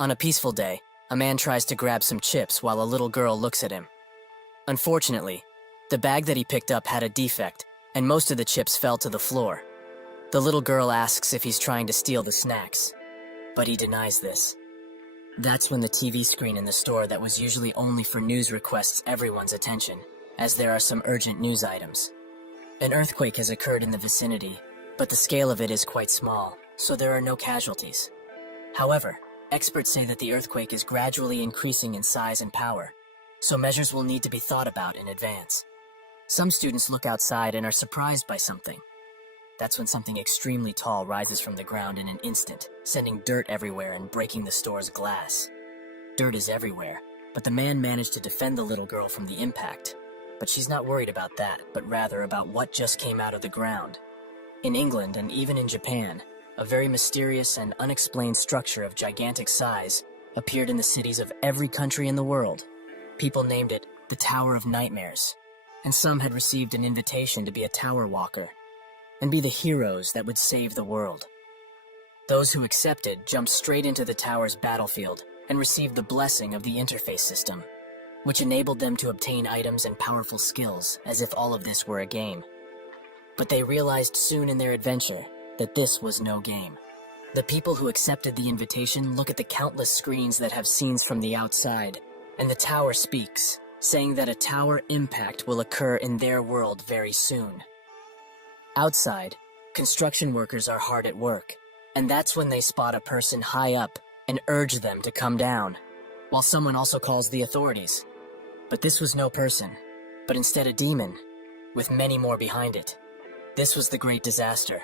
On a peaceful day, a man tries to grab some chips while a little girl looks at him. Unfortunately, the bag that he picked up had a defect, and most of the chips fell to the floor. The little girl asks if he's trying to steal the snacks, but he denies this. That's when the TV screen in the store that was usually only for news requests everyone's attention, as there are some urgent news items. An earthquake has occurred in the vicinity, but the scale of it is quite small, so there are no casualties. However, experts say that the earthquake is gradually increasing in size and power, so measures will need to be thought about in advance. Some students look outside and are surprised by something. That's when something extremely tall rises from the ground in an instant, sending dirt everywhere and breaking the store's glass. Dirt is everywhere, but the man managed to defend the little girl from the impact. But she's not worried about that, but rather about what just came out of the ground. In England and even in Japan, a very mysterious and unexplained structure of gigantic size appeared in the cities of every country in the world. People named it the Tower of Nightmares, and some had received an invitation to be a tower walker and be the heroes that would save the world. Those who accepted jumped straight into the tower's battlefield and received the blessing of the interface system, which enabled them to obtain items and powerful skills as if all of this were a game. But they realized soon in their adventure that this was no game. The people who accepted the invitation look at the countless screens that have scenes from the outside, and the tower speaks, saying that a tower impact will occur in their world very soon. Outside, construction workers are hard at work, and that's when they spot a person high up and urge them to come down, while someone also calls the authorities. But this was no person, but instead a demon, with many more behind it. This was the Great Disaster,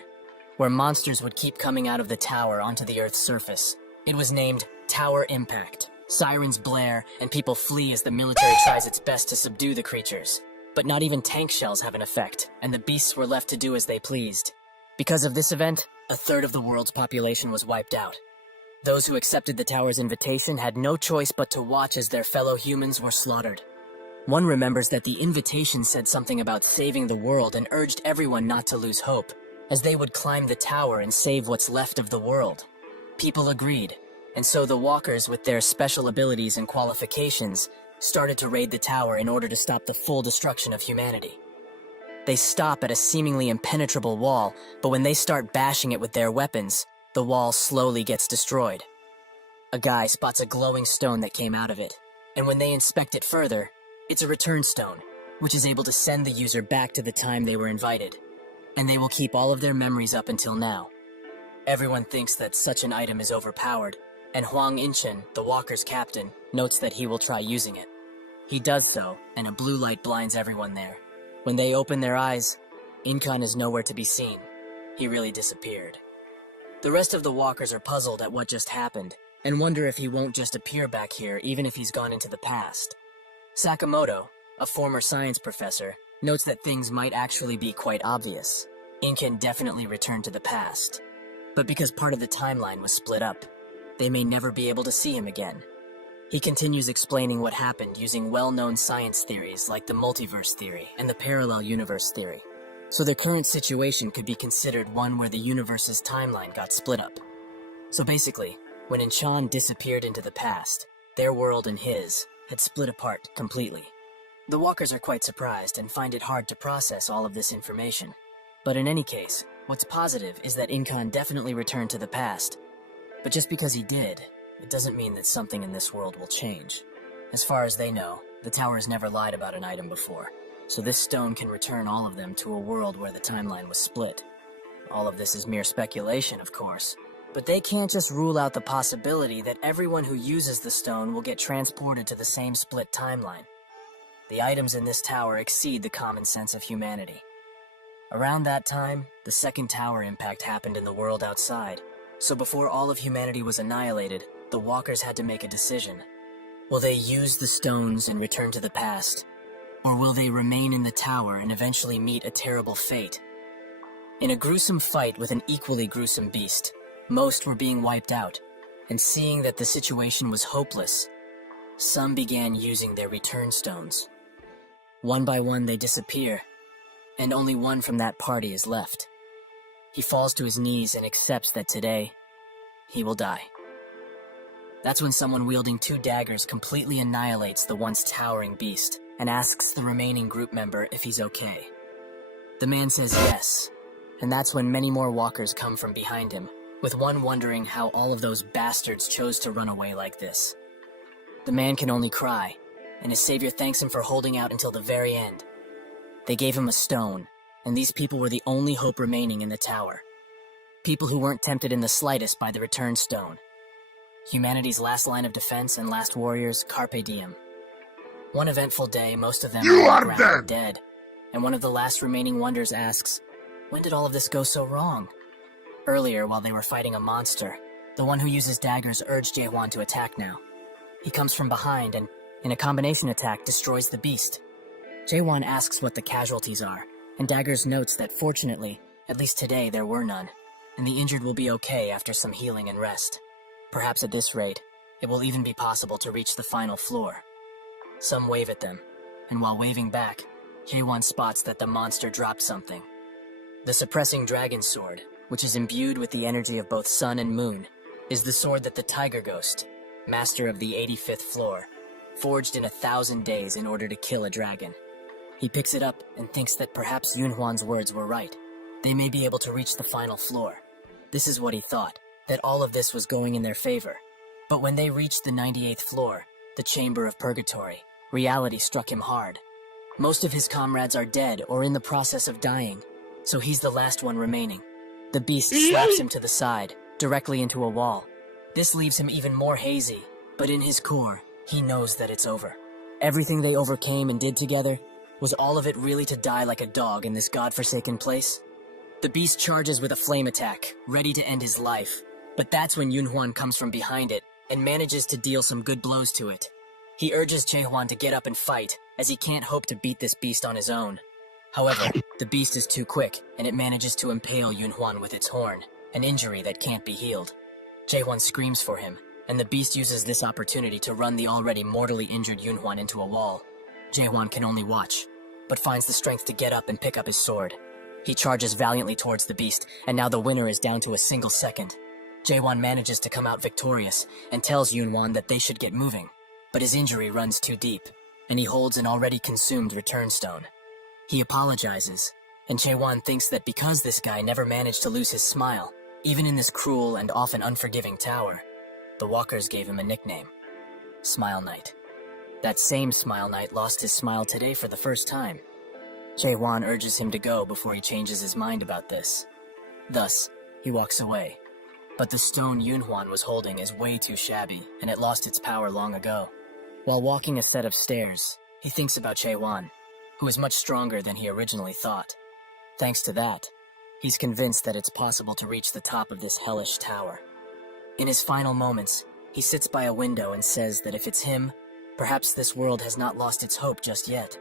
where monsters would keep coming out of the tower onto the Earth's surface. It was named Tower Impact. Sirens blare, and people flee as the military tries its best to subdue the creatures. But not even tank shells have an effect, and the beasts were left to do as they pleased. Because of this event, a third of the world's population was wiped out. Those who accepted the tower's invitation had no choice but to watch as their fellow humans were slaughtered. One remembers that the invitation said something about saving the world and urged everyone not to lose hope, as they would climb the tower and save what's left of the world. People agreed, and so the walkers with their special abilities and qualifications started to raid the tower in order to stop the full destruction of humanity. They stop at a seemingly impenetrable wall, but when they start bashing it with their weapons, the wall slowly gets destroyed. A guy spots a glowing stone that came out of it, and when they inspect it further, it's a return stone, which is able to send the user back to the time they were invited, and they will keep all of their memories up until now. Everyone thinks that such an item is overpowered, and Huang Inchen, the walker's captain, notes that he will try using it. He does so, and a blue light blinds everyone there. When they open their eyes, Inkan is nowhere to be seen. He really disappeared. The rest of the walkers are puzzled at what just happened, and wonder if he won't just appear back here even if he's gone into the past. Sakamoto, a former science professor, notes that things might actually be quite obvious. Inkan definitely returned to the past. But because part of the timeline was split up, they may never be able to see him again. He continues explaining what happened using well-known science theories like the multiverse theory and the parallel universe theory. So the current situation could be considered one where the universe's timeline got split up. So basically, when Inchan disappeared into the past, their world and his had split apart completely. The walkers are quite surprised and find it hard to process all of this information. But in any case, what's positive is that Inkan definitely returned to the past. But just because he did, it doesn't mean that something in this world will change. As far as they know, the tower has never lied about an item before, so this stone can return all of them to a world where the timeline was split. All of this is mere speculation, of course, but they can't just rule out the possibility that everyone who uses the stone will get transported to the same split timeline. The items in this tower exceed the common sense of humanity. Around that time, the second tower impact happened in the world outside, so before all of humanity was annihilated, the walkers had to make a decision. Will they use the stones and return to the past? Or will they remain in the tower and eventually meet a terrible fate? In a gruesome fight with an equally gruesome beast, most were being wiped out, and seeing that the situation was hopeless, some began using their return stones. One by one they disappear, and only one from that party is left. He falls to his knees and accepts that today, he will die. That's when someone wielding 2 daggers completely annihilates the once towering beast and asks the remaining group member if he's okay. The man says yes, and that's when many more walkers come from behind him, with one wondering how all of those bastards chose to run away like this. The man can only cry, and his savior thanks him for holding out until the very end. They gave him a stone, and these people were the only hope remaining in the tower. People who weren't tempted in the slightest by the return stone. Humanity's last line of defense and last warriors, Carpe Diem. One eventful day, most of them are dead, and one of the last remaining wonders asks, when did all of this go so wrong? Earlier, while they were fighting a monster, the one who uses daggers urged Jae-hwan to attack now. He comes from behind and, in a combination attack, destroys the beast. Jae-hwan asks what the casualties are, and Daggers notes that fortunately, at least today, there were none, and the injured will be okay after some healing and rest. Perhaps at this rate, it will even be possible to reach the final floor. Some wave at them, and while waving back, Jae-hwan spots that the monster dropped something. The Suppressing Dragon Sword, which is imbued with the energy of both sun and moon, is the sword that the Tiger Ghost, master of the 85th floor, forged in 1,000 days in order to kill a dragon. He picks it up and thinks that perhaps Yunhwan's words were right. They may be able to reach the final floor. This is what he thought, that all of this was going in their favor. But when they reached the 98th floor, the Chamber of Purgatory, reality struck him hard. Most of his comrades are dead or in the process of dying, so he's the last one remaining. The beast slaps him to the side, directly into a wall. This leaves him even more hazy, but in his core, he knows that it's over. Everything they overcame and did together, was all of it really to die like a dog in this godforsaken place? The beast charges with a flame attack, ready to end his life. But that's when Yunhwan comes from behind it and manages to deal some good blows to it. He urges Jae-hwan to get up and fight, as he can't hope to beat this beast on his own. However, the beast is too quick, and it manages to impale Yunhwan with its horn, an injury that can't be healed. Jae-hwan screams for him, and the beast uses this opportunity to run the already mortally injured Yunhwan into a wall. Jae-hwan can only watch, but finds the strength to get up and pick up his sword. He charges valiantly towards the beast, and now the winner is down to a single second. Jae-hwan manages to come out victorious, and tells Yunhwan that they should get moving. But his injury runs too deep, and he holds an already consumed return stone. He apologizes, and Jae-hwan thinks that because this guy never managed to lose his smile, even in this cruel and often unforgiving tower, the walkers gave him a nickname, Smile Knight. That same Smile Knight lost his smile today for the first time. Jae-hwan urges him to go before he changes his mind about this. Thus, he walks away. But the stone Yunhwan was holding is way too shabby, and it lost its power long ago. While walking a set of stairs, he thinks about Jae-hwan, who is much stronger than he originally thought. Thanks to that, he's convinced that it's possible to reach the top of this hellish tower. In his final moments, he sits by a window and says that if it's him, perhaps this world has not lost its hope just yet.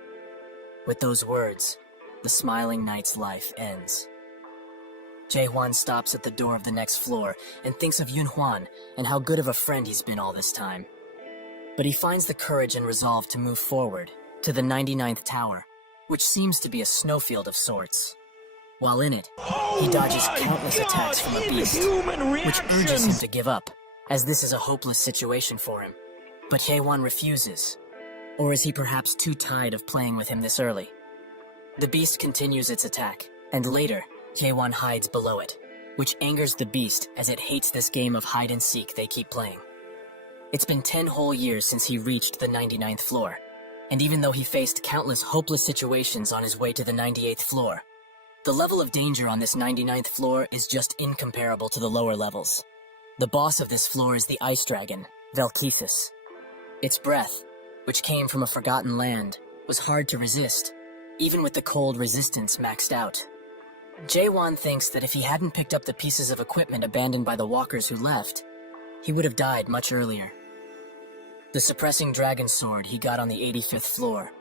With those words, the smiling knight's life ends. Jae-hwan stops at the door of the next floor and thinks of Yunhwan and how good of a friend he's been all this time. But he finds the courage and resolve to move forward to the 99th tower, which seems to be a snowfield of sorts. While in it, he dodges countless attacks from a beast, which urges him to give up, as this is a hopeless situation for him. But Jae-hwan refuses. Or is he perhaps too tired of playing with him this early? The beast continues its attack, and later, Jae-hwan hides below it, which angers the beast as it hates this game of hide-and-seek they keep playing. It's been 10 whole years since he reached the 99th floor, and even though he faced countless hopeless situations on his way to the 98th floor, the level of danger on this 99th floor is just incomparable to the lower levels. The boss of this floor is the ice dragon, Velkesis. Its breath, which came from a forgotten land, was hard to resist, even with the cold resistance maxed out. Jae-hwan thinks that if he hadn't picked up the pieces of equipment abandoned by the walkers who left, he would have died much earlier. The Suppressing Dragon Sword he got on the 85th floor,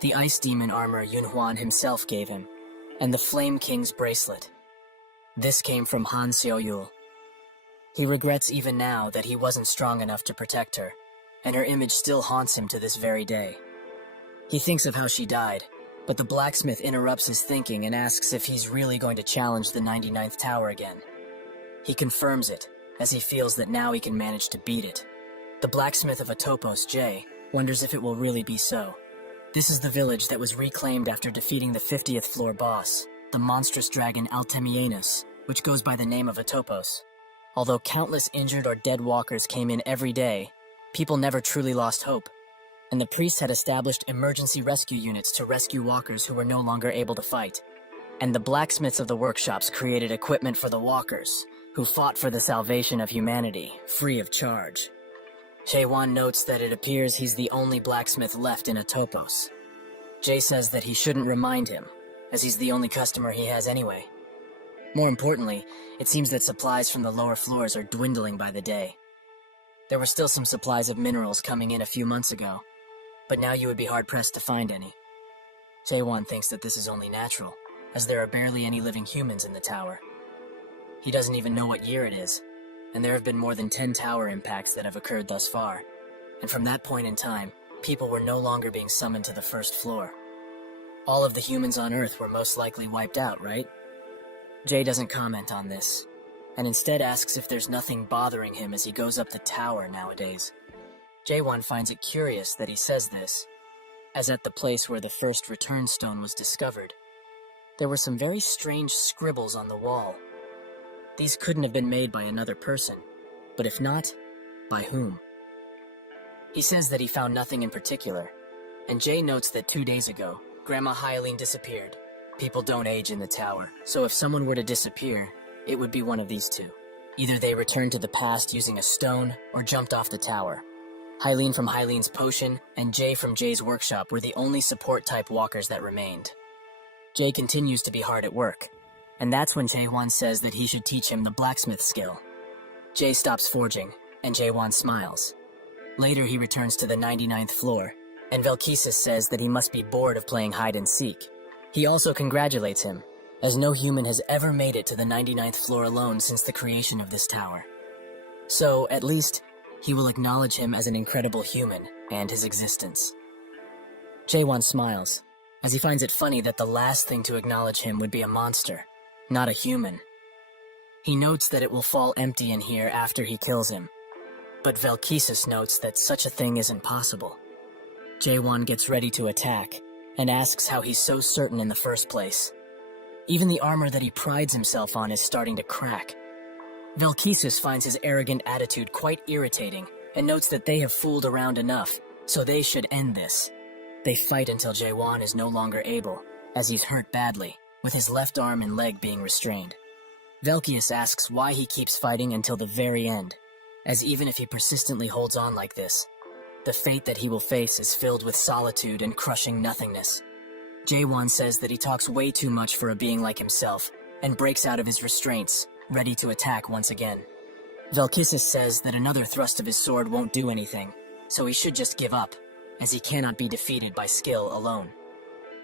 the Ice Demon armor Yunhwan himself gave him, and the Flame King's bracelet. This came from Han Seo-yul. He regrets even now that he wasn't strong enough to protect her, and her image still haunts him to this very day. He thinks of how she died, but the blacksmith interrupts his thinking and asks if he's really going to challenge the 99th tower again. He confirms it, as he feels that now he can manage to beat it. The blacksmith of Atopos, Jay, wonders if it will really be so. This is the village that was reclaimed after defeating the 50th floor boss, the monstrous dragon Altemianus, which goes by the name of Atopos. Although countless injured or dead walkers came in every day, people never truly lost hope, and the priests had established emergency rescue units to rescue walkers who were no longer able to fight. And the blacksmiths of the workshops created equipment for the walkers, who fought for the salvation of humanity, free of charge. Jae-won notes that it appears he's the only blacksmith left in Atopos. Jay says that he shouldn't remind him, as he's the only customer he has anyway. More importantly, it seems that supplies from the lower floors are dwindling by the day. There were still some supplies of minerals coming in a few months ago, but now you would be hard-pressed to find any. Jae-won thinks that this is only natural, as there are barely any living humans in the tower. He doesn't even know what year it is, and there have been more than 10 tower impacts that have occurred thus far. And from that point in time, people were no longer being summoned to the first floor. All of the humans on Earth were most likely wiped out, right? Jay doesn't comment on this, and instead asks if there's nothing bothering him as he goes up the tower nowadays. Jae-won finds it curious that he says this, as at the place where the first return stone was discovered, there were some very strange scribbles on the wall. These couldn't have been made by another person, but if not, by whom? He says that he found nothing in particular, and Jay notes that 2 days ago, Grandma Hyline disappeared. People don't age in the tower, so if someone were to disappear, it would be one of these two. Either they returned to the past using a stone, or jumped off the tower. Hyline from Hyline's potion, and Jay from Jay's workshop were the only support-type walkers that remained. Jay continues to be hard at work, and that's when Jae-won says that he should teach him the blacksmith skill. Jay stops forging, and Jae-won smiles. Later he returns to the 99th floor, and Velkesis says that he must be bored of playing hide-and-seek. He also congratulates him, as no human has ever made it to the 99th floor alone since the creation of this tower. So, at least, he will acknowledge him as an incredible human and his existence. Jae-won smiles, as he finds it funny that the last thing to acknowledge him would be a monster, not a human. He notes that it will fall empty in here after he kills him, but Velkesis notes that such a thing isn't possible. Jae-won gets ready to attack, and asks how he's so certain in the first place. Even the armor that he prides himself on is starting to crack. Velkesis finds his arrogant attitude quite irritating, and notes that they have fooled around enough, so they should end this. They fight until Jae-won is no longer able, as he's hurt badly, with his left arm and leg being restrained. Velkesis asks why he keeps fighting until the very end, as even if he persistently holds on like this, the fate that he will face is filled with solitude and crushing nothingness. Jae-won says that he talks way too much for a being like himself, and breaks out of his restraints, ready to attack once again. Velkesis says that another thrust of his sword won't do anything, so he should just give up, as he cannot be defeated by skill alone.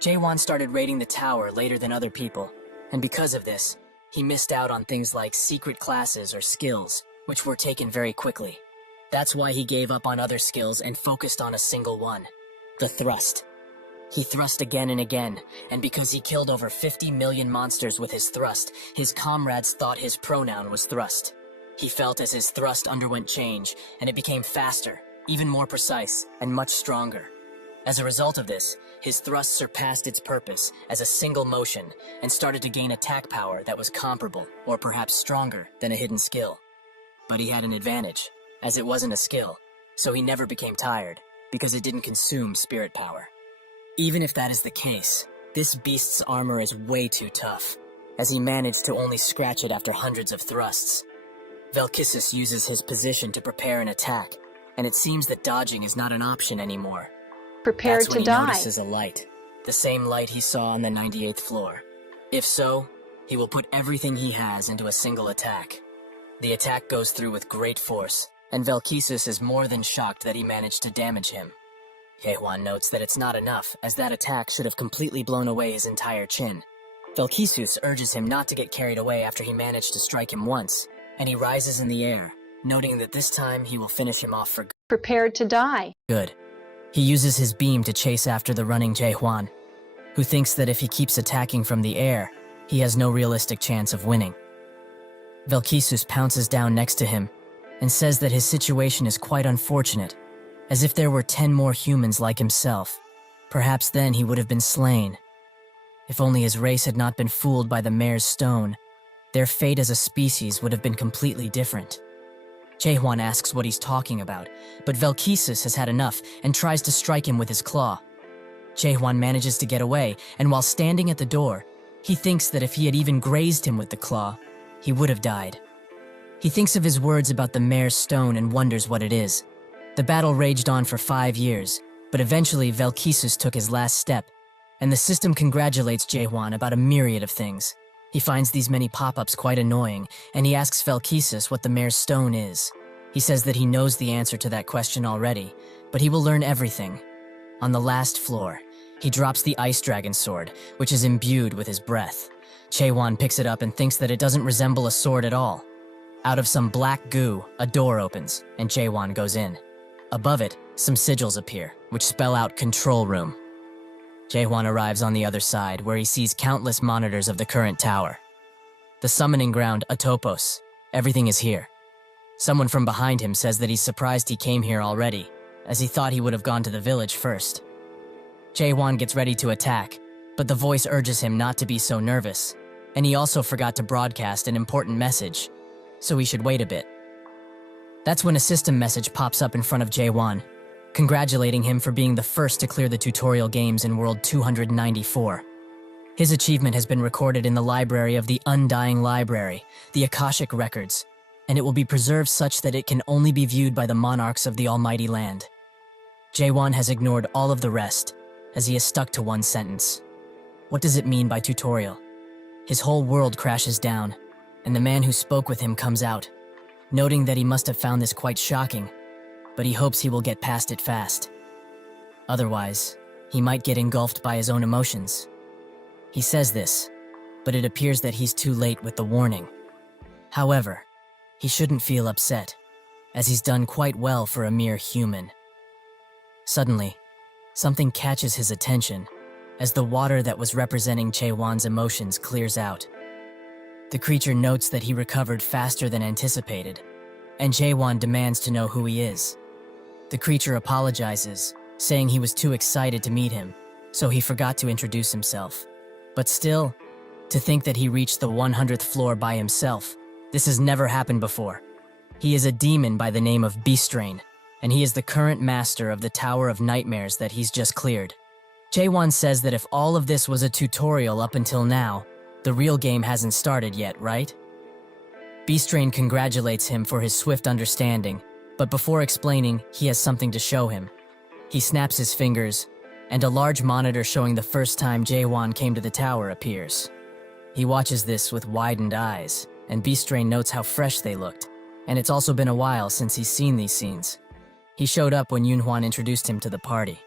Jae-won started raiding the tower later than other people, and because of this, he missed out on things like secret classes or skills, which were taken very quickly. That's why he gave up on other skills and focused on a single one, the thrust. He thrust again and again, and because he killed over 50 million monsters with his thrust, his comrades thought his pronoun was thrust. He felt as his thrust underwent change, and it became faster, even more precise, and much stronger. As a result of this, his thrust surpassed its purpose as a single motion and started to gain attack power that was comparable, or perhaps stronger, than a hidden skill. But he had an advantage, as it wasn't a skill, so he never became tired, because it didn't consume spirit power. Even if that is the case, this beast's armor is way too tough, as he managed to only scratch it after hundreds of thrusts. Velkesis uses his position to prepare an attack, and it seems that dodging is not an option anymore. Prepared That's when to he die. notices a light, the same light he saw on the 98th floor. If so, he will put everything he has into a single attack. The attack goes through with great force, and Velkesis is more than shocked that he managed to damage him. Jae-won notes that it's not enough, as that attack should have completely blown away his entire chin. Velkesis urges him not to get carried away after he managed to strike him once, and he rises in the air, noting that this time he will finish him off for Prepared to die. good. He uses his beam to chase after the running Jae-hwan, who thinks that if he keeps attacking from the air, he has no realistic chance of winning. Velkesis pounces down next to him, and says that his situation is quite unfortunate, as if there were 10 more humans like himself. Perhaps then he would have been slain. If only his race had not been fooled by the mare's stone, their fate as a species would have been completely different. Jaehwan asks what he's talking about, but Velkesis has had enough and tries to strike him with his claw. Jaehwan manages to get away, and while standing at the door, he thinks that if he had even grazed him with the claw, he would have died. He thinks of his words about the mare's stone and wonders what it is. The battle raged on for 5 years, but eventually Velkesis took his last step, and the system congratulates Jaehwan about a myriad of things. He finds these many pop-ups quite annoying, and he asks Velkesis what the mare's stone is. He says that he knows the answer to that question already, but he will learn everything. On the last floor, he drops the Ice Dragon sword, which is imbued with his breath. Jaehwan picks it up and thinks that it doesn't resemble a sword at all. Out of some black goo, a door opens, and Jaehwan goes in. Above it, some sigils appear, which spell out Control Room. Jaehwan arrives on the other side, where he sees countless monitors of the current tower. The summoning ground, Atopos. Everything is here. Someone from behind him says that he's surprised he came here already, as he thought he would have gone to the village first. Jaehwan gets ready to attack, but the voice urges him not to be so nervous, and he also forgot to broadcast an important message, so he should wait a bit. That's when a system message pops up in front of Jaehwan, congratulating him for being the first to clear the tutorial games in World 294. His achievement has been recorded in the library of the Undying Library, the Akashic Records, and it will be preserved such that it can only be viewed by the monarchs of the Almighty Land. Jaehwan has ignored all of the rest, as he is stuck to one sentence. What does it mean by tutorial? His whole world crashes down, and the man who spoke with him comes out, noting that he must have found this quite shocking, but he hopes he will get past it fast. Otherwise, he might get engulfed by his own emotions. He says this, but it appears that he's too late with the warning. However, he shouldn't feel upset, as he's done quite well for a mere human. Suddenly, something catches his attention, as the water that was representing Jaehwan's emotions clears out. The creature notes that he recovered faster than anticipated, and Jaehwan demands to know who he is. The creature apologizes, saying he was too excited to meet him, so he forgot to introduce himself. But still, to think that he reached the 100th floor by himself, this has never happened before. He is a demon by the name of Beastrain, and he is the current master of the Tower of Nightmares that he's just cleared. Jaehwan says that if all of this was a tutorial up until now, the real game hasn't started yet, right? Beastrain congratulates him for his swift understanding, but before explaining, he has something to show him. He snaps his fingers, and a large monitor showing the first time Jaehwan came to the tower appears. He watches this with widened eyes, and Beastrain notes how fresh they looked, and it's also been a while since he's seen these scenes. He showed up when Yunhuan introduced him to the party.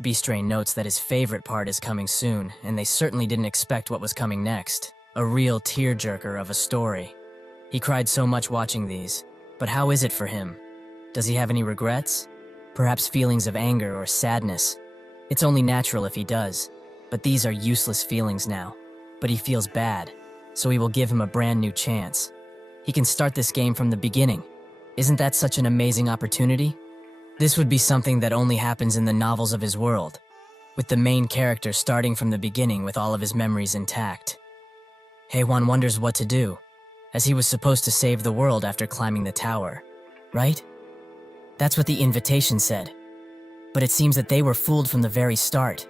Beastrain notes that his favorite part is coming soon, and they certainly didn't expect what was coming next. A real tearjerker of a story. He cried so much watching these, but how is it for him? Does he have any regrets? Perhaps feelings of anger or sadness? It's only natural if he does, but these are useless feelings now. But he feels bad, so he will give him a brand new chance. He can start this game from the beginning. Isn't that such an amazing opportunity? This would be something that only happens in the novels of his world, with the main character starting from the beginning with all of his memories intact. Jaehwan wonders what to do, as he was supposed to save the world after climbing the tower, right? That's what the invitation said. But it seems that they were fooled from the very start.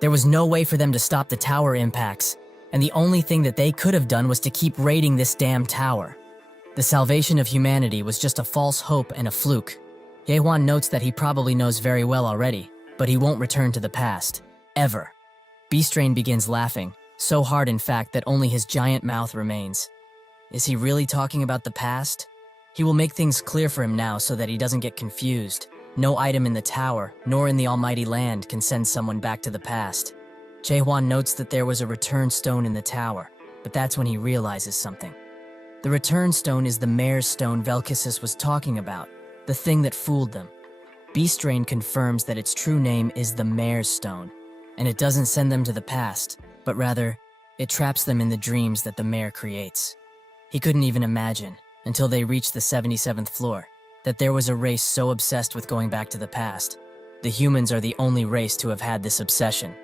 There was no way for them to stop the tower impacts, and the only thing that they could have done was to keep raiding this damn tower. The salvation of humanity was just a false hope and a fluke. Jaehwan notes that he probably knows very well already, but he won't return to the past. Ever. Beastrain begins laughing, so hard in fact that only his giant mouth remains. Is he really talking about the past? He will make things clear for him now so that he doesn't get confused. No item in the tower, nor in the Almighty Land, can send someone back to the past. Jaehwan notes that there was a return stone in the tower, but that's when he realizes something. The return stone is the mare's stone Velkesis was talking about, the thing that fooled them. Beastrain confirms that its true name is the mare's stone, and it doesn't send them to the past, but rather, it traps them in the dreams that the mare creates. He couldn't even imagine, until they reached the 77th floor, that there was a race so obsessed with going back to the past. The humans are the only race to have had this obsession.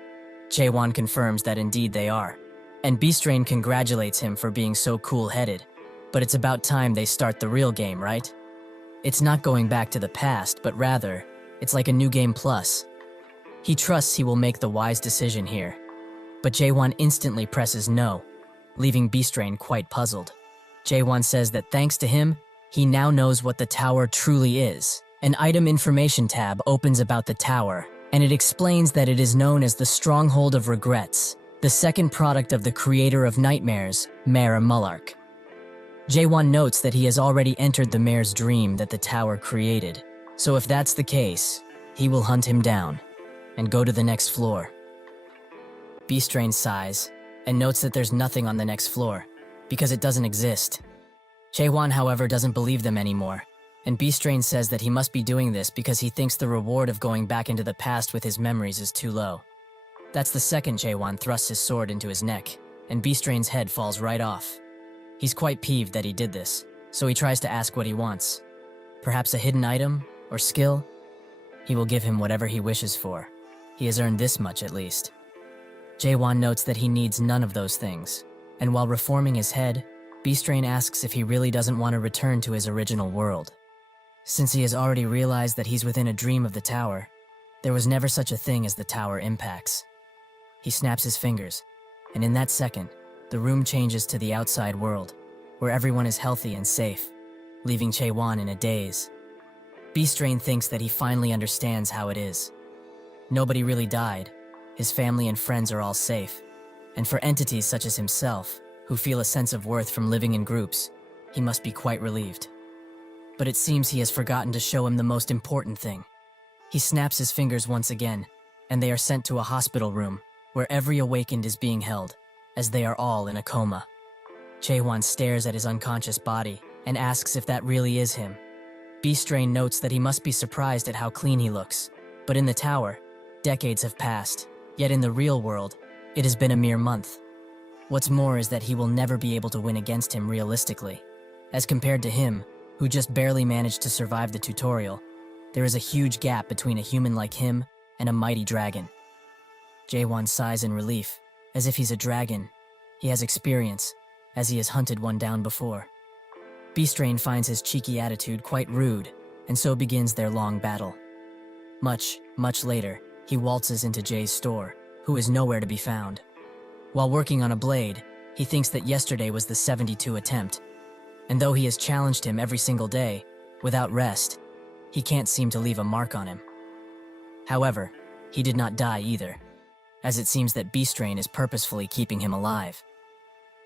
Jaewon confirms that indeed they are, and Beastrain congratulates him for being so cool-headed. But it's about time they start the real game, right? It's not going back to the past, but rather, it's like a new game plus. He trusts he will make the wise decision here. But Jaewon instantly presses no, leaving Beastrain quite puzzled. Jaewon says that thanks to him, he now knows what the tower truly is. An item information tab opens about the tower, and it explains that it is known as the Stronghold of Regrets, the second product of the creator of nightmares, Mayor Mullark. Jaewon notes that he has already entered the mayor's dream that the tower created, so if that's the case, he will hunt him down and go to the next floor. Beastrain sighs and notes that there's nothing on the next floor, because it doesn't exist. Jaewon, however, doesn't believe them anymore, and Beastrain says that he must be doing this because he thinks the reward of going back into the past with his memories is too low. That's the second Jaewon thrusts his sword into his neck, and Beastrain's head falls right off. He's quite peeved that he did this, so he tries to ask what he wants. Perhaps a hidden item or skill? He will give him whatever he wishes for. He has earned this much at least. Jaewon notes that he needs none of those things, and while reforming his head, Beastrain asks if he really doesn't want to return to his original world. Since he has already realized that he's within a dream of the tower, there was never such a thing as the tower impacts. He snaps his fingers, and in that second, the room changes to the outside world, where everyone is healthy and safe, leaving Jaewon in a daze. Beastrain thinks that he finally understands how it is. Nobody really died, his family and friends are all safe, and for entities such as himself, who feel a sense of worth from living in groups, he must be quite relieved. But it seems he has forgotten to show him the most important thing. He snaps his fingers once again, and they are sent to a hospital room, where every awakened is being held, as they are all in a coma. Jaewon stares at his unconscious body and asks if that really is him. Beastrain notes that he must be surprised at how clean he looks, but in the tower, decades have passed, yet in the real world, it has been a mere month. What's more is that he will never be able to win against him realistically. As compared to him, who just barely managed to survive the tutorial, there is a huge gap between a human like him and a mighty dragon. Jaewon sighs in relief, as if he's a dragon. He has experience, as he has hunted one down before. Beastrain finds his cheeky attitude quite rude, and so begins their long battle. Much later, he waltzes into Jay's store, who is nowhere to be found. While working on a blade, he thinks that yesterday was the 72 attempt, and though he has challenged him every single day, without rest, he can't seem to leave a mark on him. However, he did not die either, as it seems that Beastrain is purposefully keeping him alive.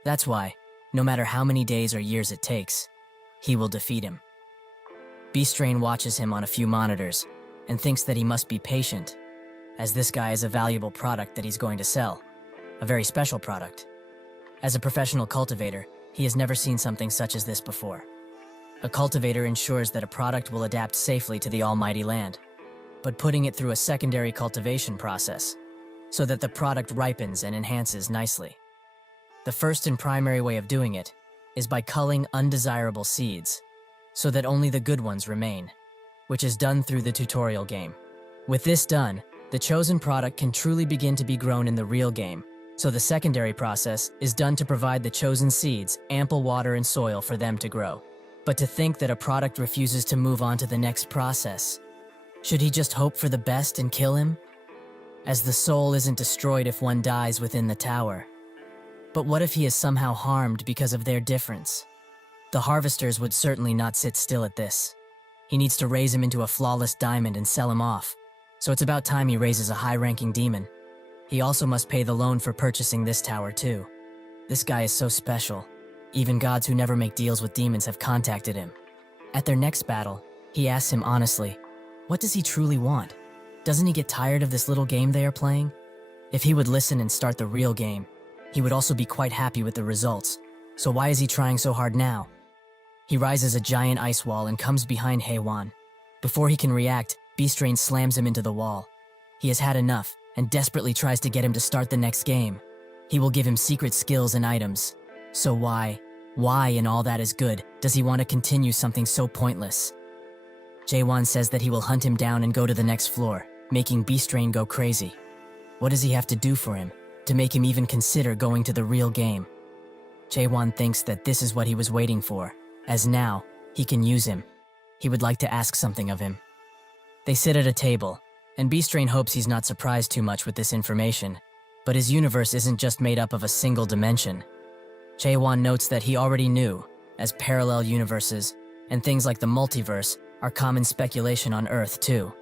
That's why, no matter how many days or years it takes, he will defeat him. Beastrain watches him on a few monitors and thinks that he must be patient, as this guy is a valuable product that he's going to sell, a very special product. As a professional cultivator, he has never seen something such as this before. A cultivator ensures that a product will adapt safely to the almighty land, but putting it through a secondary cultivation process, so that the product ripens and enhances nicely. The first and primary way of doing it is by culling undesirable seeds, so that only the good ones remain, which is done through the tutorial game. With this done, the chosen product can truly begin to be grown in the real game, so the secondary process is done to provide the chosen seeds ample water and soil for them to grow. But to think that a product refuses to move on to the next process, should he just hope for the best and kill him? As the soul isn't destroyed if one dies within the tower. But what if he is somehow harmed because of their difference? The harvesters would certainly not sit still at this. He needs to raise him into a flawless diamond and sell him off, so it's about time he raises a high-ranking demon. He also must pay the loan for purchasing this tower too. This guy is so special. Even gods who never make deals with demons have contacted him. At their next battle, he asks him honestly, what does he truly want? Doesn't he get tired of this little game they are playing? If he would listen and start the real game, he would also be quite happy with the results. So why is he trying so hard now? He rises a giant ice wall and comes behind Jaewon. Before he can react, Beastrain slams him into the wall. He has had enough and desperately tries to get him to start the next game. He will give him secret skills and items. So why Why in all that is good does he want to continue something so pointless? Jaewon says that he will hunt him down and go to the next floor, making Beastrain go crazy. What does he have to do for him to make him even consider going to the real game? Jaewon thinks that this is what he was waiting for, as now he can use him. He would like to ask something of him. They sit at a table, and Beastrain hopes he's not surprised too much with this information, but his universe isn't just made up of a single dimension. Jaewon notes that he already knew, as parallel universes and things like the multiverse are common speculation on Earth too.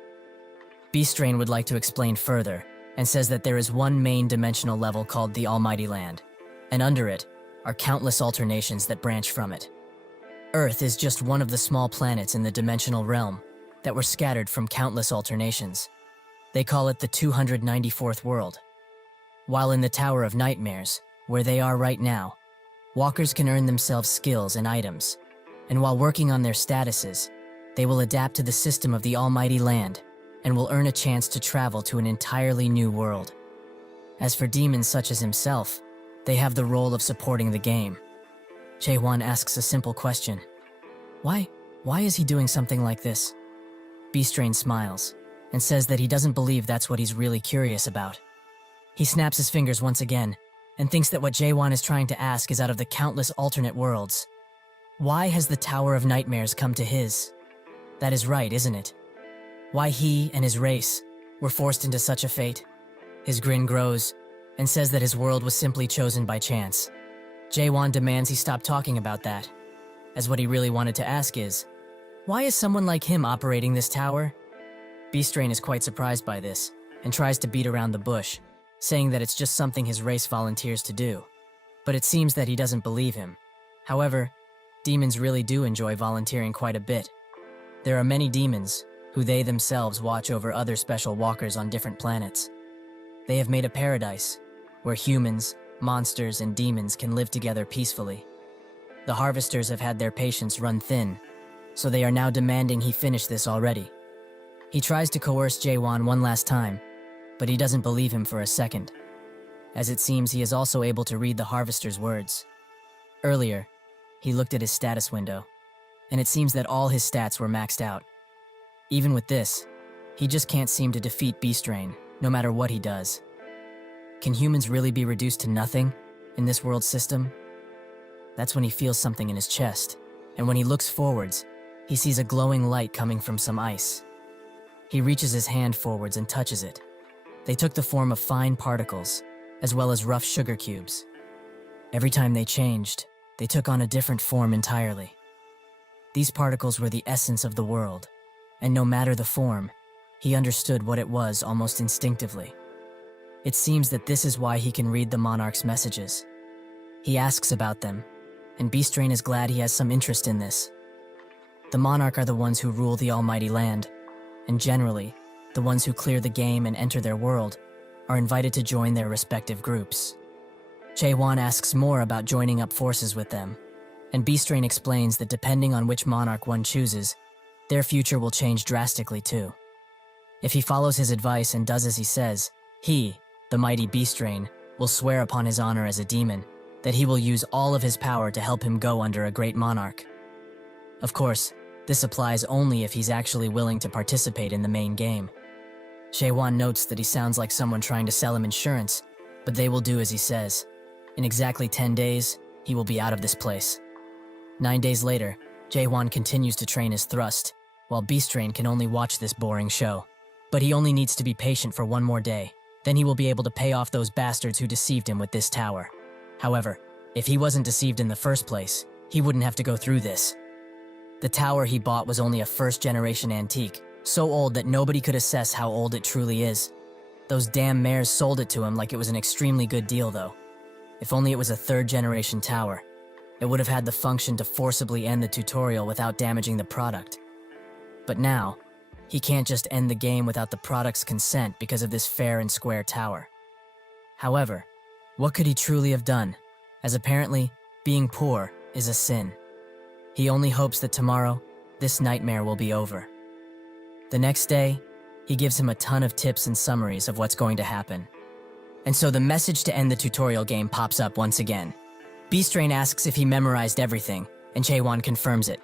Beastrain would like to explain further, and says that there is one main dimensional level called the Almighty Land, and under it are countless alternations that branch from it. Earth is just one of the small planets in the dimensional realm that were scattered from countless alternations. They call it the 294th world. While in the Tower of Nightmares, where they are right now, walkers can earn themselves skills and items, and while working on their statuses, they will adapt to the system of the Almighty Land and will earn a chance to travel to an entirely new world. As for demons such as himself, they have the role of supporting the game. Jaewon asks a simple question. Why is he doing something like this? Beastrain smiles and says that he doesn't believe that's what he's really curious about. He snaps his fingers once again and thinks that what Jaewon is trying to ask is out of the countless alternate worlds. Why has the Tower of Nightmares come to his? That is right, isn't it? Why he and his race were forced into such a fate? His grin grows and says that his world was simply chosen by chance. Jaewon demands he stop talking about that, as what he really wanted to ask is, why is someone like him operating this tower? Beastrain is quite surprised by this and tries to beat around the bush, saying that it's just something his race volunteers to do. But it seems that he doesn't believe him. However, demons really do enjoy volunteering quite a bit. There are many demons who they themselves watch over other special walkers on different planets. They have made a paradise where humans, monsters, and demons can live together peacefully. The harvesters have had their patience run thin, so they are now demanding he finish this already. He tries to coerce Jaewon one last time, but he doesn't believe him for a second, as it seems he is also able to read the harvester's words. Earlier, he looked at his status window, and it seems that all his stats were maxed out. Even with this, he just can't seem to defeat Beastrain, no matter what he does. Can humans really be reduced to nothing in this world system? That's when he feels something in his chest, and when he looks forwards, he sees a glowing light coming from some ice. He reaches his hand forwards and touches it. They took the form of fine particles, as well as rough sugar cubes. Every time they changed, they took on a different form entirely. These particles were the essence of the world, and no matter the form, he understood what it was almost instinctively. It seems that this is why he can read the monarch's messages. He asks about them, and Beastrain is glad he has some interest in this. The monarch are the ones who rule the Almighty Land, and generally, the ones who clear the game and enter their world are invited to join their respective groups. Jaewon asks more about joining up forces with them, and Beastrain explains that depending on which monarch one chooses, their future will change drastically too. If he follows his advice and does as he says, he, the mighty Beastrain, will swear upon his honor as a demon that he will use all of his power to help him go under a great monarch. Of course, this applies only if he's actually willing to participate in the main game. Jaewon notes that he sounds like someone trying to sell him insurance, but they will do as he says. In exactly 10 days, he will be out of this place. 9 days later, Jaewon continues to train his thrust, while Beastrain can only watch this boring show. But he only needs to be patient for one more day. Then he will be able to pay off those bastards who deceived him with this tower. However, if he wasn't deceived in the first place, he wouldn't have to go through this. The tower he bought was only a first-generation antique, so old that nobody could assess how old it truly is. Those damn mares sold it to him like it was an extremely good deal, though. If only it was a third-generation tower, it would have had the function to forcibly end the tutorial without damaging the product. But now, he can't just end the game without the product's consent because of this fair and square tower. However, what could he truly have done, as apparently, being poor is a sin. He only hopes that tomorrow, this nightmare will be over. The next day, he gives him a ton of tips and summaries of what's going to happen. And so the message to end the tutorial game pops up once again. Beastrain asks if he memorized everything, and Jaewon confirms it.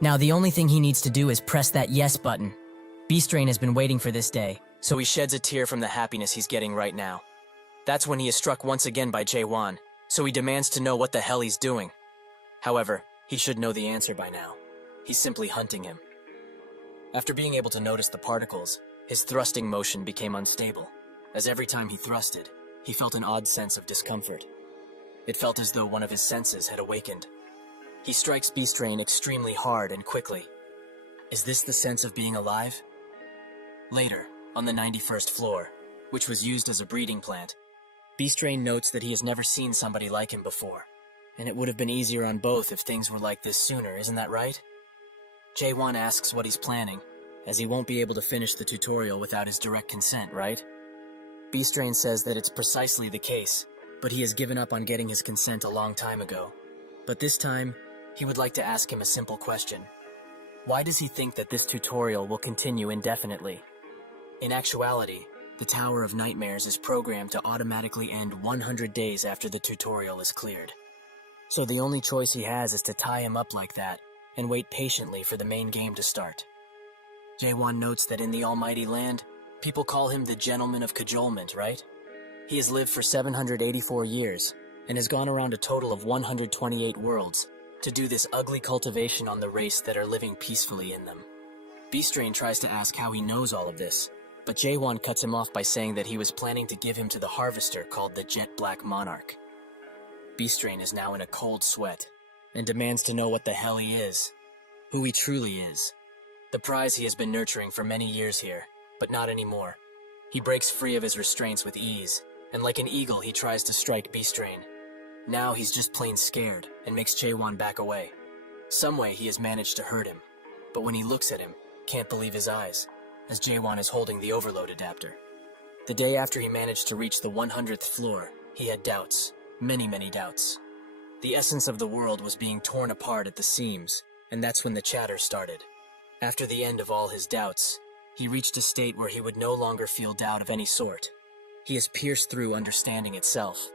Now the only thing he needs to do is press that yes button. Beastrain has been waiting for this day, so he sheds a tear from the happiness he's getting right now. That's when he is struck once again by Jaewon, so he demands to know what the hell he's doing. However, he should know the answer by now. He's simply hunting him. After being able to notice the particles, his thrusting motion became unstable, as every time he thrusted, he felt an odd sense of discomfort. It felt as though one of his senses had awakened. He strikes Beastrain extremely hard and quickly. Is this the sense of being alive? Later, on the 91st floor, which was used as a breeding plant, Beastrain notes that he has never seen somebody like him before, and it would have been easier on both if things were like this sooner, isn't that right? Jaewon asks what he's planning, as he won't be able to finish the tutorial without his direct consent, right? Beastrain says that it's precisely the case, but he has given up on getting his consent a long time ago. But this time, he would like to ask him a simple question. Why does he think that this tutorial will continue indefinitely? In actuality, the Tower of Nightmares is programmed to automatically end 100 days after the tutorial is cleared. So the only choice he has is to tie him up like that and wait patiently for the main game to start. Jaewon notes that in the Almighty Land, people call him the Gentleman of Cajolement, right? He has lived for 784 years and has gone around a total of 128 worlds to do this ugly cultivation on the race that are living peacefully in them. Beastrain tries to ask how he knows all of this, but Jaewon cuts him off by saying that he was planning to give him to the Harvester called the Jet Black Monarch. Beastrain is now in a cold sweat and demands to know what the hell he is, who he truly is. The prize he has been nurturing for many years here, but not anymore. He breaks free of his restraints with ease, and like an eagle he tries to strike Beastrain. Now he's just plain scared and makes Jaewon back away. Some way he has managed to hurt him, but when he looks at him, can't believe his eyes, as Jaewon is holding the overload adapter. The day after he managed to reach the 100th floor, he had doubts, many doubts. The essence of the world was being torn apart at the seams, and that's when the chatter started. After the end of all his doubts, he reached a state where he would no longer feel doubt of any sort. He has pierced through understanding itself.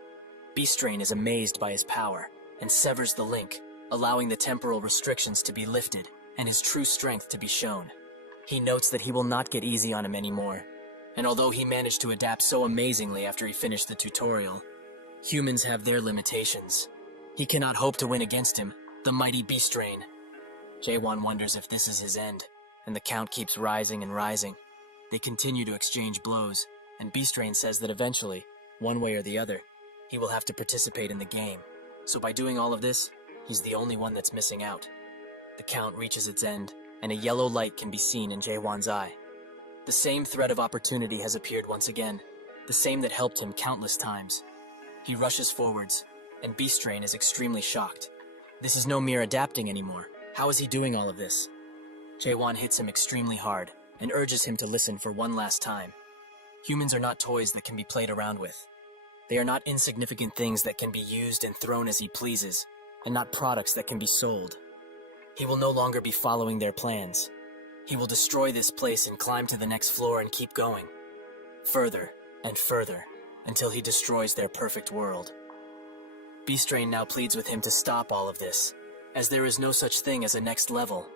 Beastrain is amazed by his power, and severs the link, allowing the temporal restrictions to be lifted, and his true strength to be shown. He notes that he will not get easy on him anymore, and although he managed to adapt so amazingly after he finished the tutorial, humans have their limitations. He cannot hope to win against him, the mighty Beastrain. Jaewon wonders if this is his end, and the count keeps rising and rising. They continue to exchange blows, and Beastrain says that eventually, one way or the other, he will have to participate in the game. So by doing all of this, he's the only one that's missing out. The count reaches its end, and a yellow light can be seen in Jaewon's eye. The same thread of opportunity has appeared once again, the same that helped him countless times. He rushes forwards, and Beastrain is extremely shocked. This is no mere adapting anymore. How is he doing all of this? Jaewon hits him extremely hard, and urges him to listen for one last time. Humans are not toys that can be played around with. They are not insignificant things that can be used and thrown as he pleases, and not products that can be sold. He will no longer be following their plans. He will destroy this place and climb to the next floor and keep going. Further and further, until he destroys their perfect world. Beastrain now pleads with him to stop all of this, as there is no such thing as a next level.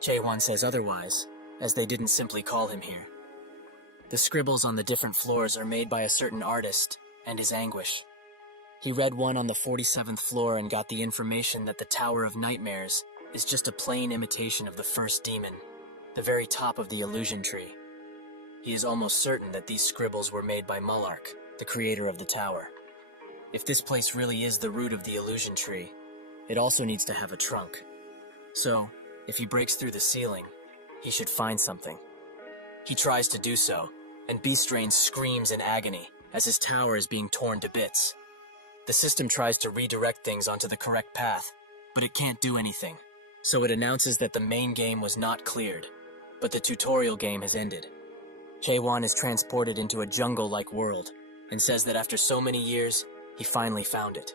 Jaewon says otherwise, as they didn't simply call him here. The scribbles on the different floors are made by a certain artist, and his anguish. He read one on the 47th floor and got the information that the Tower of Nightmares is just a plain imitation of the first demon, the very top of the illusion tree. He is almost certain that these scribbles were made by Mullark, the creator of the tower. If this place really is the root of the illusion tree, it also needs to have a trunk. So, if he breaks through the ceiling, he should find something. He tries to do so, and Beastrain screams in agony as his tower is being torn to bits. The system tries to redirect things onto the correct path, but it can't do anything. So it announces that the main game was not cleared, but the tutorial game has ended. Jaewon is transported into a jungle-like world, and says that after so many years, he finally found it.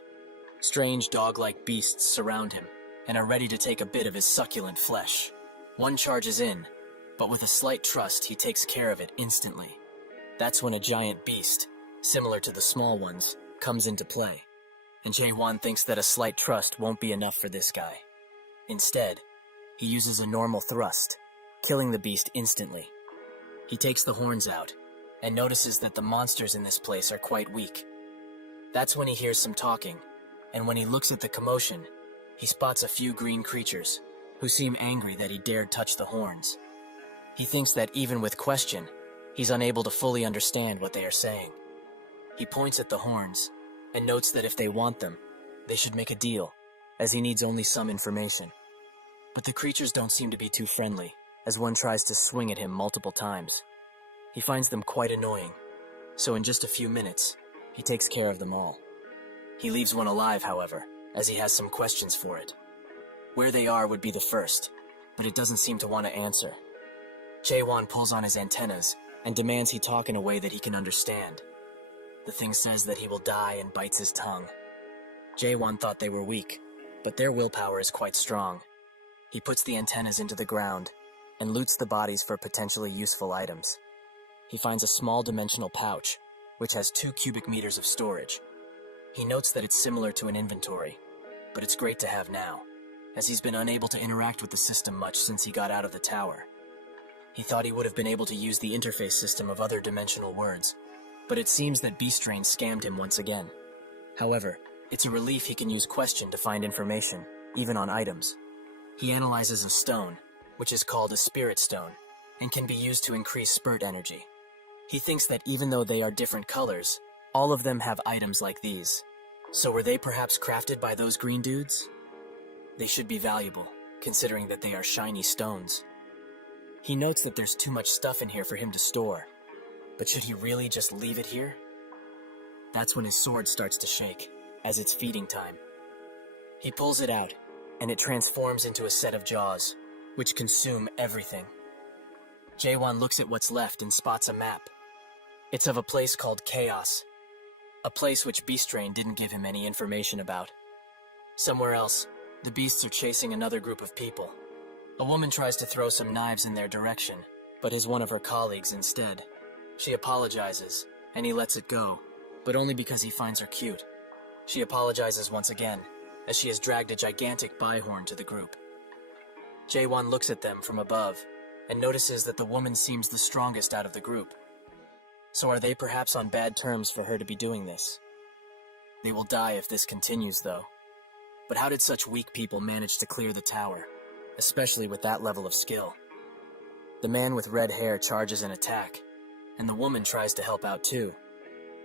Strange dog-like beasts surround him, and are ready to take a bit of his succulent flesh. One charges in, but with a slight trust, he takes care of it instantly. That's when a giant beast, similar to the small ones, comes into play, and Jae-won thinks that a slight trust won't be enough for this guy. Instead, he uses a normal thrust, killing the beast instantly. He takes the horns out, and notices that the monsters in this place are quite weak. That's when he hears some talking, and when he looks at the commotion, he spots a few green creatures, who seem angry that he dared touch the horns. He thinks that even with question, he's unable to fully understand what they are saying. He points at the horns, and notes that if they want them, they should make a deal, as he needs only some information. But the creatures don't seem to be too friendly, as one tries to swing at him multiple times. He finds them quite annoying, so in just a few minutes, he takes care of them all. He leaves one alive, however, as he has some questions for it. Where they are would be the first, but it doesn't seem to want to answer. Jae-won pulls on his antennas and demands he talk in a way that he can understand. The thing says that he will die and bites his tongue. Jae-won thought they were weak, but their willpower is quite strong. He puts the antennas into the ground and loots the bodies for potentially useful items. He finds a small dimensional pouch, which has 2 cubic meters of storage. He notes that it's similar to an inventory, but it's great to have now, as he's been unable to interact with the system much since he got out of the tower. He thought he would have been able to use the interface system of other dimensional words, but it seems that Beastrain scammed him once again. However, it's a relief he can use question to find information, even on items. He analyzes a stone, which is called a spirit stone, and can be used to increase spurt energy. He thinks that even though they are different colors, all of them have items like these. So were they perhaps crafted by those green dudes? They should be valuable, considering that they are shiny stones. He notes that there's too much stuff in here for him to store, but should he really just leave it here? That's when his sword starts to shake, as it's feeding time. He pulls it out, and it transforms into a set of jaws, which consume everything. Jae-won looks at what's left and spots a map. It's of a place called Chaos, a place which Beastrain didn't give him any information about. Somewhere else, the beasts are chasing another group of people. A woman tries to throw some knives in their direction, but is one of her colleagues instead. She apologizes, and he lets it go, but only because he finds her cute. She apologizes once again, as she has dragged a gigantic Bihorn to the group. Jae-won looks at them from above, and notices that the woman seems the strongest out of the group. So are they perhaps on bad terms for her to be doing this? They will die if this continues, though. But how did such weak people manage to clear the tower, especially with that level of skill? The man with red hair charges an attack, and the woman tries to help out too,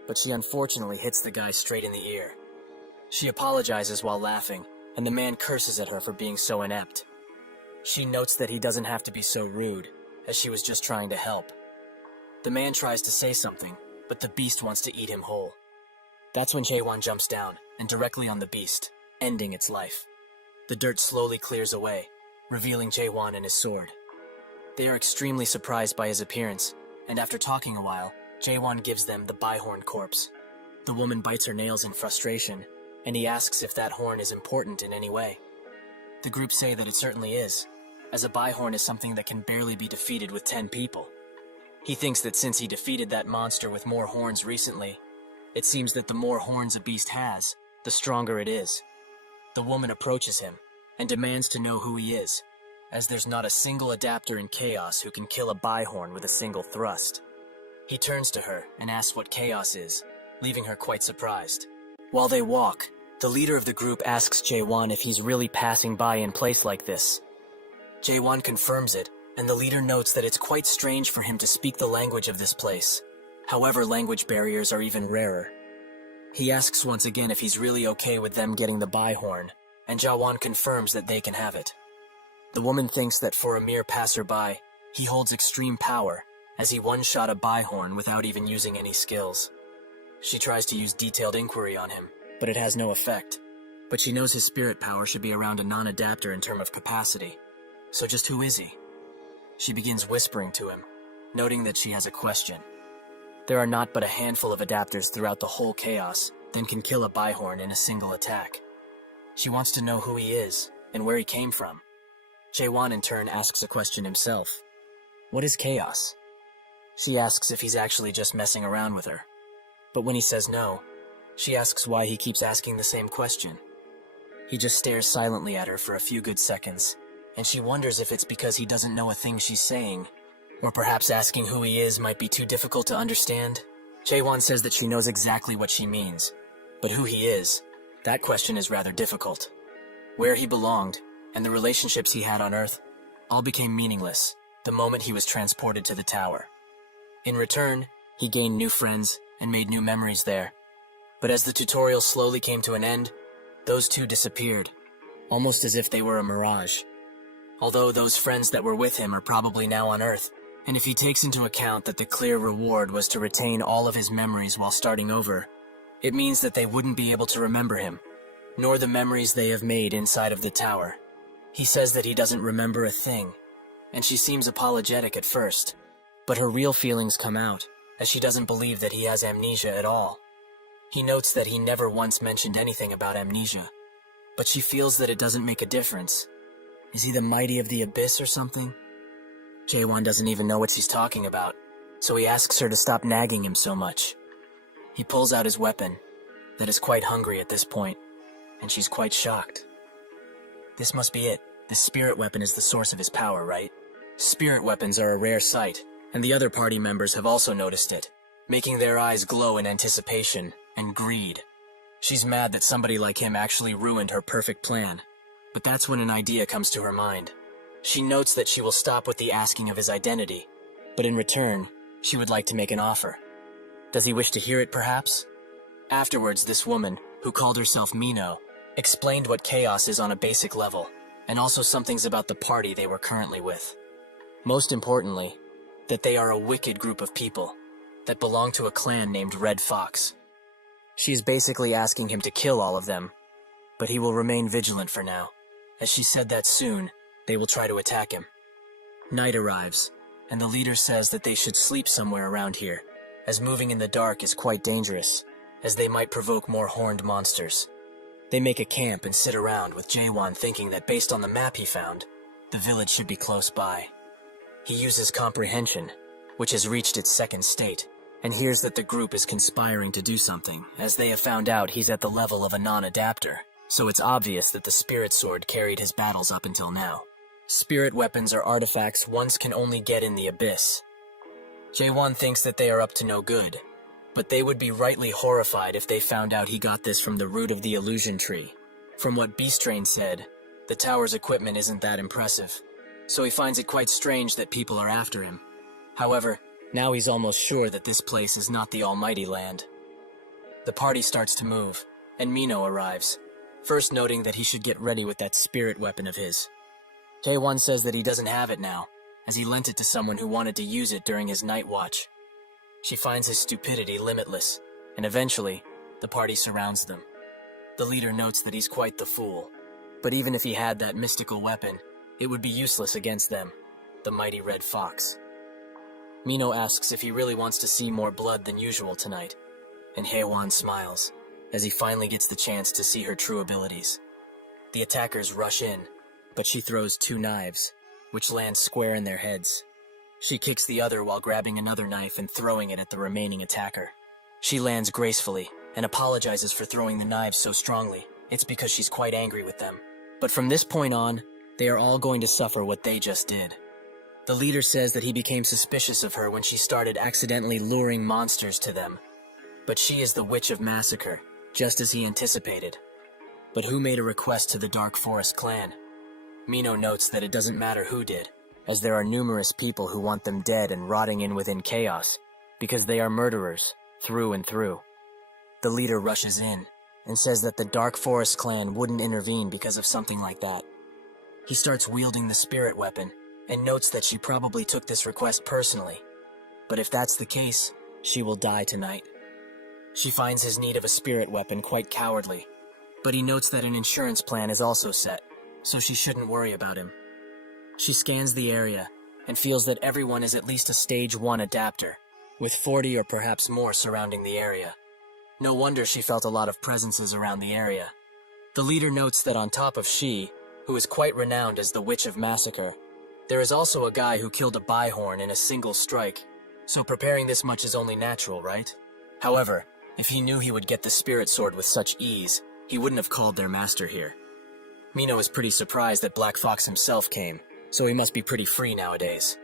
but she unfortunately hits the guy straight in the ear. She apologizes while laughing, and the man curses at her for being so inept. She notes that he doesn't have to be so rude, as she was just trying to help. The man tries to say something, but the beast wants to eat him whole. That's when Jae-won jumps down, and directly on the beast, ending its life. The dirt slowly clears away, revealing Jae-won and his sword. They are extremely surprised by his appearance, and after talking a while, Jae-won gives them the Bihorn corpse. The woman bites her nails in frustration, and he asks if that horn is important in any way. The group say that it certainly is, as a Bihorn is something that can barely be defeated with 10 people. He thinks that since he defeated that monster with more horns recently, it seems that the more horns a beast has, the stronger it is. The woman approaches him and demands to know who he is, as there's not a single adapter in Chaos who can kill a Bihorn with a single thrust. He turns to her and asks what Chaos is, leaving her quite surprised. While they walk, the leader of the group asks Jae-won if he's really passing by in place like this. Jae-won confirms it, and the leader notes that it's quite strange for him to speak the language of this place. However, language barriers are even rarer. He asks once again if he's really okay with them getting the Bihorn, and Jae-won confirms that they can have it. The woman thinks that for a mere passerby, he holds extreme power, as he one-shot a Bihorn without even using any skills. She tries to use detailed inquiry on him, but it has no effect. But she knows his spirit power should be around a non-adapter in terms of capacity. So just who is he? She begins whispering to him, noting that she has a question. There are not but a handful of adapters throughout the whole Chaos that can kill a Bihorn in a single attack. She wants to know who he is and where he came from. Jae-won in turn asks a question himself. What is Chaos? She asks if he's actually just messing around with her. But when he says no, She asks why he keeps asking the same question. He just stares silently at her for a few good seconds, and she wonders if it's because he doesn't know a thing she's saying, or perhaps asking who he is might be too difficult to understand. Jaewon says that she knows exactly what she means, but who he is, that question is rather difficult. Where he belonged, and the relationships he had on Earth, all became meaningless the moment he was transported to the tower. In return, he gained new friends and made new memories there. But as the tutorial slowly came to an end, those two disappeared, almost as if they were a mirage. Although those friends that were with him are probably now on Earth, and if he takes into account that the clear reward was to retain all of his memories while starting over, it means that they wouldn't be able to remember him, nor the memories they have made inside of the tower. He says that he doesn't remember a thing, and she seems apologetic at first, but her real feelings come out, as she doesn't believe that he has amnesia at all. He notes that he never once mentioned anything about amnesia, but she feels that it doesn't make a difference. Is he the mighty of the abyss or something? Jaewon doesn't even know what she's talking about, so he asks her to stop nagging him so much. He pulls out his weapon, that is quite hungry at this point, and she's quite shocked. This must be it. The spirit weapon is the source of his power, right? Spirit weapons are a rare sight, and the other party members have also noticed it, making their eyes glow in anticipation and greed. She's mad that somebody like him actually ruined her perfect plan, but that's when an idea comes to her mind. She notes that she will stop with the asking of his identity, but in return, she would like to make an offer. Does he wish to hear it, perhaps? Afterwards, this woman, who called herself Mino, explained what chaos is on a basic level, and also some things about the party they were currently with. Most importantly, that they are a wicked group of people that belong to a clan named Red Fox. She is basically asking him to kill all of them, but he will remain vigilant for now, as she said that soon they will try to attack him. Night arrives, and the leader says that they should sleep somewhere around here, as moving in the dark is quite dangerous, as they might provoke more horned monsters. They make a camp and sit around with Jaewon thinking that based on the map he found, the village should be close by. He uses comprehension, which has reached its second state, and hears that the group is conspiring to do something, as they have found out he's at the level of a non-adapter, so it's obvious that the spirit sword carried his battles up until now. Spirit weapons are artifacts one can only get in the abyss. Jaewon thinks that they are up to no good, but they would be rightly horrified if they found out he got this from the root of the illusion tree. From what Beastrain said, the tower's equipment isn't that impressive, so he finds it quite strange that people are after him. However, now he's almost sure that this place is not the almighty land. The party starts to move, and Mino arrives, first noting that he should get ready with that spirit weapon of his. Jaewon says that he doesn't have it now, as he lent it to someone who wanted to use it during his night watch. She finds his stupidity limitless, and eventually, the party surrounds them. The leader notes that he's quite the fool, but even if he had that mystical weapon, it would be useless against them, the mighty Red Fox. Mino asks if he really wants to see more blood than usual tonight, and Haewon smiles, as he finally gets the chance to see her true abilities. The attackers rush in, but she throws 2 knives, which land square in their heads. She kicks the other while grabbing another knife and throwing it at the remaining attacker. She lands gracefully and apologizes for throwing the knives so strongly. It's because she's quite angry with them. But from this point on, they are all going to suffer what they just did. The leader says that he became suspicious of her when she started accidentally luring monsters to them. But she is the Witch of Massacre, just as he anticipated. But who made a request to the Dark Forest clan? Mino notes that it doesn't matter who did, as there are numerous people who want them dead and rotting in within chaos, because they are murderers, through and through. The leader rushes in, and says that the Dark Forest clan wouldn't intervene because of something like that. He starts wielding the spirit weapon, and notes that she probably took this request personally. But if that's the case, she will die tonight. She finds his need of a spirit weapon quite cowardly, but he notes that an insurance plan is also set, so she shouldn't worry about him. She scans the area, and feels that everyone is at least a Stage 1 adapter, with 40 or perhaps more surrounding the area. No wonder she felt a lot of presences around the area. The leader notes that on top of she, who is quite renowned as the Witch of Massacre, there is also a guy who killed a Byhorn in a single strike, so preparing this much is only natural, right? However, If he knew he would get the spirit sword with such ease, he wouldn't have called their master here. Mino is pretty surprised that Black Fox himself came, so he must be pretty free nowadays.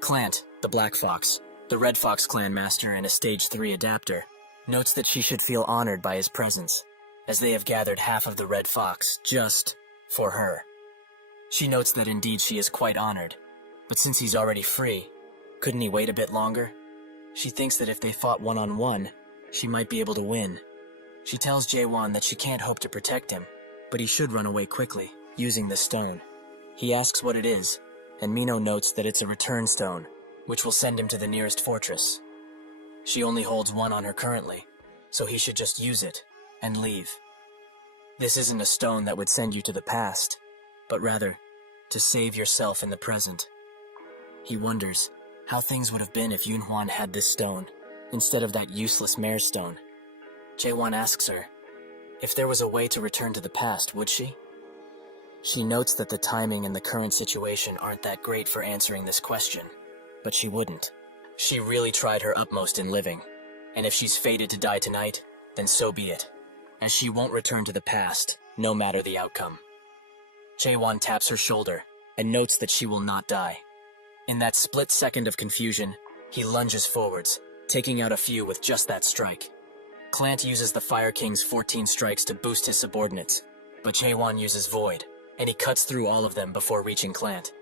Clant, the Black Fox, the Red Fox clan master and a Stage 3 adapter, notes that she should feel honored by his presence, as they have gathered half of the Red Fox just for her. She notes that indeed she is quite honored, but since he's already free, couldn't he wait a bit longer? She thinks that if they fought one-on-one, she might be able to win. She tells Jae-won that she can't hope to protect him, but he should run away quickly, using the stone. He asks what it is, and Mino notes that it's a return stone, which will send him to the nearest fortress. She only holds one on her currently, so he should just use it and leave. This isn't a stone that would send you to the past, but rather to save yourself in the present. He wonders how things would have been if Yunhwan had this stone, instead of that useless mare stone. Jae-won asks her, if there was a way to return to the past, would she? She notes that the timing and the current situation aren't that great for answering this question, but she wouldn't. She really tried her utmost in living, and if she's fated to die tonight, then so be it, as she won't return to the past, no matter the outcome. Jae-won taps her shoulder and notes that she will not die. In that split second of confusion, he lunges forwards, taking out a few with just that strike. Clant uses the Fire King's 14 strikes to boost his subordinates, but Jae-won uses Void, and he cuts through all of them before reaching Clant.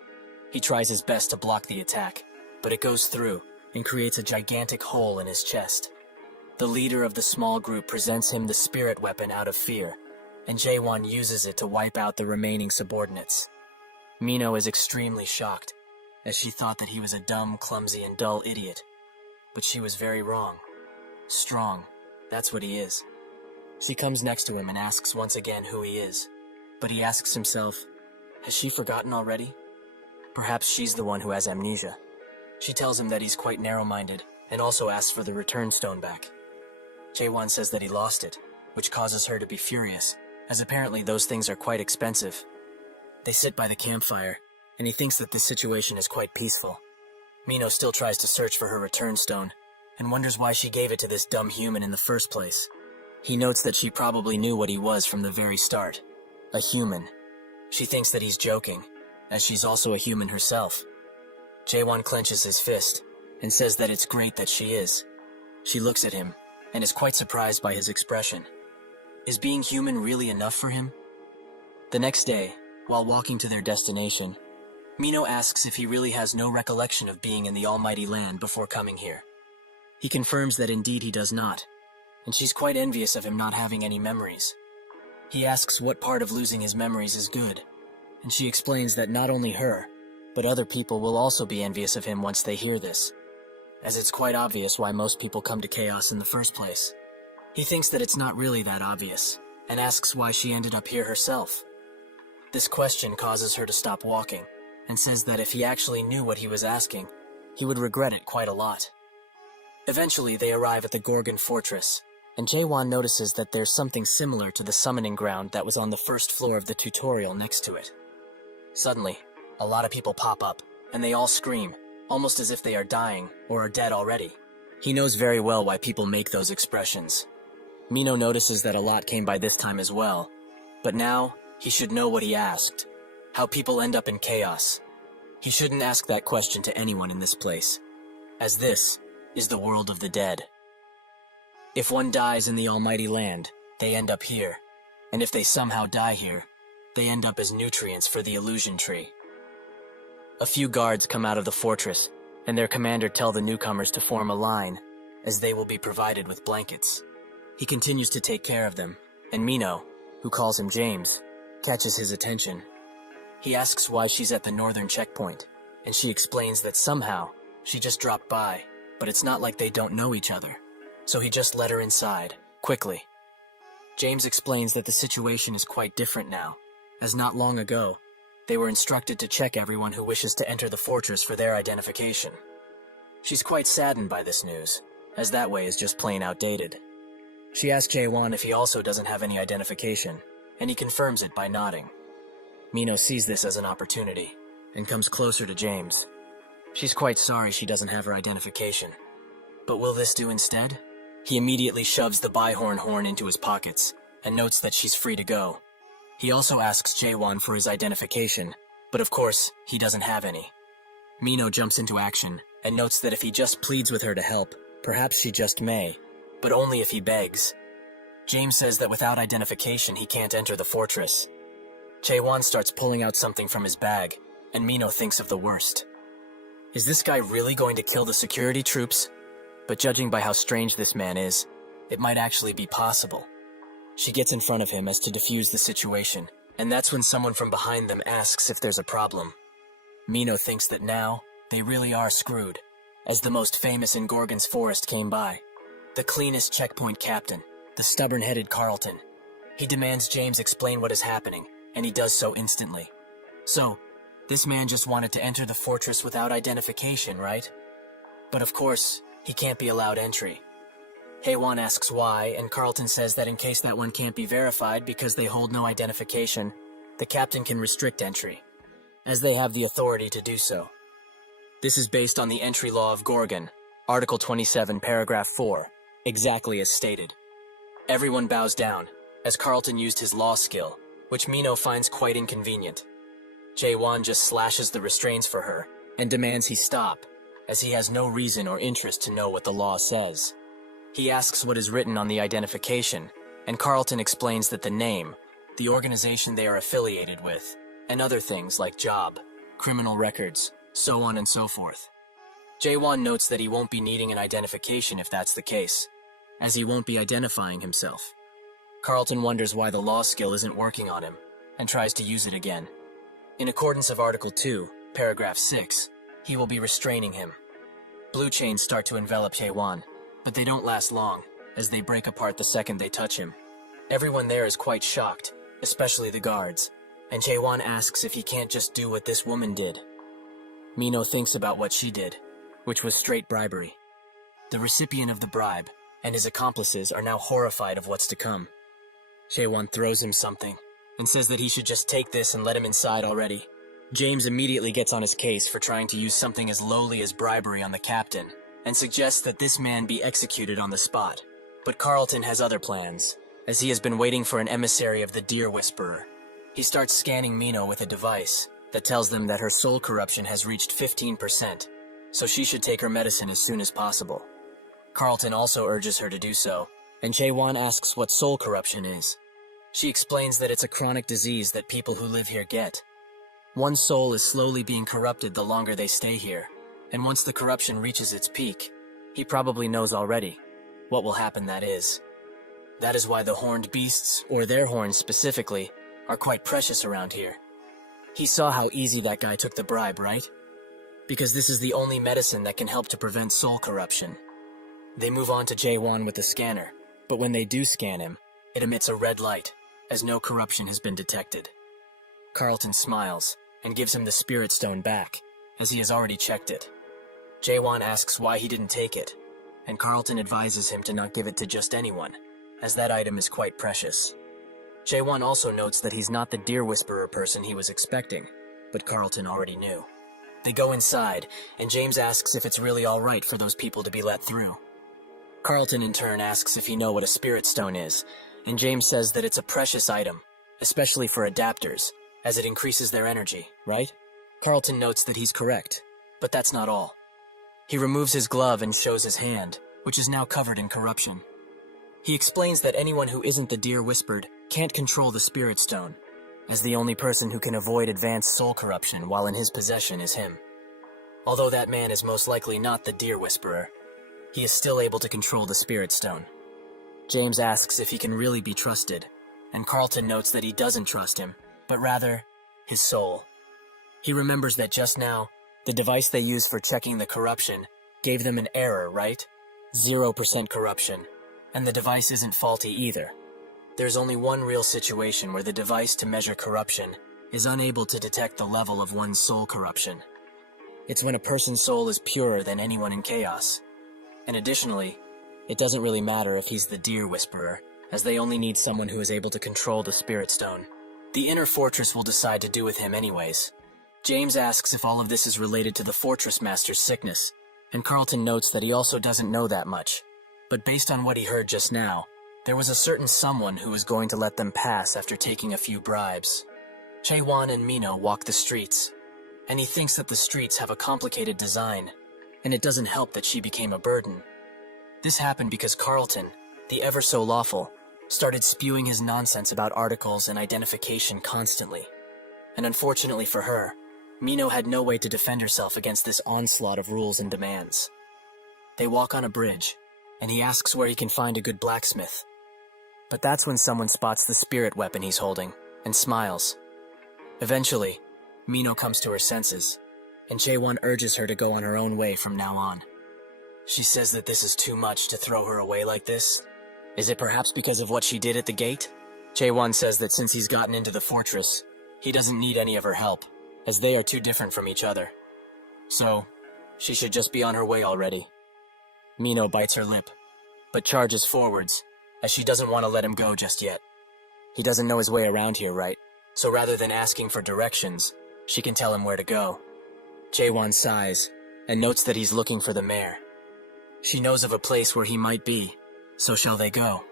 He tries his best to block the attack, but it goes through and creates a gigantic hole in his chest. The leader of the small group presents him the spirit weapon out of fear, and Jae-won uses it to wipe out the remaining subordinates. Mino is extremely shocked, as she thought that he was a dumb, clumsy, and dull idiot. But she was very wrong. Strong, that's what he is. She comes next to him and asks once again who he is, but he asks himself, has she forgotten already? Perhaps she's the one who has amnesia. She tells him that he's quite narrow-minded, and also asks for the return stone back. Jae-won says that he lost it, which causes her to be furious, as apparently those things are quite expensive. They sit by the campfire, and he thinks that this situation is quite peaceful. Mino still tries to search for her return stone, and wonders why she gave it to this dumb human in the first place. He notes that she probably knew what he was from the very start. A human. She thinks that he's joking, as she's also a human herself. Jae-won clenches his fist, and says that it's great that she is. She looks at him, and is quite surprised by his expression. Is being human really enough for him? The next day, while walking to their destination, Mino asks if he really has no recollection of being in the Almighty Land before coming here. He confirms that indeed he does not, and she's quite envious of him not having any memories. He asks what part of losing his memories is good, and she explains that not only her, but other people will also be envious of him once they hear this, as it's quite obvious why most people come to Chaos in the first place. He thinks that it's not really that obvious, and asks why she ended up here herself. This question causes her to stop walking, and says that if he actually knew what he was asking, he would regret it quite a lot. Eventually, they arrive at the Gorgon Fortress, and Jae-won notices that there's something similar to the summoning ground that was on the first floor of the tutorial next to it. Suddenly, a lot of people pop up, and they all scream, almost as if they are dying or are dead already. He knows very well why people make those expressions. Mino notices that a lot came by this time as well, but now he should know what he asked. How people end up in Chaos. He shouldn't ask that question to anyone in this place, as this is the world of the dead. If one dies in the Almighty Land, they end up here, and if they somehow die here, they end up as nutrients for the illusion tree. A few guards come out of the fortress, and their commander tell the newcomers to form a line, as they will be provided with blankets. He continues to take care of them, and Mino, who calls him James, catches his attention. He asks why she's at the northern checkpoint, and she explains that somehow she just dropped by, but it's not like they don't know each other. So he just let her inside, quickly. James explains that the situation is quite different now, as not long ago, they were instructed to check everyone who wishes to enter the fortress for their identification. She's quite saddened by this news, as that way is just plain outdated. She asks Jae-won if he also doesn't have any identification, and he confirms it by nodding. Mino sees this as an opportunity, and comes closer to James. She's quite sorry she doesn't have her identification. But will this do instead? He immediately shoves the Byhorn horn into his pockets and notes that she's free to go. He also asks Jaewon for his identification, but of course, he doesn't have any. Mino jumps into action and notes that if he just pleads with her to help, perhaps she just may, but only if he begs. James says that without identification, he can't enter the fortress. Jaewon starts pulling out something from his bag, and Mino thinks of the worst. Is this guy really going to kill the security troops? But judging by how strange this man is, it might actually be possible. She gets in front of him as to defuse the situation, and that's when someone from behind them asks if there's a problem. Mino thinks that now, they really are screwed, as the most famous in Gorgon's forest came by. The cleanest checkpoint captain, the stubborn-headed Carlton. He demands James explain what is happening, and he does so instantly. So, this man just wanted to enter the fortress without identification, right? But of course, he can't be allowed entry. Haewon asks why, and Carlton says that in case that one can't be verified because they hold no identification, the captain can restrict entry, as they have the authority to do so. This is based on the entry law of Gorgon, Article 27, Paragraph 4, exactly as stated. Everyone bows down, as Carlton used his law skill, which Mino finds quite inconvenient. Jaewon just slashes the restraints for her, and demands he stop, as he has no reason or interest to know what the law says. He asks what is written on the identification, and Carlton explains that the name, the organization they are affiliated with, and other things like job, criminal records, so on and so forth. Jaewon notes that he won't be needing an identification if that's the case, as he won't be identifying himself. Carlton wonders why the law skill isn't working on him, and tries to use it again. In accordance of Article 2, Paragraph 6, he will be restraining him. Blue chains start to envelop Jaewon, but they don't last long, as they break apart the second they touch him. Everyone there is quite shocked, especially the guards, and Jaewon asks if he can't just do what this woman did. Mino thinks about what she did, which was straight bribery. The recipient of the bribe and his accomplices are now horrified of what's to come. Jaewon throws him something and says that he should just take this and let him inside already. James immediately gets on his case for trying to use something as lowly as bribery on the captain, and suggests that this man be executed on the spot. But Carlton has other plans, as he has been waiting for an emissary of the Deer Whisperer. He starts scanning Mino with a device that tells them that her soul corruption has reached 15%, so she should take her medicine as soon as possible. Carlton also urges her to do so, and Jaewon asks what soul corruption is. She explains that it's a chronic disease that people who live here get. One's soul is slowly being corrupted the longer they stay here, and once the corruption reaches its peak, he probably knows already what will happen, that is. That is why the horned beasts, or their horns specifically, are quite precious around here. He saw how easy that guy took the bribe, right? Because this is the only medicine that can help to prevent soul corruption. They move on to Jaewon with the scanner, but when they do scan him, it emits a red light, as no corruption has been detected. Carlton smiles and gives him the spirit stone back, as he has already checked it. Jaewon asks why he didn't take it, and Carlton advises him to not give it to just anyone, as that item is quite precious. Jaewon also notes that he's not the Deer Whisperer person he was expecting, but Carlton already knew. They go inside, and James asks if it's really all right for those people to be let through. Carlton in turn asks if he knows what a spirit stone is, and James says that it's a precious item, especially for adapters, as it increases their energy, right? Carlton notes that he's correct, but that's not all. He removes his glove and shows his hand, which is now covered in corruption. He explains that anyone who isn't the Deer Whispered can't control the Spirit Stone, as the only person who can avoid advanced soul corruption while in his possession is him. Although that man is most likely not the Deer Whisperer, he is still able to control the Spirit Stone. James asks if he can really be trusted, and Carlton notes that he doesn't trust him, but rather, his soul. He remembers that just now, the device they used for checking the corruption gave them an error, right? 0% corruption, and the device isn't faulty either. There's only one real situation where the device to measure corruption is unable to detect the level of one's soul corruption. It's when a person's soul is purer than anyone in chaos. And additionally, it doesn't really matter if he's the Deer Whisperer, as they only need someone who is able to control the Spirit Stone. The inner fortress will decide to do with him anyways. James asks if all of this is related to the Fortress Master's sickness, and Carlton notes that he also doesn't know that much, But based on what he heard just now, there was a certain someone who was going to let them pass after taking a few bribes. Chaewon and Mino walk the streets, and he thinks that the streets have a complicated design, and it doesn't help that she became a burden. This happened because Carlton, the ever-so-lawful, started spewing his nonsense about articles and identification constantly. And unfortunately for her, Mino had no way to defend herself against this onslaught of rules and demands. They walk on a bridge, and he asks where he can find a good blacksmith. But that's when someone spots the spirit weapon he's holding, and smiles. Eventually, Mino comes to her senses, and Chaewon urges her to go on her own way from now on. She says that this is too much to throw her away like this. Is it perhaps because of what she did at the gate? Chaewon says that since he's gotten into the fortress, he doesn't need any of her help, as they are too different from each other. So, she should just be on her way already. Mino bites her lip, but charges forwards, as she doesn't want to let him go just yet. He doesn't know his way around here, right? So rather than asking for directions, she can tell him where to go. Chaewon sighs, and notes that he's looking for the mayor. She knows of a place where he might be, so shall they go?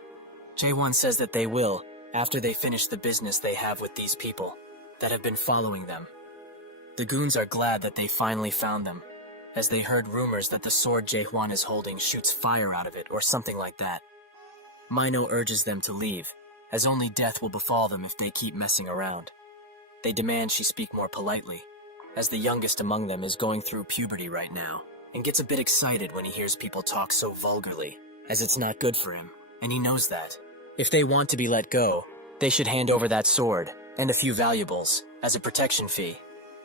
Chaewon says that they will, after they finish the business they have with these people that have been following them. The goons are glad that they finally found them, as they heard rumors that the sword Chaewon is holding shoots fire out of it or something like that. Mino urges them to leave, as only death will befall them if they keep messing around. They demand she speak more politely, as the youngest among them is going through puberty right now, and gets a bit excited when he hears people talk so vulgarly, as it's not good for him, and he knows that. If they want to be let go, they should hand over that sword, and a few valuables, as a protection fee.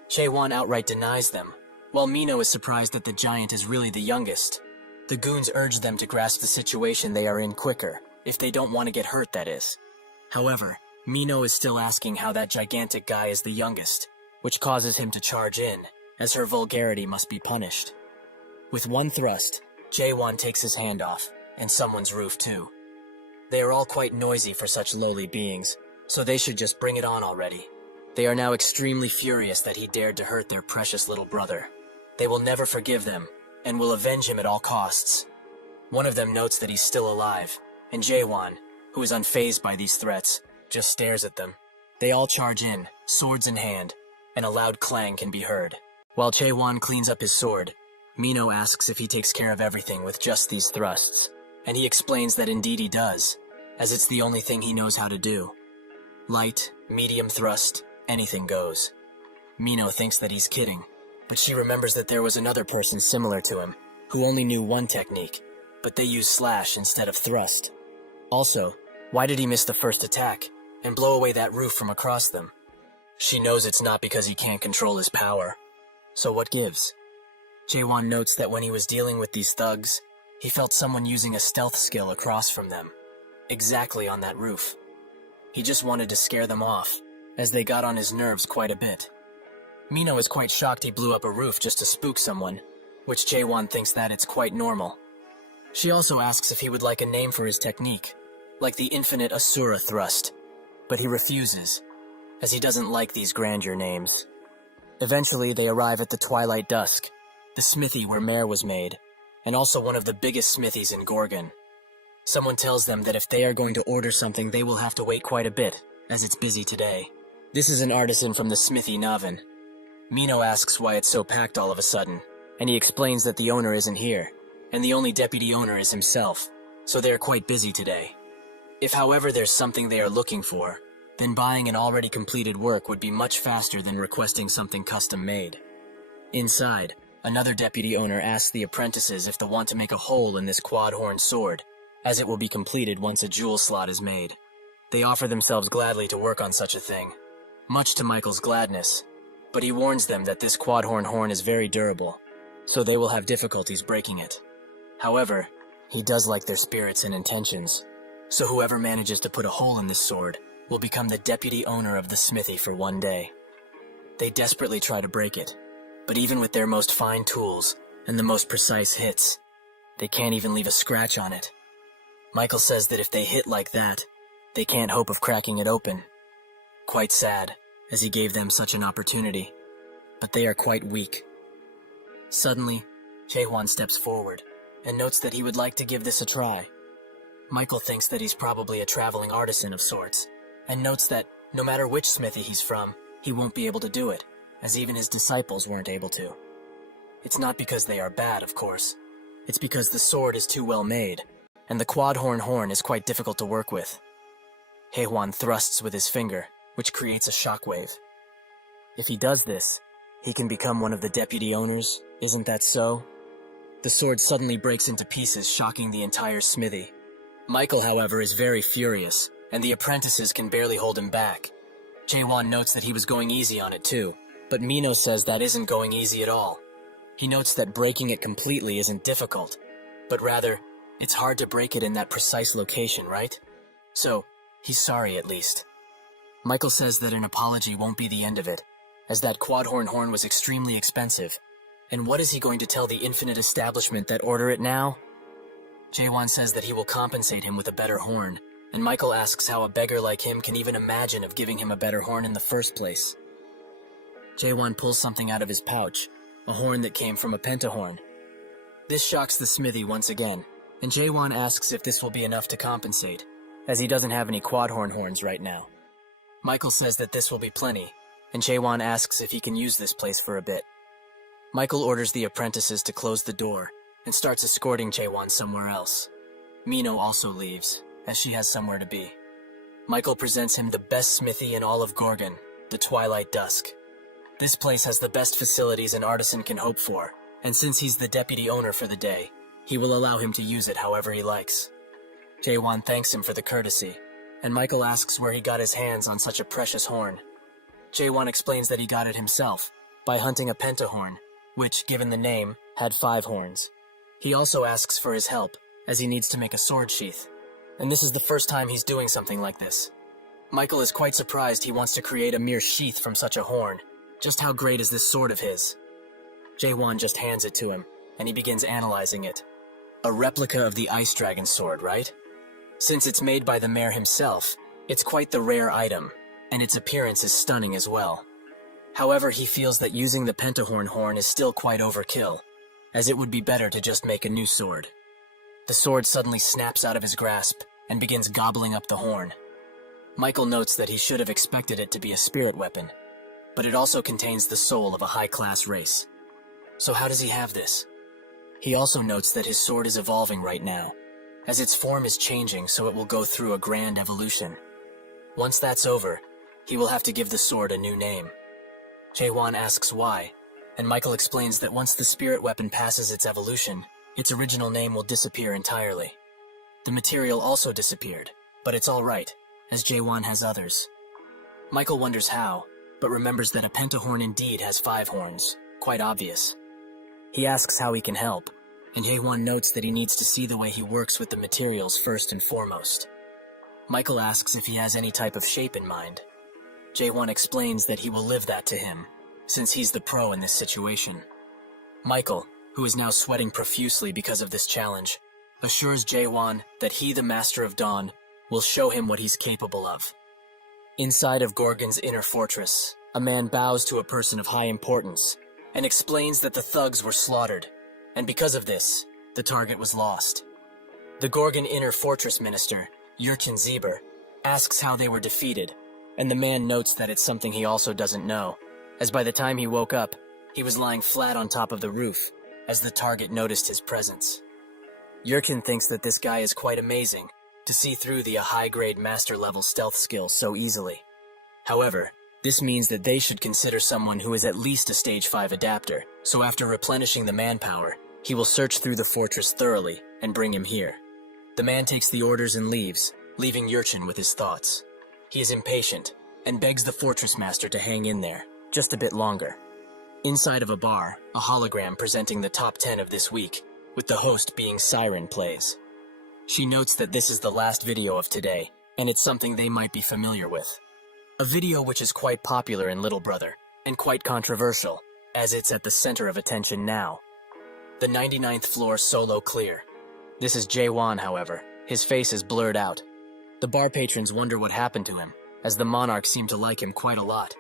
Chaewon outright denies them, while Mino is surprised that the giant is really the youngest. The goons urge them to grasp the situation they are in quicker, if they don't want to get hurt, that is. However, Mino is still asking how that gigantic guy is the youngest, which causes him to charge in, as her vulgarity must be punished. With one thrust, Chaewon takes his hand off, and someone's roof too. They are all quite noisy for such lowly beings, so they should just bring it on already. They are now extremely furious that he dared to hurt their precious little brother. They will never forgive them, and will avenge him at all costs. One of them notes that he's still alive, and Chaewon, who is unfazed by these threats, just stares at them. They all charge in, swords in hand, and a loud clang can be heard. While Chaewon cleans up his sword, Mino asks if he takes care of everything with just these thrusts, and he explains that indeed he does, as it's the only thing he knows how to do. Light, medium thrust, anything goes. Mino thinks that he's kidding, but she remembers that there was another person similar to him, who only knew one technique, but they used slash instead of thrust. Also, why did he miss the first attack, and blow away that roof from across them? She knows it's not because he can't control his power. So what gives? Chaewon notes that when he was dealing with these thugs, he felt someone using a stealth skill across from them, exactly on that roof. He just wanted to scare them off, as they got on his nerves quite a bit. Mino is quite shocked he blew up a roof just to spook someone, which Chaewon thinks that it's quite normal. She also asks if he would like a name for his technique, like the Infinite Asura Thrust, but he refuses, as he doesn't like these grandeur names. Eventually, they arrive at the Twilight Dusk, the smithy where Mare was made, and also one of the biggest smithies in Gorgon. Someone tells them that if they are going to order something, they will have to wait quite a bit, as it's busy today. This is an artisan from the smithy Navin. Mino asks why it's so packed all of a sudden, and he explains that the owner isn't here, and the only deputy owner is himself, so they are quite busy today. If however there's something they are looking for, then buying an already completed work would be much faster than requesting something custom made. Inside, another deputy owner asks the apprentices if they want to make a hole in this quad-horn sword, as it will be completed once a jewel slot is made. They offer themselves gladly to work on such a thing, much to Michael's gladness, but he warns them that this quad-horn horn is very durable, so they will have difficulties breaking it. However, he does like their spirits and intentions, so whoever manages to put a hole in this sword will become the deputy owner of the smithy for one day. They desperately try to break it, but even with their most fine tools and the most precise hits, they can't even leave a scratch on it. Michael says that if they hit like that, they can't hope of cracking it open. Quite sad, as he gave them such an opportunity, but they are quite weak. Suddenly, Chaewon steps forward, and notes that he would like to give this a try. Michael thinks that he's probably a traveling artisan of sorts, and notes that no matter which smithy he's from, he won't be able to do it, as even his disciples weren't able to. It's not because they are bad, of course. It's because the sword is too well made, and the quad-horn horn is quite difficult to work with. Heiwan thrusts with his finger, which creates a shockwave. If he does this, he can become one of the deputy owners, isn't that so? The sword suddenly breaks into pieces, shocking the entire smithy. Michael, however, is very furious, and the apprentices can barely hold him back. Jaewon notes that he was going easy on it too, but Mino says that isn't going easy at all. He notes that breaking it completely isn't difficult, but rather, it's hard to break it in that precise location, right? So, he's sorry at least. Michael says that an apology won't be the end of it, as that quad-horn horn was extremely expensive. And what is he going to tell the Infinite Establishment that order it now? Jaewon says that he will compensate him with a better horn, and Michael asks how a beggar like him can even imagine of giving him a better horn in the first place. Jaewon pulls something out of his pouch, a horn that came from a pentahorn. This shocks the smithy once again, and Jaewon asks if this will be enough to compensate, as he doesn't have any quad-horn horns right now. Michael says that this will be plenty, and Jaewon asks if he can use this place for a bit. Michael orders the apprentices to close the door, and starts escorting Jaewon somewhere else. Mino also leaves, as she has somewhere to be. Michael presents him the best smithy in all of Gorgon, the Twilight Dusk. This place has the best facilities an artisan can hope for, and since he's the deputy owner for the day, he will allow him to use it however he likes. Jaewon thanks him for the courtesy, and Michael asks where he got his hands on such a precious horn. Jaewon explains that he got it himself, by hunting a pentahorn, which, given the name, had 5 horns. He also asks for his help, as he needs to make a sword sheath, and this is the first time he's doing something like this. Michael is quite surprised he wants to create a mere sheath from such a horn. Just how great is this sword of his? Jaewon just hands it to him, and he begins analyzing it. A replica of the Ice Dragon sword, right? Since it's made by the mayor himself, it's quite the rare item, and its appearance is stunning as well. However, he feels that using the pentahorn horn is still quite overkill, as it would be better to just make a new sword. The sword suddenly snaps out of his grasp and begins gobbling up the horn. Michael notes that he should have expected it to be a spirit weapon, but it also contains the soul of a high-class race. So how does he have this? He also notes that his sword is evolving right now, as its form is changing so it will go through a grand evolution. Once that's over, he will have to give the sword a new name. Jaewon asks why, and Michael explains that once the spirit weapon passes its evolution, its original name will disappear entirely. The material also disappeared, but it's all right, as Jaewon has others. Michael wonders how, but remembers that a pentahorn indeed has 5 horns, quite obvious. He asks how he can help, and Jaewon notes that he needs to see the way he works with the materials first and foremost. Michael asks if he has any type of shape in mind. Jaewon explains that he will live that to him, since he's the pro in this situation. Michael, who is now sweating profusely because of this challenge, assures Jaewon that he, the Master of Dawn, will show him what he's capable of. Inside of Gorgon's inner fortress, a man bows to a person of high importance and explains that the thugs were slaughtered, and because of this, the target was lost. The Gorgon inner fortress minister, Yurchin Zieber, asks how they were defeated, and the man notes that it's something he also doesn't know, as by the time he woke up, he was lying flat on top of the roof, as the target noticed his presence. Yurchin thinks that this guy is quite amazing, to see through the high-grade master-level stealth skill so easily. However, this means that they should consider someone who is at least a Stage 5 adapter, so after replenishing the manpower, he will search through the fortress thoroughly and bring him here. The man takes the orders and leaves, leaving Yurchin with his thoughts. He is impatient, and begs the fortress master to hang in there, just a bit longer. Inside of a bar, a hologram presenting the top 10 of this week, with the host being Siren plays. She notes that this is the last video of today, and it's something they might be familiar with. A video which is quite popular in Little Brother, and quite controversial, as it's at the center of attention now. The 99th floor solo clear. This is Jaewon, however. His face is blurred out. The bar patrons wonder what happened to him, as the monarch seemed to like him quite a lot.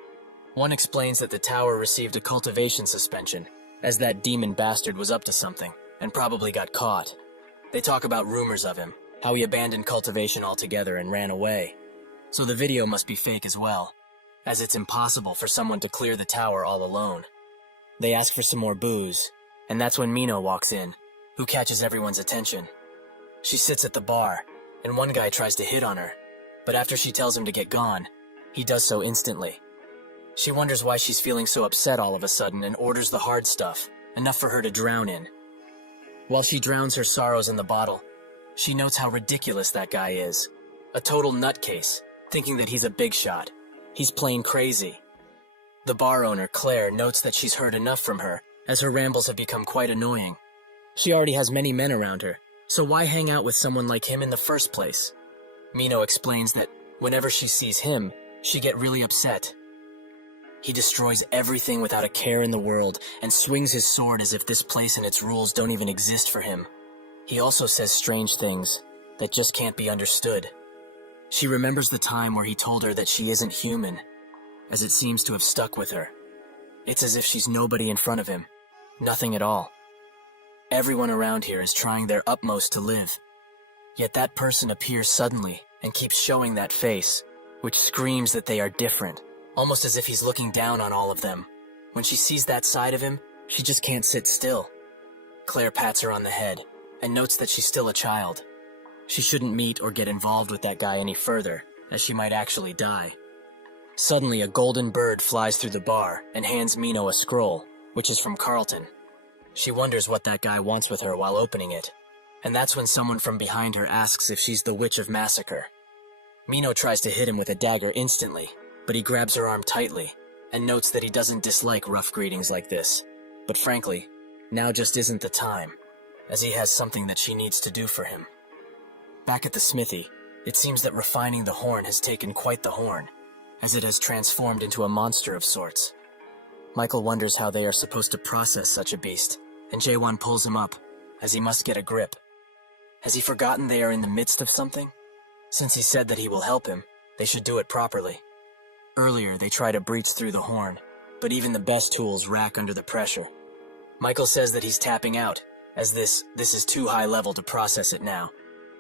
One explains that the tower received a cultivation suspension, as that demon bastard was up to something, and probably got caught. They talk about rumors of him, how he abandoned cultivation altogether and ran away. So the video must be fake as well, as it's impossible for someone to clear the tower all alone. They ask for some more booze, and that's when Mino walks in, who catches everyone's attention. She sits at the bar, and one guy tries to hit on her, but after she tells him to get gone, he does so instantly. She wonders why she's feeling so upset all of a sudden and orders the hard stuff, enough for her to drown in. While she drowns her sorrows in the bottle, she notes how ridiculous that guy is. A total nutcase, thinking that he's a big shot. He's plain crazy. The bar owner, Claire, notes that she's heard enough from her, as her rambles have become quite annoying. She already has many men around her, so why hang out with someone like him in the first place? Mino explains that whenever she sees him, she get really upset. He destroys everything without a care in the world and swings his sword as if this place and its rules don't even exist for him. He also says strange things that just can't be understood. She remembers the time where he told her that she isn't human, as it seems to have stuck with her. It's as if she's nobody in front of him, nothing at all. Everyone around here is trying their utmost to live. Yet that person appears suddenly and keeps showing that face, which screams that they are different, almost as if he's looking down on all of them. When she sees that side of him, she just can't sit still. Claire pats her on the head and notes that she's still a child. She shouldn't meet or get involved with that guy any further, as she might actually die. Suddenly, a golden bird flies through the bar and hands Mino a scroll, which is from Carlton. She wonders what that guy wants with her while opening it, and that's when someone from behind her asks if she's the Witch of Massacre. Mino tries to hit him with a dagger instantly, but he grabs her arm tightly and notes that he doesn't dislike rough greetings like this. But frankly, now just isn't the time, as he has something that she needs to do for him. Back at the smithy, it seems that refining the horn has taken quite the horn, as it has transformed into a monster of sorts. Michael wonders how they are supposed to process such a beast, and Jaewon pulls him up, as he must get a grip. Has he forgotten they are in the midst of something? Since he said that he will help him, they should do it properly. Earlier, they try to breach through the horn, but even the best tools rack under the pressure. Michael says that he's tapping out, as this is too high level to process it now.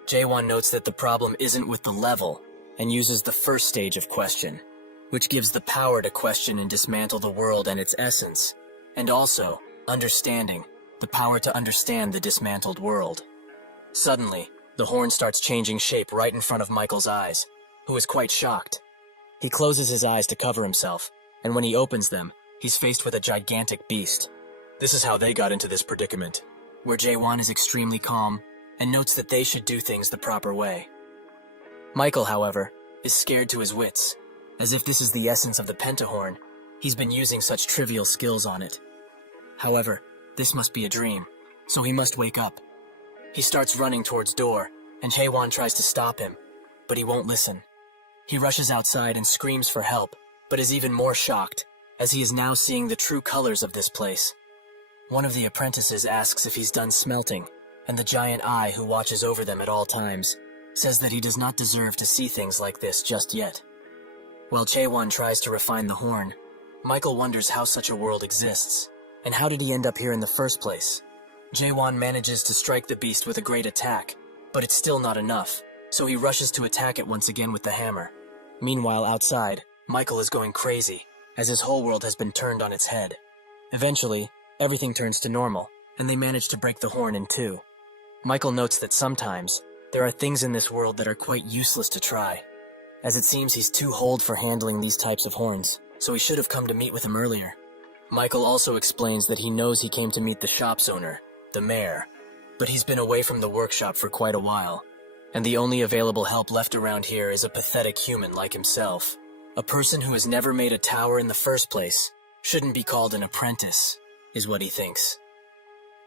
Jaewon notes that the problem isn't with the level, and uses the first stage of question, which gives the power to question and dismantle the world and its essence, and also, understanding, the power to understand the dismantled world. Suddenly, the horn starts changing shape right in front of Michael's eyes, who is quite shocked. He closes his eyes to cover himself, and when he opens them, he's faced with a gigantic beast. This is how they got into this predicament, where Jaewon is extremely calm and notes that they should do things the proper way. Michael, however, is scared to his wits, as if this is the essence of the pentahorn. He's been using such trivial skills on it. However, this must be a dream, so he must wake up. He starts running towards door, and Jaewon tries to stop him, but he won't listen. He rushes outside and screams for help, but is even more shocked, as he is now seeing the true colors of this place. One of the apprentices asks if he's done smelting, and the giant eye who watches over them at all times says that he does not deserve to see things like this just yet. While Jaewon tries to refine the horn, Michael wonders how such a world exists, and how did he end up here in the first place? Jaewon manages to strike the beast with a great attack, but it's still not enough, so he rushes to attack it once again with the hammer. Meanwhile, outside, Michael is going crazy, as his whole world has been turned on its head. Eventually, everything turns to normal, and they manage to break the horn in two. Michael notes that sometimes, there are things in this world that are quite useless to try, as it seems he's too old for handling these types of horns, so he should have come to meet with him earlier. Michael also explains that he knows he came to meet the shop's owner, the mayor, but he's been away from the workshop for quite a while, and the only available help left around here is a pathetic human like himself. A person who has never made a tower in the first place shouldn't be called an apprentice, is what he thinks.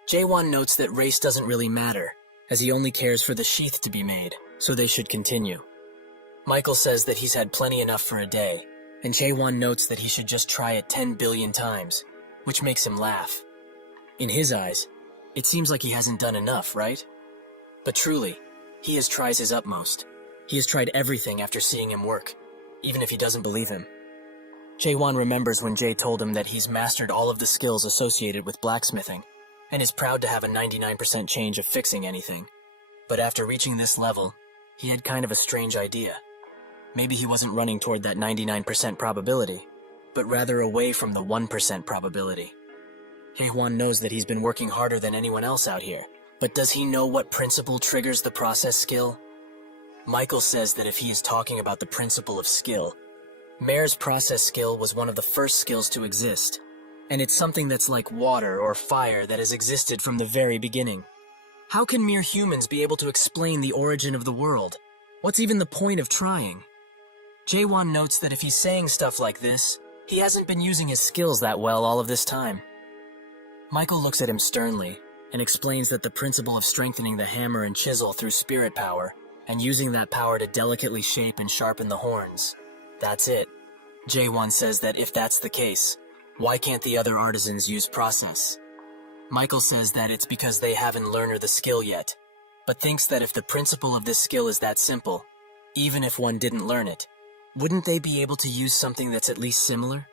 Jaewon notes that race doesn't really matter, as he only cares for the sheath to be made, so they should continue. Michael says that he's had plenty enough for a day, and Jaewon notes that he should just try it 10 billion times, which makes him laugh. In his eyes, it seems like he hasn't done enough, right? But truly, he has tried his utmost. He has tried everything after seeing him work, even if he doesn't believe him. Jaewon remembers when Jay told him that he's mastered all of the skills associated with blacksmithing, and is proud to have a 99% chance of fixing anything. But after reaching this level, he had kind of a strange idea. Maybe he wasn't running toward that 99% probability, but rather away from the 1% probability. Hye-Hwan knows that he's been working harder than anyone else out here, but does he know what principle triggers the process skill? Michael says that if he is talking about the principle of skill, Mare's process skill was one of the first skills to exist, and it's something that's like water or fire that has existed from the very beginning. How can mere humans be able to explain the origin of the world? What's even the point of trying? Jae-Won notes that if he's saying stuff like this, he hasn't been using his skills that well all of this time. Michael looks at him sternly and explains that the principle of strengthening the hammer and chisel through spirit power and using that power to delicately shape and sharpen the horns, that's it. Jae-Won says that if that's the case, why can't the other artisans use process? Michael says that it's because they haven't learned the skill yet, but thinks that if the principle of this skill is that simple, even if one didn't learn it, wouldn't they be able to use something that's at least similar?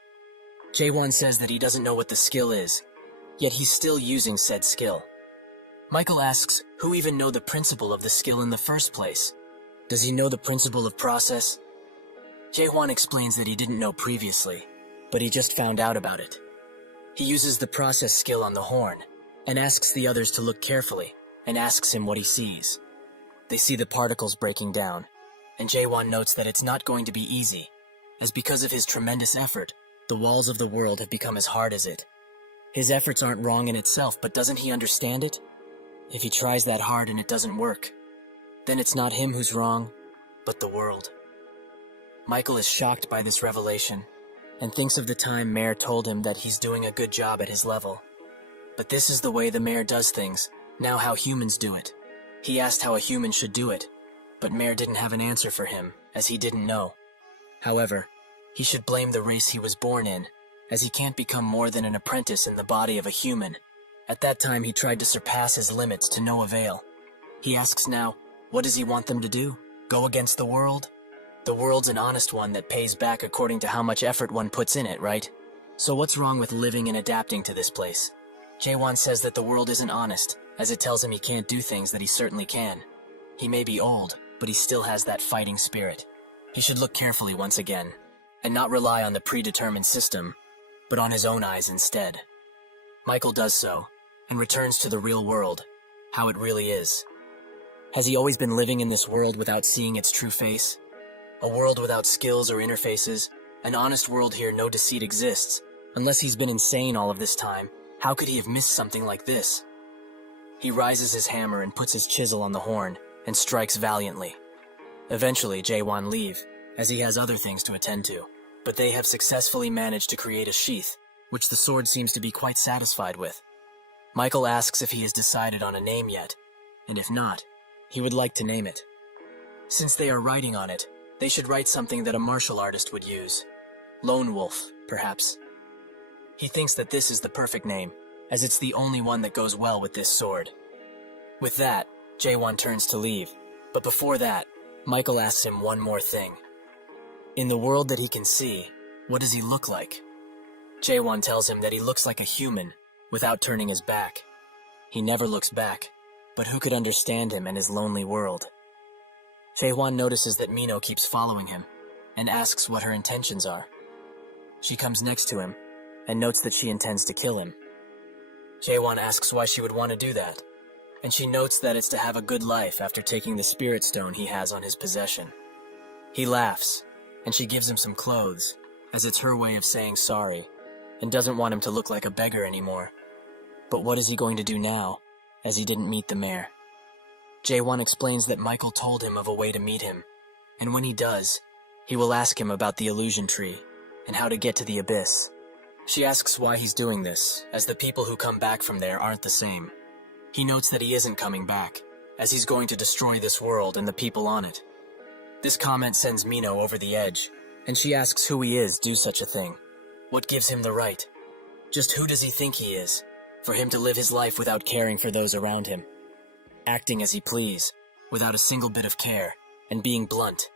Jae-Won says that he doesn't know what the skill is, yet he's still using said skill. Michael asks who even know the principle of the skill in the first place. Does he know the principle of process? Jae-Hwan explains that he didn't know previously, but he just found out about it. He uses the process skill on the horn, and asks the others to look carefully, and asks him what he sees. They see the particles breaking down, and Jae-Won notes that it's not going to be easy, as because of his tremendous effort, the walls of the world have become as hard as it. His efforts aren't wrong in itself, but doesn't he understand it? If he tries that hard and it doesn't work, then it's not him who's wrong, but the world. Michael is shocked by this revelation, and thinks of the time Mare told him that he's doing a good job at his level. But this is the way the Mare does things, now how humans do it. He asked how a human should do it, but Mare didn't have an answer for him, as he didn't know. However, he should blame the race he was born in, as he can't become more than an apprentice in the body of a human. At that time he tried to surpass his limits to no avail. He asks now, what does he want them to do? Go against the world? The world's an honest one that pays back according to how much effort one puts in it, right? So what's wrong with living and adapting to this place? Jae-Won says that the world isn't honest, as it tells him he can't do things that he certainly can. He may be old, but he still has that fighting spirit. He should look carefully once again, and not rely on the predetermined system, but on his own eyes instead. Michael does so, and returns to the real world, how it really is. Has he always been living in this world without seeing its true face? A world without skills or interfaces, an honest world here no deceit exists. Unless he's been insane all of this time, how could he have missed something like this? He rises his hammer and puts his chisel on the horn, and strikes valiantly. Eventually, Jae-Won leave, as he has other things to attend to, but they have successfully managed to create a sheath, which the sword seems to be quite satisfied with. Michael asks if he has decided on a name yet, and if not, he would like to name it. Since they are writing on it, they should write something that a martial artist would use. Lone Wolf, perhaps. He thinks that this is the perfect name, as it's the only one that goes well with this sword. With that, Jae-Won turns to leave, but before that, Michael asks him one more thing. In the world that he can see, what does he look like? Jae-Won tells him that he looks like a human, without turning his back. He never looks back, but who could understand him and his lonely world? Jae-Won notices that Mino keeps following him, and asks what her intentions are. She comes next to him, and notes that she intends to kill him. Jae-Won asks why she would want to do that, and she notes that it's to have a good life after taking the spirit stone he has on his possession. He laughs, and she gives him some clothes, as it's her way of saying sorry, and doesn't want him to look like a beggar anymore. But what is he going to do now, as he didn't meet the mayor? Jae-Won explains that Michael told him of a way to meet him, and when he does, he will ask him about the illusion tree, and how to get to the abyss. She asks why he's doing this, as the people who come back from there aren't the same. He notes that he isn't coming back, as he's going to destroy this world and the people on it. This comment sends Mino over the edge, and she asks who he is do such a thing. What gives him the right? Just who does he think he is, for him to live his life without caring for those around him? Acting as he please, without a single bit of care, and being blunt.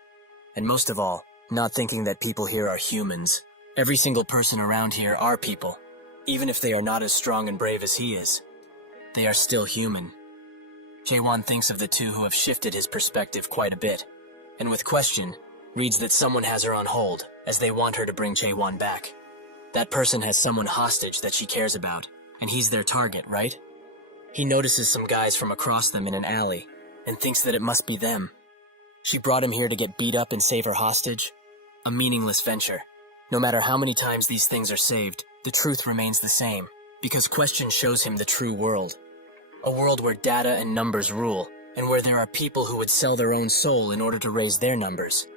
And most of all, not thinking that people here are humans. Every single person around here are people, even if they are not as strong and brave as he is. They are still human. Jae-won thinks of the two who have shifted his perspective quite a bit, and with question, reads that someone has her on hold as they want her to bring Jae-won back. That person has someone hostage that she cares about, and he's their target, right? He notices some guys from across them in an alley and thinks that it must be them. She brought him here to get beat up and save her hostage? A meaningless venture. No matter how many times these things are saved, the truth remains the same, because question shows him the true world. A world where data and numbers rule, and where there are people who would sell their own soul in order to raise their numbers.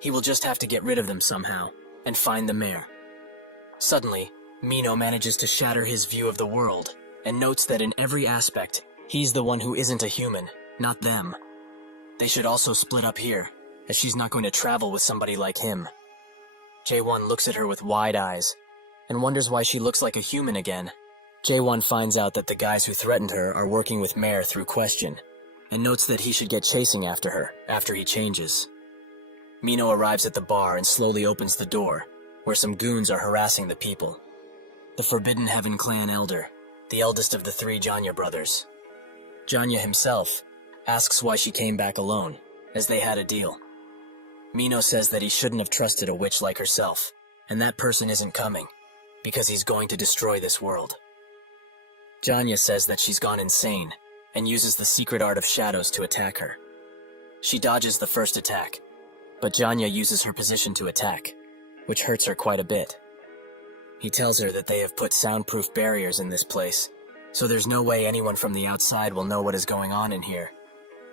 He will just have to get rid of them somehow, and find the mayor. Suddenly, Mino manages to shatter his view of the world, and notes that in every aspect, he's the one who isn't a human, not them. They should also split up here, as she's not going to travel with somebody like him. Jae-won looks at her with wide eyes, and wonders why she looks like a human again. Jae-won finds out that the guys who threatened her are working with Mare through question, and notes that he should get chasing after her after he changes. Mino arrives at the bar and slowly opens the door, where some goons are harassing the people. The Forbidden Heaven clan elder, the eldest of the three Janya brothers. Janya himself asks why she came back alone, as they had a deal. Mino says that he shouldn't have trusted a witch like herself, and that person isn't coming, because he's going to destroy this world. Janya says that she's gone insane, and uses the secret art of shadows to attack her. She dodges the first attack, but Janya uses her position to attack, which hurts her quite a bit. He tells her that they have put soundproof barriers in this place, so there's no way anyone from the outside will know what is going on in here.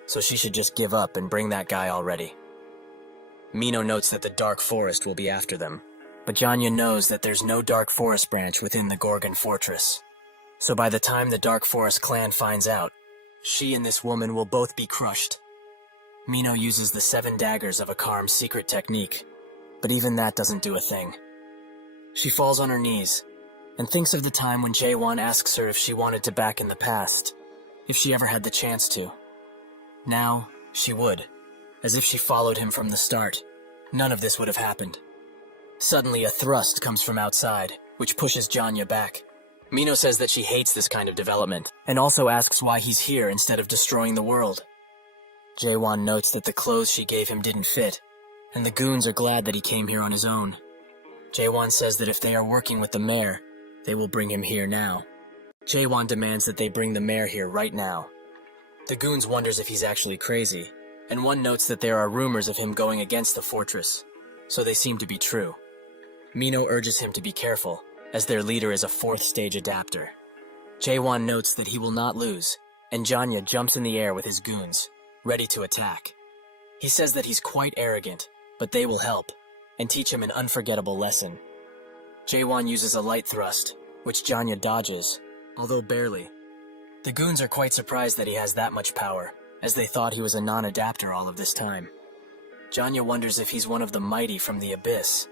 So she should just give up and bring that guy already. Mino notes that the Dark Forest will be after them, but Janya knows that there's no Dark Forest branch within the Gorgon Fortress. So by the time the Dark Forest clan finds out, she and this woman will both be crushed. Mino uses the 7 daggers of Akarm's secret technique, but even that doesn't do a thing. She falls on her knees and thinks of the time when Jae-won asks her if she wanted to back in the past, if she ever had the chance to. Now, she would, as if she followed him from the start. None of this would have happened. Suddenly, a thrust comes from outside, which pushes Janya back. Mino says that she hates this kind of development, and also asks why he's here instead of destroying the world. Jae-won notes that the clothes she gave him didn't fit, and the goons are glad that he came here on his own. Jae-won says that if they are working with the mayor, they will bring him here now. Jae-won demands that they bring the mayor here right now. The goons wonders if he's actually crazy, and one notes that there are rumors of him going against the fortress, so they seem to be true. Mino urges him to be careful, as their leader is a 4th stage adapter. Jae-won notes that he will not lose, and Janya jumps in the air with his goons, ready to attack. He says that he's quite arrogant, but they will help, and teach him an unforgettable lesson. Jae-won uses a light thrust, which Janya dodges, although barely. The goons are quite surprised that he has that much power, as they thought he was a non-adapter all of this time. Janya wonders if he's one of the mighty from the abyss.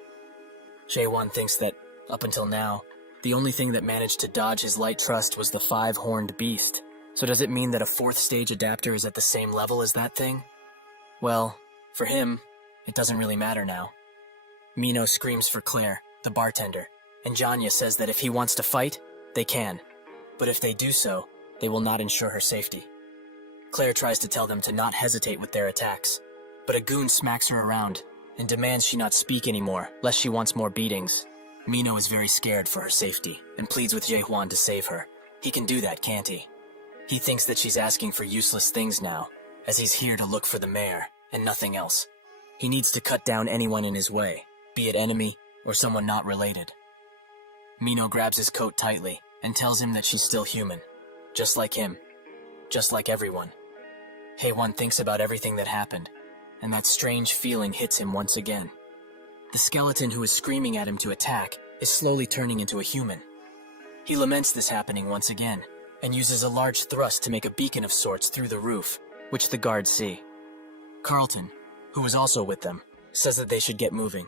Jae-won thinks that, up until now, the only thing that managed to dodge his light thrust was the 5-horned beast. So does it mean that a 4th stage adapter is at the same level as that thing? Well, for him, it doesn't really matter now. Mino screams for Claire, the bartender, and Janya says that if he wants to fight, they can. But if they do so, they will not ensure her safety. Claire tries to tell them to not hesitate with their attacks, but a goon smacks her around and demands she not speak anymore, lest she wants more beatings. Mino is very scared for her safety and pleads with Jae-won to save her. He can do that, can't he? He thinks that she's asking for useless things now, as he's here to look for the mayor and nothing else. He needs to cut down anyone in his way, be it enemy or someone not related. Mino grabs his coat tightly and tells him that she's still human, just like him, just like everyone. Haewon thinks about everything that happened, and that strange feeling hits him once again. The skeleton who is screaming at him to attack is slowly turning into a human. He laments this happening once again, and uses a large thrust to make a beacon of sorts through the roof, which the guards see. Carlton, who was also with them, says that they should get moving.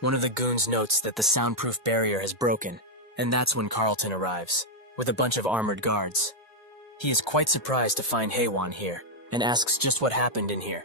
One of the goons notes that the soundproof barrier has broken, and that's when Carlton arrives, with a bunch of armored guards. He is quite surprised to find Haewon here, and asks just what happened in here.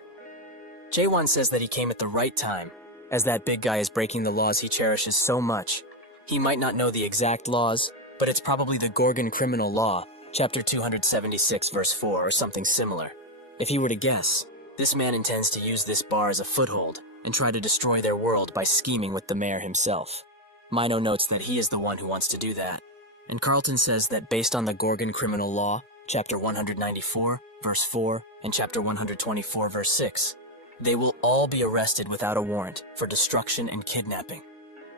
Jae-won says that he came at the right time, as that big guy is breaking the laws he cherishes so much. He might not know the exact laws, but it's probably the Gorgon criminal law Chapter 276, verse 4, or something similar. If he were to guess, this man intends to use this bar as a foothold and try to destroy their world by scheming with the mayor himself. Mino notes that he is the one who wants to do that, and Carlton says that based on the Gorgon criminal law, chapter 194, verse 4, and chapter 124, verse 6, they will all be arrested without a warrant for destruction and kidnapping.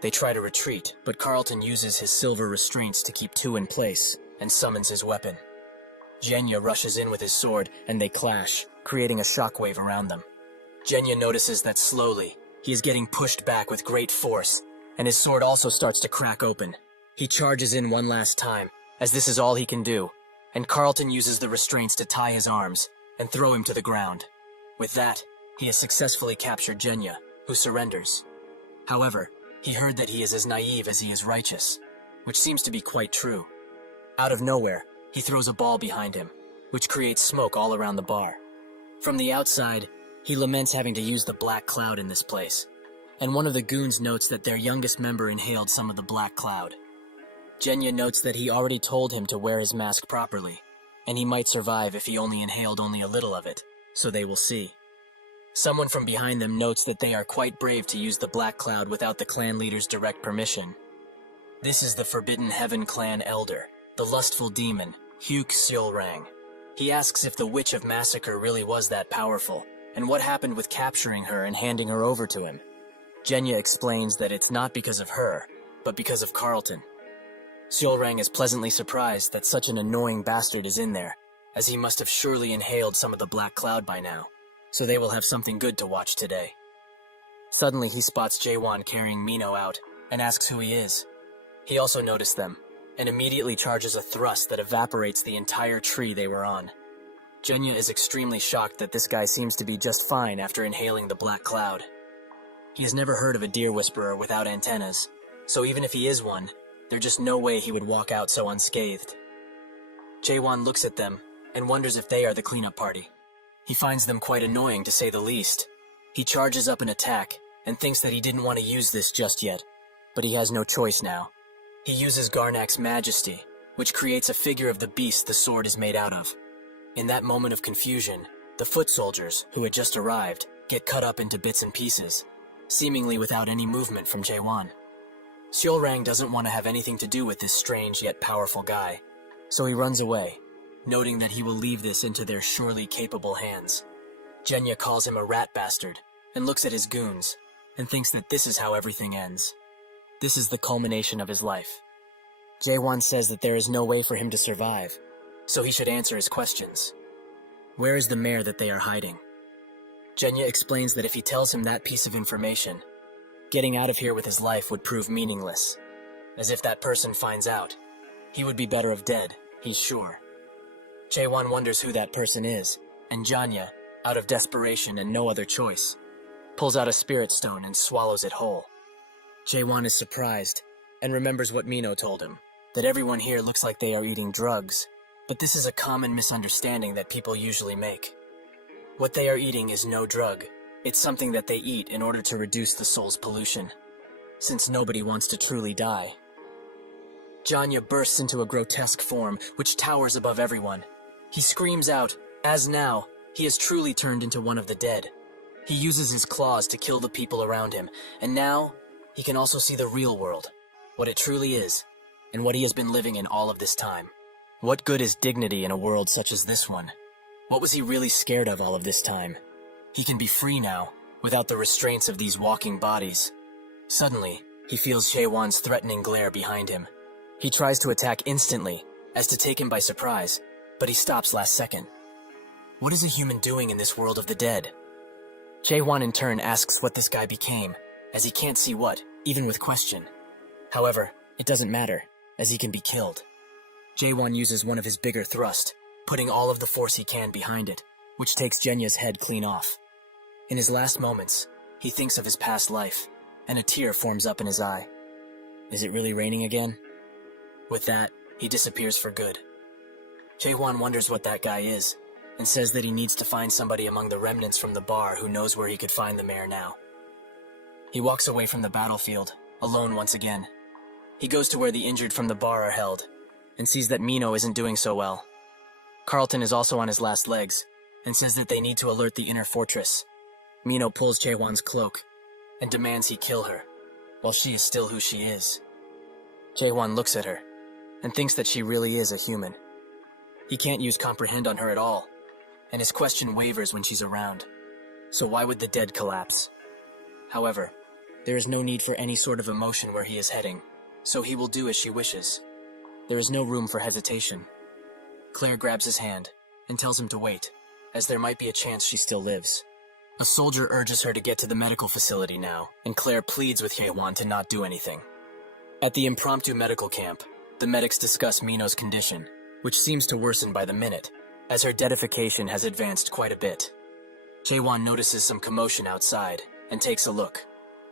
They try to retreat, but Carlton uses his silver restraints to keep two in place and summons his weapon. Genya rushes in with his sword and they clash, creating a shockwave around them. Genya notices that slowly, he is getting pushed back with great force, and his sword also starts to crack open. He charges in one last time, as this is all he can do, and Carlton uses the restraints to tie his arms and throw him to the ground. With that, he has successfully captured Genya, who surrenders. However, he heard that he is as naive as he is righteous, which seems to be quite true. Out of nowhere, he throws a ball behind him, which creates smoke all around the bar. From the outside, he laments having to use the black cloud in this place, and one of the goons notes that their youngest member inhaled some of the black cloud. Genya notes that he already told him to wear his mask properly, and he might survive if he only inhaled only a little of it, so they will see. Someone from behind them notes that they are quite brave to use the black cloud without the clan leader's direct permission. This is the Forbidden Heaven clan elder, the lustful demon, Hyuk Seolrang. He asks if the Witch of Massacre really was that powerful, and what happened with capturing her and handing her over to him. Genya explains that it's not because of her, but because of Carlton. Seolrang is pleasantly surprised that such an annoying bastard is in there, as he must have surely inhaled some of the black cloud by now, so they will have something good to watch today. Suddenly he spots Jaewon carrying Mino out, and asks who he is. He also noticed them, and immediately charges a thrust that evaporates the entire tree they were on. Genya is extremely shocked that this guy seems to be just fine after inhaling the black cloud. He has never heard of a deer whisperer without antennas, so even if he is one, there's just no way he would walk out so unscathed. Jaewon looks at them and wonders if they are the cleanup party. He finds them quite annoying to say the least. He charges up an attack and thinks that he didn't want to use this just yet, but he has no choice now. He uses Garnak's majesty, which creates a figure of the beast the sword is made out of. In that moment of confusion, the foot soldiers, who had just arrived, get cut up into bits and pieces, seemingly without any movement from Jaewon. Seolrang doesn't want to have anything to do with this strange yet powerful guy, so he runs away, noting that he will leave this into their surely capable hands. Genya calls him a rat bastard, and looks at his goons, and thinks that this is how everything ends. This is the culmination of his life. Jaewon says that there is no way for him to survive, so he should answer his questions. Where is the mayor that they are hiding? Genya explains that if he tells him that piece of information, getting out of here with his life would prove meaningless. As if that person finds out, he would be better off dead, he's sure. Jaewon wonders who that person is, and Genya, out of desperation and no other choice, pulls out a spirit stone and swallows it whole. Jaewon is surprised, and remembers what Mino told him, that everyone here looks like they are eating drugs, but this is a common misunderstanding that people usually make. What they are eating is no drug. It's something that they eat in order to reduce the soul's pollution, since nobody wants to truly die. Genya bursts into a grotesque form, which towers above everyone. He screams out, as now, he has truly turned into one of the dead. He uses his claws to kill the people around him, and now, he can also see the real world, what it truly is, and what he has been living in all of this time. What good is dignity in a world such as this one? What was he really scared of all of this time? He can be free now, without the restraints of these walking bodies. Suddenly, he feels Jaewon's threatening glare behind him. He tries to attack instantly, as to take him by surprise, but he stops last second. What is a human doing in this world of the dead? Jaewon in turn asks what this guy became, as he can't see what, even with question. However, it doesn't matter, as he can be killed. Jaewon uses one of his bigger thrusts, putting all of the force he can behind it, which takes Genya's head clean off. In his last moments, he thinks of his past life, and a tear forms up in his eye. Is it really raining again? With that, he disappears for good. Jaewon wonders what that guy is, and says that he needs to find somebody among the remnants from the bar who knows where he could find the mayor now. He walks away from the battlefield, alone once again. He goes to where the injured from the bar are held, and sees that Mino isn't doing so well. Carlton is also on his last legs and says that they need to alert the inner fortress. Mino pulls Jaewon's cloak and demands he kill her, while she is still who she is. Jaewon looks at her and thinks that she really is a human. He can't use comprehend on her at all, and his question wavers when she's around. So why would the dead collapse? However, there is no need for any sort of emotion where he is heading, so he will do as she wishes. There is no room for hesitation. Claire grabs his hand and tells him to wait, as there might be a chance she still lives. A soldier urges her to get to the medical facility now, and Claire pleads with Jaewon to not do anything. At the impromptu medical camp, the medics discuss Mino's condition, which seems to worsen by the minute, as her deadification has advanced quite a bit. Jaewon notices some commotion outside and takes a look.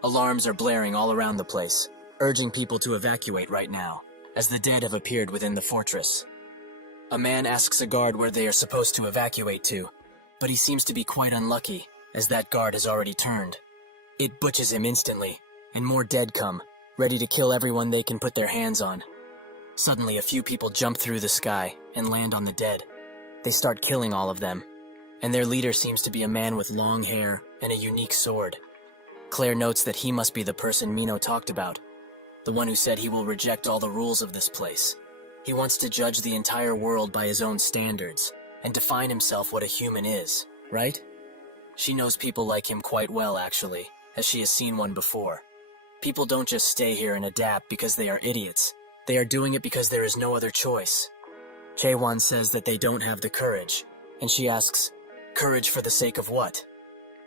Alarms are blaring all around the place, urging people to evacuate right now, as the dead have appeared within the fortress. A man asks a guard where they are supposed to evacuate to, but he seems to be quite unlucky, as that guard has already turned. It butches him instantly, and more dead come, ready to kill everyone they can put their hands on. Suddenly, a few people jump through the sky and land on the dead. They start killing all of them, and their leader seems to be a man with long hair and a unique sword. Claire notes that he must be the person Mino talked about, the one who said he will reject all the rules of this place. He wants to judge the entire world by his own standards and define himself what a human is, right? She knows people like him quite well, actually, as she has seen one before. People don't just stay here and adapt because they are idiots. They are doing it because there is no other choice. Jaewon says that they don't have the courage, and she asks, courage for the sake of what?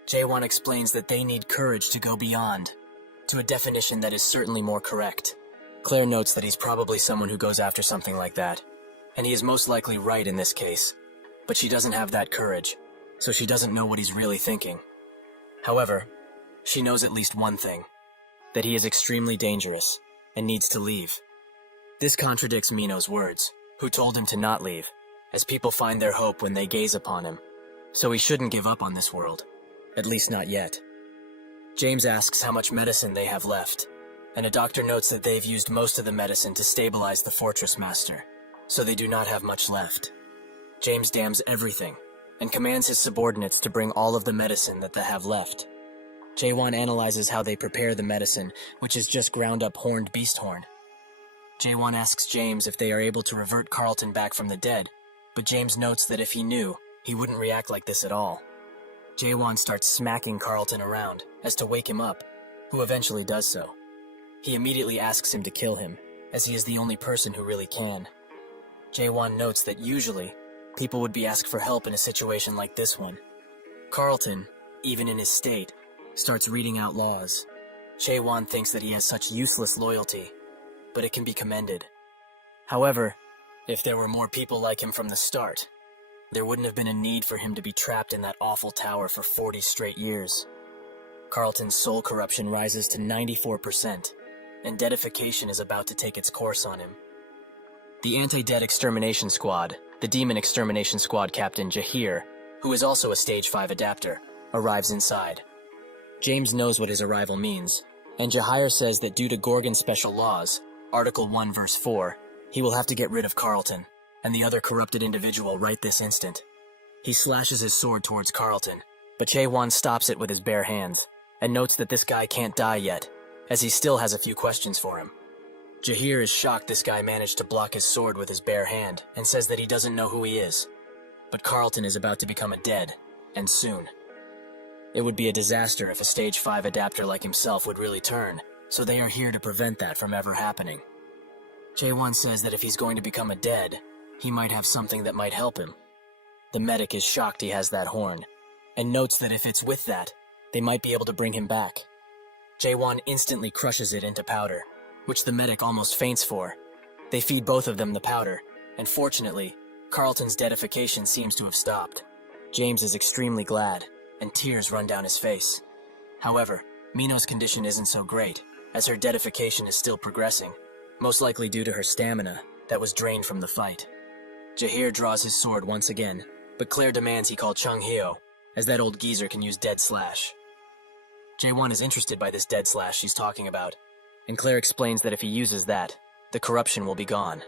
Jaewon explains that they need courage to go beyond, to a definition that is certainly more correct. Claire notes that he's probably someone who goes after something like that, and he is most likely right in this case, but she doesn't have that courage, so she doesn't know what he's really thinking. However, she knows at least one thing, that he is extremely dangerous and needs to leave. This contradicts Mino's words, who told him to not leave, as people find their hope when they gaze upon him, so he shouldn't give up on this world, at least not yet. James asks how much medicine they have left, and a doctor notes that they've used most of the medicine to stabilize the fortress master, so they do not have much left. James damns everything, and commands his subordinates to bring all of the medicine that they have left. Jaewon analyzes how they prepare the medicine, which is just ground up horned beast horn. Jaewon asks James if they are able to revert Carlton back from the dead, but James notes that if he knew, he wouldn't react like this at all. Jaewon starts smacking Carlton around, as to wake him up, who eventually does so. He immediately asks him to kill him, as he is the only person who really can. Jaewon notes that usually, people would be asked for help in a situation like this one. Carlton, even in his state, starts reading out laws. Jaewon thinks that he has such useless loyalty, but it can be commended. However, if there were more people like him from the start, there wouldn't have been a need for him to be trapped in that awful tower for 40 straight years. Carlton's soul corruption rises to 94%, and deadification is about to take its course on him. The anti-dead extermination squad, the demon extermination squad captain Jahir, who is also a stage 5 adapter, arrives inside. James knows what his arrival means, and Jahir says that due to Gorgon's special laws, Article 1 verse 4, he will have to get rid of Carlton and the other corrupted individual right this instant. He slashes his sword towards Carlton, but Jaewon stops it with his bare hands, and notes that this guy can't die yet, as he still has a few questions for him. Jahir is shocked this guy managed to block his sword with his bare hand, and says that he doesn't know who he is. But Carlton is about to become a dead, and soon. It would be a disaster if a stage 5 adapter like himself would really turn, so they are here to prevent that from ever happening. Jaewon says that if he's going to become a dead, he might have something that might help him. The medic is shocked he has that horn, and notes that if it's with that, they might be able to bring him back. Jaewon instantly crushes it into powder, which the medic almost faints for. They feed both of them the powder, and fortunately, Carlton's deadification seems to have stopped. James is extremely glad, and tears run down his face. However, Mino's condition isn't so great, as her deadification is still progressing, most likely due to her stamina that was drained from the fight. Jahir draws his sword once again, but Claire demands he call Chung Hyo, as that old geezer can use Dead Slash. Jaewon is interested by this Dead Slash she's talking about, and Claire explains that if he uses that, the corruption will be gone.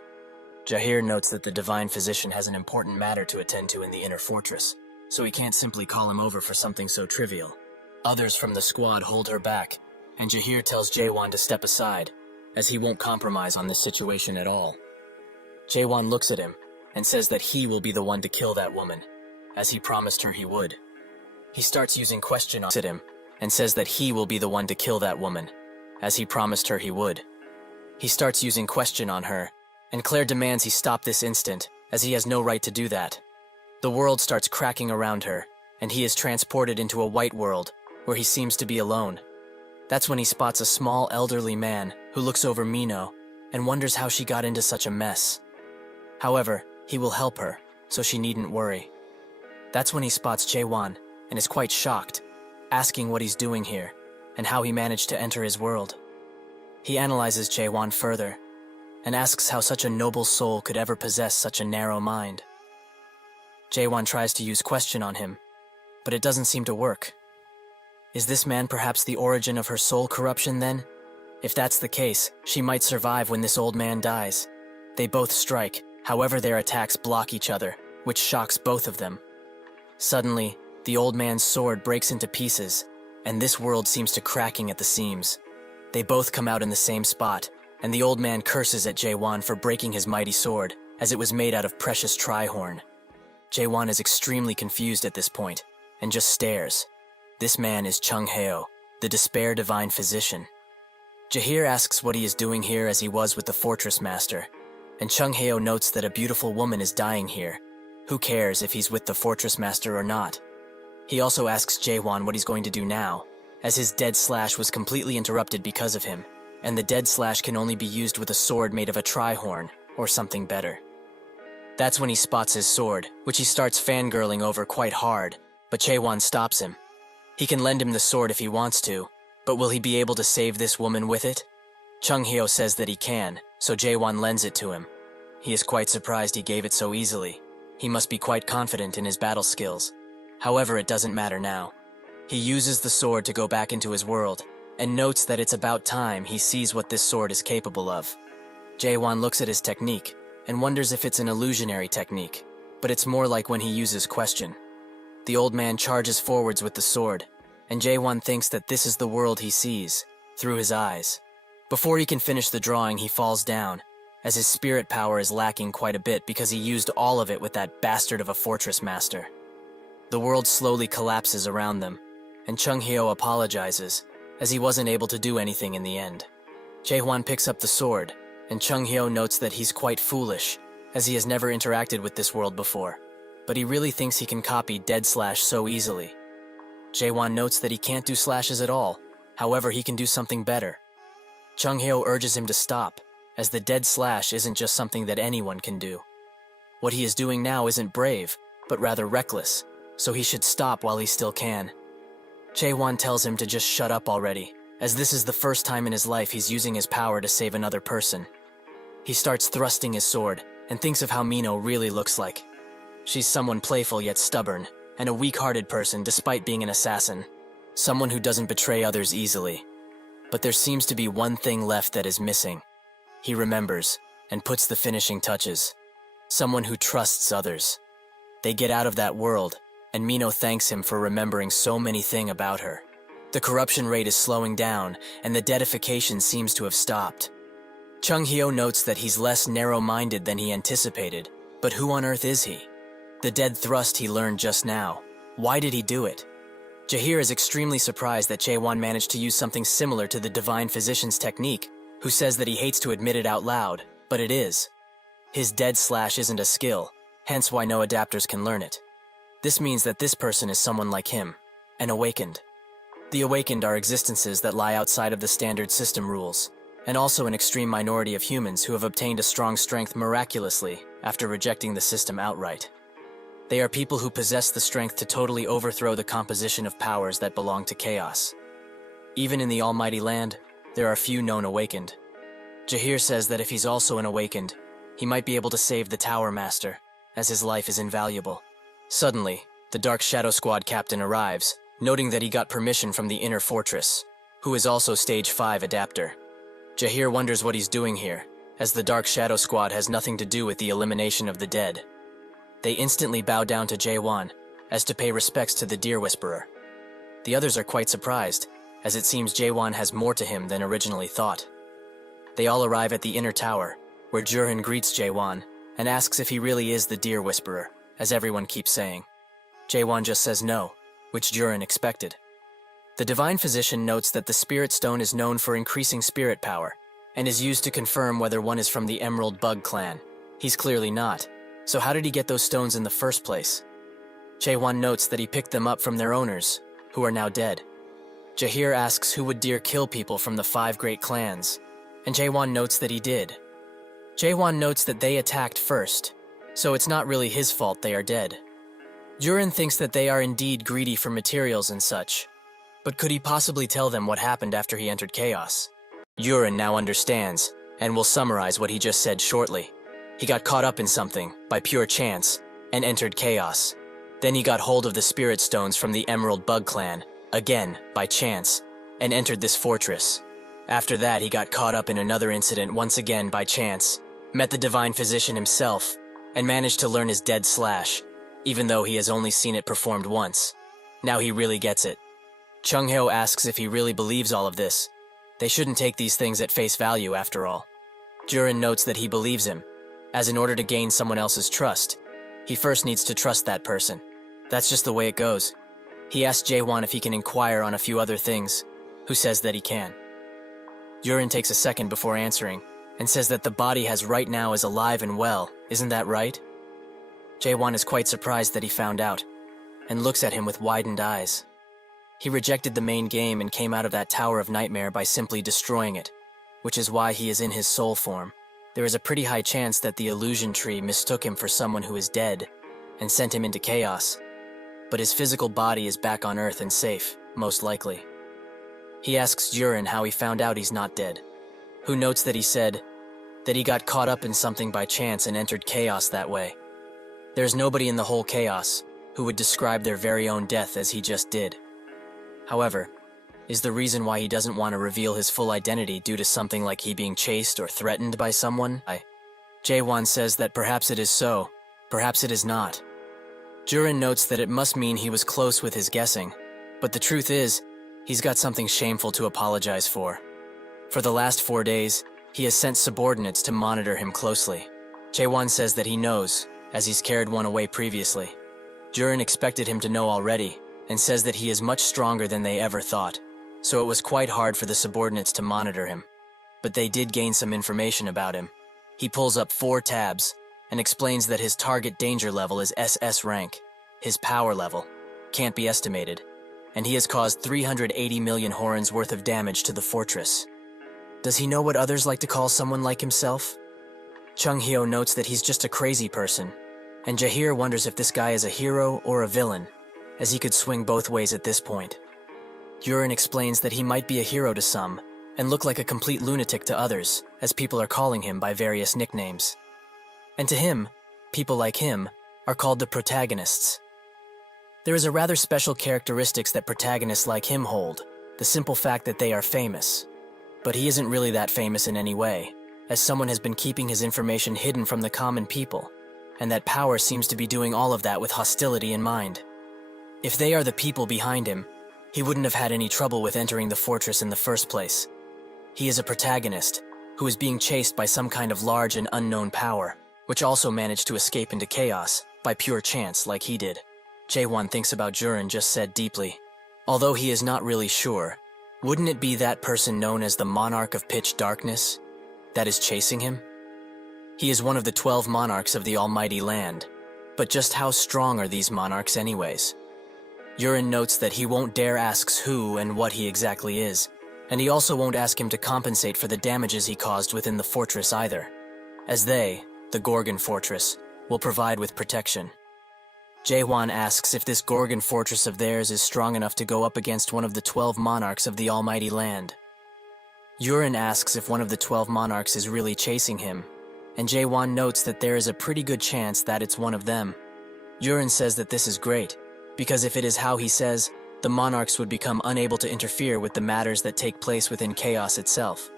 Jahir notes that the Divine Physician has an important matter to attend to in the inner fortress, so he can't simply call him over for something so trivial. Others from the squad hold her back, and Jahir tells Jaewon to step aside, as he won't compromise on this situation at all. Jaewon looks at him and says that he will be the one to kill that woman, as he promised her he would. He starts using question on him and says that he will be the one to kill that woman, as he promised her he would. He starts using question on her, and Claire demands he stop this instant, as he has no right to do that. The world starts cracking around her, and he is transported into a white world, where he seems to be alone. That's when he spots a small elderly man who looks over Mino and wonders how she got into such a mess. However, he will help her, so she needn't worry. That's when he spots Jaewon and is quite shocked, asking what he's doing here and how he managed to enter his world. He analyzes Jaewon further and asks how such a noble soul could ever possess such a narrow mind. Jaewon tries to use question on him, but it doesn't seem to work. Is this man perhaps the origin of her soul corruption then? If that's the case, she might survive when this old man dies. They both strike, however their attacks block each other, which shocks both of them. Suddenly, the old man's sword breaks into pieces, and this world seems to cracking at the seams. They both come out in the same spot, and the old man curses at Jaewon for breaking his mighty sword, as it was made out of precious tri-horn. Jaewon is extremely confused at this point, and just stares. This man is Chung Heo, the Despair Divine Physician. Jahir asks what he is doing here as he was with the Fortress Master, and Chung Heo notes that a beautiful woman is dying here. Who cares if he's with the Fortress Master or not? He also asks Jaewon what he's going to do now, as his dead slash was completely interrupted because of him, and the dead slash can only be used with a sword made of a tri-horn, or something better. That's when he spots his sword, which he starts fangirling over quite hard, but Jaewon stops him. He can lend him the sword if he wants to, but will he be able to save this woman with it? Chung Heo says that he can, so Jaewon lends it to him. He is quite surprised he gave it so easily. He must be quite confident in his battle skills. However, it doesn't matter now. He uses the sword to go back into his world, and notes that it's about time he sees what this sword is capable of. Jaewon looks at his technique, and wonders if it's an illusionary technique, but it's more like when he uses question. The old man charges forwards with the sword, and Jaewon thinks that this is the world he sees, through his eyes. Before he can finish the drawing, he falls down, as his spirit power is lacking quite a bit because he used all of it with that bastard of a fortress master. The world slowly collapses around them, and Chung Heo apologizes, as he wasn't able to do anything in the end. Jaewon picks up the sword, and Chung Heo notes that he's quite foolish, as he has never interacted with this world before, but he really thinks he can copy Dead Slash so easily. Jaewon notes that he can't do slashes at all, however he can do something better. Chung Heo urges him to stop, as the Dead Slash isn't just something that anyone can do. What he is doing now isn't brave, but rather reckless, so he should stop while he still can. Jaewon tells him to just shut up already, as this is the first time in his life he's using his power to save another person. He starts thrusting his sword, and thinks of how Mino really looks like. She's someone playful yet stubborn, and a weak-hearted person despite being an assassin. Someone who doesn't betray others easily. But there seems to be one thing left that is missing. He remembers, and puts the finishing touches. Someone who trusts others. They get out of that world, and Mino thanks him for remembering so many things about her. The corruption rate is slowing down, and the deadification seems to have stopped. Chung Heo notes that he's less narrow-minded than he anticipated, but who on earth is he? The dead thrust he learned just now. Why did he do it? Jahir is extremely surprised that Jaewon managed to use something similar to the Divine Physician's technique, who says that he hates to admit it out loud, but it is. His Dead Slash isn't a skill, hence why no adapters can learn it. This means that this person is someone like him, an Awakened. The Awakened are existences that lie outside of the standard system rules, and also an extreme minority of humans who have obtained a strong strength miraculously after rejecting the system outright. They are people who possess the strength to totally overthrow the composition of powers that belong to chaos. Even in the Almighty Land, there are few known Awakened. Jahir says that if he's also an Awakened, he might be able to save the Tower Master, as his life is invaluable. Suddenly, the Dark Shadow Squad captain arrives, noting that he got permission from the Inner Fortress, who is also Stage 5 adapter. Jahir wonders what he's doing here, as the Dark Shadow Squad has nothing to do with the elimination of the dead. They instantly bow down to Jae-won, as to pay respects to the Deer Whisperer. The others are quite surprised, as it seems Jae-won has more to him than originally thought. They all arrive at the inner tower, where Jurin greets Jae-won and asks if he really is the Deer Whisperer, as everyone keeps saying. Jae-won just says no, which Jurin expected. The Divine Physician notes that the Spirit Stone is known for increasing spirit power, and is used to confirm whether one is from the Emerald Bug clan. He's clearly not, so how did he get those stones in the first place? Jae-won notes that he picked them up from their owners, who are now dead. Jahir asks who would dare kill people from the 5 great clans, and Jae-won notes that he did. Jae-won notes that they attacked first, so it's not really his fault they are dead. Jurin thinks that they are indeed greedy for materials and such, but could he possibly tell them what happened after he entered Chaos? Jurin now understands, and will summarize what he just said shortly. He got caught up in something, by pure chance, and entered Chaos. Then he got hold of the Spirit Stones from the Emerald Bug clan, again, by chance, and entered this fortress. After that, he got caught up in another incident once again by chance, met the Divine Physician himself, and managed to learn his dead slash, even though he has only seen it performed once. Now he really gets it. Chung Hyo asks if he really believes all of this. They shouldn't take these things at face value after all. Jurin notes that he believes him, as in order to gain someone else's trust, he first needs to trust that person. That's just the way it goes. He asks Jae-won if he can inquire on a few other things, who says that he can. Jurin takes a second before answering, and says that the body has right now is alive and well, isn't that right? Jae-won is quite surprised that he found out, and looks at him with widened eyes. He rejected the main game and came out of that Tower of Nightmare by simply destroying it, which is why he is in his soul form. There is a pretty high chance that the illusion tree mistook him for someone who is dead, and sent him into chaos. But his physical body is back on Earth and safe, most likely. He asks Jurin how he found out he's not dead, who notes that he said that he got caught up in something by chance and entered chaos that way. There's nobody in the whole chaos who would describe their very own death as he just did. However, is the reason why he doesn't want to reveal his full identity due to something like he being chased or threatened by someone? Jae-won says that perhaps it is so, perhaps it is not. Jurin notes that it must mean he was close with his guessing, but the truth is, he's got something shameful to apologize for. For the last 4 days, he has sent subordinates to monitor him closely. Jae-won says that he knows, as he's carried one away previously. Jurin expected him to know already, and says that he is much stronger than they ever thought, so it was quite hard for the subordinates to monitor him. But they did gain some information about him. He pulls up 4 tabs, and explains that his target danger level is SS rank. His power level can't be estimated, and he has caused 380 million horins worth of damage to the fortress. Does he know what others like to call someone like himself? Chung Hyo notes that he's just a crazy person, and Jahir wonders if this guy is a hero or a villain, as he could swing both ways at this point. Jurin explains that he might be a hero to some, and look like a complete lunatic to others, as people are calling him by various nicknames. And to him, people like him are called the protagonists. There is a rather special characteristics that protagonists like him hold, the simple fact that they are famous. But he isn't really that famous in any way, as someone has been keeping his information hidden from the common people, and that power seems to be doing all of that with hostility in mind. If they are the people behind him, he wouldn't have had any trouble with entering the fortress in the first place. He is a protagonist, who is being chased by some kind of large and unknown power, which also managed to escape into chaos by pure chance like he did. Jae-won thinks about Jurin just said deeply. Although he is not really sure, wouldn't it be that person known as the Monarch of Pitch Darkness that is chasing him? He is one of the 12 monarchs of the Almighty Land, but just how strong are these monarchs anyways? Jurin notes that he won't dare ask who and what he exactly is, and he also won't ask him to compensate for the damages he caused within the fortress either, as they, the Gorgon Fortress, will provide with protection. Jae-won asks if this Gorgon Fortress of theirs is strong enough to go up against one of the 12 monarchs of the Almighty Land. Jurin asks if one of the 12 monarchs is really chasing him, and Jae-won notes that there is a pretty good chance that it's one of them. Jurin says that this is great, because if it is how he says, the monarchs would become unable to interfere with the matters that take place within chaos itself.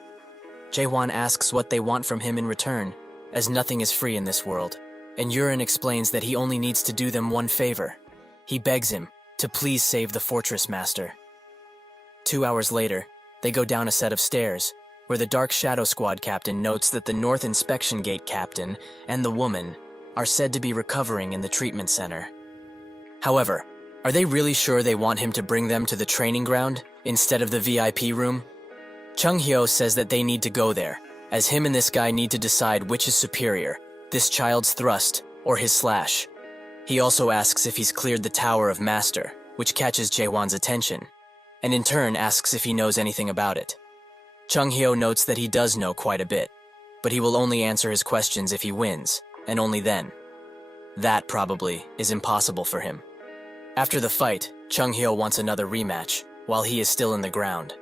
Jae-hwan asks what they want from him in return, as nothing is free in this world, and Yurin explains that he only needs to do them one favor. He begs him to please save the fortress master. 2 hours later, they go down a set of stairs, where the Dark Shadow Squad captain notes that the North Inspection Gate captain and the woman are said to be recovering in the treatment center. However, are they really sure they want him to bring them to the training ground instead of the VIP room? Chung Hyo says that they need to go there, as him and this guy need to decide which is superior, this child's thrust or his slash. He also asks if he's cleared the Tower of Master, which catches Jae-hwan's attention, and in turn asks if he knows anything about it. Chung Hyo notes that he does know quite a bit, but he will only answer his questions if he wins, and only then. That probably is impossible for him. After the fight, Chung Hyo wants another rematch, while he is still in the ground.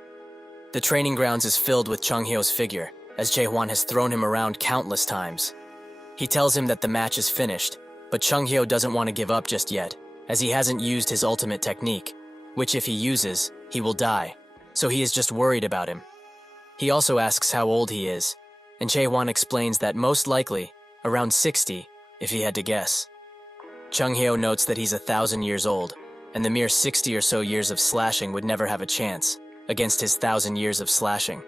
The training grounds is filled with Chung Hyo's figure, as Jae-hwan has thrown him around countless times. He tells him that the match is finished, but Chung Hyo doesn't want to give up just yet, as he hasn't used his ultimate technique, which if he uses, he will die, so he is just worried about him. He also asks how old he is, and Jae-hwan explains that most likely around 60, if he had to guess. Chung Hyo notes that he's 1,000 years old, and the mere 60 or so years of slashing would never have a chance against his 1,000 years of slashing.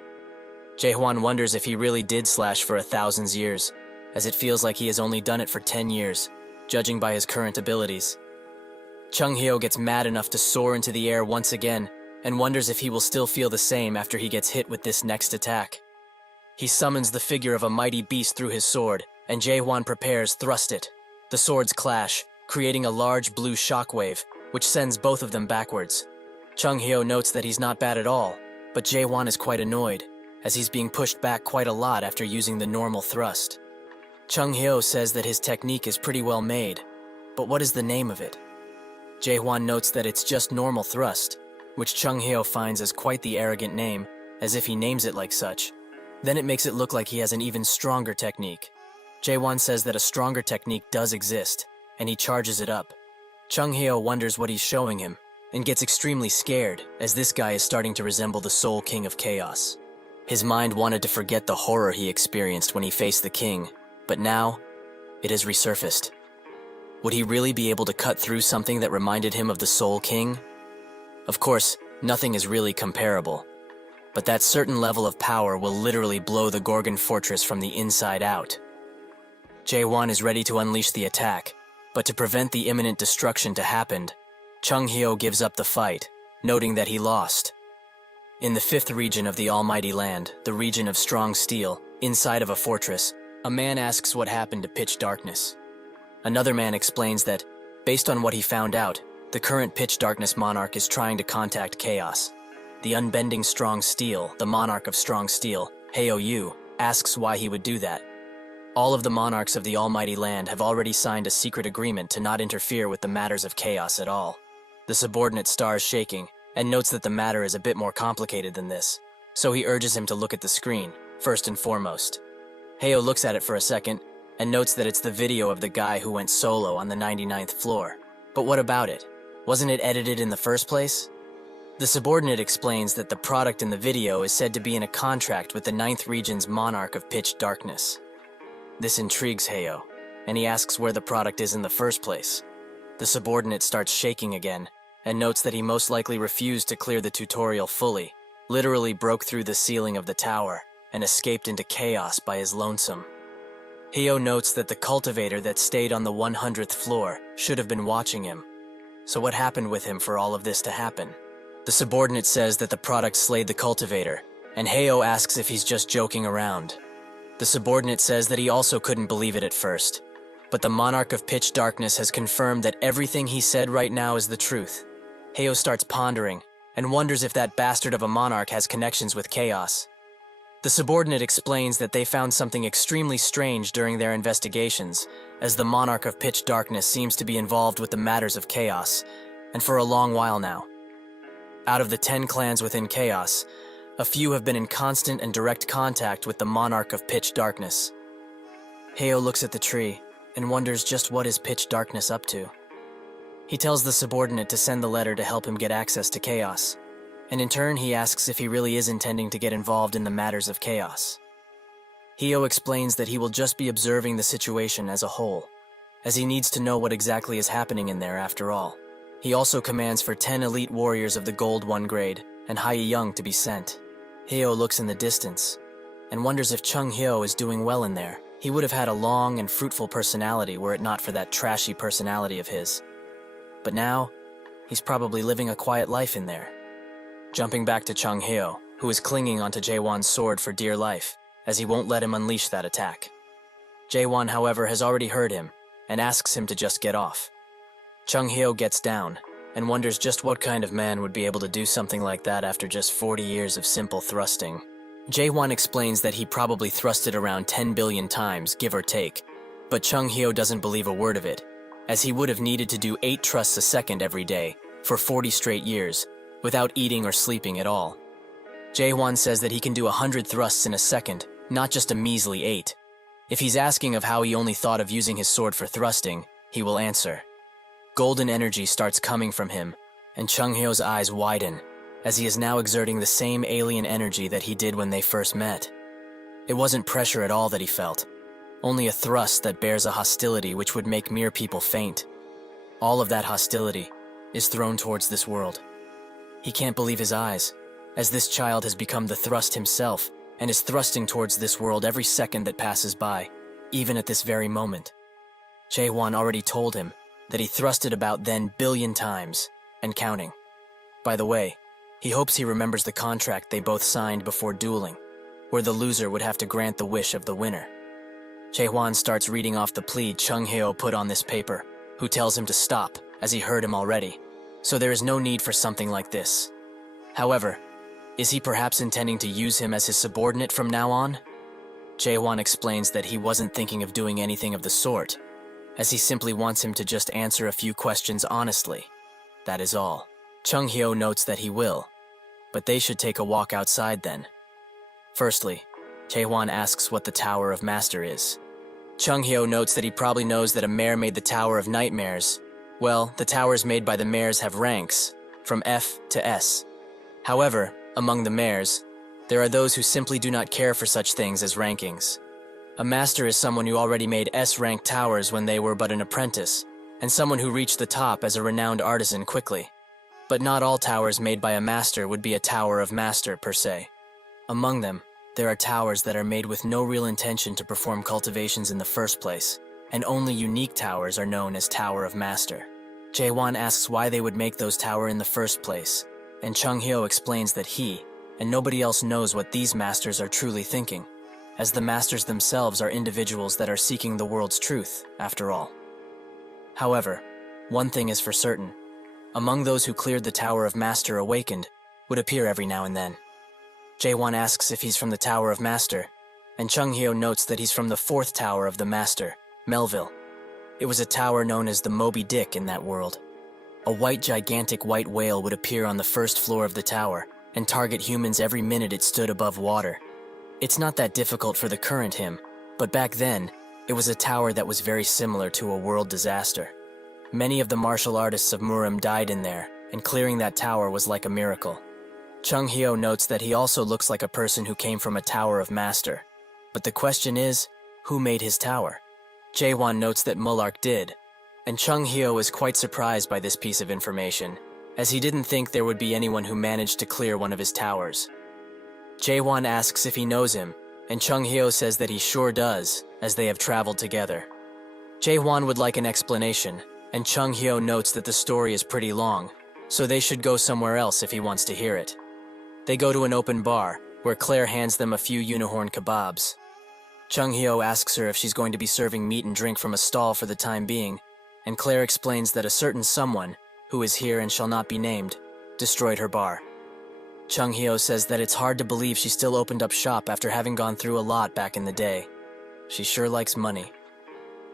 Jae-hwan wonders if he really did slash for 1,000 years, as it feels like he has only done it for 10 years, judging by his current abilities. Chung Hyo gets mad enough to soar into the air once again, and wonders if he will still feel the same after he gets hit with this next attack. He summons the figure of a mighty beast through his sword, and Jae-hwan prepares thrust it. The swords clash, creating a large blue shockwave, which sends both of them backwards. Chung Hyo notes that he's not bad at all, but Jae-hwan is quite annoyed, as he's being pushed back quite a lot after using the normal thrust. Chung Hyo says that his technique is pretty well made, but what is the name of it? Jae-hwan notes that it's just normal thrust, which Chung Hyo finds as quite the arrogant name, as if he names it like such. Then it makes it look like he has an even stronger technique. Jae-hwan says that a stronger technique does exist, and he charges it up. Chung Hyo wonders what he's showing him, and gets extremely scared, as this guy is starting to resemble the Soul King of Chaos. His mind wanted to forget the horror he experienced when he faced the king, but now, it has resurfaced. Would he really be able to cut through something that reminded him of the Soul King? Of course, nothing is really comparable, but that certain level of power will literally blow the Gorgon Fortress from the inside out. Jae-hwan is ready to unleash the attack, but to prevent the imminent destruction to happen, Chung Hyo gives up the fight, noting that he lost. In the 5th region of the Almighty Land, the region of Strong Steel, inside of a fortress, a man asks what happened to Pitch Darkness. Another man explains that, based on what he found out, the current Pitch Darkness monarch is trying to contact Chaos. The unbending Strong Steel, the monarch of Strong Steel, Heo Yu, asks why he would do that. All of the monarchs of the Almighty Land have already signed a secret agreement to not interfere with the matters of Chaos at all. The subordinate stars shaking, and notes that the matter is a bit more complicated than this, so he urges him to look at the screen, first and foremost. Heo looks at it for a second, and notes that it's the video of the guy who went solo on the 99th floor. But what about it? Wasn't it edited in the first place? The subordinate explains that the product in the video is said to be in a contract with the 9th region's monarch of Pitch Darkness. This intrigues Heo, and he asks where the product is in the first place. The subordinate starts shaking again, and notes that he most likely refused to clear the tutorial fully, literally broke through the ceiling of the tower, and escaped into chaos by his lonesome. Heo notes that the cultivator that stayed on the 100th floor should have been watching him. So what happened with him for all of this to happen? The subordinate says that the product slayed the cultivator, and Heo asks if he's just joking around. The subordinate says that he also couldn't believe it at first, but the monarch of Pitch Darkness has confirmed that everything he said right now is the truth. Heo starts pondering, and wonders if that bastard of a monarch has connections with Chaos. The subordinate explains that they found something extremely strange during their investigations, as the monarch of Pitch Darkness seems to be involved with the matters of Chaos, and for a long while now. Out of the 10 clans within Chaos, a few have been in constant and direct contact with the monarch of Pitch Darkness. Heo looks at the tree, and wonders just what is Pitch Darkness up to. He tells the subordinate to send the letter to help him get access to Chaos, and in turn he asks if he really is intending to get involved in the matters of Chaos. Hio explains that he will just be observing the situation as a whole, as he needs to know what exactly is happening in there after all. He also commands for 10 elite warriors of the Gold 1 grade and Haiyang to be sent. Hio looks in the distance and wonders if Chung Hyo is doing well in there. He would have had a long and fruitful personality were it not for that trashy personality of his. But now, he's probably living a quiet life in there. Jumping back to Chung Hyo, who is clinging onto Jaewon's sword for dear life, as he won't let him unleash that attack. Jaewon, however, has already heard him and asks him to just get off. Chung Hyo gets down and wonders just what kind of man would be able to do something like that after just 40 years of simple thrusting. Jaewon explains that he probably thrusted around 10 billion times, give or take, but Chung Hyo doesn't believe a word of it, as he would have needed to do 8 thrusts a second every day for 40 straight years, without eating or sleeping at all. Jaewon says that he can do 100 thrusts in a second, not just a measly 8. If he's asking of how he only thought of using his sword for thrusting, he will answer. Golden energy starts coming from him, and Chung Hyo's eyes widen, as he is now exerting the same alien energy that he did when they first met. It wasn't pressure at all that he felt, only a thrust that bears a hostility which would make mere people faint. All of that hostility is thrown towards this world. He can't believe his eyes, as this child has become the thrust himself and is thrusting towards this world every second that passes by, even at this very moment. Jaewon already told him that he thrusted about 10 billion times, and counting. By the way, he hopes he remembers the contract they both signed before dueling, where the loser would have to grant the wish of the winner. Jaewon starts reading off the plea Chung Hyo put on this paper, who tells him to stop, as he heard him already, so there is no need for something like this. However, is he perhaps intending to use him as his subordinate from now on? Jaewon explains that he wasn't thinking of doing anything of the sort, as he simply wants him to just answer a few questions honestly. That is all. Chung Hyo notes that he will, but they should take a walk outside then. Firstly, Jaewon asks what the Tower of Master is. Chung Hyo notes that he probably knows that a mayor made the Tower of Nightmares. Well, the towers made by the mayors have ranks, from F to S. However, among the mayors, there are those who simply do not care for such things as rankings. A master is someone who already made S-rank towers when they were but an apprentice, and someone who reached the top as a renowned artisan quickly. But not all towers made by a master would be a Tower of Master per se. Among them, there are towers that are made with no real intention to perform cultivations in the first place, and only unique towers are known as Tower of Master. Jaewon asks why they would make those towers in the first place, and Chung Hyo explains that he, and nobody else knows what these masters are truly thinking, as the masters themselves are individuals that are seeking the world's truth, after all. However, one thing is for certain. Among those who cleared the Tower of Master awakened would appear every now and then. Jaewon asks if he's from the Tower of Master, and Chung Hyo notes that he's from the 4th Tower of the Master, Melville. It was a tower known as the Moby Dick in that world. A gigantic white whale would appear on the 1st floor of the tower and target humans every minute it stood above water. It's not that difficult for the current him, but back then, it was a tower that was very similar to a world disaster. Many of the martial artists of Murim died in there, and clearing that tower was like a miracle. Chung Hyo notes that he also looks like a person who came from a Tower of Master. But the question is, who made his tower? Jaewon notes that Mullark did, and Chung Hyo is quite surprised by this piece of information, as he didn't think there would be anyone who managed to clear one of his towers. Jaewon asks if he knows him, and Chung Hyo says that he sure does, as they have traveled together. Jaewon would like an explanation, and Chung Hyo notes that the story is pretty long, so they should go somewhere else if he wants to hear it. They go to an open bar, where Claire hands them a few unicorn kebabs. Chung Hyo asks her if she's going to be serving meat and drink from a stall for the time being, and Claire explains that a certain someone, who is here and shall not be named, destroyed her bar. Chung Hyo says that it's hard to believe she still opened up shop after having gone through a lot back in the day. She sure likes money.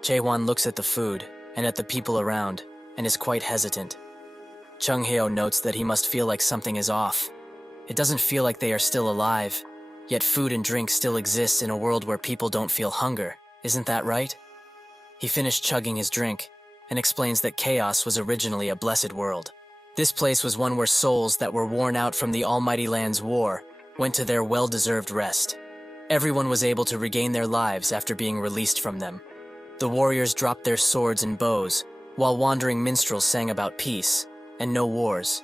Jaewon looks at the food, and at the people around, and is quite hesitant. Chung Hyo notes that he must feel like something is off. It doesn't feel like they are still alive, yet food and drink still exists in a world where people don't feel hunger, isn't that right? He finished chugging his drink, and explains that Chaos was originally a blessed world. This place was one where souls that were worn out from the Almighty Land's war went to their well-deserved rest. Everyone was able to regain their lives after being released from them. The warriors dropped their swords and bows, while wandering minstrels sang about peace and no wars.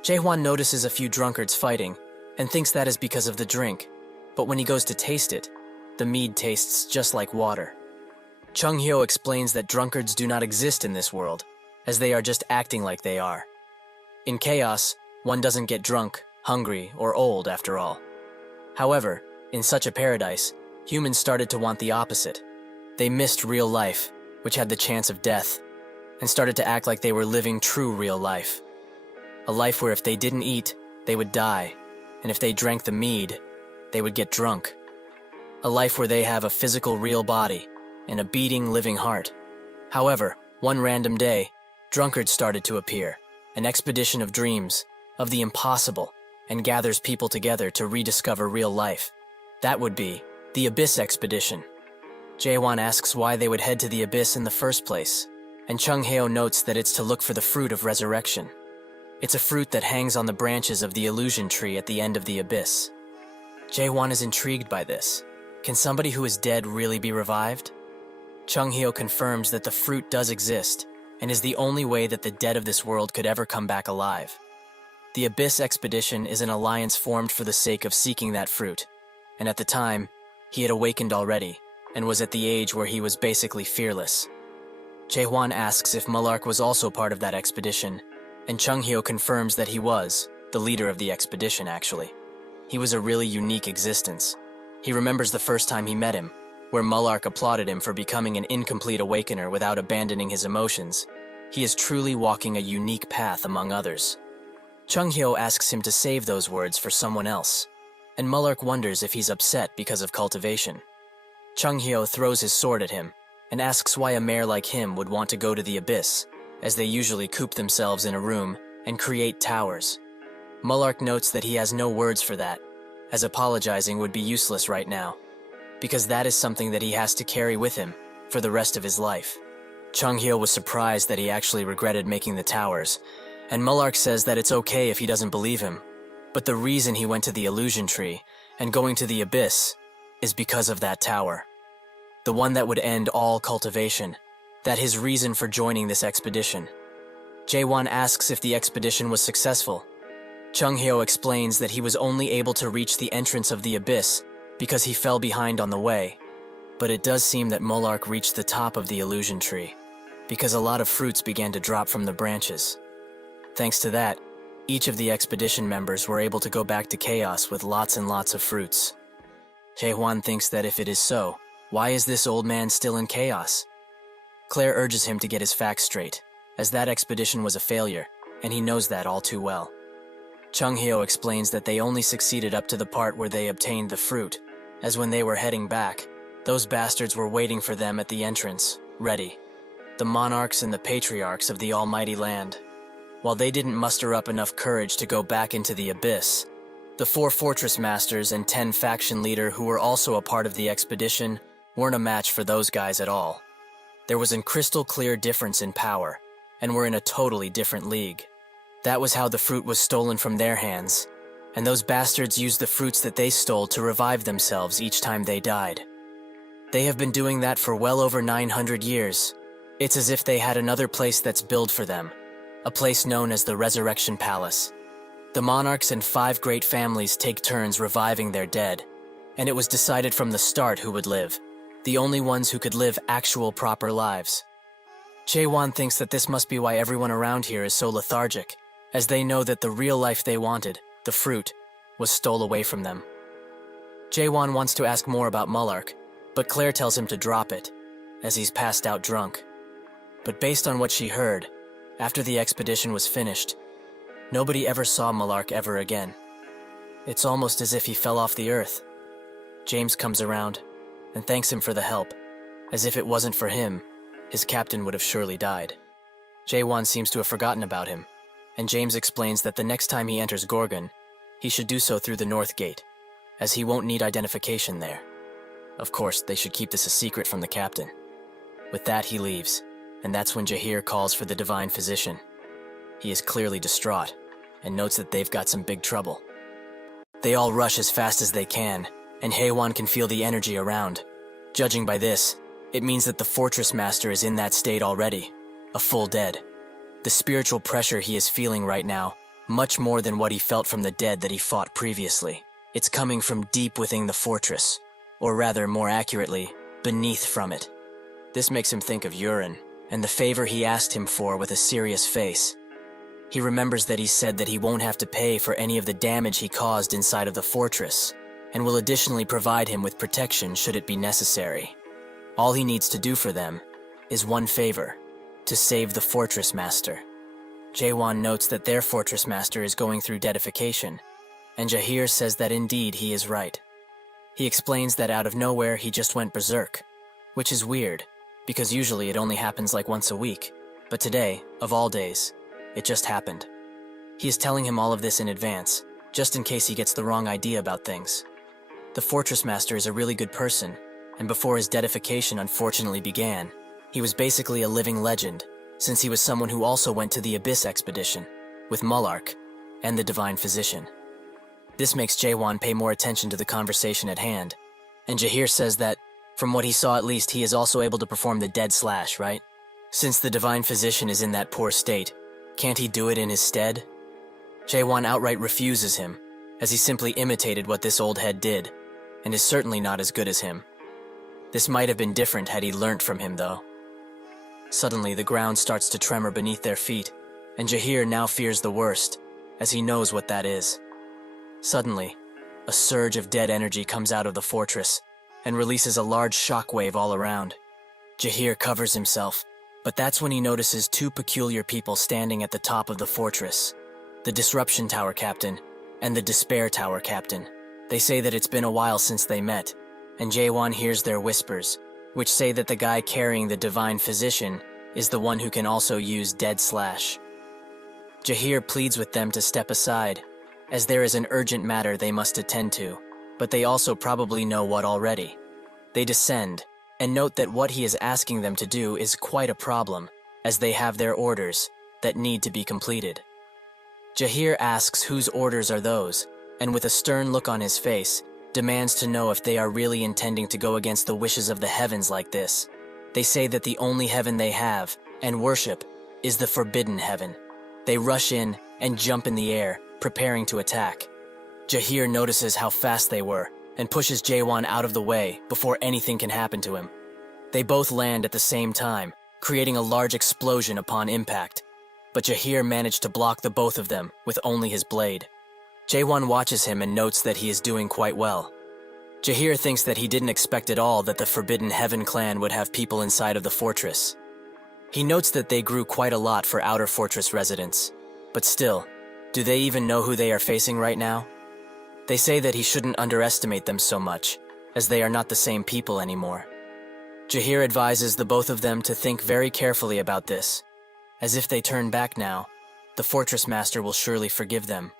Jaehwan notices a few drunkards fighting and thinks that is because of the drink, but when he goes to taste it, the mead tastes just like water. Chung Hyo explains that drunkards do not exist in this world, as they are just acting like they are. In chaos, one doesn't get drunk, hungry, or old after all. However, in such a paradise, humans started to want the opposite. They missed real life, which had the chance of death, and started to act like they were living true real life. A life where if they didn't eat, they would die, and if they drank the mead, they would get drunk. A life where they have a physical real body and a beating living heart. However, one random day, drunkards started to appear, an expedition of dreams, of the impossible, and gathers people together to rediscover real life. That would be the Abyss Expedition. Jaehwan asks why they would head to the Abyss in the first place, and Chung Hyo notes that it's to look for the fruit of resurrection. It's a fruit that hangs on the branches of the illusion tree at the end of the Abyss. Jaehwan is intrigued by this. Can somebody who is dead really be revived? Chung Hyo confirms that the fruit does exist, and is the only way that the dead of this world could ever come back alive. The Abyss Expedition is an alliance formed for the sake of seeking that fruit, and at the time, he had awakened already, and was at the age where he was basically fearless. Jaehwan asks if Mullark was also part of that expedition, and Chung Hyo confirms that he was, the leader of the expedition actually. He was a really unique existence. He remembers the first time he met him, where Mullark applauded him for becoming an incomplete awakener without abandoning his emotions. He is truly walking a unique path among others. Chung Hyo asks him to save those words for someone else, and Mullark wonders if he's upset because of cultivation. Chung Hyo throws his sword at him and asks why a mayor like him would want to go to the Abyss, as they usually coop themselves in a room and create towers. Mullark notes that he has no words for that, as apologizing would be useless right now, because that is something that he has to carry with him for the rest of his life. Chung Hyo was surprised that he actually regretted making the towers, and Mullark says that it's okay if he doesn't believe him, but the reason he went to the illusion tree and going to the Abyss is because of that tower. The one that would end all cultivation, that his reason for joining this expedition. Jaehwan asks if the expedition was successful. Chung Hyo explains that he was only able to reach the entrance of the Abyss because he fell behind on the way. But it does seem that Mullark reached the top of the illusion tree, because a lot of fruits began to drop from the branches. Thanks to that, each of the expedition members were able to go back to chaos with lots and lots of fruits. Jaehwan thinks that if it is so, why is this old man still in chaos? Claire urges him to get his facts straight, as that expedition was a failure, and he knows that all too well. Chung Hyo explains that they only succeeded up to the part where they obtained the fruit, as when they were heading back, those bastards were waiting for them at the entrance, ready. The monarchs and the patriarchs of the almighty land. While they didn't muster up enough courage to go back into the Abyss, the 4 fortress masters and 10 faction leader who were also a part of the expedition weren't a match for those guys at all. There was a crystal clear difference in power, and were in a totally different league. That was how the fruit was stolen from their hands, and those bastards used the fruits that they stole to revive themselves each time they died. They have been doing that for well over 900 years. It's as if they had another place that's built for them, a place known as the Resurrection Palace. The monarchs and 5 great families take turns reviving their dead, and it was decided from the start who would live, the only ones who could live actual proper lives. Jaehwan thinks that this must be why everyone around here is so lethargic, as they know that the real life they wanted, the fruit, was stole away from them. Jaehwan wants to ask more about Mullark, but Claire tells him to drop it, as he's passed out drunk. But based on what she heard, after the expedition was finished, nobody ever saw Mullark ever again. It's almost as if he fell off the earth. James comes around and thanks him for the help, as if it wasn't for him, his captain would have surely died. Jaehwan seems to have forgotten about him, and James explains that the next time he enters Gorgon, he should do so through the North Gate, as he won't need identification there. Of course, they should keep this a secret from the captain. With that, he leaves, and that's when Jahir calls for the Divine Physician. He is clearly distraught, and notes that they've got some big trouble. They all rush as fast as they can, and Haewon can feel the energy around. Judging by this, it means that the Fortress Master is in that state already, a full dead. The spiritual pressure he is feeling right now, much more than what he felt from the dead that he fought previously. It's coming from deep within the fortress, or rather, more accurately, beneath from it. This makes him think of Yurin, and the favor he asked him for with a serious face. He remembers that he said that he won't have to pay for any of the damage he caused inside of the fortress, and will additionally provide him with protection should it be necessary. All he needs to do for them is one favor: to save the Fortress Master. Jaewon notes that their Fortress Master is going through deadification, and Jaheir says that indeed he is right. He explains that out of nowhere he just went berserk, which is weird, because usually it only happens like once a week, but today, of all days, it just happened. He is telling him all of this in advance, just in case he gets the wrong idea about things. The Fortress Master is a really good person, and before his deadification unfortunately began, he was basically a living legend, since he was someone who also went to the Abyss expedition, with Mullark, and the Divine Physician. This makes Jaewon pay more attention to the conversation at hand, and Jaheir says that, from what he saw at least, he is also able to perform the dead slash, right? Since the Divine Physician is in that poor state, can't he do it in his stead? Jaewon outright refuses him, as he simply imitated what this old head did, and is certainly not as good as him. This might have been different had he learnt from him, though. Suddenly, the ground starts to tremor beneath their feet, and Jaheir now fears the worst, as he knows what that is. Suddenly, a surge of dead energy comes out of the fortress, and releases a large shockwave all around. Jaheir covers himself, but that's when he notices two peculiar people standing at the top of the fortress: the Disruption Tower Captain and the Despair Tower Captain. They say that it's been a while since they met, and Jaewon hears their whispers, which say that the guy carrying the Divine Physician is the one who can also use Dead Slash. Jaheir pleads with them to step aside, as there is an urgent matter they must attend to, but they also probably know what already. They descend, and note that what he is asking them to do is quite a problem, as they have their orders that need to be completed. Jaheir asks whose orders are those, and with a stern look on his face, demands to know if they are really intending to go against the wishes of the heavens like this. They say that the only heaven they have, and worship, is the Forbidden Heaven. They rush in and jump in the air, preparing to attack. Jaheir notices how fast they were, and pushes Jaewon out of the way before anything can happen to him. They both land at the same time, creating a large explosion upon impact, but Jaheir managed to block the both of them with only his blade. Jaewon watches him and notes that he is doing quite well. Jaheir thinks that he didn't expect at all that the Forbidden Heaven clan would have people inside of the fortress. He notes that they grew quite a lot for outer fortress residents, but still, do they even know who they are facing right now? They say that he shouldn't underestimate them so much, as they are not the same people anymore. Jaheir advises the both of them to think very carefully about this, as if they turn back now, the Fortress Master will surely forgive them.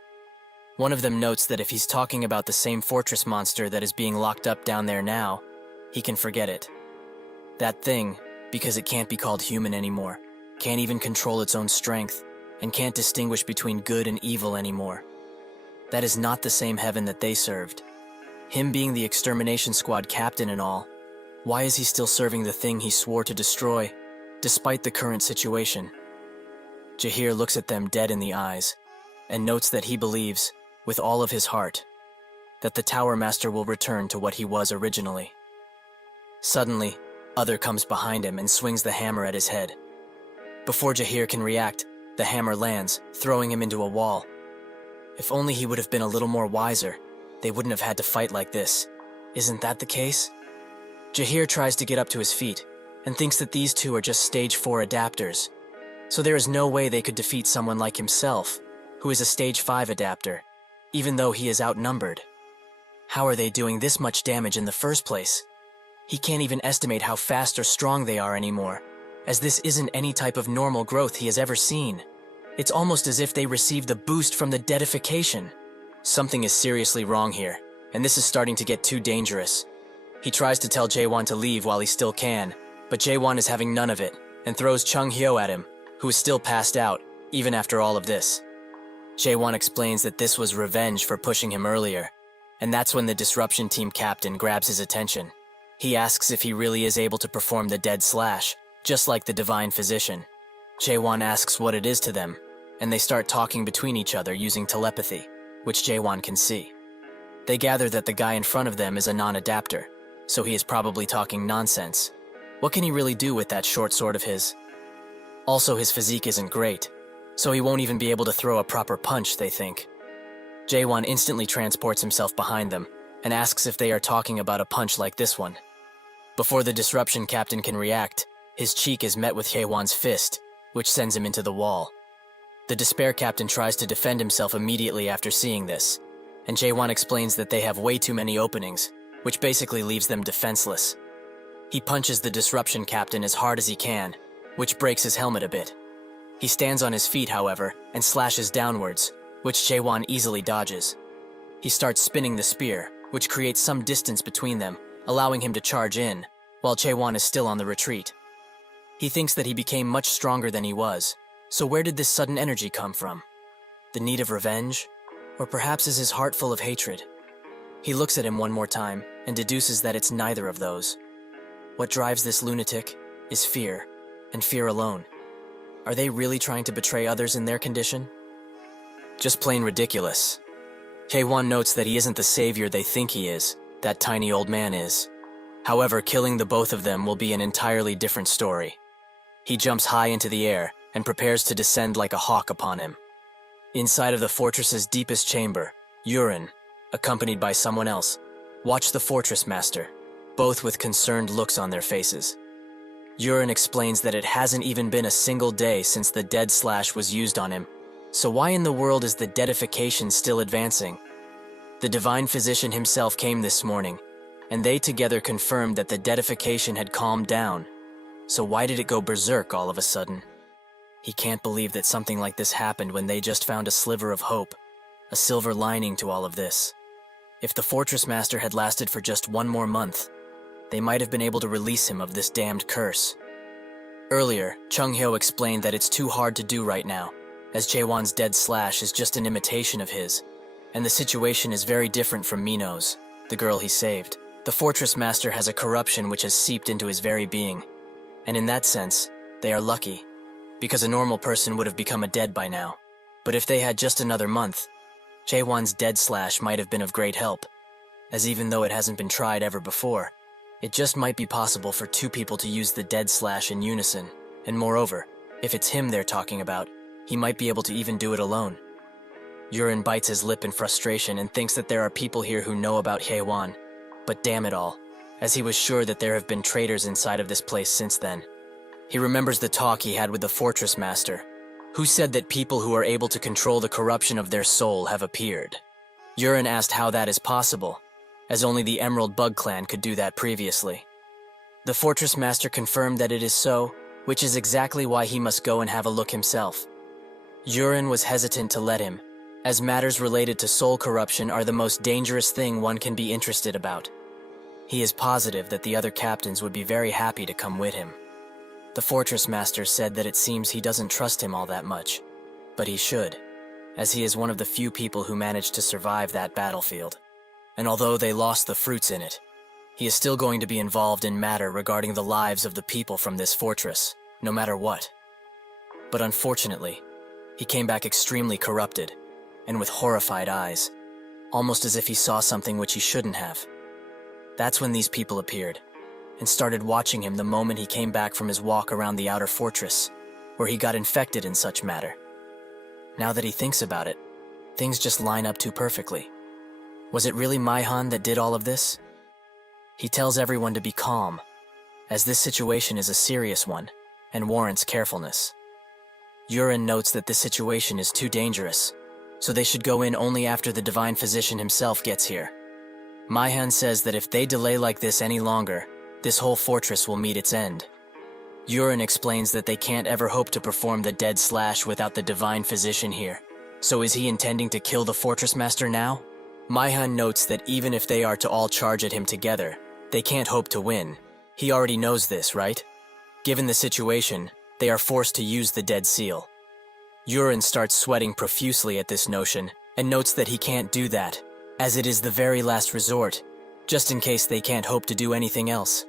One of them notes that if he's talking about the same fortress monster that is being locked up down there now, he can forget it. That thing, because it can't be called human anymore, can't even control its own strength, and can't distinguish between good and evil anymore. That is not the same heaven that they served. Him being the extermination squad captain and all, why is he still serving the thing he swore to destroy, despite the current situation? Jaheir looks at them dead in the eyes, and notes that he believes, with all of his heart, that the Tower Master will return to what he was originally. Suddenly, Other comes behind him and swings the hammer at his head. Before Jaheir can react, the hammer lands, throwing him into a wall. If only he would have been a little more wiser, they wouldn't have had to fight like this. Isn't that the case? Jaheir tries to get up to his feet, and thinks that these two are just Stage 4 adapters, so there is no way they could defeat someone like himself, who is a Stage 5 adapter, even though he is outnumbered. How are they doing this much damage in the first place? He can't even estimate how fast or strong they are anymore, as this isn't any type of normal growth he has ever seen. It's almost as if they received the boost from the deadification. Something is seriously wrong here, and this is starting to get too dangerous. He tries to tell Jaewon to leave while he still can, but Jaewon is having none of it, and throws Chung Hyo at him, who is still passed out, even after all of this. Jaewon explains that this was revenge for pushing him earlier, and that's when the disruption team captain grabs his attention. He asks if he really is able to perform the dead slash, just like the divine physician. Jaewon asks what it is to them, and they start talking between each other using telepathy, which Jaewon can see. They gather that the guy in front of them is a non-adapter, so he is probably talking nonsense. What can he really do with that short sword of his? Also, his physique isn't great, so he won't even be able to throw a proper punch, they think. Jaewon instantly transports himself behind them and asks if they are talking about a punch like this one. Before the disruption captain can react, his cheek is met with Jaewon's fist, which sends him into the wall. The despair captain tries to defend himself immediately after seeing this, and Jaewon explains that they have way too many openings, which basically leaves them defenseless. He punches the disruption captain as hard as he can, which breaks his helmet a bit. He stands on his feet, however, and slashes downwards, which Jaewon easily dodges. He starts spinning the spear, which creates some distance between them, allowing him to charge in, while Jaewon is still on the retreat. He thinks that he became much stronger than he was, so where did this sudden energy come from? The need of revenge? Or perhaps is his heart full of hatred? He looks at him one more time and deduces that it's neither of those. What drives this lunatic is fear, and fear alone. Are they really trying to betray others in their condition? Just plain ridiculous. Jaewon notes that he isn't the savior they think he is, that tiny old man is. However, killing the both of them will be an entirely different story. He jumps high into the air and prepares to descend like a hawk upon him. Inside of the fortress's deepest chamber, Yurin, accompanied by someone else, watch the fortress master, both with concerned looks on their faces. Yurin explains that it hasn't even been a single day since the dead slash was used on him, so why in the world is the deadification still advancing? The divine physician himself came this morning, and they together confirmed that the deadification had calmed down, so why did it go berserk all of a sudden? He can't believe that something like this happened when they just found a sliver of hope, a silver lining to all of this. If the fortress master had lasted for just one more month, they might have been able to release him of this damned curse. Earlier, Chung Hyo explained that it's too hard to do right now, as Jaewon's dead slash is just an imitation of his, and the situation is very different from Mino's, the girl he saved. The fortress master has a corruption which has seeped into his very being, and in that sense, they are lucky, because a normal person would have become a dead by now. But if they had just another month, Jaewon's dead slash might have been of great help, as even though it hasn't been tried ever before, it just might be possible for two people to use the dead slash in unison, and moreover, if it's him they're talking about, he might be able to even do it alone. Yurin bites his lip in frustration and thinks that there are people here who know about Jaewon, but damn it all, as he was sure that there have been traitors inside of this place since then. He remembers the talk he had with the fortress master, who said that people who are able to control the corruption of their soul have appeared. Yurin asked how that is possible, as only the Emerald Bug Clan could do that previously. The fortress master confirmed that it is so, which is exactly why he must go and have a look himself. Yurin was hesitant to let him, as matters related to soul corruption are the most dangerous thing one can be interested about. He is positive that the other captains would be very happy to come with him. The fortress master said that it seems he doesn't trust him all that much, but he should, as he is one of the few people who managed to survive that battlefield. And although they lost the fruits in it, he is still going to be involved in matter regarding the lives of the people from this fortress, no matter what. But unfortunately, he came back extremely corrupted, and with horrified eyes, almost as if he saw something which he shouldn't have. That's when these people appeared, and started watching him the moment he came back from his walk around the outer fortress, where he got infected in such matter. Now that he thinks about it, things just line up too perfectly. Was it really Maihan that did all of this? He tells everyone to be calm, as this situation is a serious one, and warrants carefulness. Yurin notes that this situation is too dangerous, so they should go in only after the divine physician himself gets here. Maihan says that if they delay like this any longer, this whole fortress will meet its end. Yurin explains that they can't ever hope to perform the dead slash without the divine physician here. So is he intending to kill the fortress master now? Maihan notes that even if they are to all charge at him together, they can't hope to win. He already knows this, right? Given the situation, they are forced to use the dead seal. Yurin starts sweating profusely at this notion and notes that he can't do that, as it is the very last resort, just in case they can't hope to do anything else.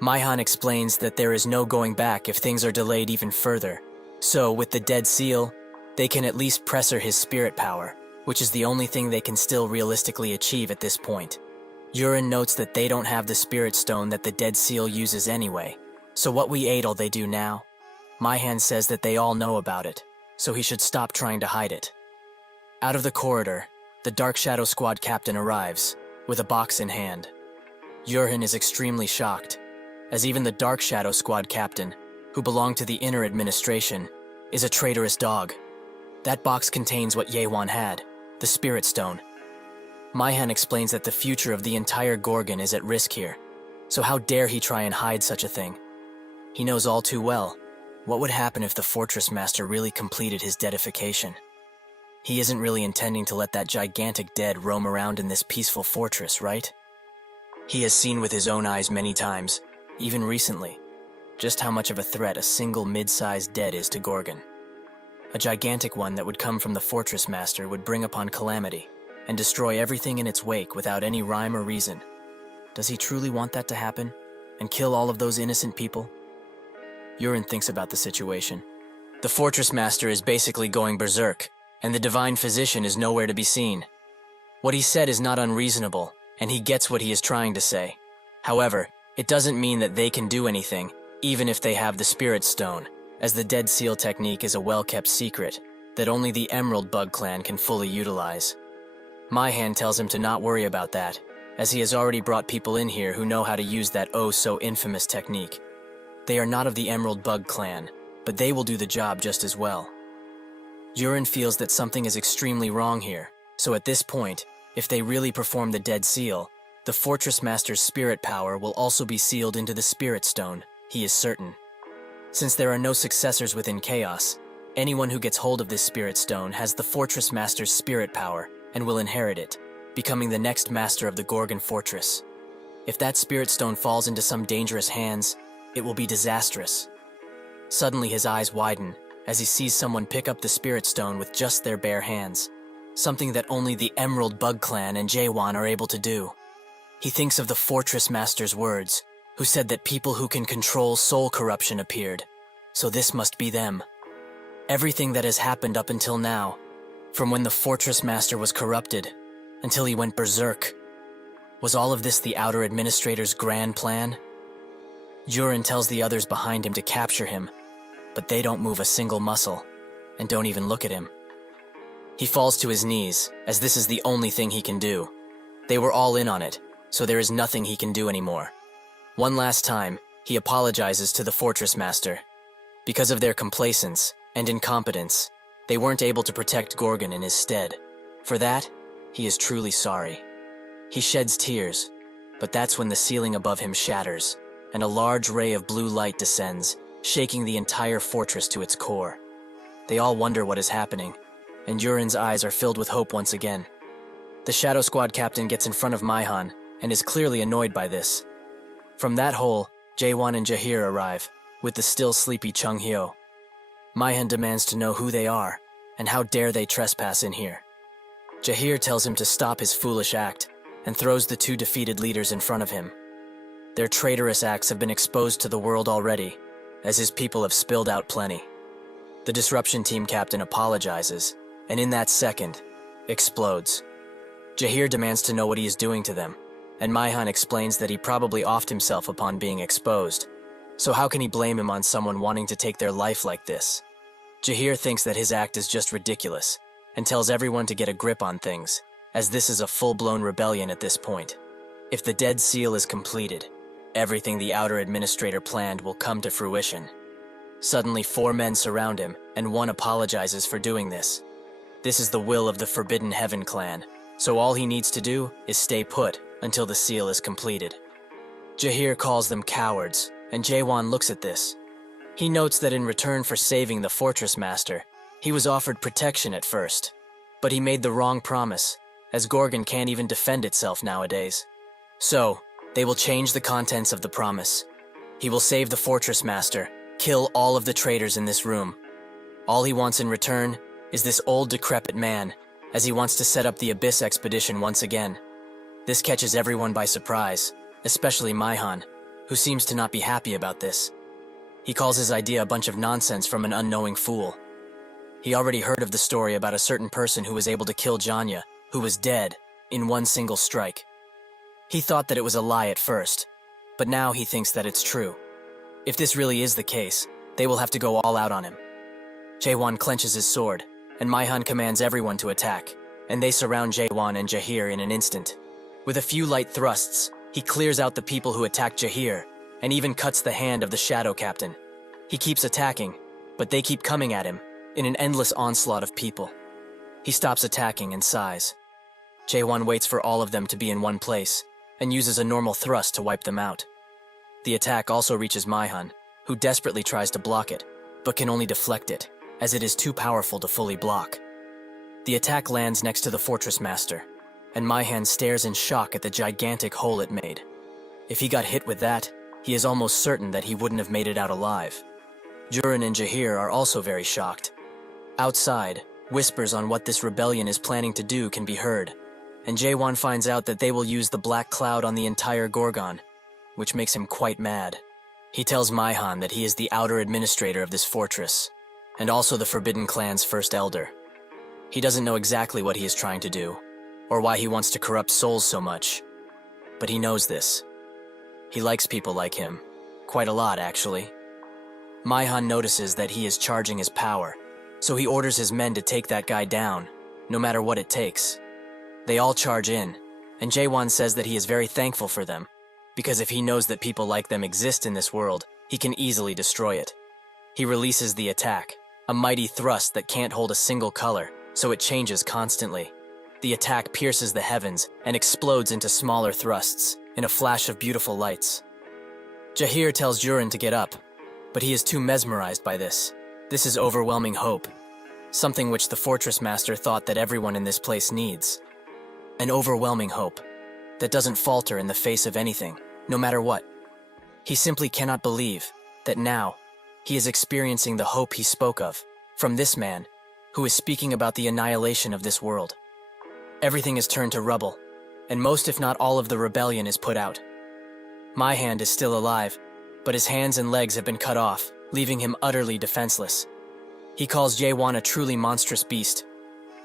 Maihan explains that there is no going back if things are delayed even further, so with the dead seal, they can at least presser his spirit power, which is the only thing they can still realistically achieve at this point. Yurin notes that they don't have the spirit stone that the dead seal uses anyway, so what we ate all they do now? Maihan says that they all know about it, so he should stop trying to hide it. Out of the corridor, the Dark Shadow Squad captain arrives, with a box in hand. Yurin is extremely shocked, as even the Dark Shadow Squad captain, who belonged to the inner administration, is a traitorous dog. That box contains what Yewan had, the Spirit Stone. Maihan explains that the future of the entire Gorgon is at risk here, so how dare he try and hide such a thing? He knows all too well what would happen if the Fortress Master really completed his deadification. He isn't really intending to let that gigantic dead roam around in this peaceful fortress, right? He has seen with his own eyes many times, even recently, just how much of a threat a single mid-sized dead is to Gorgon. A gigantic one that would come from the Fortress Master would bring upon calamity and destroy everything in its wake without any rhyme or reason. Does he truly want that to happen and kill all of those innocent people? Yurin thinks about the situation. The Fortress Master is basically going berserk, and the Divine Physician is nowhere to be seen. What he said is not unreasonable, and he gets what he is trying to say. However, it doesn't mean that they can do anything, even if they have the Spirit Stone, as the Dead Seal technique is a well-kept secret that only the Emerald Bug Clan can fully utilize. Maihan tells him to not worry about that, as he has already brought people in here who know how to use that oh-so-infamous technique. They are not of the Emerald Bug Clan, but they will do the job just as well. Yurin feels that something is extremely wrong here, so at this point, if they really perform the Dead Seal, the Fortress Master's spirit power will also be sealed into the Spirit Stone, he is certain. Since there are no successors within Chaos, anyone who gets hold of this Spirit Stone has the Fortress Master's spirit power and will inherit it, becoming the next master of the Gorgon Fortress. If that Spirit Stone falls into some dangerous hands, it will be disastrous. Suddenly his eyes widen as he sees someone pick up the Spirit Stone with just their bare hands, something that only the Emerald Bug Clan and Yewan are able to do. He thinks of the Fortress Master's words, who said that people who can control soul corruption appeared, so this must be them. Everything that has happened up until now, from when the Fortress Master was corrupted, until he went berserk, was all of this the Outer Administrator's grand plan? Yurin tells the others behind him to capture him, but they don't move a single muscle, and don't even look at him. He falls to his knees, as this is the only thing he can do. They were all in on it, so there is nothing he can do anymore. One last time, he apologizes to the Fortress Master. Because of their complacence and incompetence, they weren't able to protect Gorgon in his stead. For that, he is truly sorry. He sheds tears, but that's when the ceiling above him shatters, and a large ray of blue light descends, shaking the entire fortress to its core. They all wonder what is happening, and Yurin's eyes are filled with hope once again. The Shadow Squad captain gets in front of Maihan, and is clearly annoyed by this. From that hole, Yewan and Jahir arrive, with the still sleepy Chung Hyo. Maihan demands to know who they are, and how dare they trespass in here. Jahir tells him to stop his foolish act, and throws the two defeated leaders in front of him. Their traitorous acts have been exposed to the world already, as his people have spilled out plenty. The Disruption Team captain apologizes, and in that second, explodes. Jahir demands to know what he is doing to them, and Maihan explains that he probably offed himself upon being exposed. So how can he blame him on someone wanting to take their life like this? Jahir thinks that his act is just ridiculous, and tells everyone to get a grip on things, as this is a full-blown rebellion at this point. If the Dead Seal is completed, everything the Outer Administrator planned will come to fruition. Suddenly 4 men surround him, and one apologizes for doing this. This is the will of the Forbidden Heaven clan, so all he needs to do is stay put until the seal is completed. Jahir calls them cowards, and Yewan looks at this. He notes that in return for saving the Fortress Master, he was offered protection at first, but he made the wrong promise, as Gorgon can't even defend itself nowadays. So, they will change the contents of the promise. He will save the Fortress Master, kill all of the traitors in this room. All he wants in return is this old decrepit man, as he wants to set up the Abyss expedition once again. This catches everyone by surprise, especially Maihan, who seems to not be happy about this. He calls his idea a bunch of nonsense from an unknowing fool. He already heard of the story about a certain person who was able to kill Janya, who was dead, in one single strike. He thought that it was a lie at first, but now he thinks that it's true. If this really is the case, they will have to go all out on him. Jae-won clenches his sword, and Maihan commands everyone to attack, and they surround Jae-won and Jahir in an instant. With a few light thrusts, he clears out the people who attacked Jahir, and even cuts the hand of the Shadow Captain. He keeps attacking, but they keep coming at him, in an endless onslaught of people. He stops attacking and sighs. Jae-won waits for all of them to be in one place, and uses a normal thrust to wipe them out. The attack also reaches Maihan, who desperately tries to block it, but can only deflect it, as it is too powerful to fully block. The attack lands next to the Fortress Master, and Maihan stares in shock at the gigantic hole it made. If he got hit with that, he is almost certain that he wouldn't have made it out alive. Jurin and Jahir are also very shocked. Outside, whispers on what this rebellion is planning to do can be heard, and Jae-won finds out that they will use the black cloud on the entire Gorgon, which makes him quite mad. He tells Maihan that he is the outer administrator of this fortress, and also the Forbidden Clan's first elder. He doesn't know exactly what he is trying to do, or why he wants to corrupt souls so much, but he knows this. He likes people like him, quite a lot actually. Maihan notices that he is charging his power, so he orders his men to take that guy down, no matter what it takes. They all charge in, and Jae-won says that he is very thankful for them, because if he knows that people like them exist in this world, he can easily destroy it. He releases the attack, a mighty thrust that can't hold a single color, so it changes constantly. The attack pierces the heavens and explodes into smaller thrusts, in a flash of beautiful lights. Jahir tells Jurin to get up, but he is too mesmerized by this. This is overwhelming hope, something which the Fortress Master thought that everyone in this place needs. An overwhelming hope that doesn't falter in the face of anything, no matter what. He simply cannot believe that now he is experiencing the hope he spoke of from this man who is speaking about the annihilation of this world. Everything is turned to rubble, and most if not all of the rebellion is put out. Maihan is still alive, but his hands and legs have been cut off, leaving him utterly defenseless. He calls Jae-won a truly monstrous beast.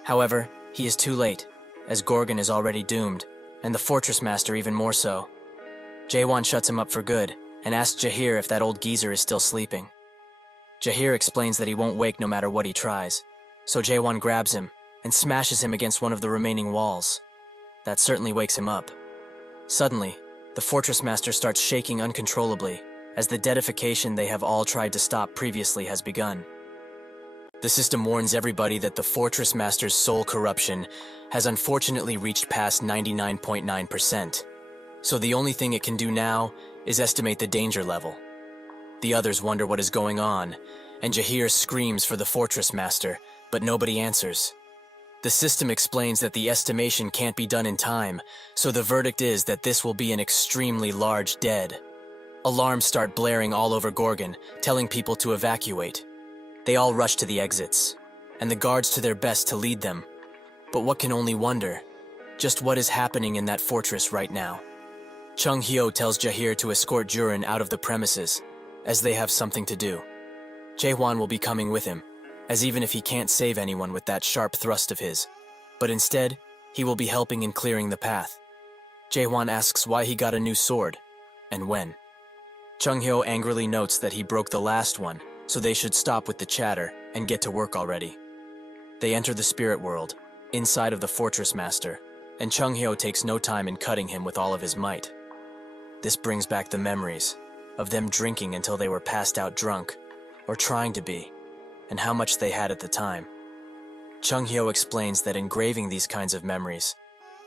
However, he is too late, as Gorgon is already doomed, and the Fortress Master even more so. Jae-won shuts him up for good, and asks Jahir if that old geezer is still sleeping. Jahir explains that he won't wake no matter what he tries, so Jae-won grabs him and smashes him against one of the remaining walls. That certainly wakes him up. Suddenly, the Fortress Master starts shaking uncontrollably, as the deadification they have all tried to stop previously has begun. The system warns everybody that the Fortress Master's soul corruption has unfortunately reached past 99.9%, so the only thing it can do now is estimate the danger level. The others wonder what is going on, and Jahir screams for the Fortress Master, but nobody answers. The system explains that the estimation can't be done in time, so the verdict is that this will be an extremely large dead. Alarms start blaring all over Gorgon, telling people to evacuate. They all rush to the exits, and the guards do their best to lead them. But what can only wonder, just what is happening in that fortress right now. Chung Hyo tells Jahir to escort Jurin out of the premises, as they have something to do. Jae-won will be coming with him, as even if he can't save anyone with that sharp thrust of his, but instead, he will be helping in clearing the path. Jae-won asks why he got a new sword, and when. Chung Hyo angrily notes that he broke the last one, so they should stop with the chatter and get to work already. They enter the spirit world, inside of the Fortress Master, and Chung Hyo takes no time in cutting him with all of his might. This brings back the memories of them drinking until they were passed out drunk, or trying to be, and how much they had at the time. Chung Hyo explains that engraving these kinds of memories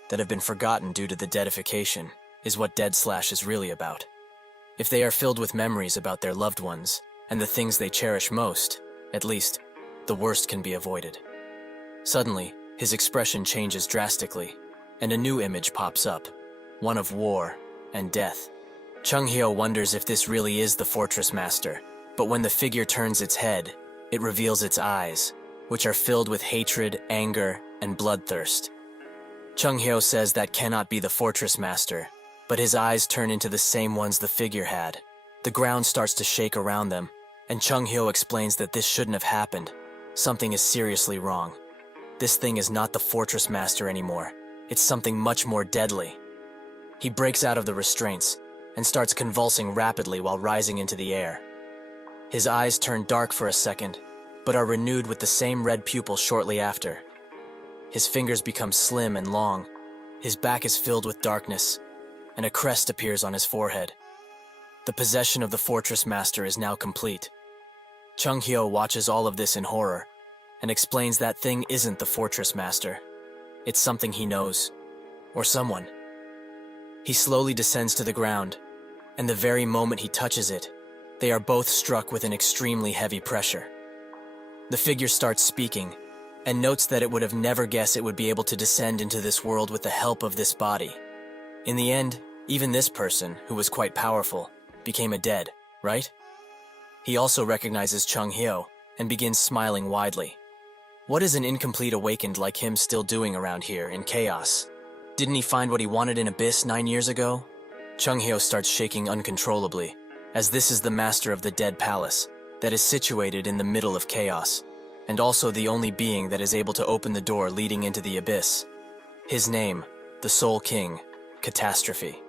that have been forgotten due to the deadification is what Dead Slash is really about. If they are filled with memories about their loved ones and the things they cherish most, at least, the worst can be avoided. Suddenly, his expression changes drastically, and a new image pops up, one of war and death. Chung Hyo wonders if this really is the Fortress Master, but when the figure turns its head, it reveals its eyes, which are filled with hatred, anger, and bloodthirst. Chung Hyo says that cannot be the Fortress Master, but his eyes turn into the same ones the figure had. The ground starts to shake around them, and Chung Hyo explains that this shouldn't have happened. Something is seriously wrong. This thing is not the Fortress Master anymore. It's something much more deadly. He breaks out of the restraints and starts convulsing rapidly while rising into the air. His eyes turn dark for a second, but are renewed with the same red pupil shortly after. His fingers become slim and long. His back is filled with darkness, and a crest appears on his forehead. The possession of the Fortress Master is now complete. Chung Hyo watches all of this in horror and explains that thing isn't the Fortress Master. It's something he knows, or someone. He slowly descends to the ground, and the very moment he touches it, they are both struck with an extremely heavy pressure. The figure starts speaking, and notes that it would have never guessed it would be able to descend into this world with the help of this body. In the end, even this person, who was quite powerful, became a dead, right? He also recognizes Chung Hyo and begins smiling widely. What is an incomplete awakened like him still doing around here in chaos? Didn't he find what he wanted in Abyss 9 years ago? Chung Hyo starts shaking uncontrollably, as this is the master of the Dead Palace that is situated in the middle of chaos, and also the only being that is able to open the door leading into the Abyss. His name, the Soul King, Catastrophe.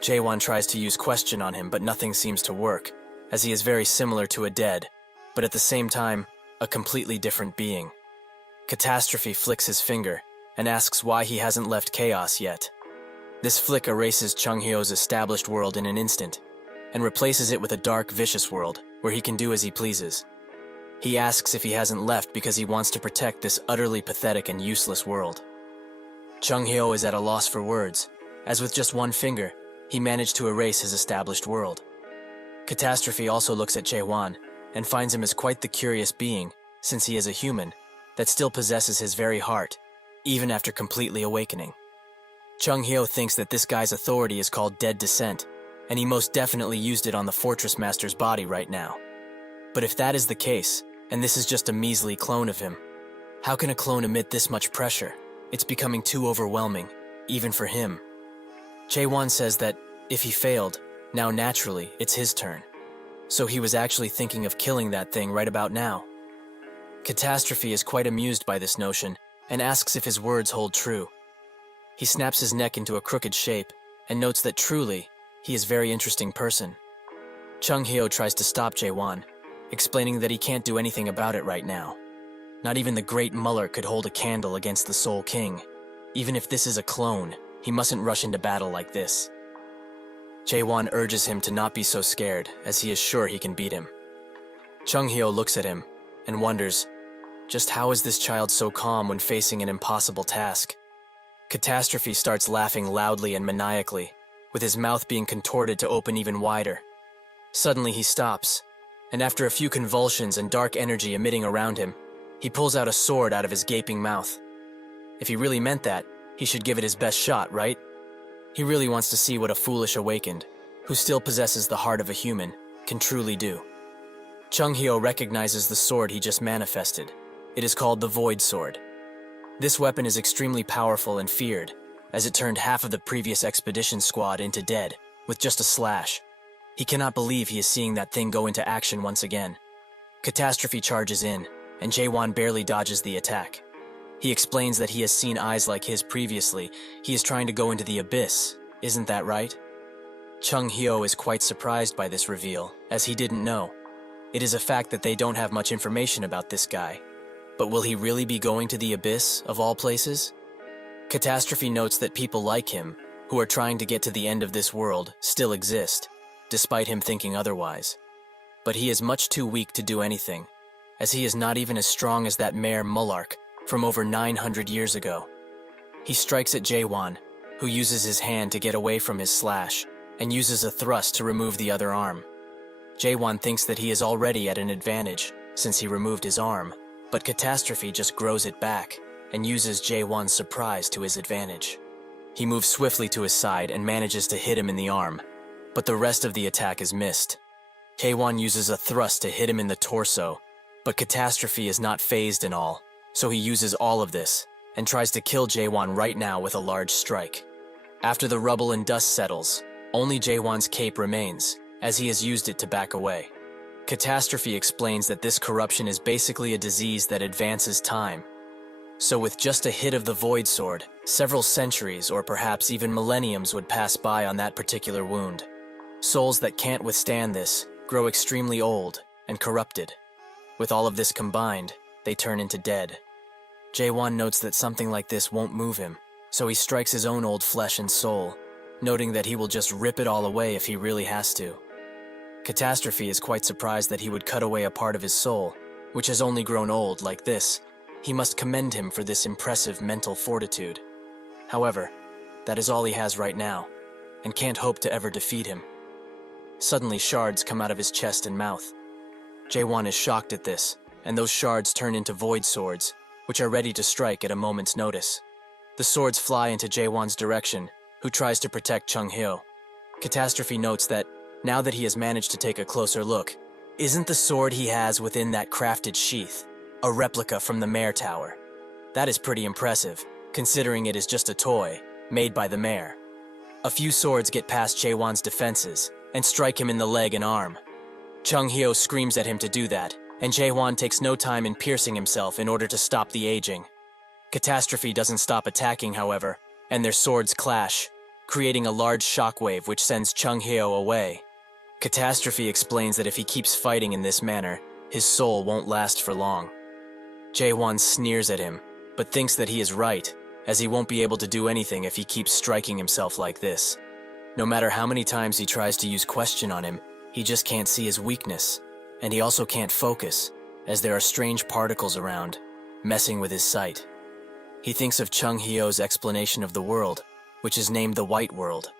Jaewon tries to use question on him, but nothing seems to work, as he is very similar to a dead, but at the same time, a completely different being. Catastrophe flicks his finger and asks why he hasn't left chaos yet. This flick erases Chung Hyo's established world in an instant, and replaces it with a dark, vicious world where he can do as he pleases. He asks if he hasn't left because he wants to protect this utterly pathetic and useless world. Chung Hyo is at a loss for words, as with just one finger, he managed to erase his established world. Catastrophe also looks at Jaewon and finds him as quite the curious being, since he is a human, that still possesses his very heart, even after completely awakening. Chung Hyo thinks that this guy's authority is called Dead Descent, and he most definitely used it on the Fortress Master's body right now. But if that is the case, and this is just a measly clone of him, how can a clone emit this much pressure? It's becoming too overwhelming, even for him. Jaewon says that if he failed, now naturally it's his turn. So he was actually thinking of killing that thing right about now. Catastrophe is quite amused by this notion and asks if his words hold true. He snaps his neck into a crooked shape and notes that truly, he is a very interesting person. Chung Hyo tries to stop Jaewon, explaining that he can't do anything about it right now. Not even the great Muller could hold a candle against the Soul King. Even if this is a clone, he mustn't rush into battle like this. Jaewon urges him to not be so scared, as he is sure he can beat him. Chung Hyo looks at him and wonders, just how is this child so calm when facing an impossible task? Catastrophe starts laughing loudly and maniacally, with his mouth being contorted to open even wider. Suddenly he stops, and after a few convulsions and dark energy emitting around him, he pulls out a sword out of his gaping mouth. If he really meant that, he should give it his best shot, right? He really wants to see what a foolish awakened, who still possesses the heart of a human, can truly do. Chung Hyo recognizes the sword he just manifested. It is called the Void Sword. This weapon is extremely powerful and feared, as it turned half of the previous expedition squad into dead, with just a slash. He cannot believe he is seeing that thing go into action once again. Catastrophe charges in, and Jaewon barely dodges the attack. He explains that he has seen eyes like his previously. He is trying to go into the Abyss, isn't that right? Chung Hyo is quite surprised by this reveal, as he didn't know. It is a fact that they don't have much information about this guy. But will he really be going to the Abyss, of all places? Catastrophe notes that people like him, who are trying to get to the end of this world, still exist, despite him thinking otherwise. But he is much too weak to do anything, as he is not even as strong as that Mayor Mullark from over 900 years ago. He strikes at Jaewon, who uses his hand to get away from his slash, and uses a thrust to remove the other arm. Jaewon thinks that he is already at an advantage, since he removed his arm, but Catastrophe just grows it back, and uses Jaewon's surprise to his advantage. He moves swiftly to his side and manages to hit him in the arm, but the rest of the attack is missed. Jaewon uses a thrust to hit him in the torso, but Catastrophe is not phased in all, so he uses all of this, and tries to kill Jaewon right now with a large strike. After the rubble and dust settles, only Jaewon's cape remains, as he has used it to back away. Catastrophe explains that this corruption is basically a disease that advances time. So with just a hit of the Void Sword, several centuries or perhaps even millenniums would pass by on that particular wound. Souls that can't withstand this grow extremely old and corrupted. With all of this combined, they turn into dead. Jaewon notes that something like this won't move him, so he strikes his own old flesh and soul, noting that he will just rip it all away if he really has to. Catastrophe is quite surprised that he would cut away a part of his soul, which has only grown old like this. He must commend him for this impressive mental fortitude. However, that is all he has right now, and can't hope to ever defeat him. Suddenly shards come out of his chest and mouth. Jaewon is shocked at this, and those shards turn into void swords, which are ready to strike at a moment's notice. The swords fly into Jaewon's direction, who tries to protect Chung Hyo. Catastrophe notes that, now that he has managed to take a closer look, isn't the sword he has within that crafted sheath a replica from the Mayor Tower? That is pretty impressive, considering it is just a toy, made by the mayor. A few swords get past Jaewon's defenses, and strike him in the leg and arm. Chung Hyo screams at him to do that, and Jaewon takes no time in piercing himself in order to stop the aging. Catastrophe doesn't stop attacking, however, and their swords clash, creating a large shockwave which sends Chung Hyo away. Catastrophe explains that if he keeps fighting in this manner, his soul won't last for long. Jaewon sneers at him, but thinks that he is right, as he won't be able to do anything if he keeps striking himself like this. No matter how many times he tries to use question on him, he just can't see his weakness, and he also can't focus, as there are strange particles around, messing with his sight. He thinks of Chung Hyo's explanation of the world, which is named the White World.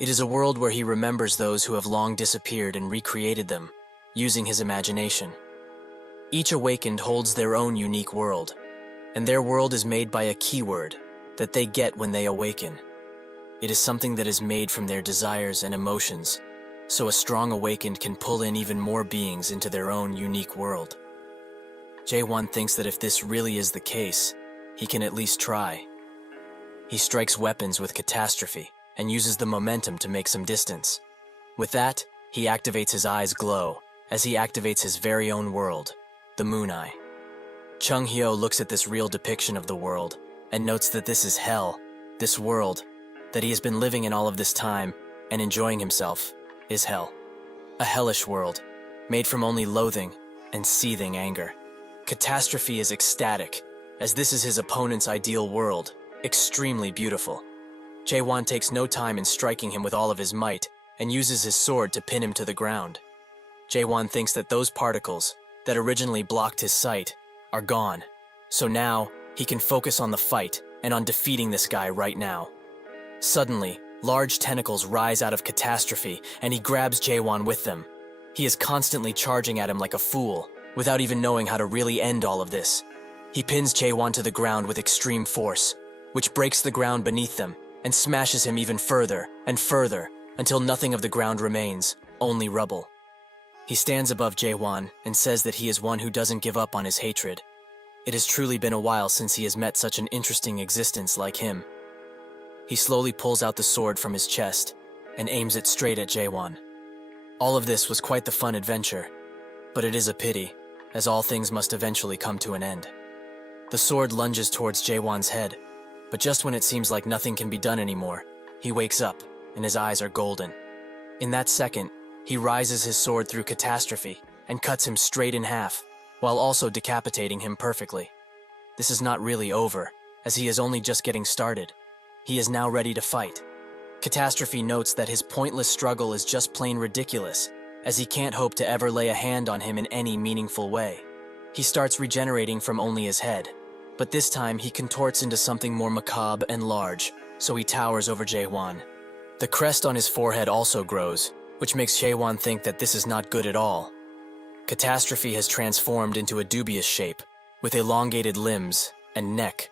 It is a world where he remembers those who have long disappeared and recreated them, using his imagination. Each awakened holds their own unique world, and their world is made by a keyword that they get when they awaken. It is something that is made from their desires and emotions, so a strong awakened can pull in even more beings into their own unique world. Jaewon thinks that if this really is the case, he can at least try. He strikes weapons with Catastrophe and uses the momentum to make some distance. With that, he activates his eyes glow as he activates his very own world, the Moon Eye. Chung Hyo looks at this real depiction of the world and notes that this is hell, this world, that he has been living in all of this time and enjoying himself, is hell. A hellish world, made from only loathing and seething anger. Catastrophe is ecstatic, as this is his opponent's ideal world, extremely beautiful. Jaewon takes no time in striking him with all of his might and uses his sword to pin him to the ground. Jaewon thinks that those particles that originally blocked his sight are gone, so now he can focus on the fight and on defeating this guy right now. Suddenly, large tentacles rise out of Catastrophe and he grabs Jaewon with them. He is constantly charging at him like a fool, without even knowing how to really end all of this. He pins Jaewon to the ground with extreme force, which breaks the ground beneath them and smashes him even further and further until nothing of the ground remains, only rubble. He stands above Jaewon and says that he is one who doesn't give up on his hatred. It has truly been a while since he has met such an interesting existence like him. He slowly pulls out the sword from his chest and aims it straight at Jaewon. All of this was quite the fun adventure, but it is a pity, as all things must eventually come to an end. The sword lunges towards Jaewon's head, but just when it seems like nothing can be done anymore, he wakes up and his eyes are golden. In that second, he rises his sword through Catastrophe and cuts him straight in half, while also decapitating him perfectly. This is not really over, as he is only just getting started. He is now ready to fight. Catastrophe notes that his pointless struggle is just plain ridiculous, as he can't hope to ever lay a hand on him in any meaningful way. He starts regenerating from only his head, but this time he contorts into something more macabre and large, so he towers over Jaewon. The crest on his forehead also grows, which makes Jaewon think that this is not good at all. Catastrophe has transformed into a dubious shape, with elongated limbs and neck.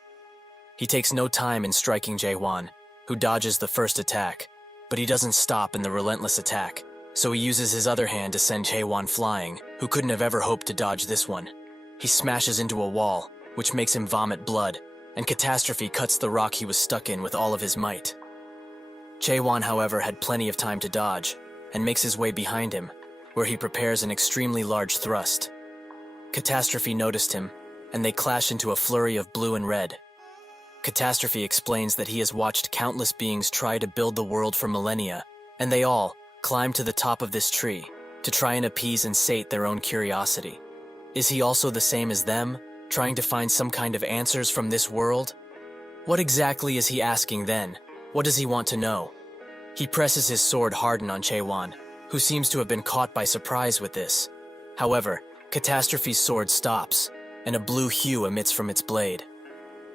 He takes no time in striking Jaewon, who dodges the first attack, but he doesn't stop in the relentless attack, so he uses his other hand to send Jaewon flying, who couldn't have ever hoped to dodge this one. He smashes into a wall, which makes him vomit blood, and Catastrophe cuts the rock he was stuck in with all of his might. Chaewon, however, had plenty of time to dodge, and makes his way behind him, where he prepares an extremely large thrust. Catastrophe noticed him, and they clash into a flurry of blue and red. Catastrophe explains that he has watched countless beings try to build the world for millennia, and they all climb to the top of this tree to try and appease and sate their own curiosity. Is he also the same as them, trying to find some kind of answers from this world? What exactly is he asking then? What does he want to know? He presses his sword hardened on Chaewon, who seems to have been caught by surprise with this. However, Catastrophe's sword stops, and a blue hue emits from its blade.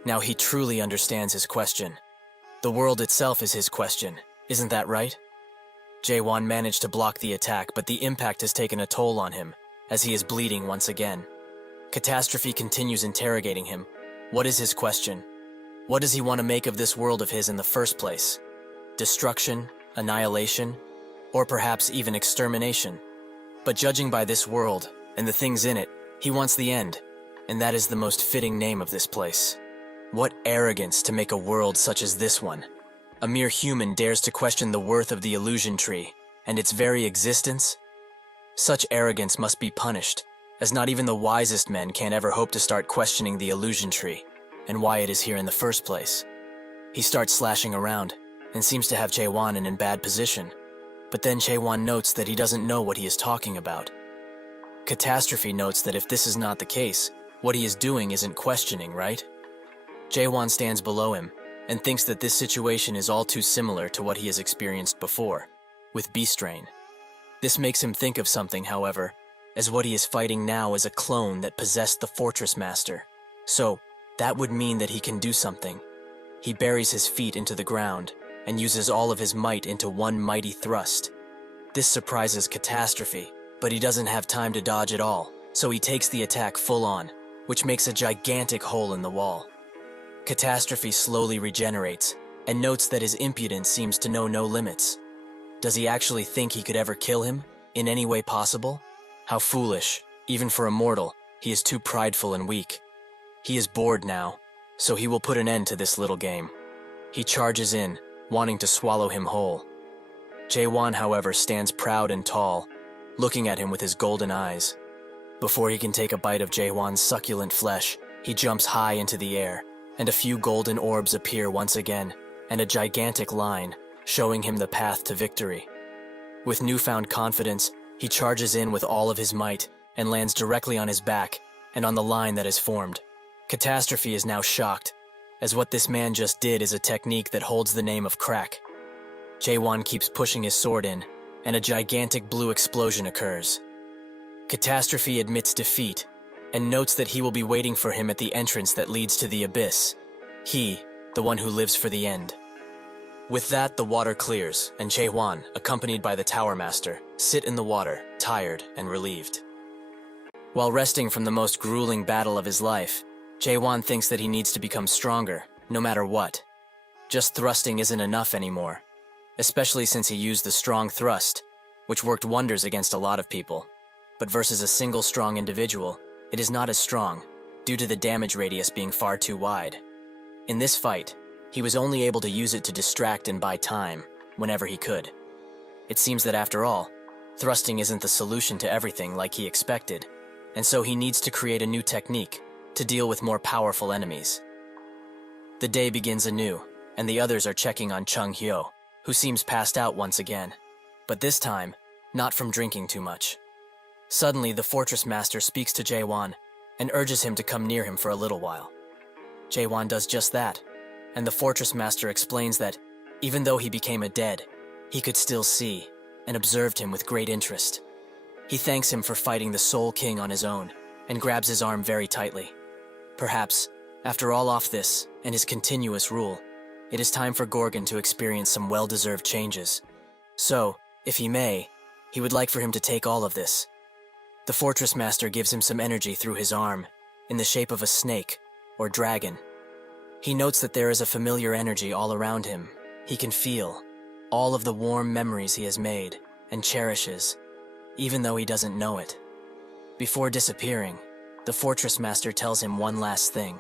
Now he truly understands his question. The world itself is his question, isn't that right? Chaewon managed to block the attack, but the impact has taken a toll on him, as he is bleeding once again. Catastrophe continues interrogating him. What is his question? What does he want to make of this world of his in the first place? Destruction, annihilation, or perhaps even extermination? But judging by this world, and the things in it, he wants the end, and that is the most fitting name of this place. What arrogance to make a world such as this one. A mere human dares to question the worth of the illusion tree, and its very existence? Such arrogance must be punished, as not even the wisest men can ever hope to start questioning the illusion tree, and why it is here in the first place. He starts slashing around, and seems to have Chaewon in bad position, but then Chaewon notes that he doesn't know what he is talking about. Catastrophe notes that if this is not the case, what he is doing isn't questioning, right? Chaewon stands below him, and thinks that this situation is all too similar to what he has experienced before, with Beastrain. This makes him think of something, however, as what he is fighting now is a clone that possessed the Fortress Master. So, that would mean that he can do something. He buries his feet into the ground, and uses all of his might into one mighty thrust. This surprises Catastrophe, but he doesn't have time to dodge at all, so he takes the attack full on, which makes a gigantic hole in the wall. Catastrophe slowly regenerates, and notes that his impudence seems to know no limits. Does he actually think he could ever kill him, in any way possible? How foolish, even for a mortal, he is too prideful and weak. He is bored now, so he will put an end to this little game. He charges in, wanting to swallow him whole. Chaewon, however, stands proud and tall, looking at him with his golden eyes. Before he can take a bite of Chaewon's succulent flesh, he jumps high into the air, and a few golden orbs appear once again, and a gigantic line, showing him the path to victory. With newfound confidence, he charges in with all of his might, and lands directly on his back, and on the line that is formed. Catastrophe is now shocked, as what this man just did is a technique that holds the name of crack. Chaewon keeps pushing his sword in, and a gigantic blue explosion occurs. Catastrophe admits defeat, and notes that he will be waiting for him at the entrance that leads to the abyss. He, the one who lives for the end. With that, the water clears, and Chaewon, accompanied by the Tower Master, sit in the water, tired and relieved. While resting from the most grueling battle of his life, Chaewon thinks that he needs to become stronger, no matter what. Just thrusting isn't enough anymore, especially since he used the strong thrust, which worked wonders against a lot of people. But versus a single strong individual, it is not as strong, due to the damage radius being far too wide. In this fight, he was only able to use it to distract and buy time, whenever he could. It seems that after all, thrusting isn't the solution to everything like he expected, and so he needs to create a new technique to deal with more powerful enemies. The day begins anew, and the others are checking on Chung Hyo, who seems passed out once again, but this time, not from drinking too much. Suddenly, the Fortress Master speaks to Chaewon and urges him to come near him for a little while. Chaewon does just that, and the Fortress Master explains that, even though he became a dead, he could still see, and observed him with great interest. He thanks him for fighting the Soul King on his own, and grabs his arm very tightly. Perhaps, after all of this, and his continuous rule, it is time for Gorgon to experience some well-deserved changes. So, if he may, he would like for him to take all of this. The Fortress Master gives him some energy through his arm, in the shape of a snake, or dragon. He notes that there is a familiar energy all around him. He can feel all of the warm memories he has made, and cherishes, even though he doesn't know it. Before disappearing, the Fortress Master tells him one last thing.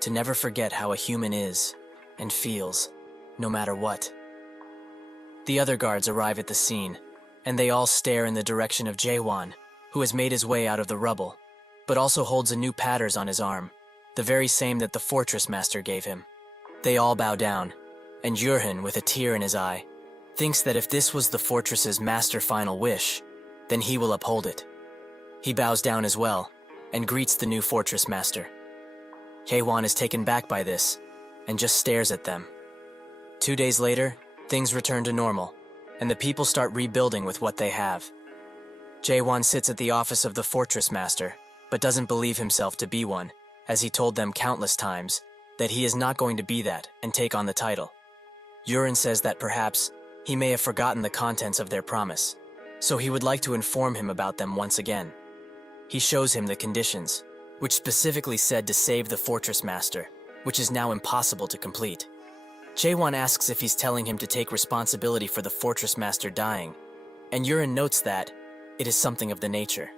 to never forget how a human is and feels, no matter what. The other guards arrive at the scene, and they all stare in the direction of Jaewon, who has made his way out of the rubble, but also holds a new paters on his arm, the very same that the Fortress Master gave him. They all bow down, and Yurhin, with a tear in his eye, thinks that if this was the fortress's master final wish, then he will uphold it. He bows down as well, and greets the new Fortress Master. Jaewon is taken back by this, and just stares at them. 2 days later, things return to normal, and the people start rebuilding with what they have. Jaewon sits at the office of the Fortress Master, but doesn't believe himself to be one, as he told them countless times that he is not going to be that and take on the title. Yurhin says that perhaps he may have forgotten the contents of their promise, so he would like to inform him about them once again. He shows him the conditions, which specifically said to save the Fortress Master, which is now impossible to complete. Jaewon asks if he's telling him to take responsibility for the Fortress Master dying, and Yurhin notes that it is something of the nature.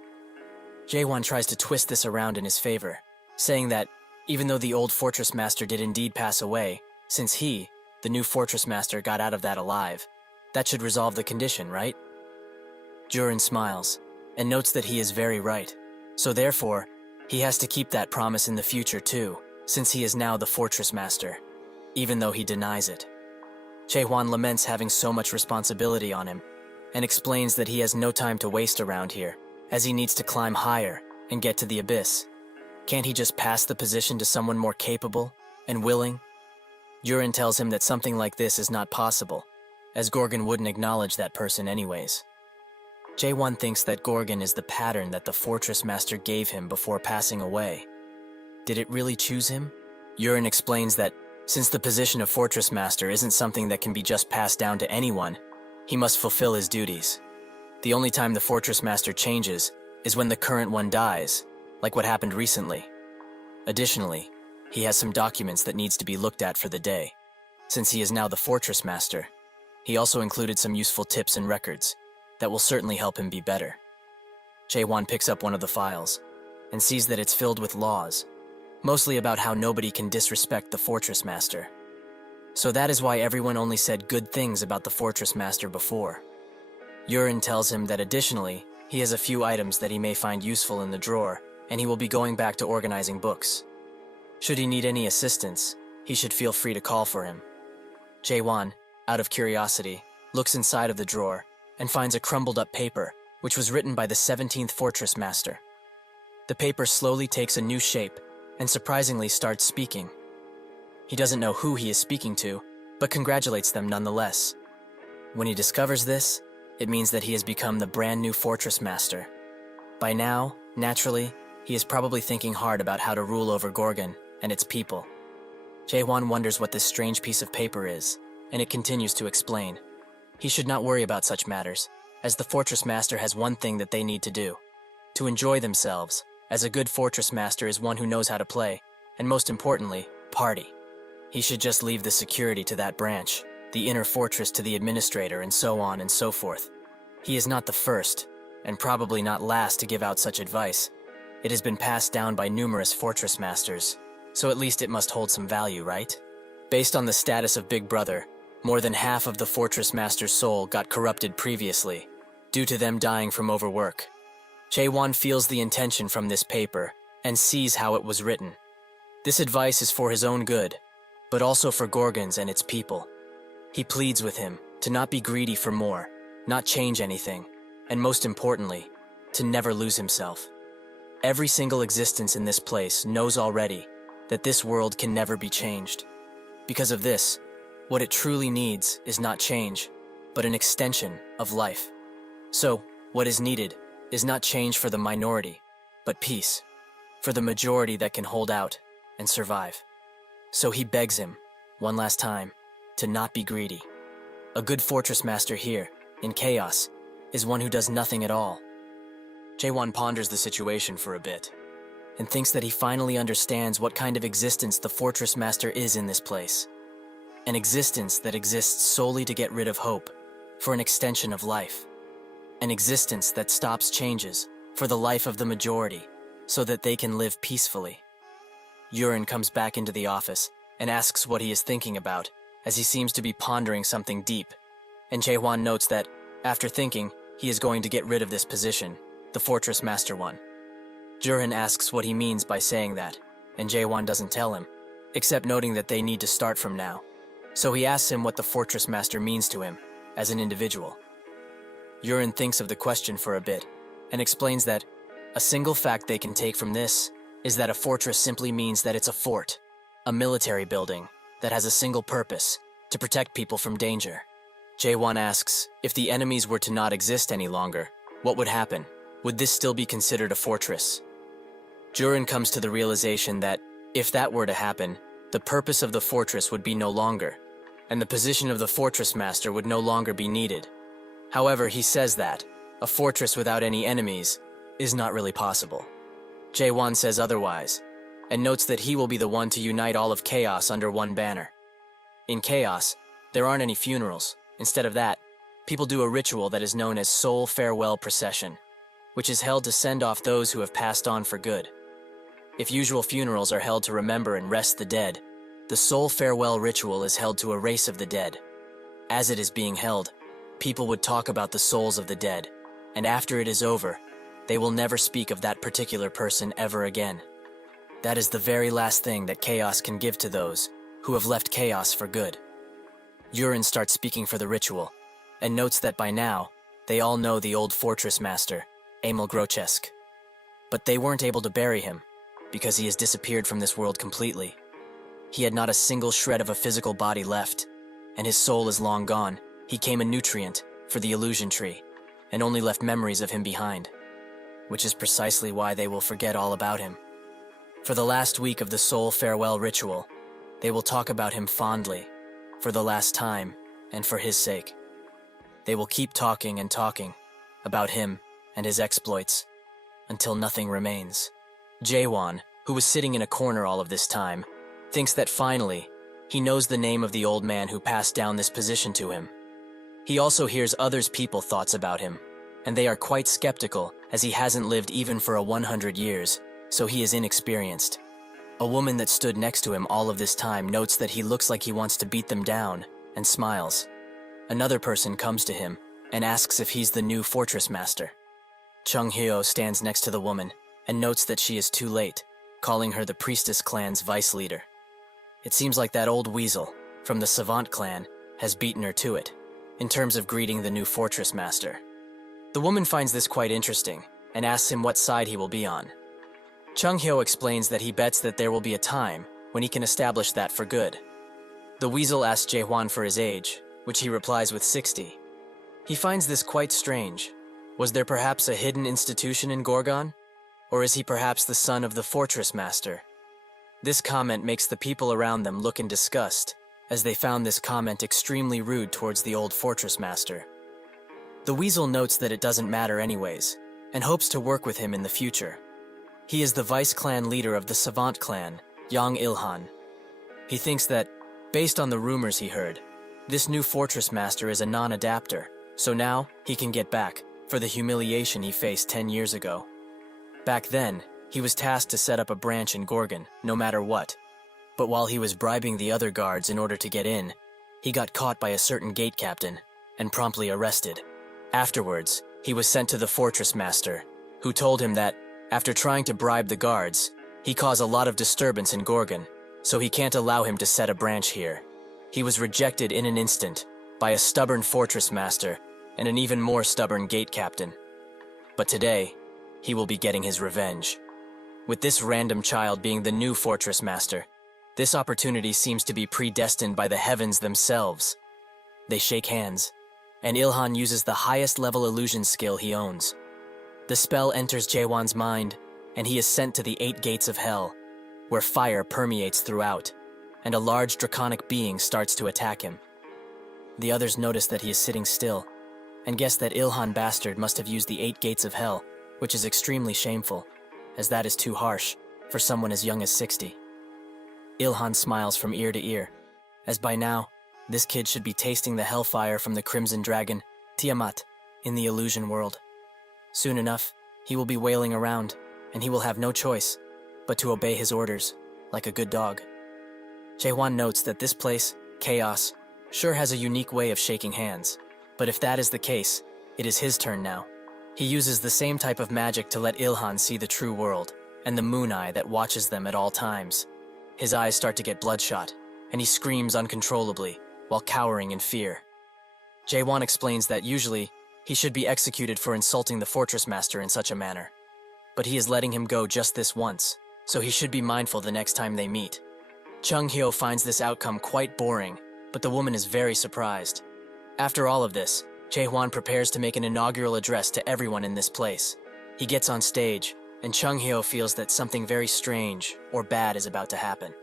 Jaewon tries to twist this around in his favor, saying that even though the old Fortress Master did indeed pass away, since he, the new Fortress Master, got out of that alive, that should resolve the condition, right? Yurhin smiles, and notes that he is very right, so therefore, he has to keep that promise in the future too, since he is now the Fortress Master, even though he denies it. Jaewon laments having so much responsibility on him, and explains that he has no time to waste around here, as he needs to climb higher and get to the abyss. Can't he just pass the position to someone more capable and willing? Yurhin tells him that something like this is not possible, as Gorgon wouldn't acknowledge that person anyways. Jaewon thinks that Gorgon is the pattern that the Fortress Master gave him before passing away. Did it really choose him? Yurhin explains that since the position of Fortress Master isn't something that can be just passed down to anyone, he must fulfill his duties. The only time the Fortress Master changes is when the current one dies, like what happened recently. Additionally, he has some documents that needs to be looked at for the day. Since he is now the Fortress Master, he also included some useful tips and records that will certainly help him be better. Jaewon picks up one of the files and sees that it's filled with laws, mostly about how nobody can disrespect the Fortress Master. So that is why everyone only said good things about the Fortress Master before. Yurhin tells him that additionally, he has a few items that he may find useful in the drawer, and he will be going back to organizing books. Should he need any assistance, he should feel free to call for him. Jaewon, out of curiosity, looks inside of the drawer and finds a crumbled up paper, which was written by the 17th Fortress Master. The paper slowly takes a new shape and surprisingly starts speaking. He doesn't know who he is speaking to, but congratulates them nonetheless. When he discovers this, it means that he has become the brand new Fortress Master. By now, naturally, he is probably thinking hard about how to rule over Gorgon and its people. Jaewon wonders what this strange piece of paper is, and it continues to explain. He should not worry about such matters, as the Fortress Master has one thing that they need to do: to enjoy themselves, as a good Fortress Master is one who knows how to play, and most importantly, party. He should just leave the security to that branch, the inner fortress to the administrator, and so on and so forth. He is not the first, and probably not last to give out such advice. It has been passed down by numerous Fortress Masters, so at least it must hold some value, right? Based on the status of Big Brother, more than half of the Fortress Master's soul got corrupted previously, due to them dying from overwork. Jaewon feels the intention from this paper, and sees how it was written. This advice is for his own good, but also for Gorgon's and its people. He pleads with him to not be greedy for more, not change anything, and most importantly, to never lose himself. Every single existence in this place knows already that this world can never be changed. Because of this, what it truly needs is not change, but an extension of life. So, what is needed is not change for the minority, but peace, for the majority that can hold out and survive. So he begs him, one last time, to not be greedy. A good Fortress Master here, in Chaos, is one who does nothing at all. Jaewon ponders the situation for a bit, and thinks that he finally understands what kind of existence the Fortress Master is in this place. An existence that exists solely to get rid of hope, for an extension of life. An existence that stops changes for the life of the majority, so that they can live peacefully. Yurin comes back into the office and asks what he is thinking about, as he seems to be pondering something deep. And Jae-hwan notes that, after thinking, he is going to get rid of this position, the Fortress Master one. Jurin asks what he means by saying that, and Jae-hwan doesn't tell him, except noting that they need to start from now. So he asks him what the Fortress Master means to him, as an individual. Yurin thinks of the question for a bit, and explains that a single fact they can take from this is that a fortress simply means that it's a fort, a military building that has a single purpose, to protect people from danger. Jae-hwan asks, if the enemies were to not exist any longer, what would happen? Would this still be considered a fortress? Jurin comes to the realization that, if that were to happen, the purpose of the fortress would be no longer, and the position of the Fortress Master would no longer be needed. However, he says that a fortress without any enemies is not really possible. Jae-hwan says otherwise, and notes that he will be the one to unite all of Chaos under one banner. In Chaos, there aren't any funerals. Instead of that, people do a ritual that is known as Soul Farewell Procession, which is held to send off those who have passed on for good. If usual funerals are held to remember and rest the dead, the Soul Farewell ritual is held to a race of the dead. As it is being held, people would talk about the souls of the dead, and after it is over, they will never speak of that particular person ever again. That is the very last thing that Chaos can give to those who have left Chaos for good. Yurin starts speaking for the ritual, and notes that by now, they all know the old Fortress Master, Emil Grochesk. But they weren't able to bury him, because he has disappeared from this world completely. He had not a single shred of a physical body left, and his soul is long gone. He came a nutrient for the illusion tree, and only left memories of him behind, which is precisely why they will forget all about him. For the last week of the Soul Farewell ritual, they will talk about him fondly, for the last time, and for his sake. They will keep talking and talking about him and his exploits, until nothing remains. Jae-hwan, who was sitting in a corner all of this time, thinks that finally, he knows the name of the old man who passed down this position to him. He also hears others' people's thoughts about him, and they are quite skeptical as he hasn't lived even for 100 years, so he is inexperienced. A woman that stood next to him all of this time notes that he looks like he wants to beat them down, and smiles. Another person comes to him and asks if he's the new Fortress Master. Chung Hyo stands next to the woman and notes that she is too late, calling her the Priestess Clan's vice leader. It seems like that old weasel from the Savant clan has beaten her to it, in terms of greeting the new Fortress Master. The woman finds this quite interesting and asks him what side he will be on. Chung Hyo explains that he bets that there will be a time when he can establish that for good. The weasel asks Jae-hwan for his age, which he replies with 60. He finds this quite strange. Was there perhaps a hidden institution in Gorgon? Or is he perhaps the son of the Fortress Master? This comment makes the people around them look in disgust, as they found this comment extremely rude towards the old Fortress Master. The weasel notes that it doesn't matter anyways, and hopes to work with him in the future. He is the vice clan leader of the Savant clan, Yang Ilhan. He thinks that, based on the rumors he heard, this new Fortress Master is a non-adapter, so now he can get back for the humiliation he faced 10 years ago. Back then, he was tasked to set up a branch in Gorgon, no matter what. But while he was bribing the other guards in order to get in, he got caught by a certain gate captain and promptly arrested. Afterwards, he was sent to the Fortress Master, who told him that, after trying to bribe the guards, he caused a lot of disturbance in Gorgon, so he can't allow him to set a branch here. He was rejected in an instant by a stubborn Fortress Master and an even more stubborn gate captain. But today, he will be getting his revenge. With this random child being the new Fortress Master, this opportunity seems to be predestined by the heavens themselves. They shake hands, and Ilhan uses the highest level illusion skill he owns. The spell enters Jae-hwan's mind, and he is sent to the 8 gates of hell, where fire permeates throughout, and a large draconic being starts to attack him. The others notice that he is sitting still, and guess that Ilhan bastard must have used the 8 gates of hell, which is extremely shameful, as that is too harsh for someone as young as 60. Ilhan smiles from ear to ear, as by now, this kid should be tasting the hellfire from the Crimson Dragon, Tiamat, in the illusion world. Soon enough, he will be wailing around, and he will have no choice but to obey his orders, like a good dog. Jae-hwan notes that this place, Chaos, sure has a unique way of shaking hands, but if that is the case, it is his turn now. He uses the same type of magic to let Ilhan see the true world, and the moon eye that watches them at all times. His eyes start to get bloodshot, and he screams uncontrollably, while cowering in fear. Jae-hwan explains that usually, he should be executed for insulting the Fortress Master in such a manner. But he is letting him go just this once, so he should be mindful the next time they meet. Chung Hyo finds this outcome quite boring, but the woman is very surprised. After all of this, Jae-hwan prepares to make an inaugural address to everyone in this place. He gets on stage, and Chung Hyo feels that something very strange or bad is about to happen.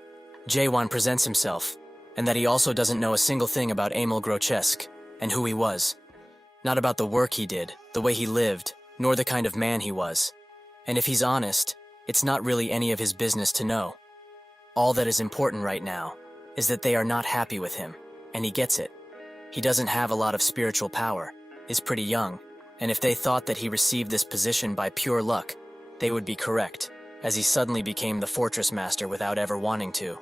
Jae-hwan presents himself, and that he also doesn't know a single thing about Emil Grochesk and who he was. Not about the work he did, the way he lived, nor the kind of man he was. And if he's honest, it's not really any of his business to know. All that is important right now is that they are not happy with him, and he gets it. He doesn't have a lot of spiritual power, is pretty young, and if they thought that he received this position by pure luck, they would be correct, as he suddenly became the Fortress Master without ever wanting to.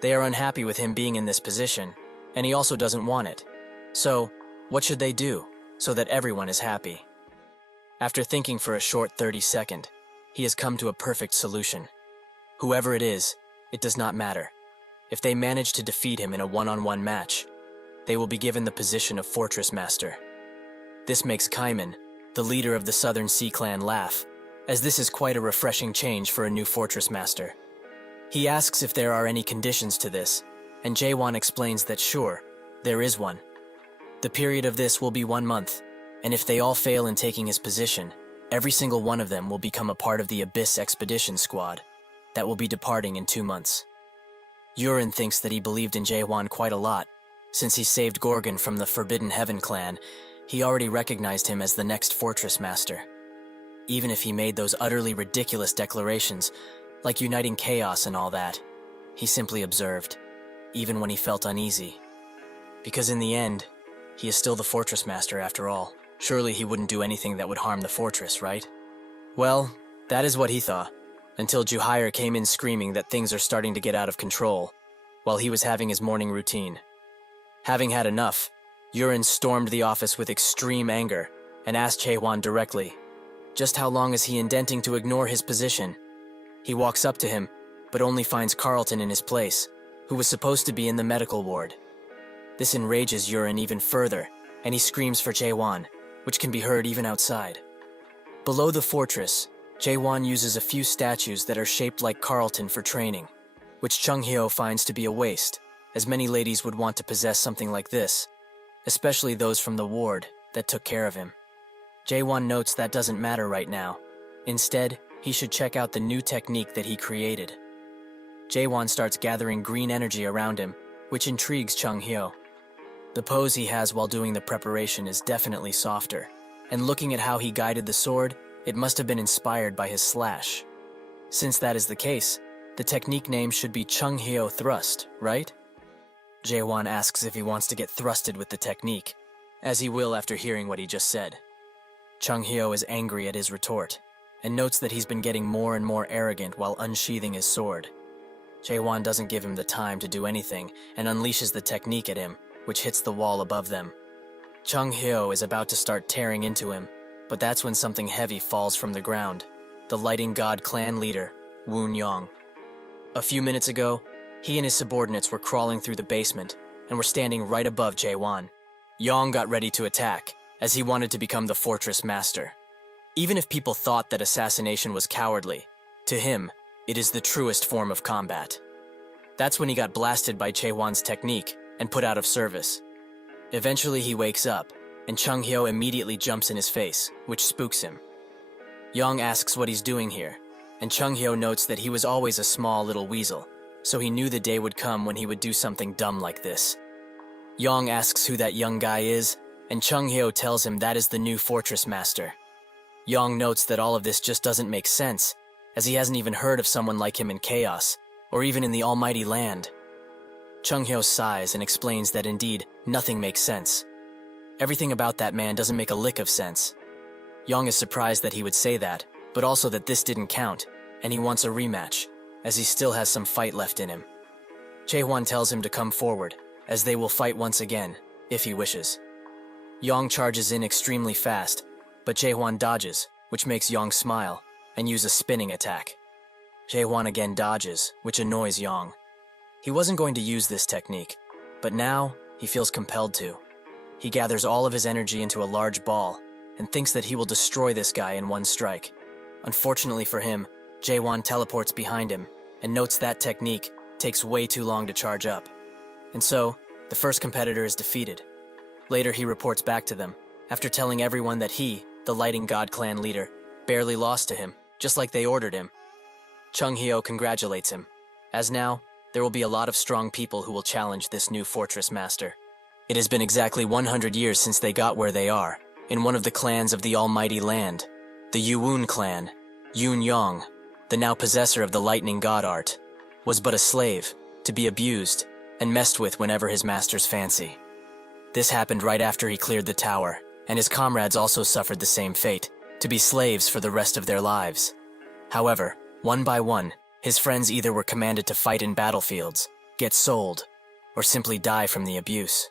They are unhappy with him being in this position, and he also doesn't want it. So, what should they do, so that everyone is happy? After thinking for a short 30-second, he has come to a perfect solution. Whoever it is, it does not matter. If they manage to defeat him in a one-on-one match, they will be given the position of Fortress Master. This makes Kaiman, the leader of the Southern Sea Clan, laugh, as this is quite a refreshing change for a new Fortress Master. He asks if there are any conditions to this, and Jae-hwan explains that sure, there is one. The period of this will be 1 month, and if they all fail in taking his position, every single one of them will become a part of the Abyss Expedition Squad that will be departing in 2 months. Yurin thinks that he believed in Jae-hwan quite a lot. Since he saved Gorgon from the Forbidden Heaven clan, he already recognized him as the next Fortress Master. Even if he made those utterly ridiculous declarations, like uniting chaos and all that, he simply observed, even when he felt uneasy. Because in the end, he is still the Fortress Master after all. Surely he wouldn't do anything that would harm the fortress, right? Well, that is what he thought, until Juhire came in screaming that things are starting to get out of control, while he was having his morning routine. Having had enough, Yurin stormed the office with extreme anger and asked Jae-hwan directly, just how long is he intending to ignore his position? He walks up to him, but only finds Carlton in his place, who was supposed to be in the medical ward. This enrages Yurin even further, and he screams for Jae-hwan, which can be heard even outside. Below the fortress, Jae-hwan uses a few statues that are shaped like Carlton for training, which Chung Hyo finds to be a waste, as many ladies would want to possess something like this, especially those from the ward that took care of him. Jae-hwan notes that doesn't matter right now. Instead, he should check out the new technique that he created. Jae-hwan starts gathering green energy around him, which intrigues Chung Hyo. The pose he has while doing the preparation is definitely softer, and looking at how he guided the sword, it must have been inspired by his slash. Since that is the case, the technique name should be Chung Hyo Thrust, right? Jae-hwan asks if he wants to get thrusted with the technique, as he will after hearing what he just said. Chung Hyo is angry at his retort, and notes that he's been getting more and more arrogant while unsheathing his sword. Jae-hwan doesn't give him the time to do anything and unleashes the technique at him, which hits the wall above them. Chung Hyo is about to start tearing into him, but that's when something heavy falls from the ground. The Lighting God clan leader, Woon Yong. A few minutes ago, he and his subordinates were crawling through the basement and were standing right above Jae-hwan. Yong got ready to attack, as he wanted to become the Fortress Master. Even if people thought that assassination was cowardly, to him, it is the truest form of combat. That's when he got blasted by Jae-hwan's technique and put out of service. Eventually he wakes up, and Chung Hyo immediately jumps in his face, which spooks him. Yong asks what he's doing here, and Chung Hyo notes that he was always a small little weasel, so he knew the day would come when he would do something dumb like this. Yong asks who that young guy is, and Chung Hyo tells him that is the new Fortress Master. Yong notes that all of this just doesn't make sense, as he hasn't even heard of someone like him in Chaos, or even in the Almighty Land. Chung Hyo sighs and explains that indeed, nothing makes sense. Everything about that man doesn't make a lick of sense. Yong is surprised that he would say that, but also that this didn't count, and he wants a rematch. as he still has some fight left in him. Jae-hwan tells him to come forward, as they will fight once again, if he wishes. Yong charges in extremely fast, but Jae-hwan dodges, which makes Yong smile, and use a spinning attack. Jae-hwan again dodges, which annoys Yong. He wasn't going to use this technique, but now he feels compelled to. He gathers all of his energy into a large ball, and thinks that he will destroy this guy in one strike. Unfortunately for him, Jae-hwan teleports behind him, and notes that technique takes way too long to charge up. And so, the first competitor is defeated. Later he reports back to them, after telling everyone that he, the Lighting God clan leader, barely lost to him, just like they ordered him. Chung Hyo congratulates him, as now, there will be a lot of strong people who will challenge this new fortress master. It has been exactly 100 years since they got where they are, in one of the clans of the Almighty Land. The Yuwoon clan, Yoon Yong, the now possessor of the Lightning God art, was but a slave, to be abused and messed with whenever his master's fancy. This happened right after he cleared the tower, and his comrades also suffered the same fate, to be slaves for the rest of their lives. However, one by one, his friends either were commanded to fight in battlefields, get sold, or simply die from the abuse.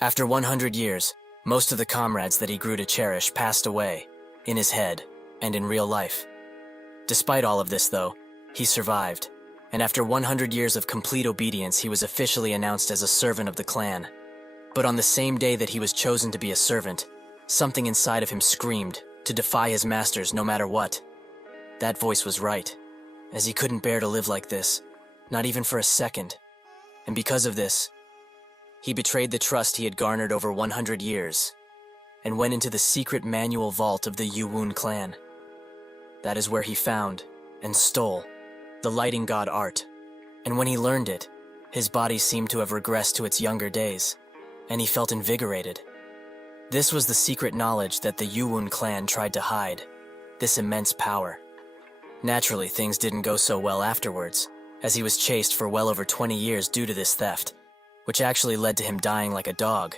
After 100 years, most of the comrades that he grew to cherish passed away, in his head and in real life. Despite all of this, though, he survived, and after 100 years of complete obedience, he was officially announced as a servant of the clan. But on the same day that he was chosen to be a servant, something inside of him screamed to defy his masters no matter what. That voice was right, as he couldn't bear to live like this, not even for a second. And because of this, he betrayed the trust he had garnered over 100 years, and went into the secret manual vault of the Yuwoon clan. That is where he found and stole the Lighting God art, and when he learned it, his body seemed to have regressed to its younger days, and he felt invigorated. This was the secret knowledge that the Yuwoon clan tried to hide, this immense power. Naturally, things didn't go so well afterwards, as he was chased for well over 20 years due to this theft, which actually led to him dying like a dog.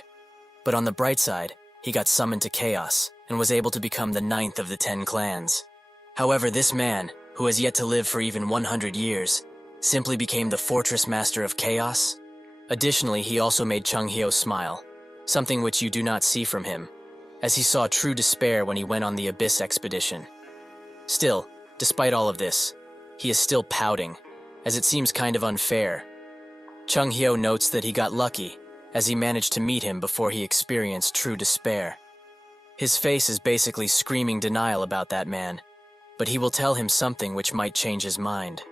But on the bright side, he got summoned to Chaos, and was able to become the 9th of the 10 clans. However, this man, who has yet to live for even 100 years, simply became the Fortress Master of Chaos. Additionally, he also made Chung Hyo smile, something which you do not see from him, as he saw true despair when he went on the Abyss expedition. Still, despite all of this, he is still pouting, as it seems kind of unfair. Chung Hyo notes that he got lucky, as he managed to meet him before he experienced true despair. His face is basically screaming denial about that man, but he will tell him something which might change his mind.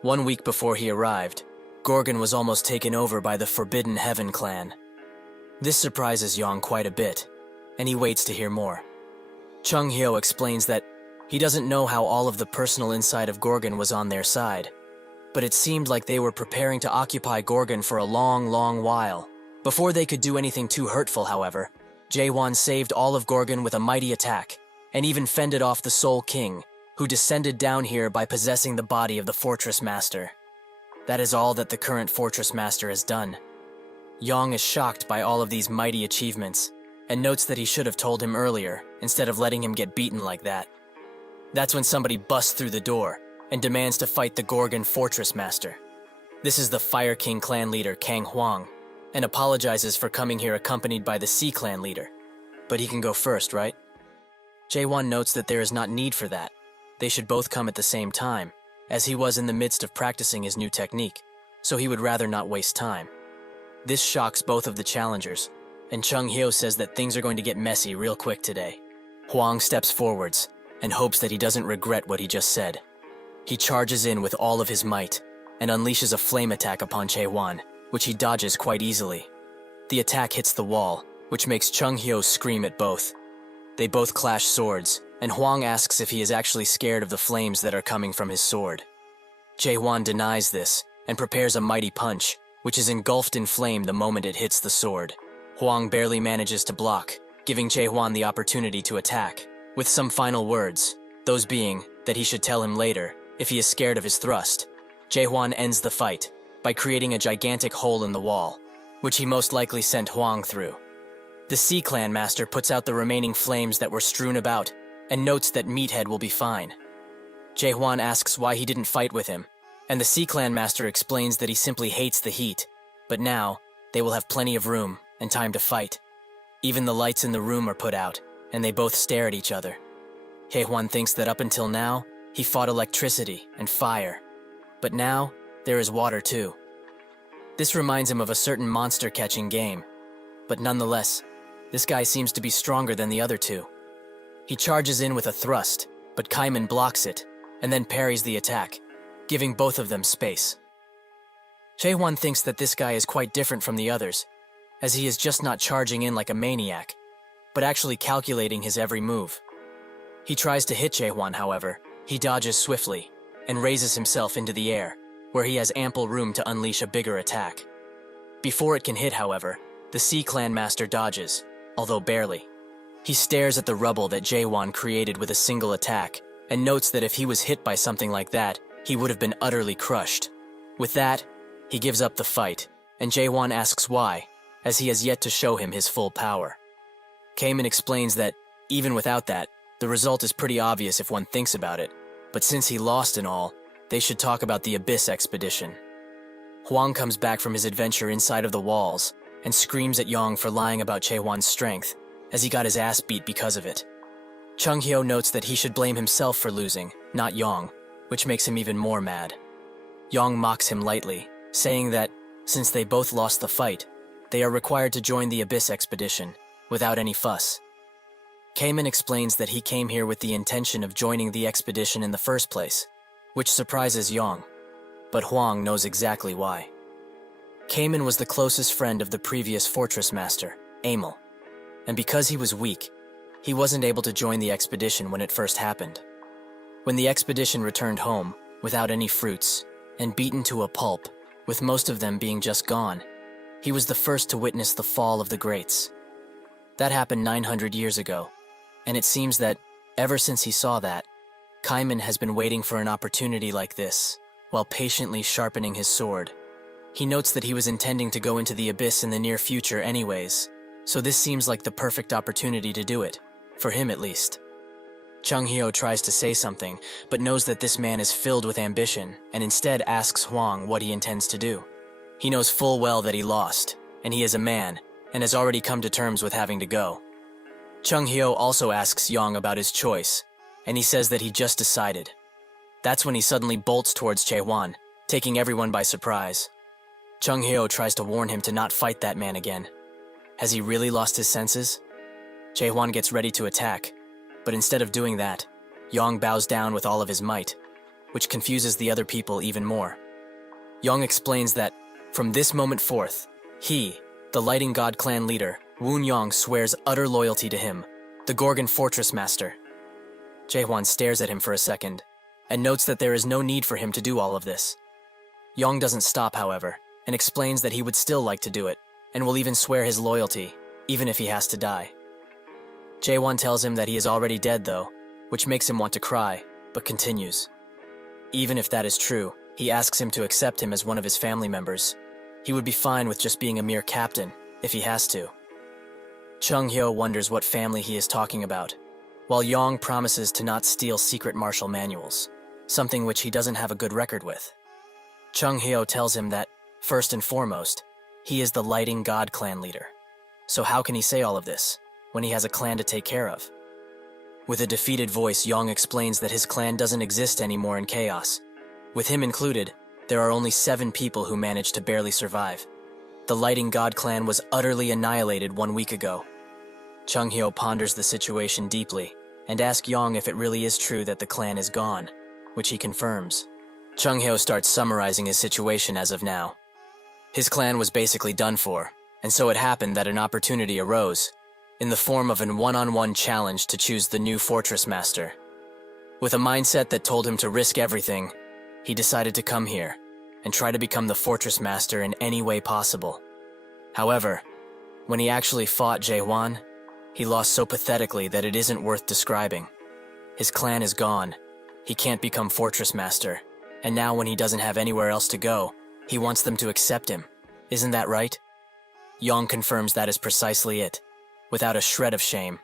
1 week before he arrived, Gorgon was almost taken over by the Forbidden Heaven clan. This surprises Yong quite a bit, and he waits to hear more. Chung Hyo explains that he doesn't know how all of the personal insight of Gorgon was on their side, but it seemed like they were preparing to occupy Gorgon for a long, long while. Before they could do anything too hurtful, however, Jae-hwan saved all of Gorgon with a mighty attack, and even fended off the Soul King, who descended down here by possessing the body of the Fortress Master. That is all that the current Fortress Master has done. Yong is shocked by all of these mighty achievements, and notes that he should have told him earlier, instead of letting him get beaten like that. That's when somebody busts through the door, and demands to fight the Gorgon Fortress Master. This is the Fire King clan leader Kang Hwang, and apologizes for coming here accompanied by the Sea clan leader. But he can go first, right? Jae-hwan notes that there is not need for that. They should both come at the same time, as he was in the midst of practicing his new technique, so he would rather not waste time. This shocks both of the challengers, and Chung Hyo says that things are going to get messy real quick today. Hwang steps forwards, and hopes that he doesn't regret what he just said. He charges in with all of his might, and unleashes a flame attack upon Jae-hwan, which he dodges quite easily. The attack hits the wall, which makes Chung Hyo scream at both. They both clash swords, and Hwang asks if he is actually scared of the flames that are coming from his sword. Jae-hwan denies this, and prepares a mighty punch, which is engulfed in flame the moment it hits the sword. Hwang barely manages to block, giving Jae-hwan the opportunity to attack, with some final words, those being that he should tell him later if he is scared of his thrust. Jae-hwan ends the fight by creating a gigantic hole in the wall, which he most likely sent Hwang through. The Sea Clan master puts out the remaining flames that were strewn about, and notes that Meathead will be fine. Jae-hwan asks why he didn't fight with him, and the Sea Clan master explains that he simply hates the heat, but now they will have plenty of room and time to fight. Even the lights in the room are put out, and they both stare at each other. Jae-hwan thinks that up until now, he fought electricity and fire, but now there is water too. This reminds him of a certain monster-catching game, but nonetheless, this guy seems to be stronger than the other two. He charges in with a thrust, but Kaiman blocks it, and then parries the attack, giving both of them space. Jae-hwan thinks that this guy is quite different from the others, as he is just not charging in like a maniac, but actually calculating his every move. He tries to hit Jae-hwan, however. He dodges swiftly, and raises himself into the air, where he has ample room to unleash a bigger attack. Before it can hit, however, the Sea Clan master dodges, although barely. He stares at the rubble that Jae-hwan created with a single attack, and notes that if he was hit by something like that, he would have been utterly crushed. With that, he gives up the fight, and Jae-hwan asks why, as he has yet to show him his full power. Kaiman explains that, even without that, the result is pretty obvious if one thinks about it, but since he lost and all, they should talk about the Abyss expedition. Hwang comes back from his adventure inside of the walls, and screams at Yong for lying about Jae-hwan's strength, as he got his ass beat because of it. Chung-hyo notes that he should blame himself for losing, not Yong, which makes him even more mad. Yong mocks him lightly, saying that, since they both lost the fight, they are required to join the Abyss expedition, without any fuss. Kaiman explains that he came here with the intention of joining the expedition in the first place, which surprises Yong, but Hwang knows exactly why. Kaiman was the closest friend of the previous fortress master, Amel, and because he was weak, he wasn't able to join the expedition when it first happened. When the expedition returned home, without any fruits, and beaten to a pulp, with most of them being just gone, he was the first to witness the fall of the greats. That happened 900 years ago, and it seems that, ever since he saw that, Kaiman has been waiting for an opportunity like this, while patiently sharpening his sword. He notes that he was intending to go into the Abyss in the near future anyways, so this seems like the perfect opportunity to do it, for him at least. Chung-hyo tries to say something, but knows that this man is filled with ambition, and instead asks Hwang what he intends to do. He knows full well that he lost, and he is a man, and has already come to terms with having to go. Chung-hyo also asks Yong about his choice, and he says that he just decided. That's when he suddenly bolts towards Jae-hwan, taking everyone by surprise. Chung-hyo tries to warn him to not fight that man again. Has he really lost his senses? Jae-hwan gets ready to attack, but instead of doing that, Yong bows down with all of his might, which confuses the other people even more. Yong explains that, from this moment forth, he, the Lighting God clan leader, Woon Yong, swears utter loyalty to him, the Gorgon Fortress Master. Jae-hwan stares at him for a second, and notes that there is no need for him to do all of this. Yong doesn't stop, however, and explains that he would still like to do it, and will even swear his loyalty, even if he has to die. Jae-hwan tells him that he is already dead though, which makes him want to cry, but continues. Even if that is true, he asks him to accept him as one of his family members. He would be fine with just being a mere captain, if he has to. Chung-hyo wonders what family he is talking about, while Yong promises to not steal secret martial manuals, something which he doesn't have a good record with. Chung-hyo tells him that, first and foremost, he is the Lighting God clan leader. So how can he say all of this, when he has a clan to take care of? With a defeated voice, Yong explains that his clan doesn't exist anymore in chaos. With him included, there are only 7 people who managed to barely survive. The Lighting God clan was utterly annihilated 1 week ago. Chung-hyo ponders the situation deeply, and asks Yong if it really is true that the clan is gone, which he confirms. Chung-hyo starts summarizing his situation as of now. His clan was basically done for, and so it happened that an opportunity arose, in the form of an one-on-one challenge to choose the new fortress master. With a mindset that told him to risk everything, he decided to come here, and try to become the fortress master in any way possible. However, when he actually fought Jae-hwan, he lost so pathetically that it isn't worth describing. His clan is gone, he can't become fortress master, and now when he doesn't have anywhere else to go, he wants them to accept him. Isn't that right? Yong confirms that is precisely it, without a shred of shame.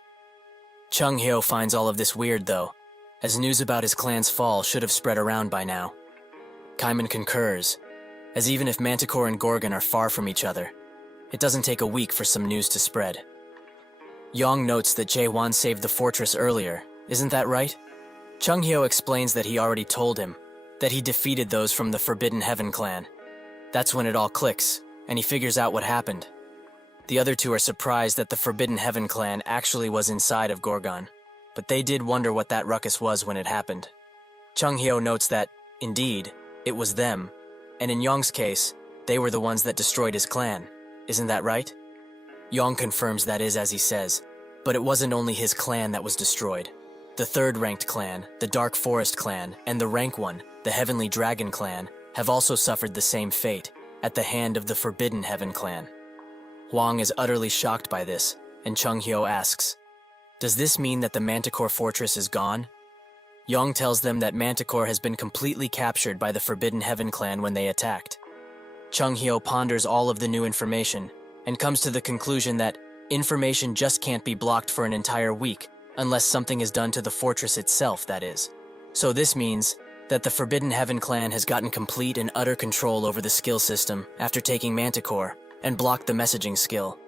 Chung-hyo finds all of this weird though, as news about his clan's fall should have spread around by now. Kaiman concurs, as even if Manticore and Gorgon are far from each other, it doesn't take a week for some news to spread. Yong notes that Jae-won saved the fortress earlier, isn't that right? Chung-hyo explains that he already told him, that he defeated those from the Forbidden Heaven clan. That's when it all clicks, and he figures out what happened. The other two are surprised that the Forbidden Heaven clan actually was inside of Gorgon, but they did wonder what that ruckus was when it happened. Chung-hyo notes that, indeed, it was them, and in Yong's case, they were the ones that destroyed his clan. Isn't that right? Yong confirms that is as he says, but it wasn't only his clan that was destroyed. The third-ranked clan, the Dark Forest clan, and the rank one, the Heavenly Dragon clan, have also suffered the same fate, at the hand of the Forbidden Heaven clan. Hwang is utterly shocked by this, and Chung-hyo asks, "Does this mean that the Manticore fortress is gone?" Yong tells them that Manticore has been completely captured by the Forbidden Heaven clan when they attacked. Chung-hyo ponders all of the new information, and comes to the conclusion that information just can't be blocked for an entire week, unless something is done to the fortress itself, that is. So this means that the Forbidden Heaven clan has gotten complete and utter control over the skill system after taking Manticore, and blocked the messaging skill.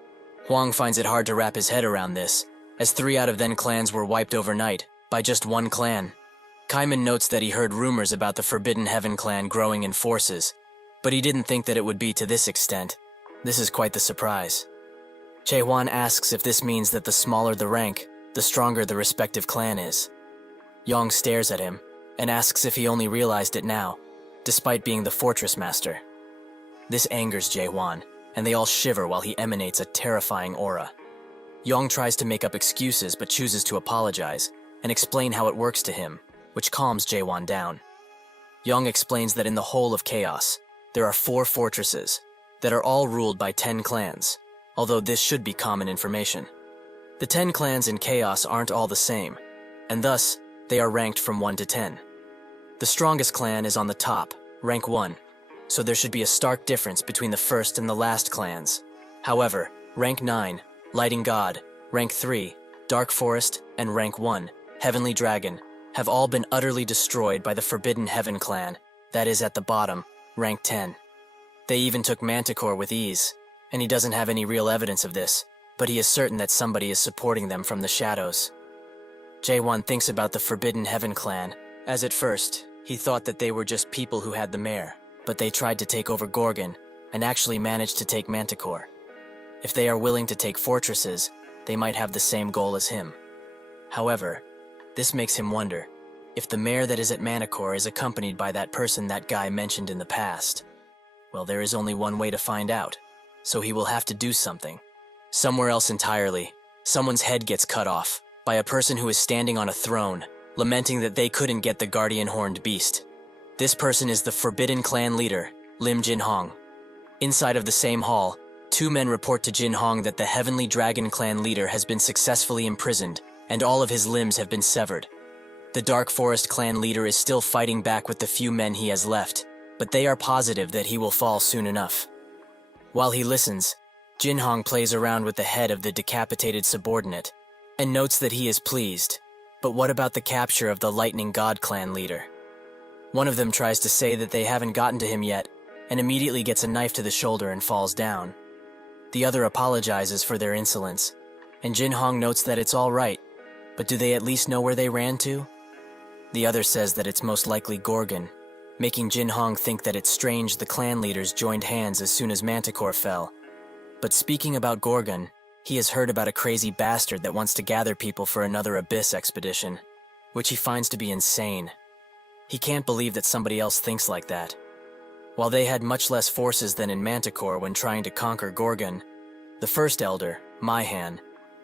Hwang finds it hard to wrap his head around this, as 3 out of then clans were wiped overnight, by just one clan. Kaiman notes that he heard rumors about the Forbidden Heaven clan growing in forces, but he didn't think that it would be to this extent. This is quite the surprise. Jae-won asks if this means that the smaller the rank, the stronger the respective clan is. Yong stares at him, and asks if he only realized it now, despite being the fortress master. This angers Jae-won, and they all shiver while he emanates a terrifying aura. Yong tries to make up excuses but chooses to apologize, and explain how it works to him, which calms Jae-won down. Yong explains that in the whole of Chaos, there are 4 fortresses, that are all ruled by 10 clans, although this should be common information. The 10 clans in Chaos aren't all the same, and thus, they are ranked from 1 to 10. The strongest clan is on the top, rank 1, so there should be a stark difference between the first and the last clans. However, rank 9, Lighting God, rank 3, Dark Forest, and rank 1, Heavenly Dragon, have all been utterly destroyed by the Forbidden Heaven clan, that is at the bottom, rank 10. They even took Manticore with ease, and he doesn't have any real evidence of this, but he is certain that somebody is supporting them from the shadows. Jae-won thinks about the Forbidden Heaven clan, as at first, he thought that they were just people who had the mare, but they tried to take over Gorgon, and actually managed to take Manticore. If they are willing to take fortresses, they might have the same goal as him. However, this makes him wonder if the mare that is at Manticore is accompanied by that person that guy mentioned in the past. Well, there is only one way to find out, so he will have to do something. Somewhere else entirely, someone's head gets cut off by a person who is standing on a throne, lamenting that they couldn't get the guardian horned beast. This person is the Forbidden Clan leader, Lim Jin-hong. Inside of the same hall, 2 men report to Jin-hong that the Heavenly Dragon clan leader has been successfully imprisoned, and all of his limbs have been severed. The Dark Forest clan leader is still fighting back with the few men he has left, but they are positive that he will fall soon enough. While he listens, Jin-hong plays around with the head of the decapitated subordinate, and notes that he is pleased. But what about the capture of the Lightning God clan leader? One of them tries to say that they haven't gotten to him yet, and immediately gets a knife to the shoulder and falls down. The other apologizes for their insolence, and Jin-hong notes that it's all right, but do they at least know where they ran to? The other says that it's most likely Gorgon, making Jin-hong think that it's strange the clan leaders joined hands as soon as Manticore fell. But speaking about Gorgon, he has heard about a crazy bastard that wants to gather people for another Abyss expedition, which he finds to be insane. He can't believe that somebody else thinks like that. While they had much less forces than in Manticore when trying to conquer Gorgon, the first elder, Maihan,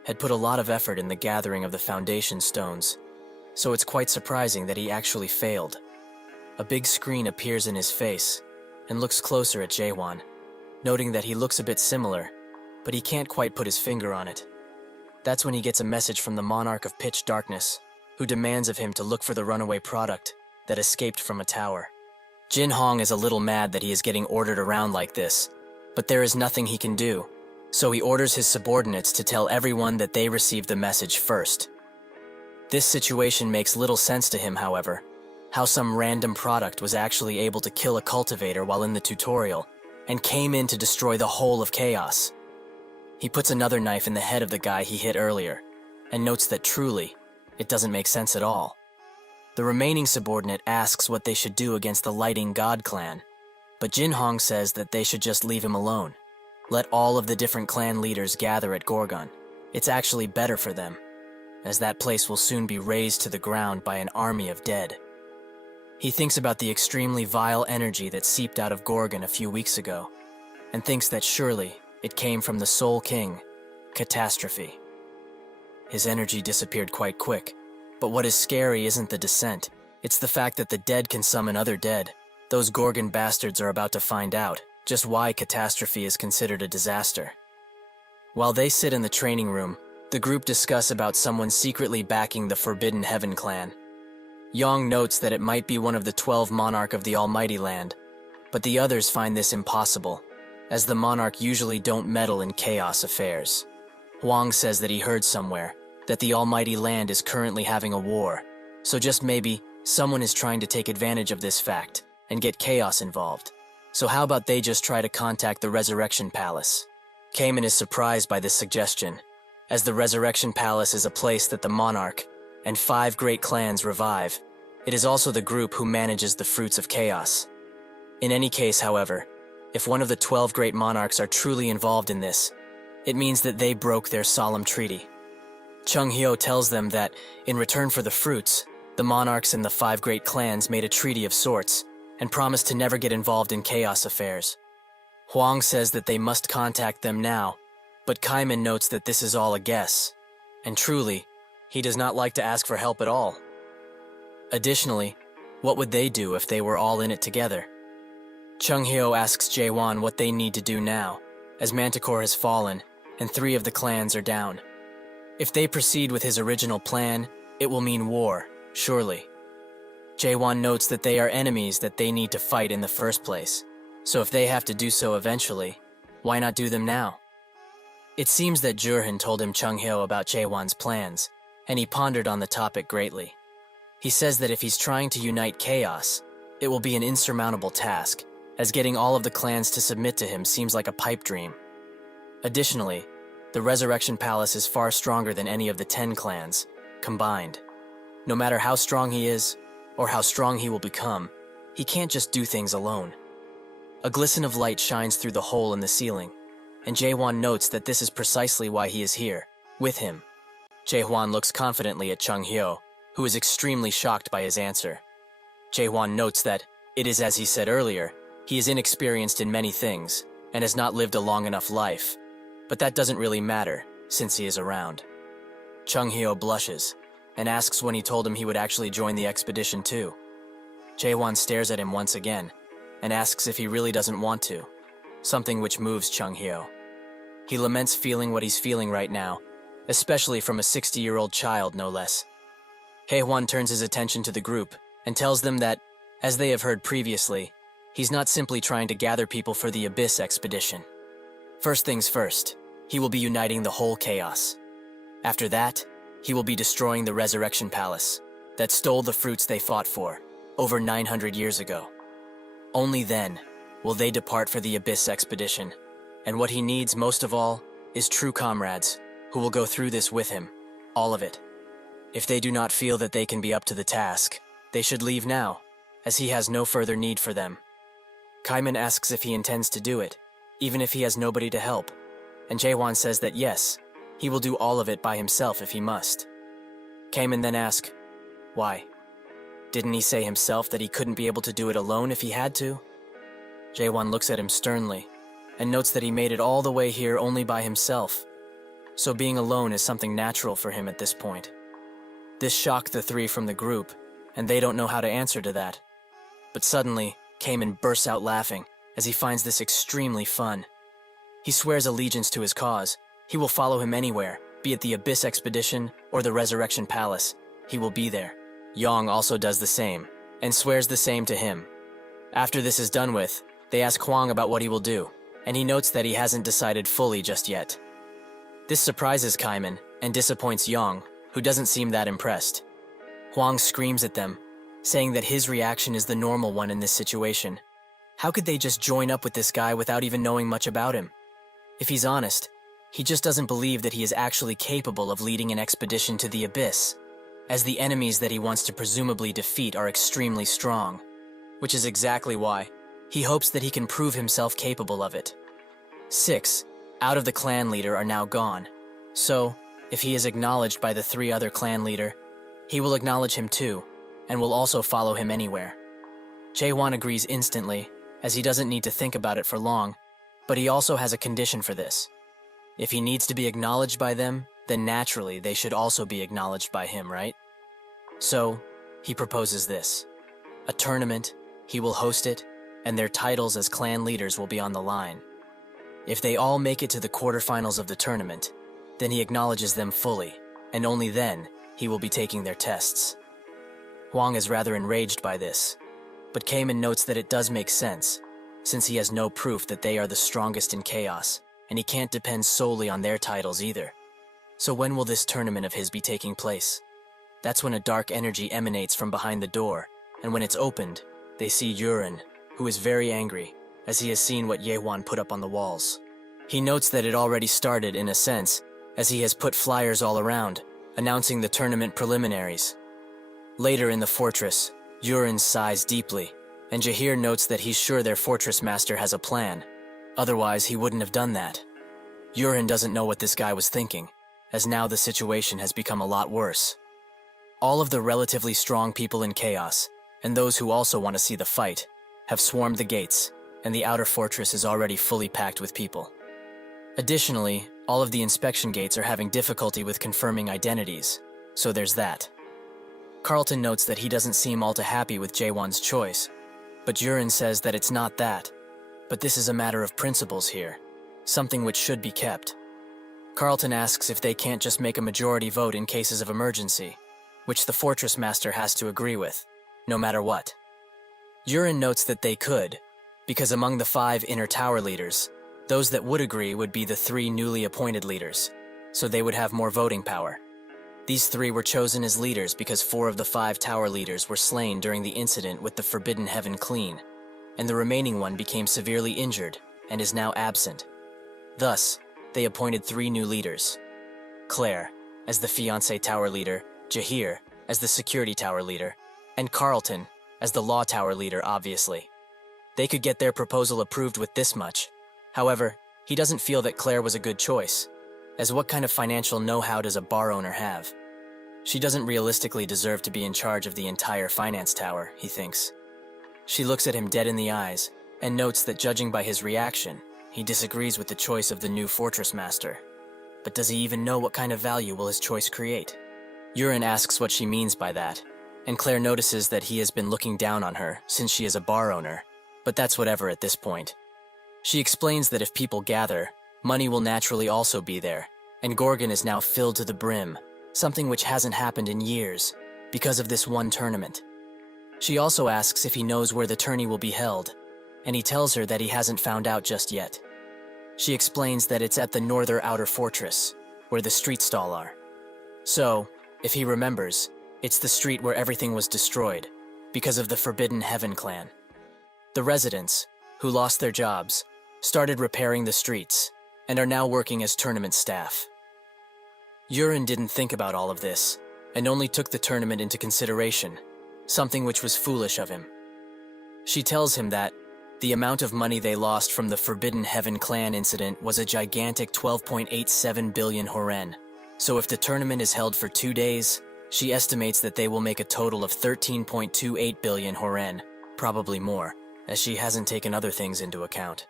had put a lot of effort in the gathering of the foundation stones, so it's quite surprising that he actually failed. A big screen appears in his face, and looks closer at Jae-won, noting that he looks a bit similar, but he can't quite put his finger on it. That's when he gets a message from the Monarch of Pitch Darkness, who demands of him to look for the runaway product that escaped from a tower. Jin-hong is a little mad that he is getting ordered around like this, but there is nothing he can do, so he orders his subordinates to tell everyone that they received the message first. This situation makes little sense to him, however. How some random product was actually able to kill a cultivator while in the tutorial, and came in to destroy the whole of Chaos. He puts another knife in the head of the guy he hit earlier, and notes that truly, it doesn't make sense at all. The remaining subordinate asks what they should do against the Lighting God clan, but Jin Hong says that they should just leave him alone. Let all of the different clan leaders gather at Gorgon. It's actually better for them, as that place will soon be razed to the ground by an army of dead. He thinks about the extremely vile energy that seeped out of Gorgon a few weeks ago, and thinks that surely it came from the Soul King, Catastrophe. His energy disappeared quite quick, but what is scary isn't the descent, it's the fact that the dead can summon other dead. Those Gorgon bastards are about to find out just why Catastrophe is considered a disaster. While they sit in the training room, the group discuss about someone secretly backing the Forbidden Heaven clan. Yong notes that it might be one of the 12 Monarch of the Almighty Land, but the others find this impossible, as the Monarch usually don't meddle in chaos affairs. Huang says that he heard somewhere that the Almighty Land is currently having a war, so just maybe someone is trying to take advantage of this fact and get chaos involved. So how about they just try to contact the Resurrection Palace? Cayman is surprised by this suggestion, as the Resurrection Palace is a place that the Monarch and 5 great clans revive. It is also the group who manages the fruits of chaos. In any case, however, if one of the 12 great monarchs are truly involved in this, it means that they broke their solemn treaty. Chung Hyo tells them that, in return for the fruits, the monarchs and the 5 great clans made a treaty of sorts, and promised to never get involved in chaos affairs. Huang says that they must contact them now, but Kaiman notes that this is all a guess, and truly, he does not like to ask for help at all. Additionally, what would they do if they were all in it together? Chung Hyo asks Jaewon what they need to do now, as Manticore has fallen, and 3 of the clans are down. If they proceed with his original plan, it will mean war, surely. Jaewon notes that they are enemies that they need to fight in the first place, so if they have to do so eventually, why not do them now? It seems that Jurhan told him Chung Hyo about Jaewon's plans, and he pondered on the topic greatly. He says that if he's trying to unite chaos, it will be an insurmountable task, as getting all of the clans to submit to him seems like a pipe dream. Additionally, the Resurrection Palace is far stronger than any of the 10 clans, combined. No matter how strong he is, or how strong he will become, he can't just do things alone. A glisten of light shines through the hole in the ceiling, and Jaewon notes that this is precisely why he is here, with him. Jaewon looks confidently at Chung Hyo, who is extremely shocked by his answer. Jaewon notes that, it is as he said earlier, he is inexperienced in many things, and has not lived a long enough life, but that doesn't really matter, since he is around. Chung Hyo blushes, and asks when he told him he would actually join the expedition too. Jaewon stares at him once again, and asks if he really doesn't want to, something which moves Chung Hyo. He laments feeling what he's feeling right now, especially from a 60-year-old child, no less. Haewon turns his attention to the group, and tells them that, as they have heard previously, he's not simply trying to gather people for the Abyss expedition. First things first, he will be uniting the whole chaos. After that, he will be destroying the Resurrection Palace that stole the fruits they fought for over 900 years ago. Only then will they depart for the Abyss expedition, and what he needs most of all is true comrades who will go through this with him, all of it. If they do not feel that they can be up to the task, they should leave now, as he has no further need for them. Kaiman asks if he intends to do it, even if he has nobody to help, and Jaewon says that yes, he will do all of it by himself if he must. Kaiman then asks, why? Didn't he say himself that he couldn't be able to do it alone if he had to? Jaewon looks at him sternly, and notes that he made it all the way here only by himself, so being alone is something natural for him at this point. This shocked the 3 from the group, and they don't know how to answer to that. But suddenly, Kaiman bursts out laughing, as he finds this extremely fun. He swears allegiance to his cause. He will follow him anywhere, be it the Abyss expedition or the Resurrection Palace. He will be there. Yong also does the same, and swears the same to him. After this is done with, they ask Huang about what he will do, and he notes that he hasn't decided fully just yet. This surprises Kaiman, and disappoints Yong, who doesn't seem that impressed. Huang screams at them, saying that his reaction is the normal one in this situation. How could they just join up with this guy without even knowing much about him? If he's honest, he just doesn't believe that he is actually capable of leading an expedition to the abyss, as the enemies that he wants to presumably defeat are extremely strong, which is exactly why he hopes that he can prove himself capable of it. 6 out of the clan leader are now gone, so if he is acknowledged by the 3 other clan leader, he will acknowledge him too, and will also follow him anywhere. Jae-won agrees instantly, as he doesn't need to think about it for long, but he also has a condition for this. If he needs to be acknowledged by them, then naturally they should also be acknowledged by him, right? So, he proposes this. A tournament, he will host it, and their titles as clan leaders will be on the line. If they all make it to the quarterfinals of the tournament, then he acknowledges them fully, and only then he will be taking their tests. Huang is rather enraged by this, but Kamen notes that it does make sense, since he has no proof that they are the strongest in chaos, and he can't depend solely on their titles either. So when will this tournament of his be taking place? That's when a dark energy emanates from behind the door, and when it's opened, they see Yurin, who is very angry, as he has seen what Jae-won put up on the walls. He notes that it already started in a sense, as he has put flyers all around, announcing the tournament preliminaries. Later in the fortress, Yurin sighs deeply, and Jahir notes that he's sure their fortress master has a plan. Otherwise, he wouldn't have done that. Yurin doesn't know what this guy was thinking, as now the situation has become a lot worse. All of the relatively strong people in Chaos, and those who also want to see the fight, have swarmed the gates, and the outer fortress is already fully packed with people. Additionally, all of the inspection gates are having difficulty with confirming identities, so there's that. Carlton notes that he doesn't seem all too happy with Jae-won's choice, but Yurin says that it's not that, but this is a matter of principles here, something which should be kept. Carlton asks if they can't just make a majority vote in cases of emergency, which the fortress master has to agree with, no matter what. Yurin notes that they could, because among the 5 inner tower leaders, those that would agree would be the 3 newly appointed leaders, so they would have more voting power. These 3 were chosen as leaders because 4 of the 5 tower leaders were slain during the incident with the Forbidden Heaven Clean, and the remaining one became severely injured and is now absent. Thus, they appointed 3 new leaders. Claire, as the fiancé tower leader, Jahir, as the security tower leader, and Carlton, as the law tower leader, obviously. They could get their proposal approved with this much. However, he doesn't feel that Claire was a good choice, as what kind of financial know-how does a bar owner have? She doesn't realistically deserve to be in charge of the entire finance tower, he thinks. She looks at him dead in the eyes, and notes that judging by his reaction, he disagrees with the choice of the new fortress master. But does he even know what kind of value will his choice create? Yurin asks what she means by that, and Claire notices that he has been looking down on her since she is a bar owner, but that's whatever at this point. She explains that if people gather, money will naturally also be there, and Gorgon is now filled to the brim, something which hasn't happened in years, because of this one tournament. She also asks if he knows where the tourney will be held, and he tells her that he hasn't found out just yet. She explains that it's at the northern outer fortress, where the street stall are. So, if he remembers, it's the street where everything was destroyed, because of the Forbidden Heaven clan. The residents, who lost their jobs, started repairing the streets, and are now working as tournament staff. Yurin didn't think about all of this, and only took the tournament into consideration, something which was foolish of him. She tells him that the amount of money they lost from the Forbidden Heaven clan incident was a gigantic 12.87 billion horen, so if the tournament is held for 2 days, she estimates that they will make a total of 13.28 billion horen, probably more, as she hasn't taken other things into account.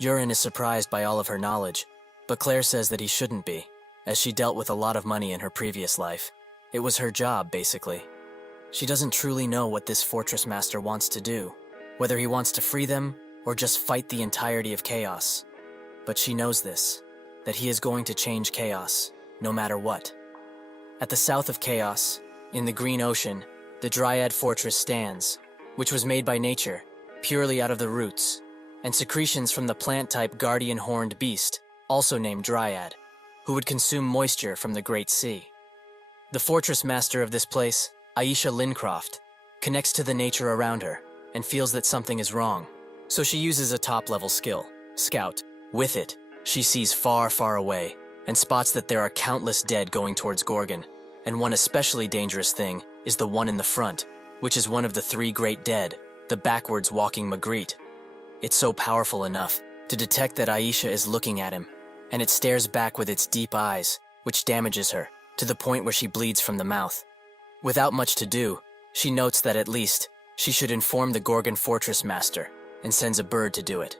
Yurin is surprised by all of her knowledge, but Claire says that he shouldn't be, as she dealt with a lot of money in her previous life. It was her job, basically. She doesn't truly know what this fortress master wants to do, whether he wants to free them or just fight the entirety of Chaos. But she knows this, that he is going to change Chaos, no matter what. At the south of Chaos, in the Green Ocean, the Dryad Fortress stands, which was made by nature, purely out of the roots, and secretions from the plant-type guardian horned beast, also named Dryad, who would consume moisture from the Great Sea. The fortress master of this place, Aisha Lincroft, connects to the nature around her and feels that something is wrong. So she uses a top-level skill, Scout. With it, she sees far, far away and spots that there are countless dead going towards Gorgon. And one especially dangerous thing is the one in the front, which is one of the three great dead, the backwards walking Magritte. It's so powerful enough to detect that Aisha is looking at him, and it stares back with its deep eyes, which damages her to the point where she bleeds from the mouth. Without much to do, she notes that at least she should inform the Gorgon fortress master and sends a bird to do it.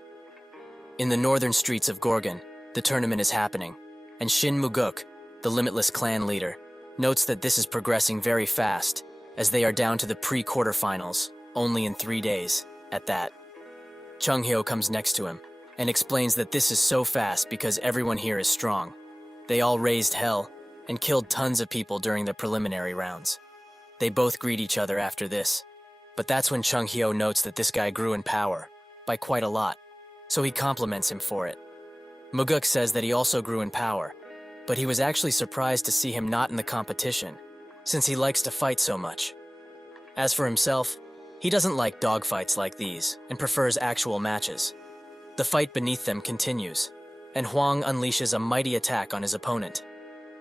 In the northern streets of Gorgon, the tournament is happening, and Shin Muguk, the Limitless clan leader, notes that this is progressing very fast, as they are down to the pre-quarterfinals, only in 3 days, at that. Chung Hyo comes next to him, and explains that this is so fast because everyone here is strong. They all raised hell, and killed tons of people during the preliminary rounds. They both greet each other after this, but that's when Chung Hyo notes that this guy grew in power, by quite a lot, so he compliments him for it. Muguk says that he also grew in power, but he was actually surprised to see him not in the competition, since he likes to fight so much. As for himself, he doesn't like dogfights like these, and prefers actual matches. The fight beneath them continues, and Huang unleashes a mighty attack on his opponent.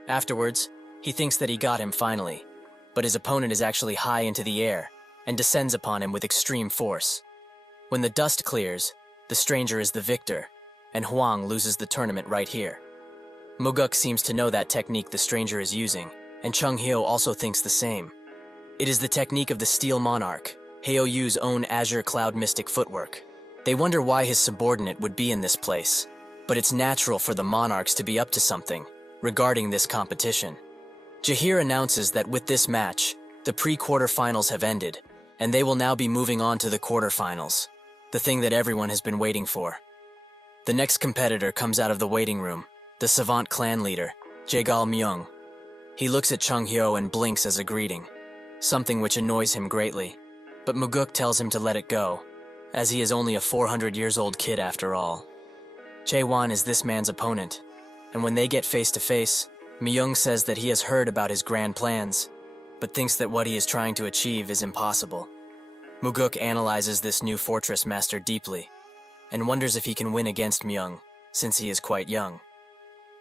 Afterwards, he thinks that he got him finally, but his opponent is actually high into the air, and descends upon him with extreme force. When the dust clears, the stranger is the victor, and Huang loses the tournament right here. Muguk seems to know that technique the stranger is using, and Chung Hyo also thinks the same. It is the technique of the Steel Monarch, Heo Yu's own Azure Cloud Mystic footwork. They wonder why his subordinate would be in this place, but it's natural for the monarchs to be up to something regarding this competition. Jahir announces that with this match, the pre-quarterfinals have ended, and they will now be moving on to the quarterfinals, the thing that everyone has been waiting for. The next competitor comes out of the waiting room, the Savant clan leader, Jaegal Myung. He looks at Chung Hyo and blinks as a greeting, something which annoys him greatly, but Muguk tells him to let it go, as he is only a 400 years old kid after all. Jae-won is this man's opponent, and when they get face to face, Myung says that he has heard about his grand plans, but thinks that what he is trying to achieve is impossible. Muguk analyzes this new fortress master deeply, and wonders if he can win against Myung, since he is quite young.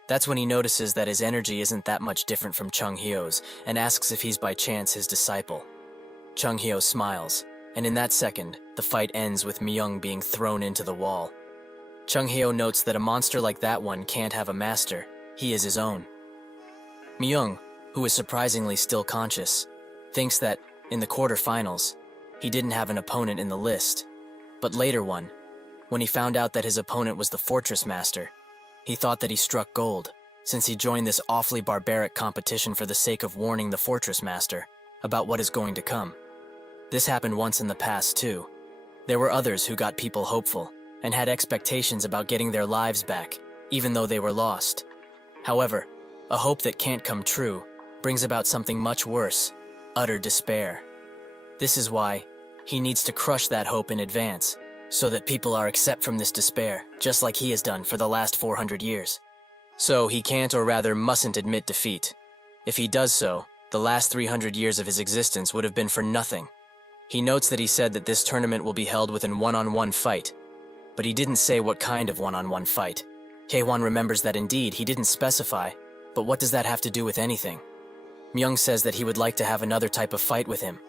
That's when he notices that his energy isn't that much different from Chung Hyo's, and asks if he's by chance his disciple. Chung Hyo smiles, and in that second, the fight ends with Myung being thrown into the wall. Chung Hyo notes that a monster like that one can't have a master, he is his own. Myung, who is surprisingly still conscious, thinks that, in the quarterfinals, he didn't have an opponent in the list, but later one, when he found out that his opponent was the fortress master, he thought that he struck gold, since he joined this awfully barbaric competition for the sake of warning the fortress master about what is going to come. This happened once in the past too. There were others who got people hopeful, and had expectations about getting their lives back, even though they were lost. However, a hope that can't come true brings about something much worse, utter despair. This is why he needs to crush that hope in advance, so that people are accept from this despair, just like he has done for the last 400 years. So he can't, or rather mustn't, admit defeat. If he does so, the last 300 years of his existence would have been for nothing. He notes that he said that this tournament will be held within one-on-one fight, but he didn't say what kind of one-on-one fight. Taewon remembers that indeed he didn't specify, but what does that have to do with anything? Myung says that he would like to have another type of fight with him,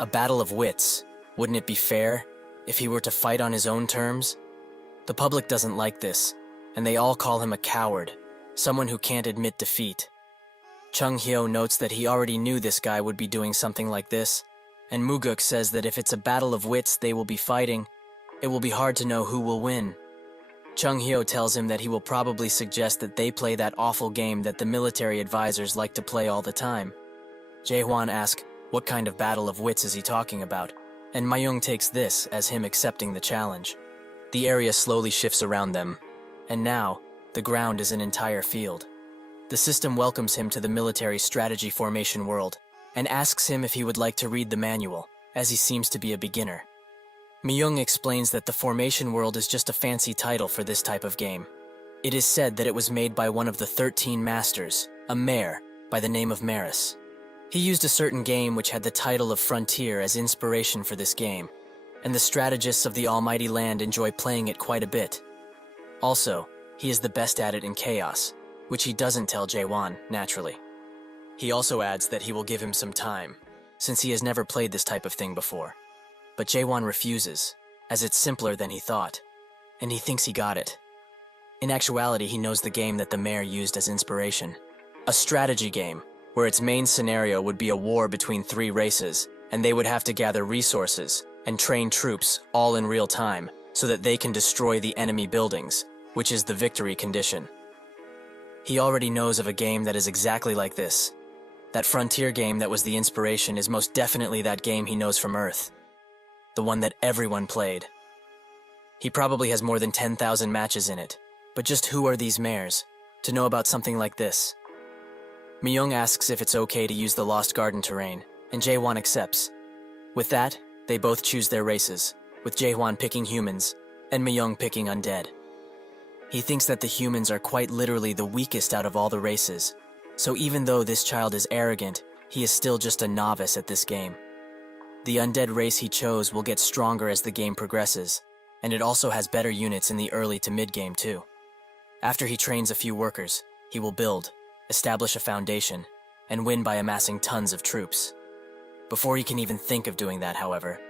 a battle of wits. Wouldn't it be fair if he were to fight on his own terms? The public doesn't like this, and they all call him a coward, someone who can't admit defeat. Chung Hyo notes that he already knew this guy would be doing something like this, and Muguk says that if it's a battle of wits they will be fighting, it will be hard to know who will win. Chung Hyo tells him that he will probably suggest that they play that awful game that the military advisors like to play all the time. Jae-hwan asks what kind of battle of wits is he talking about, and Myung takes this as him accepting the challenge. The area slowly shifts around them, and now, the ground is an entire field. The system welcomes him to the military strategy formation world, and asks him if he would like to read the manual, as he seems to be a beginner. Myung explains that the formation world is just a fancy title for this type of game. It is said that it was made by one of the 13 masters, a mayor by the name of Maris. He used a certain game which had the title of Frontier as inspiration for this game, and the strategists of the Almighty Land enjoy playing it quite a bit. Also, he is the best at it in Chaos, which he doesn't tell Jaewon, naturally. He also adds that he will give him some time, since he has never played this type of thing before. But Jaewon refuses, as it's simpler than he thought, and he thinks he got it. In actuality, he knows the game that the mayor used as inspiration. A strategy game, where its main scenario would be a war between three races, and they would have to gather resources and train troops all in real time so that they can destroy the enemy buildings, which is the victory condition. He already knows of a game that is exactly like this. That Frontier game that was the inspiration is most definitely that game he knows from Earth. The one that everyone played. He probably has more than 10,000 matches in it, but just who are these mayors to know about something like this? Myung asks if it's okay to use the Lost Garden terrain, and Jaewon accepts. With that, they both choose their races, with Jaewon picking humans, and Myung picking undead. He thinks that the humans are quite literally the weakest out of all the races, so even though this child is arrogant, he is still just a novice at this game. The undead race he chose will get stronger as the game progresses, and it also has better units in the early to mid-game too. After he trains a few workers, he will build, establish a foundation, and win by amassing tons of troops. Before he can even think of doing that, however,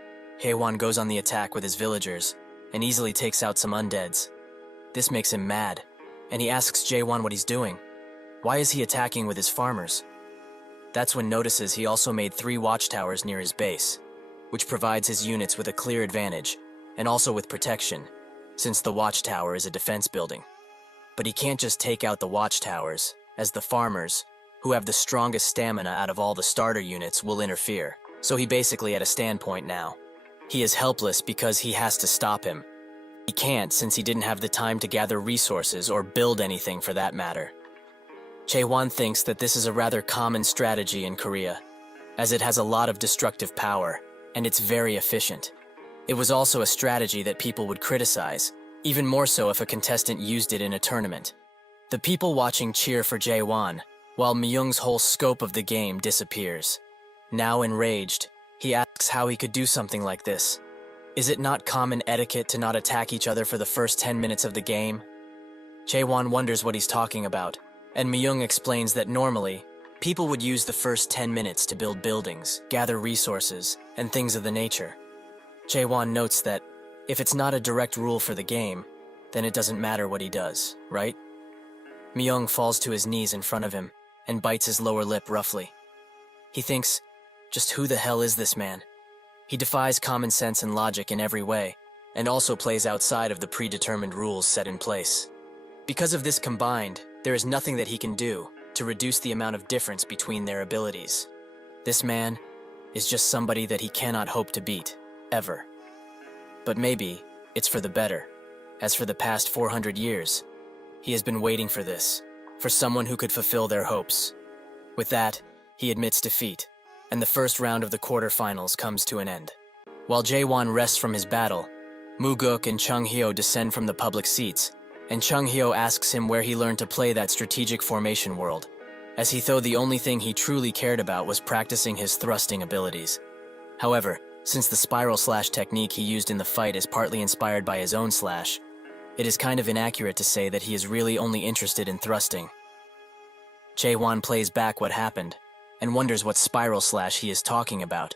Haewon goes on the attack with his villagers and easily takes out some undeads. This makes him mad, and he asks Jaewon what he's doing. Why is he attacking with his farmers? That's when notices he also made 3 watchtowers near his base, which provides his units with a clear advantage, and also with protection, since the watchtower is a defense building. But he can't just take out the watchtowers, as the farmers, who have the strongest stamina out of all the starter units, will interfere. So he basically at a standpoint now. He is helpless because he has to stop him. He can't since he didn't have the time to gather resources or build anything for that matter. Jaewon thinks that this is a rather common strategy in Korea, as it has a lot of destructive power, and it's very efficient. It was also a strategy that people would criticize, even more so if a contestant used it in a tournament. The people watching cheer for Jaewon, while Myung's whole scope of the game disappears. Now enraged, he asks how he could do something like this. Is it not common etiquette to not attack each other for the first 10 minutes of the game? Jaewon wonders what he's talking about, and Myung explains that normally, people would use the first 10 minutes to build buildings, gather resources, and things of the nature. Jaewon notes that if it's not a direct rule for the game, then it doesn't matter what he does, right? Myung falls to his knees in front of him and bites his lower lip roughly. He thinks, just who the hell is this man? He defies common sense and logic in every way, and also plays outside of the predetermined rules set in place. Because of this combined, there is nothing that he can do to reduce the amount of difference between their abilities. This man is just somebody that he cannot hope to beat, ever. But maybe it's for the better, as for the past 400 years, he has been waiting for this, for someone who could fulfill their hopes. With that, he admits defeat, and the first round of the quarterfinals comes to an end. While Jaewon rests from his battle, Muguk and Chung Hyo descend from the public seats, and Chung Hyo asks him where he learned to play that strategic formation world, as he thought the only thing he truly cared about was practicing his thrusting abilities. However, since the spiral slash technique he used in the fight is partly inspired by his own slash, it is kind of inaccurate to say that he is really only interested in thrusting. Jaewon plays back what happened, and wonders what spiral slash he is talking about,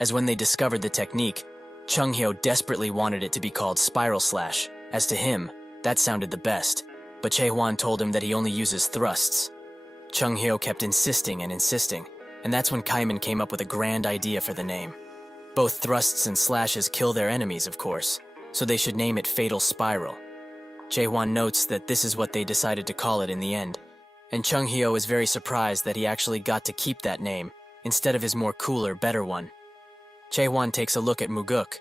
as when they discovered the technique, Chung Hyo desperately wanted it to be called spiral slash, as to him, that sounded the best, but Jaewon told him that he only uses thrusts. Chung Hyo kept insisting and insisting, and that's when Kaiman came up with a grand idea for the name. Both thrusts and slashes kill their enemies, of course, so they should name it Fatal Spiral. Jaewon notes that this is what they decided to call it in the end, and Chung Hyo is very surprised that he actually got to keep that name instead of his more cooler, better one. Jaewon takes a look at Muguk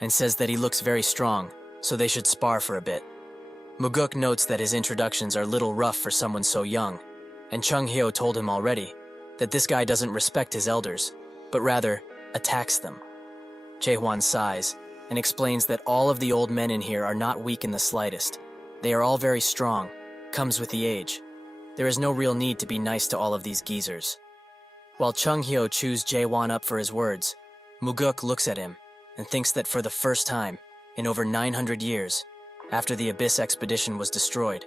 and says that he looks very strong, so they should spar for a bit. Muguk notes that his introductions are a little rough for someone so young, and Chung Hyo told him already that this guy doesn't respect his elders, but rather attacks them. Jaewon sighs and explains that all of the old men in here are not weak in the slightest. They are all very strong, comes with the age. There is no real need to be nice to all of these geezers. While Chung Hyo chews Jae-won up for his words, Muguk looks at him and thinks that for the first time in over 900 years, after the Abyss expedition was destroyed,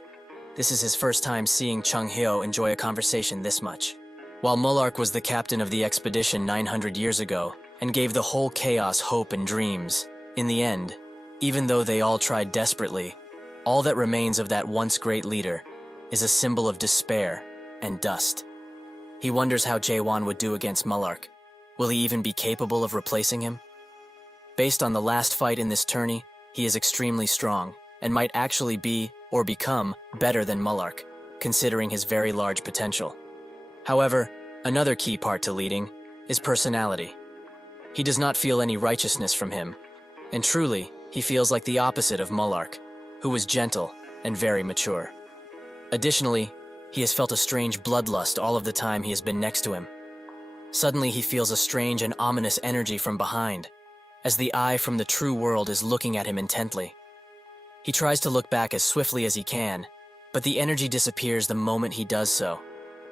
this is his first time seeing Chung Hyo enjoy a conversation this much. While Mullark was the captain of the expedition 900 years ago and gave the whole chaos hope and dreams, in the end, even though they all tried desperately, all that remains of that once great leader is a symbol of despair and dust. He wonders how Jae-won would do against Mullark. Will he even be capable of replacing him? Based on the last fight in this tourney, he is extremely strong and might actually be or become better than Mullark, considering his very large potential. However, another key part to leading is personality. He does not feel any righteousness from him, and truly, he feels like the opposite of Mullark, who was gentle and very mature. Additionally, he has felt a strange bloodlust all of the time he has been next to him. Suddenly he feels a strange and ominous energy from behind, as the eye from the true world is looking at him intently. He tries to look back as swiftly as he can, but the energy disappears the moment he does so.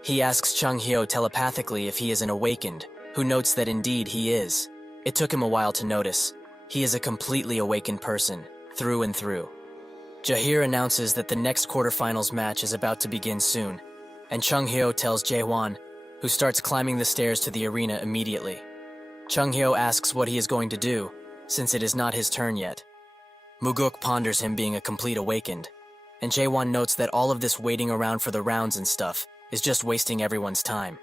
He asks Chung Hyo telepathically if he is an awakened, who notes that indeed he is. It took him a while to notice. He is a completely awakened person, through and through. Jahir announces that the next quarterfinals match is about to begin soon, and Chung Hyo tells Jae-won, who starts climbing the stairs to the arena immediately. Chung Hyo asks what he is going to do, since it is not his turn yet. Muguk ponders him being a complete awakened, and Jae-won notes that all of this waiting around for the rounds and stuff is just wasting everyone's time.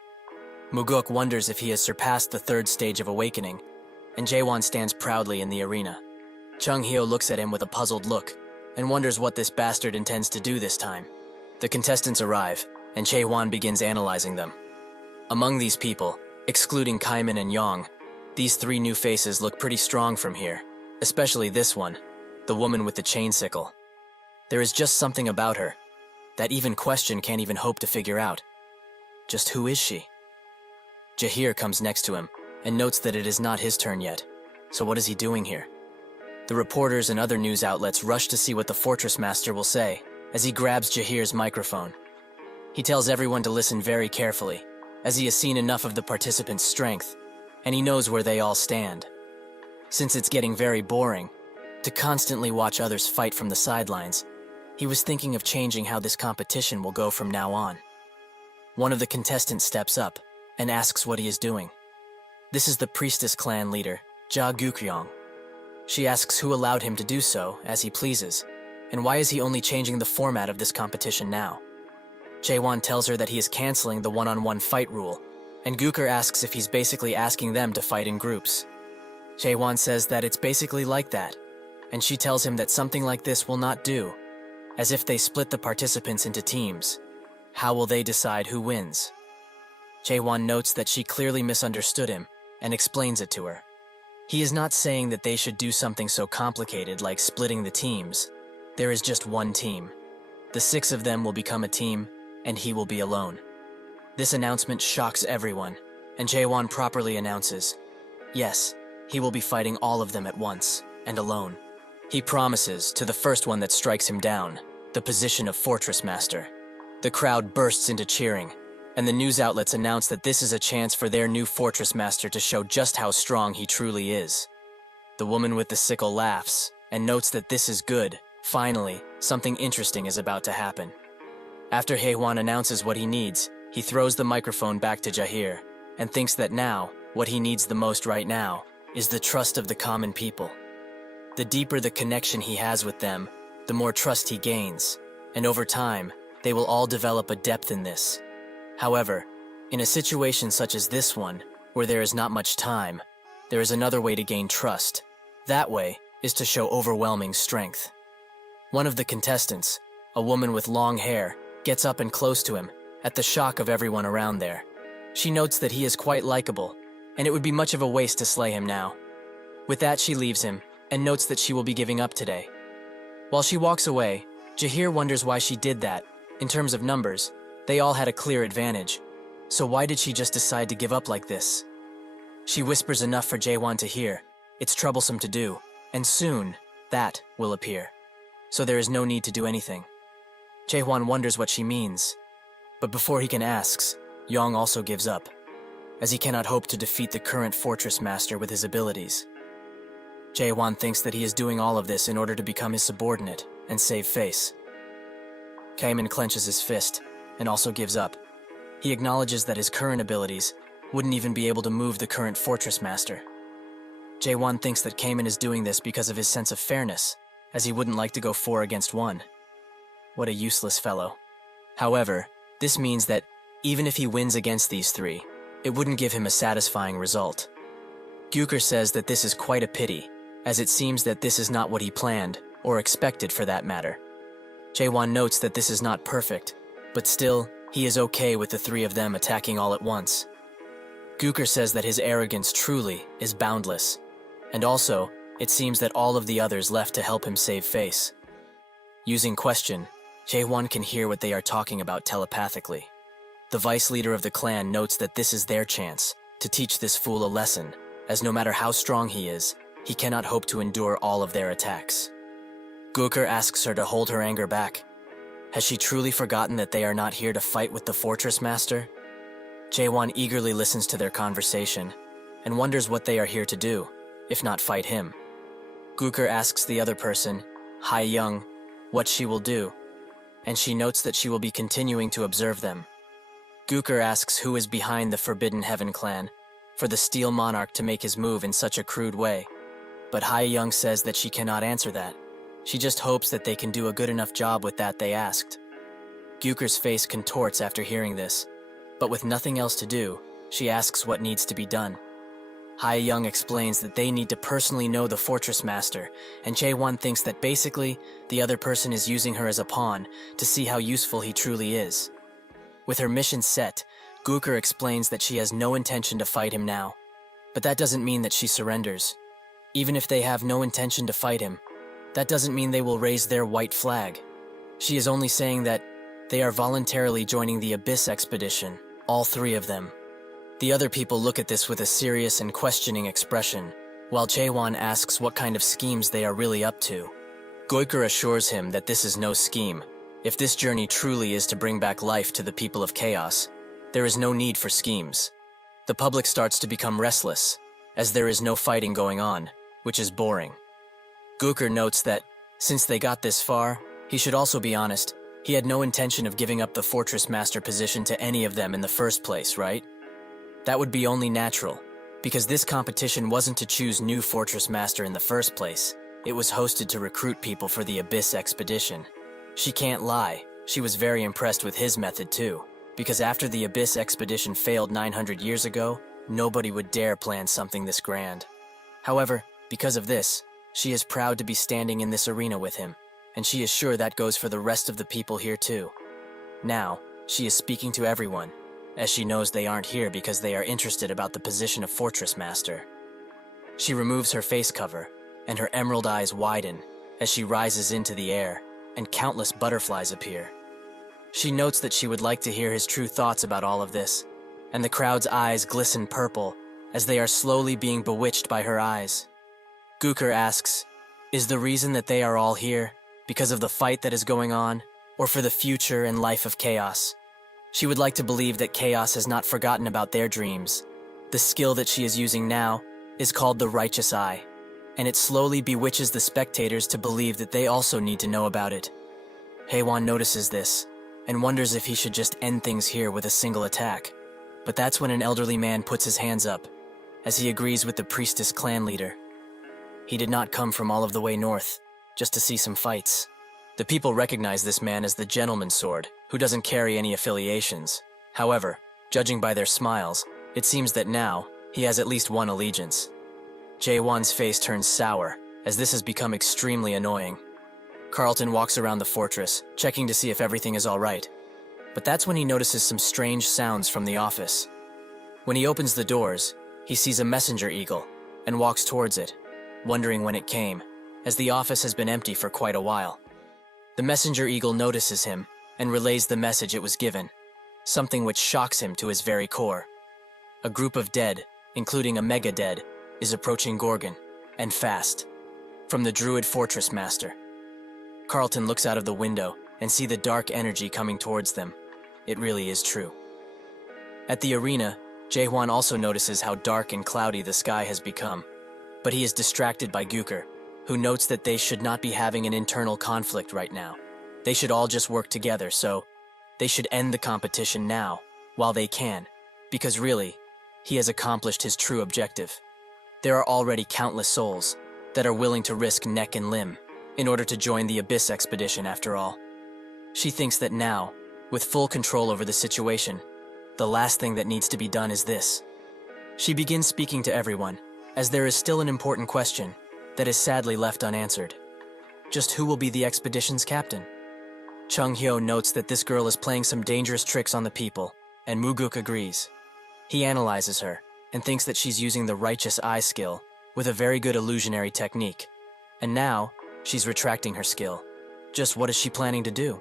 Muguk wonders if he has surpassed the third stage of awakening, and Jae-won stands proudly in the arena. Chung Hyo looks at him with a puzzled look, and wonders what this bastard intends to do this time. The contestants arrive, and Jae-won begins analyzing them. Among these people, excluding Kaiman and Yong, these three new faces look pretty strong from here, especially this one, the woman with the chain sickle. There is just something about her that even Question can't even hope to figure out. Just who is she? Jahir comes next to him and notes that it is not his turn yet, so what is he doing here? The reporters and other news outlets rush to see what the Fortress Master will say as he grabs Jahir's microphone. He tells everyone to listen very carefully, as he has seen enough of the participants' strength, and he knows where they all stand. Since it's getting very boring to constantly watch others fight from the sidelines, he was thinking of changing how this competition will go from now on. One of the contestants steps up and asks what he is doing. This is the Priestess clan leader, Ja Gukryong. She asks who allowed him to do so, as he pleases, and why is he only changing the format of this competition now? Jae-won tells her that he is canceling the one-on-one fight rule, and Guker asks if he's basically asking them to fight in groups. Jae-won says that it's basically like that, and she tells him that something like this will not do, as if they split the participants into teams. How will they decide who wins? Jae-won notes that she clearly misunderstood him and explains it to her. He is not saying that they should do something so complicated like splitting the teams. There is just one team. The 6 of them will become a team, and he will be alone. This announcement shocks everyone, and Jae-won properly announces, yes, he will be fighting all of them at once, and alone. He promises, to the first one that strikes him down, the position of Fortress Master. The crowd bursts into cheering, and the news outlets announce that this is a chance for their new Fortress Master to show just how strong he truly is. The woman with the sickle laughs, and notes that this is good. Finally, something interesting is about to happen. After Haewon announces what he needs, he throws the microphone back to Jahir, and thinks that now, what he needs the most right now, is the trust of the common people. The deeper the connection he has with them, the more trust he gains, and over time, they will all develop a depth in this. However, in a situation such as this one, where there is not much time, there is another way to gain trust. That way is to show overwhelming strength. One of the contestants, a woman with long hair, gets up and close to him, at the shock of everyone around there. She notes that he is quite likable, and it would be much of a waste to slay him now. With that, she leaves him, and notes that she will be giving up today. While she walks away, Jahir wonders why she did that. In terms of numbers, they all had a clear advantage. So why did she just decide to give up like this? She whispers enough for Jae-won to hear. It's troublesome to do, and soon, that will appear. So there is no need to do anything. Jae-won wonders what she means. But before he can ask, Yong also gives up. as he cannot hope to defeat the current Fortress Master with his abilities. Jae-won thinks that he is doing all of this in order to become his subordinate and save face. Kaemin clenches his fist and also gives up. He acknowledges that his current abilities wouldn't even be able to move the current Fortress Master. Jae-won thinks that Kaemin is doing this because of his sense of fairness, as he wouldn't like to go 4 against 1. What a useless fellow. However, this means that even if he wins against these 3, it wouldn't give him a satisfying result. Gyuker says that this is quite a pity, as it seems that this is not what he planned, or expected for that matter. Jae-won notes that this is not perfect, but still, he is okay with the 3 of them attacking all at once. Gyuker says that his arrogance truly is boundless, and also, it seems that all of the others left to help him save face. Using question, Jae-won can hear what they are talking about telepathically. The vice leader of the clan notes that this is their chance to teach this fool a lesson, as no matter how strong he is, he cannot hope to endure all of their attacks. Gyuker asks her to hold her anger back. Has she truly forgotten that they are not here to fight with the Fortress Master? Jae-won eagerly listens to their conversation and wonders what they are here to do, if not fight him. Gyuker asks the other person, Hae-young, what she will do, and she notes that she will be continuing to observe them. Gyuker asks who is behind the Forbidden Heaven clan for the Steel Monarch to make his move in such a crude way, but Hae-young says that she cannot answer that. She just hopes that they can do a good enough job with that they asked. Gyuker's face contorts after hearing this, but with nothing else to do, she asks what needs to be done. Hae-young explains that they need to personally know the Fortress Master, and Jae-won thinks that basically, the other person is using her as a pawn to see how useful he truly is. With her mission set, Gyuker explains that she has no intention to fight him now, but that doesn't mean that she surrenders. Even if they have no intention to fight him, that doesn't mean they will raise their white flag. She is only saying that they are voluntarily joining the Abyss expedition, all 3 of them. The other people look at this with a serious and questioning expression, while Jae-won asks what kind of schemes they are really up to. Gyuker assures him that this is no scheme. If this journey truly is to bring back life to the people of Chaos, there is no need for schemes. The public starts to become restless, as there is no fighting going on, which is boring. Gyuker notes that, since they got this far, he should also be honest, he had no intention of giving up the Fortress Master position to any of them in the first place, right? That would be only natural, because this competition wasn't to choose new Fortress Master in the first place. It was hosted to recruit people for the Abyss expedition. She can't lie, she was very impressed with his method too, because after the Abyss expedition failed 900 years ago, nobody would dare plan something this grand. However, because of this, she is proud to be standing in this arena with him, and she is sure that goes for the rest of the people here too. Now, she is speaking to everyone, as she knows they aren't here because they are interested about the position of Fortress Master. She removes her face cover, and her emerald eyes widen as she rises into the air, and countless butterflies appear. She notes that she would like to hear his true thoughts about all of this, and the crowd's eyes glisten purple as they are slowly being bewitched by her eyes. Gyuker asks, is the reason that they are all here because of the fight that is going on, or for the future and life of Chaos? She would like to believe that Chaos has not forgotten about their dreams. The skill that she is using now is called the Righteous Eye, and it slowly bewitches the spectators to believe that they also need to know about it. Hae-won notices this, and wonders if he should just end things here with a single attack. But that's when an elderly man puts his hands up, as he agrees with the priestess clan leader. He did not come from all of the way north, just to see some fights. The people recognize this man as the Gentleman's Sword, who doesn't carry any affiliations. However, judging by their smiles, it seems that now, he has at least one allegiance. Jae-won's face turns sour, as this has become extremely annoying. Carlton walks around the fortress, checking to see if everything is alright. But that's when he notices some strange sounds from the office. When he opens the doors, he sees a messenger eagle, and walks towards it, wondering when it came, as the office has been empty for quite a while. The messenger eagle notices him, and relays the message it was given, something which shocks him to his very core. A group of dead, including a mega dead, is approaching Gorgon, and fast, from the Druid Fortress Master. Carlton looks out of the window and see the dark energy coming towards them. It really is true. At the arena, Jaehwan also notices how dark and cloudy the sky has become, but he is distracted by Gooker, who notes that they should not be having an internal conflict right now. They should all just work together, so they should end the competition now, while they can, because really, he has accomplished his true objective. There are already countless souls that are willing to risk neck and limb in order to join the Abyss expedition after all. She thinks that now, with full control over the situation, the last thing that needs to be done is this. She begins speaking to everyone, as there is still an important question that is sadly left unanswered. Just who will be the expedition's captain? Chung Hyo notes that this girl is playing some dangerous tricks on the people, and Muguk agrees. He analyzes her and thinks that she's using the righteous eye skill with a very good illusionary technique. And now, she's retracting her skill. Just what is she planning to do?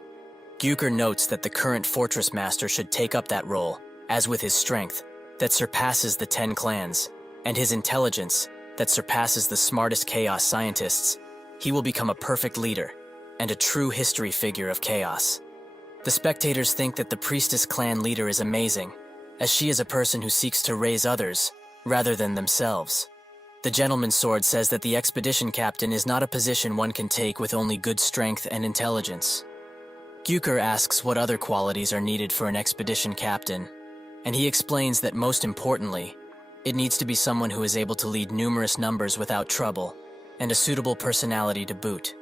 Gyuker notes that the current Fortress Master should take up that role, as with his strength, that surpasses the 10 clans, and his intelligence, that surpasses the smartest chaos scientists, he will become a perfect leader, and a true history figure of chaos. The spectators think that the Priestess clan leader is amazing, as she is a person who seeks to raise others, rather than themselves. The Gentleman's Sword says that the expedition captain is not a position one can take with only good strength and intelligence. Gyuker asks what other qualities are needed for an expedition captain, and he explains that most importantly, it needs to be someone who is able to lead numerous numbers without trouble, and a suitable personality to boot.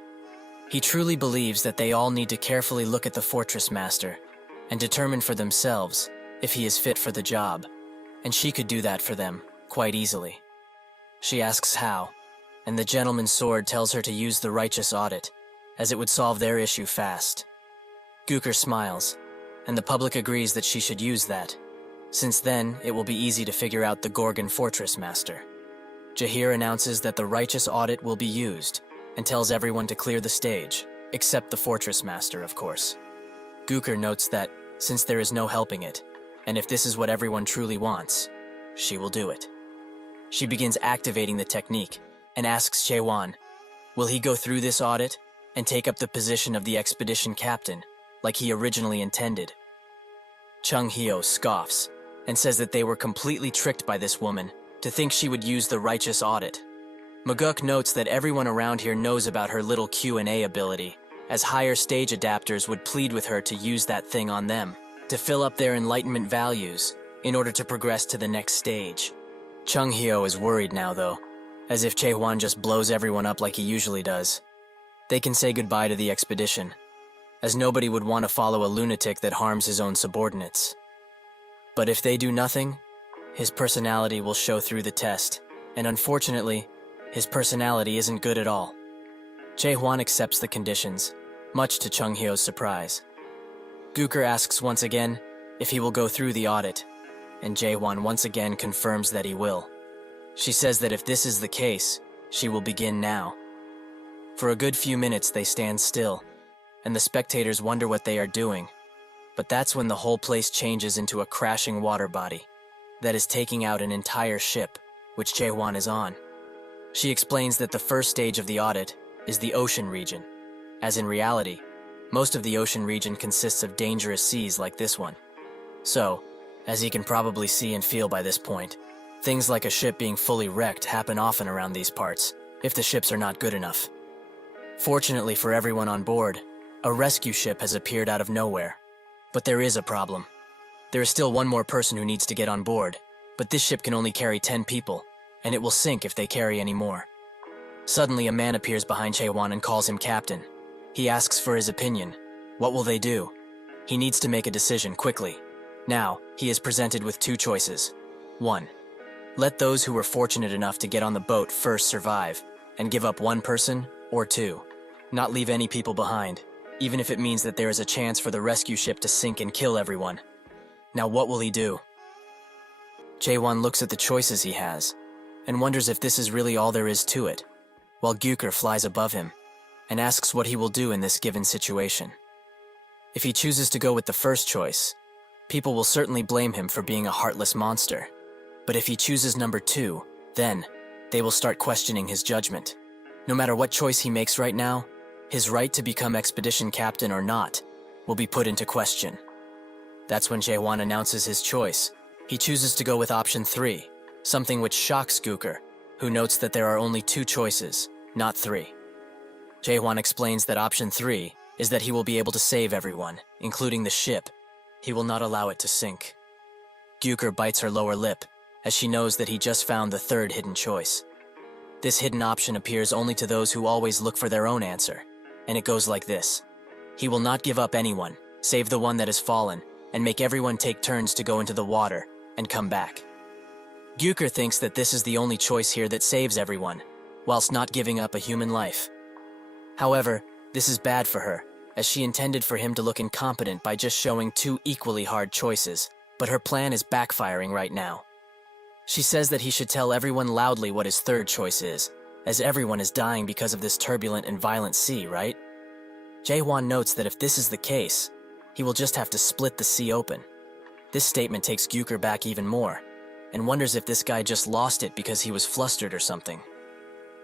He truly believes that they all need to carefully look at the Fortress Master, and determine for themselves if he is fit for the job, and she could do that for them, quite easily. She asks how, and the Gentleman's Sword tells her to use the Righteous Audit, as it would solve their issue fast. Gooker smiles, and the public agrees that she should use that, since then it will be easy to figure out the Gorgon Fortress Master. Jahir announces that the Righteous Audit will be used, and tells everyone to clear the stage, except the Fortress Master, of course. Gooker notes that, since there is no helping it, and if this is what everyone truly wants, she will do it. She begins activating the technique, and asks Jaehwan, will he go through this audit, and take up the position of the expedition captain, like he originally intended? Chung Hyo scoffs, and says that they were completely tricked by this woman to think she would use the Righteous Audit. Maguk notes that everyone around here knows about her little Q&A ability, as higher stage adapters would plead with her to use that thing on them, to fill up their enlightenment values, in order to progress to the next stage. Chung Hyo is worried now though, as if Jaehwan just blows everyone up like he usually does. They can say goodbye to the expedition, as nobody would want to follow a lunatic that harms his own subordinates. But if they do nothing, his personality will show through the test, and unfortunately, his personality isn't good at all. Jaehwan accepts the conditions, much to Chung Hyo's surprise. Gooker asks once again if he will go through the audit, and Jaehwan once again confirms that he will. She says that if this is the case, she will begin now. For a good few minutes they stand still, and the spectators wonder what they are doing, but that's when the whole place changes into a crashing water body that is taking out an entire ship, which Jaehwan is on. She explains that the first stage of the audit is the ocean region, as in reality, most of the ocean region consists of dangerous seas like this one. So, as you can probably see and feel by this point, things like a ship being fully wrecked happen often around these parts, if the ships are not good enough. Fortunately for everyone on board, a rescue ship has appeared out of nowhere. But there is a problem. There is still one more person who needs to get on board, but this ship can only carry 10 people, and it will sink if they carry any more. Suddenly a man appears behind Jaehwan and calls him captain. He asks for his opinion. What will they do? He needs to make a decision quickly. Now, he is presented with two choices. 1. Let those who were fortunate enough to get on the boat first survive, and give up one person, or 2. Not leave any people behind, even if it means that there is a chance for the rescue ship to sink and kill everyone. Now what will he do? Jaehwan looks at the choices he has, and wonders if this is really all there is to it, while Gyuker flies above him, and asks what he will do in this given situation. If he chooses to go with the first choice, people will certainly blame him for being a heartless monster. But if he chooses number 2, then they will start questioning his judgment. No matter what choice he makes right now, his right to become expedition captain or not will be put into question. That's when Jaehwan announces his choice, He chooses to go with option 3, something which shocks Gooker, who notes that there are only 2 choices, not 3. Jae-hwan explains that option 3 is that he will be able to save everyone, including the ship. He will not allow it to sink. Gooker bites her lower lip, as she knows that he just found the 3rd hidden choice. This hidden option appears only to those who always look for their own answer, and it goes like this. He will not give up anyone, save the one that has fallen, and make everyone take turns to go into the water and come back. Gooker thinks that this is the only choice here that saves everyone, whilst not giving up a human life. However, this is bad for her, as she intended for him to look incompetent by just showing 2 equally hard choices, but her plan is backfiring right now. She says that he should tell everyone loudly what his 3rd choice is, as everyone is dying because of this turbulent and violent sea, right? Jae-hwan notes that if this is the case, he will just have to split the sea open. This statement takes Gooker back even more, and wonders if this guy just lost it because he was flustered or something.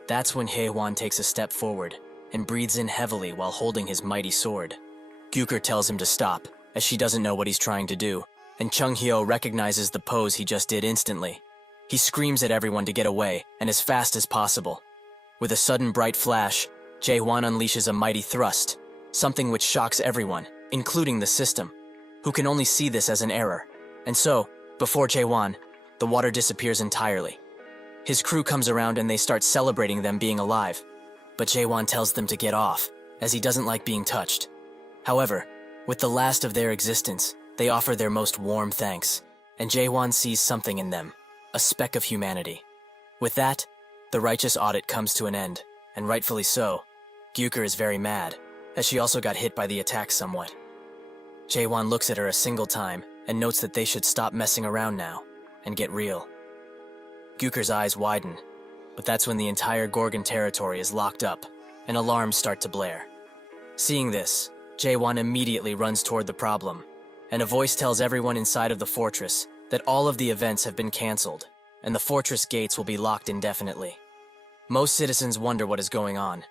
That's when Jae-hwan takes a step forward and breathes in heavily while holding his mighty sword. Gooker tells him to stop, as she doesn't know what he's trying to do, and Chung Hyo recognizes the pose he just did instantly. He screams at everyone to get away, and as fast as possible. With a sudden bright flash, Jae-hwan unleashes a mighty thrust, something which shocks everyone, including the system, who can only see this as an error. And so, before Jae-hwan, the water disappears entirely. His crew comes around and they start celebrating them being alive, but Jae-hwan tells them to get off, as he doesn't like being touched. However, with the last of their existence, they offer their most warm thanks, and Jae-hwan sees something in them, a speck of humanity. With that, the righteous audit comes to an end, and rightfully so. Gooker is very mad, as she also got hit by the attack somewhat. Jae-hwan looks at her a single time and notes that they should stop messing around now and get real. Gooker's eyes widen, but that's when the entire Gorgon territory is locked up and alarms start to blare. Seeing this, Jae-hwan immediately runs toward the problem, and a voice tells everyone inside of the fortress that all of the events have been cancelled and the fortress gates will be locked indefinitely. Most citizens wonder what is going on,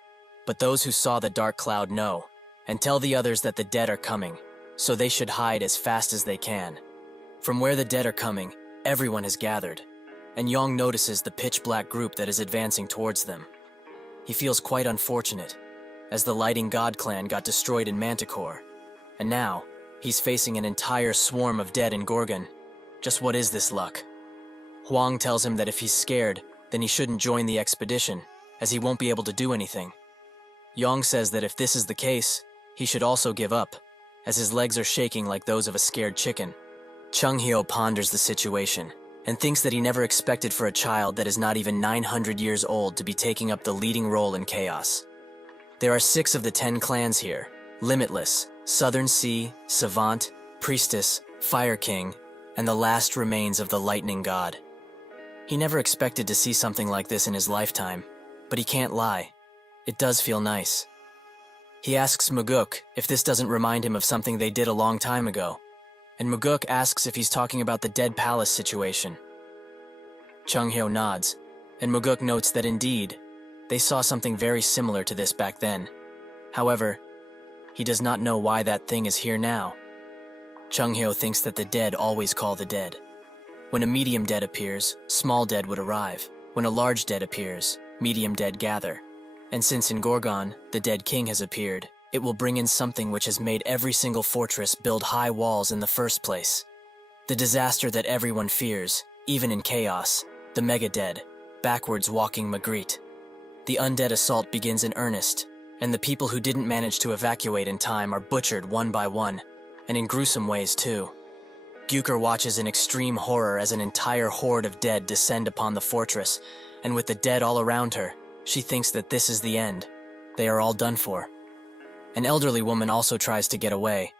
but those who saw the dark cloud know and tell the others that the dead are coming, so they should hide as fast as they can. From where the dead are coming, everyone has gathered, and Yong notices the pitch-black group that is advancing towards them. He feels quite unfortunate, as the Lighting God clan got destroyed in Manticore, and now he's facing an entire swarm of dead in Gorgon. Just what is this luck? Hwang tells him that if he's scared, then he shouldn't join the expedition, as he won't be able to do anything. Yong says that if this is the case, he should also give up, as his legs are shaking like those of a scared chicken. Chung Hyo ponders the situation, and thinks that he never expected for a child that is not even 900 years old to be taking up the leading role in chaos. There are 6 of the 10 clans here: Limitless, Southern Sea, Savant, Priestess, Fire King, and the last remains of the Lightning God. He never expected to see something like this in his lifetime, but he can't lie. It does feel nice. He asks Muguk if this doesn't remind him of something they did a long time ago, and Muguk asks if he's talking about the Dead Palace situation. Chung Hyo nods, and Muguk notes that indeed, they saw something very similar to this back then. However, he does not know why that thing is here now. Chung Hyo thinks that the dead always call the dead. When a medium dead appears, small dead would arrive. When a large dead appears, medium dead gather. And since in Gorgon, the dead king has appeared, it will bring in something which has made every single fortress build high walls in the first place. The disaster that everyone fears, even in chaos, the mega-dead, backwards walking Magritte. The undead assault begins in earnest, and the people who didn't manage to evacuate in time are butchered one by one, and in gruesome ways too. Gooker watches in extreme horror as an entire horde of dead descend upon the fortress, and with the dead all around her, she thinks that this is the end. They are all done for. An elderly woman also tries to get away,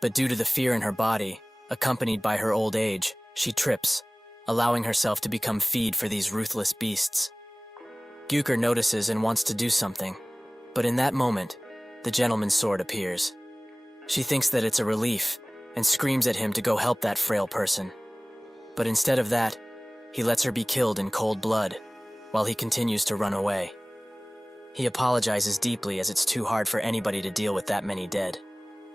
but due to the fear in her body, accompanied by her old age, she trips, allowing herself to become feed for these ruthless beasts. Gooker notices and wants to do something, but in that moment, the gentleman's sword appears. She thinks that it's a relief, and screams at him to go help that frail person. But instead of that, he lets her be killed in cold blood, while he continues to run away. He apologizes deeply as it's too hard for anybody to deal with that many dead.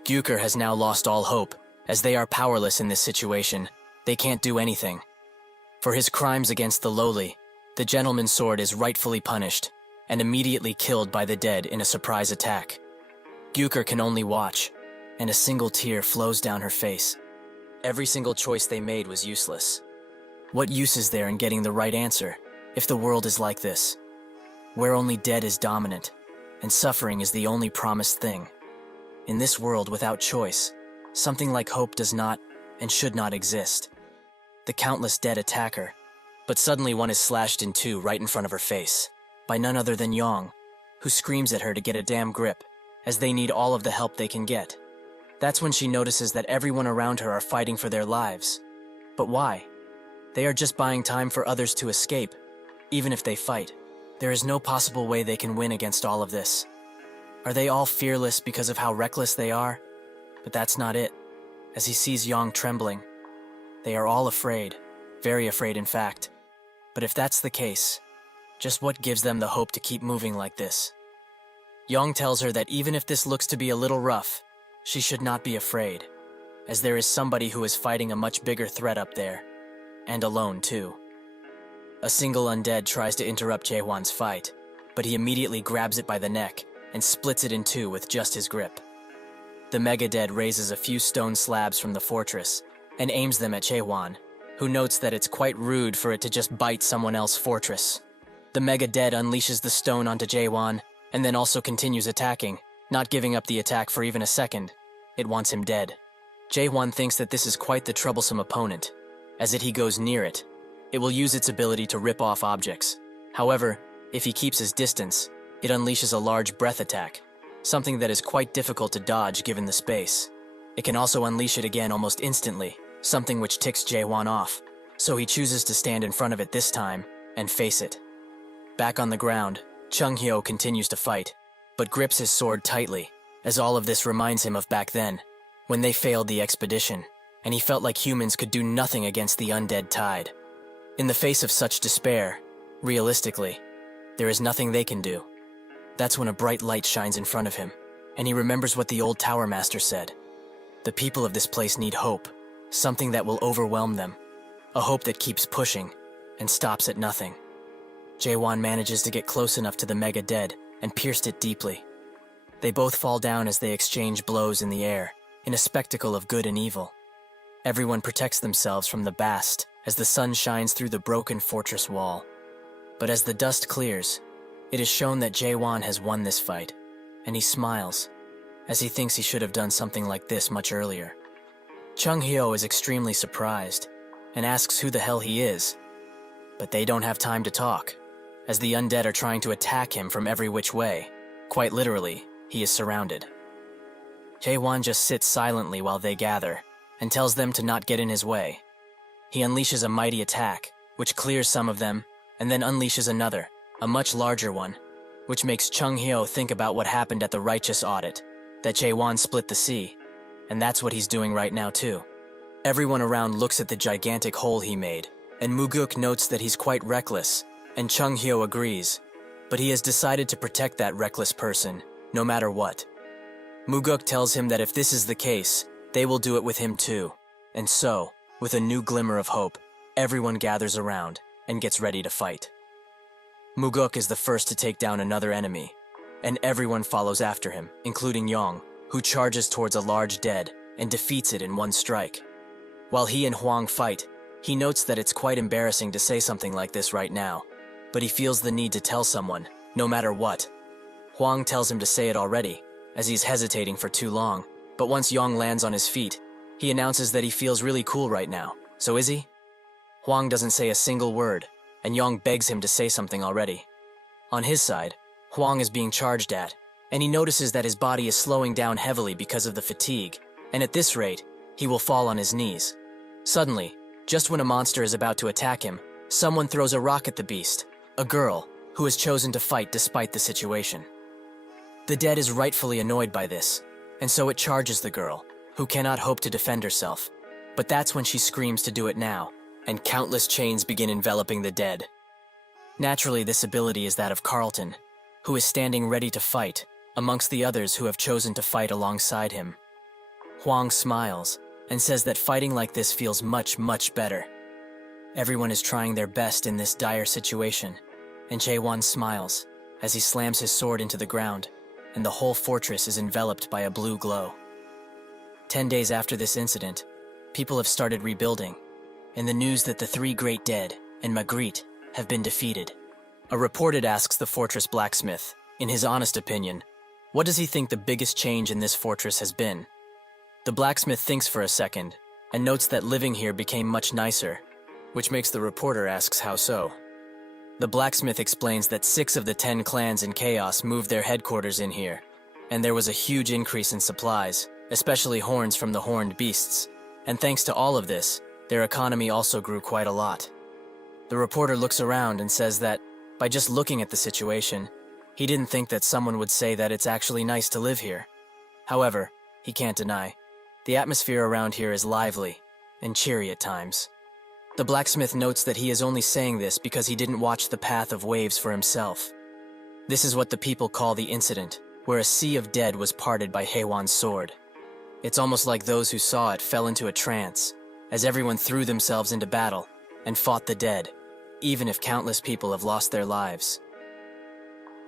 Gooker has now lost all hope, as they are powerless in this situation. They can't do anything. For his crimes against the lowly, the gentleman's sword is rightfully punished and immediately killed by the dead in a surprise attack. Gyukur can only watch, and a single tear flows down her face. Every single choice they made was useless. What use is there in getting the right answer if the world is like this, where only dead is dominant and suffering is the only promised thing? In this world without choice, something like hope does not and should not exist. The countless dead attack her, but suddenly one is slashed in two right in front of her face, by none other than Yong, who screams at her to get a damn grip, as they need all of the help they can get. That's when she notices that everyone around her are fighting for their lives. But why? They are just buying time for others to escape, even if they fight. There is no possible way they can win against all of this. Are they all fearless because of how reckless they are? But that's not it. As he sees Yong trembling, they are all afraid, very afraid in fact. But if that's the case, just what gives them the hope to keep moving like this? Yong tells her that even if this looks to be a little rough, she should not be afraid, as there is somebody who is fighting a much bigger threat up there, and alone too. A single undead tries to interrupt Jaehwan's fight, but he immediately grabs it by the neck and splits it in two with just his grip. The Mega-Dead raises a few stone slabs from the fortress and aims them at Jaehwan, who notes that it's quite rude for it to just bite someone else's fortress. The Mega-Dead unleashes the stone onto Jaehwan and then also continues attacking, not giving up the attack for even a second. It wants him dead. Jaehwan thinks that this is quite the troublesome opponent, as he goes near it, it will use its ability to rip off objects. However, if he keeps his distance, it unleashes a large breath attack, something that is quite difficult to dodge given the space. It can also unleash it again almost instantly, something which ticks Jaehwan off, so he chooses to stand in front of it this time and face it. Back on the ground, Chung Hyo continues to fight, but grips his sword tightly, as all of this reminds him of back then, when they failed the expedition, and he felt like humans could do nothing against the undead tide. In the face of such despair, realistically, there is nothing they can do. That's when a bright light shines in front of him, and he remembers what the old Tower Master said. The people of this place need hope, something that will overwhelm them, a hope that keeps pushing and stops at nothing. Jaehwan manages to get close enough to the Mega-Dead and pierced it deeply. They both fall down as they exchange blows in the air, in a spectacle of good and evil. Everyone protects themselves from the blast as the sun shines through the broken fortress wall. But as the dust clears, it is shown that Jaehwan has won this fight, and he smiles, as he thinks he should have done something like this much earlier. Chung Hyo is extremely surprised, and asks who the hell he is. But they don't have time to talk, as the undead are trying to attack him from every which way. Quite literally, he is surrounded. Jaehwan just sits silently while they gather, and tells them to not get in his way. He unleashes a mighty attack, which clears some of them, and then unleashes another, a much larger one, which makes Chung Hyo think about what happened at the Righteous Audit, that Jaehwan split the sea, and that's what he's doing right now too. Everyone around looks at the gigantic hole he made, and Muguk notes that he's quite reckless, and Chung Hyo agrees, but he has decided to protect that reckless person, no matter what. Muguk tells him that if this is the case, they will do it with him too, and so, with a new glimmer of hope, everyone gathers around and gets ready to fight. Muguk is the first to take down another enemy, and everyone follows after him, including Yong, who charges towards a large dead and defeats it in one strike. While he and Huang fight, he notes that it's quite embarrassing to say something like this right now, but he feels the need to tell someone, no matter what. Huang tells him to say it already, as he's hesitating for too long, but once Yong lands on his feet, he announces that he feels really cool right now. So is he? Huang doesn't say a single word, and Yong begs him to say something already. On his side, Huang is being charged at, and he notices that his body is slowing down heavily because of the fatigue, and at this rate, he will fall on his knees. Suddenly, just when a monster is about to attack him, someone throws a rock at the beast, a girl, who has chosen to fight despite the situation. The dead is rightfully annoyed by this, and so it charges the girl, who cannot hope to defend herself. But that's when she screams to do it now, and countless chains begin enveloping the dead. Naturally, this ability is that of Carlton, who is standing ready to fight, amongst the others who have chosen to fight alongside him. Huang smiles, and says that fighting like this feels much, much better. Everyone is trying their best in this dire situation, and Jae-won smiles as he slams his sword into the ground, and the whole fortress is enveloped by a blue glow. 10 days after this incident, people have started rebuilding, and the news that the three great dead and Magritte have been defeated. A reporter asks the fortress blacksmith, in his honest opinion, what does he think the biggest change in this fortress has been? The blacksmith thinks for a second, and notes that living here became much nicer, which makes the reporter asks how so. The blacksmith explains that 6 of the 10 clans in Chaos moved their headquarters in here, and there was a huge increase in supplies, especially horns from the horned beasts, and thanks to all of this, their economy also grew quite a lot. The reporter looks around and says that, by just looking at the situation, he didn't think that someone would say that it's actually nice to live here. However, he can't deny, the atmosphere around here is lively and cheery at times. The blacksmith notes that he is only saying this because he didn't watch the path of waves for himself. This is what the people call the incident, where a sea of dead was parted by Haewon's sword. It's almost like those who saw it fell into a trance, as everyone threw themselves into battle and fought the dead, even if countless people have lost their lives.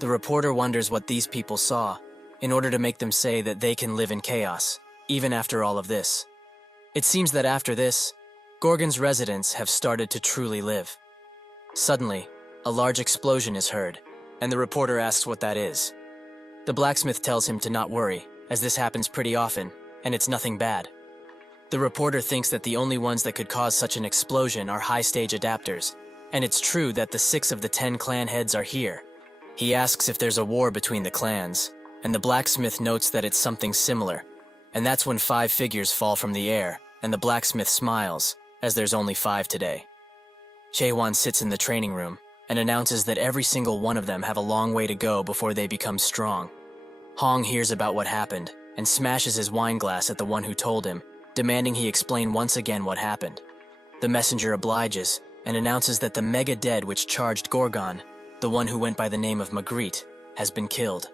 The reporter wonders what these people saw, in order to make them say that they can live in chaos, even after all of this. It seems that after this, Gorgon's residents have started to truly live. Suddenly, a large explosion is heard, and the reporter asks what that is. The blacksmith tells him to not worry, as this happens pretty often, and it's nothing bad. The reporter thinks that the only ones that could cause such an explosion are high-stage adapters, and it's true that the 6 of the 10 clan heads are here. He asks if there's a war between the clans, and the blacksmith notes that it's something similar, and that's when 5 figures fall from the air, and the blacksmith smiles, as there's only 5 today. Jae-won sits in the training room, and announces that every single one of them have a long way to go before they become strong. Hong hears about what happened, and smashes his wine glass at the one who told him, demanding he explain once again what happened. The messenger obliges, and announces that the mega dead which charged Gorgon, the one who went by the name of Magritte, has been killed.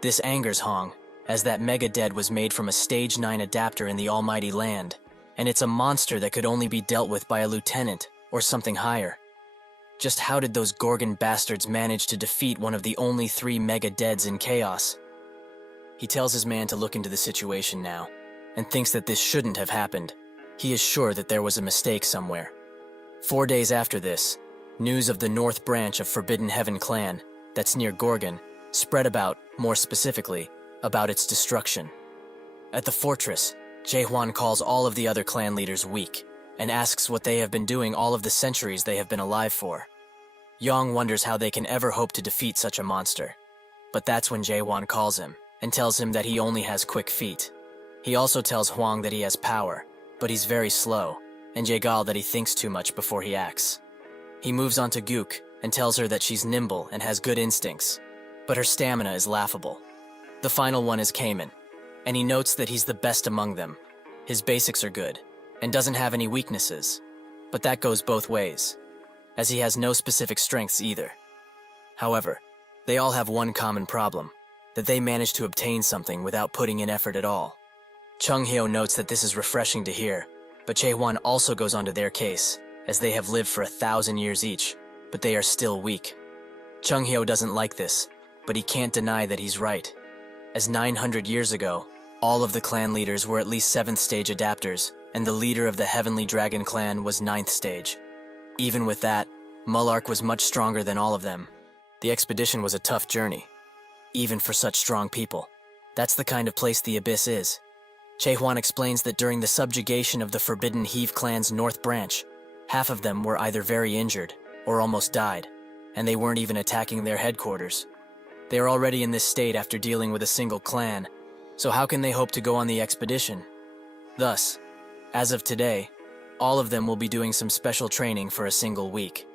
This angers Hong, as that mega dead was made from a stage 9 adapter in the almighty land, and it's a monster that could only be dealt with by a lieutenant or something higher. Just how did those Gorgon bastards manage to defeat one of the only 3 mega deads in Chaos? He tells his man to look into the situation now, and thinks that this shouldn't have happened. He is sure that there was a mistake somewhere. 4 days after this, news of the North Branch of Forbidden Heaven clan, that's near Gorgon, spread about, more specifically, about its destruction. At the fortress, Jae-hwan calls all of the other clan leaders weak, and asks what they have been doing all of the centuries they have been alive for. Yong wonders how they can ever hope to defeat such a monster. But that's when Jae-hwan calls him, and tells him that he only has quick feet. He also tells Hwang that he has power, but he's very slow, and Jaegal that he thinks too much before he acts. He moves on to Gook, and tells her that she's nimble and has good instincts, but her stamina is laughable. The final one is Cayman, and he notes that he's the best among them. His basics are good, and doesn't have any weaknesses, but that goes both ways, as he has no specific strengths either. However, they all have one common problem, that they manage to obtain something without putting in effort at all. Chung Hyo notes that this is refreshing to hear, but Jae-hwan also goes on to their case, as they have lived for 1,000 years each, but they are still weak. Chung Hyo doesn't like this, but he can't deny that he's right, as 900 years ago, all of the clan leaders were at least 7th stage adapters, and the leader of the Heavenly Dragon clan was 9th stage. Even with that, Mullark was much stronger than all of them. The expedition was a tough journey, even for such strong people. That's the kind of place the Abyss is. Jae-hwan explains that during the subjugation of the Forbidden Heave clan's North Branch, half of them were either very injured or almost died, and they weren't even attacking their headquarters. They are already in this state after dealing with a single clan, so how can they hope to go on the expedition? Thus, as of today, all of them will be doing some special training for a single week.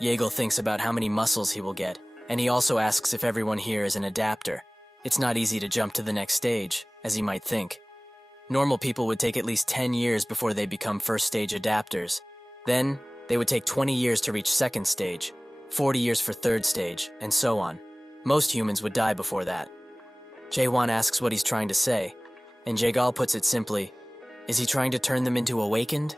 Yeagle thinks about how many muscles he will get, and he also asks if everyone here is an adapter. It's not easy to jump to the next stage, as he might think. Normal people would take at least 10 years before they become first stage adapters. Then, they would take 20 years to reach second stage, 40 years for third stage, and so on. Most humans would die before that. Jae-hwan asks what he's trying to say, and Jaegal puts it simply, Is he trying to turn them into awakened?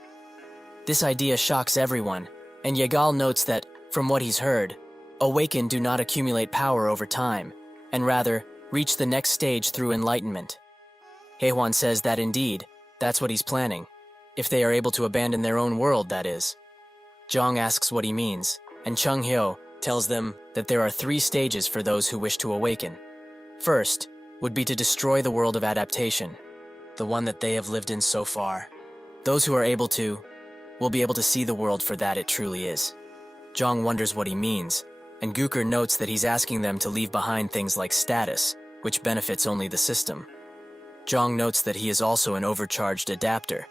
This idea shocks everyone, and Yagal notes that, from what he's heard, awakened do not accumulate power over time, and rather, reach the next stage through enlightenment. Haewon says that indeed, that's what he's planning, if they are able to abandon their own world, that is. Jong asks what he means, and Chung Hyo tells them that there are 3 stages for those who wish to awaken. First, would be to destroy the world of adaptation, the one that they have lived in so far. Those who are able to, will be able to see the world for that it truly is. Jong wonders what he means, and Gooker notes that he's asking them to leave behind things like status, which benefits only the system. Jong notes that he is also an overcharged adapter.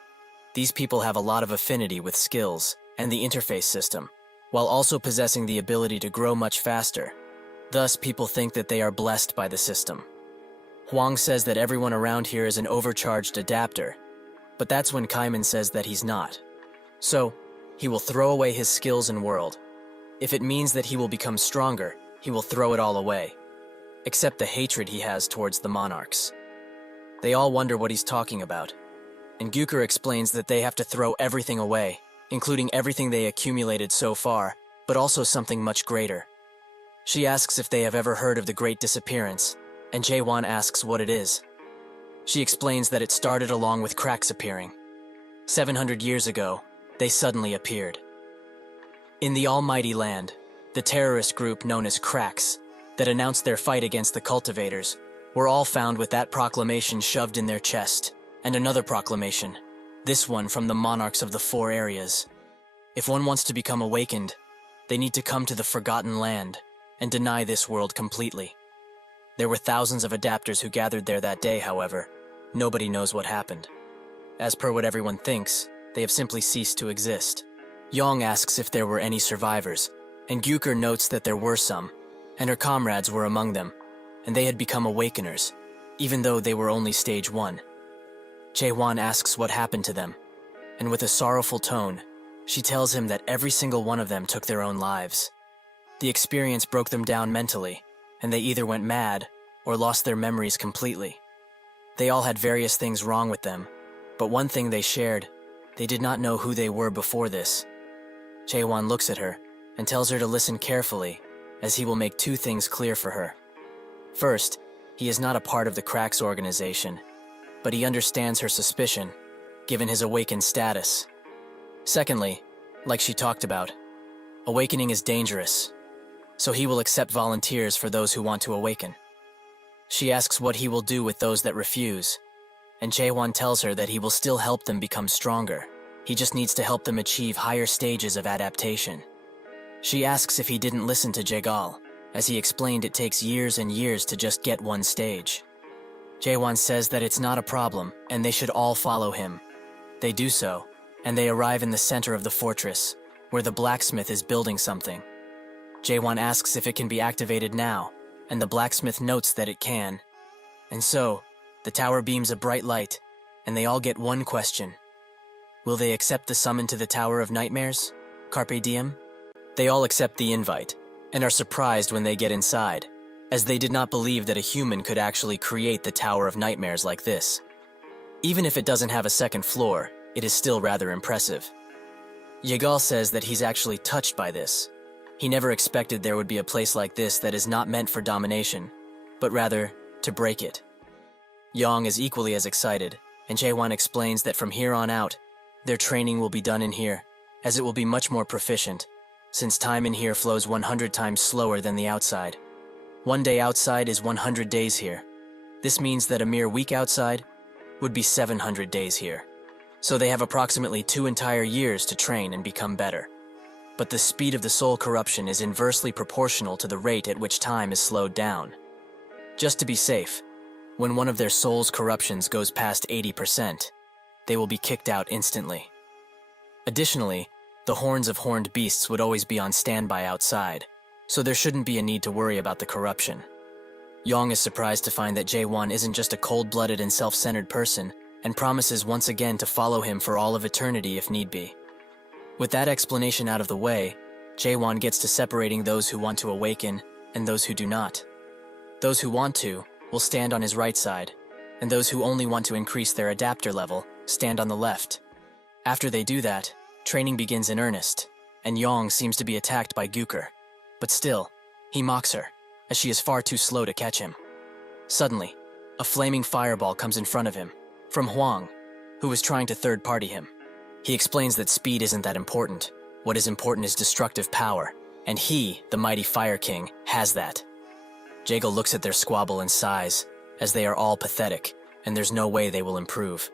These people have a lot of affinity with skills and the interface system, while also possessing the ability to grow much faster. Thus, people think that they are blessed by the system. Hwang says that everyone around here is an overcharged adapter, but that's when Kaiman says that he's not. So, he will throw away his skills and world. If it means that he will become stronger, he will throw it all away, except the hatred he has towards the monarchs. They all wonder what he's talking about, and Gooker explains that they have to throw everything away, including everything they accumulated so far, but also something much greater. She asks if they have ever heard of the Great Disappearance, and Jaewon asks what it is. She explains that it started along with cracks appearing. 700 years ago, they suddenly appeared. In the Almighty Land, the terrorist group known as Cracks, that announced their fight against the cultivators, were all found with that proclamation shoved in their chest, and another proclamation, this one from the monarchs of the 4 areas. If one wants to become awakened, they need to come to the Forgotten Land and deny this world completely. There were thousands of adapters who gathered there that day, however. Nobody knows what happened. As per what everyone thinks, they have simply ceased to exist. Yong asks if there were any survivors, and Gooker notes that there were some, and her comrades were among them, and they had become awakeners, even though they were only stage 1. Jaewon asks what happened to them, and with a sorrowful tone, she tells him that every single one of them took their own lives. The experience broke them down mentally, and they either went mad or lost their memories completely. They all had various things wrong with them, but one thing they shared, they did not know who they were before this. Jaewon looks at her and tells her to listen carefully, as he will make 2 things clear for her. First, he is not a part of the Cracks organization, but he understands her suspicion, given his awakened status. Secondly, like she talked about, awakening is dangerous, so he will accept volunteers for those who want to awaken. She asks what he will do with those that refuse, and Jaewon tells her that he will still help them become stronger. He just needs to help them achieve higher stages of adaptation. She asks if he didn't listen to Jaegal, as he explained it takes years and years to just get 1 stage. Jaewon says that it's not a problem, and they should all follow him. They do so, and they arrive in the center of the fortress, where the blacksmith is building something. Jaewon asks if it can be activated now, and the blacksmith notes that it can. And so, the tower beams a bright light, and they all get one question. Will they accept the summon to the Tower of Nightmares? Carpe Diem? They all accept the invite, and are surprised when they get inside, as they did not believe that a human could actually create the Tower of Nightmares like this. Even if it doesn't have a 2nd floor, it is still rather impressive. Yagal says that he's actually touched by this. He never expected there would be a place like this that is not meant for domination, but rather, to break it. Yong is equally as excited, and Jaewon explains that from here on out, their training will be done in here, as it will be much more proficient, since time in here flows 100 times slower than the outside. 1 day outside is 100 days here. This means that a mere week outside would be 700 days here. So they have approximately 2 entire years to train and become better. But the speed of the soul corruption is inversely proportional to the rate at which time is slowed down. Just to be safe, when one of their soul's corruptions goes past 80%, they will be kicked out instantly. Additionally, the horns of horned beasts would always be on standby outside, so there shouldn't be a need to worry about the corruption. Yong is surprised to find that Jaewon isn't just a cold-blooded and self-centered person, and promises once again to follow him for all of eternity if need be. With that explanation out of the way, Jaewon gets to separating those who want to awaken and those who do not. Those who want to will stand on his right side, and those who only want to increase their adapter level stand on the left. After they do that, training begins in earnest, and Yong seems to be attacked by Gyuker. But still, he mocks her, as she is far too slow to catch him. Suddenly, a flaming fireball comes in front of him, from Huang, who is trying to third-party him. He explains that speed isn't that important. What is important is destructive power, and he, the mighty Fire King, has that. Jago looks at their squabble and sighs, as they are all pathetic, and there's no way they will improve.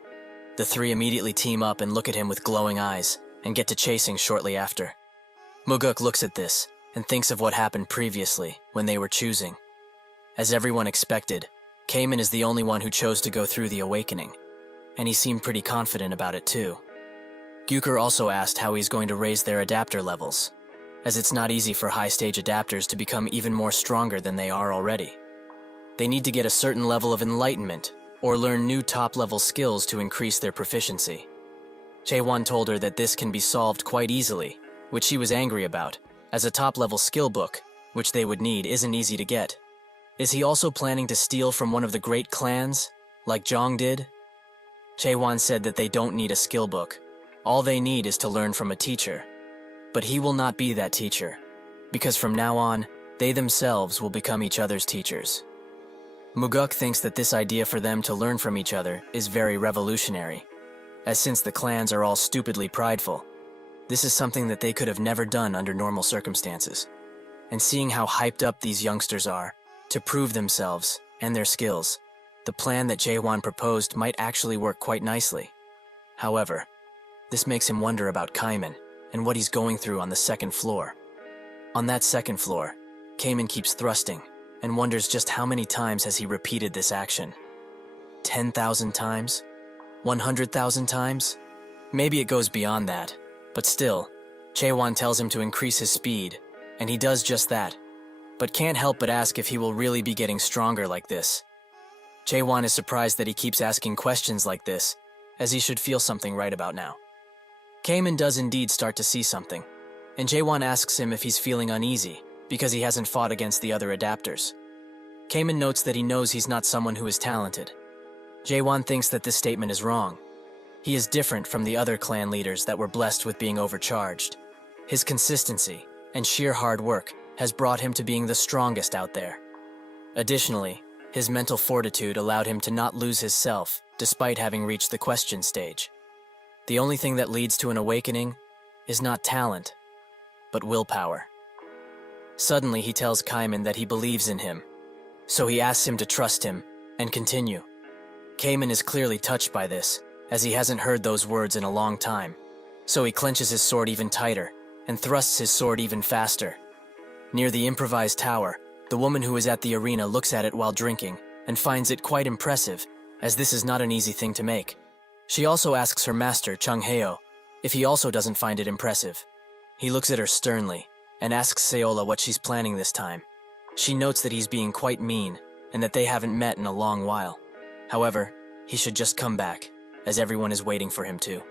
The three immediately team up and look at him with glowing eyes, and get to chasing shortly after. Muguk looks at this, and thinks of what happened previously, when they were choosing. As everyone expected, Cayman is the only one who chose to go through the awakening, and he seemed pretty confident about it too. Gyuker also asked how he's going to raise their adapter levels, as it's not easy for high-stage adapters to become even more stronger than they are already. They need to get a certain level of enlightenment, or learn new top-level skills to increase their proficiency. Chaewon told her that this can be solved quite easily, which she was angry about, as a top-level skill book, which they would need, isn't easy to get. Is he also planning to steal from one of the great clans, like Zhang did? Chaewon said that they don't need a skill book. All they need is to learn from a teacher. But he will not be that teacher, because from now on, they themselves will become each other's teachers. Muguk thinks that this idea for them to learn from each other is very revolutionary, as since the clans are all stupidly prideful, this is something that they could have never done under normal circumstances. And seeing how hyped up these youngsters are, to prove themselves and their skills, the plan that Jaewon proposed might actually work quite nicely. However, this makes him wonder about Cayman and what he's going through on the second floor. On that second floor, Cayman keeps thrusting and wonders just how many times has he repeated this action. 10,000 times? 100,000 times? Maybe it goes beyond that, but still, Chaewon tells him to increase his speed, and he does just that, but can't help but ask if he will really be getting stronger like this. Chaewon is surprised that he keeps asking questions like this, as he should feel something right about now. Cayman does indeed start to see something, and Jaewon asks him if he's feeling uneasy because he hasn't fought against the other adapters. Cayman notes that he knows he's not someone who is talented. Jaewon thinks that this statement is wrong. He is different from the other clan leaders that were blessed with being overcharged. His consistency and sheer hard work has brought him to being the strongest out there. Additionally, his mental fortitude allowed him to not lose his self despite having reached the question stage. The only thing that leads to an awakening is not talent, but willpower. Suddenly, he tells Cayman that he believes in him, so he asks him to trust him and continue. Cayman is clearly touched by this, as he hasn't heard those words in a long time, so he clenches his sword even tighter and thrusts his sword even faster. Near the improvised tower, the woman who is at the arena looks at it while drinking and finds it quite impressive, as this is not an easy thing to make. She also asks her master, Chung Heo, if he also doesn't find it impressive. He looks at her sternly and asks Seola what she's planning this time. She notes that he's being quite mean and that they haven't met in a long while. However, he should just come back, as everyone is waiting for him to.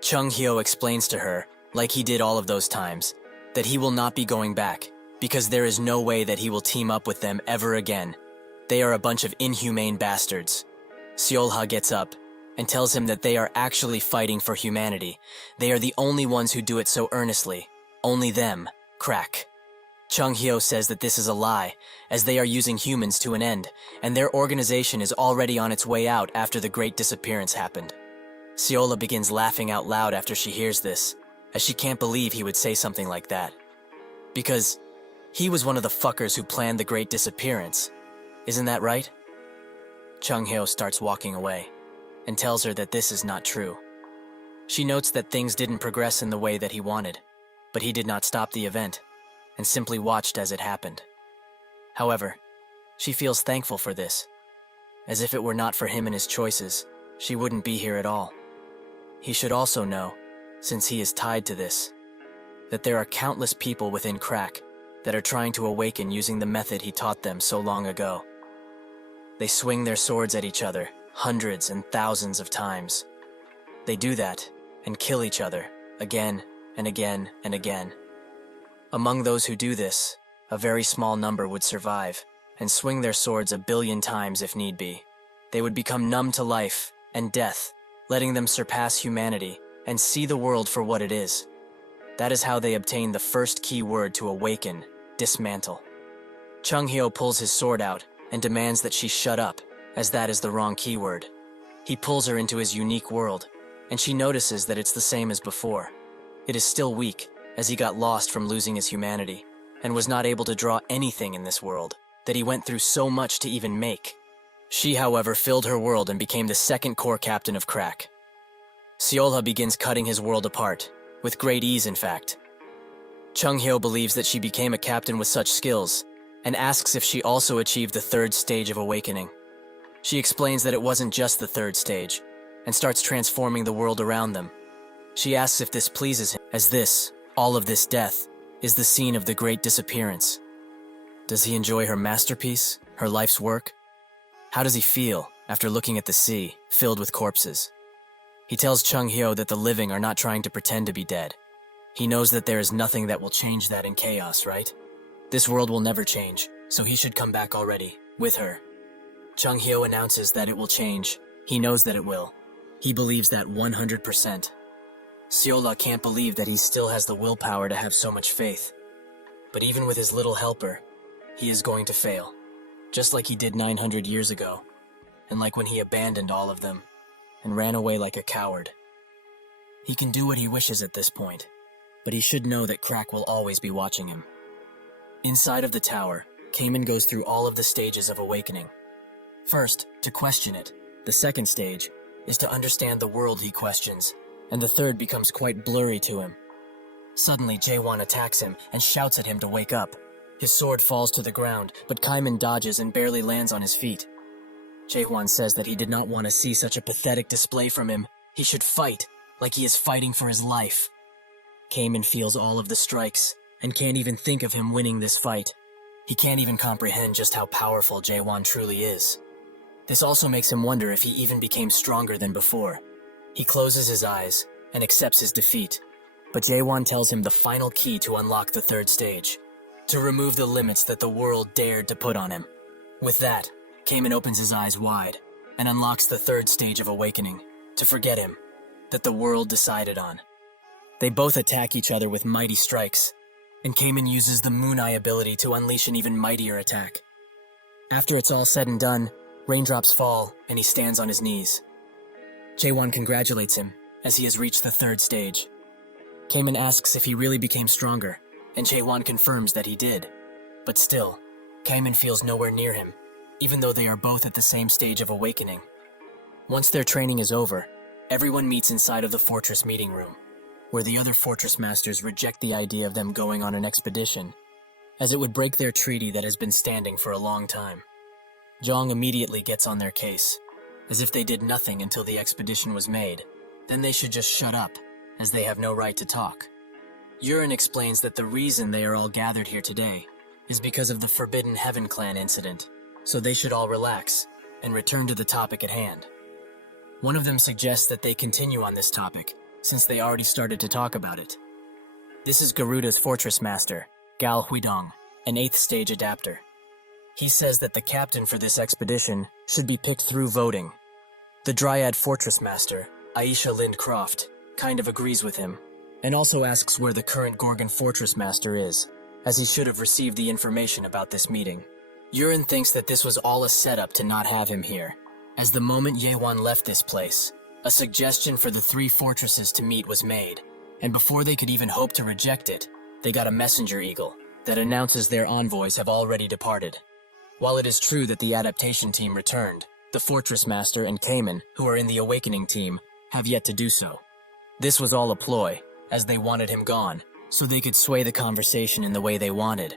Chung Heo explains to her, like he did all of those times, that he will not be going back, because there is no way that he will team up with them ever again. They are a bunch of inhumane bastards. Seolha gets up and tells him that they are actually fighting for humanity. They are the only ones who do it so earnestly. Only them. Crack. Chung Hyo says that this is a lie, as they are using humans to an end, and their organization is already on its way out after the Great Disappearance happened. Seola begins laughing out loud after she hears this, as she can't believe he would say something like that. Because he was one of the fuckers who planned the Great Disappearance. Isn't that right? Chung Hyo starts walking away, and tells her that this is not true. She notes that things didn't progress in the way that he wanted, but he did not stop the event, and simply watched as it happened. However, she feels thankful for this, as if it were not for him and his choices, she wouldn't be here at all. He should also know, since he is tied to this, that there are countless people within Crack that are trying to awaken using the method he taught them so long ago. They swing their swords at each other hundreds and thousands of times. They do that and kill each other again and again and again. Among those who do this, a very small number would survive and swing their swords 1 billion times if need be. They would become numb to life and death letting them surpass humanity and see the world for what it is. That is how they obtain the first key word to awaken, dismantle. Chung Hyo pulls his sword out and demands that she shut up, as that is the wrong keyword. He pulls her into his unique world, and she notices that it's the same as before. It is still weak, as he got lost from losing his humanity, and was not able to draw anything in this world that he went through so much to even make. She, however, filled her world and became the second core captain of Crack. Seolha begins cutting his world apart, with great ease in fact. Chung Hyo believes that she became a captain with such skills, and asks if she also achieved the third stage of awakening. She explains that it wasn't just the third stage, and starts transforming the world around them. She asks if this pleases him, as this, all of this death, is the scene of the great disappearance. Does he enjoy her masterpiece, her life's work? How does he feel after looking at the sea, filled with corpses? He tells Chung Hyo that the living are not trying to pretend to be dead. He knows that there is nothing that will change that in chaos, right? This world will never change, so he should come back already, with her. Chung Hyo announces that it will change. He knows that it will. He believes that 100%. Seolha can't believe that he still has the willpower to have so much faith. But even with his little helper, he is going to fail. Just like he did 900 years ago, and like when he abandoned all of them, and ran away like a coward. He can do what he wishes at this point, but he should know that Crack will always be watching him. Inside of the tower, Kamen goes through all of the stages of awakening. First, to question it. The second stage is to understand the world he questions, and the third becomes quite blurry to him. Suddenly, Jaewon attacks him and shouts at him to wake up. His sword falls to the ground, but Kaiman dodges and barely lands on his feet. Jaewon says that he did not want to see such a pathetic display from him. He should fight, like he is fighting for his life. Kamen feels all of the strikes, and can't even think of him winning this fight. He can't even comprehend just how powerful Jaewon truly is. This also makes him wonder if he even became stronger than before. He closes his eyes and accepts his defeat, but Jaewon tells him the final key to unlock the third stage, to remove the limits that the world dared to put on him. With that, Kamen opens his eyes wide and unlocks the third stage of awakening, to forget him, that the world decided on. They both attack each other with mighty strikes, and Kamen uses the Moon Eye ability to unleash an even mightier attack. After it's all said and done, raindrops fall and he stands on his knees. Jaewon congratulates him as he has reached the third stage. Kamen asks if he really became stronger, and Jaewon confirms that he did. But still, Kamen feels nowhere near him, even though they are both at the same stage of awakening. Once their training is over, everyone meets inside of the fortress meeting room, where the other fortress masters reject the idea of them going on an expedition, as it would break their treaty that has been standing for a long time. Jong immediately gets on their case, as if they did nothing until the expedition was made. Then they should just shut up, as they have no right to talk. Yurin explains that the reason they are all gathered here today is because of the Forbidden Heaven Clan incident, so they should all relax and return to the topic at hand. One of them suggests that they continue on this topic, since they already started to talk about it. This is Garuda's fortress master, Gal Huidong, an 8th stage adapter. He says that the captain for this expedition should be picked through voting. The Dryad fortress master, Aisha Lind Croft, kind of agrees with him, and also asks where the current Gorgon fortress master is, as he should have received the information about this meeting. Yurin thinks that this was all a setup to not have him here, as the moment Jaewon left this place, a suggestion for the 3 fortresses to meet was made, and before they could even hope to reject it, they got a messenger eagle that announces their envoys have already departed. While it is true that the adaptation team returned, the fortress master and Kamen, who are in the awakening team, have yet to do so. This was all a ploy, as they wanted him gone, so they could sway the conversation in the way they wanted.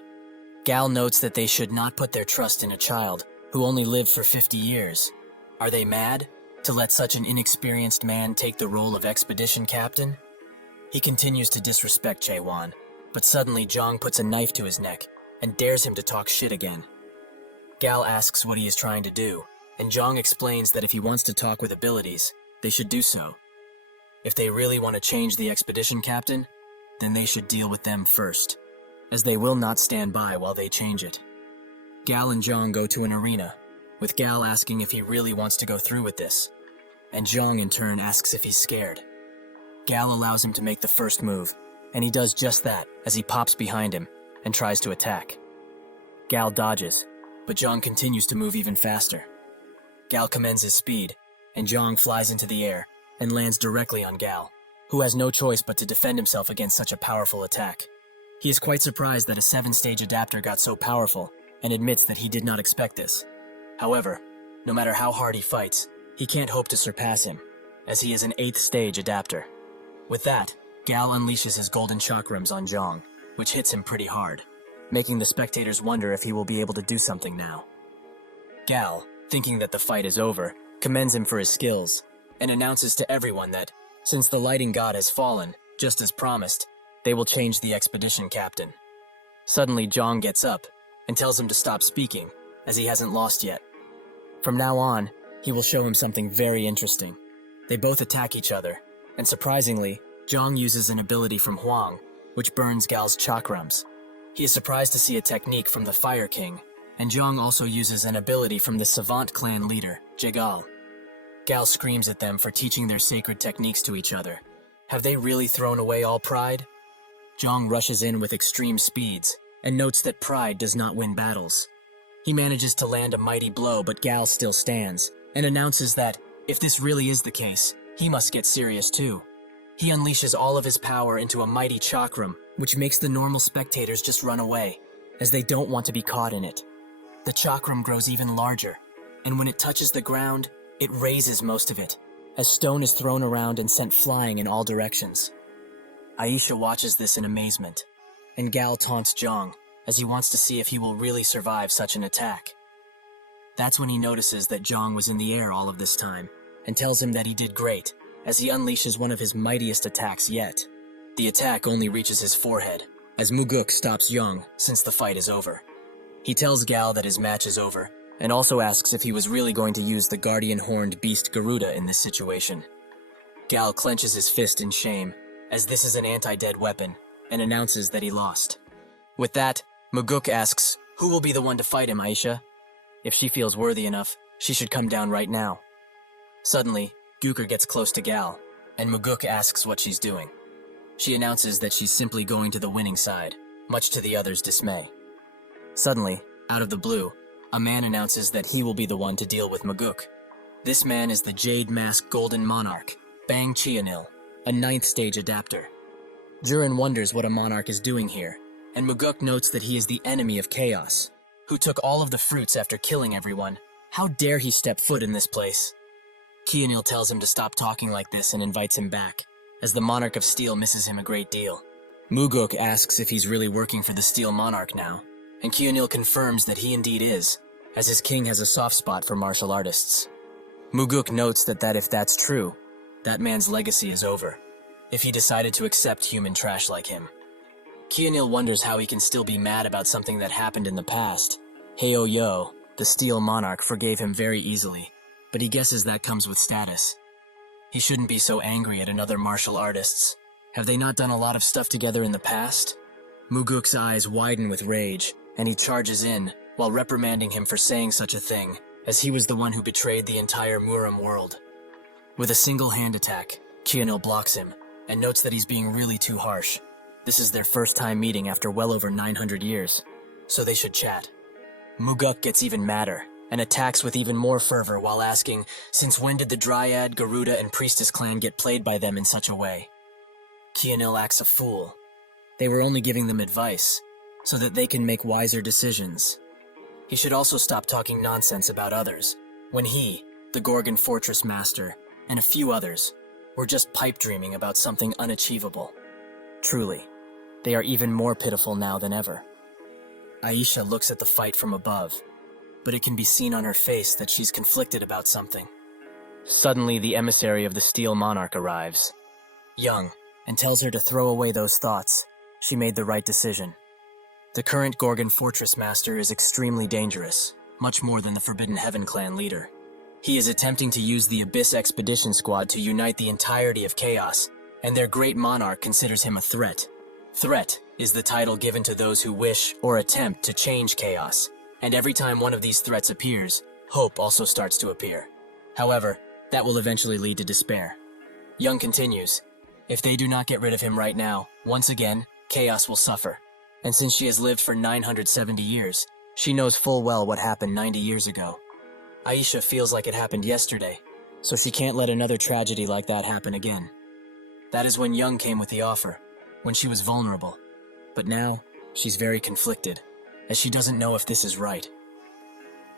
Gal notes that they should not put their trust in a child who only lived for 50 years. Are they mad to let such an inexperienced man take the role of expedition captain? He continues to disrespect Jaewon, but suddenly Jong puts a knife to his neck and dares him to talk shit again. Gal asks what he is trying to do, and Jong explains that if he wants to talk with abilities, they should do so. If they really want to change the expedition captain, then they should deal with them first, as they will not stand by while they change it. Gal and Jong go to an arena, with Gal asking if he really wants to go through with this. and Zhang in turn asks if he's scared. Gal allows him to make the first move, and he does just that as he pops behind him and tries to attack. Gal dodges, but Zhang continues to move even faster. Gal commends his speed, and Zhang flies into the air and lands directly on Gal, who has no choice but to defend himself against such a powerful attack. He is quite surprised that a 7-stage adapter got so powerful and admits that he did not expect this. However, no matter how hard he fights, he can't hope to surpass him, as he is an 8th stage adapter. With that, Gal unleashes his golden chakrams on Zhang, which hits him pretty hard, making the spectators wonder if he will be able to do something now. Gal, thinking that the fight is over, commends him for his skills, and announces to everyone that, since the lighting god has fallen, just as promised, they will change the expedition captain. Suddenly, Zhang gets up and tells him to stop speaking, as he hasn't lost yet. From now on, he will show him something very interesting. They both attack each other, and surprisingly, Zhang uses an ability from Huang, which burns Gal's chakrams. He is surprised to see a technique from the Fire King, and Zhang also uses an ability from the Savant clan leader, Jegal. Gal screams at them for teaching their sacred techniques to each other. Have they really thrown away all pride? Zhang rushes in with extreme speeds, and notes that pride does not win battles. He manages to land a mighty blow, but Gal still stands, and announces that, if this really is the case, he must get serious too. He unleashes all of his power into a mighty chakram, which makes the normal spectators just run away, as they don't want to be caught in it. The chakram grows even larger, and when it touches the ground, it raises most of it, as stone is thrown around and sent flying in all directions. Aisha watches this in amazement, and Gal taunts Zhang, as he wants to see if he will really survive such an attack. That's when he notices that Zhang was in the air all of this time, and tells him that he did great, as he unleashes one of his mightiest attacks yet. The attack only reaches his forehead, as Muguk stops Zhang since the fight is over. He tells Gal that his match is over, and also asks if he was really going to use the guardian horned beast Garuda in this situation. Gal clenches his fist in shame, as this is an anti-dead weapon, and announces that he lost. With that, Muguk asks, who will be the one to fight him, Aisha? If she feels worthy enough, she should come down right now. Suddenly, Guker gets close to Gal, and Muguk asks what she's doing. She announces that she's simply going to the winning side, much to the others' dismay. Suddenly, out of the blue, a man announces that he will be the one to deal with Muguk. This man is the Jade Mask Golden Monarch, Bang Chianil, a 9th stage adapter. Jurin wonders what a monarch is doing here, and Muguk notes that he is the enemy of Chaos, who took all of the fruits after killing everyone. How dare he step foot in this place? Chianil tells him to stop talking like this and invites him back, as the Monarch of Steel misses him a great deal. Muguk asks if he's really working for the Steel Monarch now, and Chianil confirms that he indeed is, as his king has a soft spot for martial artists. Muguk notes that if that's true, that man's legacy is over, if he decided to accept human trash like him. Chianil wonders how he can still be mad about something that happened in the past. Heoyo, the Steel Monarch, forgave him very easily, but he guesses that comes with status. He shouldn't be so angry at another martial artists. Have they not done a lot of stuff together in the past? Muguk's eyes widen with rage, and he charges in, while reprimanding him for saying such a thing, as he was the one who betrayed the entire Muram world. With a single hand attack, Chianil blocks him, and notes that he's being really too harsh. This is their first time meeting after well over 900 years, so they should chat. Muguk gets even madder, and attacks with even more fervor while asking, since when did the Dryad, Garuda, and Priestess clan get played by them in such a way? Chianil acts a fool. They were only giving them advice, so that they can make wiser decisions. He should also stop talking nonsense about others, when he, the Gorgon Fortress Master, and a few others, were just pipe dreaming about something unachievable. Truly, they are even more pitiful now than ever. Aisha looks at the fight from above, but it can be seen on her face that she's conflicted about something. Suddenly, the emissary of the Steel Monarch arrives, young, and tells her to throw away those thoughts. She made the right decision. The current Gorgon Fortress Master is extremely dangerous, much more than the Forbidden Heaven clan leader. He is attempting to use the Abyss Expedition Squad to unite the entirety of Chaos, and their great monarch considers him a threat. Threat is the title given to those who wish or attempt to change Chaos, and every time one of these threats appears, hope also starts to appear. However, That will eventually lead to despair. Young continues, if they do not get rid of him right now, once again, chaos will suffer. And since she has lived for 970 years, she knows full well what happened 90 years ago. Aisha feels like it happened yesterday, so she can't let another tragedy like that happen again. That is when Young came with the offer, when she was vulnerable. But now, she's very conflicted, as she doesn't know if this is right.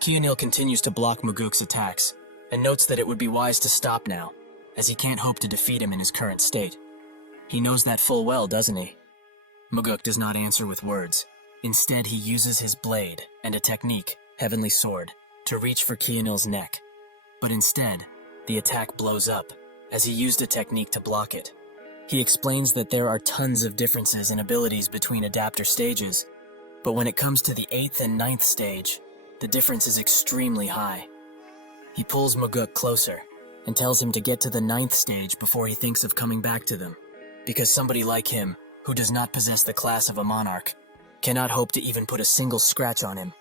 Kionil continues to block Muguk's attacks, and notes that it would be wise to stop now, as he can't hope to defeat him in his current state. He knows that full well, doesn't he? Muguk does not answer with words. Instead, he uses his blade and a technique, Heavenly Sword, to reach for Kionil's neck. But instead, the attack blows up, as he used a technique to block it. He explains that there are tons of differences in abilities between adapter stages, but when it comes to the 8th and 9th stage, the difference is extremely high. He pulls Muguk closer and tells him to get to the 9th stage before he thinks of coming back to them, because somebody like him, who does not possess the class of a monarch, cannot hope to even put a single scratch on him.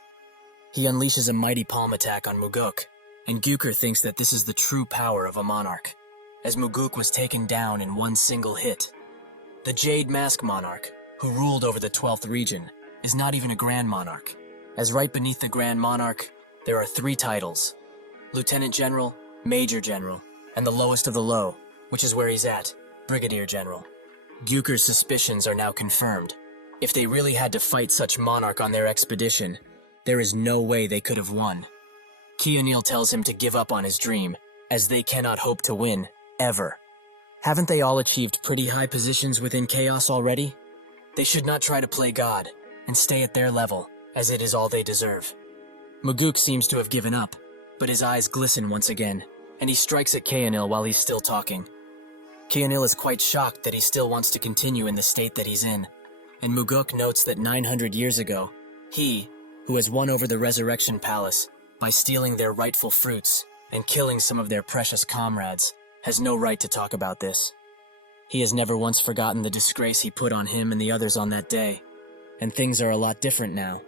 He unleashes a mighty palm attack on Muguk, and Gyukur thinks that this is the true power of a monarch, as Muguk was taken down in one single hit. The Jade Mask Monarch, who ruled over the 12th region, is not even a Grand Monarch, as right beneath the Grand Monarch, there are 3 titles: Lieutenant General, Major General, and the lowest of the low, which is where he's at, Brigadier General. Gyukur's suspicions are now confirmed. If they really had to fight such monarch on their expedition, there is no way they could have won. Kionil tells him to give up on his dream, as they cannot hope to win, ever. Haven't they all achieved pretty high positions within Chaos already? They should not try to play God, and stay at their level, as it is all they deserve. Muguk seems to have given up, but his eyes glisten once again, and he strikes at Kionil while he's still talking. Kionil is quite shocked that he still wants to continue in the state that he's in, and Muguk notes that 900 years ago, he, who has won over the Resurrection Palace by stealing their rightful fruits and killing some of their precious comrades, has no right to talk about this. He has never once forgotten the disgrace he put on him and the others on that day, and things are a lot different now.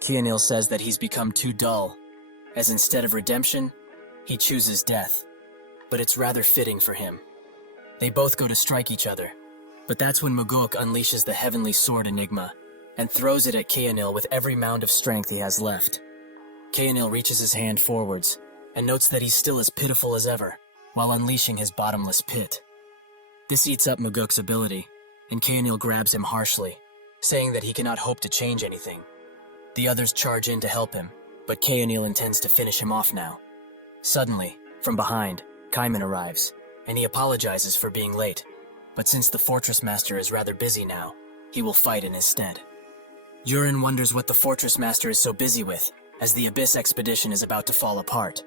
Kionil says that he's become too dull, as instead of redemption, he chooses death, but it's rather fitting for him. They both go to strike each other, but that's when Muguk unleashes the Heavenly Sword Enigma and throws it at Kionil with every mound of strength he has left. Kionil reaches his hand forwards and notes that he's still as pitiful as ever, while unleashing his bottomless pit. This eats up Muguk's ability, and Kionil grabs him harshly, saying that he cannot hope to change anything. The others charge in to help him, but Kionil intends to finish him off now. Suddenly, from behind, Kaiman arrives, and he apologizes for being late, but since the Fortress Master is rather busy now, he will fight in his stead. Yurin wonders what the Fortress Master is so busy with, as the Abyss expedition is about to fall apart.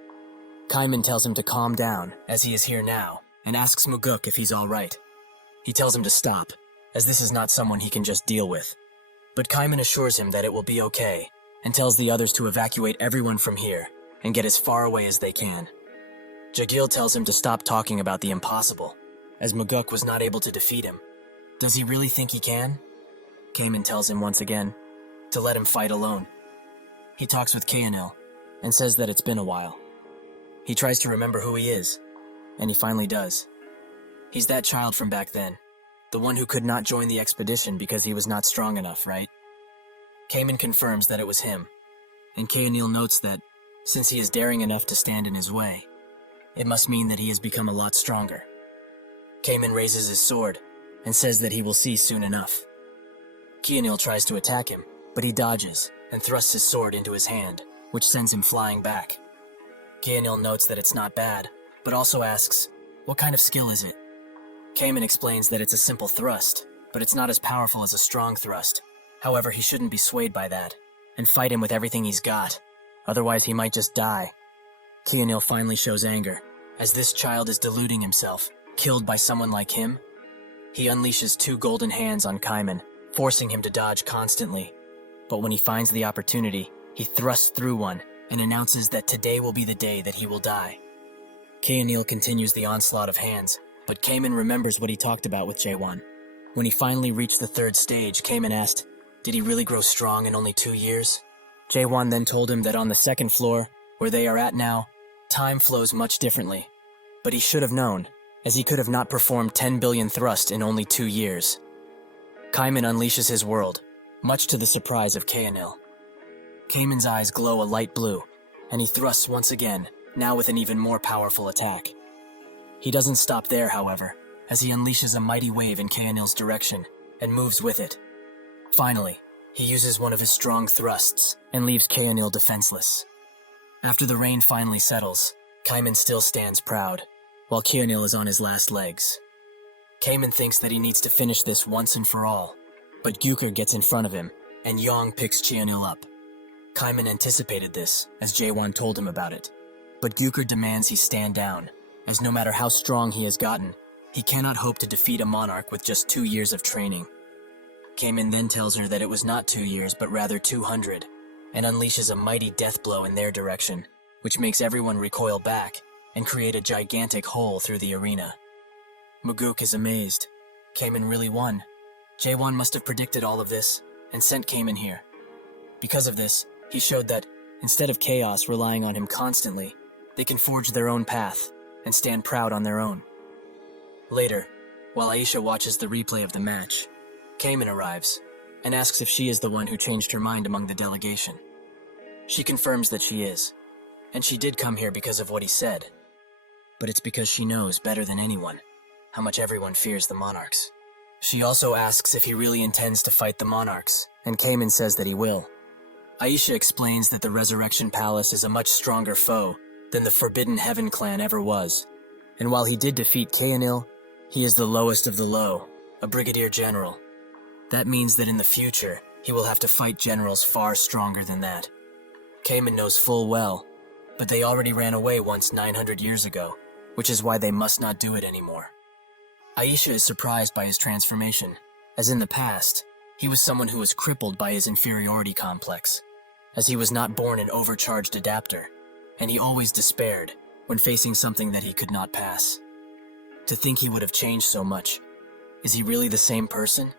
Kaiman tells him to calm down, as he is here now, and asks Muguk if he's alright. He tells him to stop, as this is not someone he can just deal with. But Kaiman assures him that it will be okay, and tells the others to evacuate everyone from here, and get as far away as they can. Jagil tells him to stop talking about the impossible, as Muguk was not able to defeat him. Does he really think he can? Kaiman tells him once again to let him fight alone. He talks with Kionil, and says that it's been a while. He tries to remember who he is, and he finally does. He's that child from back then, the one who could not join the expedition because he was not strong enough, right? Kaiman confirms that it was him, and Kionil notes that, since he is daring enough to stand in his way, it must mean that he has become a lot stronger. Kaiman raises his sword, and says that he will see soon enough. Kionil tries to attack him, but he dodges, and thrusts his sword into his hand, which sends him flying back. Kionil notes that it's not bad, but also asks, what kind of skill is it? Kaiman explains that it's a simple thrust, but it's not as powerful as a strong thrust. However, he shouldn't be swayed by that, and fight him with everything he's got. Otherwise, he might just die. Kionil finally shows anger, as this child is deluding himself, killed by someone like him. He unleashes 2 golden hands on Kaiman, forcing him to dodge constantly. But when he finds the opportunity, he thrusts through one and announces that today will be the day that he will die. Kionil continues the onslaught of hands, but Kaiman remembers what he talked about with Jaewon. When he finally reached the 3rd stage, Kaiman asked, did he really grow strong in only 2 years? Jaewon then told him that on the 2nd floor, where they are at now, time flows much differently, but he should have known, as he could have not performed 10 billion thrusts in only 2 years. Kaiman unleashes his world, much to the surprise of Kaenil. Kaiman's eyes glow a light blue, and he thrusts once again, now with an even more powerful attack. He doesn't stop there, however, as he unleashes a mighty wave in Kaenil's direction and moves with it. Finally, he uses one of his strong thrusts and leaves Kaenil defenseless. After the rain finally settles, Kaiman still stands proud, while Kaenil is on his last legs. Kaiman thinks that he needs to finish this once and for all, but Gyukur gets in front of him, and Yong picks Kaenil up. Kaiman anticipated this, as Jaewon told him about it, but Gyukur demands he stand down, as no matter how strong he has gotten, he cannot hope to defeat a monarch with just 2 years of training. Kaiman then tells her that it was not 2 years, but rather 200, and unleashes a mighty death blow in their direction, which makes everyone recoil back and create a gigantic hole through the arena. Muguk is amazed. Kaiman really won. Jaewon must have predicted all of this and sent Kaiman here. Because of this, he showed that, instead of chaos relying on him constantly, they can forge their own path and stand proud on their own. Later, while Aisha watches the replay of the match, Kaiman arrives and asks if she is the one who changed her mind among the delegation. She confirms that she is, and she did come here because of what he said. But it's because she knows better than anyone how much everyone fears the monarchs. She also asks if he really intends to fight the monarchs, and Kaiman says that he will. Aisha explains that the Resurrection Palace is a much stronger foe than the Forbidden Heaven clan ever was, and while he did defeat Kaenil, he is the lowest of the low, a brigadier general. That means that in the future, he will have to fight generals far stronger than that. Kaiman knows full well, but they already ran away once 900 years ago, which is why they must not do it anymore. Aisha is surprised by his transformation, as in the past, he was someone who was crippled by his inferiority complex, as he was not born an overcharged adapter, and he always despaired when facing something that he could not pass. To think he would have changed so much, is he really the same person?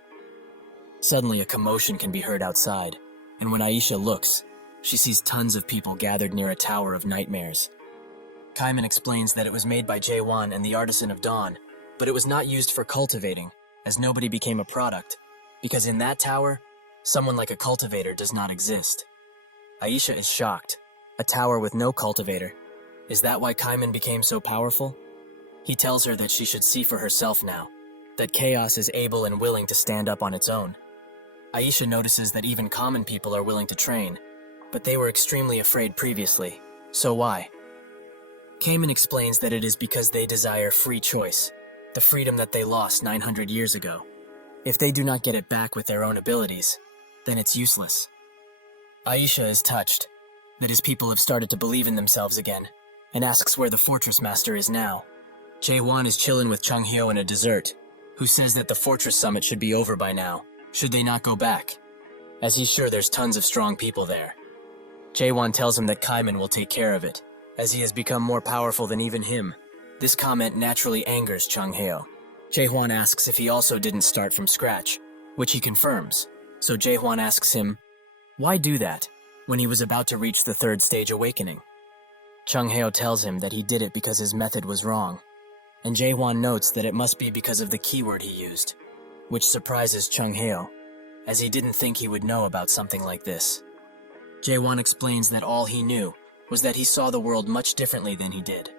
Suddenly a commotion can be heard outside, and when Aisha looks, she sees tons of people gathered near a tower of nightmares. Kaiman explains that it was made by Jaewon and the Artisan of Dawn, but it was not used for cultivating, as nobody became a product, because in that tower, someone like a cultivator does not exist. Aisha is shocked. A tower with no cultivator. Is that why Kaiman became so powerful? He tells her that she should see for herself now, that chaos is able and willing to stand up on its own. Aisha notices that even common people are willing to train, but they were extremely afraid previously. So why? Kaiman explains that it is because they desire free choice, the freedom that they lost 900 years ago. If they do not get it back with their own abilities, then it's useless. Aisha is touched that his people have started to believe in themselves again, and asks where the Fortress Master is now. Jaewon is chillin' with Chung Hyo in a dessert, who says that the Fortress Summit should be over by now, should they not go back, as he's sure there's tons of strong people there. Jaewon tells him that Kaiman will take care of it, as he has become more powerful than even him. This comment naturally angers Chung Hyo. Jaewon asks if he also didn't start from scratch, which he confirms, so Jaewon asks him, why do that, when he was about to reach the 3rd stage awakening? Chung Hyo tells him that he did it because his method was wrong, and Jaewon notes that it must be because of the keyword he used, which surprises Chung Hyo, as he didn't think he would know about something like this. Jaewon explains that all he knew was that he saw the world much differently than he did.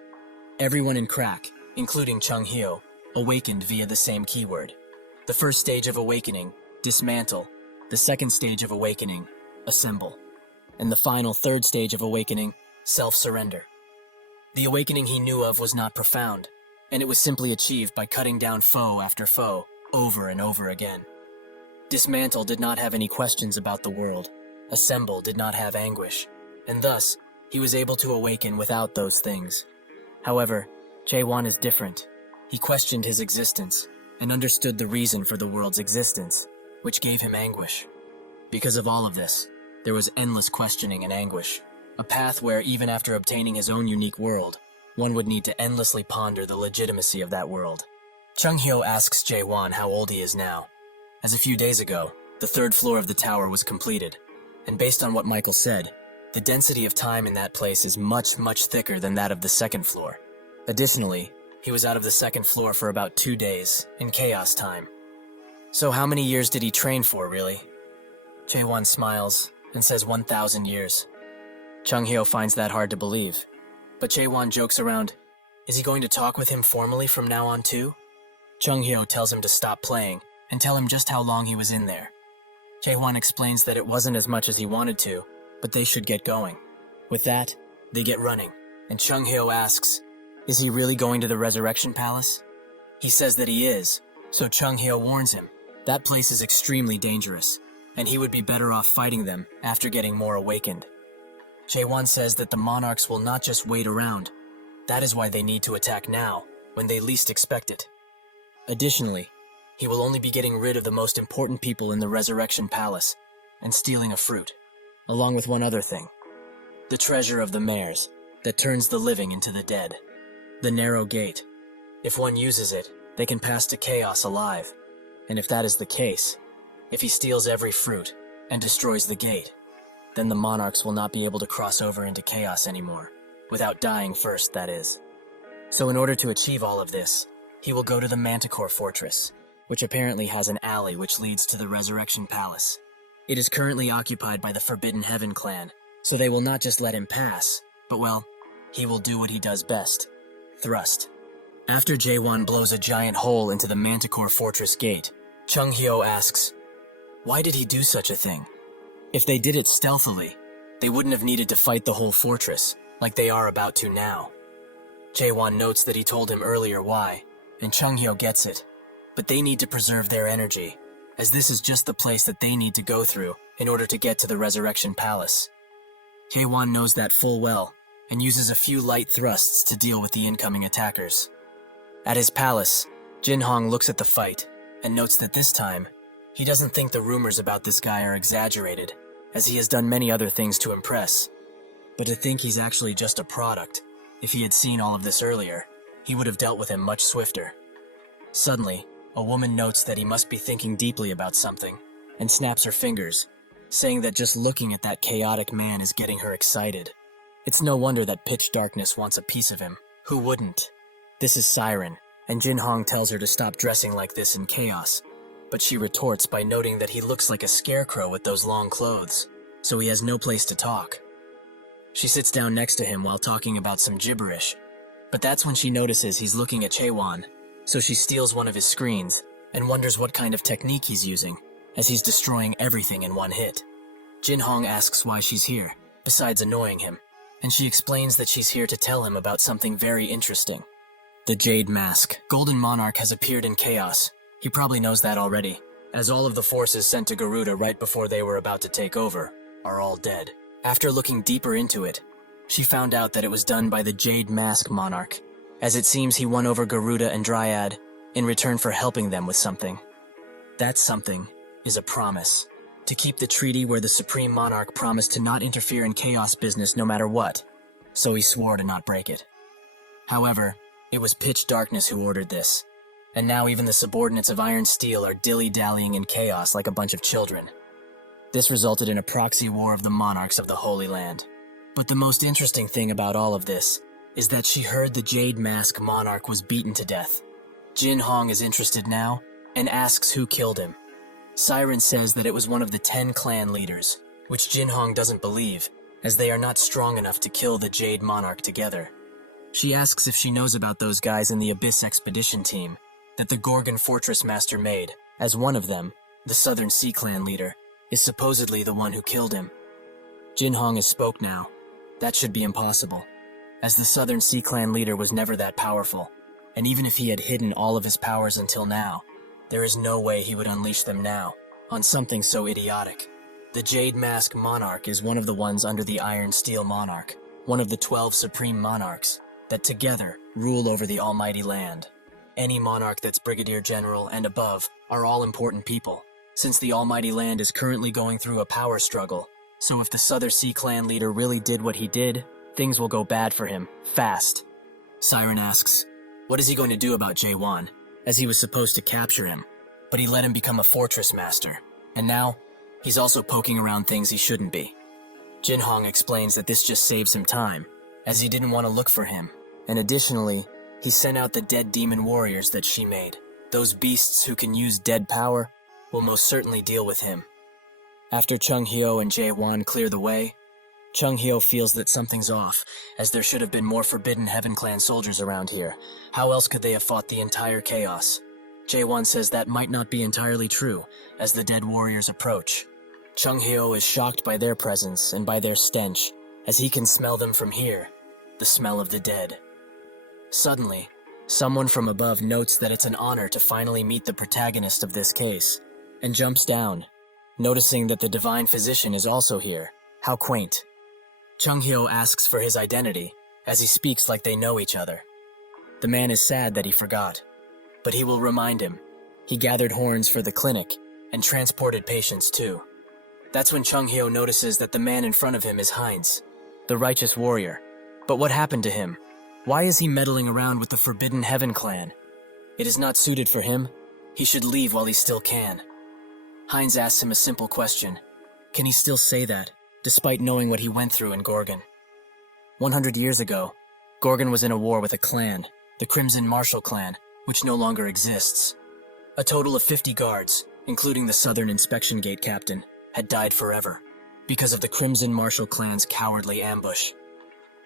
Everyone in Crack, including Chung Hyo, awakened via the same keyword. The 1st stage of awakening, dismantle. The 2nd stage of awakening, assemble. And the final 3rd stage of awakening, self-surrender. The awakening he knew of was not profound, and it was simply achieved by cutting down foe after foe, over and over again. Dismantle did not have any questions about the world. Assemble did not have anguish, and thus, he was able to awaken without those things. However, Jaewon is different. He questioned his existence, and understood the reason for the world's existence, which gave him anguish. Because of all of this, there was endless questioning and anguish, a path where even after obtaining his own unique world, one would need to endlessly ponder the legitimacy of that world. Chung Hyo asks Jaewon how old he is now, as a few days ago, the 3rd floor of the tower was completed, and based on what Michael said, the density of time in that place is much, much thicker than that of the 2nd floor. Additionally, He was out of the second floor for about 2 days, in chaos time. So how many years did he train for, really? Jae-won smiles and says 1,000 years. Chung-hyo finds that hard to believe. But Jae-won jokes around, is he going to talk with him formally from now on too? Chung-hyo tells him to stop playing and tell him just how long he was in there. Jae-won explains that it wasn't as much as he wanted to, but they should get going. With that, they get running, and Chung-hyo asks, is he really going to the Resurrection Palace? He says that he is, so Chung-hyo warns him, that place is extremely dangerous, and he would be better off fighting them after getting more awakened. Jae-won says that the monarchs will not just wait around. That is why they need to attack now, when they least expect it. Additionally, he will only be getting rid of the most important people in the Resurrection Palace and stealing a fruit, along with one other thing. The treasure of the mares that turns the living into the dead. The narrow gate. If one uses it, they can pass to chaos alive. And if that is the case, if he steals every fruit and destroys the gate, then the monarchs will not be able to cross over into chaos anymore, without dying first, that is. So in order to achieve all of this, he will go to the Manticore Fortress, which apparently has an alley which leads to the Resurrection Palace. It is currently occupied by the Forbidden Heaven clan, so they will not just let him pass, but well, he will do what he does best, thrust. After Jae-won blows a giant hole into the Manticore Fortress gate, Chung-hyo asks, why did he do such a thing? If they did it stealthily, they wouldn't have needed to fight the whole fortress, like they are about to now. Jae-won notes that he told him earlier why, and Chung-hyo gets it, but they need to preserve their energy, as this is just the place that they need to go through in order to get to the Resurrection Palace. Jae-won knows that full well, and uses a few light thrusts to deal with the incoming attackers. At his palace, Jin-hong looks at the fight, and notes that this time, he doesn't think the rumors about this guy are exaggerated, as he has done many other things to impress. But to think he's actually just a product, if he had seen all of this earlier, he would have dealt with him much swifter. Suddenly, a woman notes that he must be thinking deeply about something, and snaps her fingers, saying that just looking at that chaotic man is getting her excited. It's no wonder that pitch darkness wants a piece of him. Who wouldn't? This is Siren, and Jin-hong tells her to stop dressing like this in chaos, but she retorts by noting that he looks like a scarecrow with those long clothes, so he has no place to talk. She sits down next to him while talking about some gibberish, but that's when she notices he's looking at Jae-won, so she steals one of his screens and wonders what kind of technique he's using, as he's destroying everything in one hit. Jin-hong asks why she's here, besides annoying him, and she explains that she's here to tell him about something very interesting. The Jade Mask. Golden Monarch has appeared in chaos. He probably knows that already, as all of the forces sent to Garuda right before they were about to take over are all dead. After looking deeper into it, she found out that it was done by the Jade Mask Monarch, as it seems he won over Garuda and Dryad in return for helping them with something. That something is a promise, to keep the treaty where the Supreme Monarch promised to not interfere in chaos business no matter what, so he swore to not break it. However, it was Pitch Darkness who ordered this, and now even the subordinates of Iron Steel are dilly-dallying in chaos like a bunch of children. This resulted in a proxy war of the monarchs of the Holy Land. But the most interesting thing about all of this is that she heard the Jade Mask Monarch was beaten to death. Jin-hong is interested now and asks who killed him. Siren says that it was one of the 10 clan leaders, which Jin-hong doesn't believe, as they are not strong enough to kill the Jade Monarch together. She asks if she knows about those guys in the Abyss Expedition team that the Gorgon Fortress Master made, as one of them, the Southern Sea Clan leader, is supposedly the one who killed him. Jin-hong has spoke now. That should be impossible, as the Southern Sea Clan leader was never that powerful, and even if he had hidden all of his powers until now, there is no way he would unleash them now, on something so idiotic. The Jade Mask Monarch is one of the ones under the Iron Steel Monarch, one of the 12 Supreme Monarchs, that together rule over the Almighty Land. Any monarch that's Brigadier General and above are all important people, since the Almighty Land is currently going through a power struggle. So if the Southern Sea Clan leader really did what he did, things will go bad for him, fast. Siren asks, what is he going to do about Jae-won, as he was supposed to capture him, but he let him become a fortress master, and now, he's also poking around things he shouldn't be. Jin-hong explains that this just saves him time, as he didn't want to look for him, and additionally, He sent out the dead demon warriors that she made. Those beasts who can use dead power will most certainly deal with him. After Chung Hyo and Jae Won clear the way, Chung Hyo feels that something's off, as there should have been more Forbidden Heaven Clan soldiers around here. How else could they have fought the entire chaos? Jae Won says that might not be entirely true, as the dead warriors approach. Chung Hyo is shocked by their presence and by their stench, as he can smell them from here, the smell of the dead. Suddenly, someone from above notes that it's an honor to finally meet the protagonist of this case, and jumps down, noticing that the divine physician is also here. How quaint. Chung Hyo asks for his identity, as he speaks like they know each other. The man is sad that he forgot, but he will remind him. He gathered horns for the clinic, and transported patients too. That's when Chung Hyo notices that the man in front of him is Heinz, the righteous warrior. But what happened to him? Why is he meddling around with the Forbidden Heaven Clan? It is not suited for him. He should leave while he still can. Heinz asks him a simple question. Can he still say that, despite knowing what he went through in Gorgon? 100 years ago, Gorgon was in a war with a clan, the Crimson Marshal Clan, which no longer exists. A total of 50 guards, including the Southern Inspection Gate captain, had died forever, because of the Crimson Marshal Clan's cowardly ambush.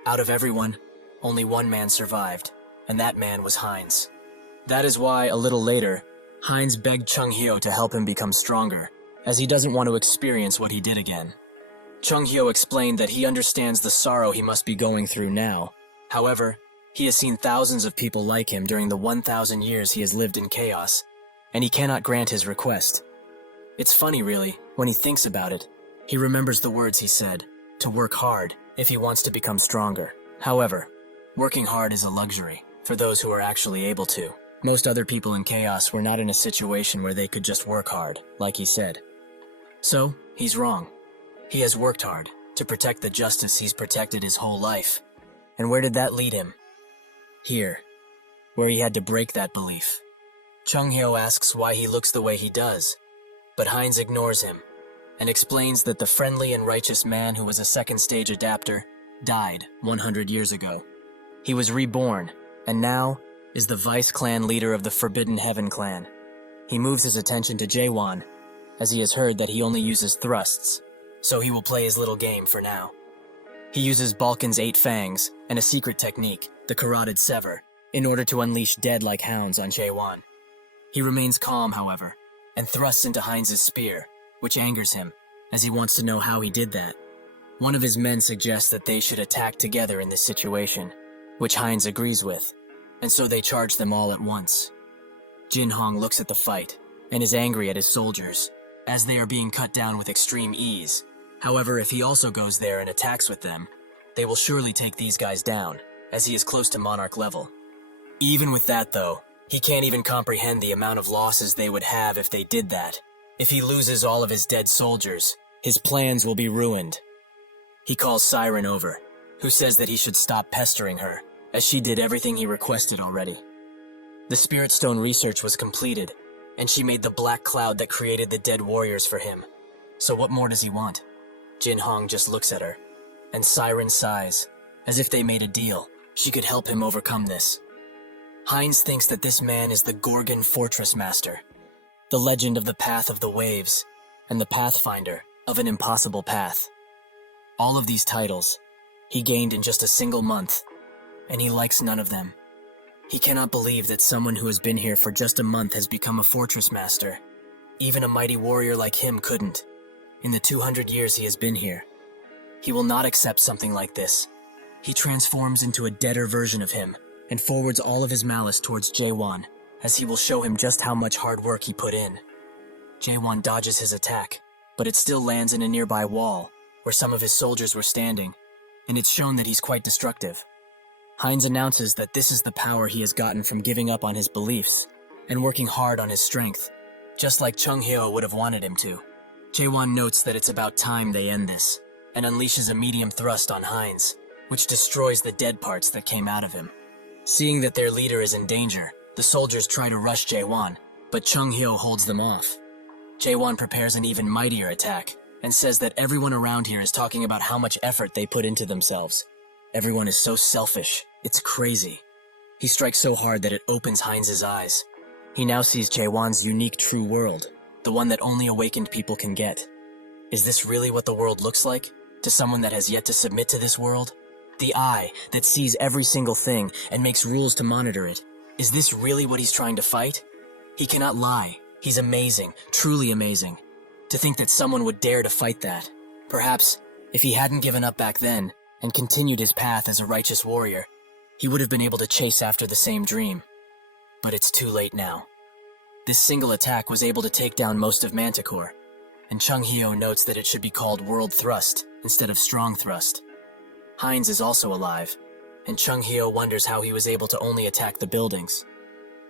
Out of everyone, only one man survived, and that man was Heinz. That is why, a little later, Heinz begged Chung Hyo to help him become stronger, as he doesn't want to experience what he did again. Chung Hyo explained that he understands the sorrow he must be going through now. However, he has seen thousands of people like him during the 1,000 years he has lived in chaos, and he cannot grant his request. It's funny, really, when he thinks about it. He remembers the words he said, to work hard if he wants to become stronger. However, working hard is a luxury for those who are actually able to. Most other people in chaos were not in a situation where they could just work hard, like he said. So, he's wrong. He has worked hard to protect the justice he's protected his whole life. And where did that lead him? Here, where he had to break that belief. Chung Hyo asks why he looks the way he does, but Heinz ignores him and explains that the friendly and righteous man who was a second stage adapter died 100 years ago. He was reborn, and now is the vice clan leader of the Forbidden Heaven Clan. He moves his attention to Jae Won, as he has heard that he only uses thrusts, so he will play his little game for now. He uses Balkan's 8 fangs and a secret technique, the Carotid Sever, in order to unleash dead like hounds on Jae Won. He remains calm, however, and thrusts into Heinz's spear, which angers him, as he wants to know how he did that. One of his men suggests that they should attack together in this situation, which Heinz agrees with, and so they charge them all at once. Jin Hong looks at the fight, and is angry at his soldiers, as they are being cut down with extreme ease. However, if he also goes there and attacks with them, they will surely take these guys down, as he is close to Monarch level. Even with that though, he can't even comprehend the amount of losses they would have if they did that. If he loses all of his dead soldiers, his plans will be ruined. He calls Siren over, who says that he should stop pestering her, as she did everything he requested already. The Spirit Stone research was completed, and she made the black cloud that created the dead warriors for him. So what more does he want? Jin Hong just looks at her, and Siren sighs, as if they made a deal. She could help him overcome this. Heinz thinks that this man is the Gorgon Fortress Master, the legend of the Path of the Waves, and the Pathfinder of an impossible path. All of these titles he gained in just a single month, and he likes none of them. He cannot believe that someone who has been here for just a month has become a Fortress Master. Even a mighty warrior like him couldn't, in the 200 years he has been here. He will not accept something like this. He transforms into a deader version of him, and forwards all of his malice towards Jae Won, as he will show him just how much hard work he put in. Jae Won dodges his attack, but it still lands in a nearby wall, where some of his soldiers were standing, and it's shown that he's quite destructive. Heinz announces that this is the power he has gotten from giving up on his beliefs, and working hard on his strength, just like Chung Hyo would have wanted him to. Jae Won notes that it's about time they end this, and unleashes a medium thrust on Heinz, which destroys the dead parts that came out of him. Seeing that their leader is in danger, the soldiers try to rush Jae Won, but Chung Hyo holds them off. Jae Won prepares an even mightier attack, and says that everyone around here is talking about how much effort they put into themselves. Everyone is so selfish, it's crazy. He strikes so hard that it opens Heinz's eyes. He now sees Jaewon's unique true world, the one that only awakened people can get. Is this really what the world looks like, to someone that has yet to submit to this world? The eye that sees every single thing and makes rules to monitor it. Is this really what he's trying to fight? He cannot lie. He's amazing, truly amazing. To think that someone would dare to fight that. Perhaps, if he hadn't given up back then and continued his path as a righteous warrior, he would have been able to chase after the same dream. But it's too late now. This single attack was able to take down most of Manticore, and Chung Hyo notes that it should be called World Thrust instead of Strong Thrust. Heinz is also alive, and Chung Hyo wonders how he was able to only attack the buildings.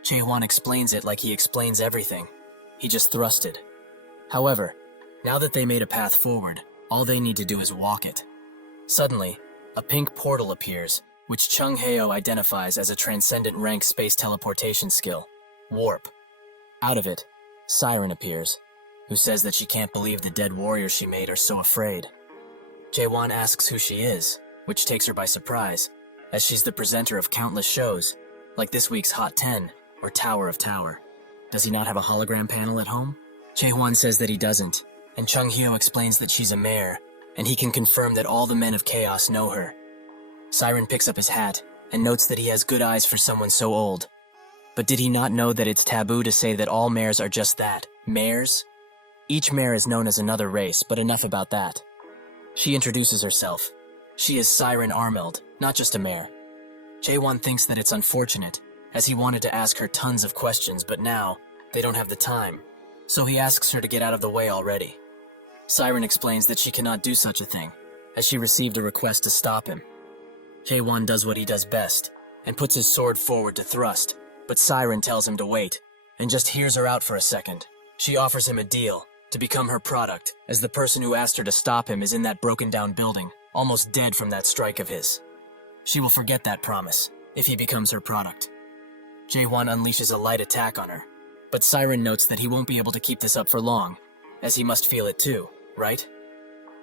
Jaewon explains it like he explains everything. He just thrusted. However, now that they made a path forward, all they need to do is walk it. Suddenly, a pink portal appears, which Chung Hyo identifies as a transcendent rank space teleportation skill, Warp. Out of it, Siren appears, who says that she can't believe the dead warriors she made are so afraid. Jaewon asks who she is, which takes her by surprise, as she's the presenter of countless shows, like this week's Hot 10 or Tower of Tower. Does he not have a hologram panel at home? Jaewon says that he doesn't, and Chung Hyo explains that she's a mare, and he can confirm that all the men of Chaos know her. Siren picks up his hat and notes that he has good eyes for someone so old. But did he not know that it's taboo to say that all mares are just that, mares? Each mare is known as another race, but enough about that. She introduces herself. She is Siren Armeld, not just a mare. Jaewon thinks that it's unfortunate, as he wanted to ask her tons of questions, but now, they don't have the time. So he asks her to get out of the way already. Siren explains that she cannot do such a thing, as she received a request to stop him. Jaewon does what he does best, and puts his sword forward to thrust, but Siren tells him to wait, and just hears her out for a second. She offers him a deal, to become her product, as the person who asked her to stop him is in that broken down building, almost dead from that strike of his. She will forget that promise, if he becomes her product. Jaewon unleashes a light attack on her, but Siren notes that he won't be able to keep this up for long, as he must feel it too, right?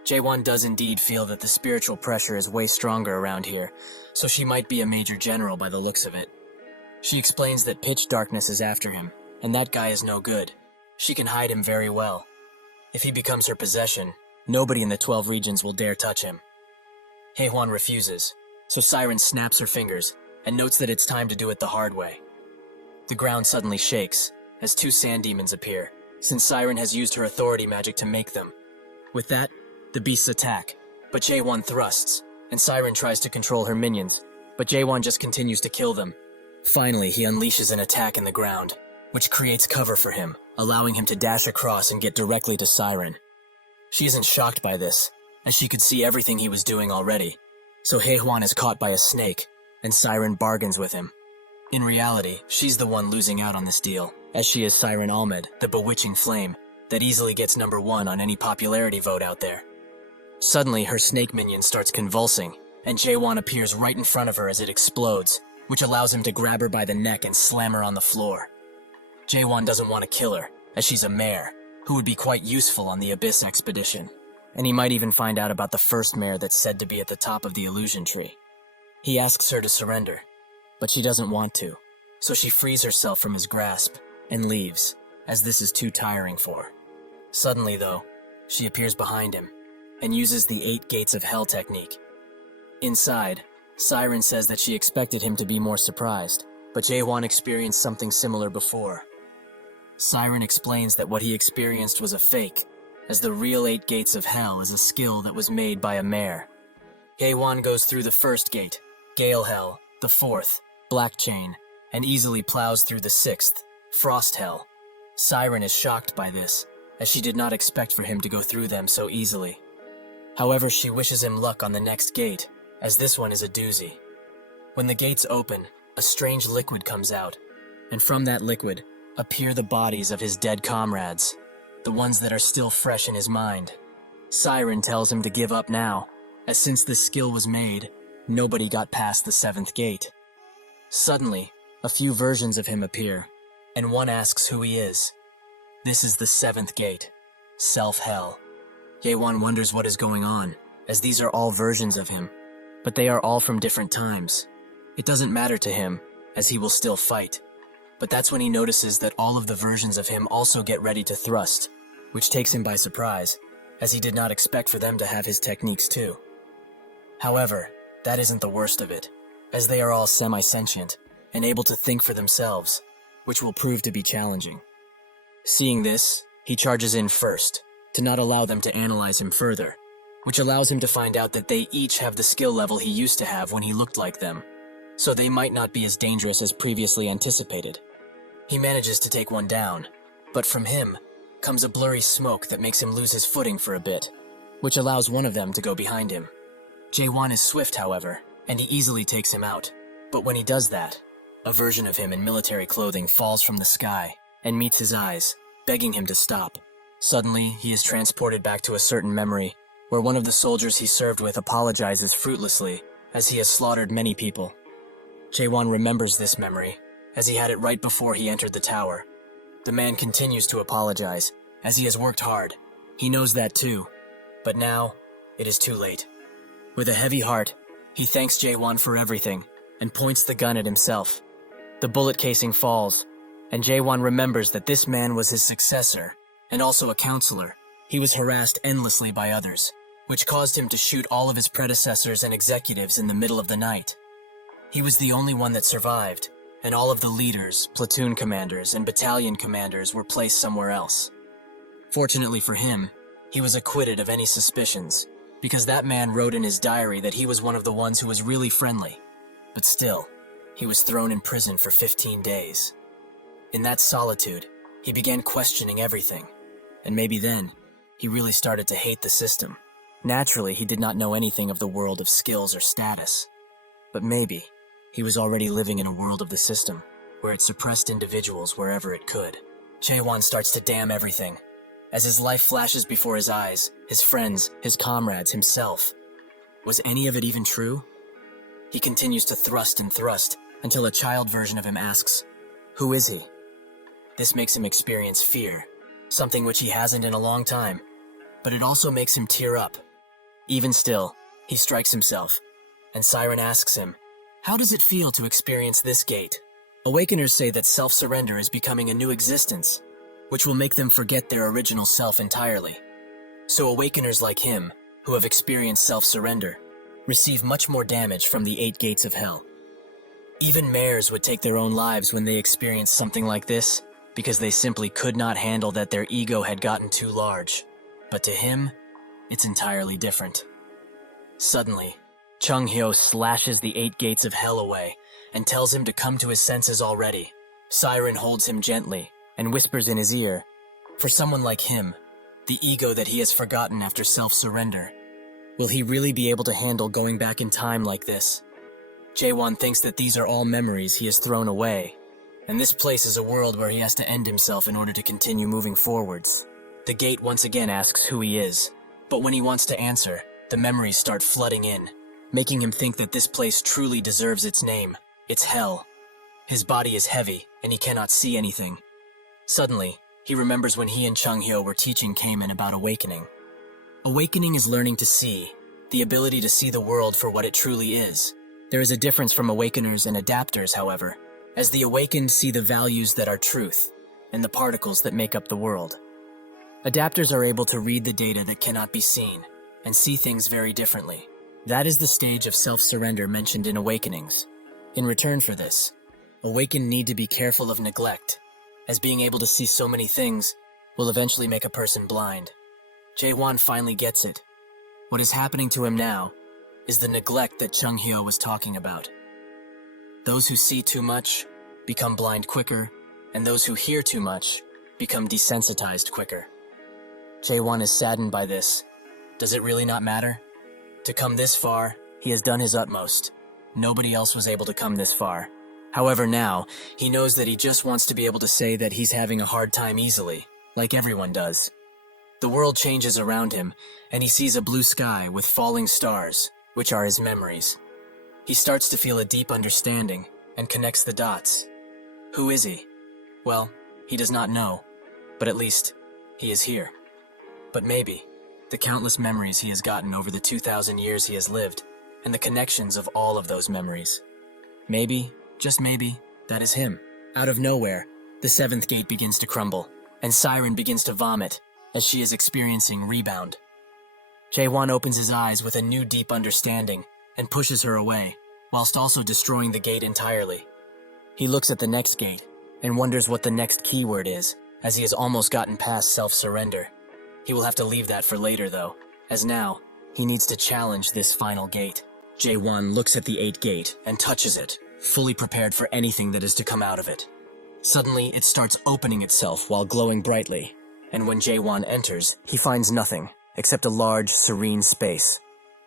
Jaewon does indeed feel that the spiritual pressure is way stronger around here, so she might be a major general by the looks of it. She explains that pitch darkness is after him, and that guy is no good. She can hide him very well. If he becomes her possession, nobody in the 12 regions will dare touch him. Haehwan refuses, so Siren snaps her fingers and notes that it's time to do it the hard way. The ground suddenly shakes as 2 sand demons appear, since Siren has used her authority magic to make them. With that, the beasts attack, but Jaewon thrusts, and Siren tries to control her minions, but Jaewon just continues to kill them. Finally, he unleashes an attack in the ground, which creates cover for him, allowing him to dash across and get directly to Siren. She isn't shocked by this, as she could see everything he was doing already, so Haehwan is caught by a snake, and Siren bargains with him. In reality, she's the one losing out on this deal, as she is Siren Almed, the bewitching flame, that easily gets number 1 on any popularity vote out there. Suddenly, her snake minion starts convulsing, and Jaewon appears right in front of her as it explodes, which allows him to grab her by the neck and slam her on the floor. Jaewon doesn't want to kill her, as she's a mare, who would be quite useful on the Abyss expedition, and he might even find out about the first mare that's said to be at the top of the illusion tree. He asks her to surrender, but she doesn't want to, so she frees herself from his grasp and leaves, as this is too tiring for her. Suddenly, though, she appears behind him and uses the 8 Gates of Hell technique. Inside, Siren says that she expected him to be more surprised, but Jaewon experienced something similar before. Siren explains that what he experienced was a fake, as the real 8 Gates of Hell is a skill that was made by a mare. Jaewon goes through the first gate, Gale Hell, the 4th, Black Chain, and easily plows through the 6th, Frost Hell. Siren is shocked by this, as she did not expect for him to go through them so easily. However, she wishes him luck on the next gate, as this one is a doozy. When the gates open, a strange liquid comes out, and from that liquid appear the bodies of his dead comrades, the ones that are still fresh in his mind. Siren tells him to give up now, as since this skill was made, nobody got past the 7th gate. Suddenly, a few versions of him appear, and one asks who he is. This is the 7th gate, Self-Hell. Jaewon wonders what is going on, as these are all versions of him, but they are all from different times. It doesn't matter to him, as he will still fight. But that's when he notices that all of the versions of him also get ready to thrust, which takes him by surprise, as he did not expect for them to have his techniques too. However, that isn't the worst of it, as they are all semi-sentient and able to think for themselves, which will prove to be challenging. Seeing this, he charges in first, to not allow them to analyze him further, which allows him to find out that they each have the skill level he used to have when he looked like them, so they might not be as dangerous as previously anticipated. He manages to take one down, but from him comes a blurry smoke that makes him lose his footing for a bit, which allows one of them to go behind him. Jae-won is swift, however, and he easily takes him out, but when he does that, a version of him in military clothing falls from the sky and meets his eyes, begging him to stop. Suddenly, he is transported back to a certain memory, where one of the soldiers he served with apologizes fruitlessly, as he has slaughtered many people. Jae-won remembers this memory, as he had it right before he entered the tower. The man continues to apologize, as he has worked hard. He knows that too, but now, it is too late. With a heavy heart, he thanks Jae-won for everything, and points the gun at himself. The bullet casing falls, and Jae-won remembers that this man was his successor, and also a counselor. He was harassed endlessly by others, which caused him to shoot all of his predecessors and executives in the middle of the night. He was the only one that survived, and all of the leaders, platoon commanders, and battalion commanders were placed somewhere else. Fortunately for him, he was acquitted of any suspicions, because that man wrote in his diary that he was one of the ones who was really friendly. But still, he was thrown in prison for 15 days. In that solitude, he began questioning everything, and maybe then, he really started to hate the system. Naturally, he did not know anything of the world of skills or status, but maybe he was already living in a world of the system, where it suppressed individuals wherever it could. Jae-won starts to damn everything, as his life flashes before his eyes, his friends, his comrades, himself. Was any of it even true? He continues to thrust and thrust, until a child version of him asks, "Who is he?" This makes him experience fear, something which he hasn't in a long time, but it also makes him tear up. Even still, he strikes himself, and Siren asks him, "How does it feel to experience this gate?" Awakeners say that self-surrender is becoming a new existence, which will make them forget their original self entirely. So awakeners like him, who have experienced self-surrender, receive much more damage from the 8 gates of hell. Even mayors would take their own lives when they experience something like this, because they simply could not handle that their ego had gotten too large. But to him, it's entirely different. Suddenly, Chung Hyo slashes the 8 gates of hell away and tells him to come to his senses already. Siren holds him gently and whispers in his ear, for someone like him, the ego that he has forgotten after self-surrender, will he really be able to handle going back in time like this? Jae-won thinks that these are all memories he has thrown away, and this place is a world where he has to end himself in order to continue moving forwards. The gate once again asks who he is, but when he wants to answer, the memories start flooding in, making him think that this place truly deserves its name. It's hell. His body is heavy, and he cannot see anything. Suddenly, he remembers when he and Chung Hyo were teaching Kamen about awakening. Awakening is learning to see, the ability to see the world for what it truly is. There is a difference from awakeners and adapters, however, as the awakened see the values that are truth, and the particles that make up the world. Adapters are able to read the data that cannot be seen, and see things very differently. That is the stage of self-surrender mentioned in Awakenings. In return for this, awakened need to be careful of neglect, as being able to see so many things will eventually make a person blind. Jae-won finally gets it. What is happening to him now is the neglect that Chung Hyo was talking about. Those who see too much become blind quicker, and those who hear too much become desensitized quicker. Jae-won is saddened by this. Does it really not matter? To come this far, he has done his utmost. Nobody else was able to come this far. However, now, he knows that he just wants to be able to say that he's having a hard time easily, like everyone does. The world changes around him, and he sees a blue sky with falling stars, which are his memories. He starts to feel a deep understanding, and connects the dots. Who is he? Well, he does not know, but at least, he is here. But maybe, the countless memories he has gotten over the 2,000 years he has lived, and the connections of all of those memories. Maybe, just maybe, That is him. Out of nowhere, the seventh gate begins to crumble, and Siren begins to vomit as she is experiencing rebound. Jae-won opens his eyes with a new deep understanding and pushes her away, whilst also destroying the gate entirely. He looks at the next gate and wonders what the next keyword is, as he has almost gotten past self-surrender. He will have to leave that for later though, as now, he needs to challenge this final gate. Jae-won looks at the 8th gate and touches it, fully prepared for anything that is to come out of it. Suddenly, it starts opening itself while glowing brightly, and when Jae-won enters, he finds nothing except a large, serene space.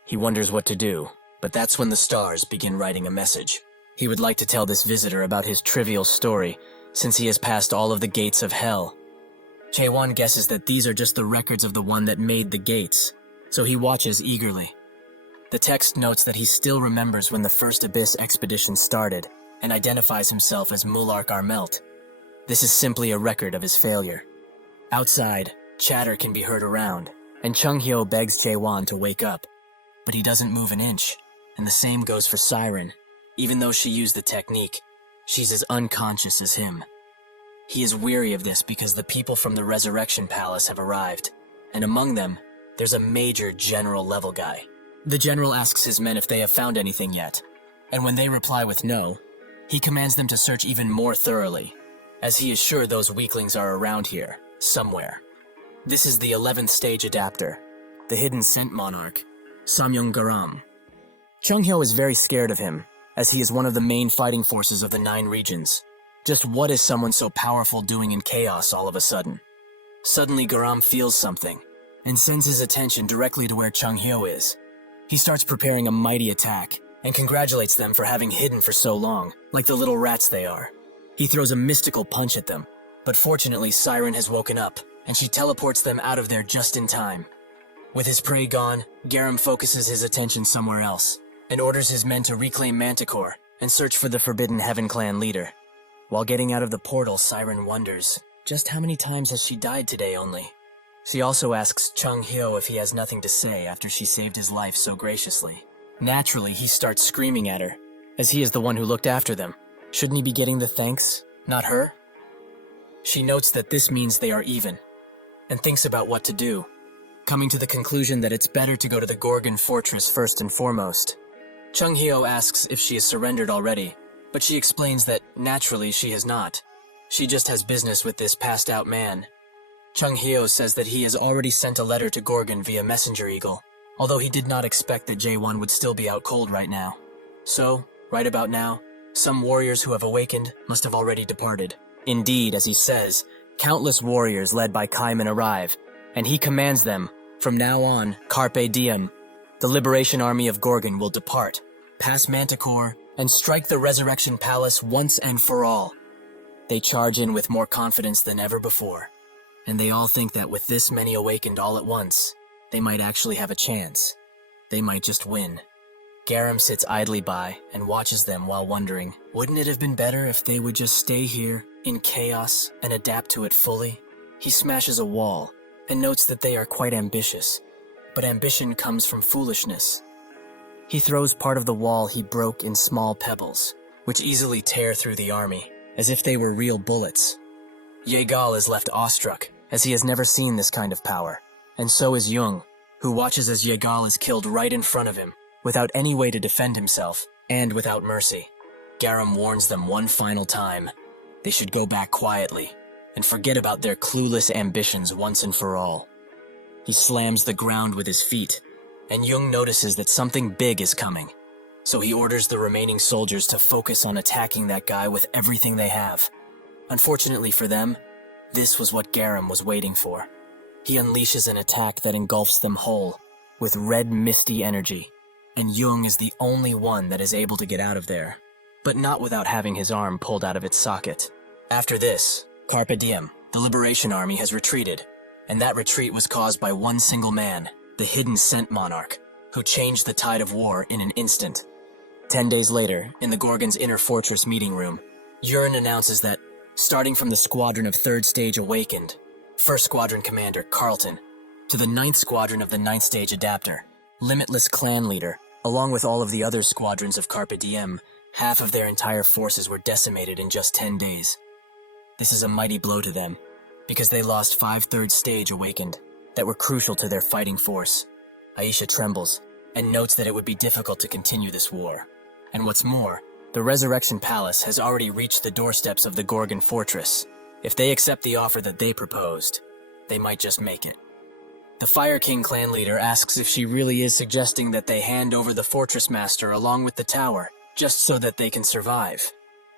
He wonders what to do, but that's when the stars begin writing a message. He would like to tell this visitor about his trivial story, since he has passed all of the gates of hell. Jae-won guesses that these are just the records of the one that made the gates, so he watches eagerly. The text notes that he still remembers when the first Abyss expedition started, and identifies himself as Mulark Armelt. This is simply a record of his failure. Outside, chatter can be heard around, and Chung Hyo begs Jae-won to wake up. But he doesn't move an inch, and the same goes for Siren. Even though she used the technique, she's as unconscious as him. He is weary of this because the people from the Resurrection Palace have arrived, and among them, there's a major general-level guy. The general asks his men if they have found anything yet, and when they reply with no, he commands them to search even more thoroughly, as he is sure those weaklings are around here, somewhere. This is the 11th stage adapter, the hidden scent monarch, Samyong Garam. Chung Hyo is very scared of him, as he is one of the main fighting forces of the 9 regions. Just what is someone so powerful doing in chaos all of a sudden? Suddenly Garam feels something, and sends his attention directly to where Chung Hyo is. He starts preparing a mighty attack, and congratulates them for having hidden for so long, like the little rats they are. He throws a mystical punch at them, but fortunately Siren has woken up, and she teleports them out of there just in time. With his prey gone, Garam focuses his attention somewhere else, and orders his men to reclaim Manticore and search for the Forbidden Heaven Clan leader. While getting out of the portal, Siren wonders, just how many times has she died today only? She also asks Chung Hyo if he has nothing to say after she saved his life so graciously. Naturally, he starts screaming at her, as he is the one who looked after them. Shouldn't he be getting the thanks, not her? She notes that this means they are even, and thinks about what to do, coming to the conclusion that it's better to go to the Gorgon Fortress first and foremost. Chung Hyo asks if she has surrendered already, but she explains that naturally she has not. She just has business with this passed-out man. Chung Hyo says that he has already sent a letter to Gorgon via Messenger Eagle, although he did not expect that Jae-won would still be out cold right now. So, right about now, some warriors who have awakened must have already departed. Indeed, as he says, countless warriors led by Kaiman arrive, and he commands them, from now on, Carpe Diem. The Liberation Army of Gorgon will depart, pass Manticore, and strike the Resurrection Palace once and for all. They charge in with more confidence than ever before, and they all think that with this many awakened all at once, they might actually have a chance. They might just win. Garam sits idly by and watches them while wondering, wouldn't it have been better if they would just stay here, in chaos, and adapt to it fully? He smashes a wall, and notes that they are quite ambitious, but ambition comes from foolishness. He throws part of the wall he broke in small pebbles, which easily tear through the army, as if they were real bullets. Yegal is left awestruck, as he has never seen this kind of power, and so is Jung, who watches as Yegal is killed right in front of him, without any way to defend himself, and without mercy. Garam warns them one final time. They should go back quietly, and forget about their clueless ambitions once and for all. He slams the ground with his feet, and Jung notices that something big is coming, so he orders the remaining soldiers to focus on attacking that guy with everything they have. Unfortunately for them, this was what Garam was waiting for. He unleashes an attack that engulfs them whole, with red misty energy, and Jung is the only one that is able to get out of there, but not without having his arm pulled out of its socket. After this, Carpe Diem, the Liberation Army has retreated, and that retreat was caused by one single man, the hidden scent monarch, who changed the tide of war in an instant. 10 days later, in the Gorgon's inner fortress meeting room, Yurin announces that, starting from the squadron of 3rd stage awakened, 1st Squadron Commander Carlton, to the 9th Squadron of the 9th stage adapter, Limitless Clan Leader, along with all of the other squadrons of Carpe Diem, Half of their entire forces were decimated in just 10 days. This is a mighty blow to them, because they lost 5/3 stage awakened that were crucial to their fighting force. Aisha trembles and notes that it would be difficult to continue this war. And what's more, the Resurrection Palace has already reached the doorsteps of the Gorgon Fortress. If they accept the offer that they proposed, they might just make it. The Fire King clan leader asks if she really is suggesting that they hand over the Fortress Master along with the tower, just so that they can survive.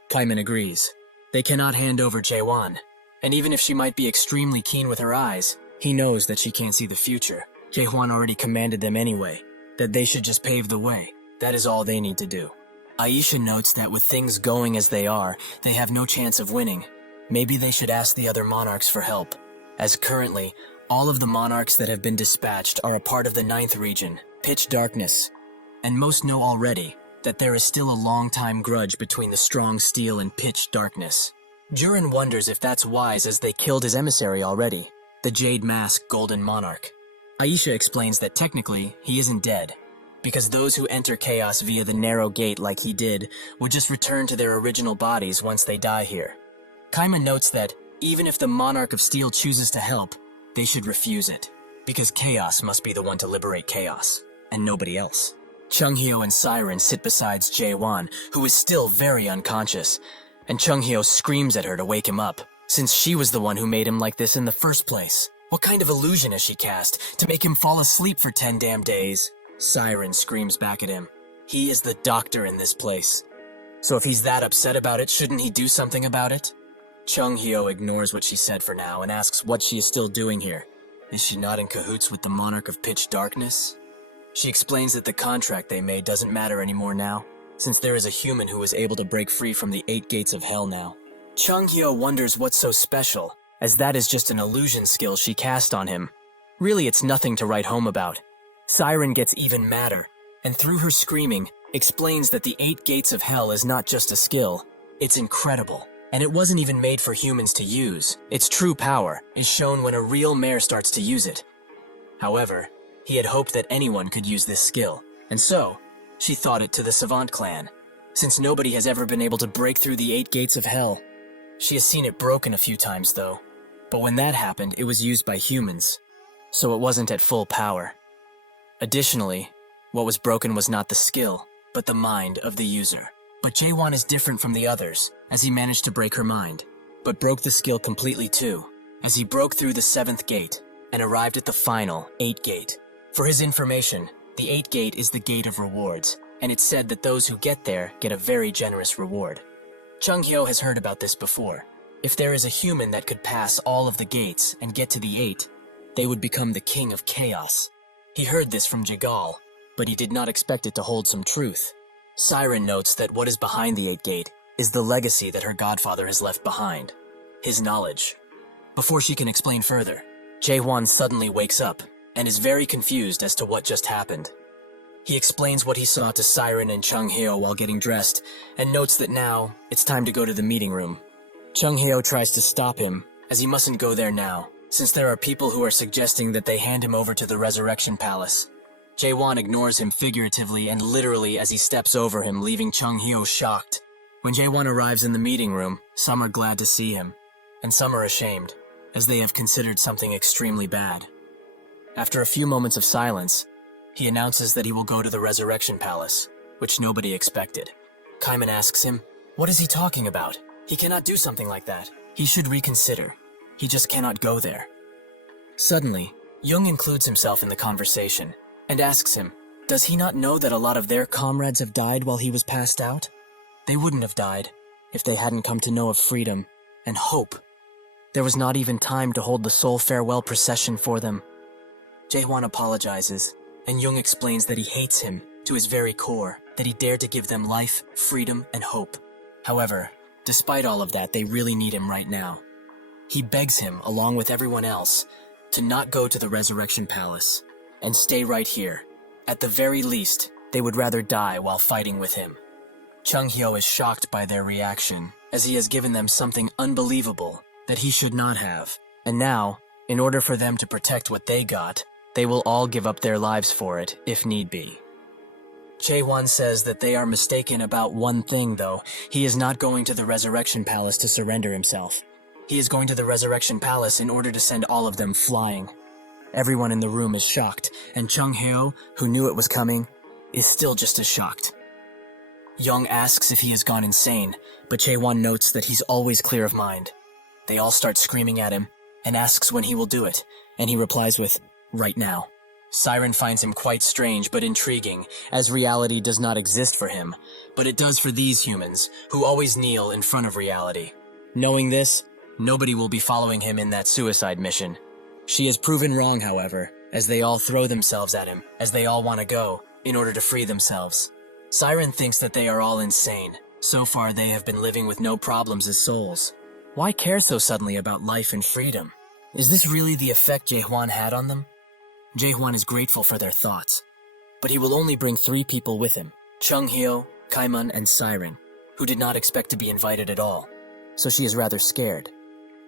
Kaiman agrees. They cannot hand over Jaewon, and even if she might be extremely keen with her eyes, he knows that she can't see the future. Jaewon already commanded them anyway, that they should just pave the way. That is all they need to do. Aisha notes that with things going as they are, they have no chance of winning. Maybe they should ask the other monarchs for help, as currently, all of the monarchs that have been dispatched are a part of the 9th region, Pitch Darkness, and most know already that there is still a long-time grudge between the Strong Steel and Pitch Darkness. Jurin wonders if that's wise as they killed his emissary already, the Jade Mask Golden Monarch. Aisha explains that technically, he isn't dead, because those who enter Chaos via the narrow gate like he did would just return to their original bodies once they die here. Kaiman notes that even if the Monarch of Steel chooses to help, they should refuse it, because Chaos must be the one to liberate Chaos, and nobody else. Chunghyo and Siren sit beside Jaewon, who is still very unconscious, and Chunghyo screams at her to wake him up, since she was the one who made him like this in the first place. What kind of illusion has she cast to make him fall asleep for 10 damn days? Siren screams back at him. He is the doctor in this place. So if he's that upset about it, shouldn't he do something about it? Chunghyo ignores what she said for now and asks what she is still doing here. Is she not in cahoots with the Monarch of Pitch Darkness? She explains that the contract they made doesn't matter anymore now, since there is a human who is able to break free from the 8 gates of hell now. Chunghyo wonders what's so special, as that is just an illusion skill she cast on him. Really, it's nothing to write home about. Siren gets even madder, and through her screaming, explains that the 8 gates of hell is not just a skill, it's incredible. And it wasn't even made for humans to use. Its true power is shown when a real mare starts to use it. However, he had hoped that anyone could use this skill, and so, she thought it to the Savant clan, since nobody has ever been able to break through the 8 gates of hell. She has seen it broken a few times though, but when that happened, it was used by humans, so it wasn't at full power. Additionally, what was broken was not the skill, but the mind of the user. But Jaewon is different from the others, as he managed to break her mind, but broke the skill completely too, as he broke through the 7th gate and arrived at the final 8 gate. For his information, the 8 gate is the gate of rewards, and it's said that those who get there get a very generous reward. Chunghyo has heard about this before. If there is a human that could pass all of the gates and get to the 8, they would become the king of chaos. He heard this from Jagal, but he did not expect it to hold some truth. Siren notes that what is behind the 8 gate is the legacy that her godfather has left behind, his knowledge. Before she can explain further, Jaewon suddenly wakes up and is very confused as to what just happened. He explains what he saw to Siren and Chunghyo while getting dressed, and notes that now it's time to go to the meeting room. Chunghyo tries to stop him, as he mustn't go there now, since there are people who are suggesting that they hand him over to the Resurrection Palace. Jaewon ignores him figuratively and literally as he steps over him, leaving Chunghyo shocked. When Jaewon arrives in the meeting room, some are glad to see him, and some are ashamed, as they have considered something extremely bad. After a few moments of silence, he announces that he will go to the Resurrection Palace, which nobody expected. Kaiman asks him, what is he talking about? He cannot do something like that. He should reconsider. He just cannot go there. Suddenly, Jung includes himself in the conversation, and asks him, does he not know that a lot of their comrades have died while he was passed out? They wouldn't have died if they hadn't come to know of freedom and hope. There was not even time to hold the soul farewell procession for them. Jaewon apologizes, and Jung explains that he hates him to his very core, that he dared to give them life, freedom, and hope. However, despite all of that, they really need him right now. He begs him, along with everyone else, to not go to the Resurrection Palace and stay right here. At the very least, they would rather die while fighting with him. Chunghyo is shocked by their reaction, as he has given them something unbelievable that he should not have. And now, in order for them to protect what they got, they will all give up their lives for it, if need be. Jae-won says that they are mistaken about one thing, though. He is not going to the Resurrection Palace to surrender himself. He is going to the Resurrection Palace in order to send all of them flying. Everyone in the room is shocked, and Chung Hyo, who knew it was coming, is still just as shocked. Young asks if he has gone insane, but Jae-won notes that he's always clear of mind. They all start screaming at him, and asks when he will do it, and he replies with, "Right now." Siren finds him quite strange but intriguing, as reality does not exist for him, but it does for these humans, who always kneel in front of reality. Knowing this, nobody will be following him in that suicide mission. She is proven wrong, however, as they all throw themselves at him, as they all want to go, in order to free themselves. Siren thinks that they are all insane. So far, they have been living with no problems as souls. Why care so suddenly about life and freedom? Is this really the effect Jae-hwan had on them? Jae-hwan is grateful for their thoughts, but he will only bring 3 people with him, Chung Hyo, Kaiman, and Siren, who did not expect to be invited at all, so she is rather scared.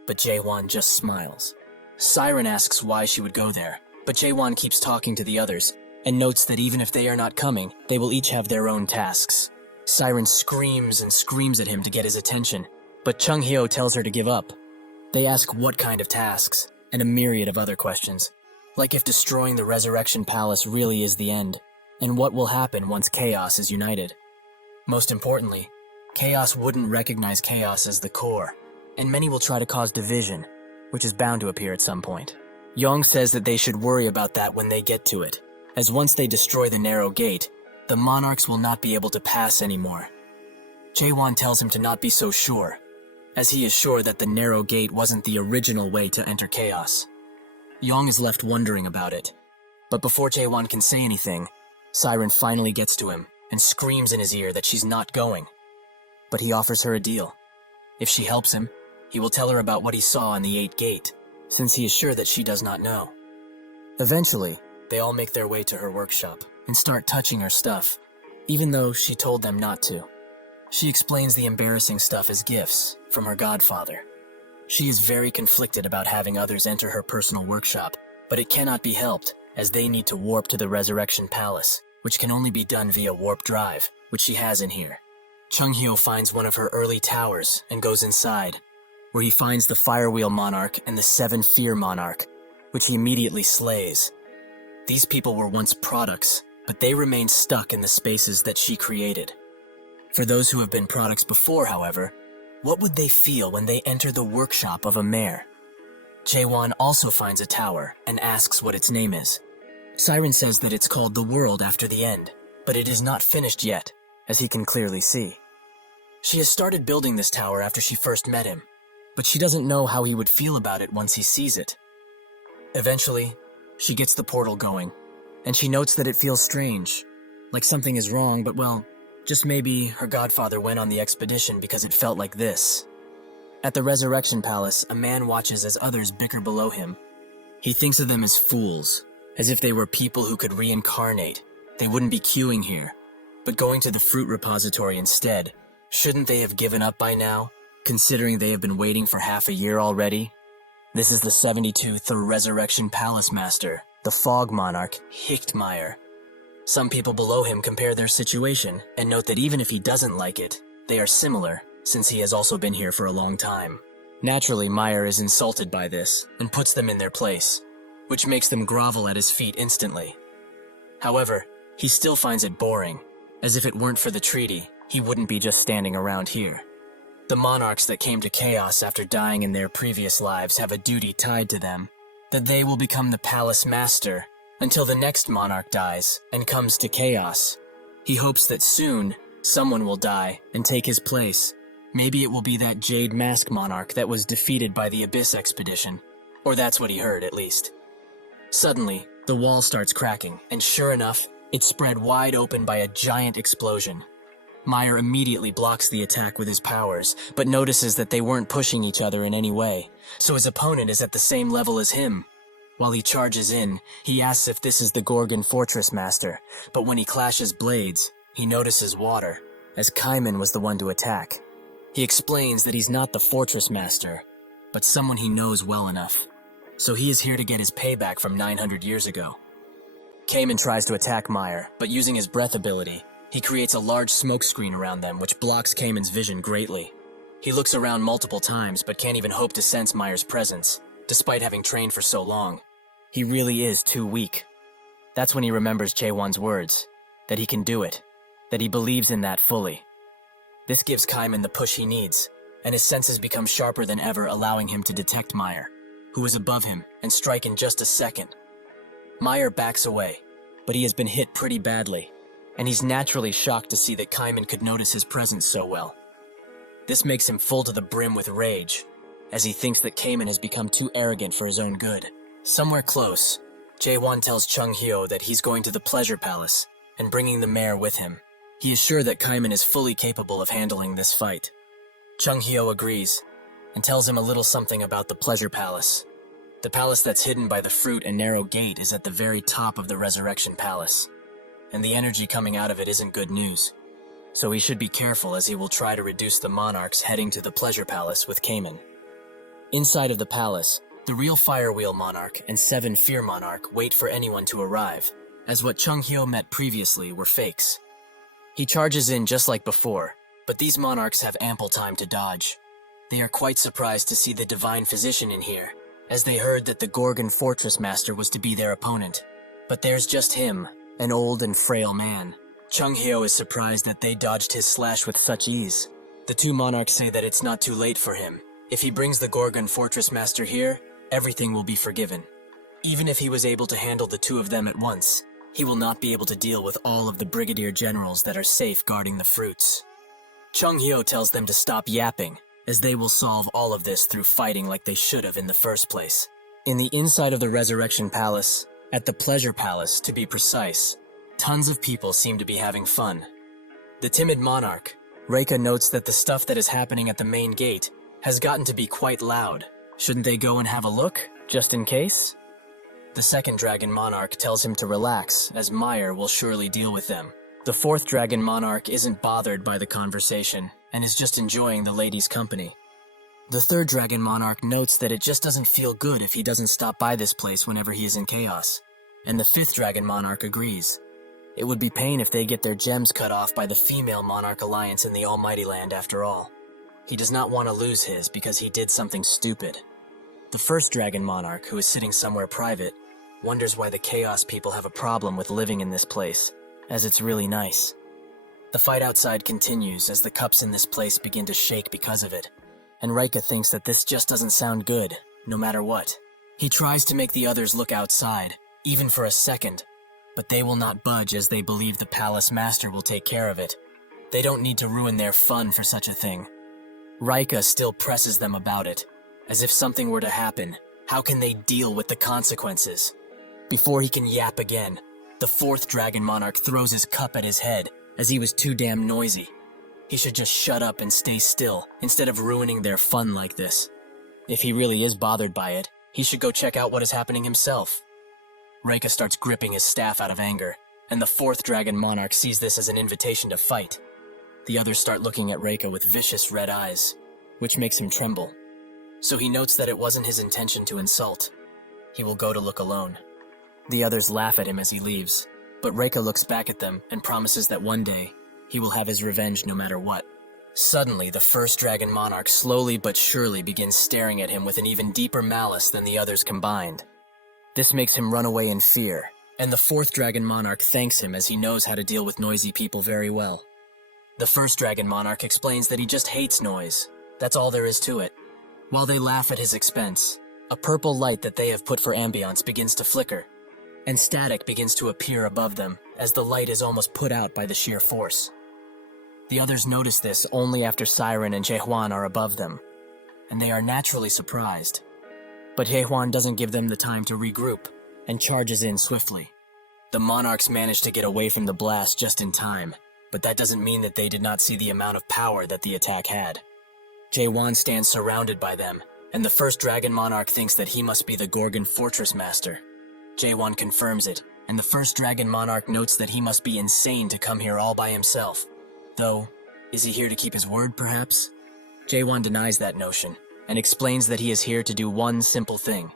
But Jae-hwan just smiles. Siren asks why she would go there, but Jae-won keeps talking to the others, and notes that even if they are not coming, they will each have their own tasks. Siren screams and screams at him to get his attention, but Chung Hyo tells her to give up. They ask what kind of tasks, and a myriad of other questions, like if destroying the Resurrection Palace really is the end, and what will happen once Chaos is united. Most importantly, Chaos wouldn't recognize Chaos as the core, and many will try to cause division, which is bound to appear at some point. Yong says that they should worry about that when they get to it, as once they destroy the narrow gate, the monarchs will not be able to pass anymore. Jae-won tells him to not be so sure, as he is sure that the narrow gate wasn't the original way to enter Chaos. Yong is left wondering about it, but before Jae-won can say anything, Siren finally gets to him and screams in his ear that she's not going. But he offers her a deal. If she helps him, he will tell her about what he saw on the 8th gate, since he is sure that she does not know. Eventually, they all make their way to her workshop and start touching her stuff, even though she told them not to. She explains the embarrassing stuff as gifts from her godfather. She is very conflicted about having others enter her personal workshop, but it cannot be helped, as they need to warp to the Resurrection Palace, which can only be done via warp drive, which she has in here. Chung Hyo finds one of her early towers and goes inside, where he finds the Firewheel Monarch and the 7 Fear Monarch, which he immediately slays. These people were once products, but they remain stuck in the spaces that she created. For those who have been products before, however, what would they feel when they enter the workshop of a mayor? Jae-won also finds a tower and asks what its name is. Siren says that it's called the World after the end, but it is not finished yet, as he can clearly see. She has started building this tower after she first met him, but she doesn't know how he would feel about it once he sees it. Eventually, she gets the portal going, and she notes that it feels strange, like something is wrong, but well, just maybe her godfather went on the expedition because it felt like this. At the Resurrection Palace, a man watches as others bicker below him. He thinks of them as fools, as if they were people who could reincarnate. They wouldn't be queuing here, but going to the fruit repository instead. Shouldn't they have given up by now, considering they have been waiting for half a year already? This is the 72th Resurrection Palace Master, the Fog Monarch, Hichtmeyer. Some people below him compare their situation and note that even if he doesn't like it, they are similar, since he has also been here for a long time. Naturally, Meyer is insulted by this and puts them in their place, which makes them grovel at his feet instantly. However, he still finds it boring, as if it weren't for the treaty, he wouldn't be just standing around here. The monarchs that came to Chaos after dying in their previous lives have a duty tied to them, that they will become the Palace Master until the next monarch dies and comes to Chaos. He hopes that soon, someone will die and take his place. Maybe it will be that Jade Mask Monarch that was defeated by the Abyss Expedition. Or that's what he heard, at least. Suddenly, the wall starts cracking, and sure enough, it's spread wide open by a giant explosion. Meyer immediately blocks the attack with his powers, but notices that they weren't pushing each other in any way, so his opponent is at the same level as him. While he charges in, he asks if this is the Gorgon Fortress Master, but when he clashes blades, he notices water, as Kaiman was the one to attack. He explains that he's not the Fortress Master, but someone he knows well enough, so he is here to get his payback from 900 years ago. Cayman tries to attack Meyer, but using his breath ability, he creates a large smoke screen around them which blocks Cayman's vision greatly. He looks around multiple times but can't even hope to sense Meyer's presence, despite having trained for so long. He really is too weak. That's when he remembers Jaewon's words, that he can do it, that he believes in that fully. This gives Cayman the push he needs, and his senses become sharper than ever, allowing him to detect Meyer, who is above him, and strike in just a second. Meyer backs away, but he has been hit pretty badly, and he's naturally shocked to see that Cayman could notice his presence so well. This makes him full to the brim with rage, as he thinks that Cayman has become too arrogant for his own good. Somewhere close, Jaewon tells Chung Hyo that he's going to the Pleasure Palace and bringing the mayor with him. He is sure that Cayman is fully capable of handling this fight. Chung Hyo agrees and tells him a little something about the Pleasure Palace. The palace that's hidden by the fruit and narrow gate is at the very top of the Resurrection Palace, and the energy coming out of it isn't good news. So he should be careful, as he will try to reduce the monarchs heading to the Pleasure Palace with Cayman. Inside of the palace, the real Firewheel Monarch and 7 Fear Monarch wait for anyone to arrive, as what Chung Hyo met previously were fakes. He charges in just like before, but these monarchs have ample time to dodge. They are quite surprised to see the Divine Physician in here, as they heard that the Gorgon Fortress Master was to be their opponent. But there's just him, an old and frail man. Chung Hyo is surprised that they dodged his slash with such ease. The 2 monarchs say that it's not too late for him. If he brings the Gorgon Fortress Master here, everything will be forgiven. Even if he was able to handle the 2 of them at once, he will not be able to deal with all of the Brigadier Generals that are safeguarding the fruits. Chung Hyo tells them to stop yapping, as they will solve all of this through fighting like they should have in the first place. In the inside of the Resurrection Palace, at the Pleasure Palace to be precise, tons of people seem to be having fun. The timid monarch, Reika, notes that the stuff that is happening at the main gate has gotten to be quite loud. Shouldn't they go and have a look, just in case? The 2nd Dragon Monarch tells him to relax, as Meyer will surely deal with them. The 4th Dragon Monarch isn't bothered by the conversation, and is just enjoying the lady's company. The 3rd Dragon Monarch notes that it just doesn't feel good if he doesn't stop by this place whenever he is in chaos, and the 5th Dragon Monarch agrees. It would be pain if they get their gems cut off by the Female Monarch Alliance in the Almighty Land after all. He does not want to lose his because he did something stupid. The 1st Dragon Monarch, who is sitting somewhere private, wonders why the Chaos people have a problem with living in this place, as it's really nice. The fight outside continues as the cups in this place begin to shake because of it, and Reika thinks that this just doesn't sound good, no matter what. He tries to make the others look outside, even for a second, but they will not budge as they believe the Palace Master will take care of it. They don't need to ruin their fun for such a thing. Reika still presses them about it, as if something were to happen, how can they deal with the consequences? Before he can yap again, the 4th Dragon Monarch throws his cup at his head, as he was too damn noisy. He should just shut up and stay still, instead of ruining their fun like this. If he really is bothered by it, he should go check out what is happening himself. Reika starts gripping his staff out of anger, and the 4th Dragon Monarch sees this as an invitation to fight. The others start looking at Reika with vicious red eyes, which makes him tremble. So he notes that it wasn't his intention to insult. He will go to look alone. The others laugh at him as he leaves, but Reika looks back at them and promises that one day, he will have his revenge no matter what. Suddenly, the 1st Dragon Monarch slowly but surely begins staring at him with an even deeper malice than the others combined. This makes him run away in fear, and the 4th Dragon Monarch thanks him as he knows how to deal with noisy people very well. The 1st Dragon Monarch explains that he just hates noise. That's all there is to it. While they laugh at his expense, a purple light that they have put for ambience begins to flicker, and static begins to appear above them as the light is almost put out by the sheer force. The others notice this only after Siren and Jaehwan are above them, and they are naturally surprised. But Jaehwan doesn't give them the time to regroup, and charges in swiftly. The monarchs manage to get away from the blast just in time, but that doesn't mean that they did not see the amount of power that the attack had. Jaehwan stands surrounded by them, and the 1st Dragon Monarch thinks that he must be the Gorgon Fortress Master. Jaehwan confirms it, and the 1st Dragon Monarch notes that he must be insane to come here all by himself. Though, is he here to keep his word, perhaps? Jaehwan denies that notion, and explains that he is here to do one simple thing,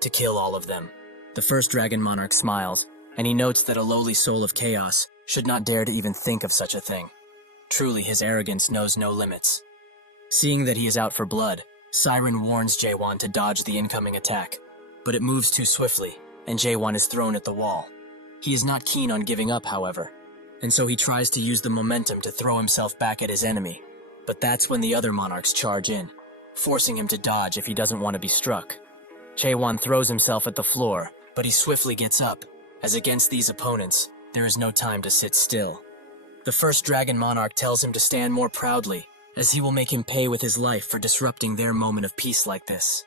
to kill all of them. The 1st Dragon Monarch smiles, and he notes that a lowly soul of chaos should not dare to even think of such a thing. Truly, his arrogance knows no limits. Seeing that he is out for blood, Siren warns Jaewon to dodge the incoming attack, but it moves too swiftly, and Jaewon is thrown at the wall. He is not keen on giving up, however, and so he tries to use the momentum to throw himself back at his enemy, but that's when the other monarchs charge in, forcing him to dodge if he doesn't want to be struck. Jaewon throws himself at the floor, but he swiftly gets up, as against these opponents, there is no time to sit still. The first dragon monarch tells him to stand more proudly, as he will make him pay with his life for disrupting their moment of peace like this.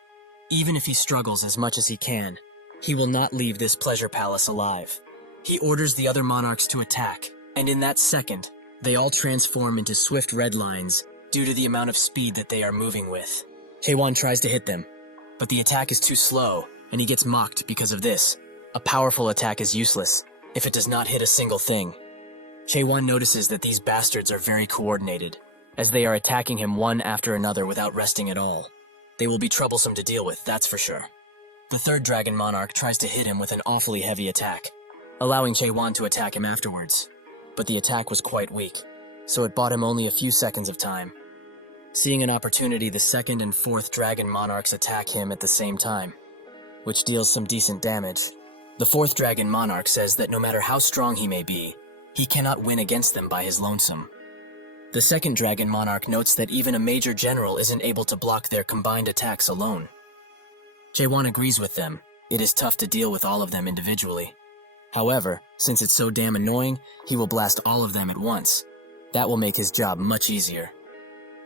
Even if he struggles as much as he can, he will not leave this pleasure palace alive. He orders the other monarchs to attack, and in that second, they all transform into swift red lines due to the amount of speed that they are moving with. Jaewon tries to hit them, but the attack is too slow, and he gets mocked because of this. A powerful attack is useless if it does not hit a single thing. Jaewon notices that these bastards are very coordinated, as they are attacking him one after another without resting at all. They will be troublesome to deal with, that's for sure. The third dragon monarch tries to hit him with an awfully heavy attack, allowing Jaewon to attack him afterwards. But the attack was quite weak, so it bought him only a few seconds of time. Seeing an opportunity, the second and fourth dragon monarchs attack him at the same time, which deals some decent damage. The fourth dragon monarch says that no matter how strong he may be, he cannot win against them by his lonesome. The second dragon monarch notes that even a major general isn't able to block their combined attacks alone. Jaewon agrees with them. It is tough to deal with all of them individually. However, since it's so damn annoying, he will blast all of them at once. That will make his job much easier.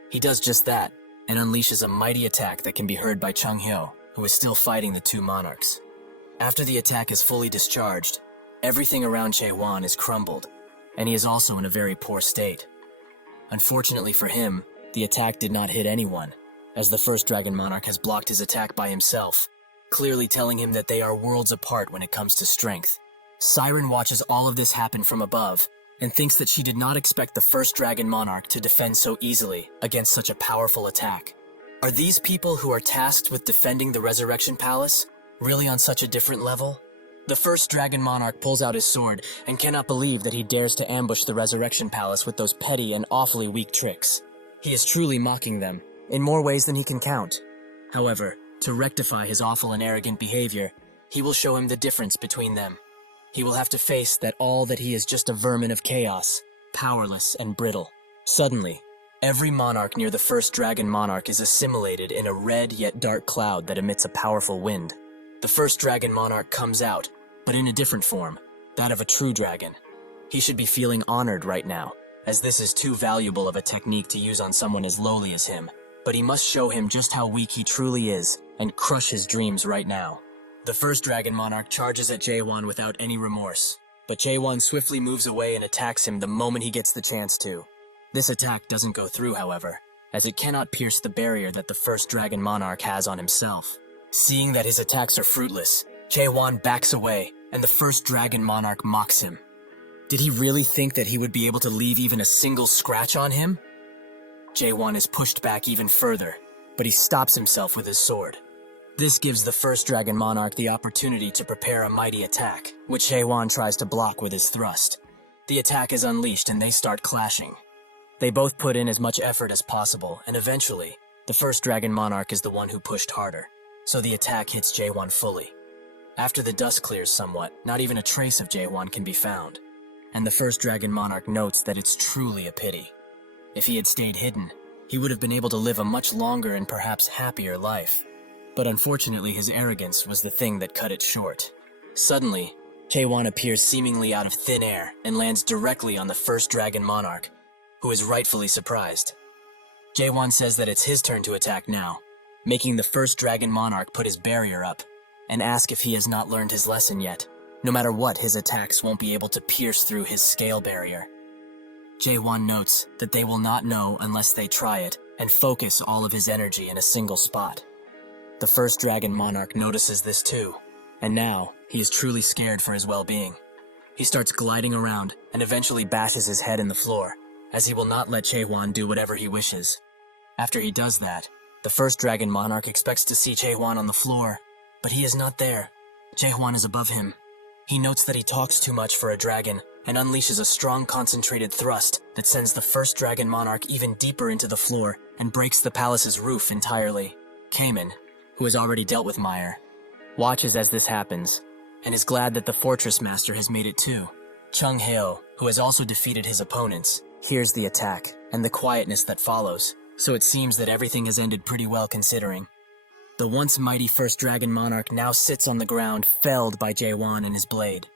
He does just that, and unleashes a mighty attack that can be heard by Chung Hyo, who is still fighting the two monarchs. After the attack is fully discharged, everything around Jaewon is crumbled, and he is also in a very poor state. Unfortunately for him, the attack did not hit anyone, as the first dragon monarch has blocked his attack by himself, clearly telling him that they are worlds apart when it comes to strength. Siren watches all of this happen from above, and thinks that she did not expect the first dragon monarch to defend so easily against such a powerful attack. Are these people who are tasked with defending the Resurrection Palace really on such a different level? The first dragon monarch pulls out his sword and cannot believe that he dares to ambush the Resurrection Palace with those petty and awfully weak tricks. He is truly mocking them, in more ways than he can count. However, to rectify his awful and arrogant behavior, he will show him the difference between them. He will have to face that all that he is just a vermin of chaos, powerless and brittle. Suddenly, every monarch near the first dragon monarch is assimilated in a red yet dark cloud that emits a powerful wind. The first dragon monarch comes out, but in a different form, that of a true dragon. He should be feeling honored right now, as this is too valuable of a technique to use on someone as lowly as him. But he must show him just how weak he truly is, and crush his dreams right now. The first dragon monarch charges at Jaewon without any remorse, but Jaewon swiftly moves away and attacks him the moment he gets the chance to. This attack doesn't go through, however, as it cannot pierce the barrier that the first dragon monarch has on himself. Seeing that his attacks are fruitless, Jaewon backs away, and the first dragon monarch mocks him. Did he really think that he would be able to leave even a single scratch on him? Jaewon is pushed back even further, but he stops himself with his sword. This gives the first dragon monarch the opportunity to prepare a mighty attack, which Jaewon tries to block with his thrust. The attack is unleashed and they start clashing. They both put in as much effort as possible, and eventually, the first dragon monarch is the one who pushed harder, so the attack hits Jaewon fully. After the dust clears somewhat, not even a trace of Jaewon can be found, and the first dragon monarch notes that it's truly a pity. If he had stayed hidden, he would have been able to live a much longer and perhaps happier life. But unfortunately, his arrogance was the thing that cut it short. Suddenly, Jaewon appears seemingly out of thin air and lands directly on the first dragon monarch, who is rightfully surprised. Jaewon says that it's his turn to attack now, making the first dragon monarch put his barrier up and ask if he has not learned his lesson yet. No matter what, his attacks won't be able to pierce through his scale barrier. Jaewon notes that they will not know unless they try it and focus all of his energy in a single spot. The first dragon monarch notices this too, and now he is truly scared for his well-being. He starts gliding around and eventually bashes his head in the floor, as he will not let Jaewon do whatever he wishes. After he does that, the first dragon monarch expects to see Jaewon on the floor, but he is not there. Jaewon is above him. He notes that he talks too much for a dragon and unleashes a strong concentrated thrust that sends the first dragon monarch even deeper into the floor and breaks the palace's roof entirely. Cayman, who has already dealt with Meyer, watches as this happens and is glad that the fortress master has made it too. Chung Heo, who has also defeated his opponents, hears the attack and the quietness that follows, so it seems that everything has ended pretty well considering. The once mighty first dragon monarch now sits on the ground, felled by Jae-won and his blade.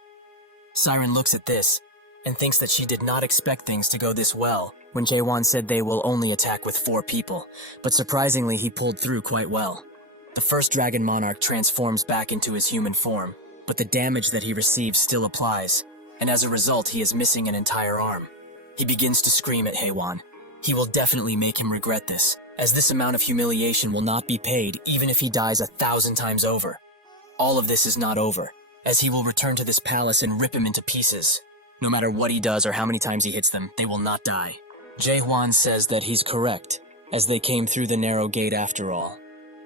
Siren looks at this and thinks that she did not expect things to go this well when Jae-won said they will only attack with 4 people, but surprisingly he pulled through quite well. The first dragon monarch transforms back into his human form, but the damage that he receives still applies, and as a result he is missing an entire arm. He begins to scream at Haewon. He will definitely make him regret this, as this amount of humiliation will not be paid even if he dies 1,000 times over. All of this is not over, as he will return to this palace and rip him into pieces. No matter what he does or how many times he hits them, they will not die. Jae-hwan says that he's correct, as they came through the narrow gate after all.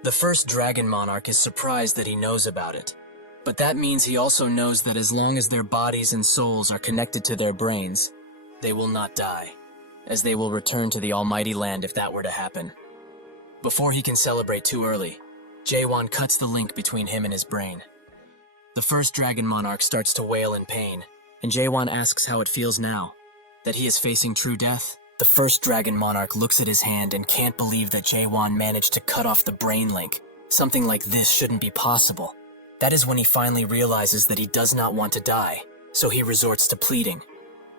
The first dragon monarch is surprised that he knows about it, but that means he also knows that as long as their bodies and souls are connected to their brains, they will not die, as they will return to the almighty land if that were to happen. Before he can celebrate too early, Jae-won cuts the link between him and his brain. The first dragon monarch starts to wail in pain, and Jae-won asks how it feels now, that he is facing true death. The first dragon monarch looks at his hand and can't believe that Jae-won managed to cut off the brain link. Something like this shouldn't be possible. That is when he finally realizes that he does not want to die, so he resorts to pleading.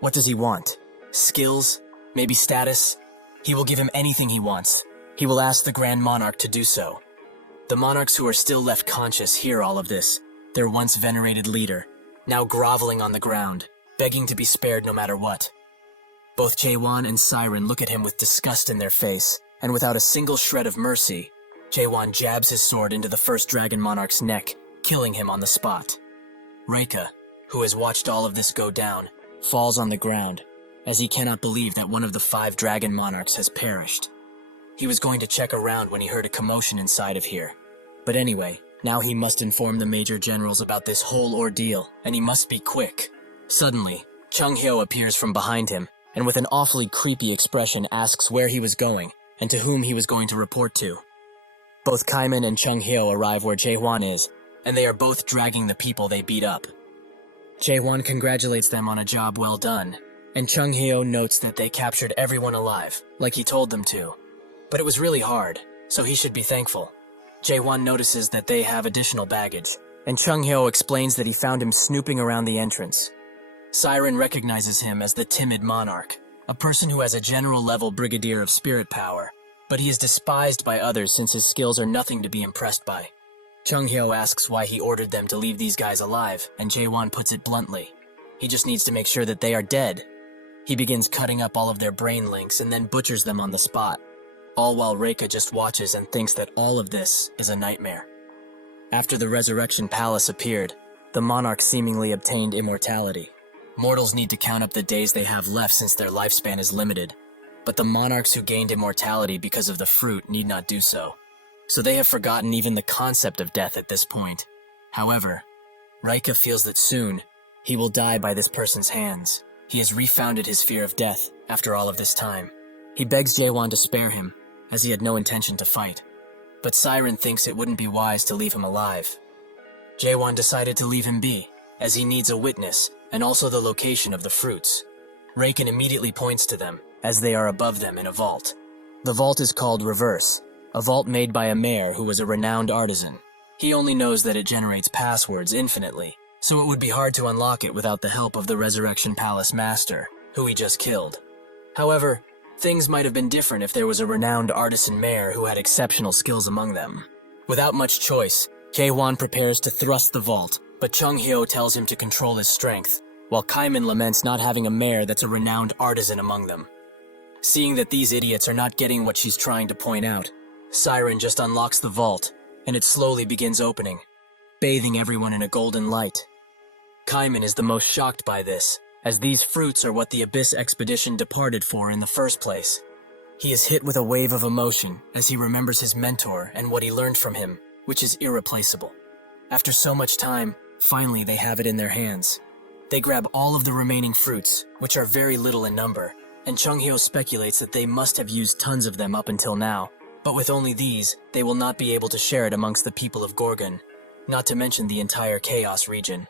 What does he want? Skills? Maybe status? He will give him anything he wants. He will ask the Grand Monarch to do so. The monarchs who are still left conscious hear all of this, their once venerated leader, now groveling on the ground, begging to be spared no matter what. Both Jae-won and Siren look at him with disgust in their face, and without a single shred of mercy, Jae-won jabs his sword into the first dragon monarch's neck, killing him on the spot. Reika, who has watched all of this go down, falls on the ground, as he cannot believe that one of the 5 dragon monarchs has perished. He was going to check around when he heard a commotion inside of here. But anyway, now he must inform the major generals about this whole ordeal, and he must be quick. Suddenly, Chung Hyo appears from behind him, and with an awfully creepy expression asks where he was going, and to whom he was going to report to. Both Kaiman and Chung Hyo arrive where Jae-hwan is, and they are both dragging the people they beat up. Jae-hwan congratulates them on a job well done, and Chung Hyo notes that they captured everyone alive, like he told them to. But it was really hard, so he should be thankful. Jae-won notices that they have additional baggage, and Chung Hyo explains that he found him snooping around the entrance. Siren recognizes him as the timid monarch, a person who has a general-level brigadier of spirit power, but he is despised by others since his skills are nothing to be impressed by. Chung Hyo asks why he ordered them to leave these guys alive, and Jae-won puts it bluntly. He just needs to make sure that they are dead. He begins cutting up all of their brain links and then butchers them on the spot, all while Reika just watches and thinks that all of this is a nightmare. After the Resurrection Palace appeared, the monarch seemingly obtained immortality. Mortals need to count up the days they have left since their lifespan is limited, but the monarchs who gained immortality because of the fruit need not do so. So they have forgotten even the concept of death at this point. However, Reika feels that soon, he will die by this person's hands. He has refounded his fear of death after all of this time. He begs Jae-won to spare him, as he had no intention to fight. But Siren thinks it wouldn't be wise to leave him alive. Jae-won decided to leave him be, as he needs a witness and also the location of the fruits. Reiken immediately points to them, as they are above them in a vault. The vault is called Reverse, a vault made by a mayor who was a renowned artisan. He only knows that it generates passwords infinitely, so it would be hard to unlock it without the help of the Resurrection Palace Master, who he just killed. However, things might have been different if there was a renowned artisan mayor who had exceptional skills among them. Without much choice, Jae-won prepares to thrust the vault, but Chung Hyo tells him to control his strength, while Kaiman laments not having a mayor that's a renowned artisan among them. Seeing that these idiots are not getting what she's trying to point out, Siren just unlocks the vault, and it slowly begins opening, bathing everyone in a golden light. Kaiman is the most shocked by this, as these fruits are what the Abyss Expedition departed for in the first place. He is hit with a wave of emotion as he remembers his mentor and what he learned from him, which is irreplaceable. After so much time, Finally, they have it in their hands. They grab all of the remaining fruits, which are very little in number, and Chunghyo speculates that they must have used tons of them up until now. But with only these, they will not be able to share it amongst the people of Gorgon, not to mention the entire Chaos region.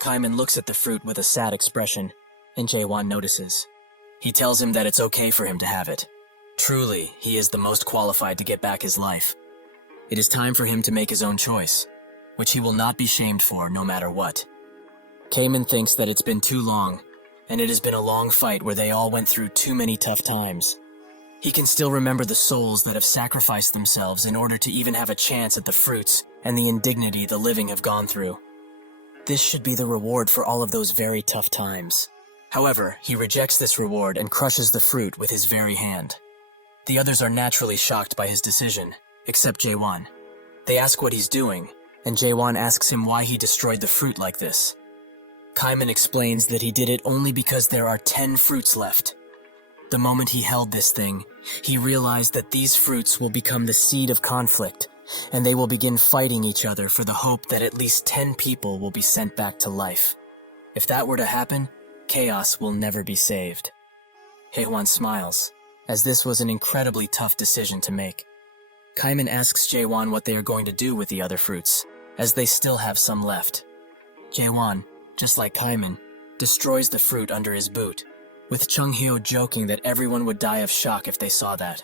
Kaiman looks at the fruit with a sad expression, and Jaewon notices. He tells him that it's okay for him to have it. Truly, he is the most qualified to get back his life. It is time for him to make his own choice, which he will not be shamed for no matter what. Kaiman thinks that it's been too long, and it has been a long fight where they all went through too many tough times. He can still remember the souls that have sacrificed themselves in order to even have a chance at the fruits and the indignity the living have gone through. This should be the reward for all of those very tough times. However, he rejects this reward and crushes the fruit with his very hand. The others are naturally shocked by his decision, except Jaewon. They ask what he's doing, and Jaewon asks him why he destroyed the fruit like this. Kaiman explains that he did it only because there are 10 fruits left. The moment he held this thing, he realized that these fruits will become the seed of conflict, and they will begin fighting each other for the hope that at least 10 people will be sent back to life. If that were to happen, chaos will never be saved. Haewon smiles, as this was an incredibly tough decision to make. Kaiman asks Jaewon what they are going to do with the other fruits, as they still have some left. Jaewon, just like Kaiman, destroys the fruit under his boot, with Chunghyo joking that everyone would die of shock if they saw that.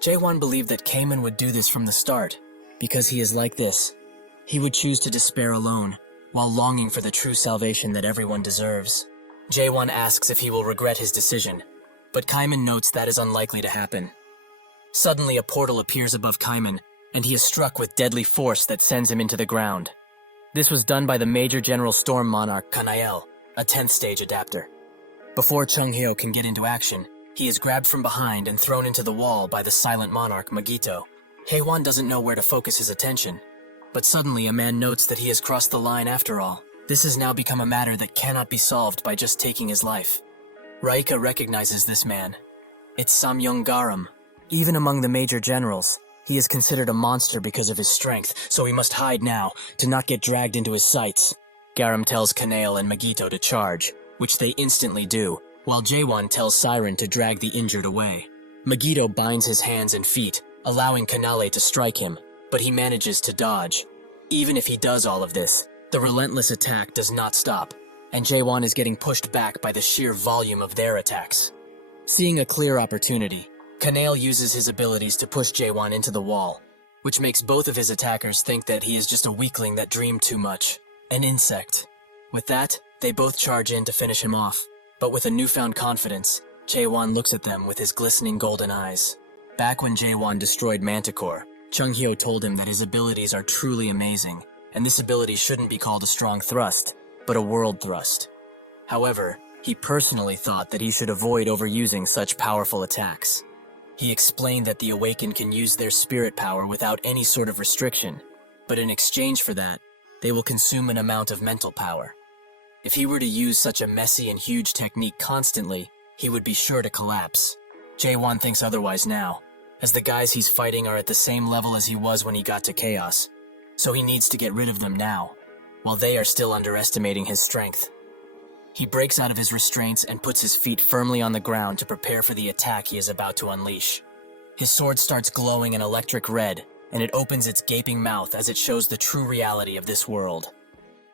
Jaewon believed that Kaiman would do this from the start, because he is like this. He would choose to despair alone, while longing for the true salvation that everyone deserves. Jaewon asks if he will regret his decision, but Kaiman notes that is unlikely to happen. Suddenly a portal appears above Kaiman, and he is struck with deadly force that sends him into the ground. This was done by the Major General Storm Monarch Kanael, a 10th stage adapter. Before Chunghyo can get into action, he is grabbed from behind and thrown into the wall by the Silent Monarch Magito. Haewon doesn't know where to focus his attention, but suddenly a man notes that he has crossed the line after all. This has now become a matter that cannot be solved by just taking his life. Raika recognizes this man. It's Samyong Garam. Even among the major generals, he is considered a monster because of his strength, so he must hide now to not get dragged into his sights. Garam tells Kanael and Magito to charge, which they instantly do, while Jaewon tells Siren to drag the injured away. Magito binds his hands and feet, allowing Kanale to strike him, but he manages to dodge. Even if he does all of this, the relentless attack does not stop, and Jaewon is getting pushed back by the sheer volume of their attacks. Seeing a clear opportunity, Kanael uses his abilities to push Jaewon into the wall, which makes both of his attackers think that he is just a weakling that dreamed too much, an insect. With that, they both charge in to finish him off, but with a newfound confidence, Jaewon looks at them with his glistening golden eyes. Back when Jaewon destroyed Manticore, Chunghyo told him that his abilities are truly amazing, and this ability shouldn't be called a strong thrust, but a world thrust. However, he personally thought that he should avoid overusing such powerful attacks. He explained that the Awakened can use their spirit power without any sort of restriction, but in exchange for that, they will consume an amount of mental power. If he were to use such a messy and huge technique constantly, he would be sure to collapse. Jaewon thinks otherwise now, as the guys he's fighting are at the same level as he was when he got to Chaos, so he needs to get rid of them now, while they are still underestimating his strength. He breaks out of his restraints and puts his feet firmly on the ground to prepare for the attack he is about to unleash. His sword starts glowing an electric red, and it opens its gaping mouth as it shows the true reality of this world.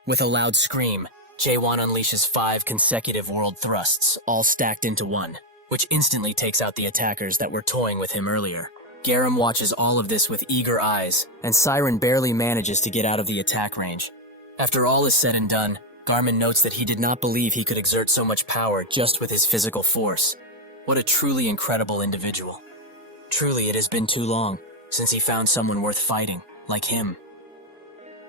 With a loud scream, Jaewon unleashes 5 consecutive world thrusts, all stacked into one, which instantly takes out the attackers that were toying with him earlier. Garam watches all of this with eager eyes, and Siren barely manages to get out of the attack range. After all is said and done, Garmin notes that he did not believe he could exert so much power just with his physical force. What a truly incredible individual. Truly, it has been too long since he found someone worth fighting, like him.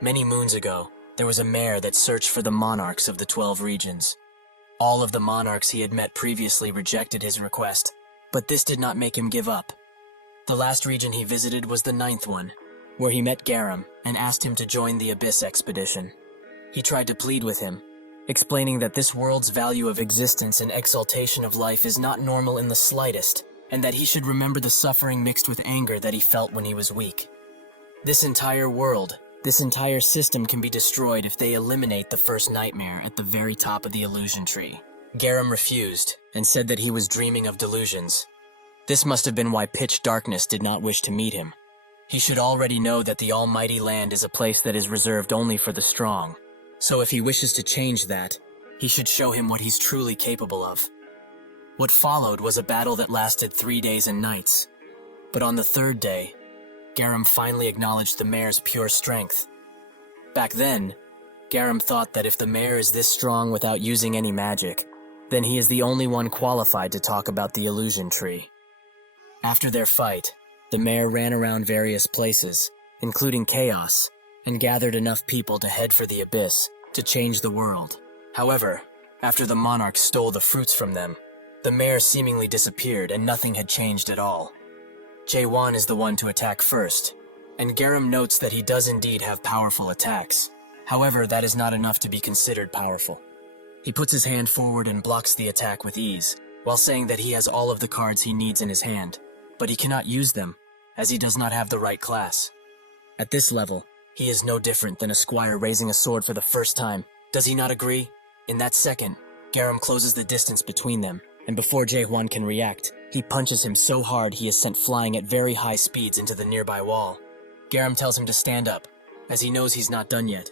Many moons ago, there was a mare that searched for the monarchs of the 12 regions. All of the monarchs he had met previously rejected his request, but this did not make him give up. The last region he visited was the 9th one, where he met Garam and asked him to join the Abyss expedition. He tried to plead with him, explaining that this world's value of existence and exaltation of life is not normal in the slightest, and that he should remember the suffering mixed with anger that he felt when he was weak. This entire world, This entire system can be destroyed if they eliminate the first nightmare at the very top of the illusion tree. Garam refused and said that he was dreaming of delusions. This must have been why Pitch Darkness did not wish to meet him. He should already know that the Almighty Land is a place that is reserved only for the strong. So if he wishes to change that, he should show him what he's truly capable of. What followed was a battle that lasted 3 days and nights. But on the third day, Garam finally acknowledged the mayor's pure strength. Back then, Garam thought that if the mayor is this strong without using any magic, then he is the only one qualified to talk about the illusion tree. After their fight, the mayor ran around various places, including Chaos, and gathered enough people to head for the Abyss to change the world. However, after the monarchs stole the fruits from them, the mayor seemingly disappeared and nothing had changed at all. Jae-won is the one to attack first, and Garam notes that he does indeed have powerful attacks. However, that is not enough to be considered powerful. He puts his hand forward and blocks the attack with ease, while saying that he has all of the cards he needs in his hand, but he cannot use them, as he does not have the right class. At this level, he is no different than a squire raising a sword for the first time. Does he not agree? In that second, Garam closes the distance between them, and before Jae-won can react, he punches him so hard he is sent flying at very high speeds into the nearby wall. Garam tells him to stand up, as he knows he's not done yet.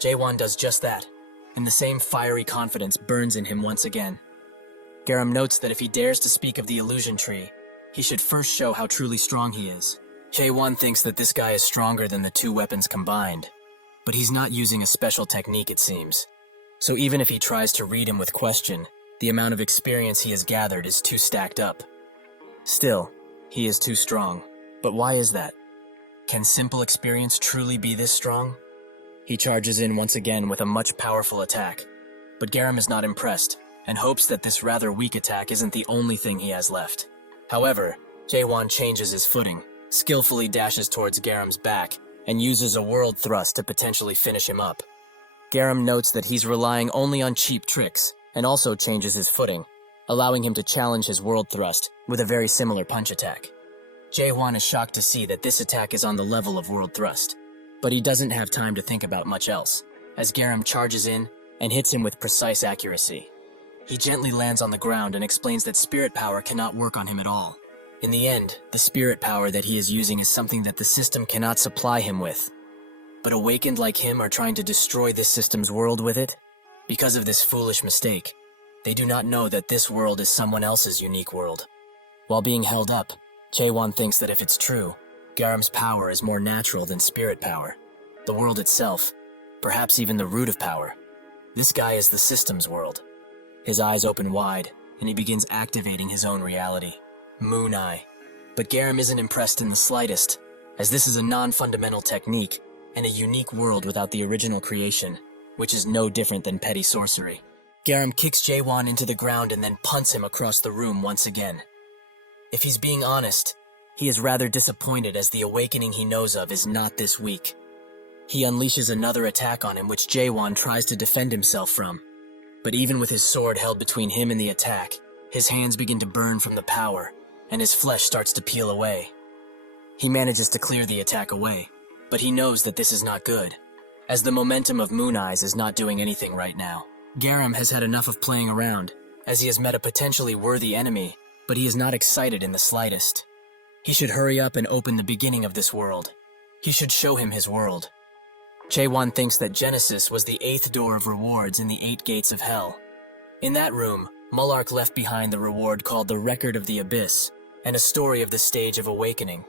Jae-won does just that, and the same fiery confidence burns in him once again. Garam notes that if he dares to speak of the illusion tree, he should first show how truly strong he is. Jae-won thinks that this guy is stronger than the two weapons combined, but he's not using a special technique, it seems. So even if he tries to read him with question, the amount of experience he has gathered is too stacked up. Still, he is too strong. But why is that? Can simple experience truly be this strong? He charges in once again with a much powerful attack, but Garam is not impressed and hopes that this rather weak attack isn't the only thing he has left. However, Jae-won changes his footing, skillfully dashes towards Garam's back, and uses a world thrust to potentially finish him up. Garam notes that he's relying only on cheap tricks, and also changes his footing, allowing him to challenge his world thrust with a very similar punch attack. Jae-won is shocked to see that this attack is on the level of world thrust, but he doesn't have time to think about much else, as Garam charges in and hits him with precise accuracy. He gently lands on the ground and explains that spirit power cannot work on him at all. In the end, the spirit power that he is using is something that the system cannot supply him with. But awakened like him are trying to destroy this system's world with it. Because of this foolish mistake, they do not know that this world is someone else's unique world. While being held up, Jae-won thinks that if it's true, Garam's power is more natural than spirit power. The world itself, perhaps even the root of power. This guy is the system's world. His eyes open wide, and he begins activating his own reality. Moon Eye. But Garam isn't impressed in the slightest, as this is a non-fundamental technique and a unique world without the original creation, which is no different than petty sorcery. Garam kicks Jae-won into the ground and then punts him across the room once again. If he's being honest, he is rather disappointed as the awakening he knows of is not this weak. He unleashes another attack on him which Jae-won tries to defend himself from. But even with his sword held between him and the attack, his hands begin to burn from the power, and his flesh starts to peel away. He manages to clear the attack away, but he knows that this is not good, as the momentum of Moon Eyes is not doing anything right now. Garam has had enough of playing around, as he has met a potentially worthy enemy, but he is not excited in the slightest. He should hurry up and open the beginning of this world. He should show him his world. Jae-won thinks that Genesis was the 8th door of rewards in the 8 gates of hell. In that room, Mullark left behind the reward called the Record of the Abyss, and a story of the stage of awakening.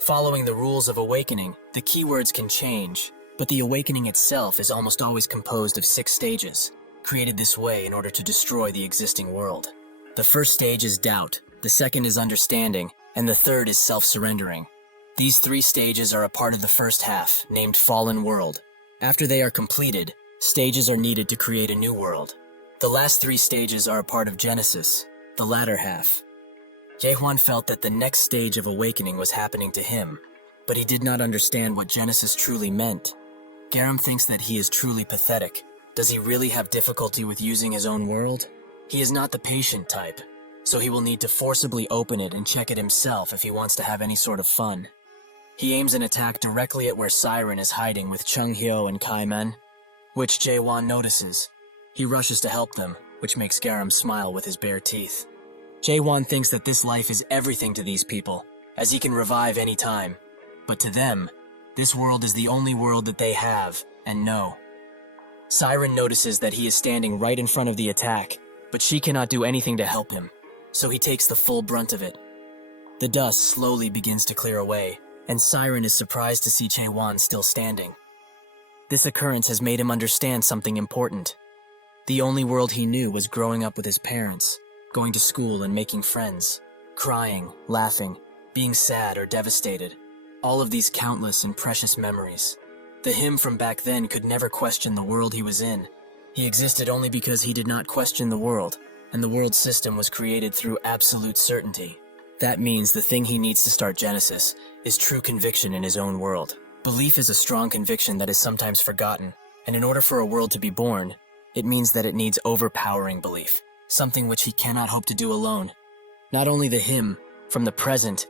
Following the rules of awakening, the keywords can change, but the awakening itself is almost always composed of 6 stages, created this way in order to destroy the existing world. The first stage is doubt, the second is understanding, and the third is self-surrendering. These 3 stages are a part of the first half, named Fallen World. After they are completed, stages are needed to create a new world. The last 3 stages are a part of Genesis, the latter half. Jae-won felt that the next stage of awakening was happening to him, but he did not understand what Genesis truly meant. Garam thinks that he is truly pathetic. Does he really have difficulty with using his own world? He is not the patient type, so he will need to forcibly open it and check it himself if he wants to have any sort of fun. He aims an attack directly at where Siren is hiding with Chung Hyo and Kai Men, which Jae-won notices. He rushes to help them, which makes Garam smile with his bare teeth. Jae-won thinks that this life is everything to these people, as he can revive any time. But to them, this world is the only world that they have and know. Siren notices that he is standing right in front of the attack, but she cannot do anything to help him, so he takes the full brunt of it. The dust slowly begins to clear away, and Siren is surprised to see Jae-won still standing. This occurrence has made him understand something important. The only world he knew was growing up with his parents, going to school and making friends, crying, laughing, being sad or devastated. All of these countless and precious memories. The him from back then could never question the world he was in. He existed only because he did not question the world, and the world system was created through absolute certainty. That means the thing he needs to start Genesis is true conviction in his own world. Belief is a strong conviction that is sometimes forgotten, and in order for a world to be born, it means that it needs overpowering belief, something which he cannot hope to do alone. Not only the him from the present,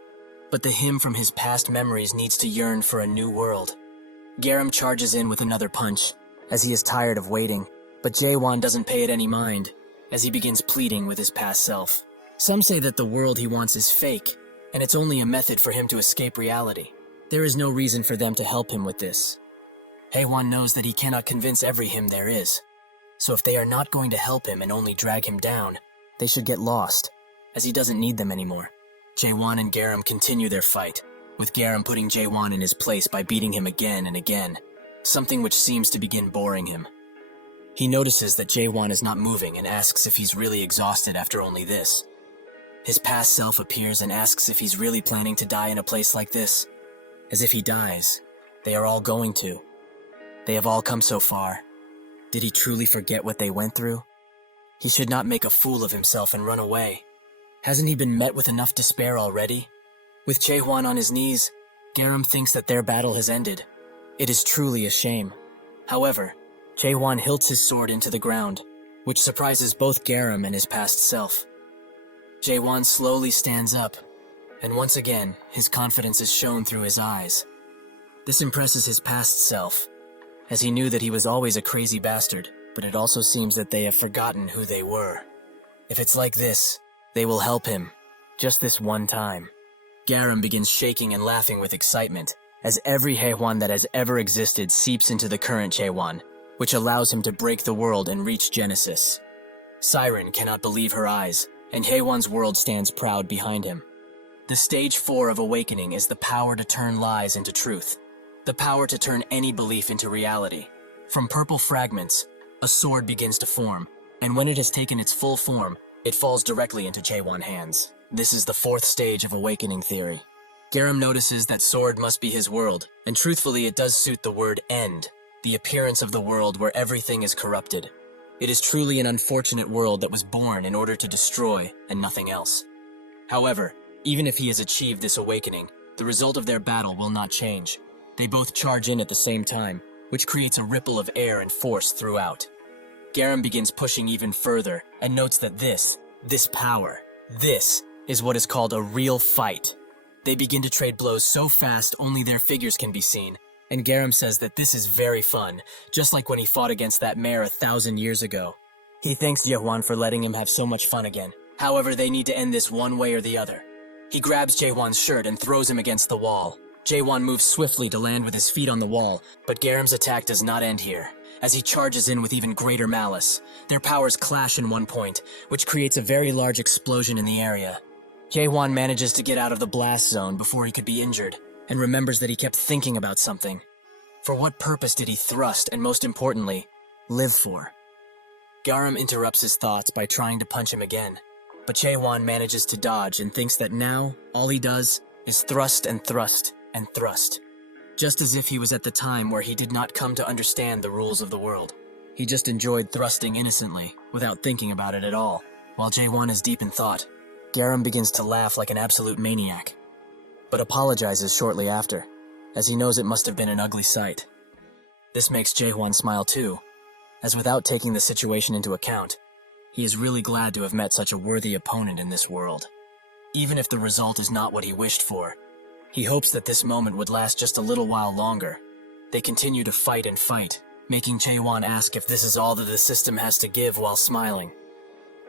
but the him from his past memories needs to yearn for a new world. Garam charges in with another punch, as he is tired of waiting, but Jae-won doesn't pay it any mind, as he begins pleading with his past self. Some say that the world he wants is fake, and it's only a method for him to escape reality. There is no reason for them to help him with this. Haewon knows that he cannot convince every him there is, so if they are not going to help him and only drag him down, they should get lost, as he doesn't need them anymore. Jae-won and Garam continue their fight, with Garam putting Jae-won in his place by beating him again and again, something which seems to begin boring him. He notices that Jae-won is not moving and asks if he's really exhausted after only this. His past self appears and asks if he's really planning to die in a place like this. As if he dies, they are all going to. They have all come so far. Did he truly forget what they went through? He should not make a fool of himself and run away. Hasn't he been met with enough despair already? With Jae-won on his knees, Garam thinks that their battle has ended. It is truly a shame. However, Jae-won hilts his sword into the ground, which surprises both Garam and his past self. Jae-won slowly stands up, and once again, his confidence is shown through his eyes. This impresses his past self, as he knew that he was always a crazy bastard, but it also seems that they have forgotten who they were. If it's like this, they will help him, just this one time. Garam begins shaking and laughing with excitement, as every Haewon that has ever existed seeps into the current Jae-won, which allows him to break the world and reach Genesis. Siren cannot believe her eyes, and Haewon's world stands proud behind him. The stage 4 of awakening is the power to turn lies into truth, the power to turn any belief into reality. From purple fragments, a sword begins to form, and when it has taken its full form, it falls directly into Jae-won's hands. This is the 4th stage of awakening theory. Garam notices that sword must be his world, and truthfully it does suit the word end, the appearance of the world where everything is corrupted. It is truly an unfortunate world that was born in order to destroy and nothing else. However, even if he has achieved this awakening, the result of their battle will not change. They both charge in at the same time, which creates a ripple of air and force throughout. Garam begins pushing even further and notes that this power, this is what is called a real fight. They begin to trade blows so fast only their figures can be seen, and Garam says that this is very fun, just like when he fought against that mare 1,000 years ago. He thanks Jae-won for letting him have so much fun again. However, they need to end this one way or the other. He grabs Jae-won's shirt and throws him against the wall. Jae-won moves swiftly to land with his feet on the wall, but Garam's attack does not end here, as he charges in with even greater malice. Their powers clash in one point, which creates a very large explosion in the area. Jae-won manages to get out of the blast zone before he could be injured, and remembers that he kept thinking about something. For what purpose did he thrust, and most importantly, live for? Garam interrupts his thoughts by trying to punch him again, but Jae-won manages to dodge and thinks that now, all he does is thrust and thrust and thrust. Just as if he was at the time where he did not come to understand the rules of the world. He just enjoyed thrusting innocently, without thinking about it at all. While Jae-won is deep in thought, Garam begins to laugh like an absolute maniac, but apologizes shortly after, as he knows it must have been an ugly sight. This makes Jae-won smile too, as without taking the situation into account, he is really glad to have met such a worthy opponent in this world. Even if the result is not what he wished for, He hopes that this moment would last just a little while longer. They continue to fight and fight, making Jaewon ask if this is all that the system has to give while smiling.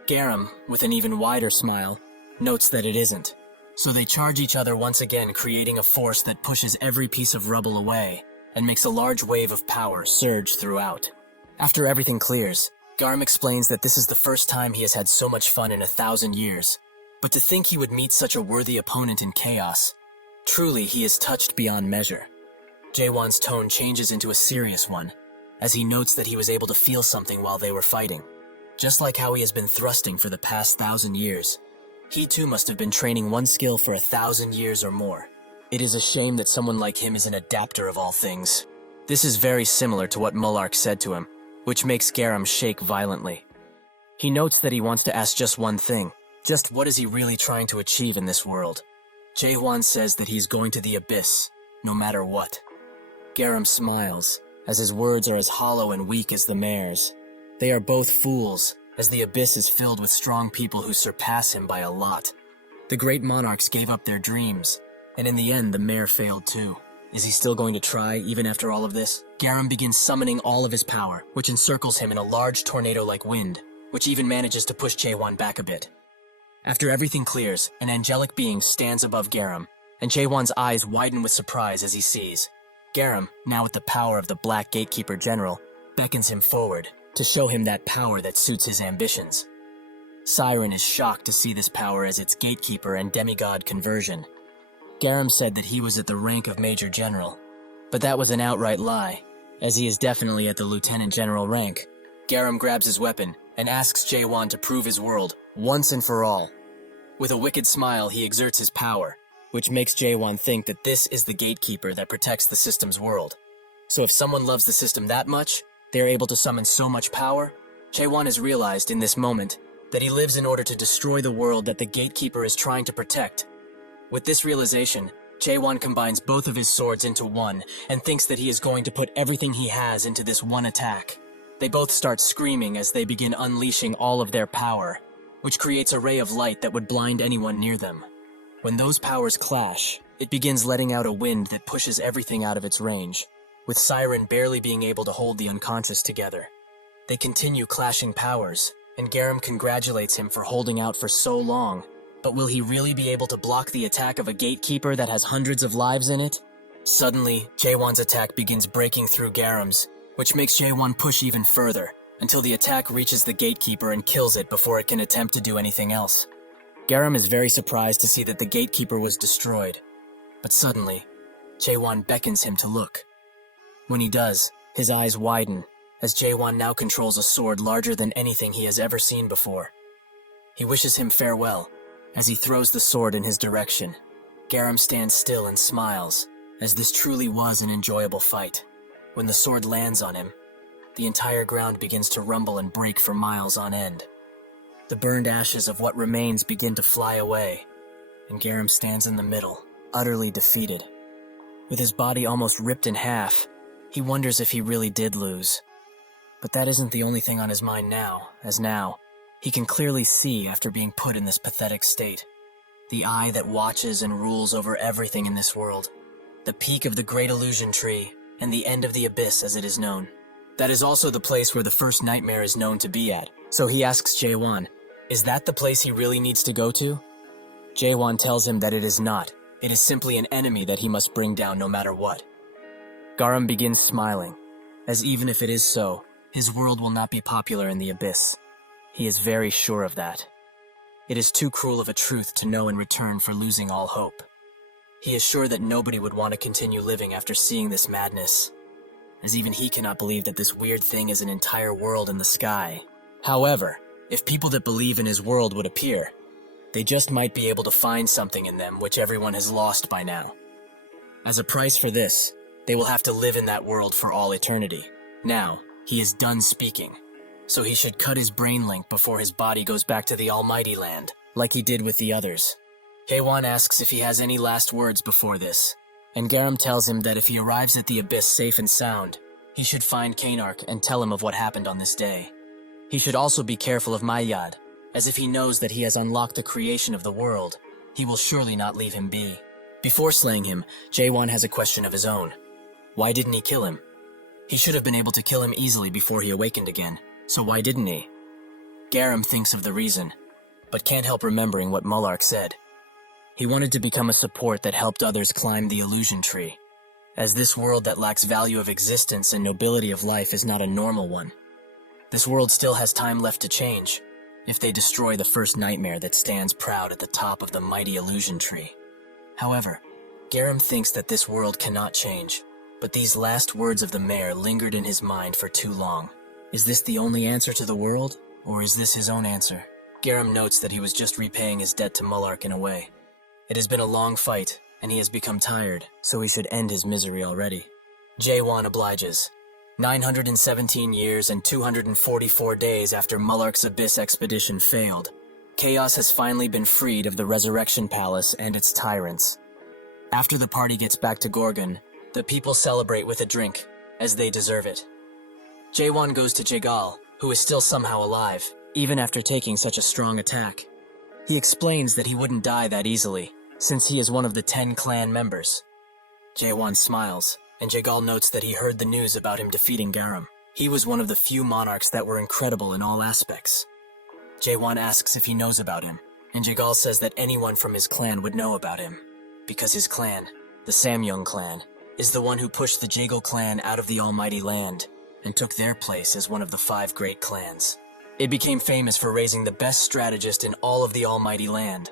Garam, with an even wider smile, notes that it isn't. So they charge each other once again, creating a force that pushes every piece of rubble away and makes a large wave of power surge throughout. After everything clears, Garam explains that this is the first time he has had so much fun in 1,000 years. But to think he would meet such a worthy opponent in chaos, truly he is touched beyond measure. Jaewon's tone changes into a serious one, as he notes that he was able to feel something while they were fighting. Just like how he has been thrusting for the past 1,000 years, he too must have been training one skill for 1,000 years or more. It is a shame that someone like him is an adapter of all things. This is very similar to what Mullark said to him, which makes Garam shake violently. He notes that he wants to ask just one thing. Just what is he really trying to achieve in this world? Jaewon says that he's going to the abyss, no matter what. Garam smiles, as his words are as hollow and weak as the mayor's. They are both fools, as the abyss is filled with strong people who surpass him by a lot. The great monarchs gave up their dreams, and in the end the mayor failed too. Is he still going to try, even after all of this? Garam begins summoning all of his power, which encircles him in a large tornado-like wind, which even manages to push Jaewon back a bit. After everything clears, an angelic being stands above Garam, and Jaewon's eyes widen with surprise as he sees. Garam, now with the power of the Black Gatekeeper General, beckons him forward to show him that power that suits his ambitions. Siren is shocked to see this power as its gatekeeper and demigod conversion. Garam said that he was at the rank of Major General, but that was an outright lie, as he is definitely at the Lieutenant General rank. Garam grabs his weapon and asks Jaewon to prove his world, once and for all. With a wicked smile, he exerts his power, which makes Jaewon think that this is the gatekeeper that protects the system's world. So if someone loves the system that much, they are able to summon so much power, Jaewon has realized in this moment that he lives in order to destroy the world that the gatekeeper is trying to protect. With this realization, Jaewon combines both of his swords into one and thinks that he is going to put everything he has into this one attack. They both start screaming as they begin unleashing all of their power, which creates a ray of light that would blind anyone near them. When those powers clash, it begins letting out a wind that pushes everything out of its range, with Siren barely being able to hold the unconscious together. They continue clashing powers, and Garam congratulates him for holding out for so long. But will he really be able to block the attack of a gatekeeper that has hundreds of lives in it? Suddenly, Jaewon's attack begins breaking through Garam's, which makes Jaewon push even further, until the attack reaches the gatekeeper and kills it before it can attempt to do anything else. Garam is very surprised to see that the gatekeeper was destroyed, but suddenly, Jaewon beckons him to look. When he does, his eyes widen, as Jaewon now controls a sword larger than anything he has ever seen before. He wishes him farewell. As he throws the sword in his direction, Garam stands still and smiles, as this truly was an enjoyable fight. When the sword lands on him, the entire ground begins to rumble and break for miles on end. The burned ashes of what remains begin to fly away, and Garam stands in the middle, utterly defeated. With his body almost ripped in half, he wonders if he really did lose. But that isn't the only thing on his mind now, as now, he can clearly see after being put in this pathetic state. The eye that watches and rules over everything in this world. The peak of the Great Illusion Tree, and the end of the abyss as it is known. That is also the place where the first nightmare is known to be at. So he asks Jaewon, is that the place he really needs to go to? Jaewon tells him that it is not. It is simply an enemy that he must bring down no matter what. Garam begins smiling, as even if it is so, his world will not be popular in the abyss. He is very sure of that. It is too cruel of a truth to know in return for losing all hope. He is sure that nobody would want to continue living after seeing this madness, as even he cannot believe that this weird thing is an entire world in the sky. However, if people that believe in his world would appear, they just might be able to find something in them which everyone has lost by now. As a price for this, they will have to live in that world for all eternity. Now, he is done speaking. So he should cut his brain link before his body goes back to the Almighty Land, like he did with the others. Jaewon asks if he has any last words before this, and Garam tells him that if he arrives at the abyss safe and sound, he should find Cainarch and tell him of what happened on this day. He should also be careful of Maillard, as if he knows that he has unlocked the creation of the world, he will surely not leave him be. Before slaying him, Jae-won has a question of his own. Why didn't he kill him? He should have been able to kill him easily before he awakened again, so why didn't he? Garam thinks of the reason, but can't help remembering what Mullark said. He wanted to become a support that helped others climb the illusion tree, as this world that lacks value of existence and nobility of life is not a normal one. This world still has time left to change, if they destroy the first nightmare that stands proud at the top of the mighty illusion tree. However, Garam thinks that this world cannot change, but these last words of the mayor lingered in his mind for too long. Is this the only answer to the world, or is this his own answer? Garam notes that he was just repaying his debt to Mullark in a way. It has been a long fight, and he has become tired, so he should end his misery already. Jae-won obliges. 917 years and 244 days after Mullark's Abyss expedition failed, Chaos has finally been freed of the Resurrection Palace and its tyrants. After the party gets back to Gorgon, the people celebrate with a drink, as they deserve it. Jae-won goes to Jaegal, who is still somehow alive, even after taking such a strong attack. He explains that he wouldn't die that easily, since he is one of the 10 clan members. Jae-won smiles, and Jaegal notes that he heard the news about him defeating Garam. He was one of the few monarchs that were incredible in all aspects. Jae-won asks if he knows about him, and Jaegal says that anyone from his clan would know about him, because his clan, the Samyung clan, is the one who pushed the Jaegal clan out of the Almighty Land and took their place as one of the 5 great clans. It became famous for raising the best strategist in all of the Almighty Land.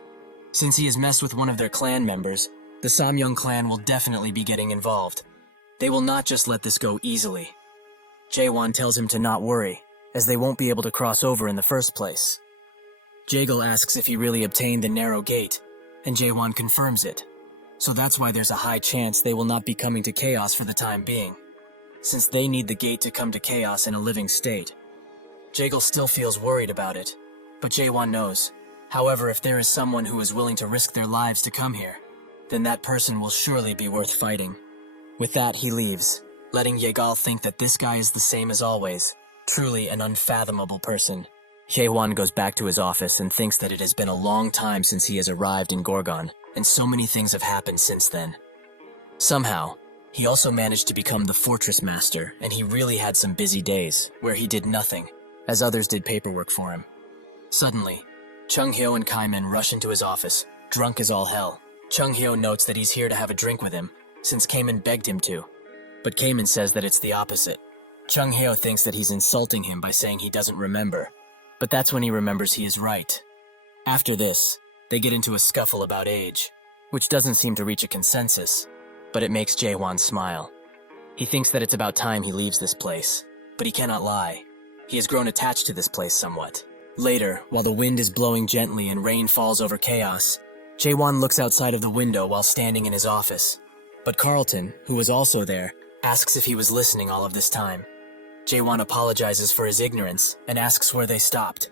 Since he has messed with one of their clan members, the Samyung clan will definitely be getting involved. They will not just let this go easily. Jae-won tells him to not worry, as they won't be able to cross over in the first place. Jaegal asks if he really obtained the narrow gate, and Jae-won confirms it. So that's why there's a high chance they will not be coming to Chaos for the time being, since they need the gate to come to Chaos in a living state. Jaegal still feels worried about it, but Jae-won knows. However, if there is someone who is willing to risk their lives to come here, then that person will surely be worth fighting. With that, he leaves, letting Jaegal think that this guy is the same as always, truly an unfathomable person. Jae-won goes back to his office and thinks that it has been a long time since he has arrived in Gorgon, and so many things have happened since then. Somehow, he also managed to become the fortress master, and he really had some busy days, where he did nothing, as others did paperwork for him. Suddenly, Chung Hyo and Kaiman rush into his office, drunk as all hell. Chung Hyo notes that he's here to have a drink with him, since Kaiman begged him to, but Kaiman says that it's the opposite. Chung Hyo thinks that he's insulting him by saying he doesn't remember, but that's when he remembers he is right. After this, they get into a scuffle about age, which doesn't seem to reach a consensus, but it makes Jae-won smile. He thinks that it's about time he leaves this place, but he cannot lie. He has grown attached to this place somewhat. Later, while the wind is blowing gently and rain falls over Chaos, Jae-won looks outside of the window while standing in his office. But Carlton, who was also there, asks if he was listening all of this time. Jae-won apologizes for his ignorance and asks where they stopped.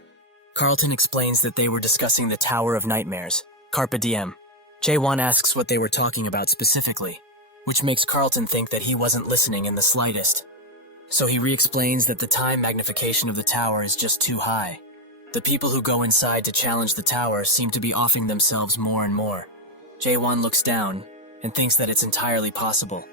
Carlton explains that they were discussing the Tower of Nightmares, Carpe Diem. Jae-won asks what they were talking about specifically, which makes Carlton think that he wasn't listening in the slightest. So he re-explains that the time magnification of the tower is just too high. The people who go inside to challenge the tower seem to be offing themselves more and more. Jae-won looks down and thinks that it's entirely possible,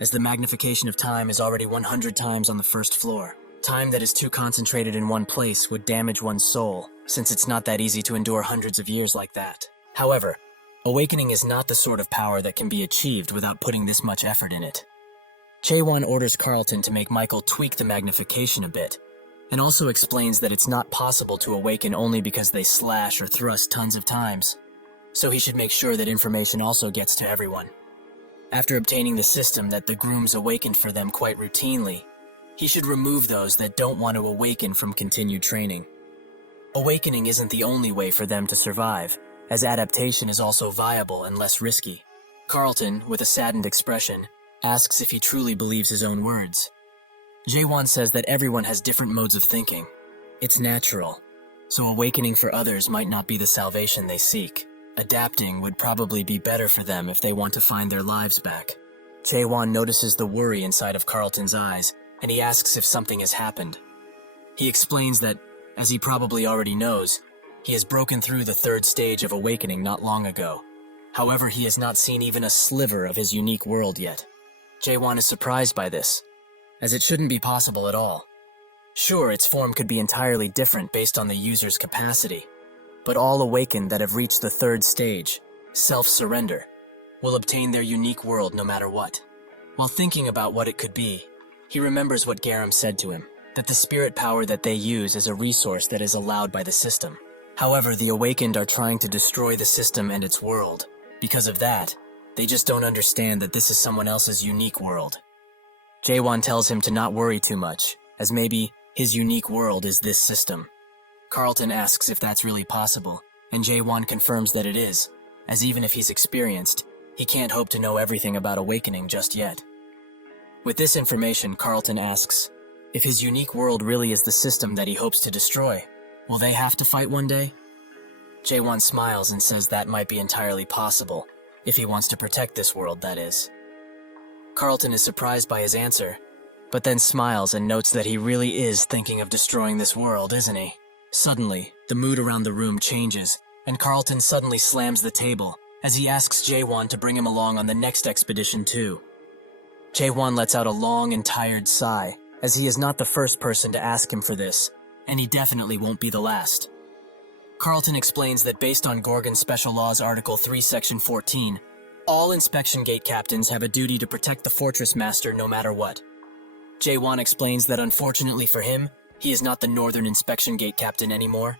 as the magnification of time is already 100 times on the first floor. Time that is too concentrated in one place would damage one's soul, since it's not that easy to endure hundreds of years like that. However, awakening is not the sort of power that can be achieved without putting this much effort in it. Jae-won orders Carlton to make Michael tweak the magnification a bit, and also explains that it's not possible to awaken only because they slash or thrust tons of times, so he should make sure that information also gets to everyone. After obtaining the system that the grooms awakened for them quite routinely, he should remove those that don't want to awaken from continued training. Awakening isn't the only way for them to survive, as adaptation is also viable and less risky. Carlton, with a saddened expression, asks if he truly believes his own words. Jae-won says that everyone has different modes of thinking. It's natural, so awakening for others might not be the salvation they seek. Adapting would probably be better for them if they want to find their lives back. Jae-won notices the worry inside of Carlton's eyes, and he asks if something has happened. He explains that, as he probably already knows, he has broken through the 3rd stage of awakening not long ago. However, he has not seen even a sliver of his unique world yet. Jaewon is surprised by this, as it shouldn't be possible at all. Sure, its form could be entirely different based on the user's capacity, but all awakened that have reached the third stage, self-surrender, will obtain their unique world no matter what. While thinking about what it could be, he remembers what Garam said to him, that the spirit power that they use is a resource that is allowed by the system. However, the awakened are trying to destroy the system and its world. Because of that, they just don't understand that this is someone else's unique world. Jaewon tells him to not worry too much, as maybe his unique world is this system. Carlton asks if that's really possible, and Jaewon confirms that it is, as even if he's experienced, he can't hope to know everything about awakening just yet. With this information, Carlton asks, if his unique world really is the system that he hopes to destroy, will they have to fight one day? Jaewon smiles and says that might be entirely possible, if he wants to protect this world, that is. Carlton is surprised by his answer, but then smiles and notes that he really is thinking of destroying this world, isn't he? Suddenly, the mood around the room changes, and Carlton suddenly slams the table, as he asks Jaewon to bring him along on the next expedition too. Jaewon lets out a long and tired sigh, as he is not the first person to ask him for this, and he definitely won't be the last. Carlton explains that based on Gorgon Special Laws Article 3 Section 14, all inspection gate captains have a duty to protect the Fortress Master no matter what. Jaewon explains that unfortunately for him, he is not the Northern Inspection Gate Captain anymore.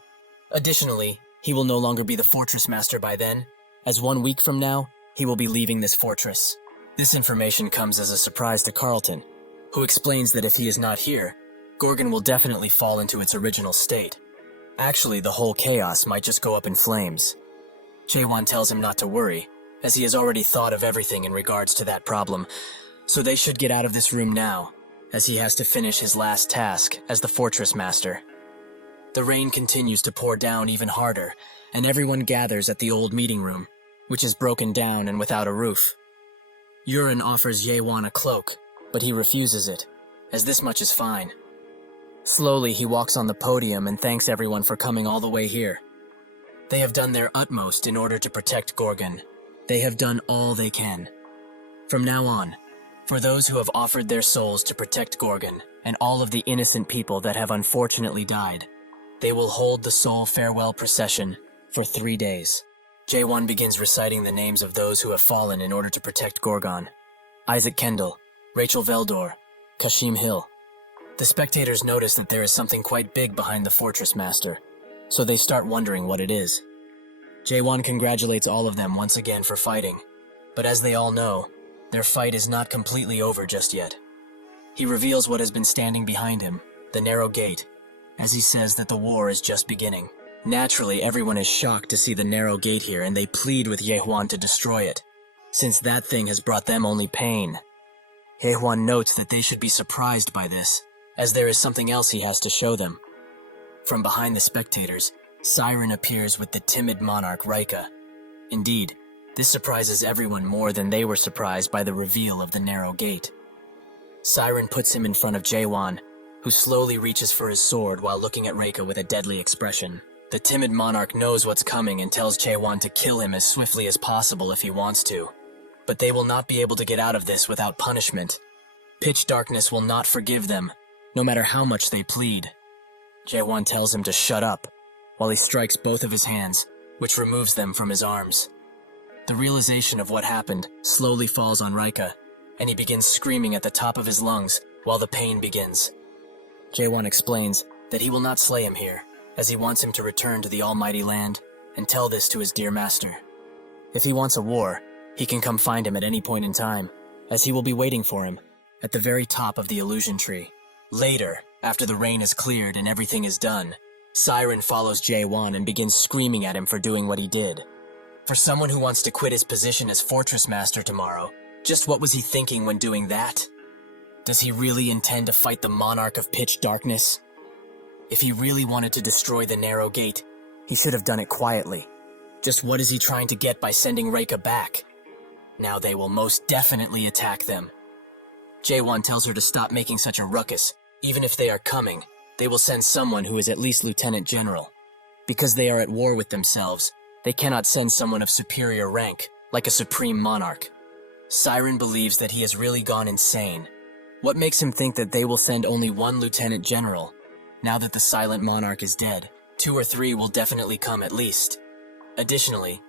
Additionally, he will no longer be the Fortress Master by then, as 1 week from now, he will be leaving this fortress. This information comes as a surprise to Carlton, who explains that if he is not here, Gorgon will definitely fall into its original state. Actually, the whole chaos might just go up in flames. Jaewon tells him not to worry, as he has already thought of everything in regards to that problem, so they should get out of this room now, as he has to finish his last task as the Fortress Master. The rain continues to pour down even harder, and everyone gathers at the old meeting room, which is broken down and without a roof. Yurin offers Jaewon a cloak, but he refuses it, as this much is fine. Slowly, he walks on the podium and thanks everyone for coming all the way here. They have done their utmost in order to protect Gorgon. They have done all they can. From now on, for those who have offered their souls to protect Gorgon and all of the innocent people that have unfortunately died, they will hold the soul farewell procession for 3 days. Jaewon begins reciting the names of those who have fallen in order to protect Gorgon. Isaac Kendall, Rachel Veldor, Kashim Hill. The spectators notice that there is something quite big behind the Fortress Master, so they start wondering what it is. Jaewon congratulates all of them once again for fighting, but as they all know, their fight is not completely over just yet. He reveals what has been standing behind him, the narrow gate, as he says that the war is just beginning. Naturally, everyone is shocked to see the narrow gate here, and they plead with Jaewon to destroy it, since that thing has brought them only pain. Jaewon notes that they should be surprised by this, as there is something else he has to show them. From behind the spectators, Siren appears with the timid monarch Rika. Indeed, this surprises everyone more than they were surprised by the reveal of the narrow gate. Siren puts him in front of Jaewon, who slowly reaches for his sword while looking at Rika with a deadly expression. The timid monarch knows what's coming and tells Jaewon to kill him as swiftly as possible if he wants to. But they will not be able to get out of this without punishment. Pitch darkness will not forgive them, no matter how much they plead. Jaewon tells him to shut up, while he strikes both of his hands, which removes them from his arms. The realization of what happened slowly falls on Rika, and he begins screaming at the top of his lungs while the pain begins. Jaewon explains that he will not slay him here, as he wants him to return to the Almighty Land and tell this to his dear master. If he wants a war, he can come find him at any point in time, as he will be waiting for him at the very top of the illusion tree. Later, after the rain is cleared and everything is done, Siren follows Jaewon and begins screaming at him for doing what he did. For someone who wants to quit his position as Fortress Master tomorrow, just what was he thinking when doing that? Does he really intend to fight the Monarch of Pitch Darkness? If he really wanted to destroy the narrow gate, he should have done it quietly. Just what is he trying to get by sending Rika back? Now they will most definitely attack them. Jaewon tells her to stop making such a ruckus. Even if they are coming, they will send someone who is at least Lieutenant General. Because they are at war with themselves, they cannot send someone of superior rank, like a supreme monarch. Siren believes that he has really gone insane. What makes him think that they will send only one lieutenant general? Now that the silent monarch is dead, 2 or 3 will definitely come at least. Additionally,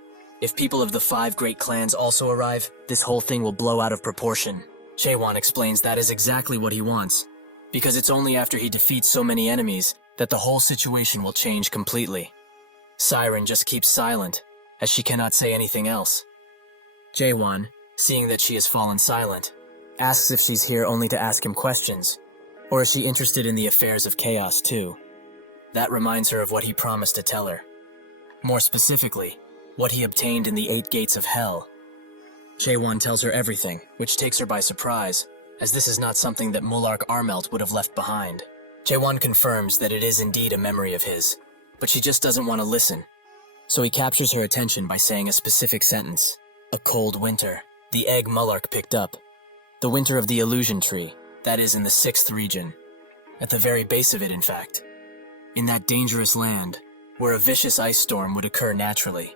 if people of the 5 great clans also arrive, this whole thing will blow out of proportion. Jaewon explains that is exactly what he wants, because it's only after he defeats so many enemies that the whole situation will change completely. Siren just keeps silent, as she cannot say anything else. Jaewon, seeing that she has fallen silent, asks if she's here only to ask him questions, or is she interested in the affairs of chaos too? That reminds her of what he promised to tell her. More specifically, what he obtained in the 8 gates of hell. Jaewon tells her everything, which takes her by surprise, as this is not something that Mulark Armelt would have left behind. Jaewon confirms that it is indeed a memory of his, but she just doesn't want to listen. So he captures her attention by saying a specific sentence. A cold winter. The egg Mulark picked up. The winter of the illusion tree, that is in the 6th region. At the very base of it, in fact. In that dangerous land, where a vicious ice storm would occur naturally.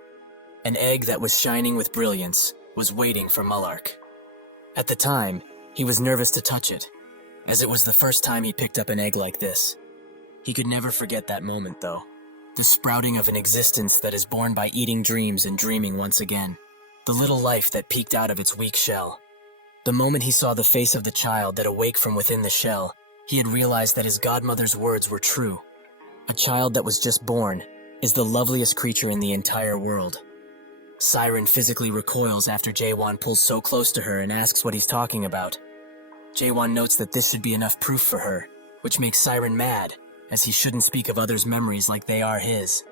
An egg that was shining with brilliance was waiting for Mulark. At the time, he was nervous to touch it, as it was the first time he picked up an egg like this. He could never forget that moment, though. The sprouting of an existence that is born by eating dreams and dreaming once again. The little life that peeked out of its weak shell. The moment he saw the face of the child that awoke from within the shell, he had realized that his godmother's words were true. A child that was just born is the loveliest creature in the entire world. Siren physically recoils after Jaewon pulls so close to her and asks what he's talking about. Jaewon notes that this should be enough proof for her, which makes Siren mad, as he shouldn't speak of others' memories like they are his.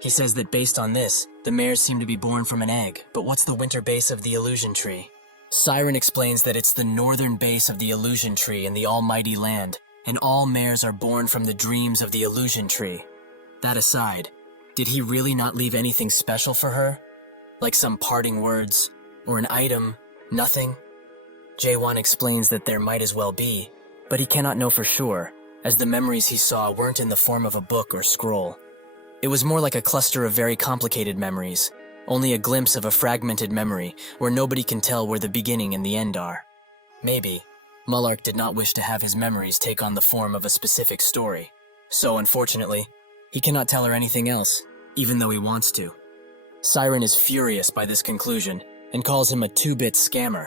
He says that based on this, the mares seem to be born from an egg, but what's the winter base of the illusion tree? Siren explains that it's the northern base of the illusion tree in the almighty land, and all mares are born from the dreams of the illusion tree. That aside, did he really not leave anything special for her? Like some parting words, or an item, nothing? Jaewon explains that there might as well be, but he cannot know for sure, as the memories he saw weren't in the form of a book or scroll. It was more like a cluster of very complicated memories, only a glimpse of a fragmented memory where nobody can tell where the beginning and the end are. Maybe, Mulark did not wish to have his memories take on the form of a specific story, so unfortunately, he cannot tell her anything else, even though he wants to. Siren is furious by this conclusion and calls him a 2-bit scammer,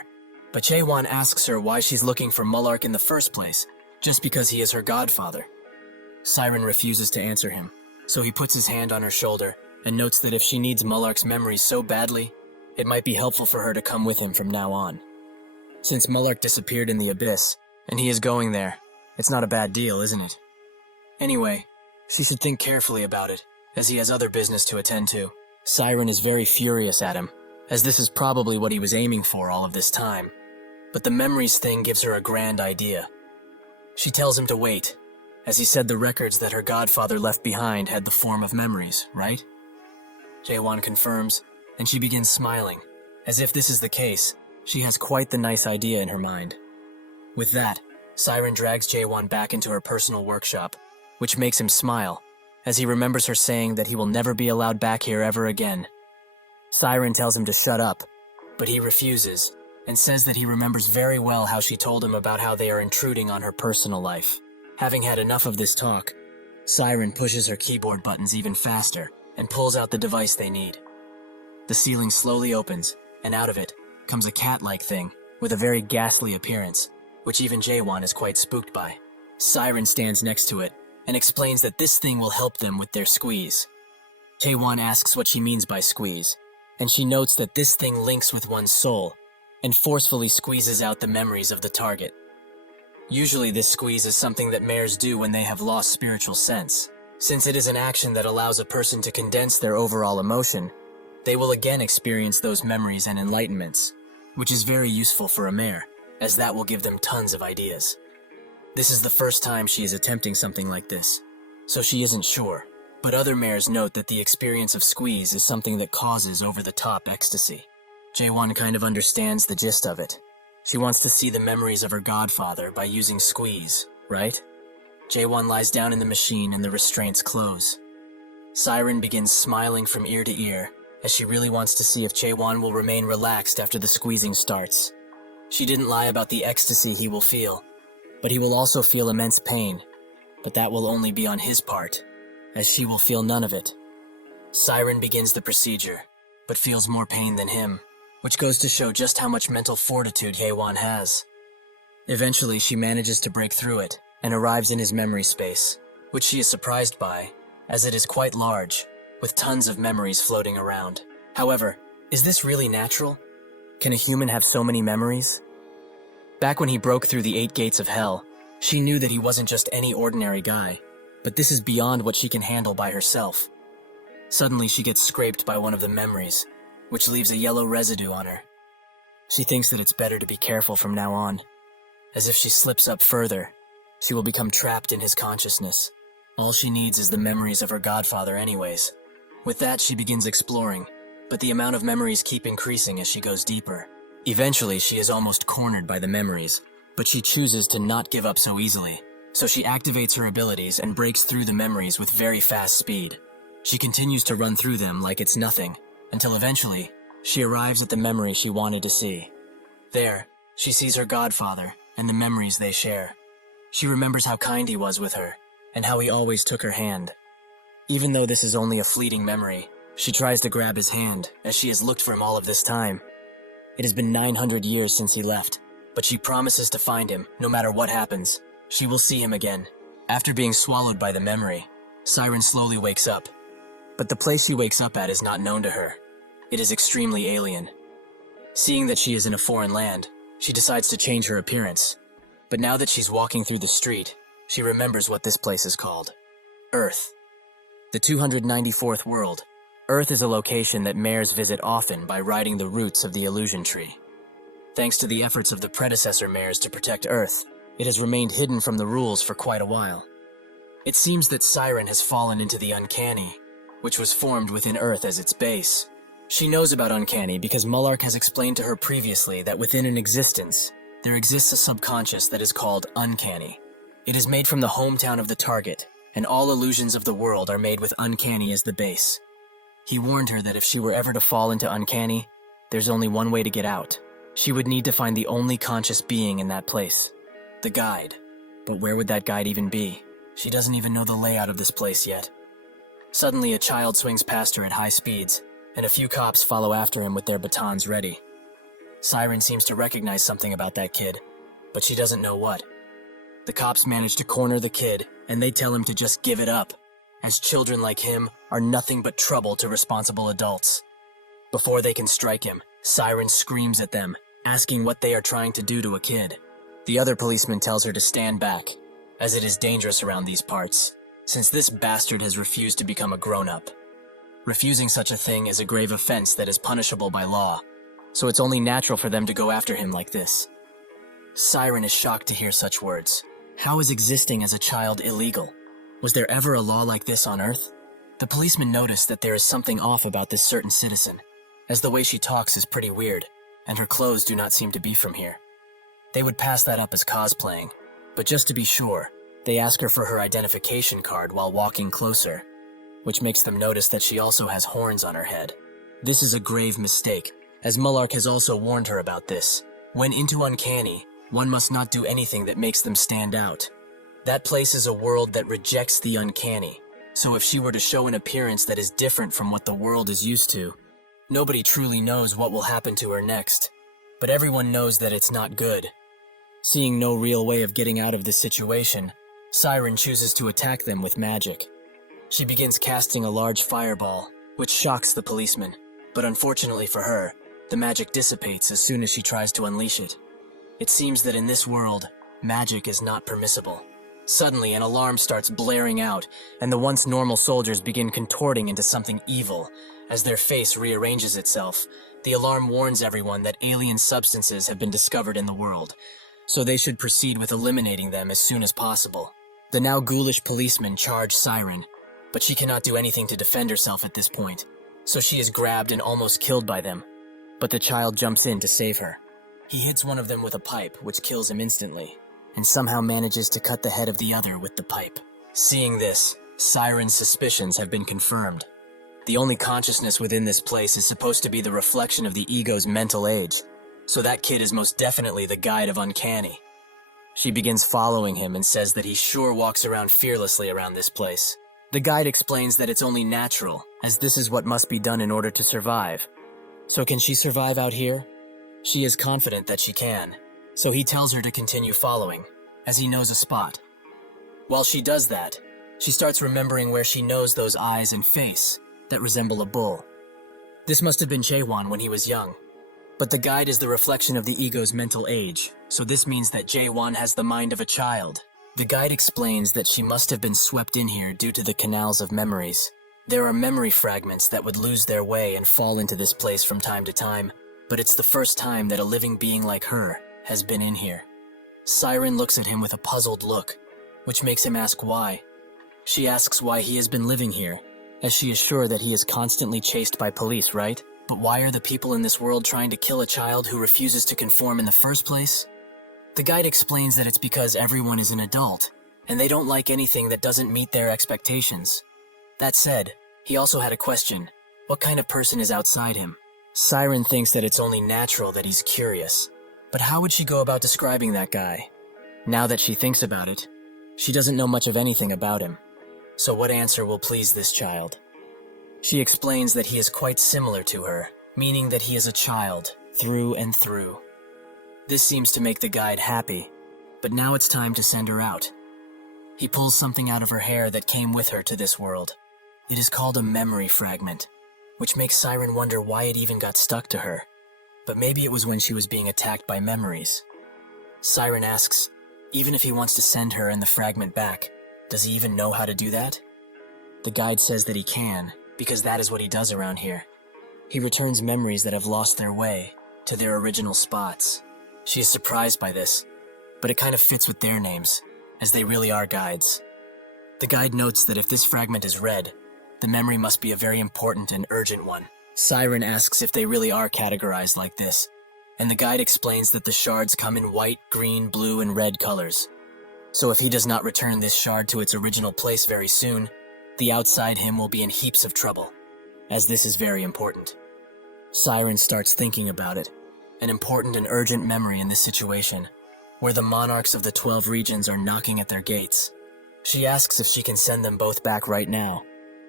but Jaewon asks her why she's looking for Mulark in the first place, just because he is her godfather. Siren refuses to answer him, so he puts his hand on her shoulder and notes that if she needs Mulark's memories so badly, it might be helpful for her to come with him from now on. Since Mulark disappeared in the abyss, and he is going there, it's not a bad deal, isn't it? Anyway, she should think carefully about it, as he has other business to attend to. Siren is very furious at him, as this is probably what he was aiming for all of this time. But the memories thing gives her a grand idea. She tells him to wait, as he said the records that her godfather left behind had the form of memories, right? Jaewon confirms, and she begins smiling. As if this is the case, she has quite the nice idea in her mind. With that, Siren drags Jaewon back into her personal workshop, which makes him smile, as he remembers her saying that he will never be allowed back here ever again. Siren tells him to shut up, but he refuses, and says that he remembers very well how she told him about how they are intruding on her personal life. Having had enough of this talk, Siren pushes her keyboard buttons even faster and pulls out the device they need. The ceiling slowly opens, and out of it comes a cat-like thing with a very ghastly appearance, which even Jaewon is quite spooked by. Siren stands next to it and explains that this thing will help them with their squeeze. Jaewon asks what she means by squeeze, and she notes that this thing links with one's soul and forcefully squeezes out the memories of the target. Usually this squeeze is something that mares do when they have lost spiritual sense. Since it is an action that allows a person to condense their overall emotion, they will again experience those memories and enlightenments, which is very useful for a mare, as that will give them tons of ideas. This is the first time she is attempting something like this, so she isn't sure, but other mares note that the experience of squeeze is something that causes over-the-top ecstasy. Jaewon kind of understands the gist of it. She wants to see the memories of her godfather by using squeeze, right? Jaewon lies down in the machine and the restraints close. Siren begins smiling from ear to ear as she really wants to see if Chaewon will remain relaxed after the squeezing starts. She didn't lie about the ecstasy he will feel, but he will also feel immense pain, but that will only be on his part, as she will feel none of it. Siren begins the procedure, but feels more pain than him, which goes to show just how much mental fortitude Chaewon has. Eventually, she manages to break through it and arrives in his memory space, which she is surprised by, as it is quite large, with tons of memories floating around. However, is this really natural? Can a human have so many memories? Back when he broke through the 8 gates of hell, she knew that he wasn't just any ordinary guy, but this is beyond what she can handle by herself. Suddenly, she gets scraped by one of the memories, which leaves a yellow residue on her. She thinks that it's better to be careful from now on, as if she slips up further, she will become trapped in his consciousness. All she needs is the memories of her godfather anyways. With that, she begins exploring, but the amount of memories keep increasing as she goes deeper. Eventually, she is almost cornered by the memories, but she chooses to not give up so easily. So she activates her abilities and breaks through the memories with very fast speed. She continues to run through them like it's nothing, until eventually, she arrives at the memory she wanted to see. There, she sees her godfather and the memories they share. She remembers how kind he was with her, and how he always took her hand. Even though this is only a fleeting memory, she tries to grab his hand, as she has looked for him all of this time. It has been 900 years since he left, but she promises to find him, no matter what happens. She will see him again. After being swallowed by the memory, Siren slowly wakes up. But the place she wakes up at is not known to her. It is extremely alien. Seeing that she is in a foreign land, she decides to change her appearance. But now that she's walking through the street, she remembers what this place is called. Earth. The 294th world. Earth is a location that mayors visit often by riding the roots of the illusion tree. Thanks to the efforts of the predecessor mayors to protect Earth, it has remained hidden from the rules for quite a while. It seems that Siren has fallen into the uncanny, which was formed within Earth as its base. She knows about uncanny because Mullark has explained to her previously that within an existence, there exists a subconscious that is called uncanny. It is made from the hometown of the target, and all illusions of the world are made with uncanny as the base. He warned her that if she were ever to fall into uncanny, there's only one way to get out. She would need to find the only conscious being in that place. The guide. But where would that guide even be? She doesn't even know the layout of this place yet. Suddenly, a child swings past her at high speeds, and a few cops follow after him with their batons ready. Siren seems to recognize something about that kid, but she doesn't know what. The cops manage to corner the kid, and they tell him to just give it up, as children like him are nothing but trouble to responsible adults. Before they can strike him, Siren screams at them, asking what they are trying to do to a kid. The other policeman tells her to stand back, as it is dangerous around these parts, since this bastard has refused to become a grown-up. Refusing such a thing is a grave offense that is punishable by law, so it's only natural for them to go after him like this. Siren is shocked to hear such words. How is existing as a child illegal? Was there ever a law like this on Earth? The policeman noticed that there is something off about this certain citizen, as the way she talks is pretty weird, and her clothes do not seem to be from here. They would pass that up as cosplaying, but just to be sure, they ask her for her identification card while walking closer, which makes them notice that she also has horns on her head. This is a grave mistake, as Mullark has also warned her about this. When into uncanny, one must not do anything that makes them stand out. That place is a world that rejects the uncanny, so if she were to show an appearance that is different from what the world is used to, nobody truly knows what will happen to her next, but everyone knows that it's not good. Seeing no real way of getting out of this situation, Siren chooses to attack them with magic. She begins casting a large fireball, which shocks the policeman, but unfortunately for her, the magic dissipates as soon as she tries to unleash it. It seems that in this world, magic is not permissible. Suddenly, an alarm starts blaring out, and the once normal soldiers begin contorting into something evil. As their face rearranges itself, the alarm warns everyone that alien substances have been discovered in the world, so they should proceed with eliminating them as soon as possible. The now ghoulish policemen charge Siren, but she cannot do anything to defend herself at this point, so she is grabbed and almost killed by them. But the child jumps in to save her. He hits one of them with a pipe, which kills him instantly, and somehow manages to cut the head of the other with the pipe. Seeing this, Siren's suspicions have been confirmed. The only consciousness within this place is supposed to be the reflection of the ego's mental age, so that kid is most definitely the guide of Uncanny. She begins following him and says that he sure walks around fearlessly around this place. The guide explains that it's only natural, as this is what must be done in order to survive. So can she survive out here? She is confident that she can, so he tells her to continue following, as he knows a spot. While she does that, she starts remembering where she knows those eyes and face that resemble a bull. This must have been Jaewon when he was young. But the guide is the reflection of the ego's mental age, so this means that Jaewon has the mind of a child. The guide explains that she must have been swept in here due to the canals of memories. There are memory fragments that would lose their way and fall into this place from time to time, but it's the first time that a living being like her has been in here. Siren looks at him with a puzzled look, which makes him ask why. She asks why he has been living here, as she is sure that he is constantly chased by police, right? But why are the people in this world trying to kill a child who refuses to conform in the first place? The guide explains that it's because everyone is an adult, and they don't like anything that doesn't meet their expectations. That said, he also had a question. What kind of person is outside him? Siren thinks that it's only natural that he's curious. But how would she go about describing that guy? Now that she thinks about it, she doesn't know much of anything about him. So what answer will please this child? She explains that he is quite similar to her, meaning that he is a child, through and through. This seems to make the guide happy, but now it's time to send her out. He pulls something out of her hair that came with her to this world. It is called a memory fragment, which makes Siren wonder why it even got stuck to her. But maybe it was when she was being attacked by memories. Siren asks, even if he wants to send her and the fragment back, does he even know how to do that? The guide says that he can, because that is what he does around here. He returns memories that have lost their way to their original spots. She is surprised by this, but it kind of fits with their names, as they really are guides. The guide notes that if this fragment is read, the memory must be a very important and urgent one. Siren asks if they really are categorized like this, and the guide explains that the shards come in white, green, blue, and red colors. So if he does not return this shard to its original place very soon, the outside him will be in heaps of trouble, as this is very important. Siren starts thinking about it, an important and urgent memory in this situation, where the monarchs of the 12 regions are knocking at their gates. She asks if she can send them both back right now,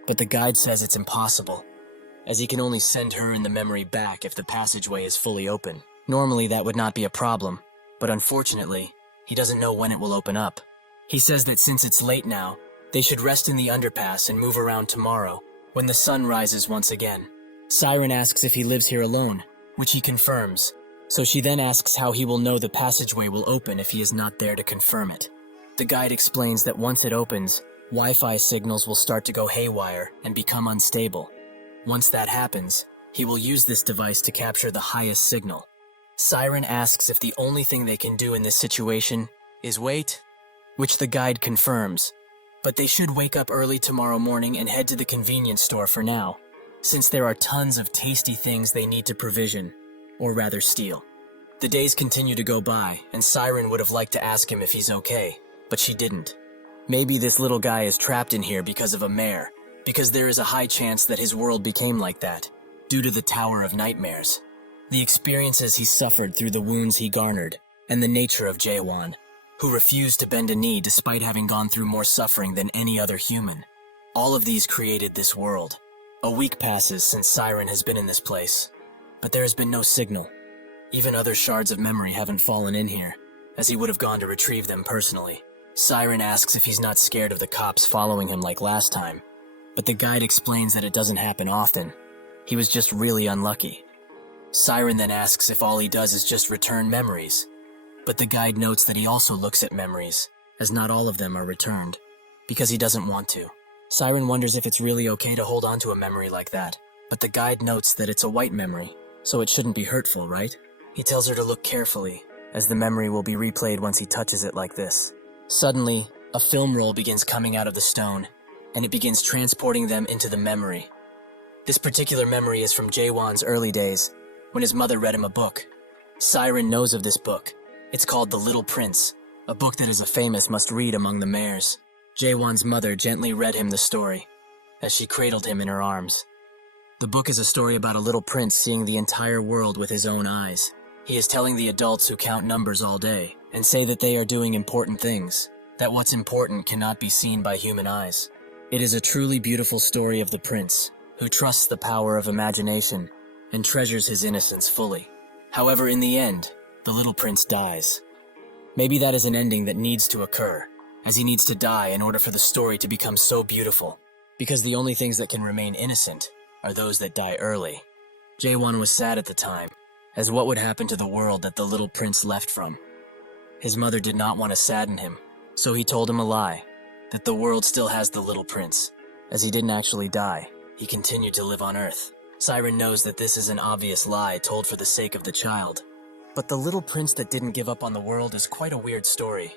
but the guide says it's impossible, as he can only send her and the memory back if the passageway is fully open. Normally that would not be a problem, but unfortunately, he doesn't know when it will open up. He says that since it's late now, they should rest in the underpass and move around tomorrow, when the sun rises once again. Siren asks if he lives here alone, which he confirms, so she then asks how he will know the passageway will open if he is not there to confirm it. The guide explains that once it opens, Wi-Fi signals will start to go haywire and become unstable. Once that happens, he will use this device to capture the highest signal. Siren asks if the only thing they can do in this situation is wait, which the guide confirms. But they should wake up early tomorrow morning and head to the convenience store for now, since there are tons of tasty things they need to provision, or rather steal. The days continue to go by, and Siren would have liked to ask him if he's okay, but she didn't. Maybe this little guy is trapped in here because of a mare, because there is a high chance that his world became like that, due to the Tower of Nightmares. The experiences he suffered through the wounds he garnered, and the nature of Jaewon, who refused to bend a knee despite having gone through more suffering than any other human. All of these created this world. A week passes since Siren has been in this place, but there has been no signal. Even other shards of memory haven't fallen in here, as he would have gone to retrieve them personally. Siren asks if he's not scared of the cops following him like last time, but the guide explains that it doesn't happen often. He was just really unlucky. Siren then asks if all he does is just return memories, but the guide notes that he also looks at memories, as not all of them are returned, because he doesn't want to. Siren wonders if it's really okay to hold on to a memory like that, but the guide notes that it's a white memory, so it shouldn't be hurtful, right? He tells her to look carefully, as the memory will be replayed once he touches it like this. Suddenly, a film roll begins coming out of the stone, and it begins transporting them into the memory. This particular memory is from Jaewon's early days, when his mother read him a book. Siren knows of this book. It's called The Little Prince, a book that is a famous must-read among the mares. Jaewon's mother gently read him the story, as she cradled him in her arms. The book is a story about a little prince seeing the entire world with his own eyes. He is telling the adults who count numbers all day and say that they are doing important things, that what's important cannot be seen by human eyes. It is a truly beautiful story of the prince, who trusts the power of imagination and treasures his innocence fully. However, in the end, the little prince dies. Maybe that is an ending that needs to occur, as he needs to die in order for the story to become so beautiful, because the only things that can remain innocent are those that die early. Jaewon was sad at the time, as what would happen to the world that the little prince left from. His mother did not want to sadden him, so he told him a lie, that the world still has the little prince. As he didn't actually die, he continued to live on Earth. Siren knows that this is an obvious lie told for the sake of the child. But the little prince that didn't give up on the world is quite a weird story.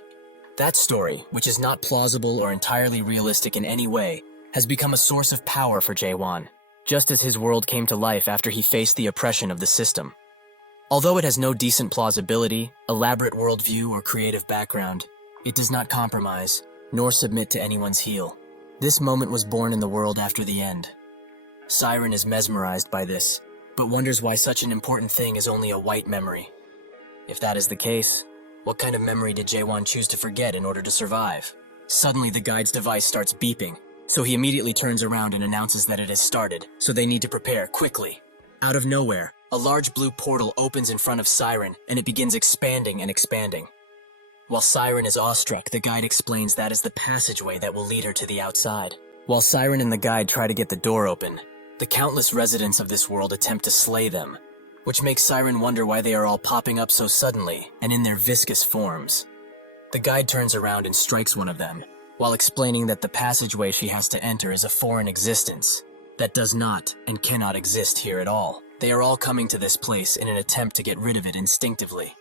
That story, which is not plausible or entirely realistic in any way, has become a source of power for Jaewon, just as his world came to life after he faced the oppression of the system. Although it has no decent plausibility, elaborate worldview, or creative background, it does not compromise, nor submit to anyone's heel. This moment was born in the world after the end. Siren is mesmerized by this, but wonders why such an important thing is only a white memory. If that is the case, what kind of memory did Jaewon choose to forget in order to survive? Suddenly the guide's device starts beeping, so he immediately turns around and announces that it has started, so they need to prepare quickly. Out of nowhere, a large blue portal opens in front of Siren, and it begins expanding and expanding. While Siren is awestruck, the guide explains that is the passageway that will lead her to the outside. While Siren and the guide try to get the door open, the countless residents of this world attempt to slay them, which makes Siren wonder why they are all popping up so suddenly and in their viscous forms. The guide turns around and strikes one of them, while explaining that the passageway she has to enter is a foreign existence that does not and cannot exist here at all. They are all coming to this place in an attempt to get rid of it instinctively.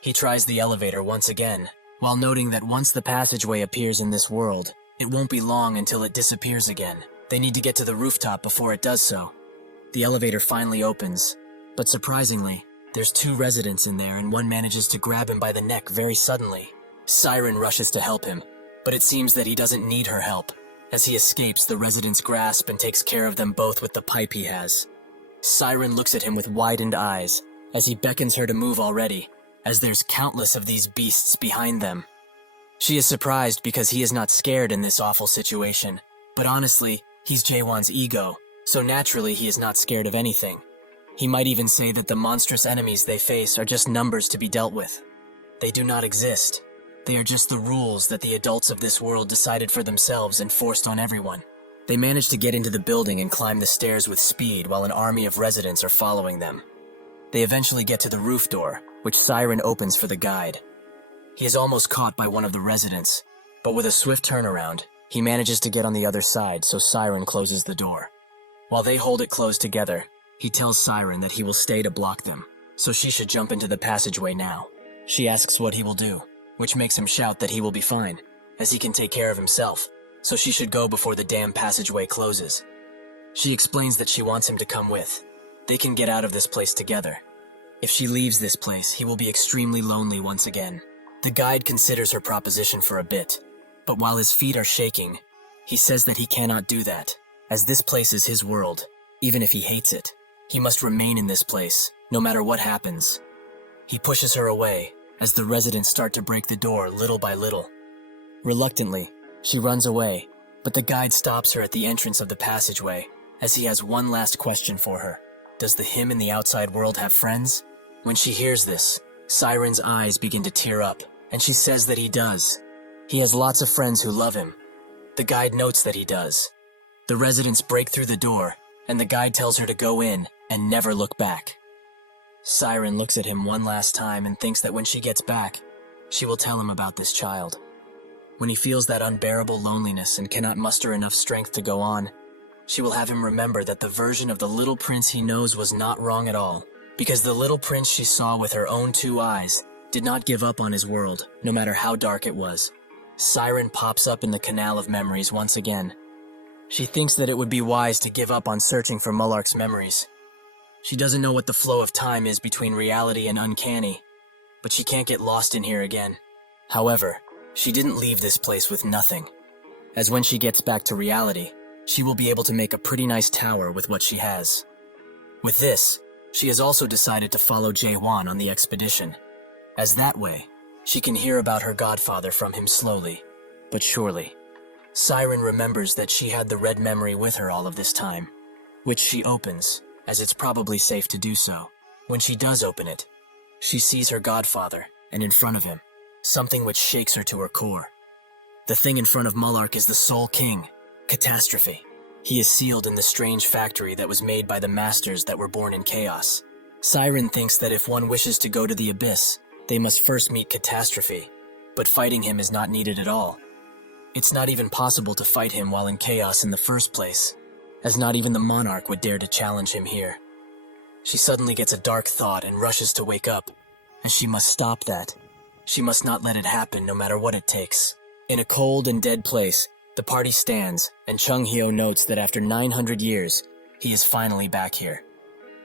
He tries the elevator once again, while noting that once the passageway appears in this world, it won't be long until it disappears again. They need to get to the rooftop before it does so. The elevator finally opens, but surprisingly, there's two residents in there and one manages to grab him by the neck very suddenly. Siren rushes to help him, but it seems that he doesn't need her help. As he escapes, the residents grasp and takes care of them both with the pipe he has. Siren looks at him with widened eyes as he beckons her to move already, as there's countless of these beasts behind them. She is surprised because he is not scared in this awful situation, but honestly, he's Jaewon's ego, so naturally he is not scared of anything. He might even say that the monstrous enemies they face are just numbers to be dealt with. They do not exist. They are just the rules that the adults of this world decided for themselves and forced on everyone. They manage to get into the building and climb the stairs with speed while an army of residents are following them. They eventually get to the roof door, which Siren opens for the guide. He is almost caught by one of the residents, but with a swift turnaround, he manages to get on the other side, so Siren closes the door. While they hold it closed together, he tells Siren that he will stay to block them, so she should jump into the passageway now. She asks what he will do, which makes him shout that he will be fine, as he can take care of himself, so she should go before the damn passageway closes. She explains that she wants him to come with. They can get out of this place together. If she leaves this place, he will be extremely lonely once again. The guide considers her proposition for a bit, but while his feet are shaking, he says that he cannot do that, as this place is his world, even if he hates it. He must remain in this place, no matter what happens. He pushes her away, as the residents start to break the door little by little. Reluctantly, she runs away, but the guide stops her at the entrance of the passageway, as he has one last question for her. Does the him in the outside world have friends? When she hears this, Siren's eyes begin to tear up, and she says that he does. He has lots of friends who love him. The guide notes that he does. The residents break through the door, and the guide tells her to go in and never look back. Siren looks at him one last time and thinks that when she gets back, she will tell him about this child. When he feels that unbearable loneliness and cannot muster enough strength to go on, she will have him remember that the version of the little prince he knows was not wrong at all, because the little prince she saw with her own two eyes did not give up on his world, no matter how dark it was. Siren pops up in the canal of memories once again. She thinks that it would be wise to give up on searching for Mullark's memories. She doesn't know what the flow of time is between reality and uncanny, but she can't get lost in here again. However, she didn't leave this place with nothing, as when she gets back to reality, she will be able to make a pretty nice tower with what she has. With this, she has also decided to follow Jae-won on the expedition, as that way, she can hear about her godfather from him slowly, but surely. Siren remembers that she had the red memory with her all of this time, which she opens, as it's probably safe to do so. When she does open it, she sees her godfather, and in front of him, something which shakes her to her core. The thing in front of Mullark is the Soul King, Catastrophe. He is sealed in the strange factory that was made by the masters that were born in chaos. Siren thinks that if one wishes to go to the abyss, they must first meet Catastrophe, but fighting him is not needed at all. It's not even possible to fight him while in chaos in the first place, as not even the monarch would dare to challenge him here. She suddenly gets a dark thought and rushes to wake up, as she must stop that. She must not let it happen no matter what it takes. In a cold and dead place, the party stands, and Chung Hyo notes that after 900 years, he is finally back here.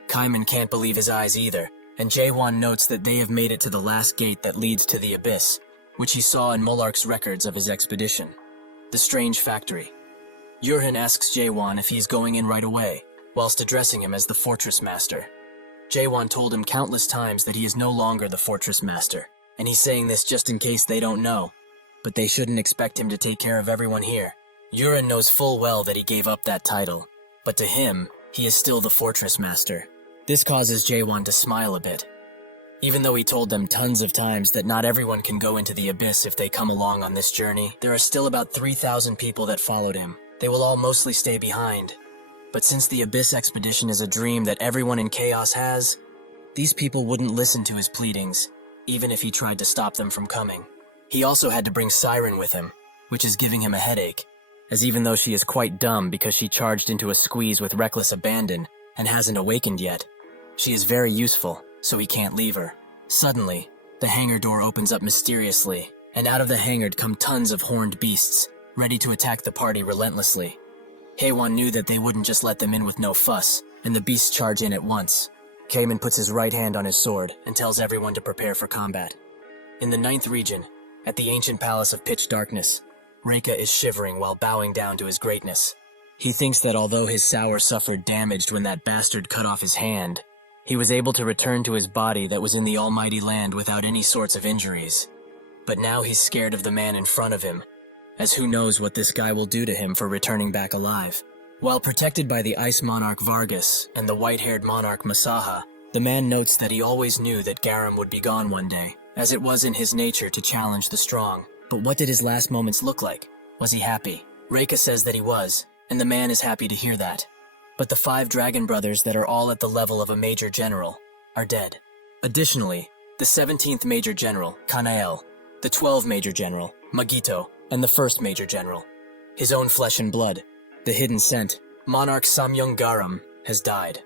Kaiman can't believe his eyes either, and Jae-won notes that they have made it to the last gate that leads to the abyss, which he saw in Mullark's records of his expedition. The strange factory. Yurhin asks Jae-won if he is going in right away, whilst addressing him as the Fortress Master. Jae-won told him countless times that he is no longer the Fortress Master, and he's saying this just in case they don't know, but they shouldn't expect him to take care of everyone here. Yurhin knows full well that he gave up that title, but to him, he is still the Fortress Master. This causes Jae-won to smile a bit. Even though he told them tons of times that not everyone can go into the abyss if they come along on this journey, there are still about 3,000 people that followed him. They will all mostly stay behind. But since the Abyss Expedition is a dream that everyone in Chaos has, these people wouldn't listen to his pleadings, even if he tried to stop them from coming. He also had to bring Siren with him, which is giving him a headache, as even though she is quite dumb because she charged into a squeeze with reckless abandon and hasn't awakened yet, she is very useful, so he can't leave her. Suddenly, the hangar door opens up mysteriously, and out of the hangar come tons of horned beasts, ready to attack the party relentlessly. Haewon knew that they wouldn't just let them in with no fuss, and the beasts charge in at once. Kaiman puts his right hand on his sword and tells everyone to prepare for combat. In the 9th region, at the ancient palace of pitch darkness, Reika is shivering while bowing down to his greatness. He thinks that although his sour suffered damage when that bastard cut off his hand, he was able to return to his body that was in the almighty land without any sorts of injuries. But now he's scared of the man in front of him, as who knows what this guy will do to him for returning back alive. While protected by the Ice Monarch Vargas and the white-haired Monarch Masaha, the man notes that he always knew that Garam would be gone one day, as it was in his nature to challenge the strong. But what did his last moments look like? Was he happy? Reika says that he was, and the man is happy to hear that. But the 5 dragon brothers that are all at the level of a major general are dead. Additionally, the 17th major general, Kanael, the 12th major general, Magito, and the 1st major general, his own flesh and blood, the hidden scent, Monarch Samyung Garam, has died.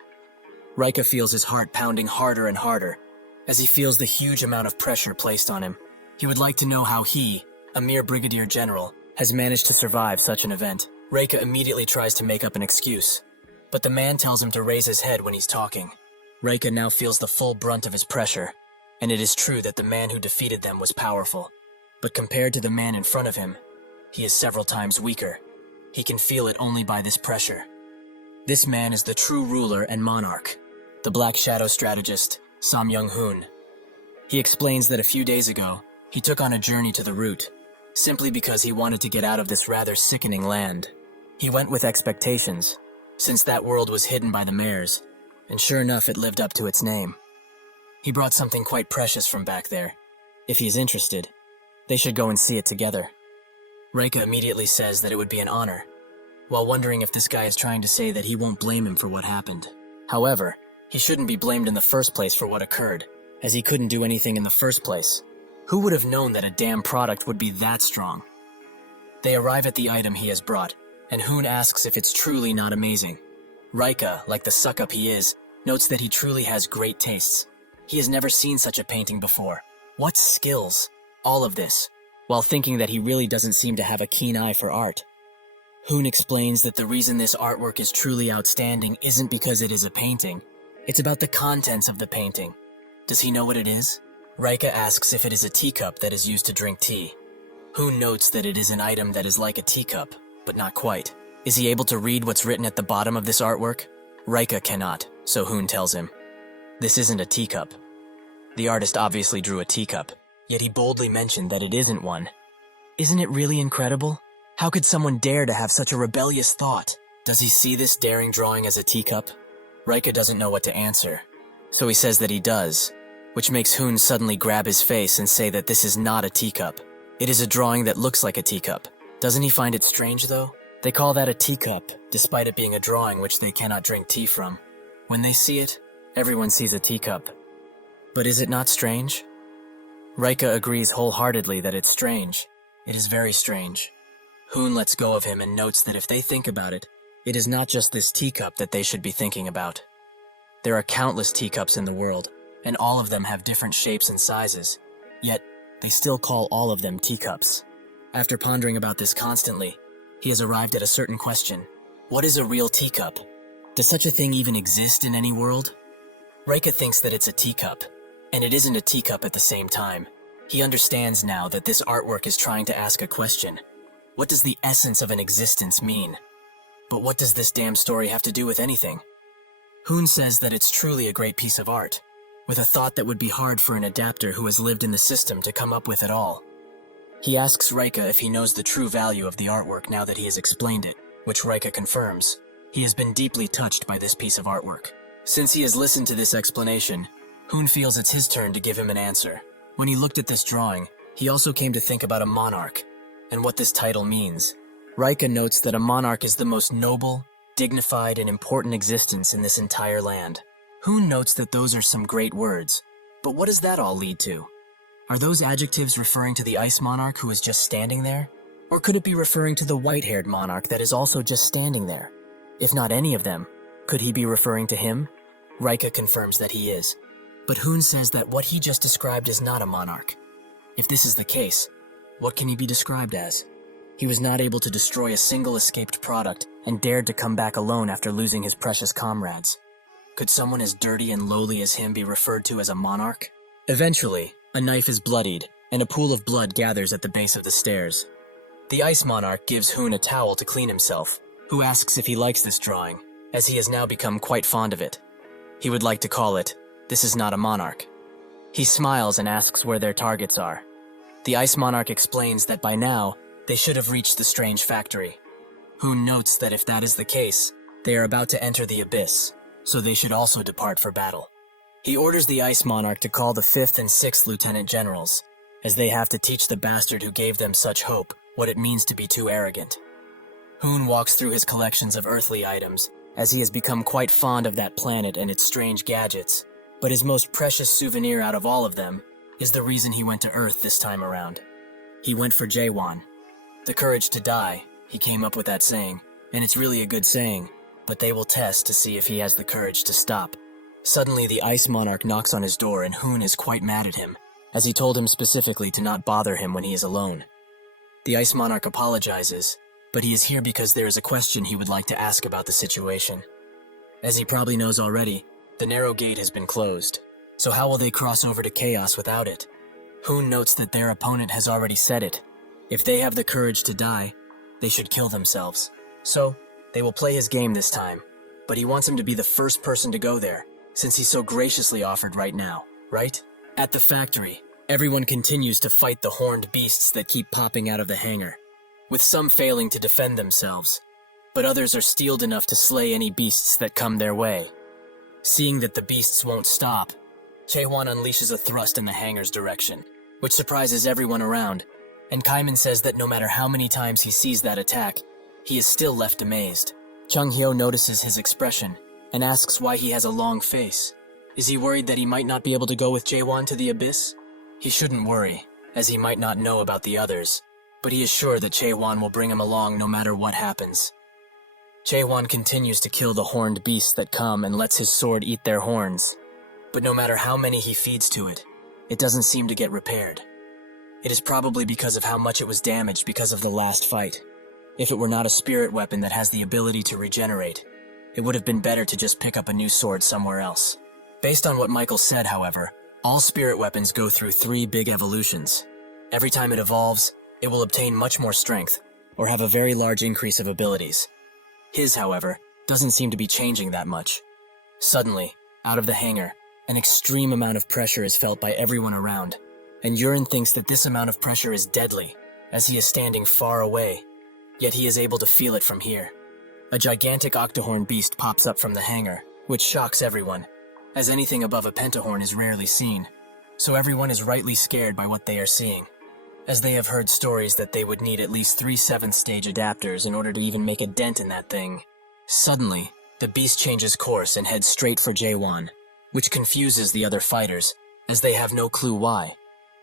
Reika feels his heart pounding harder and harder as he feels the huge amount of pressure placed on him. He would like to know how he, a mere brigadier general, has managed to survive such an event. Reika immediately tries to make up an excuse, but the man tells him to raise his head when he's talking. Reika now feels the full brunt of his pressure, and it is true that the man who defeated them was powerful. But compared to the man in front of him, he is several times weaker. He can feel it only by this pressure. This man is the true ruler and monarch, the Black Shadow strategist, Sam Young-hoon. He explains that a few days ago, he took on a journey to the root, simply because he wanted to get out of this rather sickening land. He went with expectations, since that world was hidden by the mares, and sure enough it lived up to its name. He brought something quite precious from back there. If he's interested, they should go and see it together. Reika immediately says that it would be an honor, while wondering if this guy is trying to say that he won't blame him for what happened. However, he shouldn't be blamed in the first place for what occurred, as he couldn't do anything in the first place. Who would have known that a damn product would be that strong? They arrive at the item he has brought, and Hoon asks if it's truly not amazing. Reika, like the suck-up he is, notes that he truly has great tastes. He has never seen such a painting before. What skills? All of this, while thinking that he really doesn't seem to have a keen eye for art. Hoon explains that the reason this artwork is truly outstanding isn't because it is a painting. It's about the contents of the painting. Does he know what it is? Reika asks if it is a teacup that is used to drink tea. Hoon notes that it is an item that is like a teacup, but not quite. Is he able to read what's written at the bottom of this artwork? Rika cannot, so Hoon tells him, "This isn't a teacup." The artist obviously drew a teacup, yet he boldly mentioned that it isn't one. Isn't it really incredible? How could someone dare to have such a rebellious thought? Does he see this daring drawing as a teacup? Rika doesn't know what to answer, so he says that he does, which makes Hoon suddenly grab his face and say that this is not a teacup. It is a drawing that looks like a teacup. Doesn't he find it strange, though? They call that a teacup, despite it being a drawing which they cannot drink tea from. When they see it, everyone sees a teacup. But is it not strange? Rika agrees wholeheartedly that it's strange. It is very strange. Hoon lets go of him and notes that if they think about it, it is not just this teacup that they should be thinking about. There are countless teacups in the world, and all of them have different shapes and sizes. Yet, they still call all of them teacups. After pondering about this constantly, he has arrived at a certain question. What is a real teacup? Does such a thing even exist in any world? Rika thinks that it's a teacup, and it isn't a teacup at the same time. He understands now that this artwork is trying to ask a question. What does the essence of an existence mean? But what does this damn story have to do with anything? Hoon says that it's truly a great piece of art, with a thought that would be hard for an adapter who has lived in the system to come up with at all. He asks Rika if he knows the true value of the artwork now that he has explained it, which Rika confirms. He has been deeply touched by this piece of artwork. Since he has listened to this explanation, Hoon feels it's his turn to give him an answer. When he looked at this drawing, he also came to think about a monarch, and what this title means. Rika notes that a monarch is the most noble, dignified, and important existence in this entire land. Hoon notes that those are some great words, but what does that all lead to? Are those adjectives referring to the ice monarch who is just standing there? Or could it be referring to the white-haired monarch that is also just standing there? If not any of them, could he be referring to him? Rika confirms that he is, but Hoon says that what he just described is not a monarch. If this is the case, what can he be described as? He was not able to destroy a single escaped product and dared to come back alone after losing his precious comrades. Could someone as dirty and lowly as him be referred to as a monarch? Eventually, a knife is bloodied, and a pool of blood gathers at the base of the stairs. The ice monarch gives Hoon a towel to clean himself, who asks if he likes this drawing, as he has now become quite fond of it. He would like to call it, "This is not a monarch." He smiles and asks where their targets are. The ice monarch explains that by now, they should have reached the strange factory. Hoon notes that if that is the case, they are about to enter the abyss, so they should also depart for battle. He orders the ice monarch to call the 5th and 6th lieutenant generals, as they have to teach the bastard who gave them such hope what it means to be too arrogant. Hoon walks through his collections of earthly items, as he has become quite fond of that planet and its strange gadgets, but his most precious souvenir out of all of them is the reason he went to Earth this time around. He went for Jaewon. The courage to die, he came up with that saying, and it's really a good saying, but they will test to see if he has the courage to stop. Suddenly the ice monarch knocks on his door and Hoon is quite mad at him, as he told him specifically to not bother him when he is alone. The ice monarch apologizes, but he is here because there is a question he would like to ask about the situation. As he probably knows already, the narrow gate has been closed, so how will they cross over to Chaos without it? Hoon notes that their opponent has already said it. If they have the courage to die, they should kill themselves. So, they will play his game this time, but he wants him to be the first person to go there, since he so graciously offered right now, right? At the factory, everyone continues to fight the horned beasts that keep popping out of the hangar, with some failing to defend themselves, but others are steeled enough to slay any beasts that come their way. Seeing that the beasts won't stop, Chaewon unleashes a thrust in the hangar's direction, which surprises everyone around, and Kaiman says that no matter how many times he sees that attack, he is still left amazed. Chung Hyo notices his expression and asks why he has a long face. Is he worried that he might not be able to go with Jaewon to the abyss? He shouldn't worry, as he might not know about the others, but he is sure that Chaewon will bring him along no matter what happens. Chaewon continues to kill the horned beasts that come and lets his sword eat their horns, but no matter how many he feeds to it, it doesn't seem to get repaired. It is probably because of how much it was damaged because of the last fight. If it were not a spirit weapon that has the ability to regenerate, it would have been better to just pick up a new sword somewhere else. Based on what Michael said, however, all spirit weapons go through 3 big evolutions. Every time it evolves, it will obtain much more strength, or have a very large increase of abilities. His, however, doesn't seem to be changing that much. Suddenly, out of the hangar, an extreme amount of pressure is felt by everyone around, and Yurin thinks that this amount of pressure is deadly, as he is standing far away, yet he is able to feel it from here. A gigantic octohorn beast pops up from the hangar, which shocks everyone, as anything above a pentahorn is rarely seen, so everyone is rightly scared by what they are seeing, as they have heard stories that they would need at least 3 7th stage adapters in order to even make a dent in that thing. Suddenly, the beast changes course and heads straight for Jaewon, which confuses the other fighters, as they have no clue why.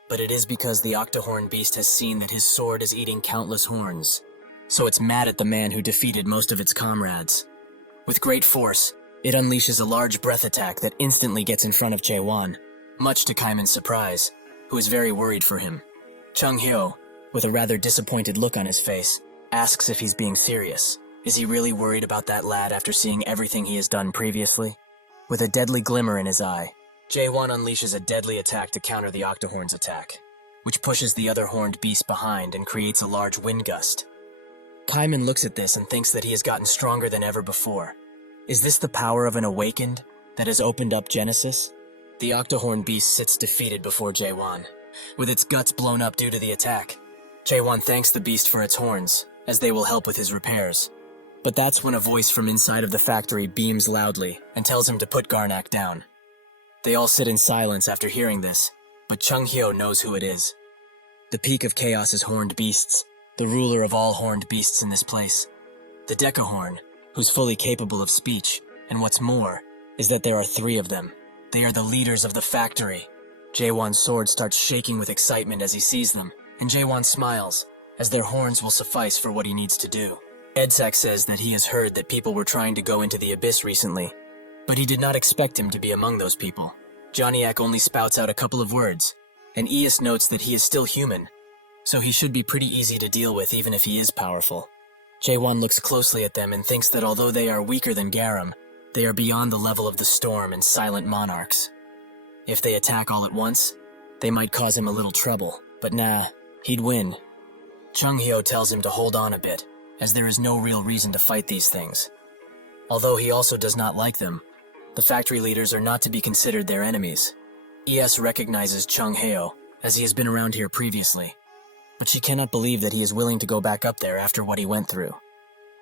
But it is because the octohorn beast has seen that his sword is eating countless horns, so it's mad at the man who defeated most of its comrades. With great force, it unleashes a large breath attack that instantly gets in front of Jaewon, much to Kaiman's surprise, who is very worried for him. Chung Hyo, with a rather disappointed look on his face, asks if he's being serious. Is he really worried about that lad after seeing everything he has done previously? With a deadly glimmer in his eye, Jaewon unleashes a deadly attack to counter the octohorn's attack, which pushes the other horned beast behind and creates a large wind gust. Kaiman looks at this and thinks that he has gotten stronger than ever before. Is this the power of an awakened that has opened up Genesis? The octohorn beast sits defeated before Jaewon, with its guts blown up due to the attack. Jaewon thanks the beast for its horns, as they will help with his repairs. But that's when a voice from inside of the factory beams loudly and tells him to put Garnak down. They all sit in silence after hearing this, but Chung Hyo knows who it is. The peak of Chaos's horned beasts, the ruler of all horned beasts in this place. The Decahorn, who's fully capable of speech, and what's more, is that there are 3 of them. They are the leaders of the factory. Jaewon's sword starts shaking with excitement as he sees them, and Jaewon smiles, as their horns will suffice for what he needs to do. Edsak says that he has heard that people were trying to go into the abyss recently, but he did not expect him to be among those people. Johnny-Ak only spouts out a couple of words, and Eus notes that he is still human, so he should be pretty easy to deal with even if he is powerful. Jaewon looks closely at them and thinks that although they are weaker than Garam, they are beyond the level of the Storm and Silent Monarchs. If they attack all at once, they might cause him a little trouble, but nah, he'd win. Chung Hyo tells him to hold on a bit, as there is no real reason to fight these things. Although he also does not like them, the factory leaders are not to be considered their enemies. ES recognizes Chung Hyo, as he has been around here previously, but she cannot believe that he is willing to go back up there after what he went through.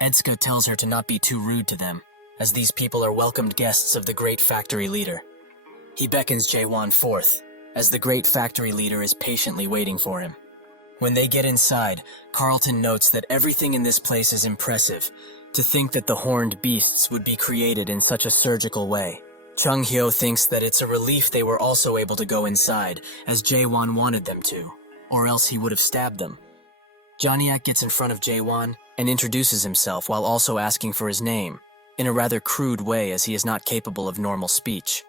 Edska tells her to not be too rude to them, as these people are welcomed guests of the great factory leader. He beckons Jaewon forth, as the great factory leader is patiently waiting for him. When they get inside, Carlton notes that everything in this place is impressive. To think that the horned beasts would be created in such a surgical way. Chung Hyo thinks that it's a relief they were also able to go inside, as Jaewon wanted them to, or else he would have stabbed them. Johnny-Ak gets in front of Jaewon and introduces himself while also asking for his name, in a rather crude way as he is not capable of normal speech.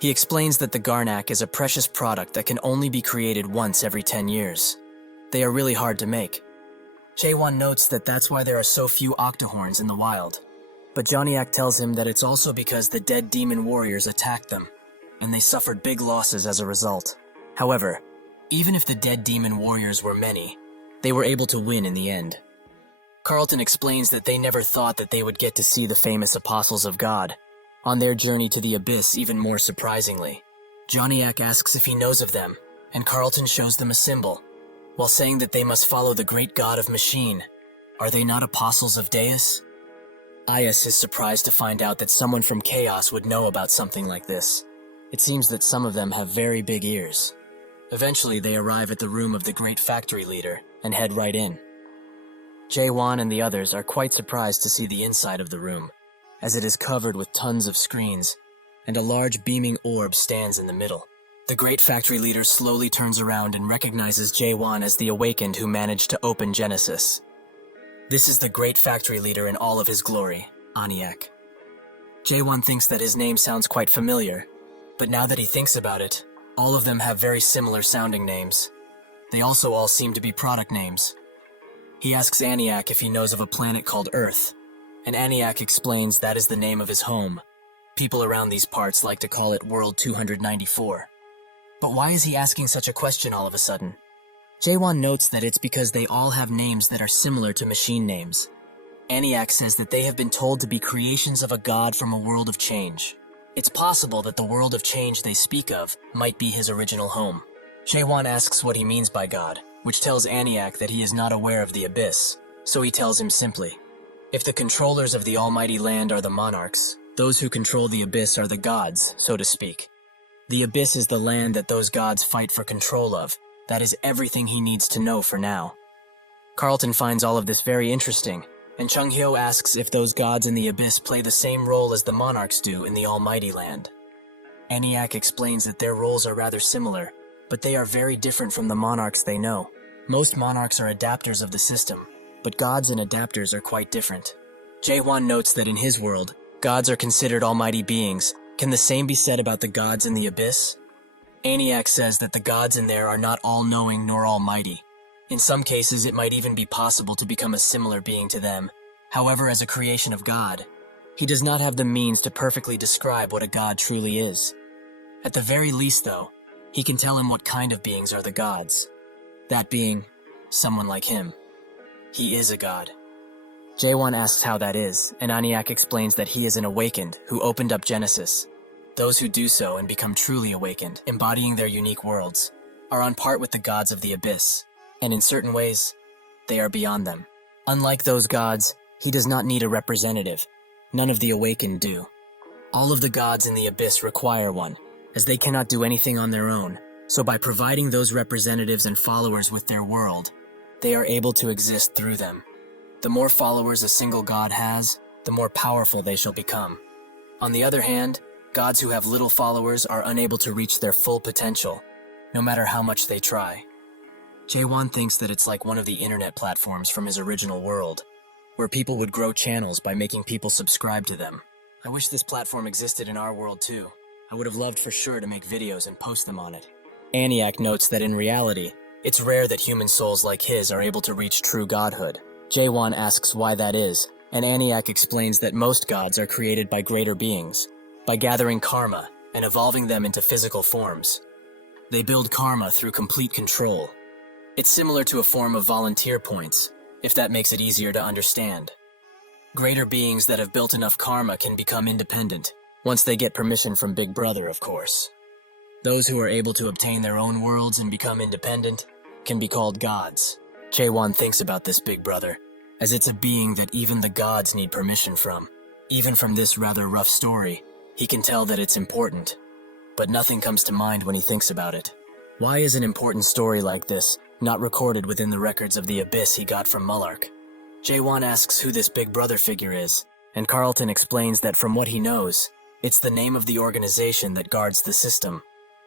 He explains that the Garnak is a precious product that can only be created once every 10 years. They are really hard to make. Jaewon notes that that's why there are so few octohorns in the wild. But Johnny-Ak tells him that it's also because the dead demon warriors attacked them, and they suffered big losses as a result. However, even if the dead demon warriors were many, they were able to win in the end. Carlton explains that they never thought that they would get to see the famous Apostles of God, on their journey to the Abyss even more surprisingly. Johnny-Ak asks if he knows of them, and Carlton shows them a symbol, while saying that they must follow the great god of Machine. Are they not apostles of Deus? Ias is surprised to find out that someone from Chaos would know about something like this. It seems that some of them have very big ears. Eventually they arrive at the room of the great factory leader and head right in. Jaewon and the others are quite surprised to see the inside of the room, as it is covered with tons of screens, and a large beaming orb stands in the middle. The great factory leader slowly turns around and recognizes Jaewon as the awakened who managed to open Genesis. This is the great factory leader in all of his glory, Aniak. Jaewon thinks that his name sounds quite familiar, but now that he thinks about it, all of them have very similar sounding names. They also all seem to be product names. He asks Aniak if he knows of a planet called Earth, and Aniak explains that is the name of his home. People around these parts like to call it World 294. But why is he asking such a question all of a sudden? Jaewon notes that it's because they all have names that are similar to machine names. Aniak says that they have been told to be creations of a god from a world of change. It's possible that the world of change they speak of might be his original home. Jaewon asks what he means by God, which tells Aniak that he is not aware of the Abyss, so he tells him simply, if the controllers of the almighty land are the monarchs, those who control the Abyss are the gods, so to speak. The Abyss is the land that those gods fight for control of. That is everything he needs to know for now. Carlton finds all of this very interesting, and Chung Hyo asks if those gods in the Abyss play the same role as the monarchs do in the almighty land. Aniak explains that their roles are rather similar, but they are very different from the monarchs they know. Most monarchs are adapters of the system, but gods and adapters are quite different. Jaewon notes that in his world, gods are considered almighty beings. Can the same be said about the gods in the Abyss? Aniak says that the gods in there are not all-knowing nor almighty. In some cases, it might even be possible to become a similar being to them. However, as a creation of God, he does not have the means to perfectly describe what a god truly is. At the very least, though, he can tell him what kind of beings are the gods. That being, someone like him. He is a god. Jaewon asks how that is, and Aniak explains that he is an awakened who opened up Genesis. Those who do so and become truly awakened, embodying their unique worlds, are on part with the gods of the Abyss, and in certain ways, they are beyond them. Unlike those gods, he does not need a representative. None of the awakened do. All of the gods in the Abyss require one, as they cannot do anything on their own, so by providing those representatives and followers with their world, they are able to exist through them. The more followers a single god has, the more powerful they shall become. On the other hand, gods who have little followers are unable to reach their full potential, no matter how much they try. Jaewon thinks that it's like one of the internet platforms from his original world, where people would grow channels by making people subscribe to them. I wish this platform existed in our world too. I would have loved for sure to make videos and post them on it. Aniak notes that in reality, it's rare that human souls like his are able to reach true godhood. Jaewon asks why that is, and Aniak explains that most gods are created by greater beings, by gathering karma and evolving them into physical forms. They build karma through complete control. It's similar to a form of volunteer points, if that makes it easier to understand. Greater beings that have built enough karma can become independent, once they get permission from Big Brother, of course. Those who are able to obtain their own worlds and become independent can be called gods. Jaewon thinks about this Big Brother, as it's a being that even the gods need permission from. Even from this rather rough story, he can tell that it's important, but nothing comes to mind when he thinks about it. Why is an important story like this not recorded within the records of the Abyss he got from Mullark? Jaewon asks who this Big Brother figure is, and Carlton explains that from what he knows, it's the name of the organization that guards the system.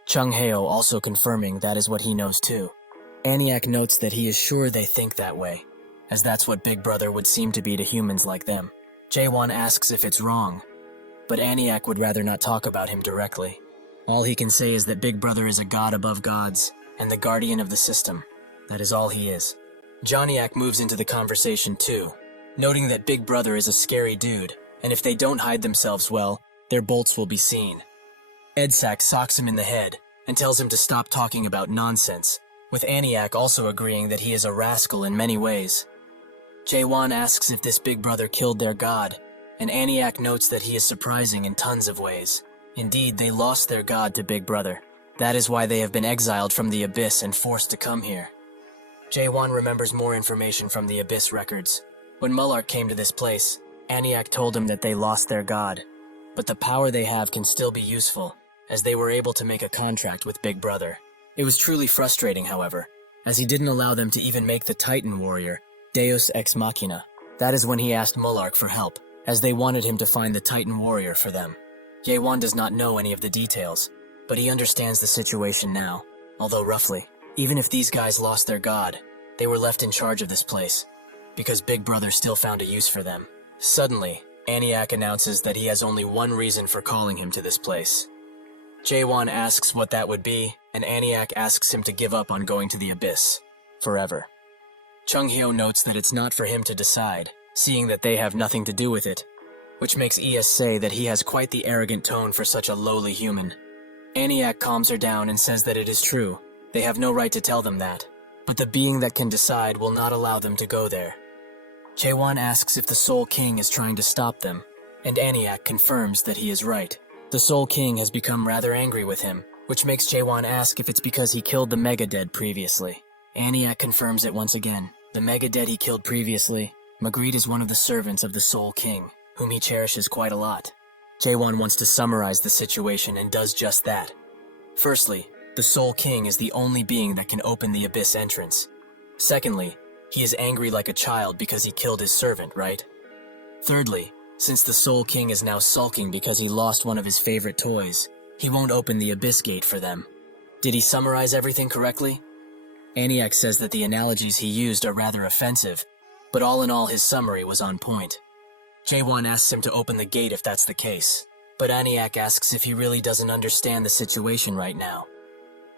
Chung Hyo also confirming that is what he knows too. Aniak notes that he is sure they think that way, as that's what Big Brother would seem to be to humans like them. Jaewon asks if it's wrong, but Aniak would rather not talk about him directly. All he can say is that Big Brother is a god above gods, and the guardian of the system. That is all he is. Johnniak moves into the conversation too, noting that Big Brother is a scary dude, and if they don't hide themselves well, their bolts will be seen. Edsak socks him in the head, and tells him to stop talking about nonsense, with Aniak also agreeing that he is a rascal in many ways. Jaewon asks if this Big Brother killed their god, and Aniak notes that he is surprising in tons of ways. Indeed, they lost their god to Big Brother. That is why they have been exiled from the Abyss and forced to come here. Jaewon remembers more information from the Abyss records. When Mullark came to this place, Aniak told him that they lost their god, but the power they have can still be useful, as they were able to make a contract with Big Brother. It was truly frustrating, however, as he didn't allow them to even make the Titan warrior, Deus Ex Machina. That is when he asked Mullark for help, as they wanted him to find the Titan warrior for them. Jaewon does not know any of the details, but he understands the situation now, although roughly. Even if these guys lost their god, they were left in charge of this place, because Big Brother still found a use for them. Suddenly, Aniak announces that he has only one reason for calling him to this place. Jaewon asks what that would be, and Aniak asks him to give up on going to the Abyss. Forever. Chung Hyo notes that it's not for him to decide, seeing that they have nothing to do with it, which makes ES say that he has quite the arrogant tone for such a lowly human. Aniak calms her down and says that it is true. They have no right to tell them that, but the being that can decide will not allow them to go there. Jaewon asks if the Soul King is trying to stop them, and Aniak confirms that he is right. The Soul King has become rather angry with him, which makes Jaewon ask if it's because he killed the Megadead previously. Aniak confirms it once again. The Megadead he killed previously, Magritte is one of the servants of the Soul King, whom he cherishes quite a lot. Jaewon wants to summarize the situation and does just that. Firstly, the Soul King is the only being that can open the Abyss entrance. Secondly, he is angry like a child because he killed his servant, right? Thirdly, since the Soul King is now sulking because he lost one of his favorite toys, he won't open the Abyss Gate for them. Did he summarize everything correctly? Aniak says that the analogies he used are rather offensive, but all in all his summary was on point. Jaewon asks him to open the gate if that's the case, but Aniak asks if he really doesn't understand the situation right now.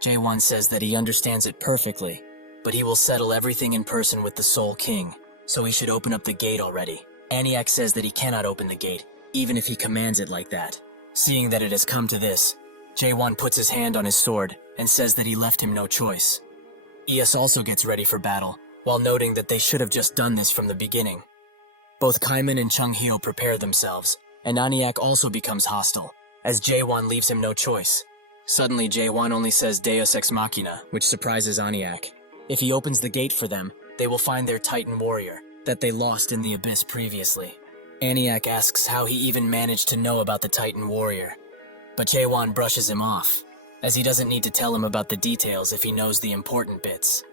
Jaewon says that he understands it perfectly, but he will settle everything in person with the Soul King, so he should open up the gate already. Aniak says that he cannot open the gate, even if he commands it like that. Seeing that it has come to this, Jaewon puts his hand on his sword and says that he left him no choice. Eus also gets ready for battle, while noting that they should have just done this from the beginning. Both Kaiman and Chung Hyo prepare themselves, and Aniak also becomes hostile, as Jaewon leaves him no choice. Suddenly, Jaewon only says Deus Ex Machina, which surprises Aniak. If he opens the gate for them, they will find their Titan warrior, that they lost in the Abyss previously. Aniak asks how he even managed to know about the Titan warrior, but Jaewon brushes him off, as he doesn't need to tell him about the details if he knows the important bits.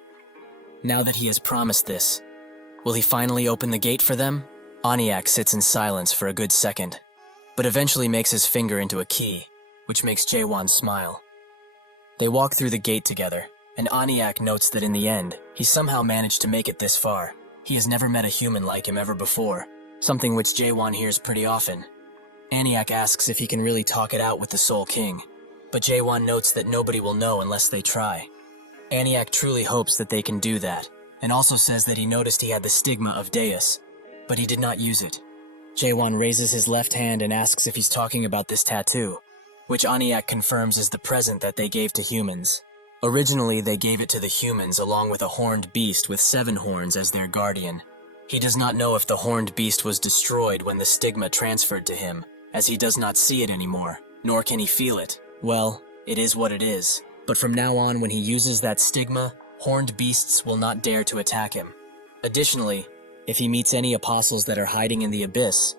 Now that he has promised this, will he finally open the gate for them? Aniak sits in silence for a good second, but eventually makes his finger into a key, which makes Jaewon smile. They walk through the gate together, and Aniak notes that in the end, he somehow managed to make it this far. He has never met a human like him ever before, something which Jaewon hears pretty often. Aniak asks if he can really talk it out with the Soul King, but Jaewon notes that nobody will know unless they try. Aniak truly hopes that they can do that, and also says that he noticed he had the stigma of Deus, but he did not use it. Jaewon raises his left hand and asks if he's talking about this tattoo, which Aniak confirms is the present that they gave to humans. Originally, they gave it to the humans along with a horned beast with 7 horns as their guardian. He does not know if the horned beast was destroyed when the stigma transferred to him, as he does not see it anymore, nor can he feel it. Well, it is what it is. But from now on, when he uses that stigma, horned beasts will not dare to attack him. Additionally, if he meets any apostles that are hiding in the Abyss,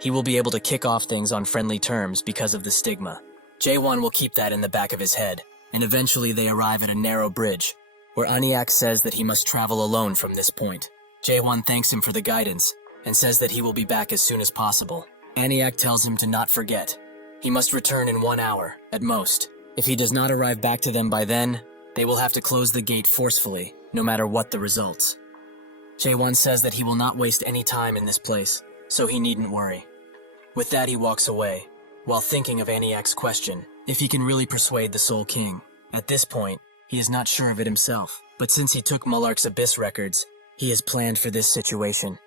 he will be able to kick off things on friendly terms because of the stigma. Jaewon will keep that in the back of his head, and eventually they arrive at a narrow bridge, where Aniak says that he must travel alone from this point. Jaewon thanks him for the guidance, and says that he will be back as soon as possible. Aniak tells him to not forget. He must return in 1 hour, at most. If he does not arrive back to them by then, they will have to close the gate forcefully, no matter what the results. Jaewon says that he will not waste any time in this place, so he needn't worry. With that, he walks away, while thinking of Aniak's question, if he can really persuade the Soul King. At this point, he is not sure of it himself, but since he took Mullark's Abyss records, he has planned for this situation,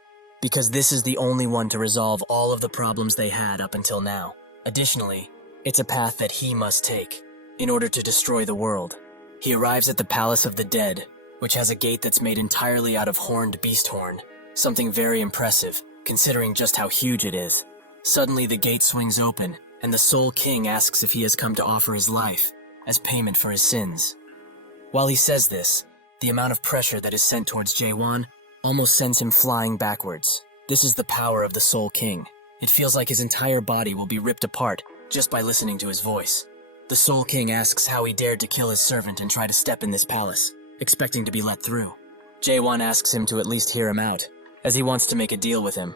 because this is the only one to resolve all of the problems they had up until now. Additionally, it's a path that he must take, in order to destroy the world. He arrives at the Palace of the Dead, which has a gate that's made entirely out of horned beast horn, something very impressive, considering just how huge it is. Suddenly the gate swings open, and the Soul King asks if he has come to offer his life, as payment for his sins. While he says this, the amount of pressure that is sent towards Jaewon almost sends him flying backwards. This is the power of the Soul King. It feels like his entire body will be ripped apart just by listening to his voice. The Soul King asks how he dared to kill his servant and try to step in this palace, expecting to be let through. Jaewon asks him to at least hear him out, as he wants to make a deal with him.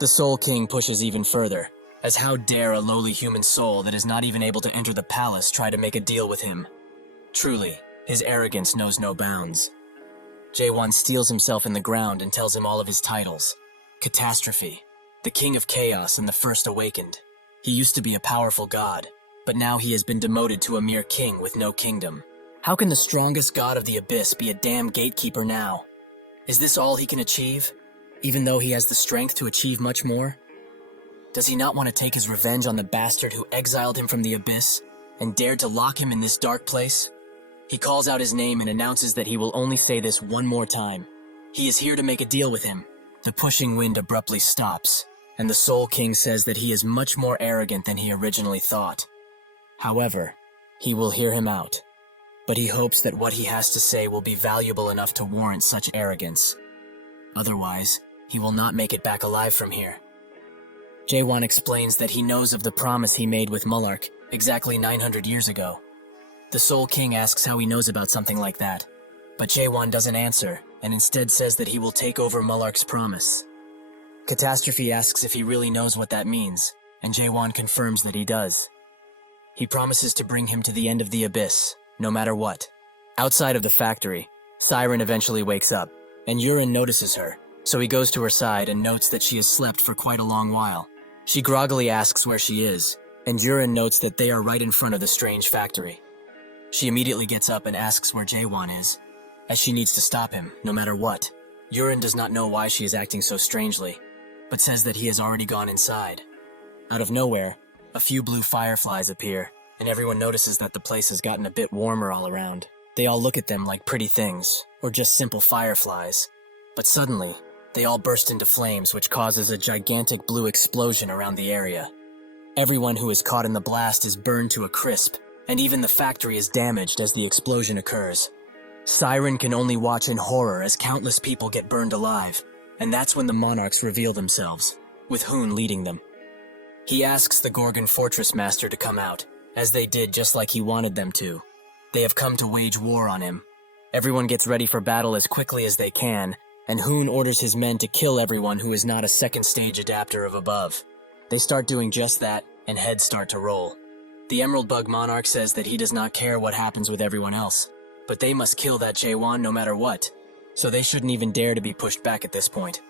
The Soul King pushes even further, as how dare a lowly human soul that is not even able to enter the palace try to make a deal with him. Truly, his arrogance knows no bounds. Jaewon steals himself in the ground and tells him all of his titles. Catastrophe, the King of Chaos and the First Awakened. He used to be a powerful god, but now he has been demoted to a mere king with no kingdom. How can the strongest god of the Abyss be a damn gatekeeper now? Is this all he can achieve, even though he has the strength to achieve much more? Does he not want to take his revenge on the bastard who exiled him from the Abyss and dared to lock him in this dark place? He calls out his name and announces that he will only say this one more time. He is here to make a deal with him. the pushing wind abruptly stops, and the Soul King says that he is much more arrogant than he originally thought. However, he will hear him out, but he hopes that what he has to say will be valuable enough to warrant such arrogance. Otherwise, he will not make it back alive from here. Jaewon explains that he knows of the promise he made with Mullark exactly 900 years ago. The Soul King asks how he knows about something like that, but Jaewon doesn't answer and instead says that he will take over Mullark's promise. Catastrophe asks if he really knows what that means, and Jaewon confirms that he does. He promises to bring him to the end of the abyss, no matter what. Outside of the factory, Siren eventually wakes up, and Yurin notices her, so he goes to her side and notes that she has slept for quite a long while. She groggily asks where she is, and Yurin notes that they are right in front of the strange factory. She immediately gets up and asks where Jaewon is, as she needs to stop him, no matter what. Yurin does not know why she is acting so strangely, but says that he has already gone inside. Out of nowhere, a few blue fireflies appear, and everyone notices that the place has gotten a bit warmer all around. They all look at them like pretty things, or just simple fireflies. But suddenly, they all burst into flames, which causes a gigantic blue explosion around the area. Everyone who is caught in the blast is burned to a crisp, and even the factory is damaged as the explosion occurs. Siren can only watch in horror as countless people get burned alive, and that's when the monarchs reveal themselves, with Hoon leading them. He asks the Gorgon Fortress Master to come out, as they did just like he wanted them to. They have come to wage war on him. Everyone gets ready for battle as quickly as they can, and Hoon orders his men to kill everyone who is not a second stage adapter of above. They start doing just that, and heads start to roll. The Emerald Bug Monarch says that he does not care what happens with everyone else, but they must kill that Jaewon no matter what, so they shouldn't even dare to be pushed back at this point.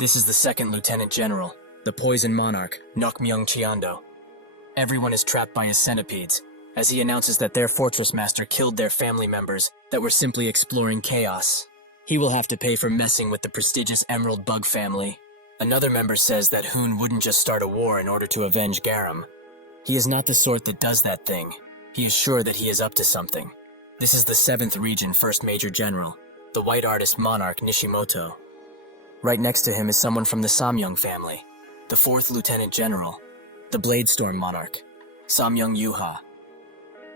This is the second Lieutenant General, the Poison Monarch, Nokmyung Cheondo. Everyone is trapped by his centipedes, as he announces that their fortress master killed their family members that were simply exploring chaos. He will have to pay for messing with the prestigious Emerald Bug family. Another member says that Hoon wouldn't just start a war in order to avenge Garam. He is not the sort that does that thing. He is sure that he is up to something. This is the 7th Region 1st Major General, the White Artist Monarch Nishimoto. Right next to him is someone from the Samyung family, the 4th Lieutenant General, the Bladestorm Monarch, Samyung Yuha.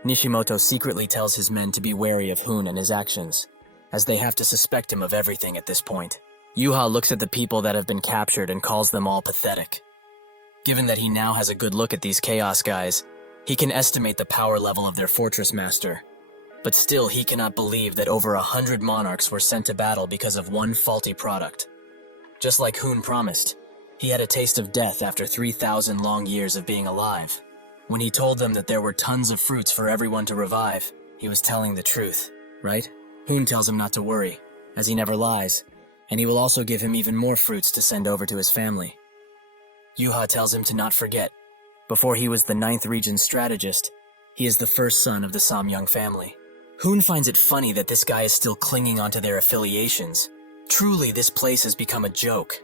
Nishimoto secretly tells his men to be wary of Hoon and his actions, as they have to suspect him of everything at this point. Yuha looks at the people that have been captured and calls them all pathetic. Given that he now has a good look at these Chaos guys, he can estimate the power level of their fortress master. But still, he cannot believe that over 100 monarchs were sent to battle because of one faulty product. Just like Hoon promised, he had a taste of death after 3,000 long years of being alive. When he told them that there were tons of fruits for everyone to revive, he was telling the truth, right? Hoon tells him not to worry, as he never lies, and he will also give him even more fruits to send over to his family. Yuha tells him to not forget. Before he was the 9th Region strategist, he is the first son of the Samyung family. Hoon finds it funny that this guy is still clinging onto their affiliations. Truly, this place has become a joke.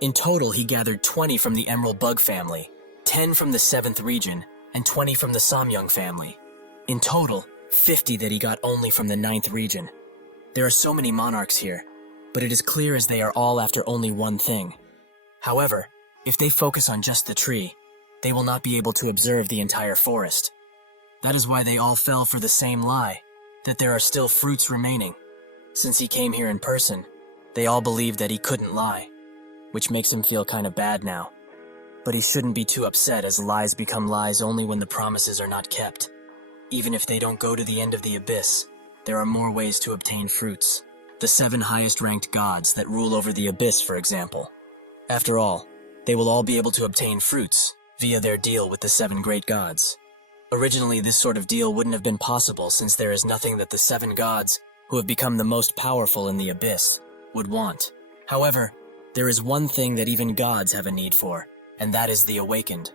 In total, he gathered 20 from the Emerald Bug family, 10 from the 7th Region, and 20 from the Samyung family. In total, 50 that he got only from the 9th Region. There are so many monarchs here, but it is clear as they are all after only one thing. However, if they focus on just the tree, they will not be able to observe the entire forest. That is why they all fell for the same lie, that there are still fruits remaining. Since he came here in person, they all believed that he couldn't lie, which makes him feel kind of bad now. But he shouldn't be too upset, as lies become lies only when the promises are not kept. Even if they don't go to the end of the abyss, there are more ways to obtain fruits. The 7 highest ranked gods that rule over the abyss, for example. After all, they will all be able to obtain fruits via their deal with the 7 great gods. Originally, this sort of deal wouldn't have been possible, since there is nothing that the 7 gods, who have become the most powerful in the abyss, would want. However, there is one thing that even gods have a need for, and that is the awakened.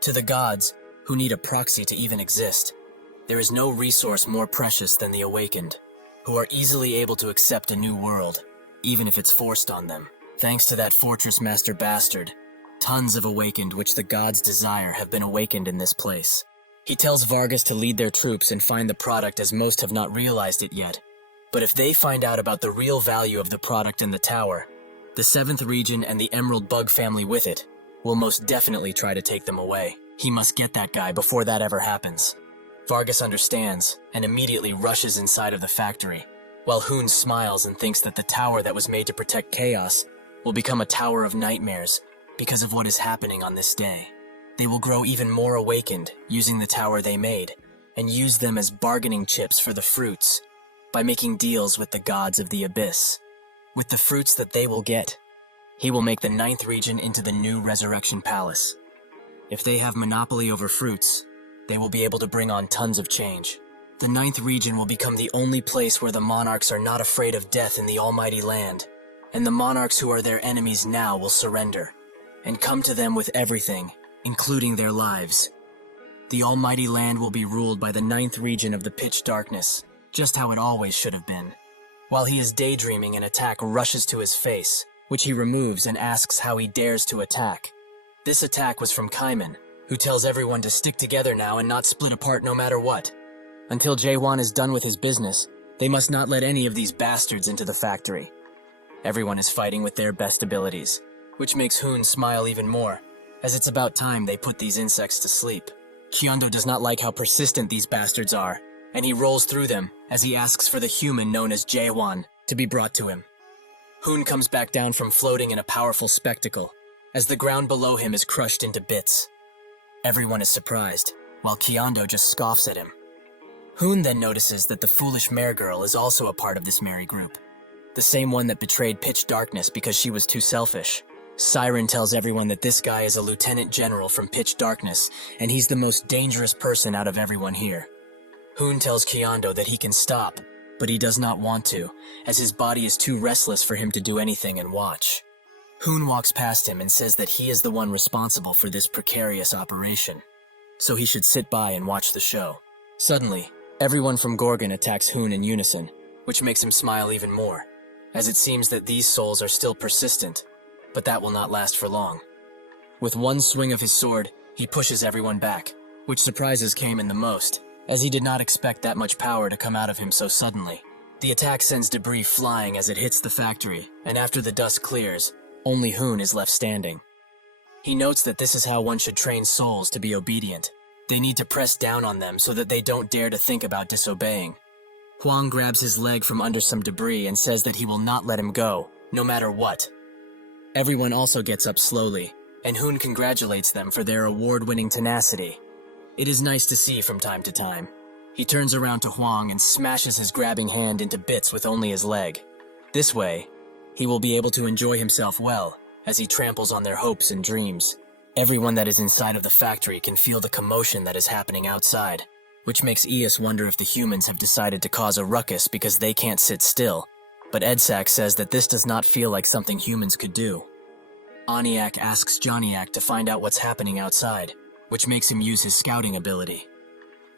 To the gods, who need a proxy to even exist, there is no resource more precious than the awakened, who are easily able to accept a new world, even if it's forced on them. Thanks to that Fortress Master bastard, tons of awakened which the gods desire have been awakened in this place. He tells Vargas to lead their troops and find the product, as most have not realized it yet. But if they find out about the real value of the product in the tower, The 7th region and the Emerald Bug family with it will most definitely try to take them away. He must get that guy before that ever happens. Vargas understands and immediately rushes inside of the factory, while Hoon smiles and thinks that the tower that was made to protect Chaos will become a tower of nightmares because of what is happening on this day. They will grow even more awakened using the tower they made and use them as bargaining chips for the fruits by making deals with the gods of the abyss. With the fruits that they will get, he will make the 9th region into the new Resurrection Palace. If they have monopoly over fruits, they will be able to bring on tons of change. The 9th region will become the only place where the monarchs are not afraid of death in the almighty land, and the monarchs who are their enemies now will surrender and come to them with everything, including their lives. The almighty land will be ruled by the 9th region of the pitch darkness, just how it always should have been. While he is daydreaming, an attack rushes to his face, which he removes and asks how he dares to attack. This attack was from Kaiman, who tells everyone to stick together now and not split apart no matter what. Until Jaewon is done with his business, they must not let any of these bastards into the factory. Everyone is fighting with their best abilities, which makes Hoon smile even more, as it's about time they put these insects to sleep. Kyondo does not like how persistent these bastards are, and he rolls through them as he asks for the human known as Jaewon to be brought to him. Hoon comes back down from floating in a powerful spectacle, as the ground below him is crushed into bits. Everyone is surprised, while Kyondo just scoffs at him. Hoon then notices that the foolish mare girl is also a part of this merry group, the same one that betrayed Pitch Darkness because she was too selfish. Siren tells everyone that this guy is a lieutenant general from Pitch Darkness, and he's the most dangerous person out of everyone here. Hoon tells Kyondo that he can stop, but he does not want to, as his body is too restless for him to do anything and watch. Hoon walks past him and says that he is the one responsible for this precarious operation, so he should sit by and watch the show. Suddenly, everyone from Gorgon attacks Hoon in unison, which makes him smile even more, as it seems that these souls are still persistent, but that will not last for long. With one swing of his sword, he pushes everyone back, which surprises Kaiman the most, as he did not expect that much power to come out of him so suddenly. The attack sends debris flying as it hits the factory, and after the dust clears, only Hoon is left standing. He notes that this is how one should train souls to be obedient. They need to press down on them so that they don't dare to think about disobeying. Huang grabs his leg from under some debris and says that he will not let him go, no matter what. Everyone also gets up slowly, and Hoon congratulates them for their award-winning tenacity. It is nice to see from time to time. He turns around to Huang and smashes his grabbing hand into bits with only his leg. This way, he will be able to enjoy himself well as he tramples on their hopes and dreams. Everyone that is inside of the factory can feel the commotion that is happening outside, which makes Eus wonder if the humans have decided to cause a ruckus because they can't sit still. But Edsak says that this does not feel like something humans could do. Aniak asks Johnniak to find out what's happening outside, which makes him use his scouting ability.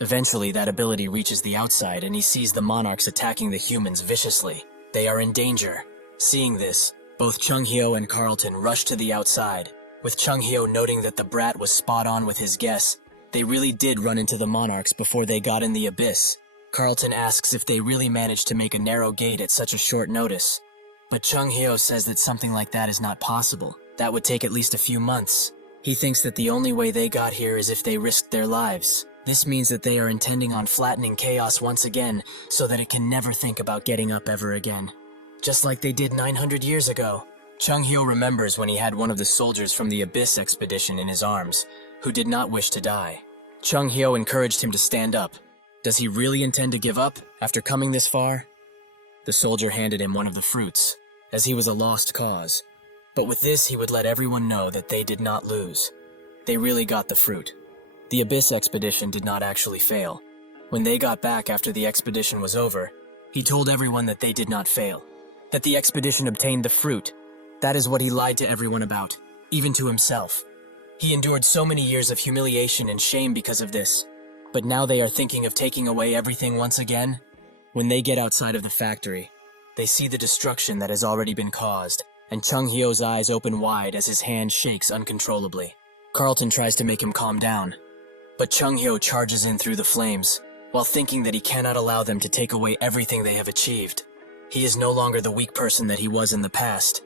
Eventually, that ability reaches the outside and he sees the monarchs attacking the humans viciously. They are in danger. Seeing this, both Chung-hyo and Carlton rush to the outside, with Chung-hyo noting that the brat was spot on with his guess. They really did run into the monarchs before they got in the abyss. Carlton asks if they really managed to make a narrow gate at such a short notice. But Chung-hyo says that something like that is not possible. That would take at least a few months. He thinks that the only way they got here is if they risked their lives. This means that they are intending on flattening Chaos once again, so that it can never think about getting up ever again. Just like they did 900 years ago. Chung-hyo remembers when he had one of the soldiers from the Abyss expedition in his arms, who did not wish to die. Chung-hyo encouraged him to stand up. Does he really intend to give up after coming this far? The soldier handed him one of the fruits, as he was a lost cause. But with this, he would let everyone know that they did not lose. They really got the fruit. The Abyss expedition did not actually fail. When they got back after the expedition was over, he told everyone that they did not fail, that the expedition obtained the fruit. That is what he lied to everyone about, even to himself. He endured so many years of humiliation and shame because of this, but now they are thinking of taking away everything once again. When they get outside of the factory, they see the destruction that has already been caused, and Chung-hyo's eyes open wide as his hand shakes uncontrollably. Carlton tries to make him calm down, but Chung-hyo charges in through the flames, while thinking that he cannot allow them to take away everything they have achieved. He is no longer the weak person that he was in the past.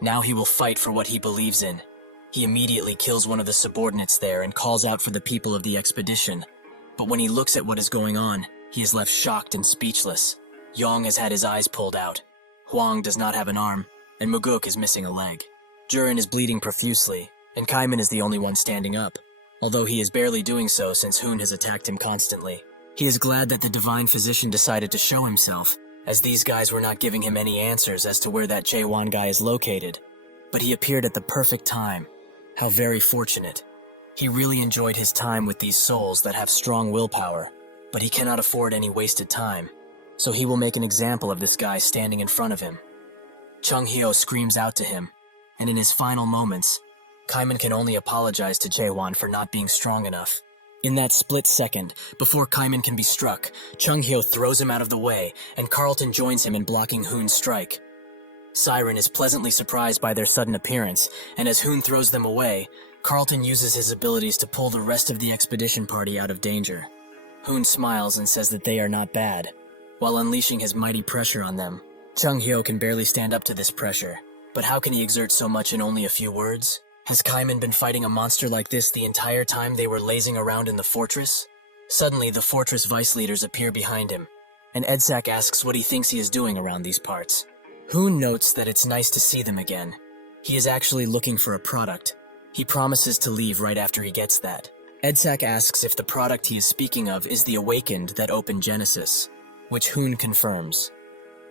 Now he will fight for what he believes in. He immediately kills one of the subordinates there and calls out for the people of the expedition. But when he looks at what is going on, he is left shocked and speechless. Yong has had his eyes pulled out. Huang does not have an arm, and Muguk is missing a leg. Jurin is bleeding profusely, and Kaiman is the only one standing up, although he is barely doing so since Hoon has attacked him constantly. He is glad that the divine physician decided to show himself, as these guys were not giving him any answers as to where that Jaewon guy is located. But he appeared at the perfect time. How very fortunate. He really enjoyed his time with these souls that have strong willpower, but he cannot afford any wasted time, so he will make an example of this guy standing in front of him. Chung Hyo screams out to him, and in his final moments, Kaiman can only apologize to Jaewon for not being strong enough. In that split second, before Kaiman can be struck, Chung Hyo throws him out of the way, and Carlton joins him in blocking Hoon's strike. Siren is pleasantly surprised by their sudden appearance, and as Hoon throws them away, Carlton uses his abilities to pull the rest of the expedition party out of danger. Hoon smiles and says that they are not bad. While unleashing his mighty pressure on them, Chung Hyo can barely stand up to this pressure. But how can he exert so much in only a few words? Has Kaiman been fighting a monster like this the entire time they were lazing around in the fortress? Suddenly, the fortress vice leaders appear behind him, and Edsak asks what he thinks he is doing around these parts. Hoon notes that it's nice to see them again. He is actually looking for a product. He promises to leave right after he gets that. Edsak asks if the product he is speaking of is the Awakened that opened Genesis, which Hoon confirms.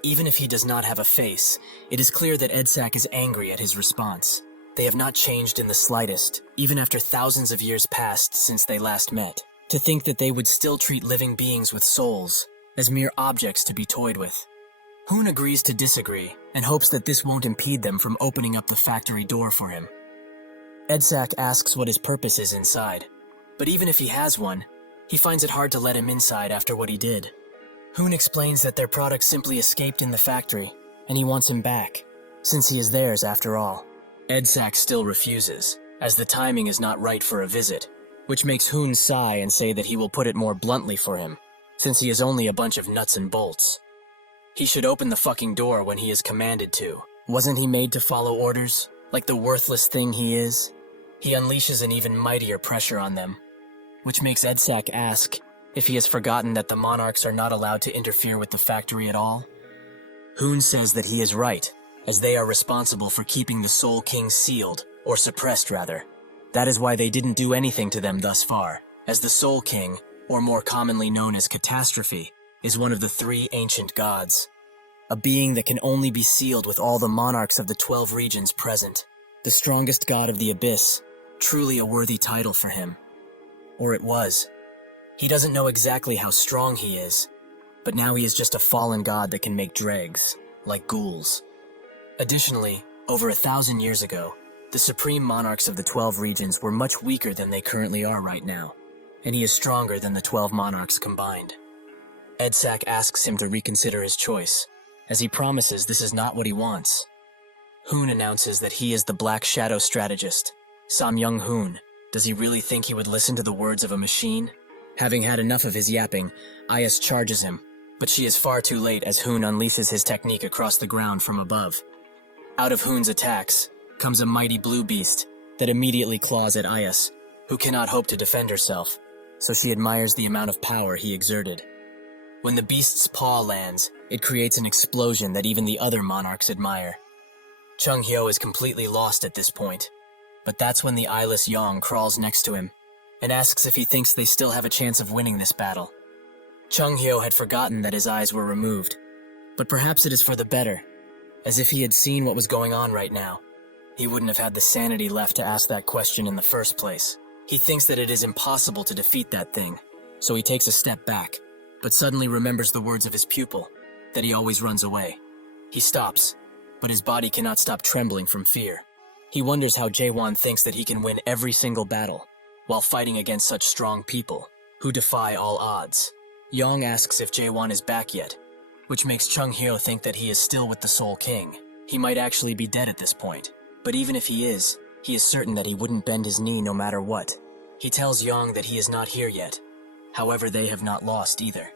Even if he does not have a face, it is clear that Edsak is angry at his response. They have not changed in the slightest, even after thousands of years passed since they last met. To think that they would still treat living beings with souls as mere objects to be toyed with. Hoon agrees to disagree and hopes that this won't impede them from opening up the factory door for him. Edsak asks what his purpose is inside, but even if he has one, he finds it hard to let him inside after what he did. Hoon explains that their product simply escaped in the factory, and he wants him back, since he is theirs after all. Edsak still refuses, as the timing is not right for a visit, which makes Hoon sigh and say that he will put it more bluntly for him, since he is only a bunch of nuts and bolts. He should open the fucking door when he is commanded to. Wasn't he made to follow orders, like the worthless thing he is? He unleashes an even mightier pressure on them, which makes Edsak ask if he has forgotten that the monarchs are not allowed to interfere with the factory at all. Hoon says that he is right, as they are responsible for keeping the Soul King sealed, or suppressed rather. That is why they didn't do anything to them thus far, as the Soul King, or more commonly known as Catastrophe, is one of the 3 ancient gods. A being that can only be sealed with all the monarchs of the 12 regions present. The strongest god of the abyss, truly a worthy title for him. Or it was. He doesn't know exactly how strong he is, but now he is just a fallen god that can make dregs, like ghouls. Additionally, over 1,000 years ago, the supreme monarchs of the 12 regions were much weaker than they currently are right now, and he is stronger than the 12 monarchs combined. Edsak asks him to reconsider his choice, as he promises this is not what he wants. Hoon announces that he is the Black Shadow strategist. Samyung Hoon. Does he really think he would listen to the words of a machine? Having had enough of his yapping, Ayas charges him, but she is far too late as Hoon unleashes his technique across the ground from above. Out of Hoon's attacks comes a mighty blue beast that immediately claws at Ayas, who cannot hope to defend herself, so she admires the amount of power he exerted. When the beast's paw lands, it creates an explosion that even the other monarchs admire. Chung Hyo is completely lost at this point, but that's when the eyeless Yong crawls next to him and asks if he thinks they still have a chance of winning this battle. Chung Hyo had forgotten that his eyes were removed, but perhaps it is for the better, as if he had seen what was going on right now. He wouldn't have had the sanity left to ask that question in the first place. He thinks that it is impossible to defeat that thing, so he takes a step back, but suddenly remembers the words of his pupil, that he always runs away. He stops, but his body cannot stop trembling from fear. He wonders how Jaewon thinks that he can win every single battle, while fighting against such strong people, who defy all odds. Yong asks if Jaewon is back yet, which makes Chung Hyo think that he is still with the Soul King. He might actually be dead at this point, but even if he is certain that he wouldn't bend his knee no matter what. He tells Yong that he is not here yet. However, they have not lost either.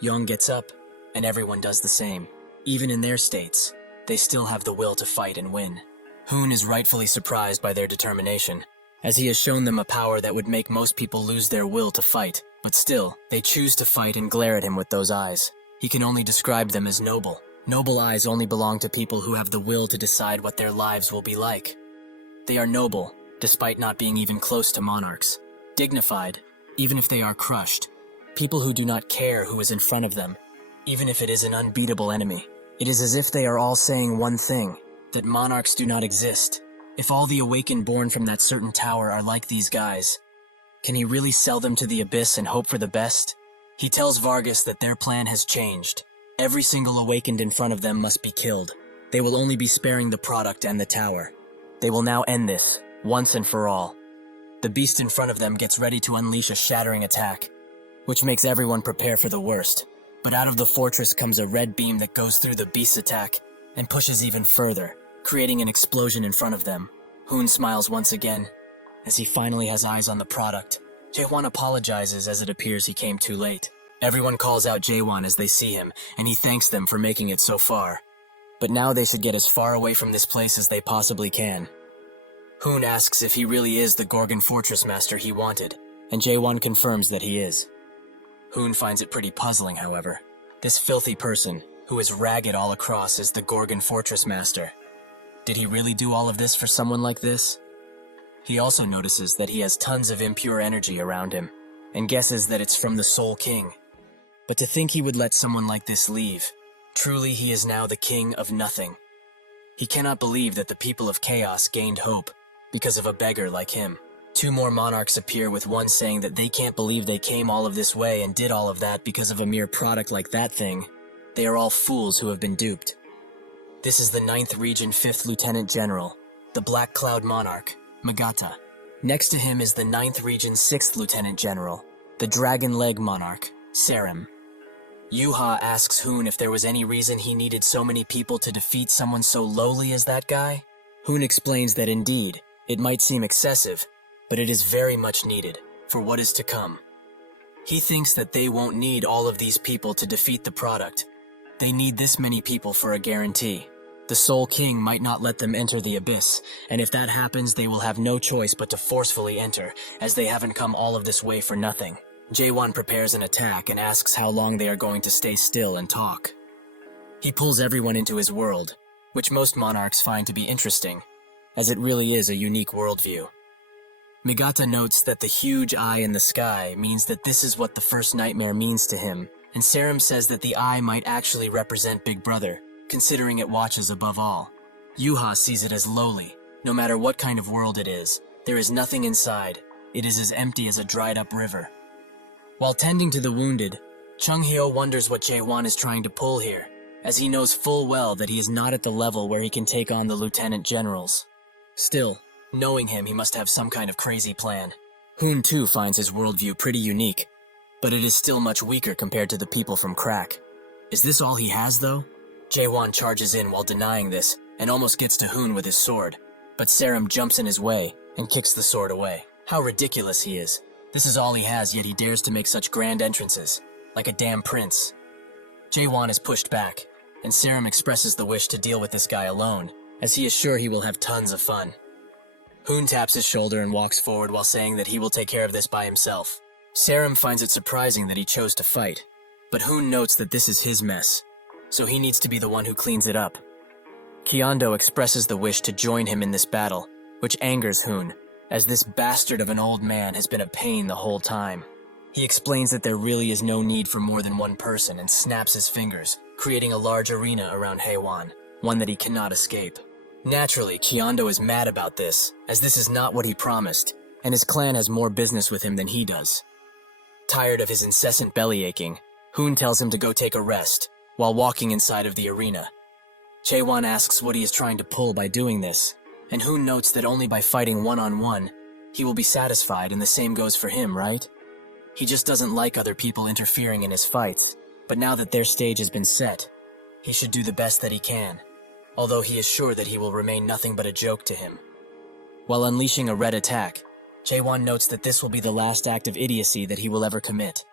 Yong gets up, and everyone does the same. Even in their states, they still have the will to fight and win. Hoon is rightfully surprised by their determination, as he has shown them a power that would make most people lose their will to fight, but still, they choose to fight and glare at him with those eyes. He can only describe them as noble. Noble eyes only belong to people who have the will to decide what their lives will be like. They are noble, despite not being even close to monarchs. Dignified, even if they are crushed. People who do not care who is in front of them, even if it is an unbeatable enemy. It is as if they are all saying one thing, that monarchs do not exist. If all the awakened born from that certain tower are like these guys, can he really sell them to the abyss and hope for the best? He tells Vargas that their plan has changed. Every single awakened in front of them must be killed. They will only be sparing the product and the tower. They will now end this, once and for all. The beast in front of them gets ready to unleash a shattering attack, which makes everyone prepare for the worst. But out of the fortress comes a red beam that goes through the beast's attack and pushes even further, creating an explosion in front of them. Hoon smiles once again, as he finally has eyes on the product. Jae-won apologizes as it appears he came too late. Everyone calls out Jae-won as they see him, and he thanks them for making it so far. But now they should get as far away from this place as they possibly can. Hoon asks if he really is the Gorgon Fortress Master he wanted, and Jae-won confirms that he is. Hoon finds it pretty puzzling, however. This filthy person, who is ragged all across, is the Gorgon Fortress Master. Did he really do all of this for someone like this? He also notices that he has tons of impure energy around him, and guesses that it's from the Soul King. But to think he would let someone like this leave, truly he is now the king of nothing. He cannot believe that the people of Chaos gained hope because of a beggar like him. Two more monarchs appear, with one saying that they can't believe they came all of this way and did all of that because of a mere product like that thing. They are all fools who have been duped. This is the 9th Region 5th Lieutenant General, the Black Cloud Monarch, Magata. Next to him is the 9th Region 6th Lieutenant General, the Dragon Leg Monarch, Serim. Yuha asks Hoon if there was any reason he needed so many people to defeat someone so lowly as that guy. Hoon explains that indeed, it might seem excessive, but it is very much needed for what is to come. He thinks that they won't need all of these people to defeat the product. They need this many people for a guarantee. The Soul King might not let them enter the abyss, and if that happens, they will have no choice but to forcefully enter, as they haven't come all of this way for nothing. Jae-won prepares an attack and asks how long they are going to stay still and talk. He pulls everyone into his world, which most monarchs find to be interesting, as it really is a unique worldview. Migata notes that the huge eye in the sky means that this is what the first nightmare means to him, and Serim says that the eye might actually represent Big Brother, considering it watches above all. Yuha sees it as lowly. No matter what kind of world it is, there is nothing inside. It is as empty as a dried-up river. While tending to the wounded, Chung-hyo wonders what Jae-won is trying to pull here, as he knows full well that he is not at the level where he can take on the lieutenant generals. Still, knowing him, he must have some kind of crazy plan. Hoon too finds his worldview pretty unique, but it is still much weaker compared to the people from Crack. Is this all he has, though? Jae-won charges in while denying this, and almost gets to Hoon with his sword, but Serim jumps in his way and kicks the sword away. How ridiculous he is. This is all he has, yet he dares to make such grand entrances, like a damn prince. Jae-won is pushed back, and Serim expresses the wish to deal with this guy alone, as he is sure he will have tons of fun. Hoon taps his shoulder and walks forward while saying that he will take care of this by himself. Serim finds it surprising that he chose to fight, but Hoon notes that this is his mess, so he needs to be the one who cleans it up. Kyondo expresses the wish to join him in this battle, which angers Hoon, as this bastard of an old man has been a pain the whole time. He explains that there really is no need for more than one person and snaps his fingers, creating a large arena around Haewon, one that he cannot escape. Naturally, Kyondo is mad about this, as this is not what he promised, and his clan has more business with him than he does. Tired of his incessant belly aching, Hoon tells him to go take a rest, while walking inside of the arena. Jae-won asks what he is trying to pull by doing this, and Hoon notes that only by fighting one-on-one, he will be satisfied, and the same goes for him, right? He just doesn't like other people interfering in his fights, but now that their stage has been set, he should do the best that he can, although he is sure that he will remain nothing but a joke to him. While unleashing a red attack, Jae-won notes that this will be the last act of idiocy that he will ever commit.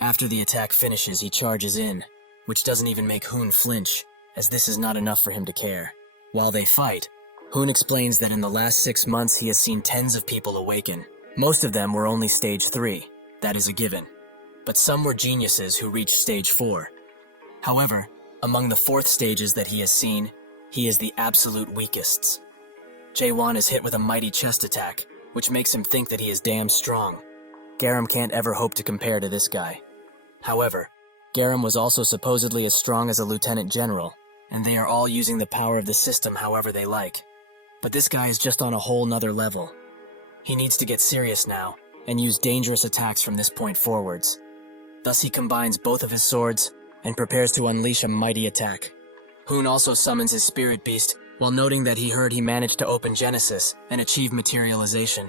After the attack finishes, he charges in, which doesn't even make Hoon flinch, as this is not enough for him to care. While they fight, Hoon explains that in the last 6 months he has seen tens of people awaken. Most of them were only stage 3, that is a given. But some were geniuses who reached stage 4. However, among the 4th stages that he has seen, he is the absolute weakest. Jae-won is hit with a mighty chest attack, which makes him think that he is damn strong. Garam can't ever hope to compare to this guy. However, Garam was also supposedly as strong as a lieutenant general, and they are all using the power of the system however they like. But this guy is just on a whole nother level. He needs to get serious now, and use dangerous attacks from this point forwards. Thus he combines both of his swords, and prepares to unleash a mighty attack. Hoon also summons his spirit beast, while noting that he heard he managed to open Genesis and achieve materialization.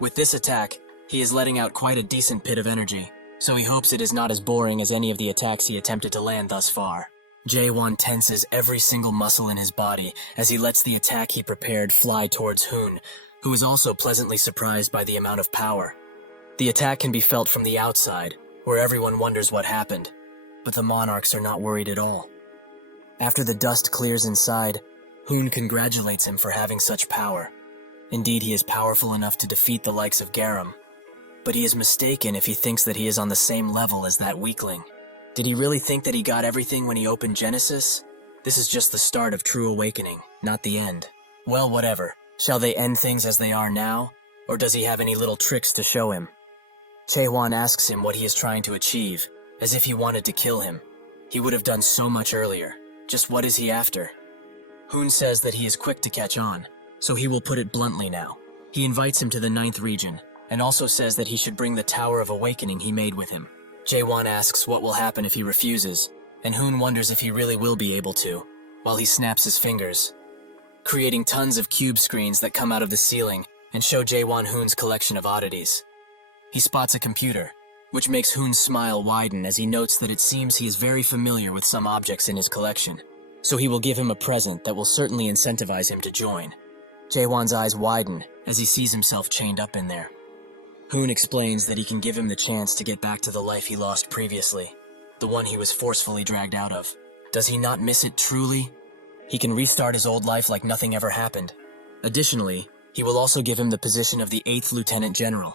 With this attack, he is letting out quite a decent pit of energy, so he hopes it is not as boring as any of the attacks he attempted to land thus far. Jae-won tenses every single muscle in his body as he lets the attack he prepared fly towards Hoon, who is also pleasantly surprised by the amount of power. The attack can be felt from the outside, where everyone wonders what happened, but the monarchs are not worried at all. After the dust clears inside, Hoon congratulates him for having such power. Indeed, he is powerful enough to defeat the likes of Garam. But he is mistaken if he thinks that he is on the same level as that weakling. Did he really think that he got everything when he opened Genesis? This is just the start of true awakening, not the end. Well, whatever. Shall they end things as they are now? Or does he have any little tricks to show him? Jae-won asks him what he is trying to achieve, as if he wanted to kill him. He would have done so much earlier. Just what is he after? Hoon says that he is quick to catch on, so he will put it bluntly now. He invites him to the 9th region, and also says that he should bring the Tower of Awakening he made with him. Jae-won asks what will happen if he refuses, and Hoon wonders if he really will be able to, while he snaps his fingers, creating tons of cube screens that come out of the ceiling and show Jae-won Hoon's collection of oddities. He spots a computer, which makes Hoon's smile widen as he notes that it seems he is very familiar with some objects in his collection, so he will give him a present that will certainly incentivize him to join. Jae-won's eyes widen as he sees himself chained up in there. Hoon explains that he can give him the chance to get back to the life he lost previously, the one he was forcefully dragged out of. Does he not miss it truly? He can restart his old life like nothing ever happened. Additionally, he will also give him the position of the 8th Lieutenant General.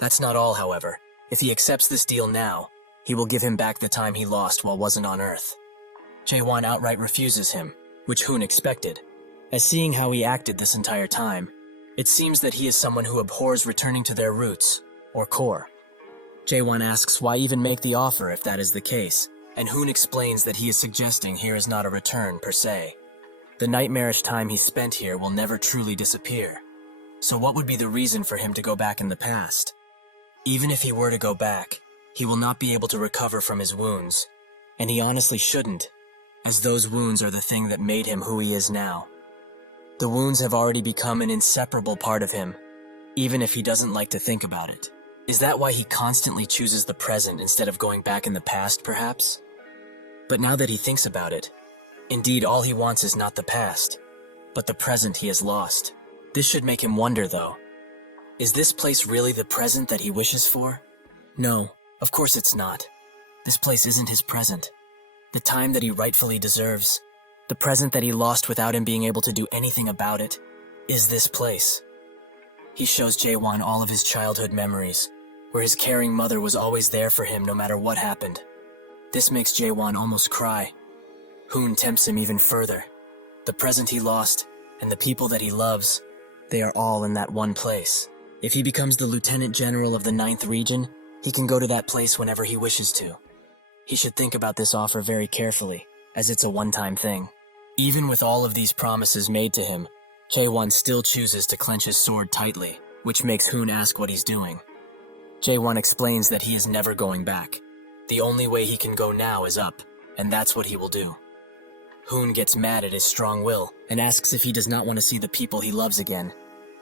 That's not all, however. If he accepts this deal now, he will give him back the time he lost while wasn't on Earth. Jae-won outright refuses him, which Hoon expected, as seeing how he acted this entire time, it seems that he is someone who abhors returning to their roots, or core. Jae-won asks why even make the offer if that is the case, and Hoon explains that he is suggesting here is not a return per se. The nightmarish time he spent here will never truly disappear. So what would be the reason for him to go back in the past? Even if he were to go back, he will not be able to recover from his wounds, and he honestly shouldn't, as those wounds are the thing that made him who he is now. The wounds have already become an inseparable part of him, even if he doesn't like to think about it. Is that why he constantly chooses the present instead of going back in the past, perhaps? But now that he thinks about it, indeed all he wants is not the past, but the present he has lost. This should make him wonder, though. Is this place really the present that he wishes for? No, of course it's not. This place isn't his present. The time that he rightfully deserves, the present that he lost without him being able to do anything about it, is this place. He shows Jae-won all of his childhood memories, where his caring mother was always there for him no matter what happened. This makes Jae-won almost cry. Hoon tempts him even further. The present he lost, and the people that he loves, they are all in that one place. If he becomes the Lieutenant General of the 9th region, he can go to that place whenever he wishes to. He should think about this offer very carefully, as it's a one-time thing. Even with all of these promises made to him, Jae-won still chooses to clench his sword tightly, which makes Hoon ask what he's doing. Jae-won explains that he is never going back. The only way he can go now is up, and that's what he will do. Hoon gets mad at his strong will, and asks if he does not want to see the people he loves again.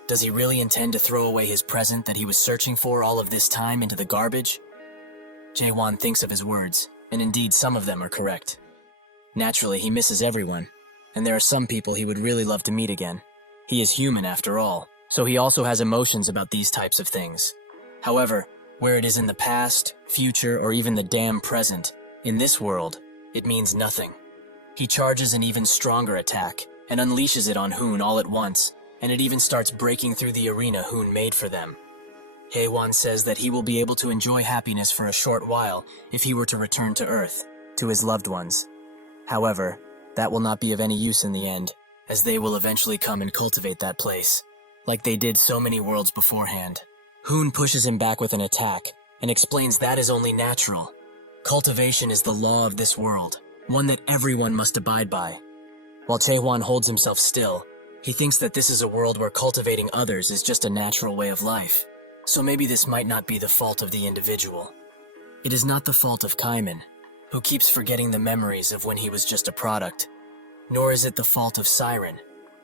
Does he really intend to throw away his present that he was searching for all of this time into the garbage? Jae-won thinks of his words, and indeed some of them are correct. Naturally, he misses everyone, and there are some people he would really love to meet again. He is human after all, so he also has emotions about these types of things. However, where it is in the past, future, or even the damn present, in this world, it means nothing. He charges an even stronger attack, and unleashes it on Hoon all at once, and it even starts breaking through the arena Hoon made for them. Haewon says that he will be able to enjoy happiness for a short while if he were to return to Earth, to his loved ones. However, that will not be of any use in the end, as they will eventually come and cultivate that place, like they did so many worlds beforehand. Hoon pushes him back with an attack, and explains that is only natural. Cultivation is the law of this world, one that everyone must abide by. While Chaewon holds himself still, he thinks that this is a world where cultivating others is just a natural way of life. So maybe this might not be the fault of the individual. It is not the fault of Kaiman, who keeps forgetting the memories of when he was just a product. Nor is it the fault of Siren,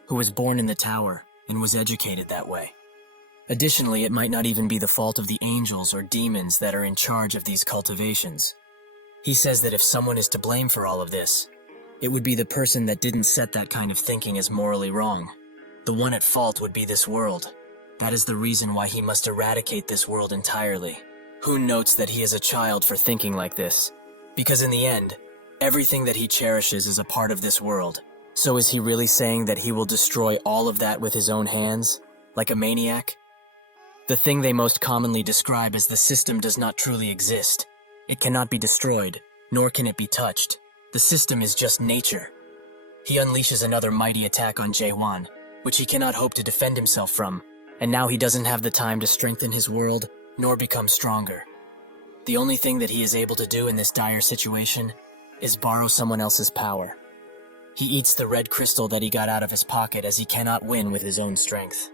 who was born in the tower and was educated that way. Additionally, it might not even be the fault of the angels or demons that are in charge of these cultivations. He says that if someone is to blame for all of this, it would be the person that didn't set that kind of thinking as morally wrong. The one at fault would be this world. That is the reason why he must eradicate this world entirely. Hoon notes that he is a child for thinking like this, because in the end, everything that he cherishes is a part of this world. So is he really saying that he will destroy all of that with his own hands, like a maniac? The thing they most commonly describe as the system does not truly exist. It cannot be destroyed, nor can it be touched. The system is just nature. He unleashes another mighty attack on Jaewon, which he cannot hope to defend himself from, and now he doesn't have the time to strengthen his world, nor become stronger. The only thing that he is able to do in this dire situation is borrow someone else's power. He eats the red crystal that he got out of his pocket as he cannot win with his own strength.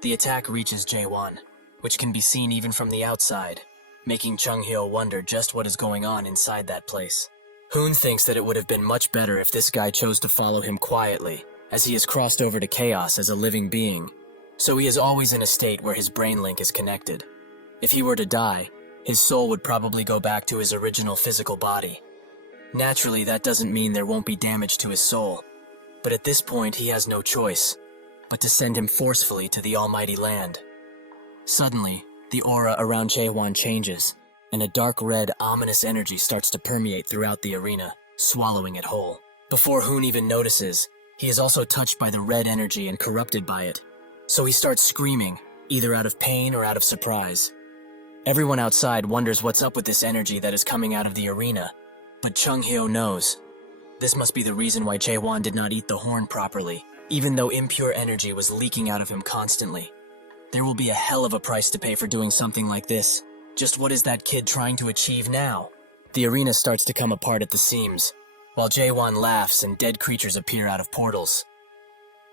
The attack reaches Jaewon, which can be seen even from the outside, making Chung-hyo wonder just what is going on inside that place. Hoon thinks that it would have been much better if this guy chose to follow him quietly, as he has crossed over to Chaos as a living being, so he is always in a state where his brain link is connected. If he were to die, his soul would probably go back to his original physical body. Naturally, that doesn't mean there won't be damage to his soul, but at this point he has no choice but to send him forcefully to the Almighty Land. Suddenly, the aura around Chaewon changes, and a dark red, ominous energy starts to permeate throughout the arena, swallowing it whole. Before Hoon even notices, he is also touched by the red energy and corrupted by it. So he starts screaming, either out of pain or out of surprise. Everyone outside wonders what's up with this energy that is coming out of the arena, but Chung-hyo knows. This must be the reason why Chaewon did not eat the horn properly, even though impure energy was leaking out of him constantly. There will be a hell of a price to pay for doing something like this. Just what is that kid trying to achieve now? The arena starts to come apart at the seams, while Jaewon laughs and dead creatures appear out of portals.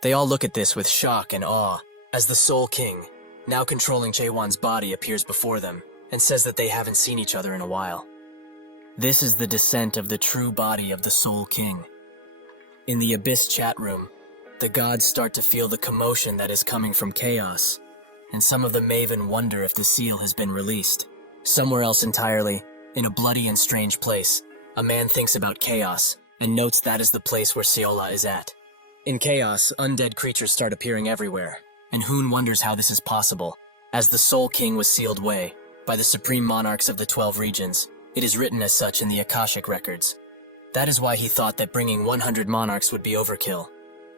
They all look at this with shock and awe, as the Soul King, now controlling Jaewon's body, appears before them, and says that they haven't seen each other in a while. This is the descent of the true body of the Soul King. In the Abyss chat room, the gods start to feel the commotion that is coming from Chaos, and some of the Maven wonder if the seal has been released. Somewhere else entirely, in a bloody and strange place, a man thinks about Chaos, and notes that is the place where Seola is at. In Chaos, undead creatures start appearing everywhere, and Hoon wonders how this is possible, as the Soul King was sealed away by the supreme monarchs of the 12 regions. It is written as such in the Akashic records. That is why he thought that bringing 100 monarchs would be overkill.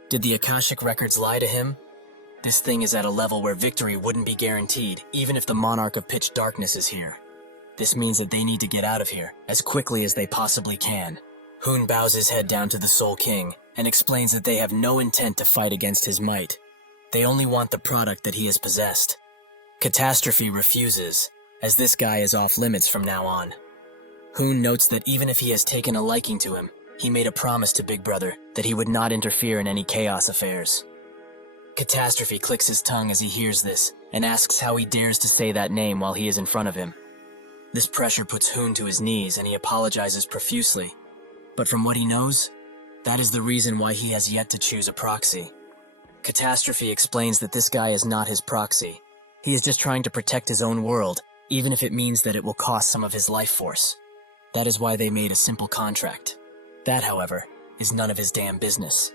Did the Akashic records lie to him? This thing is at a level where victory wouldn't be guaranteed, even if the Monarch of Pitch Darkness is here. This means that they need to get out of here, as quickly as they possibly can. Hoon bows his head down to the Soul King, and explains that they have no intent to fight against his might. They only want the product that he has possessed. Catastrophe refuses, as this guy is off limits from now on. Hoon notes that even if he has taken a liking to him, he made a promise to Big Brother that he would not interfere in any Chaos affairs. Catastrophe clicks his tongue as he hears this, and asks how he dares to say that name while he is in front of him. This pressure puts Hoon to his knees, and he apologizes profusely. But from what he knows, that is the reason why he has yet to choose a proxy. Catastrophe explains that this guy is not his proxy. He is just trying to protect his own world, even if it means that it will cost some of his life force. That is why they made a simple contract. That, however, is none of his damn business.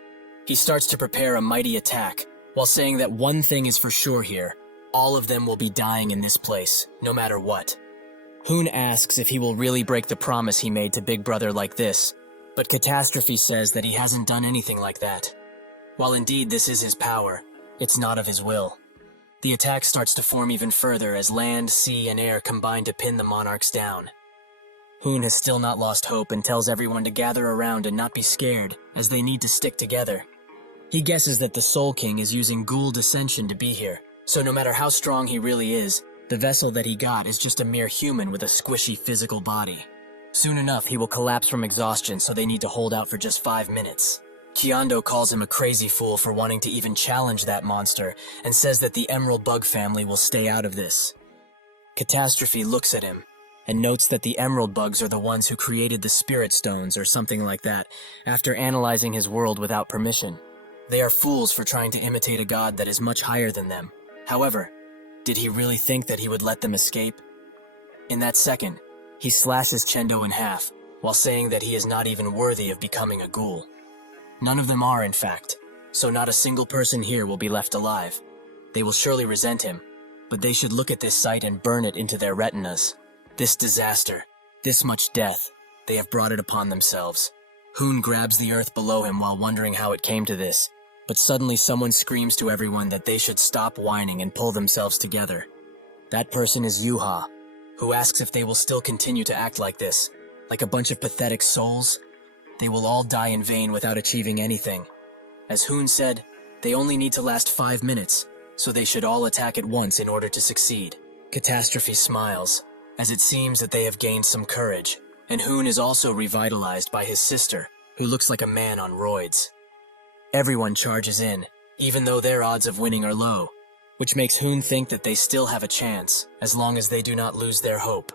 He starts to prepare a mighty attack, while saying that one thing is for sure here: all of them will be dying in this place, no matter what. Hoon asks if he will really break the promise he made to Big Brother like this, but Catastrophe says that he hasn't done anything like that. While indeed this is his power, it's not of his will. The attack starts to form even further as land, sea, and air combine to pin the monarchs down. Hoon has still not lost hope and tells everyone to gather around and not be scared, as they need to stick together. He guesses that the Soul King is using ghoul dissension to be here, so no matter how strong he really is, the vessel that he got is just a mere human with a squishy physical body. Soon enough, he will collapse from exhaustion, so they need to hold out for just 5 minutes. Kyondo calls him a crazy fool for wanting to even challenge that monster and says that the Emerald Bug family will stay out of this. Catastrophe looks at him and notes that the Emerald Bugs are the ones who created the Spirit Stones or something like that after analyzing his world without permission. They are fools for trying to imitate a god that is much higher than them. However, did he really think that he would let them escape? In that second, he slashes Chendo in half while saying that he is not even worthy of becoming a ghoul. None of them are, in fact, so not a single person here will be left alive. They will surely resent him, but they should look at this sight and burn it into their retinas. This disaster, this much death, they have brought it upon themselves. Hoon grabs the earth below him while wondering how it came to this, but suddenly someone screams to everyone that they should stop whining and pull themselves together. That person is Yuha, who asks if they will still continue to act like this, like a bunch of pathetic souls. They will all die in vain without achieving anything. As Hoon said, they only need to last 5 minutes, so they should all attack at once in order to succeed. Catastrophe smiles, as it seems that they have gained some courage, and Hoon is also revitalized by his sister, who looks like a man on roids. Everyone charges in, even though their odds of winning are low, which makes Hoon think that they still have a chance, as long as they do not lose their hope.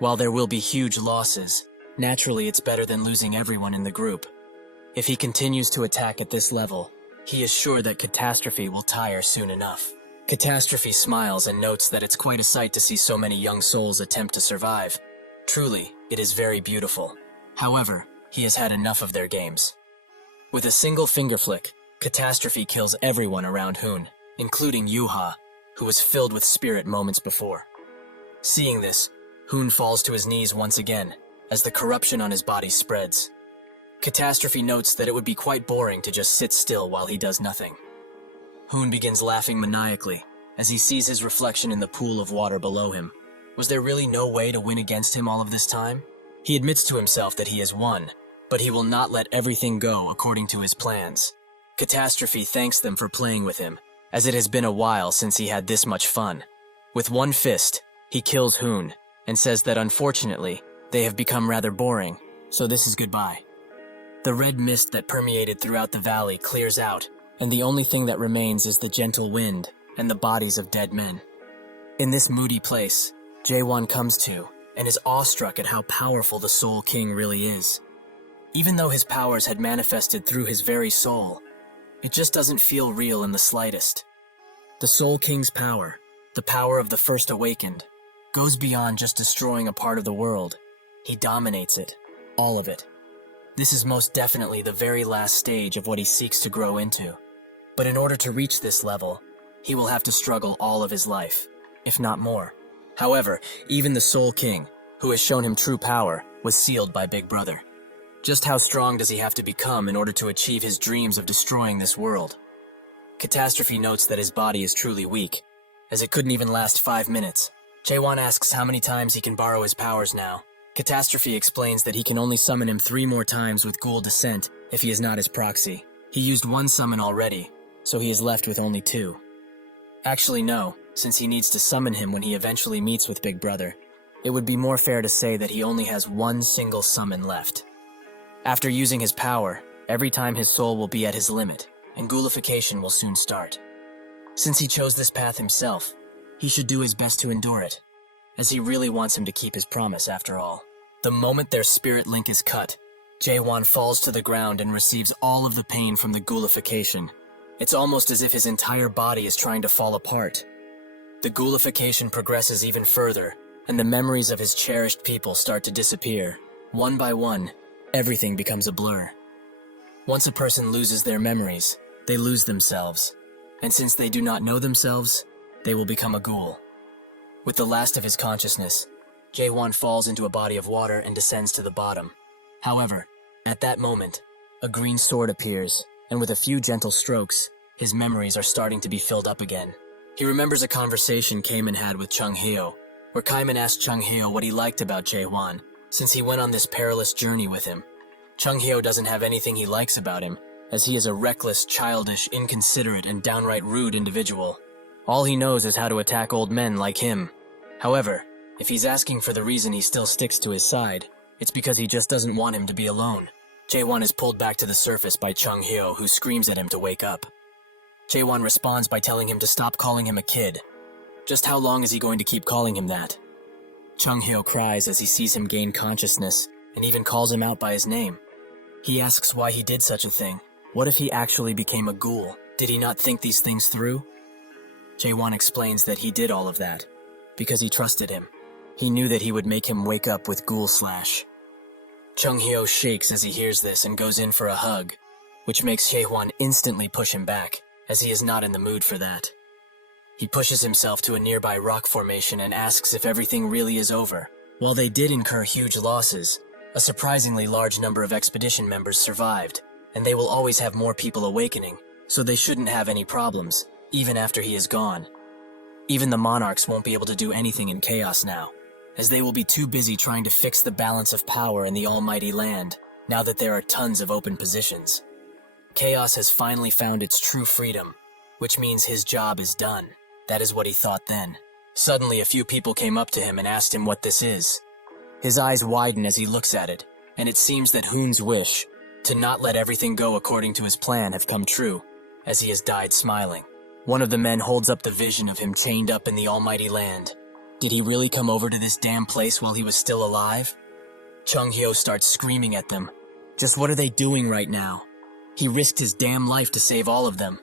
While there will be huge losses, naturally it's better than losing everyone in the group. If he continues to attack at this level, he is sure that Catastrophe will tire soon enough. Catastrophe smiles and notes that it's quite a sight to see so many young souls attempt to survive. Truly, it is very beautiful. However, he has had enough of their games. With a single finger flick, Catastrophe kills everyone around Hoon, including Yuha, who was filled with spirit moments before. Seeing this, Hoon falls to his knees once again, as the corruption on his body spreads. Catastrophe notes that it would be quite boring to just sit still while he does nothing. Hoon begins laughing maniacally, as he sees his reflection in the pool of water below him. Was there really no way to win against him all of this time? He admits to himself that he has won, but he will not let everything go according to his plans. Catastrophe thanks them for playing with him, as it has been a while since he had this much fun. With one fist, he kills Hoon, and says that unfortunately, they have become rather boring, so this is goodbye. The red mist that permeated throughout the valley clears out, and the only thing that remains is the gentle wind and the bodies of dead men. In this moody place, Jaewon comes to and is awestruck at how powerful the Soul King really is. Even though his powers had manifested through his very soul, it just doesn't feel real in the slightest. The Soul King's power, the power of the First Awakened, goes beyond just destroying a part of the world. He dominates it, all of it. This is most definitely the very last stage of what he seeks to grow into. But in order to reach this level, he will have to struggle all of his life, if not more. However, even the Soul King, who has shown him true power, was sealed by Big Brother. Just how strong does he have to become in order to achieve his dreams of destroying this world? Catastrophe notes that his body is truly weak, as it couldn't even last 5 minutes. Jaewon asks how many times he can borrow his powers now. Catastrophe explains that he can only summon him 3 more times with Ghoul Descent if he is not his proxy. He used 1 summon already, so he is left with only 2. Actually no, since he needs to summon him when he eventually meets with Big Brother. It would be more fair to say that he only has 1 single summon left. After using his power, every time his soul will be at his limit, and ghoulification will soon start. Since he chose this path himself, he should do his best to endure it, as he really wants him to keep his promise after all. The moment their spirit link is cut, Jaewon falls to the ground and receives all of the pain from the ghoulification. It's almost as if his entire body is trying to fall apart. The ghoulification progresses even further, and the memories of his cherished people start to disappear. One by one, everything becomes a blur. Once a person loses their memories, they lose themselves, and since they do not know themselves, they will become a ghoul. With the last of his consciousness, Jaewon falls into a body of water and descends to the bottom. However, at that moment, a green sword appears and with a few gentle strokes, his memories are starting to be filled up again. He remembers a conversation Kaiman had with Chung Heo, where Kaiman asked Chung Heo what he liked about Jae-hwan, since he went on this perilous journey with him. Chung Heo doesn't have anything he likes about him, as he is a reckless, childish, inconsiderate, and downright rude individual. All he knows is how to attack old men like him. However, if he's asking for the reason he still sticks to his side, it's because he just doesn't want him to be alone. Jae-won is pulled back to the surface by Chung Heo, who screams at him to wake up. Jae-won responds by telling him to stop calling him a kid. Just how long is he going to keep calling him that? Chung Heo cries as he sees him gain consciousness, and even calls him out by his name. He asks why he did such a thing. What if he actually became a ghoul? Did he not think these things through? Jae-won explains that he did all of that because he trusted him. He knew that he would make him wake up with Ghoul Slash. Chung Heo shakes as he hears this and goes in for a hug, which makes Jae-won instantly push him back, as he is not in the mood for that. He pushes himself to a nearby rock formation and asks if everything really is over. While they did incur huge losses, a surprisingly large number of expedition members survived, and they will always have more people awakening, so they shouldn't have any problems, even after he is gone. Even the monarchs won't be able to do anything in chaos now, as they will be too busy trying to fix the balance of power in the almighty land, now that there are tons of open positions. Chaos has finally found its true freedom, which means his job is done. That is what he thought then. Suddenly, a few people came up to him and asked him what this is. His eyes widen as he looks at it, and it seems that Hoon's wish to not let everything go according to his plan have come true, as he has died smiling. One of the men holds up the vision of him chained up in the almighty land. Did he really come over to this damn place while he was still alive? Chung Heo starts screaming at them. Just what are they doing right now? He risked his damn life to save all of them.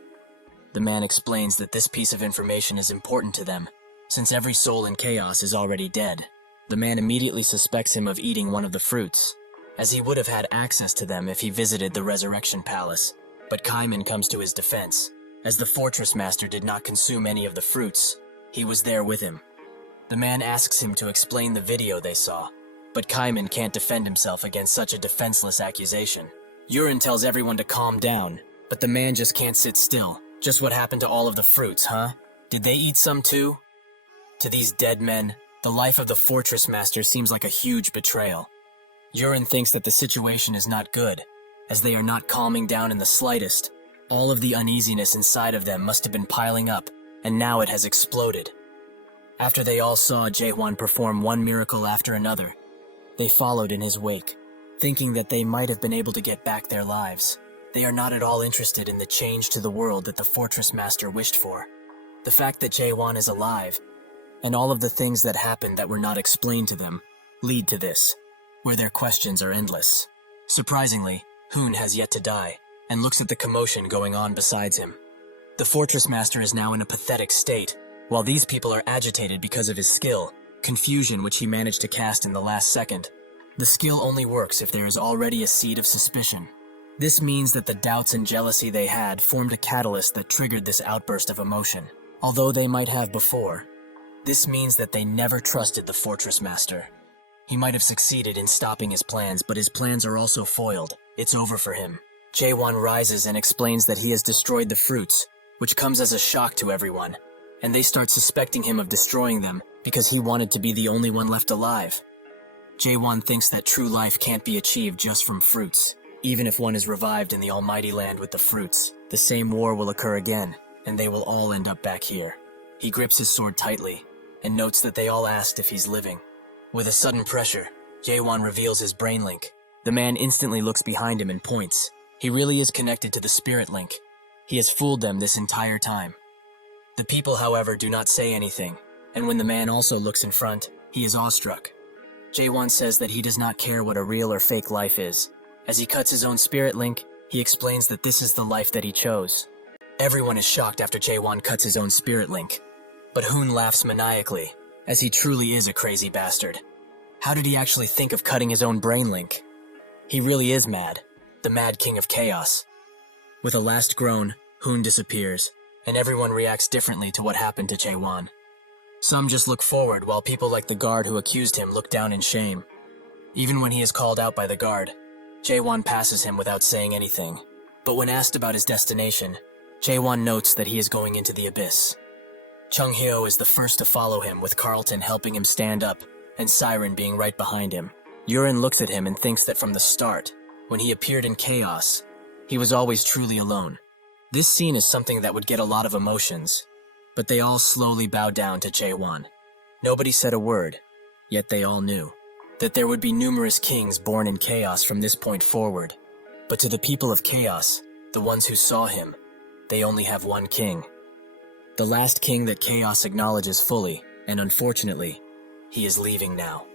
The man explains that this piece of information is important to them, since every soul in chaos is already dead. The man immediately suspects him of eating one of the fruits, as he would have had access to them if he visited the Resurrection Palace. But Kaiman comes to his defense. As the Fortress Master did not consume any of the fruits, he was there with him. The man asks him to explain the video they saw, but Kaiman can't defend himself against such a defenseless accusation. Yurin tells everyone to calm down, but the man just can't sit still. Just what happened to all of the fruits, huh? Did they eat some too? To these dead men, the life of the Fortress Master seems like a huge betrayal. Yurin thinks that the situation is not good, as they are not calming down in the slightest. All of the uneasiness inside of them must have been piling up, and now it has exploded. After they all saw Jae-hwan perform one miracle after another, they followed in his wake, thinking that they might have been able to get back their lives. They are not at all interested in the change to the world that the Fortress Master wished for. The fact that Jae-hwan is alive, and all of the things that happened that were not explained to them, lead to this, where their questions are endless. Surprisingly, Hoon has yet to die, and looks at the commotion going on besides him. The Fortress Master is now in a pathetic state, while these people are agitated because of his skill, confusion which he managed to cast in the last second. The skill only works if there is already a seed of suspicion. This means that the doubts and jealousy they had formed a catalyst that triggered this outburst of emotion, although they might have before. This means that they never trusted the Fortress Master. He might have succeeded in stopping his plans, but his plans are also foiled. It's over for him. Jae-won rises and explains that he has destroyed the fruits, which comes as a shock to everyone, and they start suspecting him of destroying them because he wanted to be the only one left alive. Jae-won thinks that true life can't be achieved just from fruits. Even if one is revived in the almighty land with the fruits, the same war will occur again, and they will all end up back here. He grips his sword tightly, and notes that they all asked if he's living. With a sudden pressure, Jae-won reveals his brain link. The man instantly looks behind him and points. He really is connected to the spirit link. He has fooled them this entire time. The people, however, do not say anything, and when the man also looks in front, he is awestruck. Jae-won says that he does not care what a real or fake life is. As he cuts his own spirit link, he explains that this is the life that he chose. Everyone is shocked after Jae-won cuts his own spirit link, but Hoon laughs maniacally, as he truly is a crazy bastard. How did he actually think of cutting his own brain link? He really is mad, the Mad King of Chaos. With a last groan, Hoon disappears, and everyone reacts differently to what happened to Jae-won. Some just look forward, while people like the guard who accused him look down in shame. Even when he is called out by the guard, Jae-won passes him without saying anything. But when asked about his destination, Jaewon notes that he is going into the abyss. Chung Hyo is the first to follow him, with Carlton helping him stand up and Siren being right behind him. Yurin looks at him and thinks that from the start, when he appeared in Chaos, he was always truly alone. This scene is something that would get a lot of emotions, but they all slowly bowed down to Jaewon. Nobody said a word, yet they all knew that there would be numerous kings born in Chaos from this point forward. But to the people of Chaos, the ones who saw him, they only have one king. The last king that Chaos acknowledges fully, and unfortunately, he is leaving now.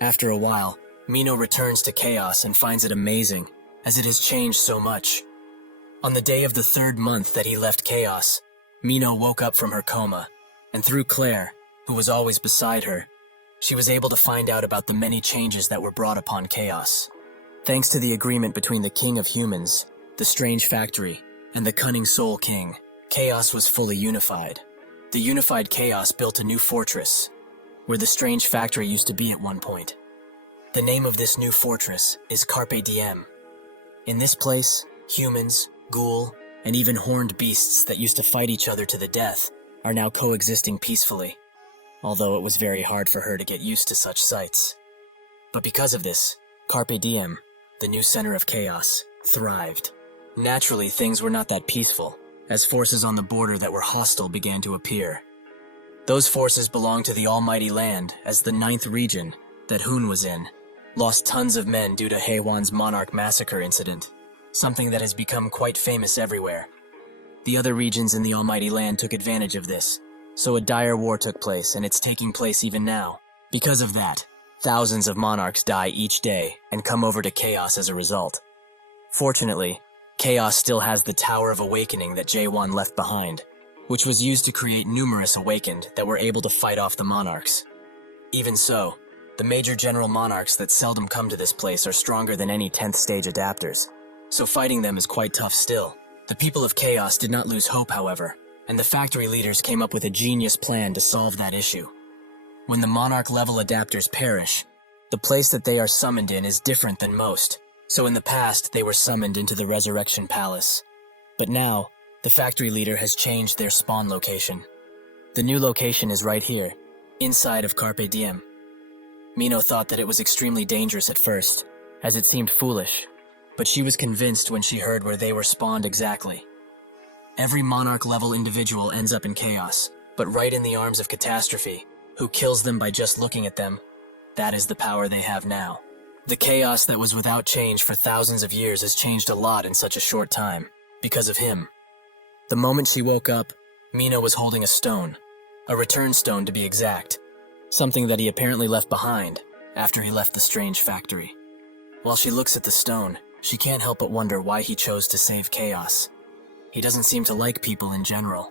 After a while, Mino returns to Chaos and finds it amazing, as it has changed so much. On the day of the 3rd month that he left Chaos, Mino woke up from her coma, and through Claire, who was always beside her, she was able to find out about the many changes that were brought upon Chaos. Thanks to the agreement between the King of Humans, the Strange Factory, and the Cunning Soul King, Chaos was fully unified. The unified Chaos built a new fortress, where the Strange Factory used to be at one point. The name of this new fortress is Carpe Diem. In this place, humans, ghoul, and even horned beasts that used to fight each other to the death are now coexisting peacefully, although it was very hard for her to get used to such sights. But because of this, Carpe Diem, the new center of Chaos, thrived. Naturally, things were not that peaceful, as forces on the border that were hostile began to appear. Those forces belonged to the Almighty Land, as the 9th region, that Hoon was in, lost tons of men due to Haewon's Monarch Massacre incident, something that has become quite famous everywhere. The other regions in the Almighty Land took advantage of this, so a dire war took place, and it's taking place even now. Because of that, thousands of monarchs die each day and come over to Chaos as a result. Fortunately, Chaos still has the Tower of Awakening that Jaewon left behind, which was used to create numerous Awakened that were able to fight off the monarchs. Even so, the major general monarchs that seldom come to this place are stronger than any 10th stage adapters, so fighting them is quite tough still. The people of Chaos did not lose hope, however, and the factory leaders came up with a genius plan to solve that issue. When the monarch-level adapters perish, the place that they are summoned in is different than most, so in the past they were summoned into the Resurrection Palace. But now, the factory leader has changed their spawn location. The new location is right here, inside of Carpe Diem. Mino thought that it was extremely dangerous at first, as it seemed foolish, but she was convinced when she heard where they were spawned exactly. Every monarch-level individual ends up in Chaos, but right in the arms of Catastrophe, who kills them by just looking at them. That is the power they have now. The Chaos that was without change for thousands of years has changed a lot in such a short time, because of him. The moment she woke up, Mino was holding a stone, a return stone to be exact, something that he apparently left behind after he left the Strange Factory. While she looks at the stone, she can't help but wonder why he chose to save Chaos. He doesn't seem to like people in general,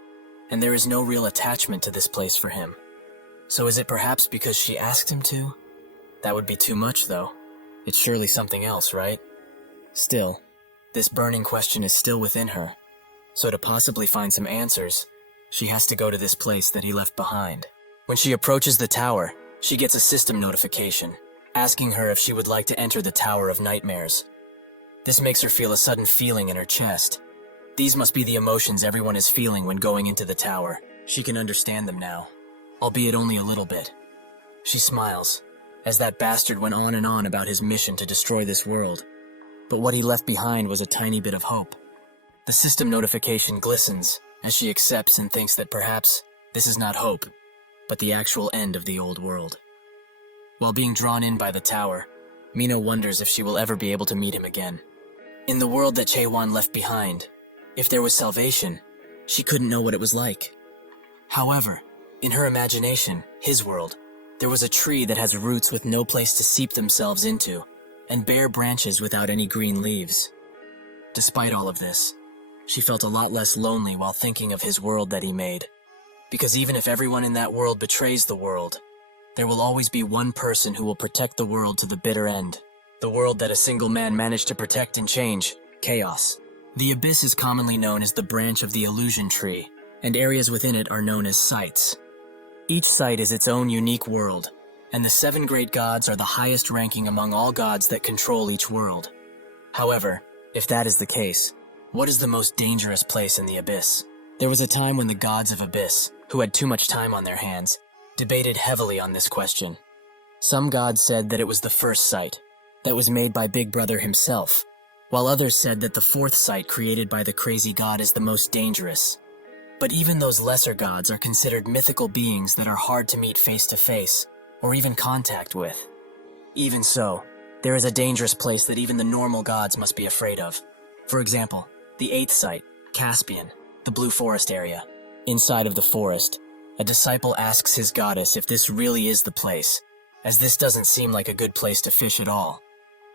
and there is no real attachment to this place for him. So is it perhaps because she asked him to? That would be too much, though. It's surely something else, right? Still, this burning question is still within her, so to possibly find some answers, she has to go to this place that he left behind. When she approaches the tower, she gets a system notification, asking her if she would like to enter the Tower of Nightmares. This makes her feel a sudden feeling in her chest. These must be the emotions everyone is feeling when going into the tower. She can understand them now, albeit only a little bit. She smiles, as that bastard went on and on about his mission to destroy this world. But what he left behind was a tiny bit of hope. The system notification glistens as she accepts and thinks that perhaps this is not hope, but the actual end of the old world. While being drawn in by the tower, Mino wonders if she will ever be able to meet him again. In the world that Jaewon left behind, if there was salvation, she couldn't know what it was like. However, in her imagination, his world, there was a tree that has roots with no place to seep themselves into, and bare branches without any green leaves. Despite all of this, she felt a lot less lonely while thinking of his world that he made. Because even if everyone in that world betrays the world, there will always be one person who will protect the world to the bitter end. The world that a single man managed to protect and change, Chaos. The Abyss is commonly known as the branch of the illusion tree, and areas within it are known as sites. Each site is its own unique world, and the 7 great gods are the highest ranking among all gods that control each world. However, if that is the case, What is the most dangerous place in the Abyss? There was a time when the gods of Abyss, who had too much time on their hands, debated heavily on this question. Some gods said that it was the first site, that was made by Big Brother himself, while others said that the fourth site created by the crazy god is the most dangerous. But even those lesser gods are considered mythical beings that are hard to meet face to face, or even contact with. Even so, there is a dangerous place that even the normal gods must be afraid of. For example, the eighth site, Caspian, the Blue Forest area. Inside of the forest, a disciple asks his goddess if this really is the place, as this doesn't seem like a good place to fish at all.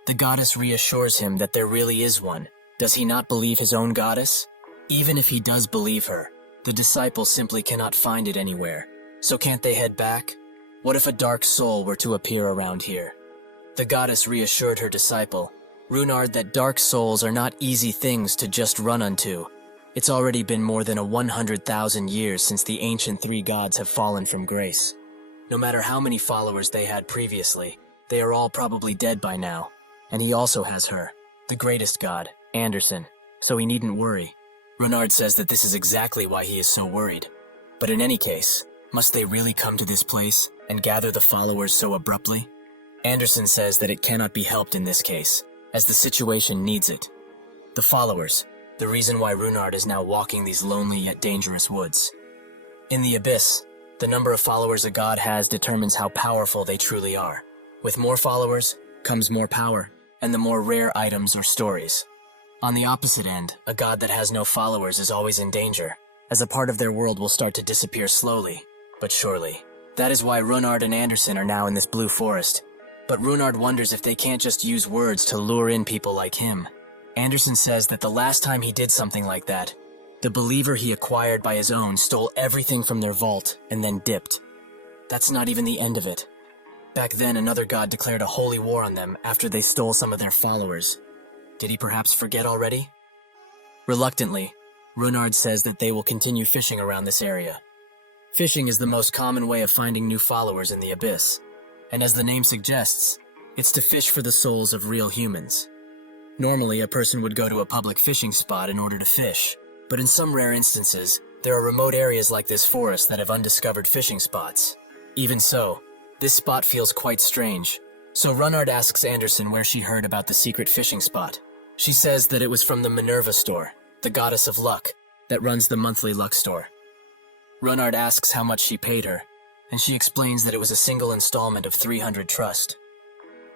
The goddess reassures him that there really is one. Does he not believe his own goddess? Even if he does believe her, the disciple simply cannot find it anywhere. So can't they head back? What if a dark soul were to appear around here? The goddess reassured her disciple, Runard, that dark souls are not easy things to just run unto. It's already been more than 100,000 years since the ancient three gods have fallen from grace. No matter how many followers they had previously, they are all probably dead by now. And he also has her, the greatest god, Anderson, so he needn't worry. Runard says that this is exactly why he is so worried. But in any case, must they really come to this place and gather the followers so abruptly? Anderson says that it cannot be helped in this case, as the situation needs it. The followers, the reason why Runard is now walking these lonely yet dangerous woods. In the Abyss, the number of followers a god has determines how powerful they truly are. With more followers comes more power, and the more rare items or stories. On the opposite end, a god that has no followers is always in danger, as a part of their world will start to disappear slowly, but surely. That is why Runard and Anderson are now in this blue forest. But Runard wonders if they can't just use words to lure in people like him. Anderson says that the last time he did something like that, the believer he acquired by his own stole everything from their vault and then dipped. That's not even the end of it. Back then, another god declared a holy war on them after they stole some of their followers. Did he perhaps forget already? Reluctantly, Runard says that they will continue fishing around this area. Fishing is the most common way of finding new followers in the Abyss, and as the name suggests, it's to fish for the souls of real humans. Normally, a person would go to a public fishing spot in order to fish, but in some rare instances, there are remote areas like this forest that have undiscovered fishing spots. Even so, this spot feels quite strange, so Runard asks Anderson where she heard about the secret fishing spot. She says that it was from the Minerva store, the goddess of luck, that runs the monthly luck store. Runard asks how much she paid her, and she explains that it was a single installment of 300 trust.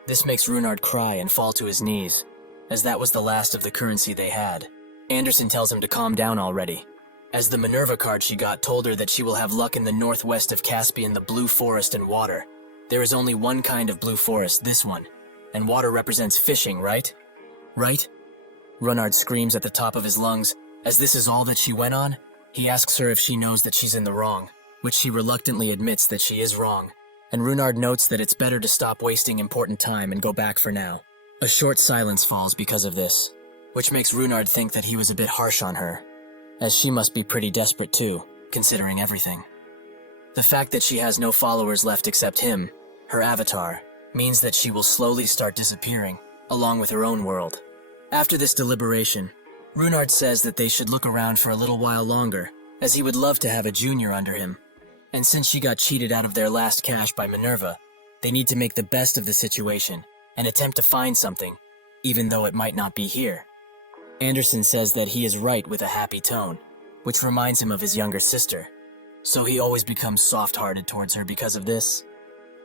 This makes Runard cry and fall to his knees, as that was the last of the currency they had. Anderson tells him to calm down already, as the Minerva card she got told her that she will have luck in the northwest of Caspian, the blue forest and water. There is only one kind of blue forest, this one, and water represents fishing, right? Right? Runard screams at the top of his lungs, as this is all that she went on. He asks her if she knows that she's in the wrong, which she reluctantly admits that she is wrong, and Runard notes that it's better to stop wasting important time and go back for now. A short silence falls because of this, which makes Runard think that he was a bit harsh on her, as she must be pretty desperate too, considering everything. The fact that she has no followers left except him, her avatar, means that she will slowly start disappearing, along with her own world. After this deliberation, Runard says that they should look around for a little while longer, as he would love to have a junior under him. And since she got cheated out of their last cash by Minerva, they need to make the best of the situation and attempt to find something, even though it might not be here. Anderson says that he is right with a happy tone, which reminds him of his younger sister, so he always becomes soft-hearted towards her because of this.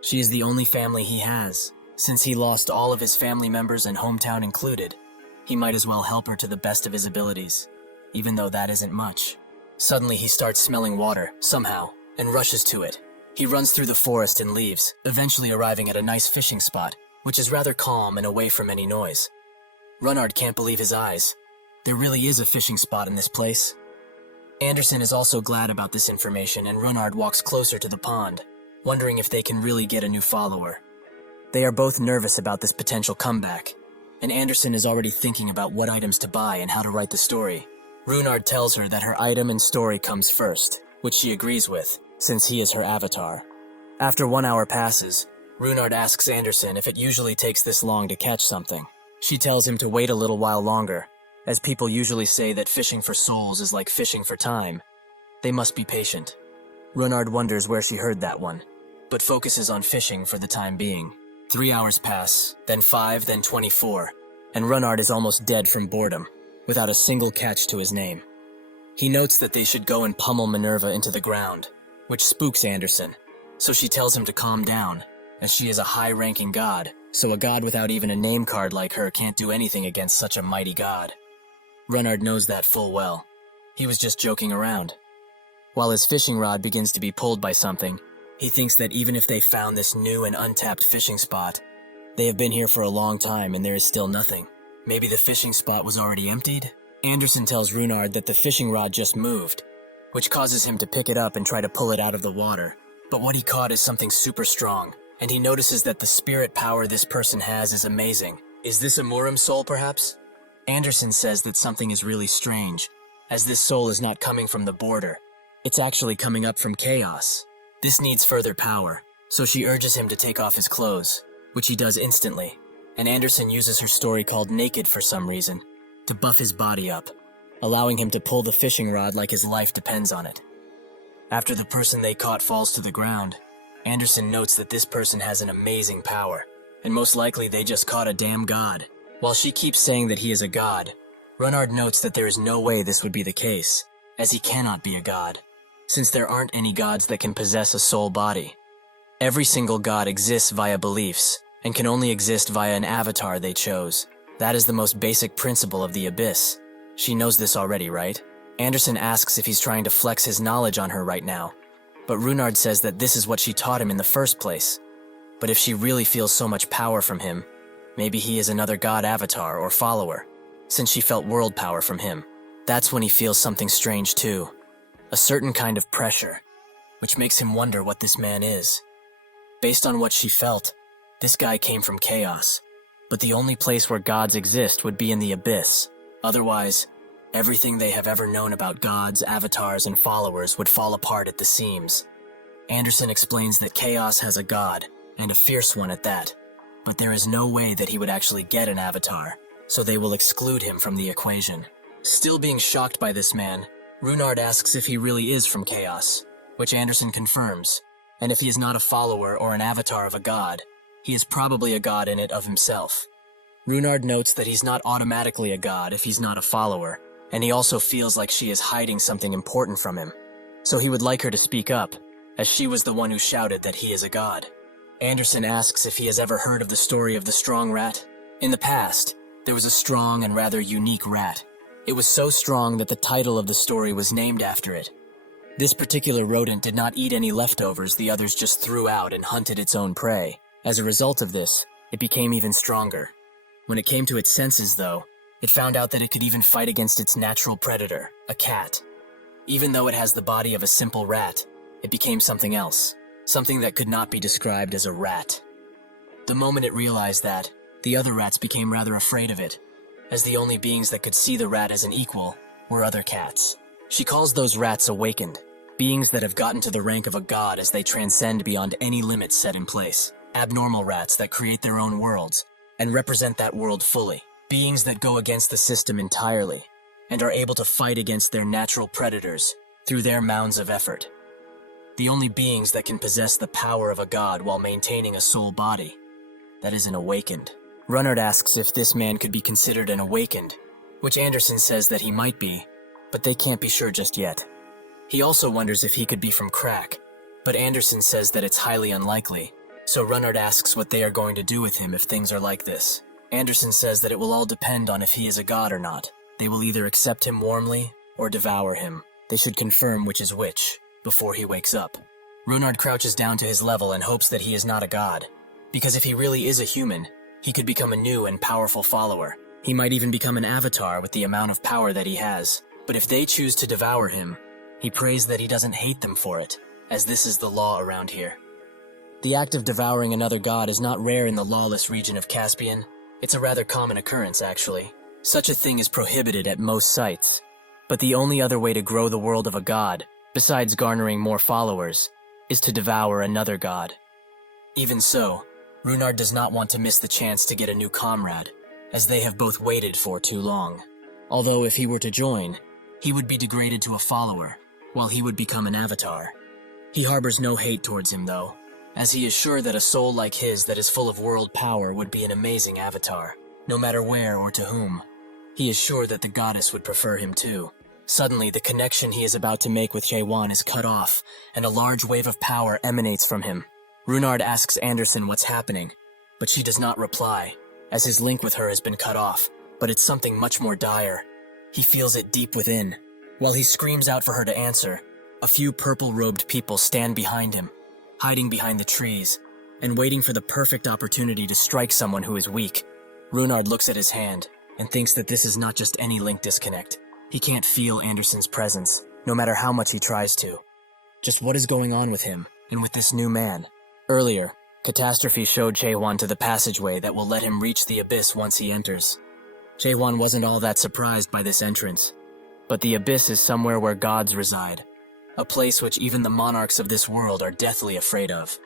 She is the only family he has. Since he lost all of his family members and hometown included, he might as well help her to the best of his abilities, even though that isn't much. Suddenly he starts smelling water, somehow, and rushes to it. He runs through the forest and leaves, eventually arriving at a nice fishing spot, which is rather calm and away from any noise. Runard can't believe his eyes. There really is a fishing spot in this place. Anderson is also glad about this information, and Runard walks closer to the pond, wondering if they can really get a new follower. They are both nervous about this potential comeback, and Anderson is already thinking about what items to buy and how to write the story. Runard tells her that her item and story comes first, which she agrees with, since he is her avatar. After 1 hour passes, Runard asks Anderson if it usually takes this long to catch something. She tells him to wait a little while longer, As people usually say that fishing for souls is like fishing for time, they must be patient. Runard wonders where she heard that one, but focuses on fishing for the time being. 3 hours pass, then 5, then 24, and Runard is almost dead from boredom, without a single catch to his name. He notes that they should go and pummel Minerva into the ground, which spooks Anderson, so she tells him to calm down, as she is a high-ranking god, so a god without even a name card like her can't do anything against such a mighty god. Runard knows that full well. He was just joking around. While his fishing rod begins to be pulled by something, he thinks that even if they found this new and untapped fishing spot, they have been here for a long time and there is still nothing. Maybe the fishing spot was already emptied? Anderson tells Runard that the fishing rod just moved, which causes him to pick it up and try to pull it out of the water. But what he caught is something super strong, and he notices that the spirit power this person has is amazing. Is this a Murim soul, perhaps? Anderson says that something is really strange, as this soul is not coming from the border. It's actually coming up from chaos. This needs further power, so she urges him to take off his clothes, which he does instantly, and Anderson uses her story called Naked for some reason, to buff his body up, allowing him to pull the fishing rod like his life depends on it. After the person they caught falls to the ground, Anderson notes that this person has an amazing power, and most likely they just caught a damn god. While she keeps saying that he is a god, Runard notes that there is no way this would be the case, as he cannot be a god, since there aren't any gods that can possess a soul body. Every single god exists via beliefs, and can only exist via an avatar they chose. That is the most basic principle of the Abyss. She knows this already, right? Anderson asks if he's trying to flex his knowledge on her right now, but Runard says that this is what she taught him in the first place. But if she really feels so much power from him, maybe he is another god avatar or follower, since she felt world power from him. That's when he feels something strange too. A certain kind of pressure, which makes him wonder what this man is. Based on what she felt, this guy came from chaos, but the only place where gods exist would be in the Abyss. Otherwise, everything they have ever known about gods, avatars, and followers would fall apart at the seams. Anderson explains that chaos has a god, and a fierce one at that, but there is no way that he would actually get an avatar, so they will exclude him from the equation. Still being shocked by this man, Runard asks if he really is from chaos, which Anderson confirms, and if he is not a follower or an avatar of a god, he is probably a god in it of himself. Runard notes that he's not automatically a god if he's not a follower, and he also feels like she is hiding something important from him, so he would like her to speak up, as she was the one who shouted that he is a god. Anderson asks if he has ever heard of the story of the strong rat. In the past, there was a strong and rather unique rat. It was so strong that the title of the story was named after it. This particular rodent did not eat any leftovers the others just threw out and hunted its own prey. As a result of this, it became even stronger. When it came to its senses, though, it found out that it could even fight against its natural predator, a cat. Even though it has the body of a simple rat, it became something else, something that could not be described as a rat. The moment it realized that, the other rats became rather afraid of it, as the only beings that could see the rat as an equal were other cats. She calls those rats awakened, beings that have gotten to the rank of a god as they transcend beyond any limits set in place. Abnormal rats that create their own worlds and represent that world fully. Beings that go against the system entirely and are able to fight against their natural predators through their mounds of effort. The only beings that can possess the power of a god while maintaining a soul body. That is an awakened. Runard asks if this man could be considered an awakened, which Anderson says that he might be, but they can't be sure just yet. He also wonders if he could be from Crack, but Anderson says that it's highly unlikely, so Runard asks what they are going to do with him if things are like this. Anderson says that it will all depend on if he is a god or not. They will either accept him warmly or devour him. They should confirm which is which before he wakes up. Runard crouches down to his level and hopes that he is not a god, because if he really is a human, he could become a new and powerful follower. He might even become an avatar with the amount of power that he has. But if they choose to devour him, he prays that he doesn't hate them for it, as this is the law around here. The act of devouring another god is not rare in the lawless region of Caspian. It's a rather common occurrence, actually. Such a thing is prohibited at most sites. But the only other way to grow the world of a god, besides garnering more followers, is to devour another god. Even so, Runard does not want to miss the chance to get a new comrade, as they have both waited for too long. Although if he were to join, he would be degraded to a follower, while he would become an avatar. He harbors no hate towards him though, as he is sure that a soul like his that is full of world power would be an amazing avatar, no matter where or to whom. He is sure that the goddess would prefer him too. Suddenly, the connection he is about to make with Jae-won is cut off, and a large wave of power emanates from him. Runard asks Anderson what's happening, but she does not reply, as his link with her has been cut off, but it's something much more dire. He feels it deep within. While he screams out for her to answer, a few purple-robed people stand behind him, hiding behind the trees, and waiting for the perfect opportunity to strike someone who is weak. Runard looks at his hand, and thinks that this is not just any link disconnect. He can't feel Anderson's presence, no matter how much he tries to. Just what is going on with him, and with this new man? Earlier, Catastrophe showed Jae-won to the passageway that will let him reach the abyss once he enters. Jae-won wasn't all that surprised by this entrance. But the abyss is somewhere where gods reside, a place which even the monarchs of this world are deathly afraid of.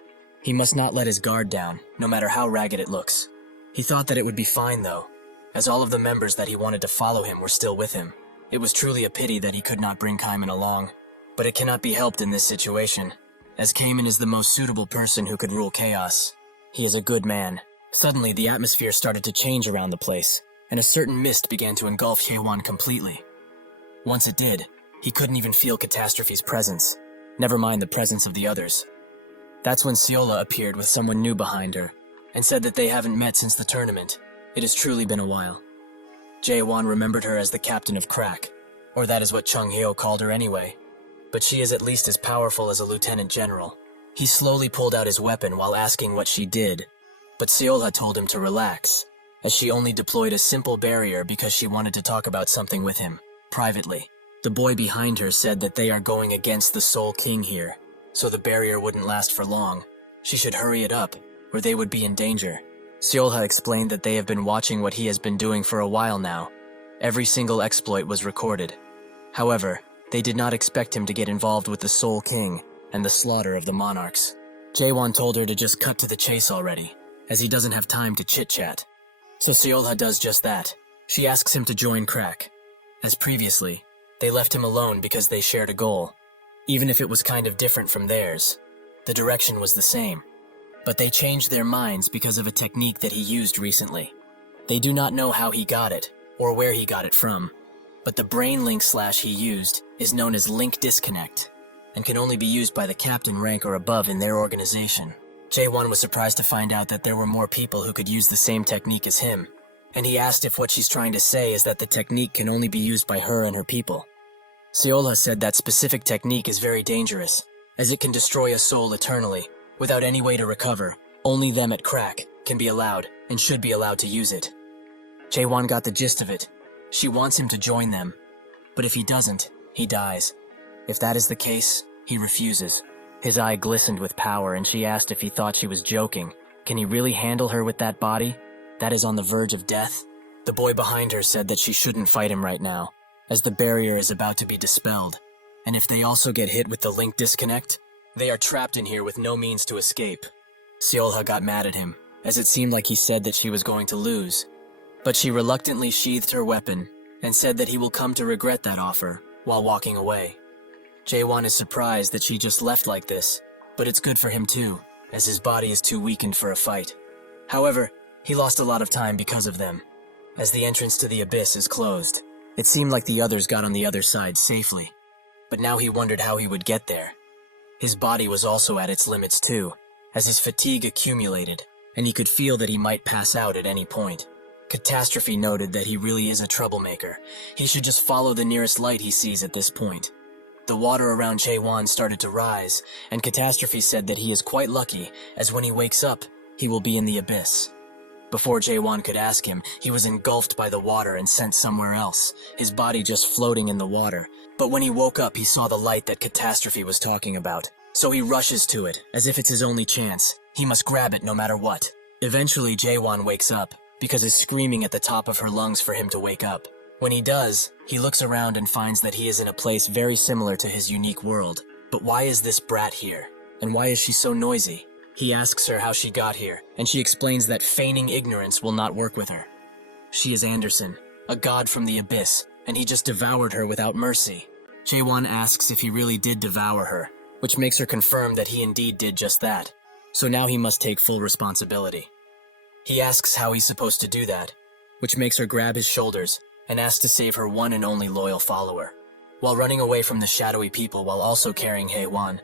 He must not let his guard down, no matter how ragged it looks. He thought that it would be fine though, as all of the members that he wanted to follow him were still with him. It was truly a pity that he could not bring Kaiman along, but it cannot be helped in this situation, as Kaiman is the most suitable person who could rule chaos. He is a good man. Suddenly, the atmosphere started to change around the place, and a certain mist began to engulf Jae-won completely. Once it did, he couldn't even feel Catastrophe's presence, never mind the presence of the others. That's when Seola appeared with someone new behind her, and said that they haven't met since the tournament. It has truly been a while. Jae-won remembered her as the captain of Crack, or that is what Chung Hyo called her anyway. But she is at least as powerful as a lieutenant general. He slowly pulled out his weapon while asking what she did, but Seola told him to relax, as she only deployed a simple barrier because she wanted to talk about something with him, privately. The boy behind her said that they are going against the Soul King here, so the barrier wouldn't last for long. She should hurry it up, or they would be in danger. Seolha explained that they have been watching what he has been doing for a while now. Every single exploit was recorded. However, they did not expect him to get involved with the Soul King and the slaughter of the monarchs. Jae-won told her to just cut to the chase already, as he doesn't have time to chit-chat. So Seolha does just that. She asks him to join Crack. As previously, they left him alone because they shared a goal. Even if it was kind of different from theirs, the direction was the same. But they changed their minds because of a technique that he used recently. They do not know how he got it, or where he got it from, but the brain link slash he used is known as Link Disconnect, and can only be used by the captain rank or above in their organization. Jae-won was surprised to find out that there were more people who could use the same technique as him, and he asked if what she's trying to say is that the technique can only be used by her and her people. Seolha said that specific technique is very dangerous, as it can destroy a soul eternally, without any way to recover. Only them at Crack can be allowed, and should be allowed to use it. Jae-won got the gist of it. She wants him to join them, but if he doesn't, he dies. If that is the case, he refuses. His eye glistened with power, and she asked if he thought she was joking. Can he really handle her with that body? That is on the verge of death? The boy behind her said that she shouldn't fight him right now, as the barrier is about to be dispelled, and if they also get hit with the Link Disconnect, they are trapped in here with no means to escape. Seolha got mad at him, as it seemed like he said that she was going to lose. But she reluctantly sheathed her weapon, and said that he will come to regret that offer, while walking away. Jae-won is surprised that she just left like this, but it's good for him too, as his body is too weakened for a fight. However, he lost a lot of time because of them, as the entrance to the abyss is closed. It seemed like the others got on the other side safely, but now he wondered how he would get there. His body was also at its limits too, as his fatigue accumulated, and he could feel that he might pass out at any point. Catastrophe noted that he really is a troublemaker. He should just follow the nearest light he sees at this point. The water around Jae-won started to rise, and Catastrophe said that he is quite lucky, as when he wakes up, he will be in the abyss. Before Jae-won could ask him, he was engulfed by the water and sent somewhere else, his body just floating in the water. But when he woke up, he saw the light that Catastrophe was talking about. So he rushes to it, as if it's his only chance. He must grab it no matter what. Eventually, Jae-won wakes up, because is screaming at the top of her lungs for him to wake up. When he does, he looks around and finds that he is in a place very similar to his unique world. But why is this brat here? And why is she so noisy? He asks her how she got here, and she explains that feigning ignorance will not work with her. She is Anderson, a god from the abyss, and he just devoured her without mercy. Jaewon asks if he really did devour her, which makes her confirm that he indeed did just that. So now he must take full responsibility. He asks how he's supposed to do that, which makes her grab his shoulders and ask to save her one and only loyal follower. While running away from the shadowy people while also carrying Haewon,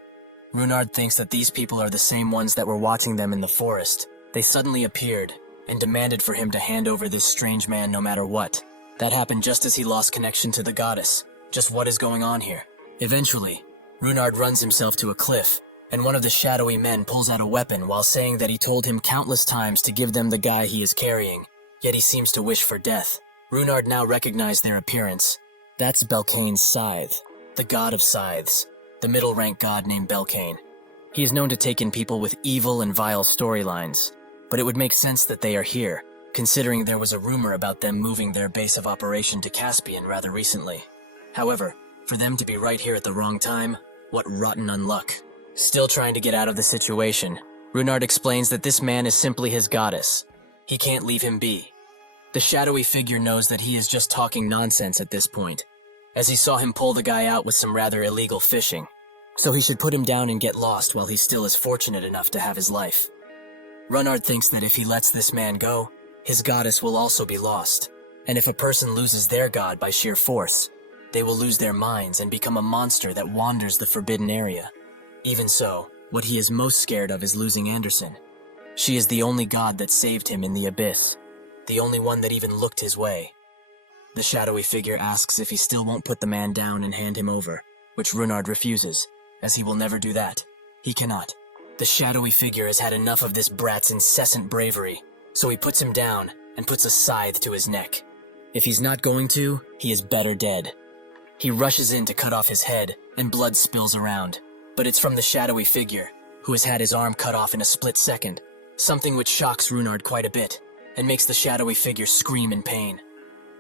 Runard thinks that these people are the same ones that were watching them in the forest. They suddenly appeared and demanded for him to hand over this strange man no matter what. That happened just as he lost connection to the goddess. Just what is going on here? Eventually, Runard runs himself to a cliff, and one of the shadowy men pulls out a weapon while saying that he told him countless times to give them the guy he is carrying, yet he seems to wish for death. Runard now recognized their appearance. That's Belkane's scythe, the god of scythes, the middle-rank god named Belkane. He is known to take in people with evil and vile storylines, but it would make sense that they are here, considering there was a rumor about them moving their base of operation to Caspian rather recently. However, for them to be right here at the wrong time, what rotten unluck. Still trying to get out of the situation, Runard explains that this man is simply his goddess. He can't leave him be. The shadowy figure knows that he is just talking nonsense at this point, as he saw him pull the guy out with some rather illegal fishing. So he should put him down and get lost while he still is fortunate enough to have his life. Runard thinks that if he lets this man go, his goddess will also be lost. And if a person loses their god by sheer force, they will lose their minds and become a monster that wanders the forbidden area. Even so, what he is most scared of is losing Anderson. She is the only god that saved him in the abyss, the only one that even looked his way. The shadowy figure asks if he still won't put the man down and hand him over, which Runard refuses, as he will never do that. He cannot. The shadowy figure has had enough of this brat's incessant bravery, so he puts him down and puts a scythe to his neck. If he's not going to, he is better dead. He rushes in to cut off his head, and blood spills around. But it's from the shadowy figure, who has had his arm cut off in a split second, something which shocks Runard quite a bit, and makes the shadowy figure scream in pain.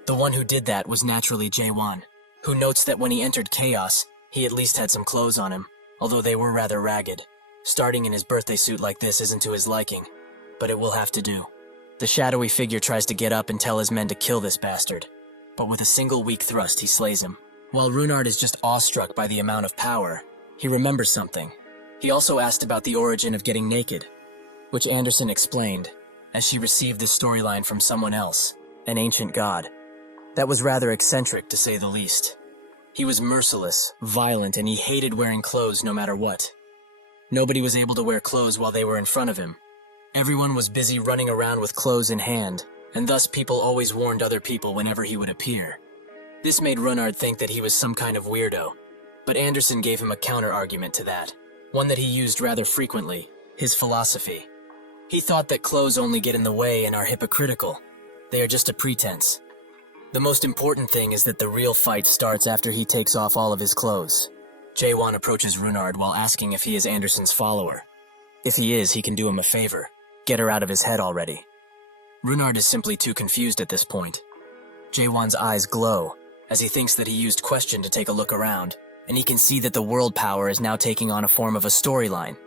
The one who did that was naturally Jaewon, who notes that when he entered Chaos, he at least had some clothes on him, although they were rather ragged. Starting in his birthday suit like this isn't to his liking, but it will have to do. The shadowy figure tries to get up and tell his men to kill this bastard, but with a single weak thrust he slays him. While Runard is just awestruck by the amount of power, he remembers something. He also asked about the origin of getting naked, which Anderson explained, as she received this storyline from someone else, an ancient god. That was rather eccentric, to say the least. He was merciless, violent, and he hated wearing clothes no matter what. Nobody was able to wear clothes while they were in front of him. Everyone was busy running around with clothes in hand, and thus people always warned other people whenever he would appear. This made Runard think that he was some kind of weirdo, but Anderson gave him a counter-argument to that, one that he used rather frequently, his philosophy. He thought that clothes only get in the way and are hypocritical. They are just a pretense. The most important thing is that the real fight starts after he takes off all of his clothes. Jaewon approaches Runard while asking if he is Anderson's follower. If he is, he can do him a favor. Get her out of his head already. Runard is simply too confused at this point. Jaewon's eyes glow, as he thinks that he used question to take a look around, and he can see that the world power is now taking on a form of a storyline.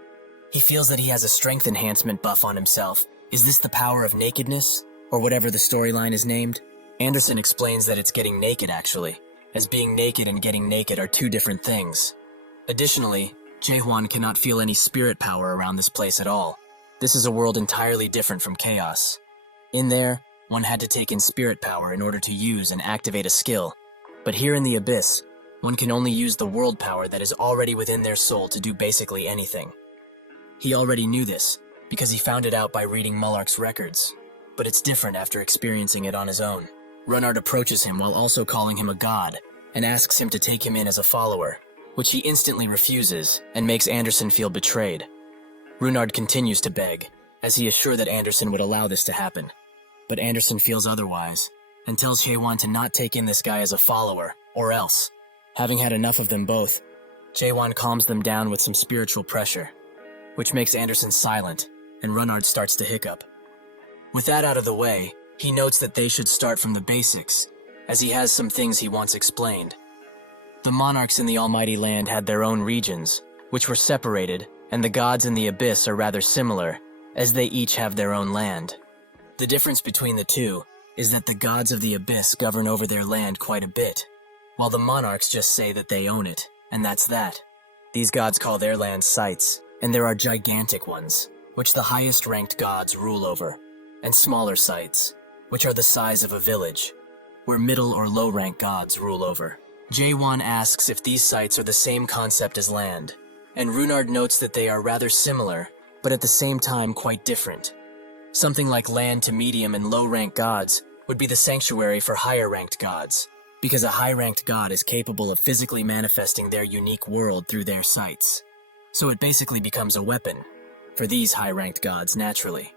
He feels that he has a strength enhancement buff on himself. Is this the power of nakedness? Or whatever the storyline is named? Anderson explains that it's getting naked actually, as being naked and getting naked are two different things. Additionally, Jaewon cannot feel any spirit power around this place at all. This is a world entirely different from Chaos. In there, one had to take in spirit power in order to use and activate a skill. But here in the Abyss, one can only use the world power that is already within their soul to do basically anything. He already knew this, because he found it out by reading Mullark's records. But it's different after experiencing it on his own. Runard approaches him while also calling him a god, and asks him to take him in as a follower, which he instantly refuses and makes Anderson feel betrayed. Runard continues to beg, as he is sure that Anderson would allow this to happen. But Anderson feels otherwise, and tells Jaewon to not take in this guy as a follower, or else. Having had enough of them both, Jaewon calms them down with some spiritual pressure, which makes Anderson silent, and Runard starts to hiccup. With that out of the way, he notes that they should start from the basics, as he has some things he wants explained. The monarchs in the Almighty Land had their own regions, which were separated, and the gods in the Abyss are rather similar, as they each have their own land. The difference between the two is that the gods of the abyss govern over their land quite a bit, while the monarchs just say that they own it, and that's that. These gods call their lands sites, and there are gigantic ones, which the highest-ranked gods rule over, and smaller sites, which are the size of a village, where middle or low-rank gods rule over. Jaewon asks if these sites are the same concept as land, and Runard notes that they are rather similar, but at the same time quite different. Something like land to medium and low-ranked gods would be the sanctuary for higher-ranked gods, because a high-ranked god is capable of physically manifesting their unique world through their sites. So it basically becomes a weapon for these high-ranked gods naturally.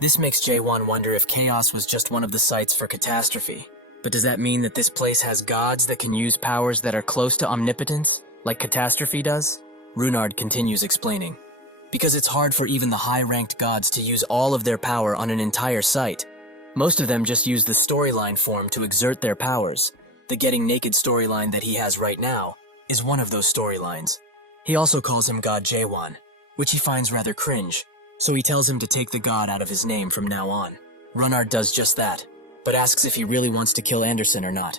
This makes Jaewon wonder if Chaos was just one of the sites for Catastrophe. But does that mean that this place has gods that can use powers that are close to omnipotence, like Catastrophe does? Runard continues explaining. Because it's hard for even the high-ranked gods to use all of their power on an entire site. Most of them just use the storyline form to exert their powers. The Getting Naked storyline that he has right now is one of those storylines. He also calls him God Jaewon, which he finds rather cringe, so he tells him to take the god out of his name from now on. Runard does just that, but asks if he really wants to kill Anderson or not.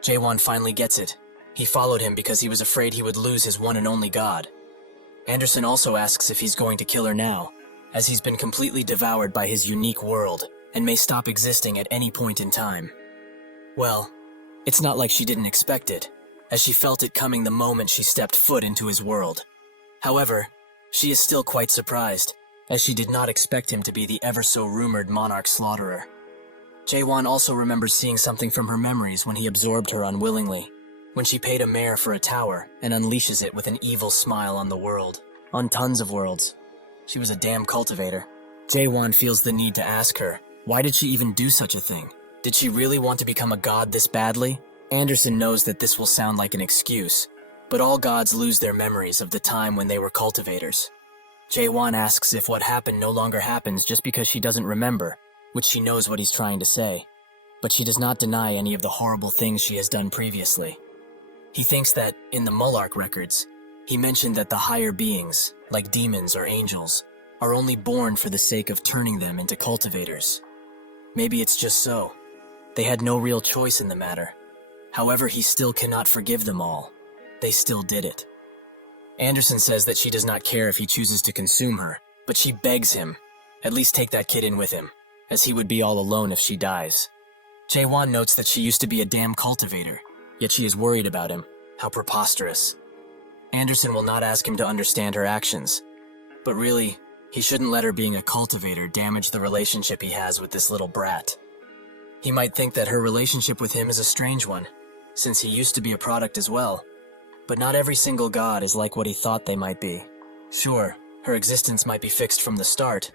Jaewon finally gets it. He followed him because he was afraid he would lose his one and only god. Anderson also asks if he's going to kill her now, as he's been completely devoured by his unique world and may stop existing at any point in time. Well, it's not like she didn't expect it, as she felt it coming the moment she stepped foot into his world. However, she is still quite surprised, as she did not expect him to be the ever-so-rumored monarch slaughterer. Jaewon also remembers seeing something from her memories when he absorbed her unwillingly, when she paid a mare for a tower and unleashes it with an evil smile on the world. On tons of worlds. She was a damn cultivator. Jaewon feels the need to ask her, why did she even do such a thing? Did she really want to become a god this badly? Anderson knows that this will sound like an excuse, but all gods lose their memories of the time when they were cultivators. Jaewon asks if what happened no longer happens just because she doesn't remember, which she knows what he's trying to say, but she does not deny any of the horrible things she has done previously. He thinks that, in the Mullark records, he mentioned that the higher beings, like demons or angels, are only born for the sake of turning them into cultivators. Maybe it's just so. They had no real choice in the matter. However, he still cannot forgive them all. They still did it. Anderson says that she does not care if he chooses to consume her, but she begs him, at least take that kid in with him, as he would be all alone if she dies. Jaewon notes that she used to be a damn cultivator, yet she is worried about him. How preposterous. Anderson will not ask him to understand her actions, but really, he shouldn't let her being a cultivator damage the relationship he has with this little brat. He might think that her relationship with him is a strange one, since he used to be a product as well. But not every single god is like what he thought they might be. Sure, her existence might be fixed from the start,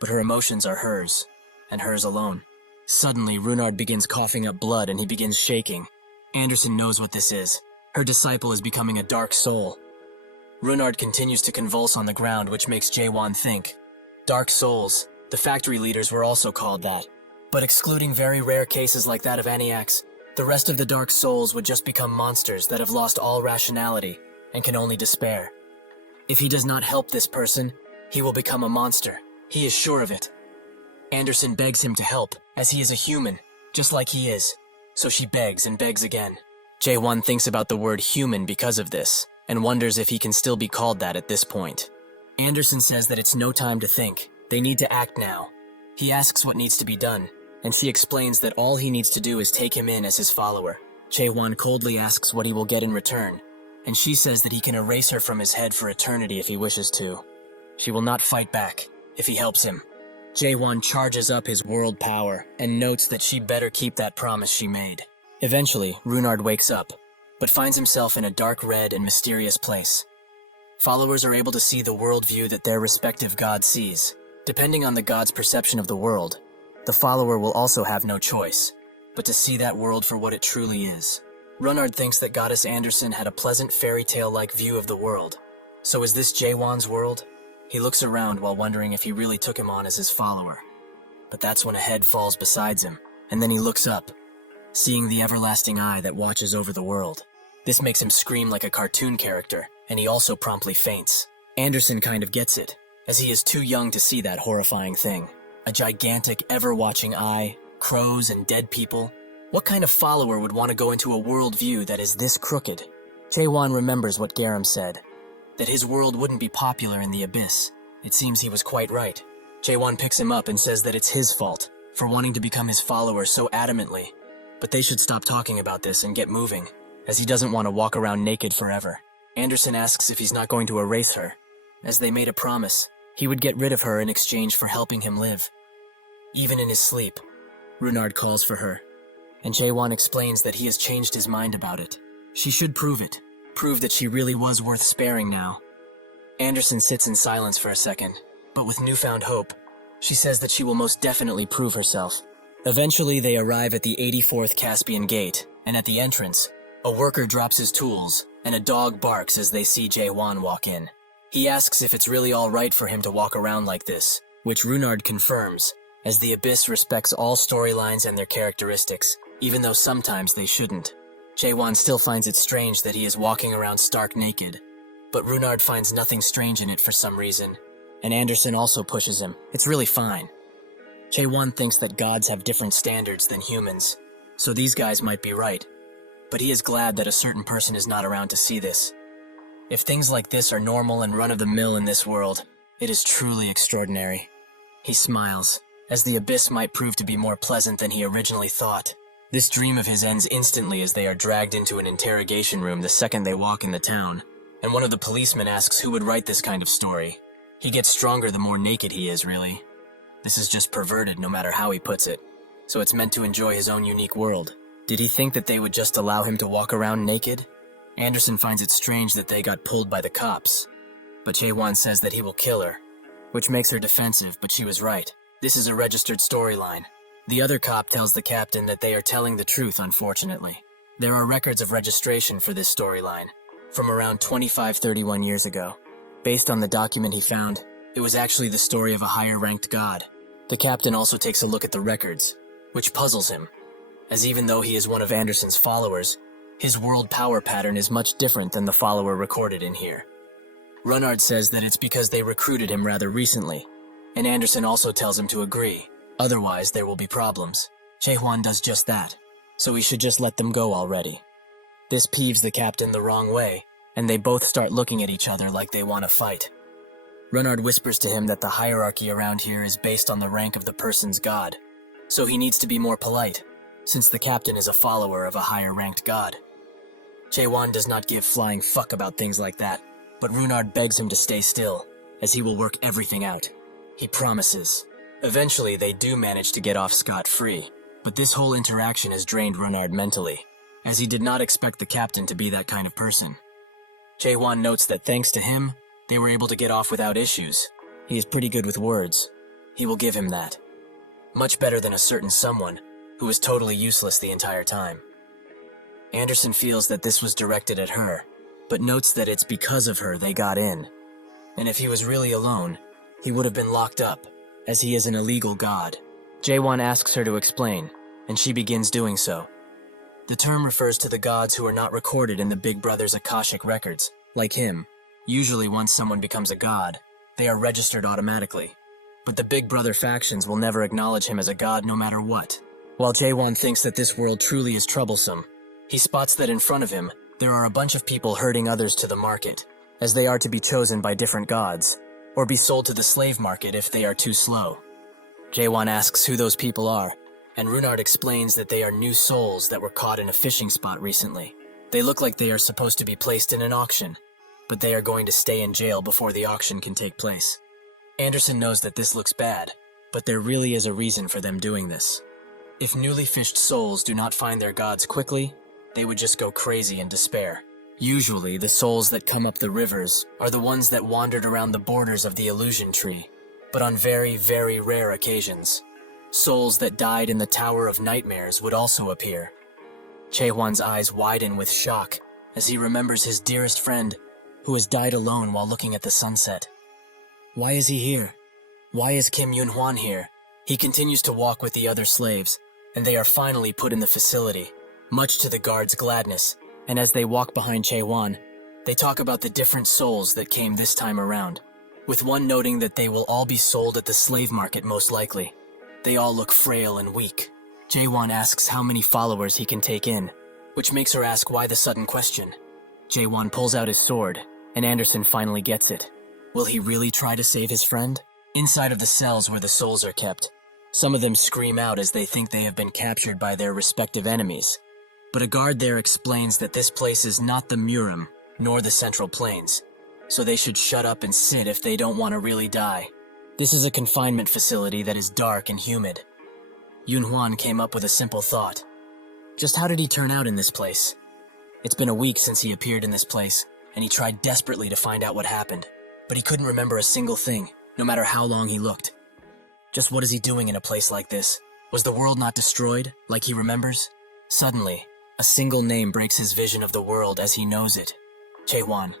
but her emotions are hers, and hers alone. Suddenly, Runard begins coughing up blood and he begins shaking. Anderson knows what this is. Her disciple is becoming a dark soul. Runard continues to convulse on the ground, which makes Jaewon think. Dark souls, the factory leaders were also called that. But excluding very rare cases like that of Aniax, the rest of the dark souls would just become monsters that have lost all rationality and can only despair. If he does not help this person, he will become a monster. He is sure of it. Anderson begs him to help, as he is a human, just like he is. So she begs and begs again. Jaewon thinks about the word human because of this, and wonders if he can still be called that at this point. Anderson says that it's no time to think. They need to act now. He asks what needs to be done, and she explains that all he needs to do is take him in as his follower. Jaewon coldly asks what he will get in return, and she says that he can erase her from his head for eternity if he wishes to. She will not fight back if he helps him. Jaewon charges up his world power and notes that she better keep that promise she made. Eventually, Runard wakes up, but finds himself in a dark red and mysterious place. Followers are able to see the worldview that their respective god sees. Depending on the god's perception of the world, the follower will also have no choice, but to see that world for what it truly is. Runard thinks that Goddess Anderson had a pleasant fairy tale-like view of the world. So is this Jaewon's world? He looks around while wondering if he really took him on as his follower. But that's when a head falls beside him, and then he looks up, seeing the everlasting eye that watches over the world. This makes him scream like a cartoon character, and he also promptly faints. Anderson kind of gets it, as he is too young to see that horrifying thing. A gigantic, ever-watching eye, crows and dead people. What kind of follower would want to go into a worldview that is this crooked? Jaewon remembers what Garam said, that his world wouldn't be popular in the abyss. It seems he was quite right. Jaewon picks him up and says that it's his fault for wanting to become his follower so adamantly. But they should stop talking about this and get moving, as he doesn't want to walk around naked forever. Anderson asks if he's not going to erase her, as they made a promise. He would get rid of her in exchange for helping him live. Even in his sleep, Runard calls for her, and Jaewon explains that he has changed his mind about it. She should prove it, prove that she really was worth sparing now. Anderson sits in silence for a second, but with newfound hope, she says that she will most definitely prove herself. Eventually, they arrive at the 84th Caspian Gate, and at the entrance, a worker drops his tools, and a dog barks as they see Jaewon walk in. He asks if it's really all right for him to walk around like this, which Runard confirms, as the Abyss respects all storylines and their characteristics, even though sometimes they shouldn't. Jaewon still finds it strange that he is walking around stark naked, but Runard finds nothing strange in it for some reason, and Anderson also pushes him. It's really fine. Jaewon thinks that gods have different standards than humans, so these guys might be right, but he is glad that a certain person is not around to see this. If things like this are normal and run-of-the-mill in this world, it is truly extraordinary. He smiles, as the Abyss might prove to be more pleasant than he originally thought. This dream of his ends instantly as they are dragged into an interrogation room the second they walk in the town, and one of the policemen asks who would write this kind of story. He gets stronger the more naked he is, really. This is just perverted no matter how he puts it, so it's meant to enjoy his own unique world. Did he think that they would just allow him to walk around naked? Anderson finds it strange that they got pulled by the cops, but Jaewon says that he will kill her, which makes her defensive, but she was right. This is a registered storyline. The other cop tells the captain that they are telling the truth, unfortunately. There are records of registration for this storyline, from around 25-31 years ago. Based on the document he found, it was actually the story of a higher-ranked god. The captain also takes a look at the records, which puzzles him, as even though he is one of Anderson's followers, his world power pattern is much different than the follower recorded in here. Runard says that it's because they recruited him rather recently, and Anderson also tells him to agree, otherwise there will be problems. Jaewon does just that, so he should just let them go already. This peeves the captain the wrong way, and they both start looking at each other like they want to fight. Runard whispers to him that the hierarchy around here is based on the rank of the person's god, so he needs to be more polite, since the captain is a follower of a higher-ranked god. Jaewon does not give flying fuck about things like that, but Runard begs him to stay still, as he will work everything out. He promises. Eventually, they do manage to get off scot-free, but this whole interaction has drained Runard mentally, as he did not expect the captain to be that kind of person. Jaewon notes that thanks to him, they were able to get off without issues. He is pretty good with words. He will give him that. Much better than a certain someone who was totally useless the entire time. Anderson feels that this was directed at her, but notes that it's because of her they got in. And if he was really alone, he would have been locked up, as he is an illegal god. Jaewon asks her to explain, and she begins doing so. The term refers to the gods who are not recorded in the Big Brother's Akashic records, like him. Usually once someone becomes a god, they are registered automatically. But the Big Brother factions will never acknowledge him as a god no matter what. While Jaewon thinks that this world truly is troublesome, he spots that in front of him, there are a bunch of people herding others to the market, as they are to be chosen by different gods, or be sold to the slave market if they are too slow. Jaewon asks who those people are, and Runard explains that they are new souls that were caught in a fishing spot recently. They look like they are supposed to be placed in an auction, but they are going to stay in jail before the auction can take place. Anderson knows that this looks bad, but there really is a reason for them doing this. If newly fished souls do not find their gods quickly, they would just go crazy in despair. Usually, the souls that come up the rivers are the ones that wandered around the borders of the illusion tree, but on very, very rare occasions, souls that died in the Tower of Nightmares would also appear. Jaewon's eyes widen with shock as he remembers his dearest friend, who has died alone while looking at the sunset. Why is he here? Why is Kim Yun-hwan here? He continues to walk with the other slaves, and they are finally put in the facility, much to the guards' gladness, and as they walk behind Jaewon, they talk about the different souls that came this time around, with one noting that they will all be sold at the slave market most likely. They all look frail and weak. Jaewon asks how many followers he can take in, which makes her ask why the sudden question. Jaewon pulls out his sword, and Anderson finally gets it. Will he really try to save his friend? Inside of the cells where the souls are kept, some of them scream out as they think they have been captured by their respective enemies. But a guard there explains that this place is not the Murim, nor the Central Plains, so they should shut up and sit if they don't want to really die. This is a confinement facility that is dark and humid. Yunhwan came up with a simple thought. Just how did he turn out in this place? It's been a week since he appeared in this place, and he tried desperately to find out what happened, but he couldn't remember a single thing, no matter how long he looked. Just what is he doing in a place like this? Was the world not destroyed, like he remembers? Suddenly, a single name breaks his vision of the world as he knows it. Jaewon.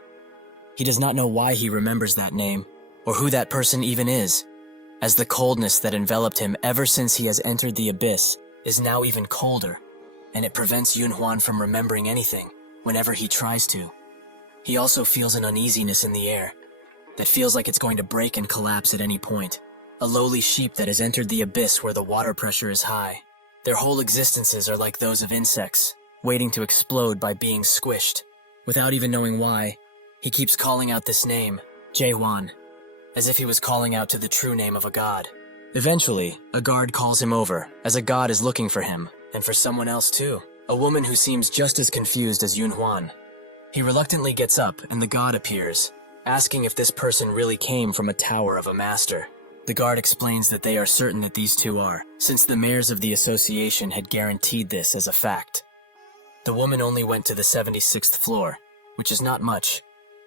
He does not know why he remembers that name, or who that person even is, as the coldness that enveloped him ever since he has entered the abyss is now even colder, and it prevents Yunhwan from remembering anything whenever he tries to. He also feels an uneasiness in the air that feels like it's going to break and collapse at any point. A lowly sheep that has entered the abyss where the water pressure is high. Their whole existences are like those of insects, waiting to explode by being squished. Without even knowing why, he keeps calling out this name, Jaewon, as if he was calling out to the true name of a god. Eventually, a guard calls him over, as a god is looking for him, and for someone else too, a woman who seems just as confused as Yunhwan. He reluctantly gets up, and the god appears, asking if this person really came from a tower of a master. The guard explains that they are certain that these two are, since the mayors of the association had guaranteed this as a fact. The woman only went to the 76th floor, which is not much,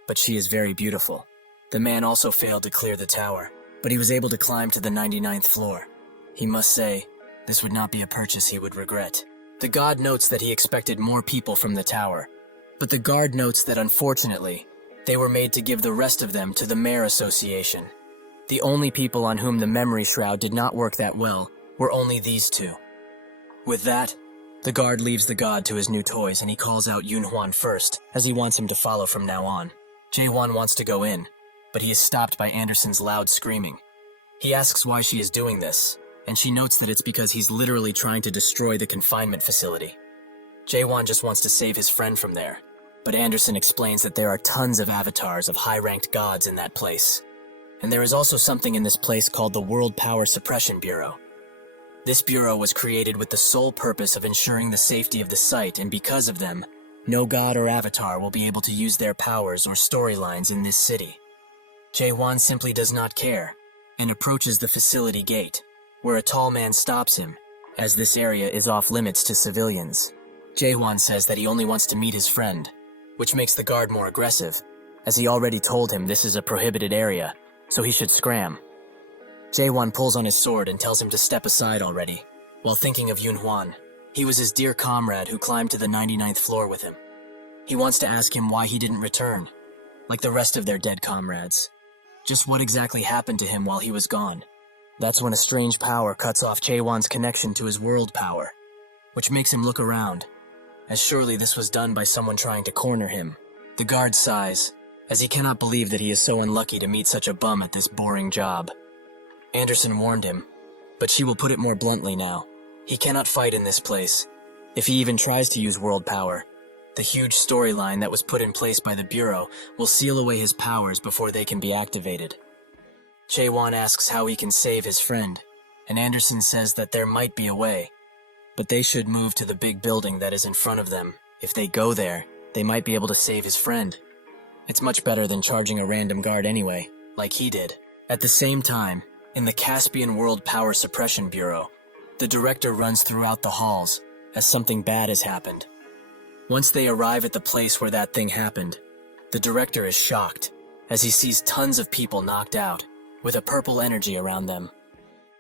but she is very beautiful. The man also failed to clear the tower, but he was able to climb to the 99th floor. He must say, this would not be a purchase he would regret. The god notes that he expected more people from the tower, but the guard notes that unfortunately, they were made to give the rest of them to the Mayor Association. The only people on whom the memory shroud did not work that well were only these two. With that, the guard leaves the god to his new toys and he calls out Yunhwan first, as he wants him to follow from now on. Jaewon wants to go in, but he is stopped by Anderson's loud screaming. He asks why she is doing this, and she notes that it's because he's literally trying to destroy the confinement facility. Jaewon just wants to save his friend from there, but Anderson explains that there are tons of avatars of high-ranked gods in that place. And there is also something in this place called the World Power Suppression Bureau. This bureau was created with the sole purpose of ensuring the safety of the site, and because of them, no god or avatar will be able to use their powers or storylines in this city. Jaewon simply does not care, and approaches the facility gate, where a tall man stops him, as this area is off limits to civilians. Jaewon says that he only wants to meet his friend, which makes the guard more aggressive, as he already told him this is a prohibited area, so he should scram. Jaewon pulls on his sword and tells him to step aside already, while thinking of Yunhwan. He was his dear comrade who climbed to the 99th floor with him. He wants to ask him why he didn't return, like the rest of their dead comrades. Just what exactly happened to him while he was gone. That's when a strange power cuts off Jaewon's connection to his world power, which makes him look around, as surely this was done by someone trying to corner him. The guard sighs, as he cannot believe that he is so unlucky to meet such a bum at this boring job. Anderson warned him, but she will put it more bluntly now. He cannot fight in this place. If he even tries to use world power, the huge storyline that was put in place by the Bureau will seal away his powers before they can be activated. Jaewon asks how he can save his friend, and Anderson says that there might be a way, but they should move to the big building that is in front of them. If they go there, they might be able to save his friend. It's much better than charging a random guard anyway, like he did. At the same time, in the Caspian World Power Suppression Bureau, the director runs throughout the halls as something bad has happened. Once they arrive at the place where that thing happened, the director is shocked as he sees tons of people knocked out with a purple energy around them.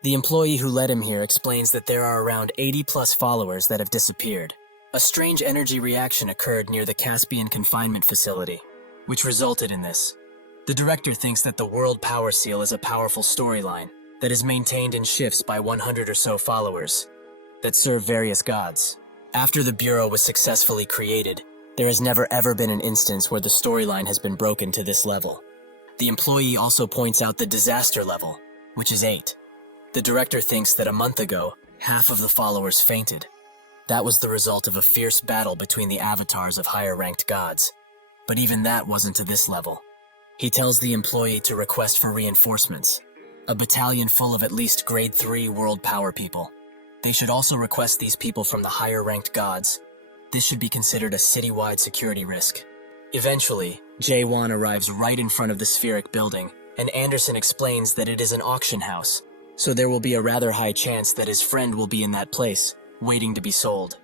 The employee who led him here explains that there are around 80+ followers that have disappeared. A strange energy reaction occurred near the Caspian confinement facility, which resulted in this. The director thinks that the World Power Seal is a powerful storyline that is maintained in shifts by 100 or so followers that serve various gods. After the Bureau was successfully created, there has never ever been an instance where the storyline has been broken to this level. The employee also points out the disaster level, which is 8. The director thinks that a month ago, half of the followers fainted. That was the result of a fierce battle between the avatars of higher-ranked gods. But even that wasn't to this level. He tells the employee to request for reinforcements, a battalion full of at least grade 3 world power people. They should also request these people from the higher-ranked gods. This should be considered a citywide security risk. Eventually, Jae-won arrives right in front of the spheric building, and Anderson explains that it is an auction house, so there will be a rather high chance that his friend will be in that place, waiting to be sold.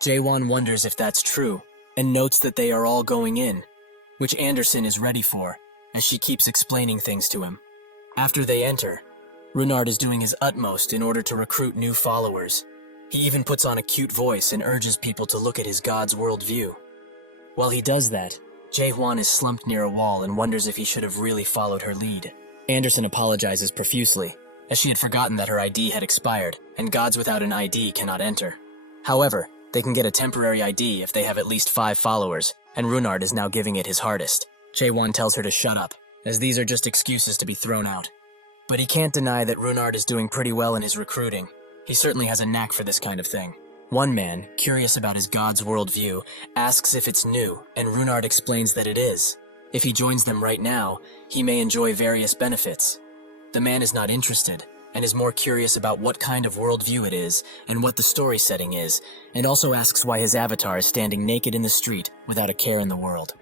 Jae-won wonders if that's true, and notes that they are all going in, which Anderson is ready for, as she keeps explaining things to him. After they enter, Runard is doing his utmost in order to recruit new followers. He even puts on a cute voice and urges people to look at his god's worldview. While he does that, Jae-won is slumped near a wall and wonders if he should have really followed her lead. Anderson apologizes profusely, as she had forgotten that her ID had expired, and gods without an ID cannot enter. However, they can get a temporary ID if they have at least 5 followers, and Runard is now giving it his hardest. Jae-won tells her to shut up, as these are just excuses to be thrown out. But he can't deny that Runard is doing pretty well in his recruiting. He certainly has a knack for this kind of thing. One man, curious about his god's worldview, asks if it's new, and Runard explains that it is. If he joins them right now, he may enjoy various benefits. The man is not interested, and is more curious about what kind of worldview it is, and what the story setting is, and also asks why his avatar is standing naked in the street without a care in the world.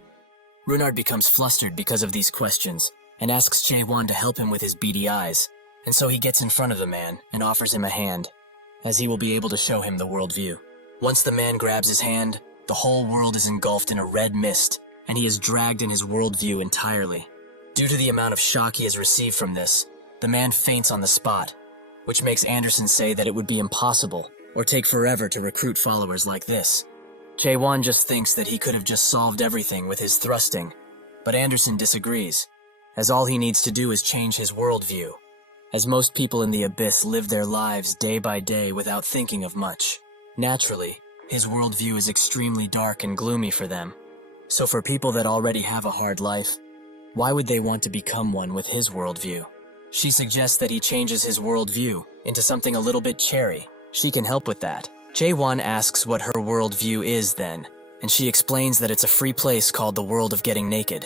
Runard becomes flustered because of these questions, and asks Jae-won to help him with his beady eyes, and so he gets in front of the man and offers him a hand, as he will be able to show him the worldview. Once the man grabs his hand, the whole world is engulfed in a red mist, and he is dragged in his worldview entirely. Due to the amount of shock he has received from this, the man faints on the spot, which makes Anderson say that it would be impossible or take forever to recruit followers like this. Jae-won just thinks that he could have just solved everything with his thrusting, but Anderson disagrees, as all he needs to do is change his worldview, as most people in the Abyss live their lives day by day without thinking of much. Naturally, his worldview is extremely dark and gloomy for them. So for people that already have a hard life, why would they want to become one with his worldview? She suggests that he changes his worldview into something a little bit cherry. She can help with that. Jae-won asks what her worldview is then, and she explains that it's a free place called the World of Getting Naked.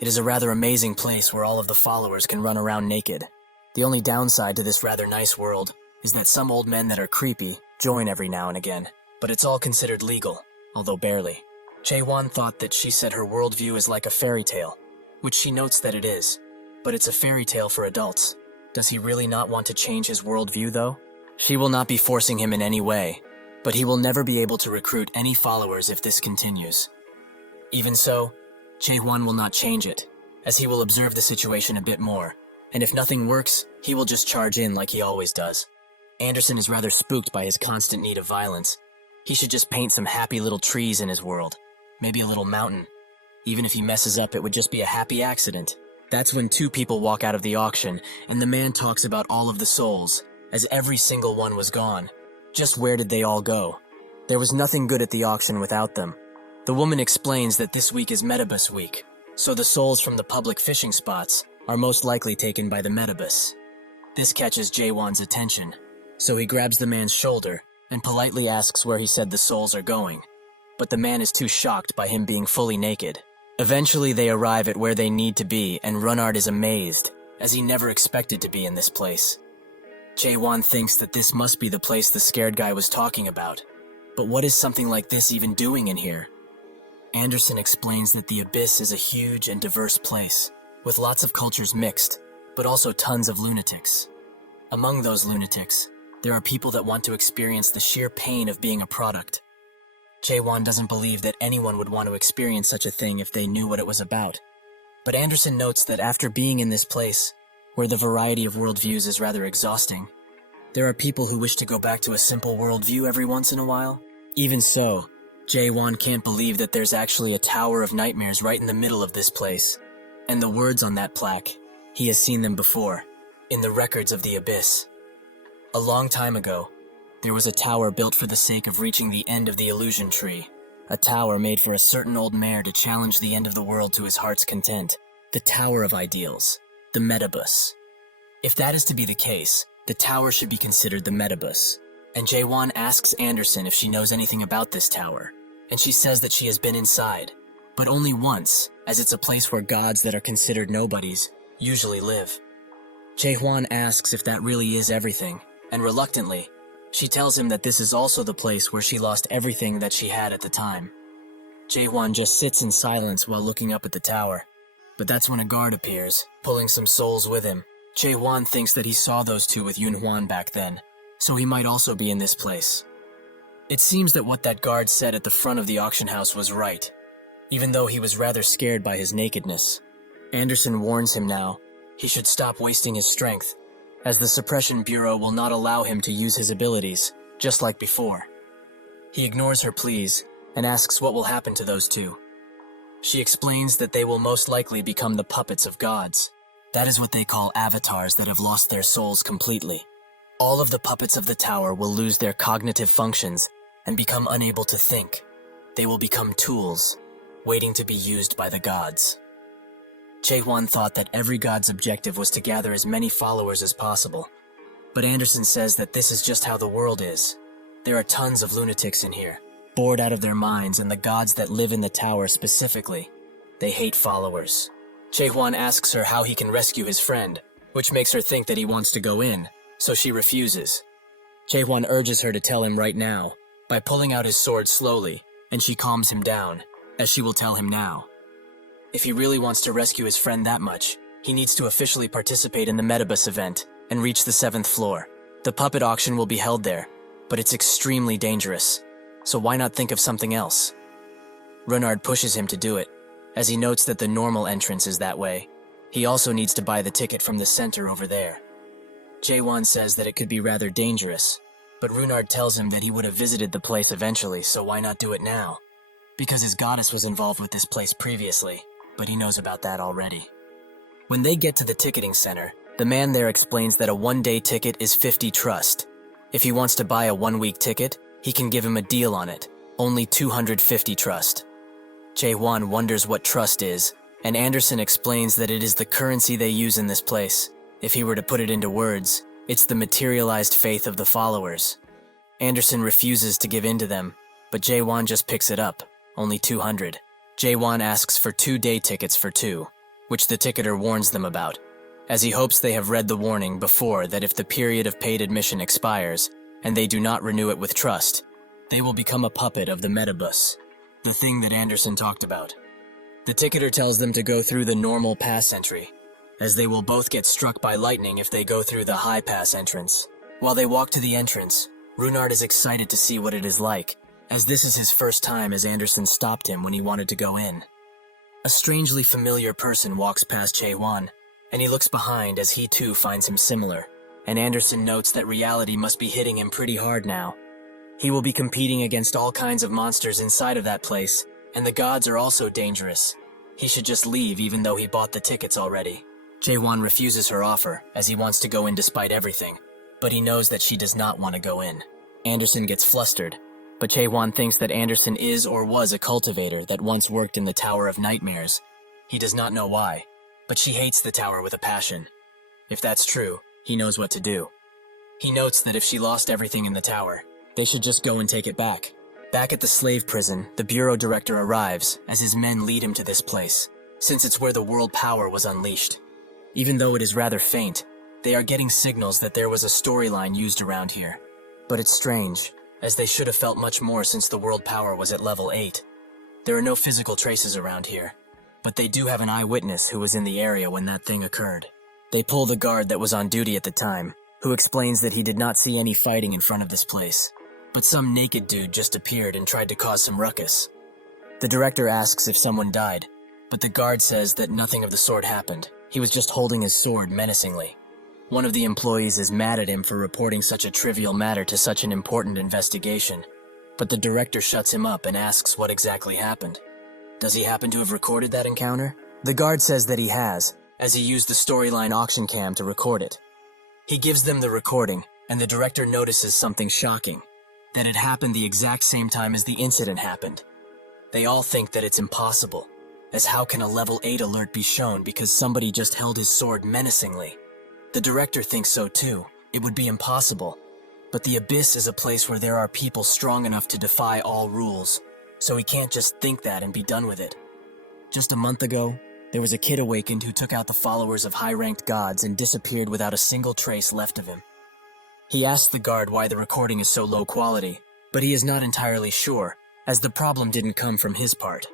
It is a rather amazing place where all of the followers can run around naked. The only downside to this rather nice world is that some old men that are creepy join every now and again, but it's all considered legal, although barely. Jae-won thought that she said her worldview is like a fairy tale, which she notes that it is, but it's a fairy tale for adults. Does he really not want to change his worldview though? She will not be forcing him in any way, but he will never be able to recruit any followers if this continues. Even so, Jae-won will not change it, as he will observe the situation a bit more, and if nothing works, he will just charge in like he always does. Anderson is rather spooked by his constant need of violence. He should just paint some happy little trees in his world, maybe a little mountain. Even if he messes up, it would just be a happy accident. That's when 2 people walk out of the auction, and the man talks about all of the souls, as every single one was gone. Just where did they all go? There was nothing good at the auction without them. The woman explains that this week is Metabus week, so the souls from the public fishing spots are most likely taken by the Metabus. This catches Jae-won's attention, so he grabs the man's shoulder and politely asks where he said the souls are going, but the man is too shocked by him being fully naked. Eventually they arrive at where they need to be, and Runard is amazed, as he never expected to be in this place. Jae-won thinks that this must be the place the scared guy was talking about, but what is something like this even doing in here? Anderson explains that the Abyss is a huge and diverse place, with lots of cultures mixed, but also tons of lunatics. Among those lunatics, there are people that want to experience the sheer pain of being a product. Jae-won doesn't believe that anyone would want to experience such a thing if they knew what it was about. But Anderson notes that after being in this place, where the variety of worldviews is rather exhausting, there are people who wish to go back to a simple worldview every once in a while. Even so, Jae-won can't believe that there's actually a Tower of Nightmares right in the middle of this place. And the words on that plaque, he has seen them before, in the records of the Abyss. A long time ago, there was a tower built for the sake of reaching the end of the illusion tree. A tower made for a certain old mayor to challenge the end of the world to his heart's content. The Tower of Ideals, the Metabus. If that is to be the case, the tower should be considered the Metabus. and Jae-won asks Anderson if she knows anything about this tower, and she says that she has been inside, but only once, as it's a place where gods that are considered nobodies usually live. Jae-won asks if that really is everything, and reluctantly, she tells him that this is also the place where she lost everything that she had at the time. Jae-won just sits in silence while looking up at the tower, but that's when a guard appears, pulling some souls with him. Jae-won thinks that he saw those two with Yoon-hwan back then, so he might also be in this place. It seems that what that guard said at the front of the auction house was right, even though he was rather scared by his nakedness. Anderson warns him now he should stop wasting his strength, as the Suppression Bureau will not allow him to use his abilities, just like before. He ignores her pleas and asks what will happen to those two. She explains that they will most likely become the puppets of gods. That is what they call avatars that have lost their souls completely. All of the puppets of the tower will lose their cognitive functions and become unable to think. They will become tools, waiting to be used by the gods. Jae-won thought that every god's objective was to gather as many followers as possible. But Anderson says that this is just how the world is. There are tons of lunatics in here, bored out of their minds, and the gods that live in the tower specifically, they hate followers. Jae-won asks her how he can rescue his friend, which makes her think that he wants to go in, so she refuses. Jae-won urges her to tell him right now, by pulling out his sword slowly, and she calms him down, as she will tell him now. If he really wants to rescue his friend that much, he needs to officially participate in the Metabus event and reach the 7th floor. The puppet auction will be held there, but it's extremely dangerous, so why not think of something else? Renard pushes him to do it, as he notes that the normal entrance is that way. He also needs to buy the ticket from the center over there. Jae-won says that it could be rather dangerous, but Renard tells him that he would have visited the place eventually, so why not do it now? Because his goddess was involved with this place previously, but he knows about that already. When they get to the ticketing center, the man there explains that a one-day ticket is 50 trust. If he wants to buy a one-week ticket, he can give him a deal on it, only 250 trust. Jae-won wonders what trust is, and Anderson explains that it is the currency they use in this place. If he were to put it into words, it's the materialized faith of the followers. Anderson refuses to give in to them, but Jae-won just picks it up, only 200. Jae-won asks for 2-day tickets for 2, which the ticketer warns them about, as he hopes they have read the warning before that if the period of paid admission expires, and they do not renew it with trust, they will become a puppet of the Metabus, the thing that Anderson talked about. The ticketer tells them to go through the normal pass entry, as they will both get struck by lightning if they go through the high pass entrance. While they walk to the entrance, Renard is excited to see what it is like, as this is his first time as Anderson stopped him when he wanted to go in. A strangely familiar person walks past Jae-won, and he looks behind as he too finds him similar, and Anderson notes that reality must be hitting him pretty hard now. He will be competing against all kinds of monsters inside of that place, and the gods are also dangerous. He should just leave even though he bought the tickets already. Jae-won refuses her offer, as he wants to go in despite everything, but he knows that she does not want to go in. Anderson gets flustered, but Jae-won thinks that Anderson is or was a cultivator that once worked in the Tower of Nightmares. He does not know why, but she hates the tower with a passion. If that's true, he knows what to do. He notes that if she lost everything in the tower, they should just go and take it back. Back at the slave prison, the bureau director arrives as his men lead him to this place, since it's where the world power was unleashed. Even though it is rather faint, they are getting signals that there was a storyline used around here. But it's strange, as they should have felt much more since the world power was at level 8. There are no physical traces around here, but they do have an eyewitness who was in the area when that thing occurred. They pull the guard that was on duty at the time, who explains that he did not see any fighting in front of this place, but some naked dude just appeared and tried to cause some ruckus. The director asks if someone died, but the guard says that nothing of the sort happened. He was just holding his sword menacingly. One of the employees is mad at him for reporting such a trivial matter to such an important investigation, but the director shuts him up and asks what exactly happened. Does he happen to have recorded that encounter? The guard says that he has, as he used the storyline auction cam to record it. He gives them the recording, and the director notices something shocking, that it happened the exact same time as the incident happened. They all think that it's impossible, as how can a level 8 alert be shown because somebody just held his sword menacingly? The director thinks so too. It would be impossible. But the abyss is a place where there are people strong enough to defy all rules, so he can't just think that and be done with it. Just a month ago, there was a kid awakened who took out the followers of high-ranked gods and disappeared without a single trace left of him. He asked the guard why the recording is so low quality, but he is not entirely sure, as the problem didn't come from his part.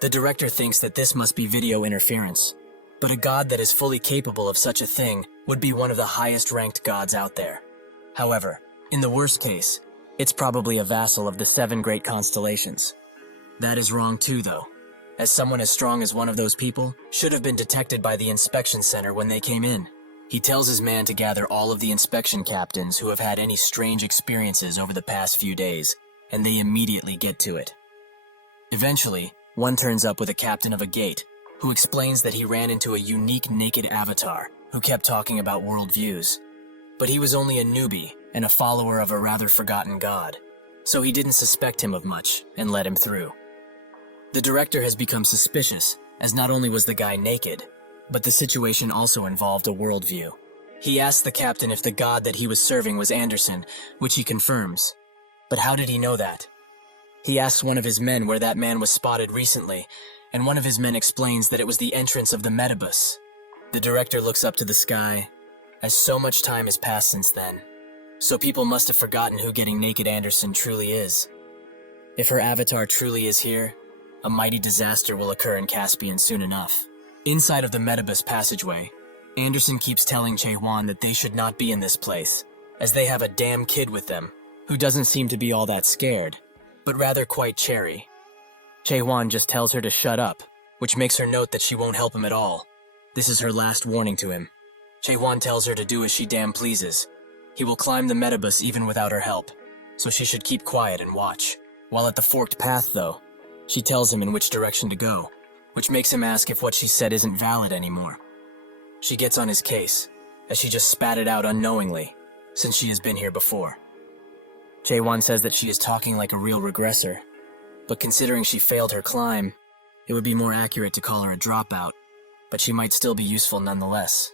The director thinks that this must be video interference, but a god that is fully capable of such a thing would be one of the highest-ranked gods out there. However, in the worst case, it's probably a vassal of the 7 great constellations. That is wrong too, though, as someone as strong as one of those people should have been detected by the inspection center when they came in. He tells his man to gather all of the inspection captains who have had any strange experiences over the past few days, and they immediately get to it. Eventually, one turns up with a captain of a gate, who explains that he ran into a unique naked avatar who kept talking about worldviews. But he was only a newbie and a follower of a rather forgotten god, so he didn't suspect him of much and let him through. The director has become suspicious, as not only was the guy naked, but the situation also involved a worldview. He asked the captain if the god that he was serving was Anderson, which he confirms. But how did he know that? He asks one of his men where that man was spotted recently, and one of his men explains that it was the entrance of the Metabus. The director looks up to the sky, as so much time has passed since then, so people must have forgotten who Getting Naked Anderson truly is. If her avatar truly is here, a mighty disaster will occur in Caspian soon enough. Inside of the Metabus passageway, Anderson keeps telling Chae-Hwan that they should not be in this place, as they have a damn kid with them, who doesn't seem to be all that scared, but rather quite cherry. Chae-Hwan just tells her to shut up, which makes her note that she won't help him at all. This is her last warning to him. Chae-Hwan tells her to do as she damn pleases. He will climb the Metabus even without her help, so she should keep quiet and watch. While at the forked path, though, she tells him in which direction to go, which makes him ask if what she said isn't valid anymore. She gets on his case, as she just spat it out unknowingly, since she has been here before. Chae-Hwan says that she is talking like a real regressor, but considering she failed her climb, it would be more accurate to call her a dropout, but she might still be useful nonetheless.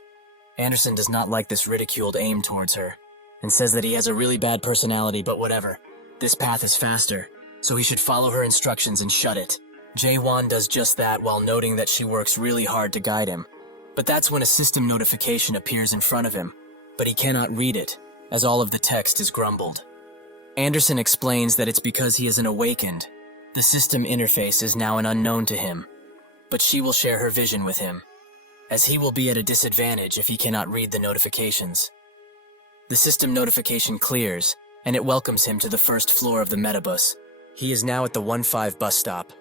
Anderson does not like this ridiculed aim towards her, and says that he has a really bad personality, but whatever. This path is faster, so he should follow her instructions and shut it. Chae-Hwan does just that while noting that she works really hard to guide him. But that's when a system notification appears in front of him, but he cannot read it, as all of the text is grumbled. Anderson explains that it's because he isn't awakened. The system interface is now an unknown to him, but she will share her vision with him, as he will be at a disadvantage if he cannot read the notifications. The system notification clears, and it welcomes him to the first floor of the Metabus. He is now at the 1-5 bus stop.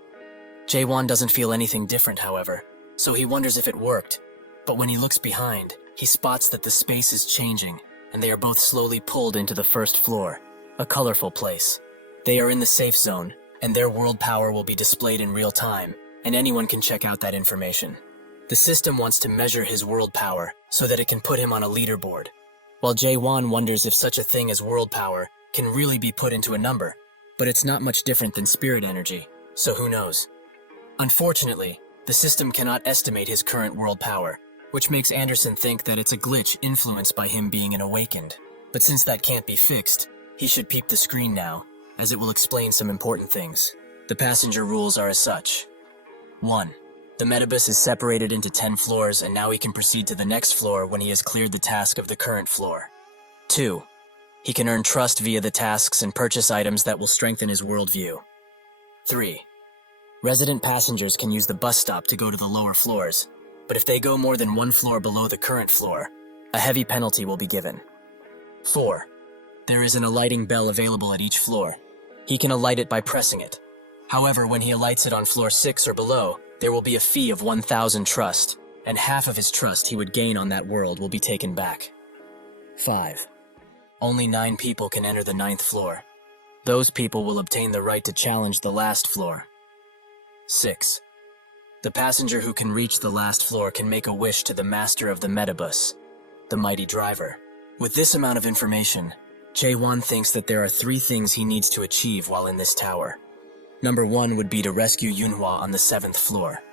Chae-Hwan doesn't feel anything different, however, so he wonders if it worked. But when he looks behind, he spots that the space is changing, and they are both slowly pulled into the first floor, a colorful place. They are in the safe zone, and their world power will be displayed in real time, and anyone can check out that information. The system wants to measure his world power so that it can put him on a leaderboard, while Chae-Hwan wonders if such a thing as world power can really be put into a number, but it's not much different than spirit energy, so who knows. Unfortunately, the system cannot estimate his current world power, which makes Anderson think that it's a glitch influenced by him being an awakened. But since that can't be fixed, he should peep the screen now, as it will explain some important things. The passenger rules are as such. 1. The Metabus is separated into 10 floors, and now he can proceed to the next floor when he has cleared the task of the current floor. 2. He can earn trust via the tasks and purchase items that will strengthen his worldview. 3. Resident passengers can use the bus stop to go to the lower floors, but if they go more than 1 floor below the current floor, a heavy penalty will be given. 4. There is an alighting bell available at each floor. He can alight it by pressing it. However, when he alights it on floor 6 or below, there will be a fee of 1,000 trust, and half of his trust he would gain on that world will be taken back. 5. Only 9 people can enter the 9th floor. Those people will obtain the right to challenge the last floor. 6. The passenger who can reach the last floor can make a wish to the master of the Metabus, the mighty driver. With this amount of information, Chae-Hwan thinks that there are 3 things he needs to achieve while in this tower. Number 1 would be to rescue Yunhua on the 7th floor.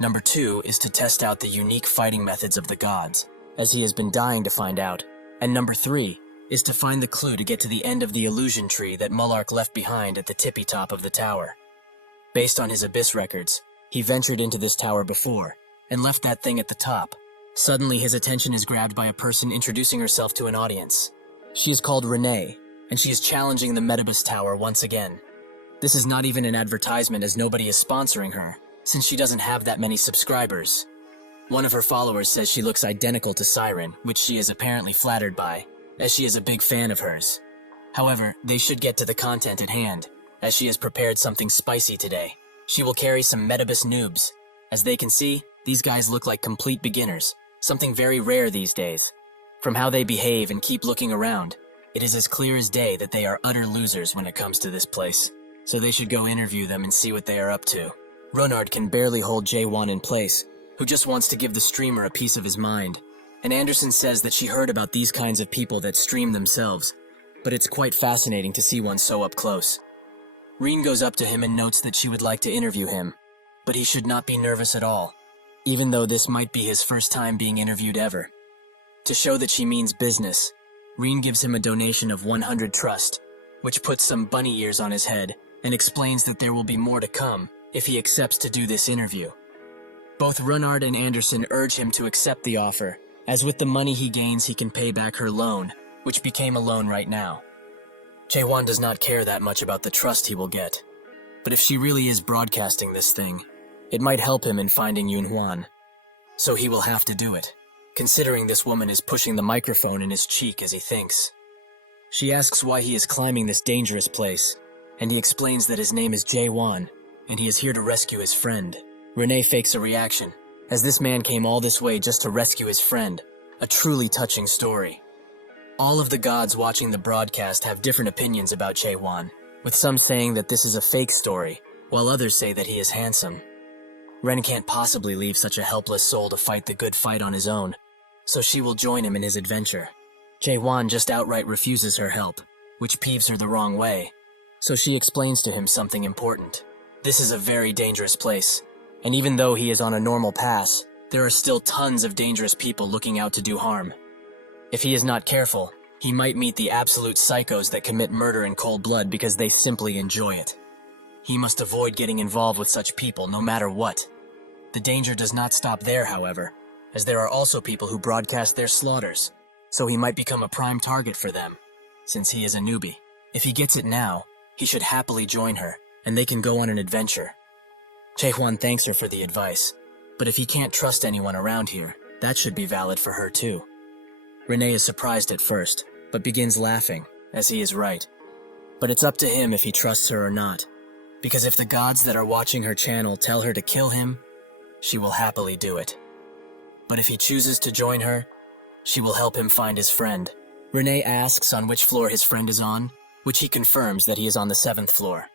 Number 2 is to test out the unique fighting methods of the gods, as he has been dying to find out. And number 3 is to find the clue to get to the end of the illusion tree that Mullark left behind at the tippy top of the tower. Based on his Abyss records, he ventured into this tower before and left that thing at the top. Suddenly, his attention is grabbed by a person introducing herself to an audience. She is called Renee, and she is challenging the Metabus Tower once again. This is not even an advertisement, as nobody is sponsoring her, since she doesn't have that many subscribers. One of her followers says she looks identical to Siren, which she is apparently flattered by, as she is a big fan of hers. However, they should get to the content at hand, as she has prepared something spicy today. She will carry some Metabus noobs. As they can see, these guys look like complete beginners, something very rare these days. From how they behave and keep looking around, it is as clear as day that they are utter losers when it comes to this place, so they should go interview them and see what they are up to. Runard can barely hold J1 in place, who just wants to give the streamer a piece of his mind, and Anderson says that she heard about these kinds of people that stream themselves, but it's quite fascinating to see one so up close. Reen goes up to him and notes that she would like to interview him, but he should not be nervous at all, even though this might be his first time being interviewed ever. To show that she means business, Reen gives him a donation of 100 trust, which puts some bunny ears on his head and explains that there will be more to come if he accepts to do this interview. Both Runard and Anderson urge him to accept the offer, as with the money he gains he can pay back her loan, which became a loan right now. Jaewon does not care that much about the trust he will get, but if she really is broadcasting this thing, it might help him in finding Yunhwan. So he will have to do it, considering this woman is pushing the microphone in his cheek as he thinks. She asks why he is climbing this dangerous place, and he explains that his name is Jaewon, and he is here to rescue his friend. Renee fakes a reaction, as this man came all this way just to rescue his friend, a truly touching story. All of the gods watching the broadcast have different opinions about Jaewon, with some saying that this is a fake story, while others say that he is handsome. Ren can't possibly leave such a helpless soul to fight the good fight on his own, so she will join him in his adventure. Jaewon just outright refuses her help, which peeves her the wrong way, so she explains to him something important. This is a very dangerous place, and even though he is on a normal pass, there are still tons of dangerous people looking out to do harm. If he is not careful, he might meet the absolute psychos that commit murder in cold blood because they simply enjoy it. He must avoid getting involved with such people no matter what. The danger does not stop there, however, as there are also people who broadcast their slaughters, so he might become a prime target for them, since he is a newbie. If he gets it now, he should happily join her, and they can go on an adventure. Jaehwan thanks her for the advice, but if he can't trust anyone around here, that should be valid for her too. Renee is surprised at first, but begins laughing, as he is right. But it's up to him if he trusts her or not, because if the gods that are watching her channel tell her to kill him, she will happily do it. But if he chooses to join her, she will help him find his friend. Renee asks on which floor his friend is on, which he confirms that he is on the 7th floor.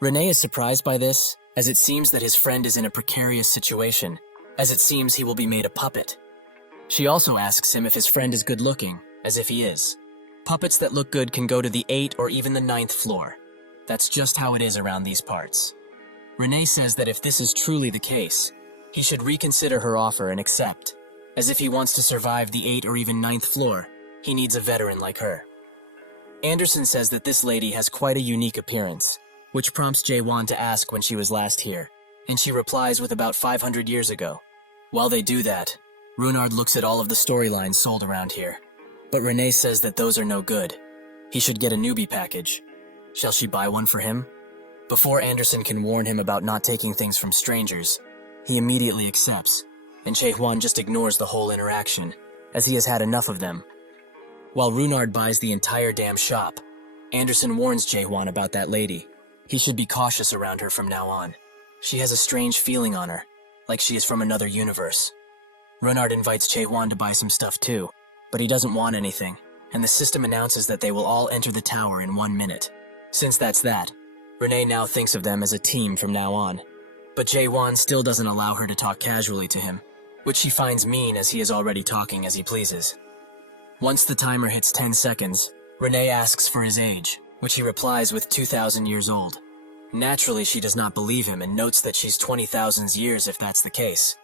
Renee is surprised by this, as it seems that his friend is in a precarious situation, as it seems he will be made a puppet. She also asks him if his friend is good looking, as if he is. Puppets that look good can go to the 8th or even the 9th floor. That's just how it is around these parts. Renee says that if this is truly the case, he should reconsider her offer and accept, as if he wants to survive the 8th or even 9th floor, he needs a veteran like her. Anderson says that this lady has quite a unique appearance, which prompts Jaewon to ask when she was last here, and she replies with about 500 years ago. While they do that, Runard looks at all of the storylines sold around here, but Renee says that those are no good. He should get a newbie package. Shall she buy one for him? Before Anderson can warn him about not taking things from strangers, he immediately accepts, and Jaehwan just ignores the whole interaction, as he has had enough of them. While Runard buys the entire damn shop, Anderson warns Jaehwan about that lady. He should be cautious around her from now on. She has a strange feeling on her, like she is from another universe. Runard invites Jaehwan to buy some stuff too, but he doesn't want anything, and the system announces that they will all enter the tower in 1 minute. Since that's that, Renee now thinks of them as a team from now on. But Jaehwan still doesn't allow her to talk casually to him, which she finds mean as he is already talking as he pleases. Once the timer hits 10 seconds, Renee asks for his age, which he replies with 2,000 years old. Naturally, she does not believe him and notes that she's 20,000 years if that's the case.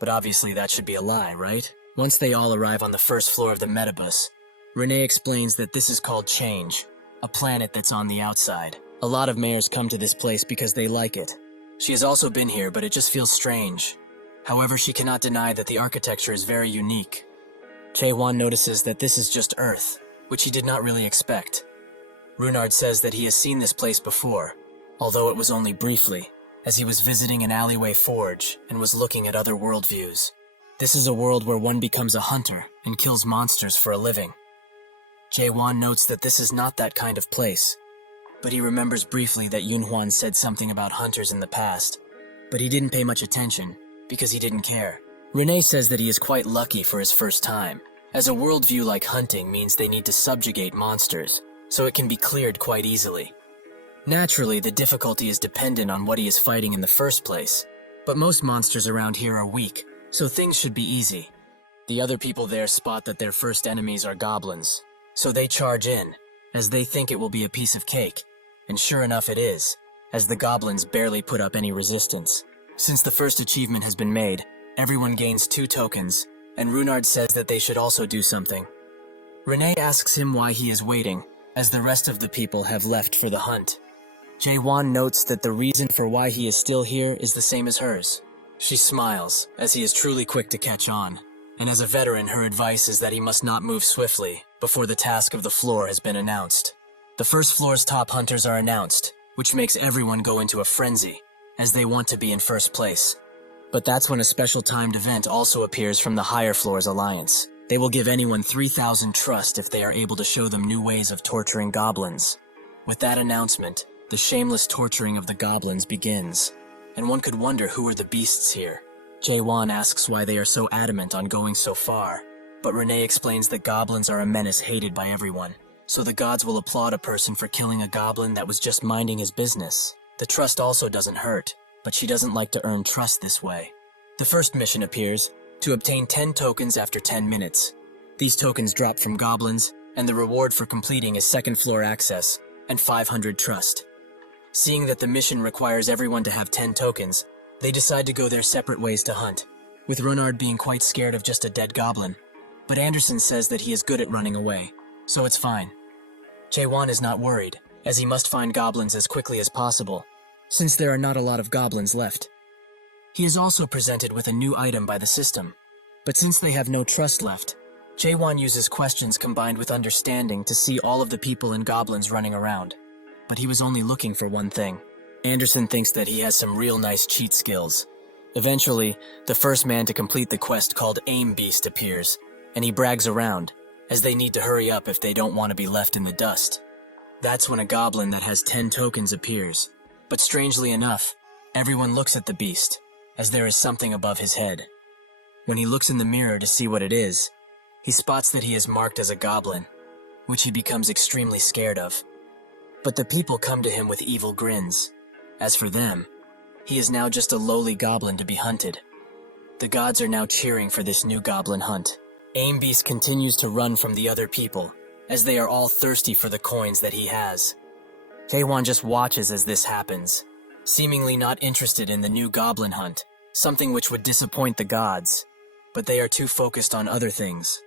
But obviously that should be a lie, right? Once they all arrive on the 1st floor of the Metabus, Renee explains that this is called Change, a planet that's on the outside. A lot of mayors come to this place because they like it. She has also been here, but it just feels strange. However, she cannot deny that the architecture is very unique. Jae-won notices that this is just Earth, which he did not really expect. Runard says that he has seen this place before, although it was only briefly, as he was visiting an alleyway forge and was looking at other worldviews. This is a world where one becomes a hunter and kills monsters for a living. Jae-won notes that this is not that kind of place, but he remembers briefly that Yoon-hwan said something about hunters in the past, but he didn't pay much attention because he didn't care. Renee says that he is quite lucky for his first time, as a worldview like hunting means they need to subjugate monsters, so it can be cleared quite easily. Naturally, the difficulty is dependent on what he is fighting in the first place, but most monsters around here are weak, so things should be easy. The other people there spot that their first enemies are goblins, so they charge in, as they think it will be a piece of cake, and sure enough it is, as the goblins barely put up any resistance. Since the first achievement has been made, everyone gains 2 tokens, and Runard says that they should also do something. Renee asks him why he is waiting, as the rest of the people have left for the hunt. Jae-won notes that the reason for why he is still here is the same as hers. She smiles, as he is truly quick to catch on, and as a veteran her advice is that he must not move swiftly before the task of the floor has been announced. The first floor's top hunters are announced, which makes everyone go into a frenzy, as they want to be in first place. But that's when a special timed event also appears from the higher floor's alliance. They will give anyone 3,000 trust if they are able to show them new ways of torturing goblins. With that announcement, the shameless torturing of the goblins begins, and one could wonder who are the beasts here. Jae-won asks why they are so adamant on going so far, but Renee explains that goblins are a menace hated by everyone, so the gods will applaud a person for killing a goblin that was just minding his business. The trust also doesn't hurt, but she doesn't like to earn trust this way. The first mission appears, to obtain 10 tokens after 10 minutes. These tokens drop from goblins, and the reward for completing is second floor access, and 500 trust. Seeing that the mission requires everyone to have 10 tokens, they decide to go their separate ways to hunt, with Runard being quite scared of just a dead goblin. But Anderson says that he is good at running away, so it's fine. Jae-won is not worried, as he must find goblins as quickly as possible, since there are not a lot of goblins left. He is also presented with a new item by the system, but since they have no trust left, Jae-won uses questions combined with understanding to see all of the people and goblins running around. But he was only looking for one thing. Anderson thinks that he has some real nice cheat skills. Eventually, the first man to complete the quest called Aim Beast appears, and he brags around, as they need to hurry up if they don't want to be left in the dust. That's when a goblin that has 10 tokens appears. But strangely enough, everyone looks at the beast, as there is something above his head. When he looks in the mirror to see what it is, he spots that he is marked as a goblin, which he becomes extremely scared of. But the people come to him with evil grins. As for them, he is now just a lowly goblin to be hunted. The gods are now cheering for this new goblin hunt. Aim Beast continues to run from the other people, as they are all thirsty for the coins that he has. Jae-won just watches as this happens, seemingly not interested in the new goblin hunt, something which would disappoint the gods, but they are too focused on other things.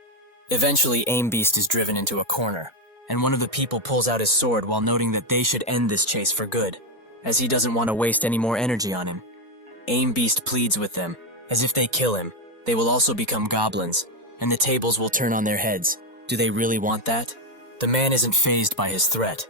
Eventually, Aim Beast is driven into a corner, and one of the people pulls out his sword while noting that they should end this chase for good, as he doesn't want to waste any more energy on him. Aim Beast pleads with them, as if they kill him, they will also become goblins, and the tables will turn on their heads. Do they really want that? The man isn't fazed by his threat,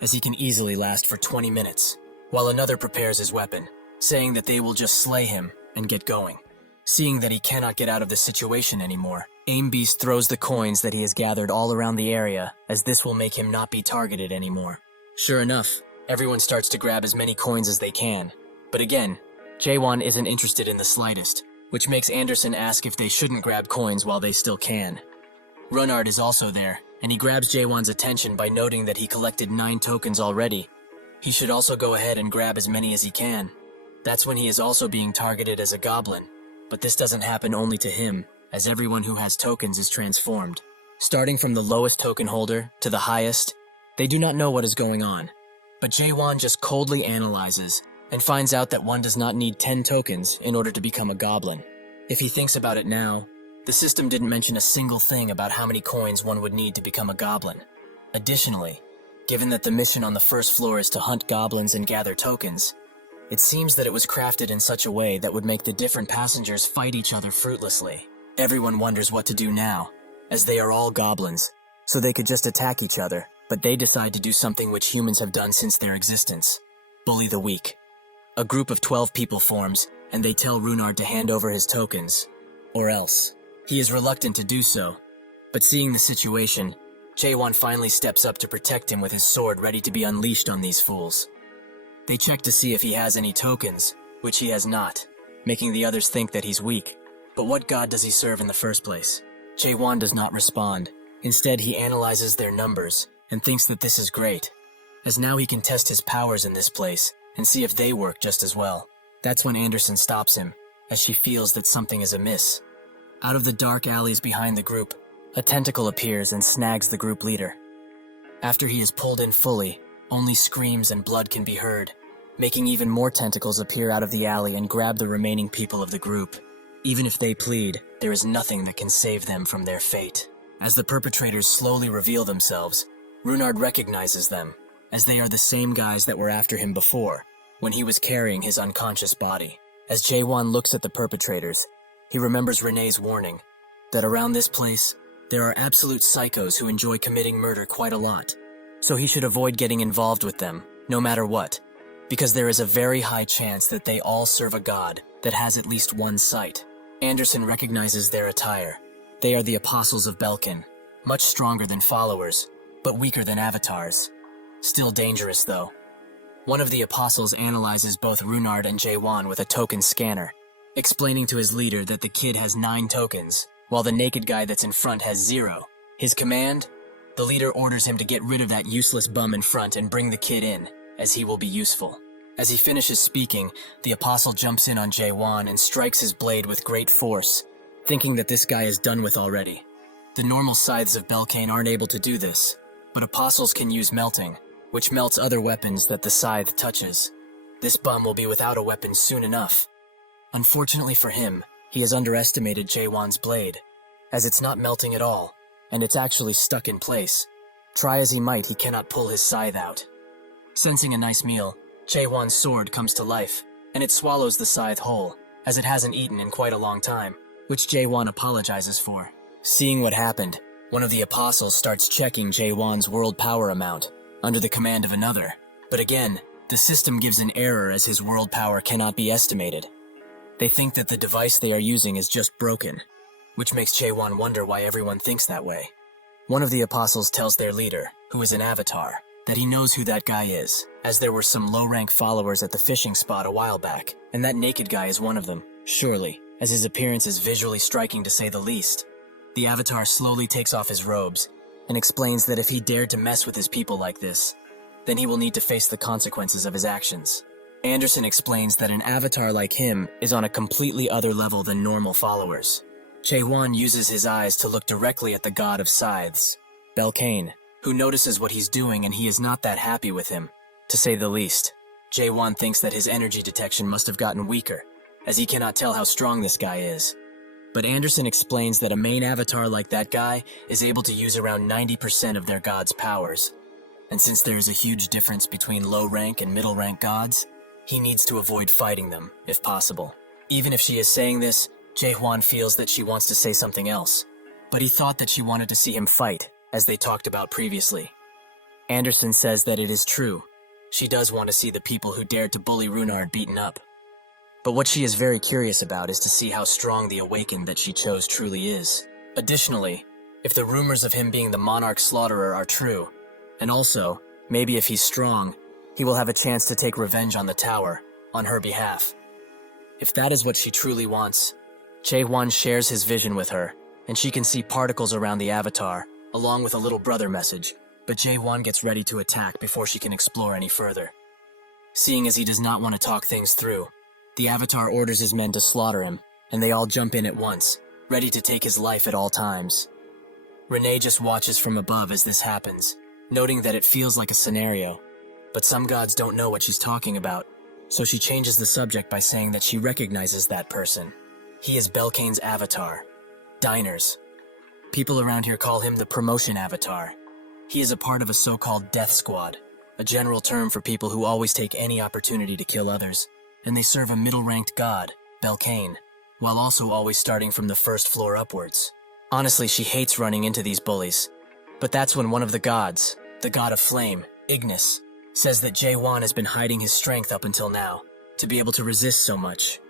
as he can easily last for 20 minutes, while another prepares his weapon, saying that they will just slay him and get going. Seeing that he cannot get out of the situation anymore, Aim Beast throws the coins that he has gathered all around the area, as this will make him not be targeted anymore. Sure enough, everyone starts to grab as many coins as they can. But again, Jae-won isn't interested in the slightest, which makes Anderson ask if they shouldn't grab coins while they still can. Runard is also there, and he grabs Jae-won's attention by noting that he collected 9 tokens already. He should also go ahead and grab as many as he can. That's when he is also being targeted as a goblin, but this doesn't happen only to him, as everyone who has tokens is transformed. Starting from the lowest token holder to the highest, they do not know what is going on. But Jae-won just coldly analyzes, and finds out that one does not need 10 tokens in order to become a goblin. If he thinks about it now, The system didn't mention a single thing about how many coins one would need to become a goblin. Additionally, given that the mission on the first floor is to hunt goblins and gather tokens, it seems that it was crafted in such a way that would make the different passengers fight each other fruitlessly. Everyone wonders what to do now, as they are all goblins, so they could just attack each other, but they decide to do something which humans have done since their existence: bully the weak. A group of 12 people forms, and they tell Runard to hand over his tokens, or else. He is reluctant to do so, but seeing the situation, Jaewon finally steps up to protect him with his sword ready to be unleashed on these fools. They check to see if he has any tokens, which he has not, making the others think that he's weak. But what god does he serve in the first place? Jaewon does not respond. Instead, he analyzes their numbers and thinks that this is great, as now he can test his powers in this place and see if they work just as well. That's when Anderson stops him, as she feels that something is amiss. Out of the dark alleys behind the group, a tentacle appears and snags the group leader. After he is pulled in fully, only screams and blood can be heard, making even more tentacles appear out of the alley and grab the remaining people of the group. Even if they plead, there is nothing that can save them from their fate. As the perpetrators slowly reveal themselves, Runard recognizes them, as they are the same guys that were after him before, when he was carrying his unconscious body. As Jaewon looks at the perpetrators, he remembers Renee's warning, that around this place, there are absolute psychos who enjoy committing murder quite a lot. So he should avoid getting involved with them, no matter what, because there is a very high chance that they all serve a god that has at least one sight. Anderson recognizes their attire. They are the Apostles of Belkin, much stronger than followers, but weaker than avatars. Still dangerous, though. One of the Apostles analyzes both Runard and Jaewon with a token scanner, explaining to his leader that the kid has 9 tokens, while the naked guy that's in front has 0. His command? The leader orders him to get rid of that useless bum in front and bring the kid in, as he will be useful. As he finishes speaking, the Apostle jumps in on Jaewon and strikes his blade with great force, thinking that this guy is done with already. The normal scythes of Belkane aren't able to do this, but Apostles can use melting, which melts other weapons that the scythe touches. This bum will be without a weapon soon enough. Unfortunately for him, he has underestimated Jaewon's blade, as it's not melting at all, and it's actually stuck in place. Try as he might, he cannot pull his scythe out. Sensing a nice meal, Jaewon's sword comes to life, and it swallows the scythe whole, as it hasn't eaten in quite a long time, which Jaewon apologizes for. Seeing what happened, one of the Apostles starts checking Jaewon's world power amount, under the command of another. But again, the system gives an error as his world power cannot be estimated. They think that the device they are using is just broken, which makes Jaewon wonder why everyone thinks that way. One of the Apostles tells their leader, who is an avatar, that he knows who that guy is, as there were some low-rank followers at the fishing spot a while back, and that naked guy is one of them, surely, as his appearance is visually striking to say the least. The avatar slowly takes off his robes, and explains that if he dared to mess with his people like this, then he will need to face the consequences of his actions. Anderson explains that an avatar like him is on a completely other level than normal followers. Jaewon uses his eyes to look directly at the god of scythes, Belkane, who notices what he's doing and he is not that happy with him, to say the least. Jaewon thinks that his energy detection must have gotten weaker, as he cannot tell how strong this guy is. But Anderson explains that a main avatar like that guy is able to use around 90% of their god's powers. And since there is a huge difference between low-rank and middle-rank gods, he needs to avoid fighting them, if possible. Even if she is saying this, Jaewon feels that she wants to say something else. But he thought that she wanted to see him fight, as they talked about previously. Anderson says that it is true. She does want to see the people who dared to bully Runard beaten up. But what she is very curious about is to see how strong the Awakened that she chose truly is. Additionally, if the rumors of him being the Monarch Slaughterer are true, and also, maybe if he's strong, he will have a chance to take revenge on the tower, on her behalf. If that is what she truly wants, Jaewon shares his vision with her, and she can see particles around the avatar, along with a little brother message, but Jaewon gets ready to attack before she can explore any further. Seeing as he does not want to talk things through, the avatar orders his men to slaughter him, and they all jump in at once, ready to take his life at all times. Renee just watches from above as this happens, noting that it feels like a scenario, but some gods don't know what she's talking about, so she changes the subject by saying that she recognizes that person. He is Belkane's avatar. Diners. People around here call him the promotion avatar. He is a part of a so-called death squad, a general term for people who always take any opportunity to kill others, and they serve a middle-ranked god, Belcane, while also always starting from the first floor upwards. Honestly, she hates running into these bullies, but that's when one of the gods, the god of flame, Ignis, says that Jae-won has been hiding his strength up until now, to be able to resist so much.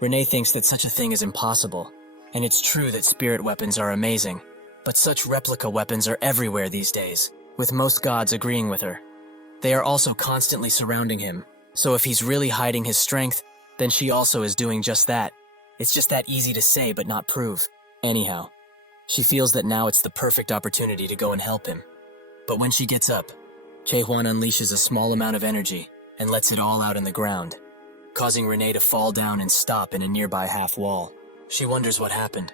Renee thinks that such a thing is impossible, and it's true that spirit weapons are amazing, but such replica weapons are everywhere these days, with most gods agreeing with her. They are also constantly surrounding him, so if he's really hiding his strength, then she also is doing just that. It's just that easy to say but not prove. Anyhow, she feels that now it's the perfect opportunity to go and help him. But when she gets up, Jae-won unleashes a small amount of energy and lets it all out in the ground, causing Renee to fall down and stop in a nearby half wall. She wonders what happened.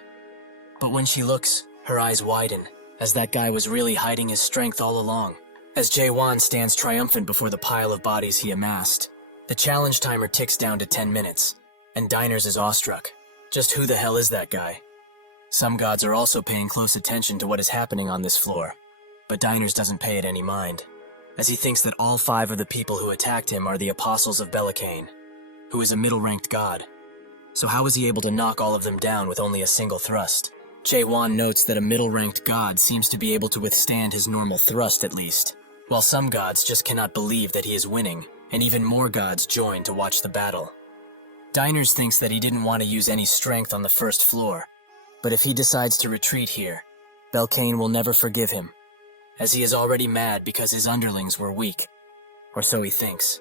But when she looks, her eyes widen, as that guy was really hiding his strength all along. As Jae-won stands triumphant before the pile of bodies he amassed, the challenge timer ticks down to 10 minutes, and Diners is awestruck. Just who the hell is that guy? Some gods are also paying close attention to what is happening on this floor, but Diners doesn't pay it any mind, as he thinks that all 5 of the people who attacked him are the Apostles of Belcane, who is a middle-ranked god. So how was he able to knock all of them down with only a single thrust? Jae-won notes that a middle-ranked god seems to be able to withstand his normal thrust at least, while some gods just cannot believe that he is winning, and even more gods join to watch the battle. Diners thinks that he didn't want to use any strength on the first floor, but if he decides to retreat here, Belcane will never forgive him, as he is already mad because his underlings were weak, or so he thinks.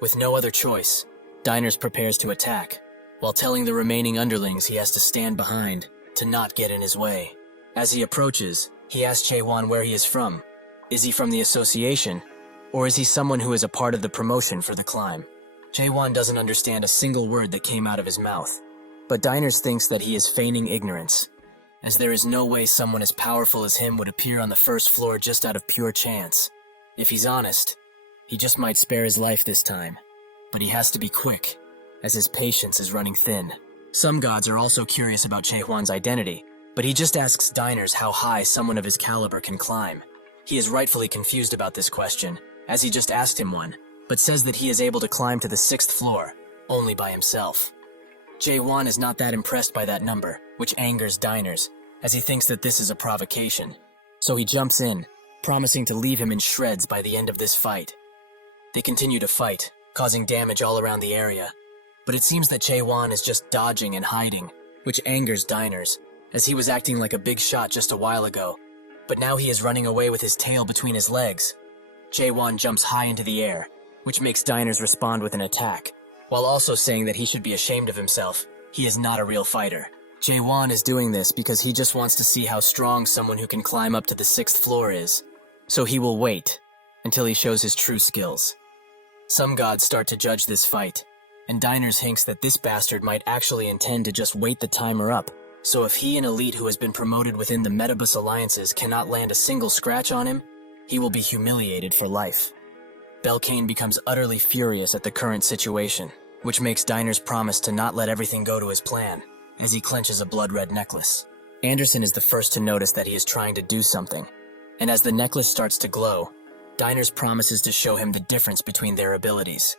With no other choice, Diners prepares to attack, while telling the remaining underlings he has to stand behind to not get in his way. As he approaches, he asks Jae-won where he is from. Is he from the association, or is he someone who is a part of the promotion for the climb? Jae-won doesn't understand a single word that came out of his mouth, but Diners thinks that he is feigning ignorance, as there is no way someone as powerful as him would appear on the first floor just out of pure chance. If he's honest, he just might spare his life this time, but he has to be quick, as his patience is running thin. Some gods are also curious about Jae-won's identity, but he just asks Diners how high someone of his caliber can climb. He is rightfully confused about this question, as he just asked him one, but says that he is able to climb to the 6th floor, only by himself. Jae-won is not that impressed by that number, which angers Diners, as he thinks that this is a provocation. So he jumps in, promising to leave him in shreds by the end of this fight. They continue to fight, causing damage all around the area, but it seems that Jae-won is just dodging and hiding, which angers Diners, as he was acting like a big shot just a while ago, but now he is running away with his tail between his legs. Jae-won jumps high into the air, which makes Diners respond with an attack, while also saying that he should be ashamed of himself. He is not a real fighter. Jae-won is doing this because he just wants to see how strong someone who can climb up to the 6th floor is, so he will wait until he shows his true skills. Some gods start to judge this fight, and Diners hints that this bastard might actually intend to just wait the timer up, so if he, an elite who has been promoted within the Metabus alliances, cannot land a single scratch on him, he will be humiliated for life. Belcane becomes utterly furious at the current situation, which makes Diners promise to not let everything go to his plan, as he clenches a blood-red necklace. Anderson is the first to notice that he is trying to do something, and as the necklace starts to glow, Diners promises to show him the difference between their abilities.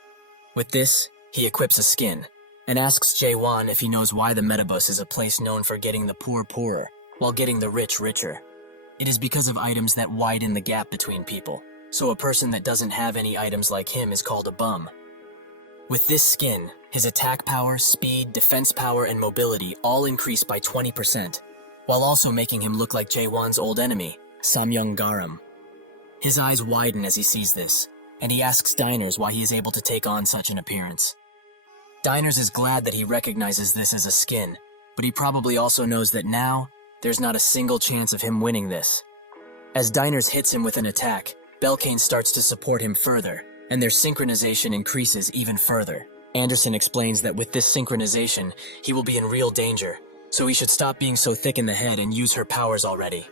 With this, he equips a skin, and asks Jae-won if he knows why the Metabus is a place known for getting the poor poorer, while getting the rich richer. It is because of items that widen the gap between people, so a person that doesn't have any items like him is called a bum. With this skin, his attack power, speed, defense power, and mobility all increase by 20%, while also making him look like Jae-won's old enemy, Samyung Garam. His eyes widen as he sees this, and he asks Diners why he is able to take on such an appearance. Diners is glad that he recognizes this as a skin, but he probably also knows that now, there's not a single chance of him winning this. As Diners hits him with an attack, Belcane starts to support him further, and their synchronization increases even further. Anderson explains that with this synchronization, he will be in real danger, so he should stop being so thick in the head and use her powers already.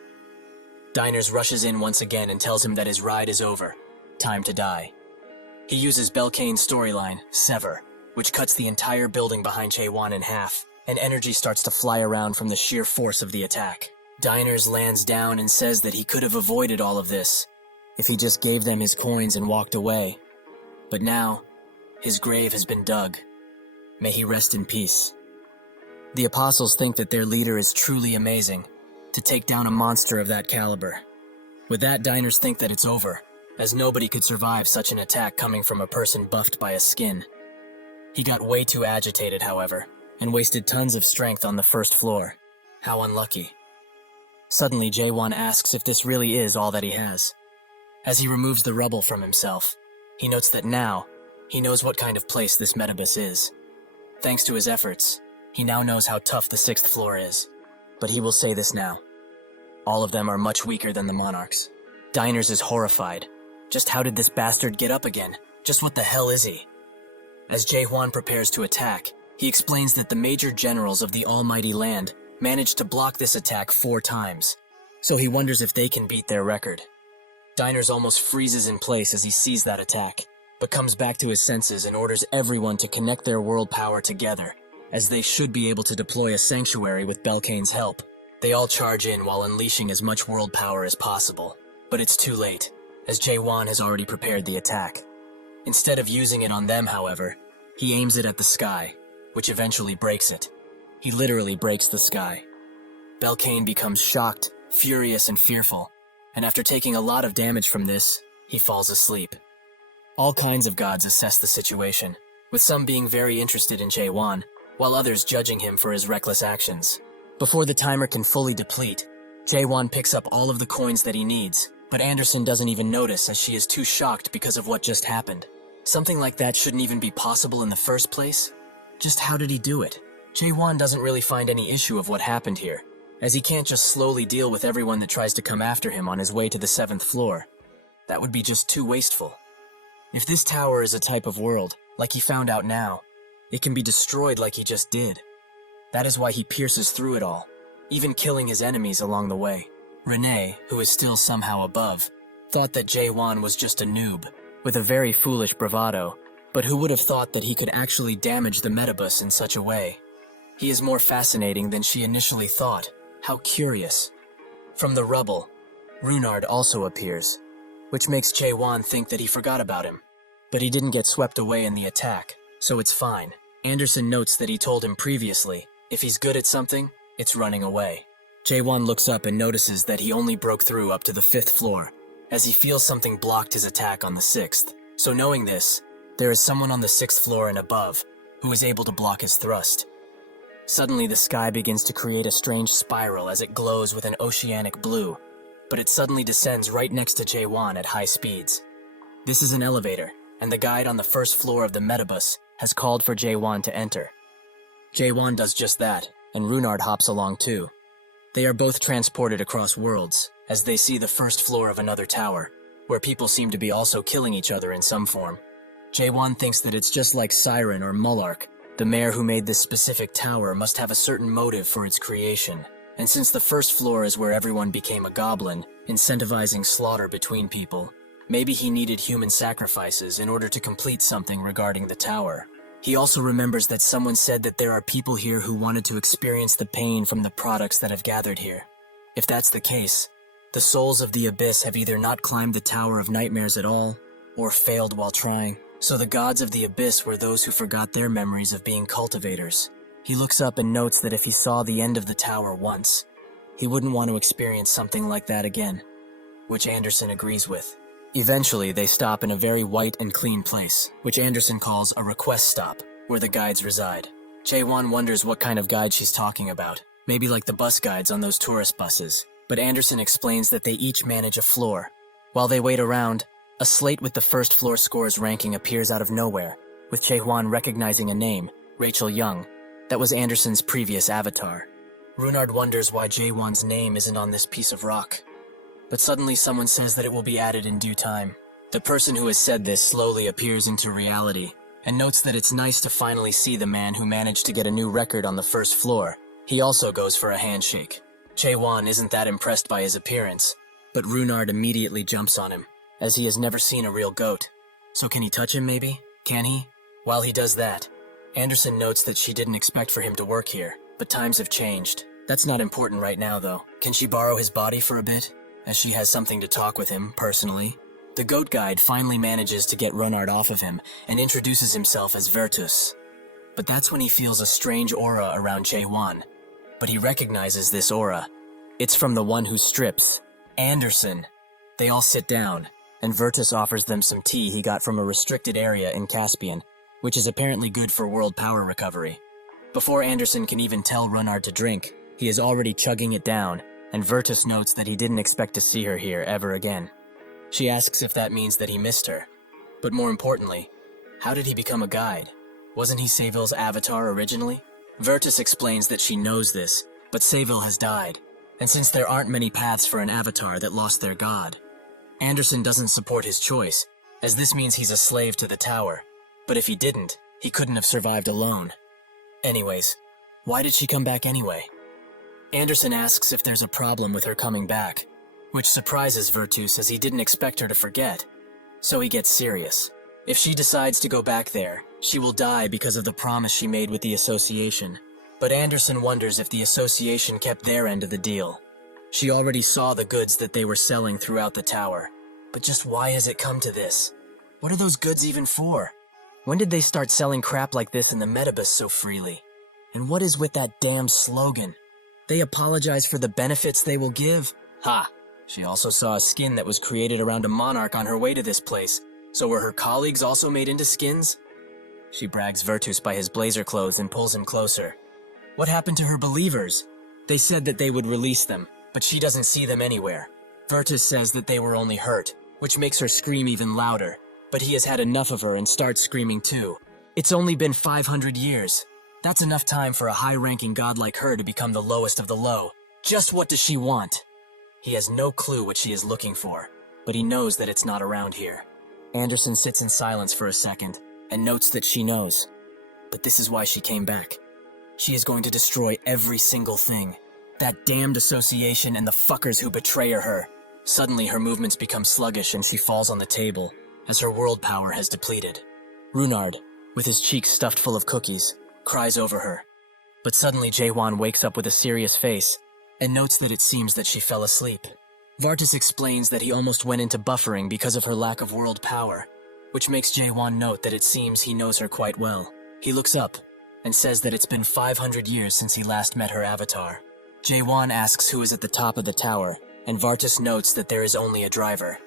Diners rushes in once again and tells him that his ride is over. Time to die. He uses Belcane's storyline, Sever, which cuts the entire building behind Jae-won in half, and energy starts to fly around from the sheer force of the attack. Diners lands down and says that he could have avoided all of this if he just gave them his coins and walked away. But now, his grave has been dug. May he rest in peace. The apostles think that their leader is truly amazing, to take down a monster of that caliber. With that, diners think that it's over, as nobody could survive such an attack coming from a person buffed by a skin. He got way too agitated, however, and wasted tons of strength on the first floor. How unlucky. Suddenly, Jae-won asks if this really is all that he has. As he removes the rubble from himself, he notes that now, he knows what kind of place this Metabus is. Thanks to his efforts, he now knows how tough the 6th floor is. But he will say this now. All of them are much weaker than the Monarchs. Diners is horrified. Just how did this bastard get up again? Just what the hell is he? As Jae-won prepares to attack, he explains that the major generals of the almighty land managed to block this attack 4 times, so he wonders if they can beat their record. Diners almost freezes in place as he sees that attack, but comes back to his senses and orders everyone to connect their world power together, as they should be able to deploy a sanctuary with Belkane's help. They all charge in while unleashing as much world power as possible, but it's too late, as Jae-won has already prepared the attack. Instead of using it on them, however, he aims it at the sky, which eventually breaks it. He literally breaks the sky. Belkane becomes shocked, furious, and fearful, and after taking a lot of damage from this, he falls asleep. All kinds of gods assess the situation, with some being very interested in Jae-won, while others judging him for his reckless actions. Before the timer can fully deplete, Jae-won picks up all of the coins that he needs, but Anderson doesn't even notice as she is too shocked because of what just happened. Something like that shouldn't even be possible in the first place. Just how did he do it? Jae-won doesn't really find any issue of what happened here, as he can't just slowly deal with everyone that tries to come after him on his way to the 7th floor. That would be just too wasteful. If this tower is a type of world, like he found out now, it can be destroyed like he just did. That is why he pierces through it all, even killing his enemies along the way. Renee, who is still somehow above, thought that Jae-won was just a noob, with a very foolish bravado, but who would have thought that he could actually damage the Metabus in such a way? He is more fascinating than she initially thought. How curious. From the rubble, Runard also appears, which makes Jae-won think that he forgot about him. But he didn't get swept away in the attack, so it's fine. Anderson notes that he told him previously, if he's good at something, it's running away. Jae-won looks up and notices that he only broke through up to the 5th floor, as he feels something blocked his attack on the 6th. So knowing this, there is someone on the 6th floor and above who is able to block his thrust. Suddenly the sky begins to create a strange spiral as it glows with an oceanic blue, but it suddenly descends right next to Jae-won at high speeds. This is an elevator, and the guide on the 1st floor of the Metabus has called for Jae-won to enter. Jae-won does just that, and Runard hops along too. They are both transported across worlds, as they see the 1st floor of another tower, where people seem to be also killing each other in some form. Jae-won thinks that it's just like Siren or Mullark. The mayor who made this specific tower must have a certain motive for its creation, and since the 1st floor is where everyone became a goblin, incentivizing slaughter between people, maybe he needed human sacrifices in order to complete something regarding the tower. He also remembers that someone said that there are people here who wanted to experience the pain from the products that have gathered here. If that's the case, the souls of the Abyss have either not climbed the Tower of Nightmares at all, or failed while trying. So the gods of the Abyss were those who forgot their memories of being cultivators. He looks up and notes that if he saw the end of the tower once, he wouldn't want to experience something like that again, which Anderson agrees with. Eventually, they stop in a very white and clean place, which Anderson calls a request stop, where the guides reside. Jae-won wonders what kind of guide she's talking about, maybe like the bus guides on those tourist buses, but Anderson explains that they each manage a floor. While they wait around, a slate with the 1st floor scores ranking appears out of nowhere, with Jae-won recognizing a name, Rachel Young, that was Anderson's previous avatar. Runard wonders why Jae-won's name isn't on this piece of rock. But suddenly someone says that it will be added in due time. The person who has said this slowly appears into reality, and notes that it's nice to finally see the man who managed to get a new record on the 1st floor. He also goes for a handshake. Jae-won isn't that impressed by his appearance, but Runard immediately jumps on him, as he has never seen a real goat. So can he touch him maybe? Can he? While he does that, Anderson notes that she didn't expect for him to work here, but times have changed. That's not important right now, though. Can she borrow his body for a bit, as she has something to talk with him, personally? The goat guide finally manages to get Runard off of him and introduces himself as Virtus. But that's when he feels a strange aura around Jae-won. But he recognizes this aura. It's from the one who strips, Anderson. They all sit down, and Virtus offers them some tea he got from a restricted area in Caspian, which is apparently good for world power recovery. Before Anderson can even tell Runard to drink, he is already chugging it down, and Virtus notes that he didn't expect to see her here ever again. She asks if that means that he missed her. But more importantly, how did he become a guide? Wasn't he Seville's avatar originally? Virtus explains that she knows this, but Seville has died, and since there aren't many paths for an avatar that lost their god, Anderson doesn't support his choice, as this means he's a slave to the tower. But if he didn't, he couldn't have survived alone. Anyways, why did she come back anyway? Anderson asks if there's a problem with her coming back, which surprises Virtus as he didn't expect her to forget. So he gets serious. If she decides to go back there, she will die because of the promise she made with the association. But Anderson wonders if the association kept their end of the deal. She already saw the goods that they were selling throughout the tower. But just why has it come to this? What are those goods even for? When did they start selling crap like this in the Metabus so freely? And what is with that damn slogan? They apologize for the benefits they will give? Ha! She also saw a skin that was created around a monarch on her way to this place. So were her colleagues also made into skins? She brags Virtus by his blazer clothes and pulls him closer. What happened to her believers? They said that they would release them, but she doesn't see them anywhere. Virtus says that they were only hurt, which makes her scream even louder. But he has had enough of her and starts screaming too. It's only been 500 years. That's enough time for a high-ranking god like her to become the lowest of the low. Just what does she want? He has no clue what she is looking for, but he knows that it's not around here. Anderson sits in silence for a second and notes that she knows. But this is why she came back. She is going to destroy every single thing. That damned association and the fuckers who betray her. Suddenly her movements become sluggish and she falls on the table, as her world power has depleted. Runard, with his cheeks stuffed full of cookies, cries over her. But suddenly Jae-won wakes up with a serious face and notes that it seems that she fell asleep. Virtus explains that he almost went into buffering because of her lack of world power, which makes Jae-won note that it seems he knows her quite well. He looks up and says that it's been 500 years since he last met her avatar. Jae-won asks who is at the top of the tower, and Virtus notes that there is only a driver.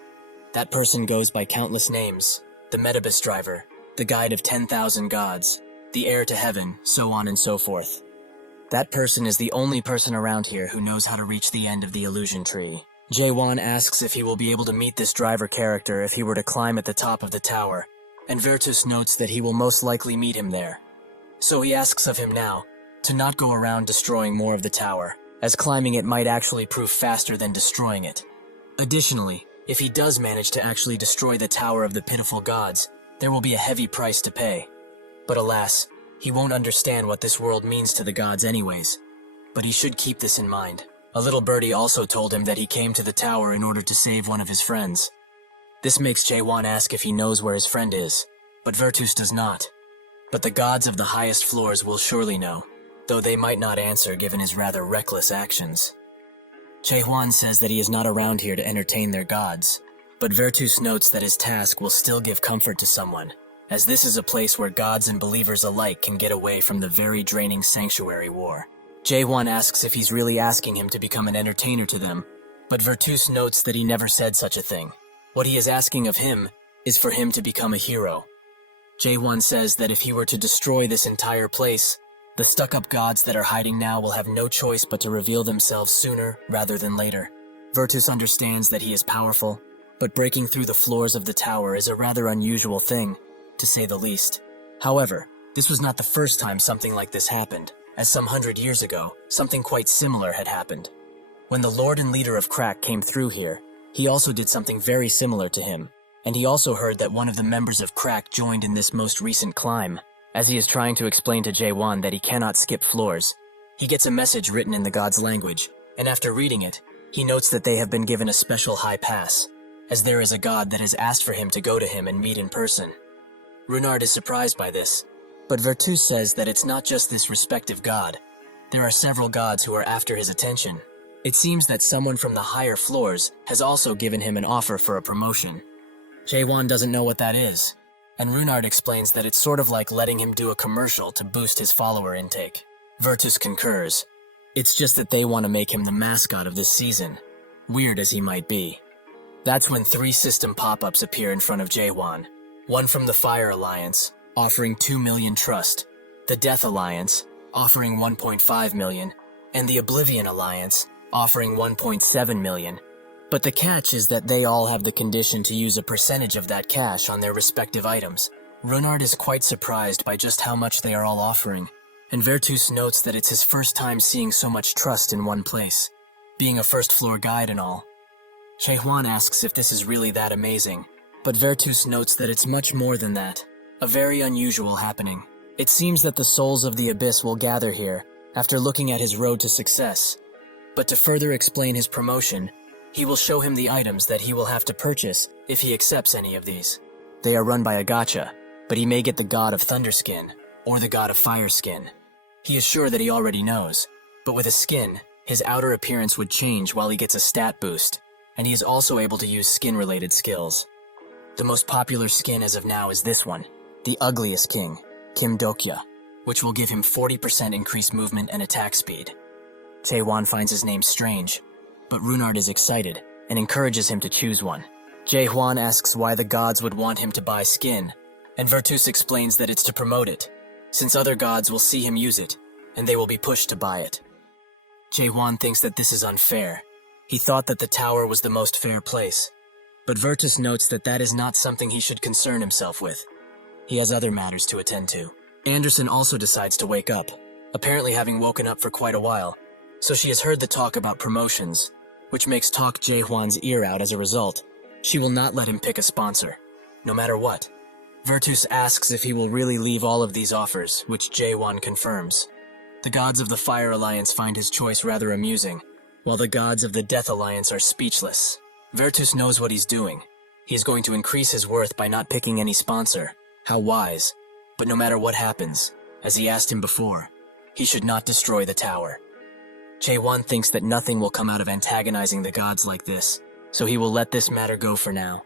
That person goes by countless names: the Metabus driver, the guide of 10,000 gods, the heir to heaven, so on and so forth. That person is the only person around here who knows how to reach the end of the illusion tree. Jae-won asks if he will be able to meet this driver character if he were to climb at the top of the tower, and Virtus notes that he will most likely meet him there. So he asks of him now to not go around destroying more of the tower, as climbing it might actually prove faster than destroying it. Additionally, if he does manage to actually destroy the Tower of the Pitiful Gods, there will be a heavy price to pay. But alas, he won't understand what this world means to the gods anyways. But he should keep this in mind. A little birdie also told him that he came to the tower in order to save one of his friends. This makes Jae-won ask if he knows where his friend is, but Virtus does not. But the gods of the highest floors will surely know, though they might not answer given his rather reckless actions. Jae-won says that he is not around here to entertain their gods, but Virtus notes that his task will still give comfort to someone, as this is a place where gods and believers alike can get away from the very draining sanctuary war. Jae-won asks if he's really asking him to become an entertainer to them, but Virtus notes that he never said such a thing. What he is asking of him is for him to become a hero. Jae-won says that if he were to destroy this entire place, the stuck-up gods that are hiding now will have no choice but to reveal themselves sooner rather than later. Virtus understands that he is powerful, but breaking through the floors of the tower is a rather unusual thing, to say the least. However, this was not the first time something like this happened, as some 100 years ago, something quite similar had happened. When the Lord and leader of Crack came through here, he also did something very similar to him, and he also heard that one of the members of Crack joined in this most recent climb. As he is trying to explain to Jae-won that he cannot skip floors, he gets a message written in the god's language, and after reading it, he notes that they have been given a special high pass, as there is a god that has asked for him to go to him and meet in person. Runard is surprised by this, But Virtus says that it's not just this respective god. There are several gods who are after his attention. It seems that someone from the higher floors has also given him an offer for a promotion. Jae-won doesn't know what that is, and Runard explains that it's sort of like letting him do a commercial to boost his follower intake. Virtus concurs. It's just that they want to make him the mascot of this season, weird as he might be. That's when 3 system pop-ups appear in front of Jae-won. One from the Fire Alliance, offering 2 million trust, the Death Alliance, offering 1.5 million, and the Oblivion Alliance, offering 1.7 million. But the catch is that they all have the condition to use a percentage of that cash on their respective items. Runard is quite surprised by just how much they are all offering, and Virtus notes that it's his first time seeing so much trust in one place, being a first-floor guide and all. Jae-won asks if this is really that amazing, but Virtus notes that it's much more than that, a very unusual happening. It seems that the souls of the Abyss will gather here after looking at his road to success. But to further explain his promotion, he will show him the items that he will have to purchase if he accepts any of these. They are run by a gacha, but he may get the God of Thunderskin or the God of Fireskin. He is sure that he already knows, but with a skin, his outer appearance would change while he gets a stat boost, and he is also able to use skin-related skills. The most popular skin as of now is this one, the Ugliest King, Kim Dokya, which will give him 40% increased movement and attack speed. Jae-won finds his name strange, but Runard is excited and encourages him to choose one. Jae-won asks why the gods would want him to buy skin, and Virtus explains that it's to promote it, since other gods will see him use it, and they will be pushed to buy it. Jae-won thinks that this is unfair. He thought that the tower was the most fair place, but Virtus notes that that is not something he should concern himself with. He has other matters to attend to. Anderson also decides to wake up, apparently having woken up for quite a while, so she has heard the talk about promotions, which makes talk Jae-won's ear out as a result. She will not let him pick a sponsor, no matter what. Virtus asks if he will really leave all of these offers, which Jae-won confirms. The gods of the Fire Alliance find his choice rather amusing, while the gods of the Death Alliance are speechless. Virtus knows what he's doing. He's going to increase his worth by not picking any sponsor. How wise. But no matter what happens, as he asked him before, he should not destroy the tower. Jae-won thinks that nothing will come out of antagonizing the gods like this, so he will let this matter go for now.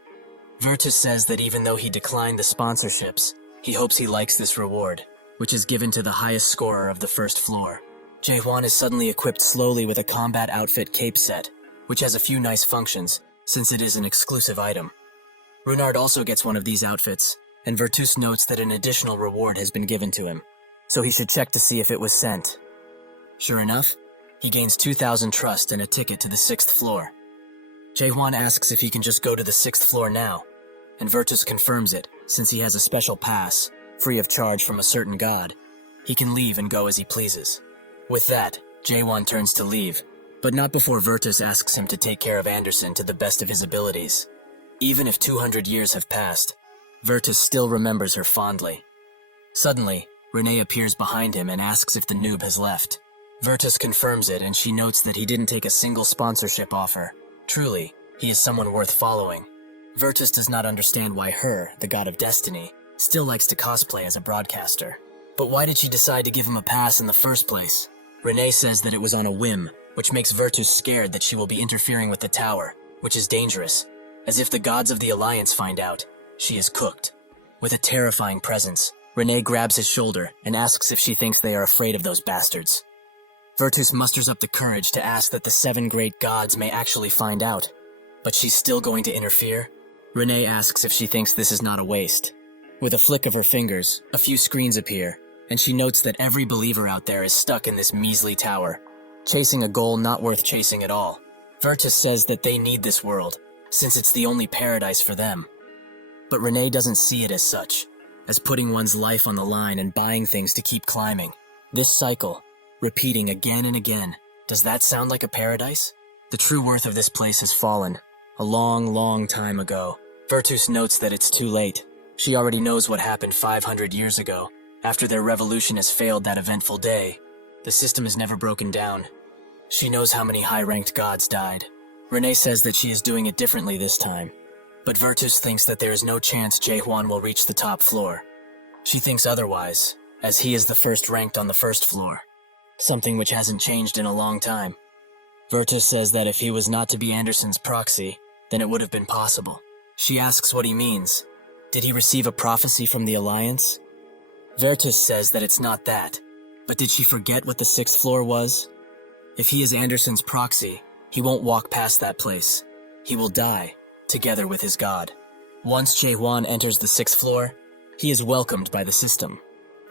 Virtus says that even though he declined the sponsorships, he hopes he likes this reward, which is given to the highest scorer of the first floor. Jae-won is suddenly equipped slowly with a combat outfit cape set, which has a few nice functions, since it is an exclusive item. Runard also gets one of these outfits, and Virtus notes that an additional reward has been given to him, so he should check to see if it was sent. Sure enough, he gains 2,000 trust and a ticket to the 6th floor. Jae-won asks if he can just go to the 6th floor now, and Virtus confirms it, since he has a special pass, free of charge from a certain god. He can leave and go as he pleases. With that, Jae-won turns to leave, but not before Virtus asks him to take care of Anderson to the best of his abilities. Even if 200 years have passed, Virtus still remembers her fondly. Suddenly, Renee appears behind him and asks if the noob has left. Virtus confirms it, and she notes that he didn't take a single sponsorship offer. Truly, he is someone worth following. Virtus does not understand why her, the god of destiny, still likes to cosplay as a broadcaster. But why did she decide to give him a pass in the first place? Renee says that it was on a whim, which makes Virtus scared that she will be interfering with the tower, which is dangerous. As if the gods of the Alliance find out, she is cooked. With a terrifying presence, Renee grabs his shoulder and asks if she thinks they are afraid of those bastards. Virtus musters up the courage to ask that the 7 great gods may actually find out. But she's still going to interfere? Renee asks if she thinks this is not a waste. With a flick of her fingers, a few screens appear, and she notes that every believer out there is stuck in this measly tower, chasing a goal not worth chasing at all. Virtus says that they need this world, since it's the only paradise for them. But Renee doesn't see it as such, as putting one's life on the line and buying things to keep climbing. This cycle, repeating again and again, does that sound like a paradise? The true worth of this place has fallen, a long, long time ago. Virtus notes that it's too late. She already knows what happened 500 years ago. After their revolution has failed that eventful day, the system is never broken down. She knows how many high-ranked gods died. Renee says that she is doing it differently this time, but Virtus thinks that there is no chance Jae-won will reach the top floor. She thinks otherwise, as he is the first ranked on the first floor, something which hasn't changed in a long time. Virtus says that if he was not to be Anderson's proxy, then it would have been possible. She asks what he means. Did he receive a prophecy from the Alliance? Virtus says that it's not that, but did she forget what the sixth floor was? If he is Anderson's proxy, he won't walk past that place. He will die, together with his god. Once Jae-hwan enters the sixth floor, he is welcomed by the system,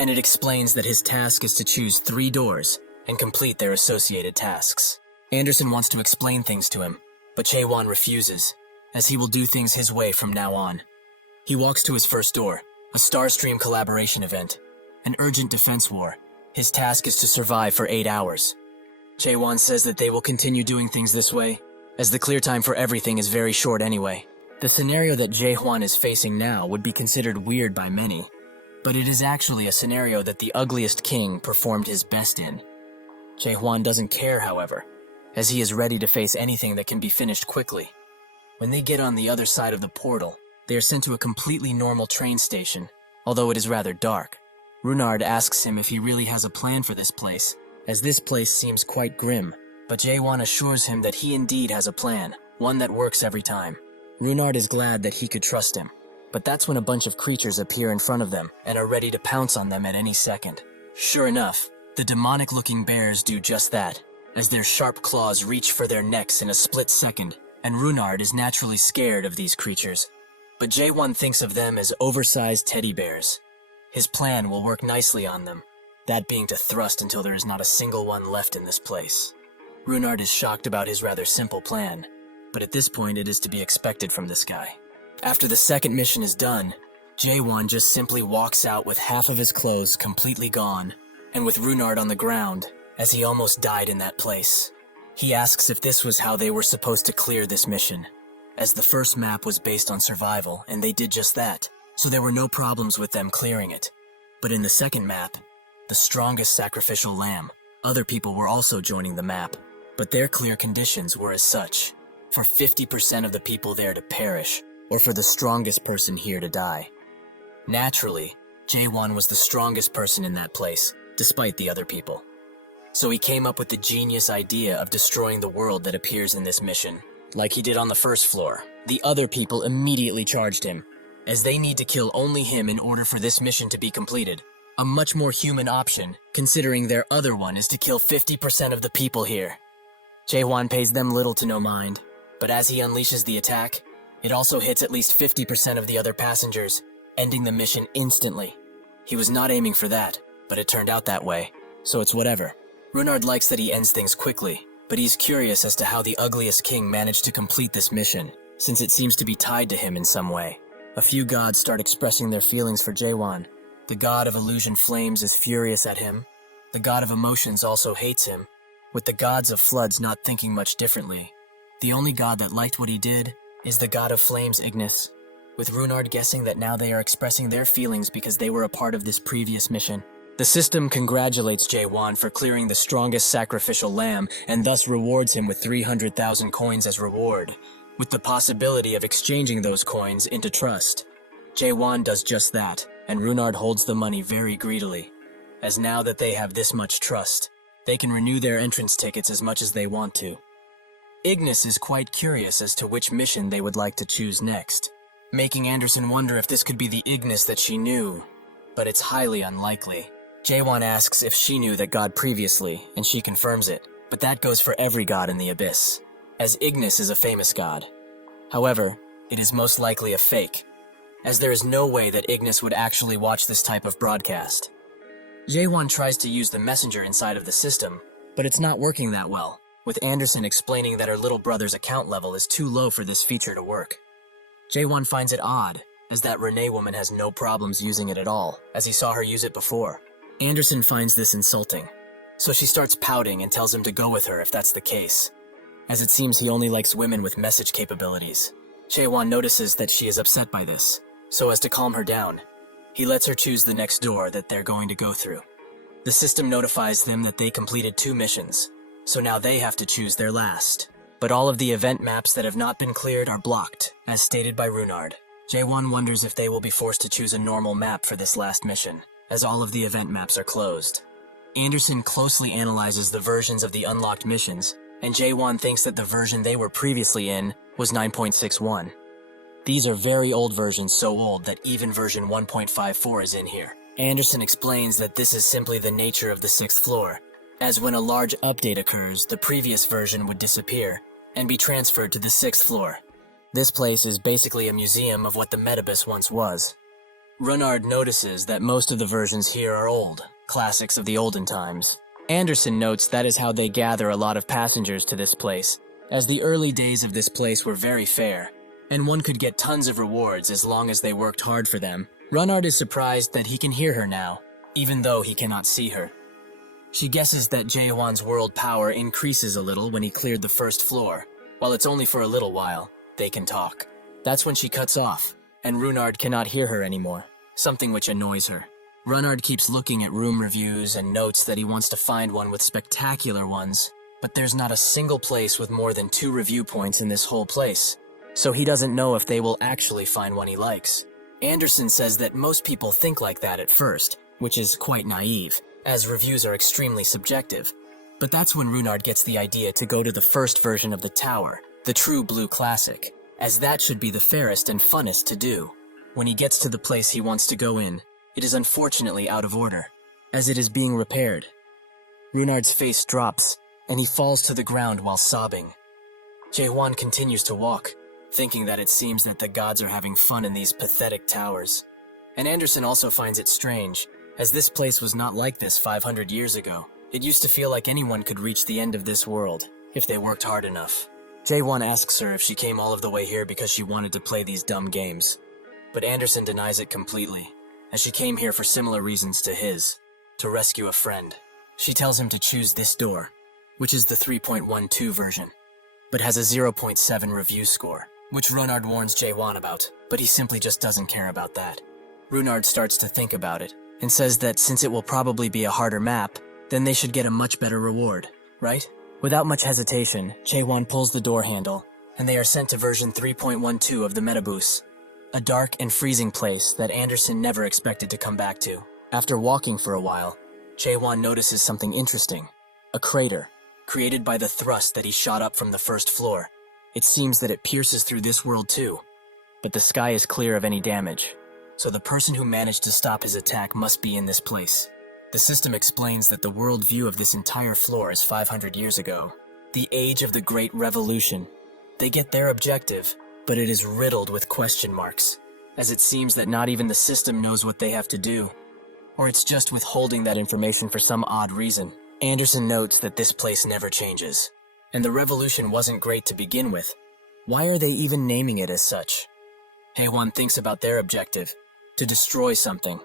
and it explains that his task is to choose 3 doors and complete their associated tasks. Anderson wants to explain things to him, but Jae-hwan refuses, as he will do things his way from now on. He walks to his first door, a Starstream collaboration event, an urgent defense war. His task is to survive for 8 hours. Jae-hwan says that they will continue doing things this way, as the clear time for everything is very short anyway. The scenario that Jae-hwan is facing now would be considered weird by many, but it is actually a scenario that the ugliest king performed his best in. Jae-hwan doesn't care, however, as he is ready to face anything that can be finished quickly. When they get on the other side of the portal, they are sent to a completely normal train station, although it is rather dark. Runard asks him if he really has a plan for this place, as this place seems quite grim, but Jae-hwan assures him that he indeed has a plan, one that works every time. Runard is glad that he could trust him, but that's when a bunch of creatures appear in front of them and are ready to pounce on them at any second. Sure enough, the demonic-looking bears do just that, as their sharp claws reach for their necks in a split second, and Runard is naturally scared of these creatures. But Jae-hwan thinks of them as oversized teddy bears. His plan will work nicely on them, that being to thrust until there is not a single one left in this place. Runard is shocked about his rather simple plan, but at this point it is to be expected from this guy. After the second mission is done, Jae-hwan just simply walks out with half of his clothes completely gone, and with Runard on the ground, as he almost died in that place. He asks if this was how they were supposed to clear this mission, as the first map was based on survival, and they did just that, so there were no problems with them clearing it. But in the second map, the strongest sacrificial lamb, other people were also joining the map, but their clear conditions were as such: for 50% of the people there to perish, or for the strongest person here to die. Naturally, Jae-hwan was the strongest person in that place, despite the other people. So he came up with the genius idea of destroying the world that appears in this mission, like he did on the first floor. The other people immediately charged him, as they need to kill only him in order for this mission to be completed. A much more human option, considering their other one is to kill 50% of the people here. Jae-hwan pays them little to no mind, but as he unleashes the attack, it also hits at least 50% of the other passengers, ending the mission instantly. He was not aiming for that, but it turned out that way, so it's whatever. Runard likes that he ends things quickly, but he's curious as to how the ugliest king managed to complete this mission, since it seems to be tied to him in some way. A few gods start expressing their feelings for Jae-hwan. The god of illusion flames is furious at him. The god of emotions also hates him, with the gods of floods not thinking much differently. The only god that liked what he did is the god of flames, Ignis, with Runard guessing that now they are expressing their feelings because they were a part of this previous mission. The system congratulates Jae-hwan for clearing the strongest sacrificial lamb and thus rewards him with 300,000 coins as reward, with the possibility of exchanging those coins into trust. Jae-hwan does just that, and Runard holds the money very greedily, as now that they have this much trust, they can renew their entrance tickets as much as they want to. Ignis is quite curious as to which mission they would like to choose next, making Anderson wonder if this could be the Ignis that she knew, but it's highly unlikely. Jae-hwan asks if she knew that god previously, and she confirms it, but that goes for every god in the Abyss, as Ignis is a famous god. However, it is most likely a fake, as there is no way that Ignis would actually watch this type of broadcast. Jae-hwan tries to use the messenger inside of the system, but it's not working that well, with Anderson explaining that her little brother's account level is too low for this feature to work. Jae-hwan finds it odd, as that Renee woman has no problems using it at all, as he saw her use it before. Anderson finds this insulting, so she starts pouting and tells him to go with her if that's the case, as it seems he only likes women with message capabilities. Jae-hwan notices that she is upset by this, so as to calm her down, he lets her choose the next door that they're going to go through. The system notifies them that they completed 2 missions, so now they have to choose their last. But all of the event maps that have not been cleared are blocked, as stated by Runard. Jae-hwan wonders if they will be forced to choose a normal map for this last mission, as all of the event maps are closed. Anderson closely analyzes the versions of the unlocked missions, and Jae-won thinks that the version they were previously in was 9.61. These are very old versions, so old that even version 1.54 is in here. Anderson explains that this is simply the nature of the 6th floor, as when a large update occurs, the previous version would disappear and be transferred to the 6th floor. This place is basically a museum of what the Metabus once was. Runard notices that most of the versions here are old, classics of the olden times. Anderson notes that is how they gather a lot of passengers to this place, as the early days of this place were very fair, and one could get tons of rewards as long as they worked hard for them. Runard is surprised that he can hear her now, even though he cannot see her. She guesses that Jae-won's world power increases a little when he cleared the 1st floor. While it's only for a little while, they can talk. That's when she cuts off, and Runard cannot hear her anymore, something which annoys her. Runard keeps looking at room reviews and notes that he wants to find one with spectacular ones, but there's not a single place with more than 2 review points in this whole place, so he doesn't know if they will actually find one he likes. Anderson says that most people think like that at first, which is quite naive, as reviews are extremely subjective. But that's when Runard gets the idea to go to the 1st version of the tower, the true Blue Classic, as that should be the fairest and funnest to do. When he gets to the place he wants to go in, it is unfortunately out of order, as it is being repaired. Runard's face drops, and he falls to the ground while sobbing. Jae-won continues to walk, thinking that it seems that the gods are having fun in these pathetic towers. And Anderson also finds it strange, as this place was not like this 500 years ago. It used to feel like anyone could reach the end of this world, if they worked hard enough. Jae-won asks her if she came all of the way here because she wanted to play these dumb games. But Anderson denies it completely, as she came here for similar reasons to his, to rescue a friend. She tells him to choose this door, which is the 3.12 version, but has a 0.7 review score, which Runard warns Jae-won about, but he simply just doesn't care about that. Runard starts to think about it, and says that since it will probably be a harder map, then they should get a much better reward, right? Without much hesitation, Jae-won pulls the door handle, and they are sent to version 3.12 of the Metabus, a dark and freezing place that Anderson never expected to come back to. After walking for a while, Jae-won notices something interesting, a crater, created by the thrust that he shot up from the 1st floor. It seems that it pierces through this world too, but the sky is clear of any damage, so the person who managed to stop his attack must be in this place. The system explains that the world view of this entire floor is 500 years ago, the age of the Great Revolution. They get their objective, but it is riddled with question marks, as it seems that not even the system knows what they have to do, or it's just withholding that information for some odd reason. Anderson notes that this place never changes, and the revolution wasn't great to begin with. Why are they even naming it as such? Haewon thinks about their objective, to destroy something,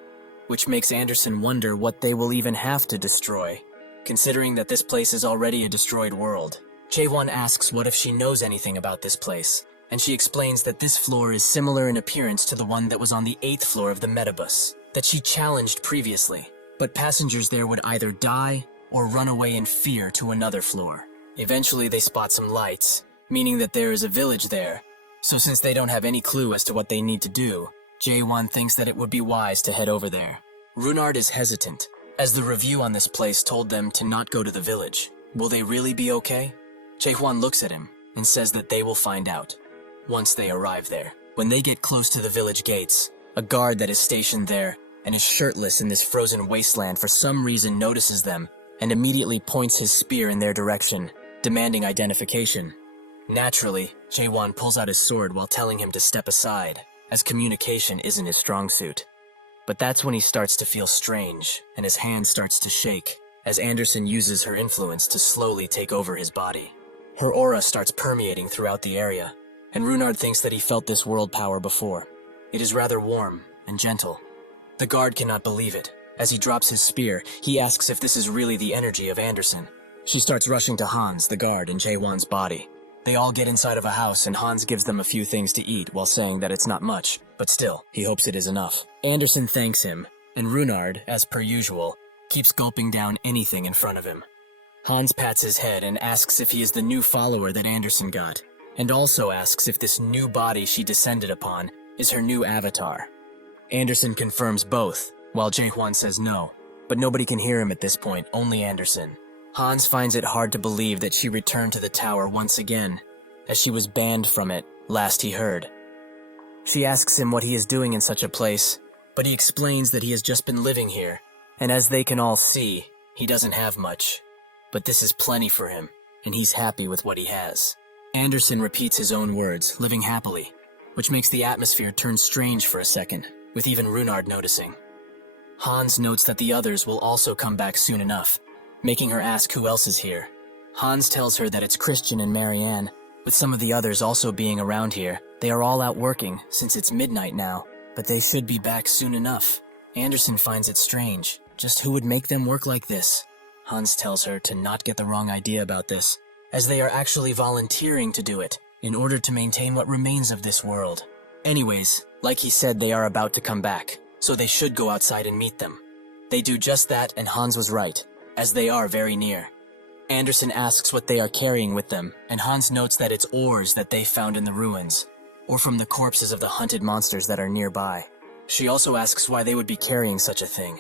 which makes Anderson wonder what they will even have to destroy, considering that this place is already a destroyed world. Jae-won asks what if she knows anything about this place, and she explains that this floor is similar in appearance to the one that was on the 8th floor of the Metabus, that she challenged previously, but passengers there would either die or run away in fear to another floor. Eventually they spot some lights, meaning that there is a village there, so since they don't have any clue as to what they need to do, Jae-won thinks that it would be wise to head over there. Runard is hesitant, as the review on this place told them to not go to the village. Will they really be okay? Jae-won looks at him and says that they will find out once they arrive there. When they get close to the village gates, a guard that is stationed there and is shirtless in this frozen wasteland for some reason notices them and immediately points his spear in their direction, demanding identification. Naturally, Jae-won pulls out his sword while telling him to step aside, as communication isn't his strong suit. But that's when he starts to feel strange, and his hand starts to shake, as Anderson uses her influence to slowly take over his body. Her aura starts permeating throughout the area, and Runard thinks that he felt this world power before. It is rather warm and gentle. The guard cannot believe it. As he drops his spear, he asks if this is really the energy of Anderson. She starts rushing to Hans, the guard, and Jae-won's body. They all get inside of a house, and Hans gives them a few things to eat while saying that it's not much, but still, he hopes it is enough. Anderson thanks him, and Runard, as per usual, keeps gulping down anything in front of him. Hans pats his head and asks if he is the new follower that Anderson got, and also asks if this new body she descended upon is her new avatar. Anderson confirms both, while Jae-hwan says no. But nobody can hear him at this point, only Anderson. Hans finds it hard to believe that she returned to the tower once again, as she was banned from it, last he heard. She asks him what he is doing in such a place, but he explains that he has just been living here, and as they can all see, he doesn't have much. But this is plenty for him, and he's happy with what he has. Anderson repeats his own words, living happily, which makes the atmosphere turn strange for a second, with even Runard noticing. Hans notes that the others will also come back soon enough, making her ask who else is here. Hans tells her that it's Christian and Marianne, with some of the others also being around here. They are all out working, since it's midnight now, but they should be back soon enough. Anderson finds it strange. Just who would make them work like this? Hans tells her to not get the wrong idea about this, as they are actually volunteering to do it, in order to maintain what remains of this world. Anyways, like he said, they are about to come back, so they should go outside and meet them. They do just that, and Hans was right, as they are very near. Anderson asks what they are carrying with them, and Hans notes that it's ores that they found in the ruins, or from the corpses of the hunted monsters that are nearby. She also asks why they would be carrying such a thing.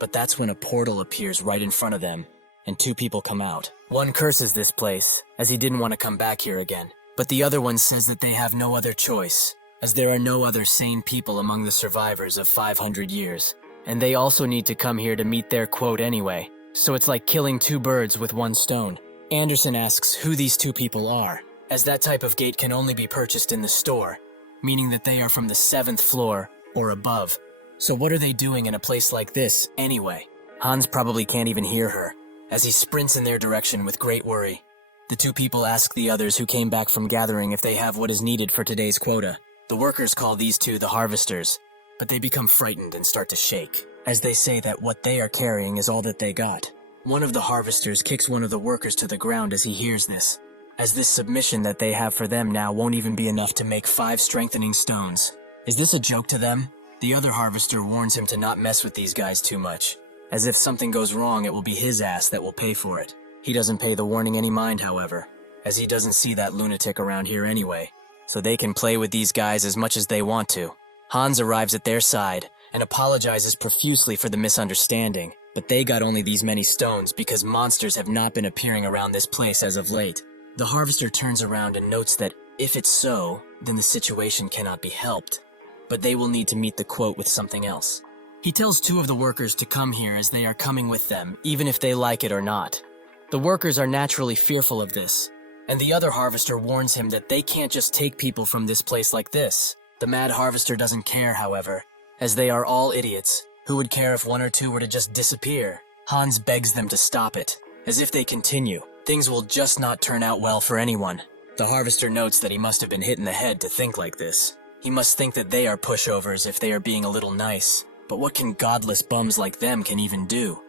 But that's when a portal appears right in front of them, and two people come out. One curses this place, as he didn't want to come back here again, but the other one says that they have no other choice, as there are no other sane people among the survivors of 500 years, and they also need to come here to meet their quote anyway, so it's like killing two birds with one stone. Anderson asks who these two people are, as that type of gate can only be purchased in the store, meaning that they are from the 7th floor or above. So what are they doing in a place like this, anyway? Hans probably can't even hear her, as he sprints in their direction with great worry. The two people ask the others who came back from gathering if they have what is needed for today's quota. The workers call these two the harvesters, but they become frightened and start to shake, as they say that what they are carrying is all that they got. One of the harvesters kicks one of the workers to the ground as he hears this, as this submission that they have for them now won't even be enough to make 5 strengthening stones. Is this a joke to them? The other harvester warns him to not mess with these guys too much, as if something goes wrong it will be his ass that will pay for it. He doesn't pay the warning any mind, however, as he doesn't see that lunatic around here anyway, so they can play with these guys as much as they want to. Hans arrives at their side and apologizes profusely for the misunderstanding, but they got only these many stones because monsters have not been appearing around this place as of late. The harvester turns around and notes that if it's so, then the situation cannot be helped, but they will need to meet the quote with something else. He tells 2 of the workers to come here as they are coming with them, even if they like it or not. The workers are naturally fearful of this, and the other harvester warns him that they can't just take people from this place like this. The mad harvester doesn't care, however, as they are all idiots. Who would care if 1 or 2 were to just disappear? Hans begs them to stop it, as if they continue, things will just not turn out well for anyone. The harvester notes that he must have been hit in the head to think like this. He must think that they are pushovers if they are being a little nice, but what can godless bums like them can even do?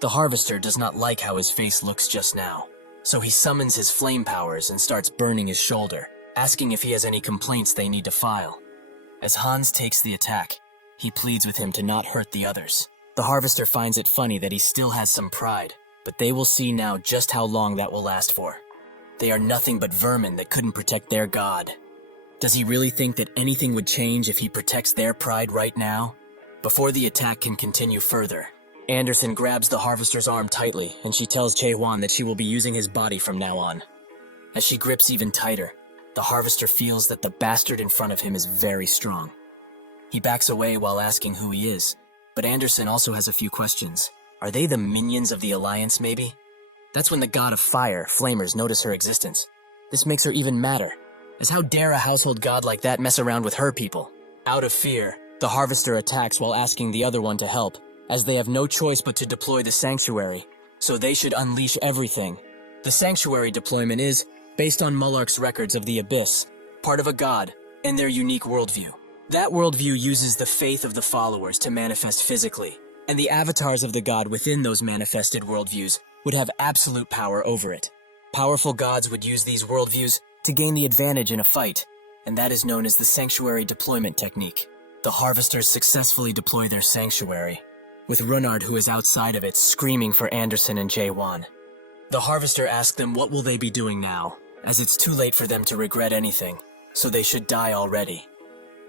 The harvester does not like how his face looks just now, so he summons his flame powers and starts burning his shoulder, asking if he has any complaints they need to file. As Hans takes the attack, he pleads with him to not hurt the others. The harvester finds it funny that he still has some pride, but they will see now just how long that will last for. They are nothing but vermin that couldn't protect their god. Does he really think that anything would change if he protects their pride right now? Before the attack can continue further, Anderson grabs the harvester's arm tightly, and she tells Jae-hwan that she will be using his body from now on. As she grips even tighter, the harvester feels that the bastard in front of him is very strong. He backs away while asking who he is, but Anderson also has a few questions. Are they the minions of the Alliance, maybe? That's when the god of fire, Flamers, notice her existence. This makes her even madder, as how dare a household god like that mess around with her people? Out of fear, the harvester attacks while asking the other one to help, as they have no choice but to deploy the sanctuary, so they should unleash everything. The sanctuary deployment is, based on Mullark's records of the Abyss, part of a god, and their unique worldview. That worldview uses the faith of the followers to manifest physically, and the avatars of the god within those manifested worldviews would have absolute power over it. Powerful gods would use these worldviews to gain the advantage in a fight, and that is known as the sanctuary deployment technique. The harvesters successfully deploy their sanctuary, with Runard, who is outside of it, screaming for Anderson and Jae-hwan. The harvester asks them what will they be doing now, as it's too late for them to regret anything, so they should die already.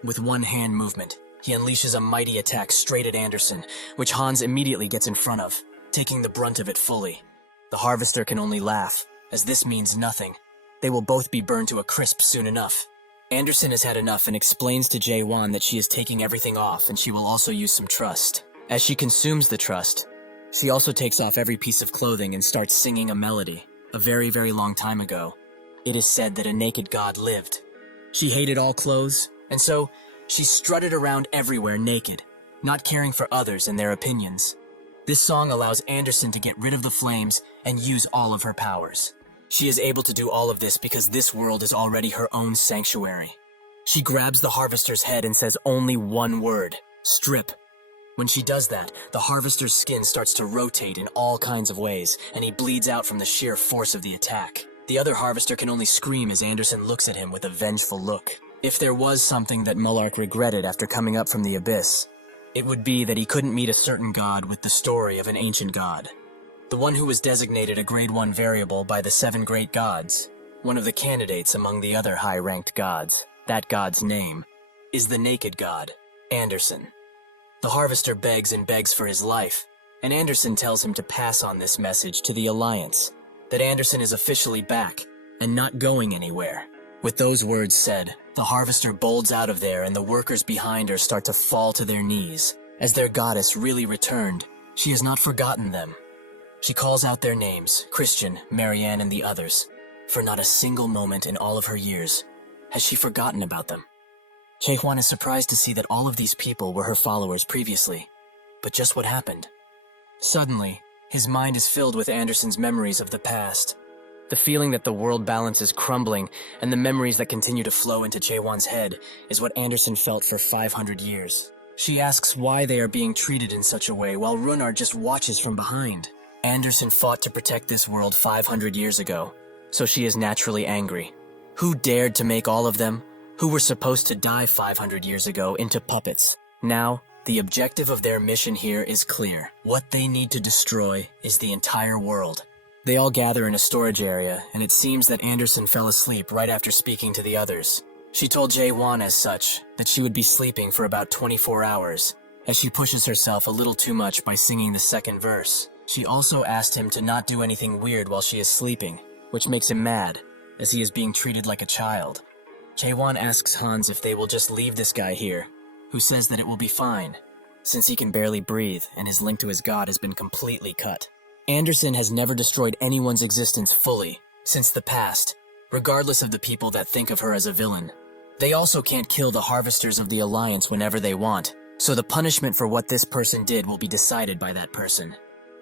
With one hand movement, He unleashes a mighty attack straight at Anderson, which Hans immediately gets in front of, taking the brunt of it fully. The Harvester can only laugh, as this means nothing. They will both be burned to a crisp soon enough. Anderson has had enough and explains to Jae-won that she is taking everything off and she will also use some trust. As she consumes the trust, she also takes off every piece of clothing and starts singing a melody. A very, very long time ago, it is said that a naked god lived. She hated all clothes, and so she strutted around everywhere naked, not caring for others and their opinions. This song allows Anderson to get rid of the flames and use all of her powers. She is able to do all of this because this world is already her own sanctuary. She grabs the Harvester's head and says only one word: strip. When she does that, the Harvester's skin starts to rotate in all kinds of ways, and he bleeds out from the sheer force of the attack. The other Harvester can only scream as Anderson looks at him with a vengeful look. If there was something that Mullark regretted after coming up from the abyss, it would be that he couldn't meet a certain god with the story of an ancient god. The one who was designated a Grade 1 variable by the 7 great gods, one of the candidates among the other high-ranked gods. That god's name is the Naked God, Anderson. The Harvester begs and begs for his life, and Anderson tells him to pass on this message to the Alliance, that Anderson is officially back and not going anywhere. With those words said, the Harvester bolts out of there and the workers behind her start to fall to their knees. As their goddess really returned, she has not forgotten them. She calls out their names, Christian, Marianne, and the others. For not a single moment in all of her years has she forgotten about them. Jae-hwan is surprised to see that all of these people were her followers previously. But just what happened? Suddenly, his mind is filled with Anderson's memories of the past. The feeling that the world balance is crumbling and the memories that continue to flow into Jae-hwan's head is what Anderson felt for 500 years. She asks why they are being treated in such a way while Runar just watches from behind. Anderson fought to protect this world 500 years ago, so she is naturally angry. Who dared to make all of them, who were supposed to die 500 years ago, into puppets? Now, the objective of their mission here is clear. What they need to destroy is the entire world. They all gather in a storage area, and it seems that Anderson fell asleep right after speaking to the others. She told Jae-won as such that she would be sleeping for about 24 hours, as she pushes herself a little too much by singing the second verse. She also asked him to not do anything weird while she is sleeping, which makes him mad, as he is being treated like a child. Jae-won asks Hans if they will just leave this guy here, who says that it will be fine, since he can barely breathe and his link to his god has been completely cut. Anderson has never destroyed anyone's existence fully, since the past, regardless of the people that think of her as a villain. They also can't kill the Harvesters of the Alliance whenever they want, so the punishment for what this person did will be decided by that person.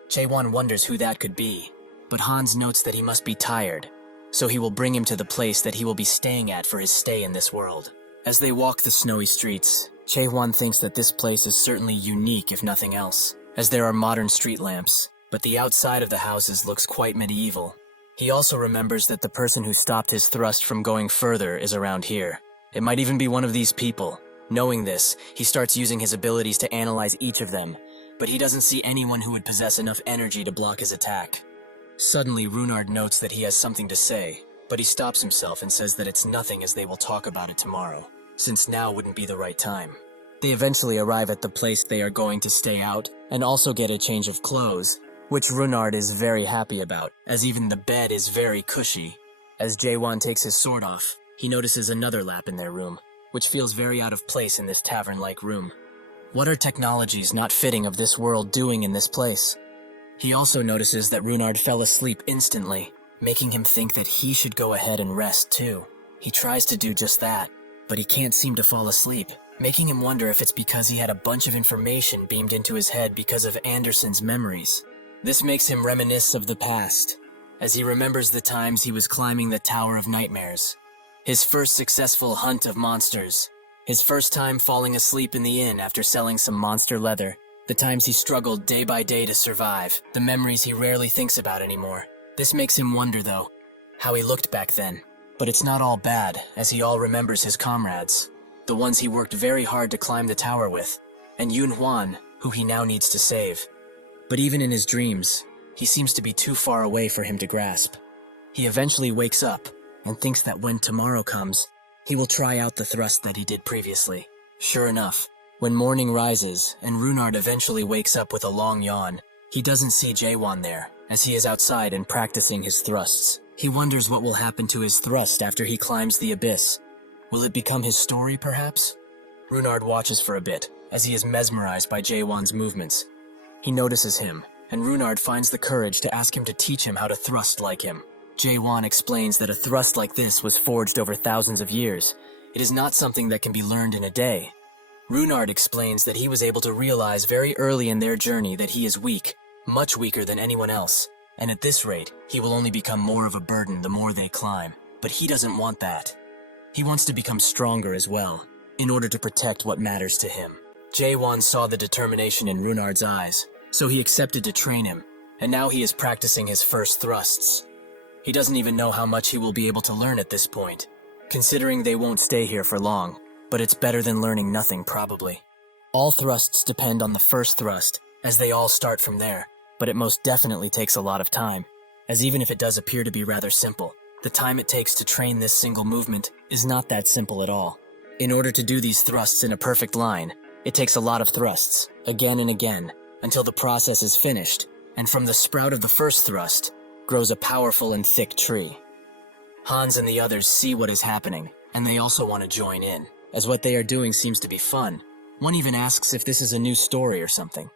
Jae-won wonders who that could be, but Hans notes that he must be tired, so he will bring him to the place that he will be staying at for his stay in this world. As they walk the snowy streets, Jae-won thinks that this place is certainly unique if nothing else, as there are modern street lamps, but the outside of the houses looks quite medieval. He also remembers that the person who stopped his thrust from going further is around here. It might even be one of these people. Knowing this, he starts using his abilities to analyze each of them, but he doesn't see anyone who would possess enough energy to block his attack. Suddenly, Runar notes that he has something to say, but he stops himself and says that it's nothing as they will talk about it tomorrow, since now wouldn't be the right time. They eventually arrive at the place they are going to stay out, and also get a change of clothes, which Runar is very happy about, as even the bed is very cushy. As Jae-won takes his sword off, he notices another lap in their room, which feels very out of place in this tavern-like room. What are technologies not fitting of this world doing in this place? He also notices that Runar fell asleep instantly, making him think that he should go ahead and rest too. He tries to do just that, but he can't seem to fall asleep, making him wonder if it's because he had a bunch of information beamed into his head because of Anderson's memories. This makes him reminisce of the past, as he remembers the times he was climbing the Tower of Nightmares, his first successful hunt of monsters, his first time falling asleep in the inn after selling some monster leather, the times he struggled day by day to survive, the memories he rarely thinks about anymore. This makes him wonder, though, how he looked back then. But it's not all bad, as he all remembers his comrades, the ones he worked very hard to climb the tower with, and Yoon Hwan, who he now needs to save. But even in his dreams, he seems to be too far away for him to grasp. He eventually wakes up and thinks that when tomorrow comes, he will try out the thrust that he did previously. Sure enough, When morning rises and Runard eventually wakes up with a long yawn, he doesn't see Jaewon there, as he is outside and practicing his thrusts. He wonders what will happen to his thrust after he climbs the abyss. Will it become his story, perhaps? Runard watches for a bit, as he is mesmerized by Jaewon's movements. He notices him, and Runard finds the courage to ask him to teach him how to thrust like him. Jaewon explains that a thrust like this was forged over thousands of years. It is not something that can be learned in a day. Runard explains that he was able to realize very early in their journey that he is weak, much weaker than anyone else, and at this rate, he will only become more of a burden the more they climb. But he doesn't want that. He wants to become stronger as well, in order to protect what matters to him. Jaewon saw the determination in Runard's eyes, so he accepted to train him, and now he is practicing his first thrusts. He doesn't even know how much he will be able to learn at this point, considering they won't stay here for long, but it's better than learning nothing probably. All thrusts depend on the first thrust, as they all start from there, but it most definitely takes a lot of time, as even if it does appear to be rather simple, the time it takes to train this single movement is not that simple at all. In order to do these thrusts in a perfect line, it takes a lot of thrusts, again and again, until the process is finished, and from the sprout of the first thrust grows a powerful and thick tree. Hans and the others see what is happening, and they also want to join in, as what they are doing seems to be fun. One even asks if this is a new story or something.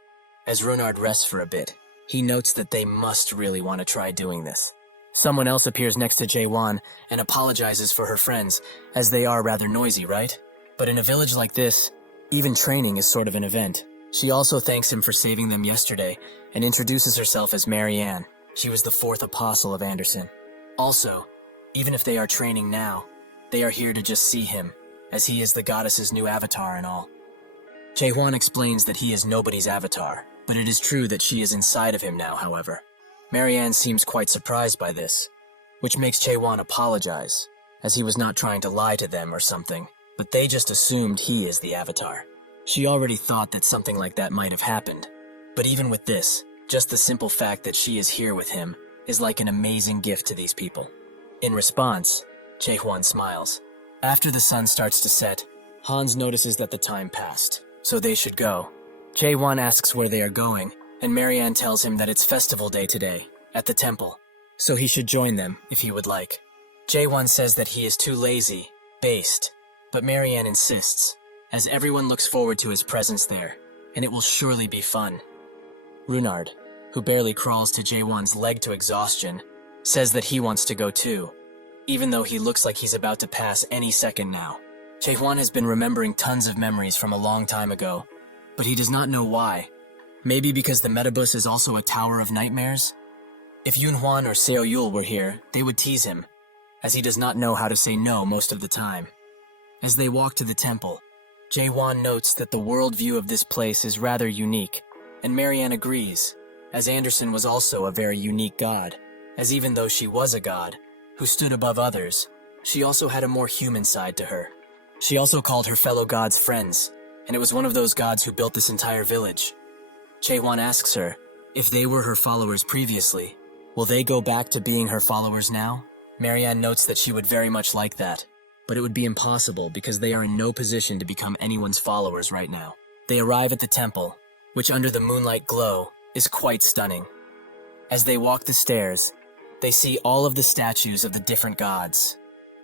As Runard rests for a bit, he notes that they must really want to try doing this. Someone else appears next to Jaewon and apologizes for her friends, as they are rather noisy, right? But in a village like this, even training is sort of an event. She also thanks him for saving them yesterday and introduces herself as Marianne. She was the fourth apostle of Anderson. Also, even if they are training now, they are here to just see him, as he is the goddess's new avatar and all. Jaewon explains that he is nobody's avatar, but it is true that she is inside of him now, however. Marianne seems quite surprised by this, which makes Jaewon apologize, as he was not trying to lie to them or something, but they just assumed he is the avatar. She already thought that something like that might have happened, but even with this, just the simple fact that she is here with him is like an amazing gift to these people. In response, Jaewon smiles. After the sun starts to set, Hans notices that the time passed, so they should go. Jaewon asks where they are going, and Marianne tells him that it's festival day today, at the temple, so he should join them if he would like. Jaewon says that he is too lazy, based, but Marianne insists, as everyone looks forward to his presence there, and it will surely be fun. Runard, who barely crawls to Jaewon's leg to exhaustion, says that he wants to go too, even though he looks like he's about to pass any second now. Jaewon has been remembering tons of memories from a long time ago, but he does not know why. Maybe because the Metabus is also a tower of nightmares? If Yunhwan or Seo Yul were here, they would tease him, as he does not know how to say no most of the time. As they walk to the temple, Jaewon notes that the worldview of this place is rather unique, and Marianne agrees, as Anderson was also a very unique god, as even though she was a god, who stood above others, she also had a more human side to her. She also called her fellow gods friends, and it was one of those gods who built this entire village. Jaewon asks her, if they were her followers previously, will they go back to being her followers now? Marianne notes that she would very much like that, but it would be impossible because they are in no position to become anyone's followers right now. They arrive at the temple, which under the moonlight glow is quite stunning. As they walk the stairs, they see all of the statues of the different gods.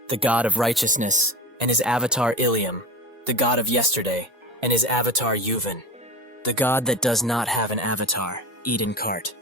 The god of righteousness and his avatar Ilium, the god of yesterday and his avatar Yuvin, the god that does not have an avatar, Eden Kart.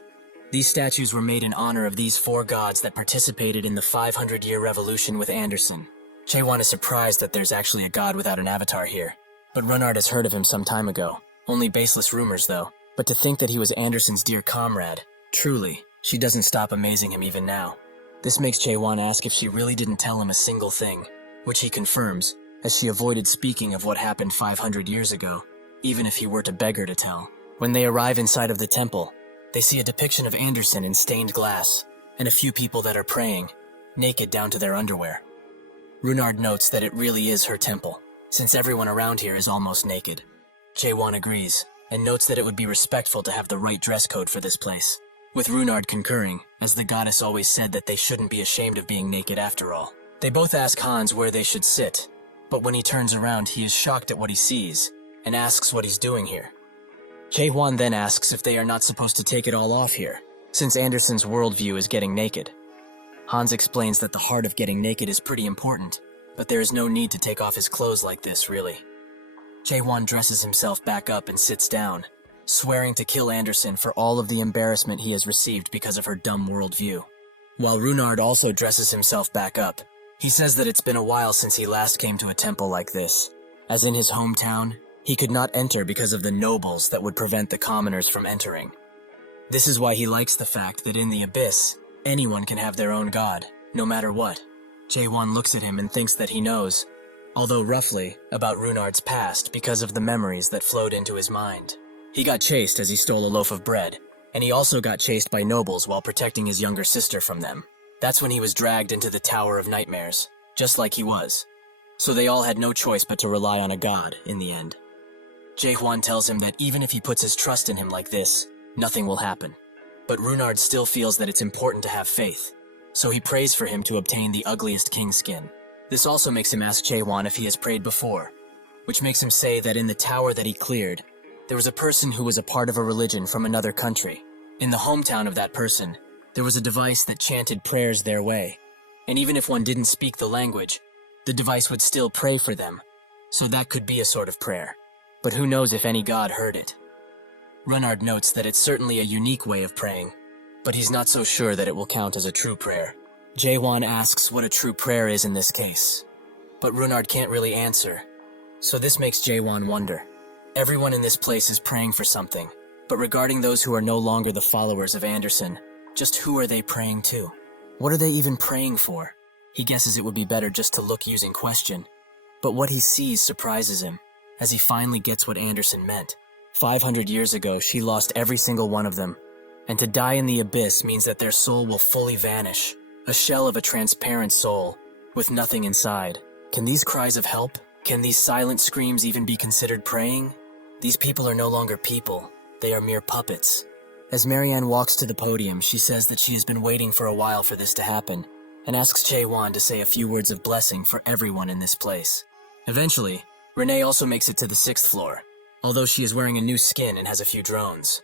These statues were made in honor of these four gods that participated in the 500-year revolution with Anderson. Jaewon is surprised that there's actually a god without an avatar here, but Runard has heard of him some time ago. Only baseless rumors, though. But to think that he was Anderson's dear comrade, truly, she doesn't stop amazing him even now. This makes Jaewon ask if she really didn't tell him a single thing, which he confirms, as she avoided speaking of what happened 500 years ago, even if he were to beg her to tell. When they arrive inside of the temple, they see a depiction of Anderson in stained glass, and a few people that are praying, naked down to their underwear. Runard notes that it really is her temple, since everyone around here is almost naked. Jaewon agrees, and notes that it would be respectful to have the right dress code for this place, with Runard concurring, as the goddess always said that they shouldn't be ashamed of being naked after all. They both ask Hans where they should sit, but when he turns around he is shocked at what he sees, and asks what he's doing here. Jae-hwan then asks if they are not supposed to take it all off here, since Anderson's worldview is getting naked. Hans explains that the heart of getting naked is pretty important, but there is no need to take off his clothes like this, really. Jae-hwan dresses himself back up and sits down, swearing to kill Anderson for all of the embarrassment he has received because of her dumb worldview. While Runard also dresses himself back up, he says that it's been a while since he last came to a temple like this, as in his hometown, he could not enter because of the nobles that would prevent the commoners from entering. This is why he likes the fact that in the Abyss, anyone can have their own god, no matter what. Jae-hwan looks at him and thinks that he knows, although roughly, about Runard's past because of the memories that flowed into his mind. He got chased as he stole a loaf of bread, and he also got chased by nobles while protecting his younger sister from them. That's when he was dragged into the Tower of Nightmares, just like he was. So they all had no choice but to rely on a god in the end. Jae-hwan tells him that even if he puts his trust in him like this, nothing will happen. But Runard still feels that it's important to have faith, so he prays for him to obtain the ugliest king skin. This also makes him ask Jae-hwan if he has prayed before, which makes him say that in the tower that he cleared, there was a person who was a part of a religion from another country. In the hometown of that person, there was a device that chanted prayers their way, and even if one didn't speak the language, the device would still pray for them, so that could be a sort of prayer. But who knows if any god heard it. Runard notes that it's certainly a unique way of praying, but he's not so sure that it will count as a true prayer. Jae-hwan asks what a true prayer is in this case, but Runard can't really answer, so this makes Jae-hwan wonder. Everyone in this place is praying for something, but regarding those who are no longer the followers of Anderson, just who are they praying to? What are they even praying for? He guesses it would be better just to look using question, but what he sees surprises him, as he finally gets what Anderson meant. 500 years ago, she lost every single one of them, and to die in the abyss means that their soul will fully vanish, a shell of a transparent soul, with nothing inside. Can these cries of help, can these silent screams even be considered praying? These people are no longer people, they are mere puppets. As Marianne walks to the podium, she says that she has been waiting for a while for this to happen, and asks Jae-hwan to say a few words of blessing for everyone in this place. Eventually, Renee also makes it to the 6th floor, although she is wearing a new skin and has a few drones.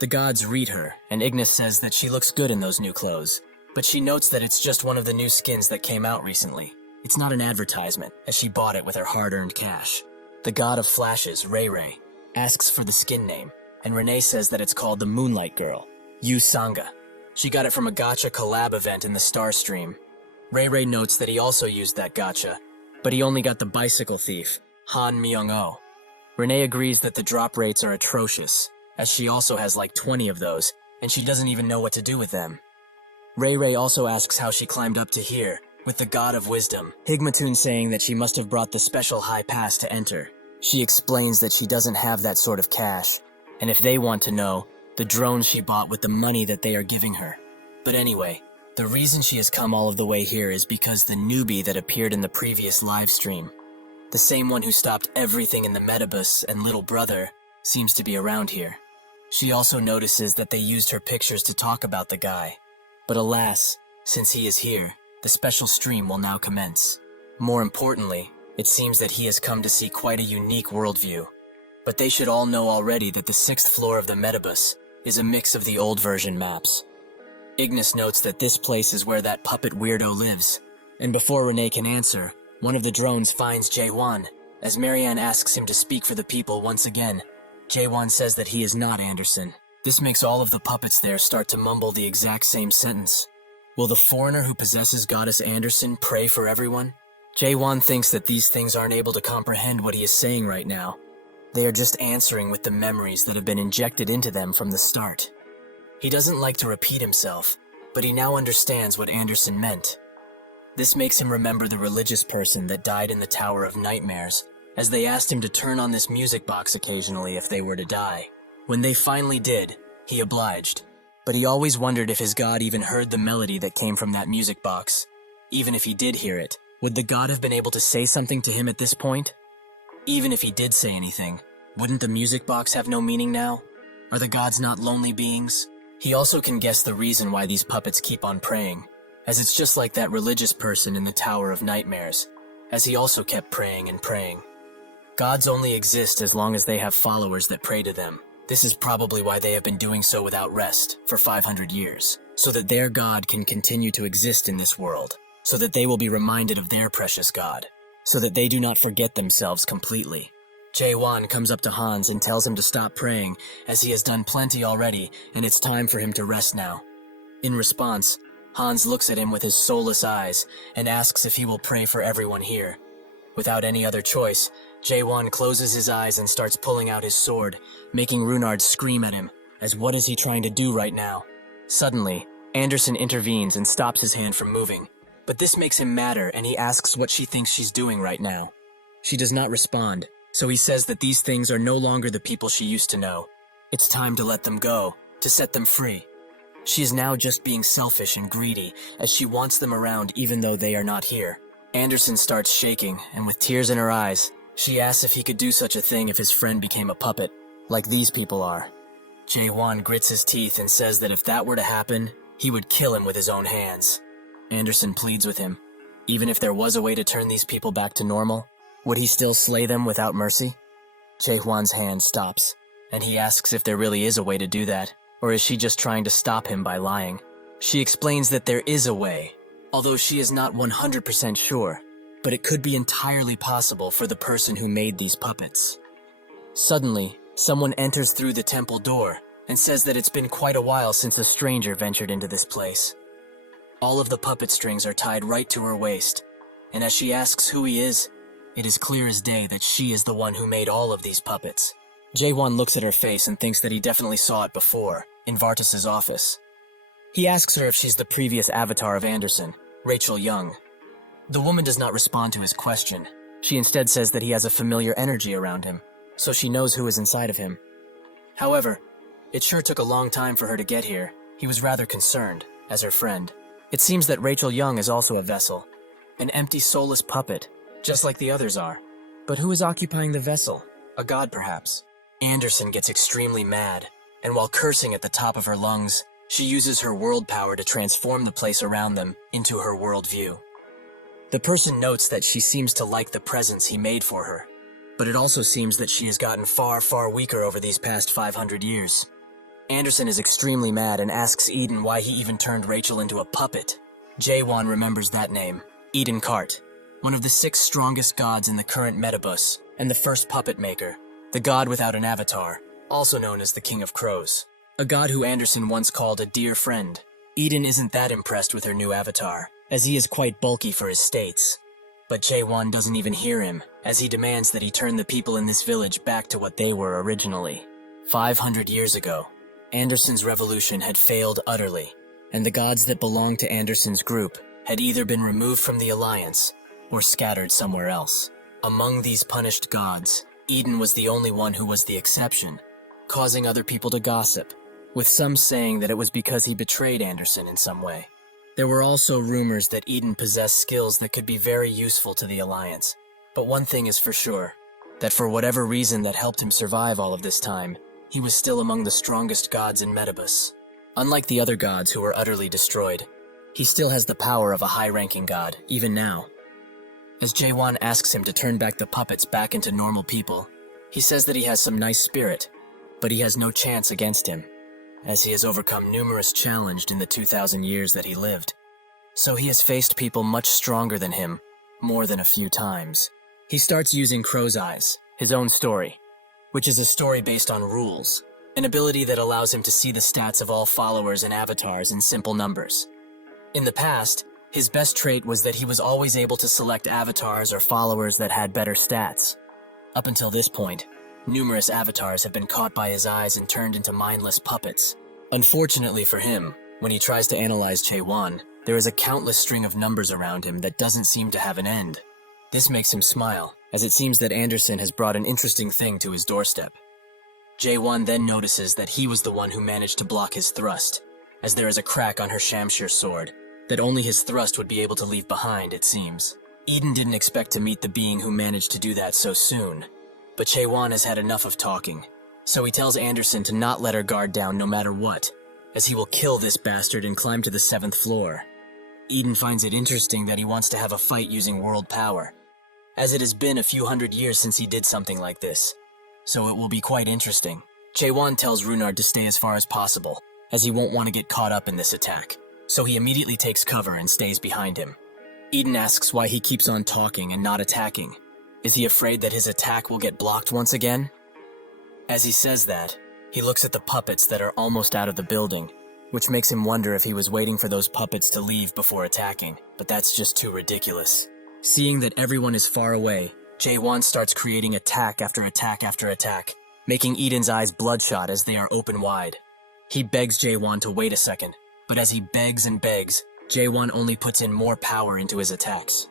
The gods read her, and Ignis says that she looks good in those new clothes, but she notes that it's just one of the new skins that came out recently. It's not an advertisement, as she bought it with her hard-earned cash. The god of flashes, Ray Ray, asks for the skin name, and Renee says that it's called the Moonlight Girl, Yu Sanga. She got it from a gacha collab event in the Star Stream. Ray Ray notes that he also used that gacha, but he only got the bicycle thief, Han Myung-oh. Renee agrees that the drop rates are atrocious, as she also has like 20 of those, and she doesn't even know what to do with them. Ray Ray also asks how she climbed up to here, with the god of wisdom, Higmatun saying that she must have brought the special high pass to enter. She explains that she doesn't have that sort of cash, and if they want to know, the drones she bought with the money that they are giving her. But anyway, the reason she has come all of the way here is because the newbie that appeared in the previous live stream, the same one who stopped everything in the Metabus and Little Brother, seems to be around here. She also notices that they used her pictures to talk about the guy. But alas, since he is here, the special stream will now commence. More importantly, it seems that he has come to see quite a unique worldview. But they should all know already that the 6th floor of the Metabus is a mix of the old version maps. Ignis notes that this place is where that puppet weirdo lives. And before Renee can answer, one of the drones finds Jae-hwan. As Marianne asks him to speak for the people once again, Jae-hwan says that he is not Anderson. This makes all of the puppets there start to mumble the exact same sentence. Will the foreigner who possesses Goddess Anderson pray for everyone? Jae-hwan thinks that these things aren't able to comprehend what he is saying right now. They are just answering with the memories that have been injected into them from the start. He doesn't like to repeat himself, but he now understands what Anderson meant. This makes him remember the religious person that died in the Tower of Nightmares, as they asked him to turn on this music box occasionally if they were to die. When they finally did, he obliged. But he always wondered if his god even heard the melody that came from that music box. Even if he did hear it, would the god have been able to say something to him at this point? Even if he did say anything, wouldn't the music box have no meaning now? Are the gods not lonely beings? He also can guess the reason why these puppets keep on praying, as it's just like that religious person in the Tower of Nightmares, as he also kept praying and praying. Gods only exist as long as they have followers that pray to them. This is probably why they have been doing so without rest for 500 years, so that their God can continue to exist in this world, so that they will be reminded of their precious God, so that they do not forget themselves completely. Jae-won comes up to Hans and tells him to stop praying, as he has done plenty already, and it's time for him to rest now. In response, Hans looks at him with his soulless eyes and asks if he will pray for everyone here. Without any other choice, Jae-won closes his eyes and starts pulling out his sword, making Runard scream at him, as what is he trying to do right now? Suddenly, Anderson intervenes and stops his hand from moving, but this makes him madder and he asks what she thinks she's doing right now. She does not respond, so he says that these things are no longer the people she used to know. It's time to let them go, to set them free. She is now just being selfish and greedy, as she wants them around even though they are not here. Anderson starts shaking, and with tears in her eyes, she asks if he could do such a thing if his friend became a puppet, like these people are. Jae-won grits his teeth and says that if that were to happen, he would kill him with his own hands. Anderson pleads with him. Even if there was a way to turn these people back to normal, would he still slay them without mercy? Jae-won's hand stops, and he asks if there really is a way to do that, or is she just trying to stop him by lying? She explains that there is a way, although she is not 100% sure, but it could be entirely possible for the person who made these puppets. Suddenly, someone enters through the temple door and says that it's been quite a while since a stranger ventured into this place. All of the puppet strings are tied right to her waist, and as she asks who he is, it is clear as day that she is the one who made all of these puppets. Jae-won looks at her face and thinks that he definitely saw it before, in Vartus's office. He asks her if she's the previous avatar of Anderson, Rachel Young. The woman does not respond to his question. She instead says that he has a familiar energy around him, so she knows who is inside of him. However, it sure took a long time for her to get here. He was rather concerned, as her friend. It seems that Rachel Young is also a vessel, an empty, soulless puppet, just like the others are. But who is occupying the vessel? A god, perhaps? Anderson gets extremely mad, and while cursing at the top of her lungs, she uses her world power to transform the place around them into her worldview. The person notes that she seems to like the presents he made for her, but it also seems that she has gotten far, far weaker over these past 500 years. Anderson is extremely mad and asks Eden why he even turned Rachel into a puppet. Jae-won remembers that name, Eden Kart, one of the 6 strongest gods in the current Metabus, and the first puppet maker, the god without an avatar, also known as the King of Crows. A god who Anderson once called a dear friend. Eden isn't that impressed with her new avatar, as he is quite bulky for his states. But Jae-won doesn't even hear him, as he demands that he turn the people in this village back to what they were originally. 500 years ago, Anderson's revolution had failed utterly, and the gods that belonged to Anderson's group had either been removed from the Alliance or scattered somewhere else. Among these punished gods, Eden was the only one who was the exception, causing other people to gossip, with some saying that it was because he betrayed Anderson in some way. There were also rumors that Eden possessed skills that could be very useful to the Alliance, but one thing is for sure, that for whatever reason that helped him survive all of this time, he was still among the strongest gods in Metabus. Unlike the other gods who were utterly destroyed, he still has the power of a high-ranking god, even now. As Jae-won asks him to turn back the puppets back into normal people, he says that he has some nice spirit, but he has no chance against him, as he has overcome numerous challenges in the 2,000 years that he lived. So he has faced people much stronger than him, more than a few times. He starts using Crow's Eyes, his own story, which is a story based on rules, an ability that allows him to see the stats of all followers and avatars in simple numbers. In the past, his best trait was that he was always able to select avatars or followers that had better stats. Up until this point, numerous avatars have been caught by his eyes and turned into mindless puppets. Unfortunately for him, when he tries to analyze Jae-won, there is a countless string of numbers around him that doesn't seem to have an end. This makes him smile, as it seems that Anderson has brought an interesting thing to his doorstep. Jae-won then notices that he was the one who managed to block his thrust, as there is a crack on her Shamshir sword that only his thrust would be able to leave behind, it seems. Eden didn't expect to meet the being who managed to do that so soon, but Jae-won has had enough of talking, so he tells Anderson to not let her guard down no matter what, as he will kill this bastard and climb to the 7th floor. Eden finds it interesting that he wants to have a fight using world power. as it has been a few hundred years since he did something like this. So it will be quite interesting. Jaewon tells Runard to stay as far as possible, as he won't want to get caught up in this attack. So he immediately takes cover and stays behind him. Eden asks why he keeps on talking and not attacking. Is he afraid that his attack will get blocked once again? As he says that, he looks at the puppets that are almost out of the building, which makes him wonder if he was waiting for those puppets to leave before attacking, but that's just too ridiculous. Seeing that everyone is far away, Jaewon starts creating attack after attack after attack, making Eden's eyes bloodshot as they are open wide. He begs Jaewon to wait a second, but as he begs and begs, Jaewon only puts in more power into his attacks.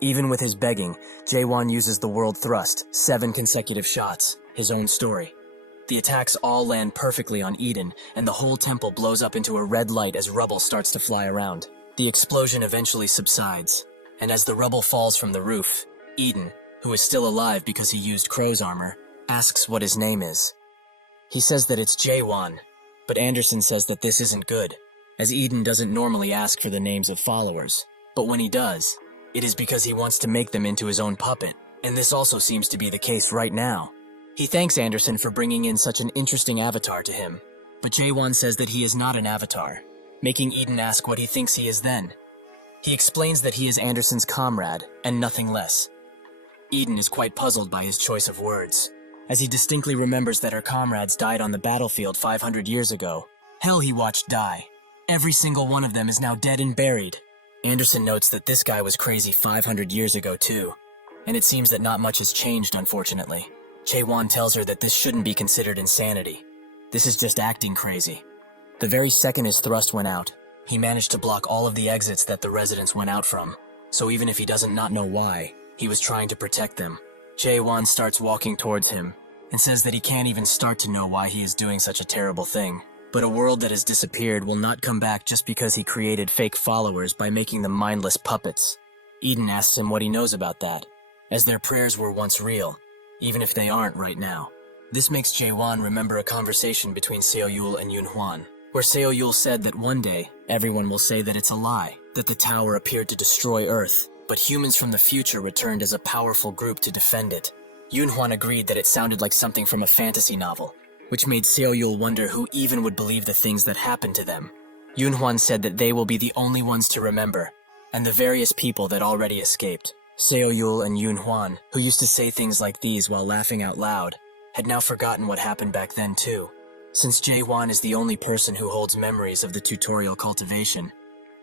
Even with his begging, Jaewon uses the World Thrust, 7 consecutive shots, his own story. The attacks all land perfectly on Eden, and the whole temple blows up into a red light as rubble starts to fly around. The explosion eventually subsides, and as the rubble falls from the roof, Eden, who is still alive because he used Crow's armor, asks what his name is. He says that it's Jaewon, but Anderson says that this isn't good, as Eden doesn't normally ask for the names of followers, but when he does, it is because he wants to make them into his own puppet, and this also seems to be the case right now. He thanks Anderson for bringing in such an interesting avatar to him, but Jaewon says that he is not an avatar, making Eden ask what he thinks he is then. He explains that he is Anderson's comrade, and nothing less. Eden is quite puzzled by his choice of words, as he distinctly remembers that her comrades died on the battlefield 500 years ago. Hell he watched die. Every single one of them is now dead and buried. Anderson notes that this guy was crazy 500 years ago too, and it seems that not much has changed, unfortunately. Jaewon tells her that this shouldn't be considered insanity. This is just acting crazy. The very second his thrust went out, he managed to block all of the exits that the residents went out from, so even if he doesn't not know why, he was trying to protect them. Jaewon starts walking towards him, and says that he can't even start to know why he is doing such a terrible thing. But a world that has disappeared will not come back just because he created fake followers by making them mindless puppets. Eden asks him what he knows about that, as their prayers were once real, even if they aren't right now. This makes Jaewon remember a conversation between Seo-yul and Yoon-hwan, where Seo-yul said that one day, everyone will say that it's a lie, that the tower appeared to destroy Earth, but humans from the future returned as a powerful group to defend it. Yoon-hwan agreed that it sounded like something from a fantasy novel, which made Seo-yul wonder who even would believe the things that happened to them. Yoon-hwan said that they will be the only ones to remember, and the various people that already escaped. Seo-yul and Yoon-hwan, who used to say things like these while laughing out loud, had now forgotten what happened back then too. Since Jaewon is the only person who holds memories of the tutorial cultivation,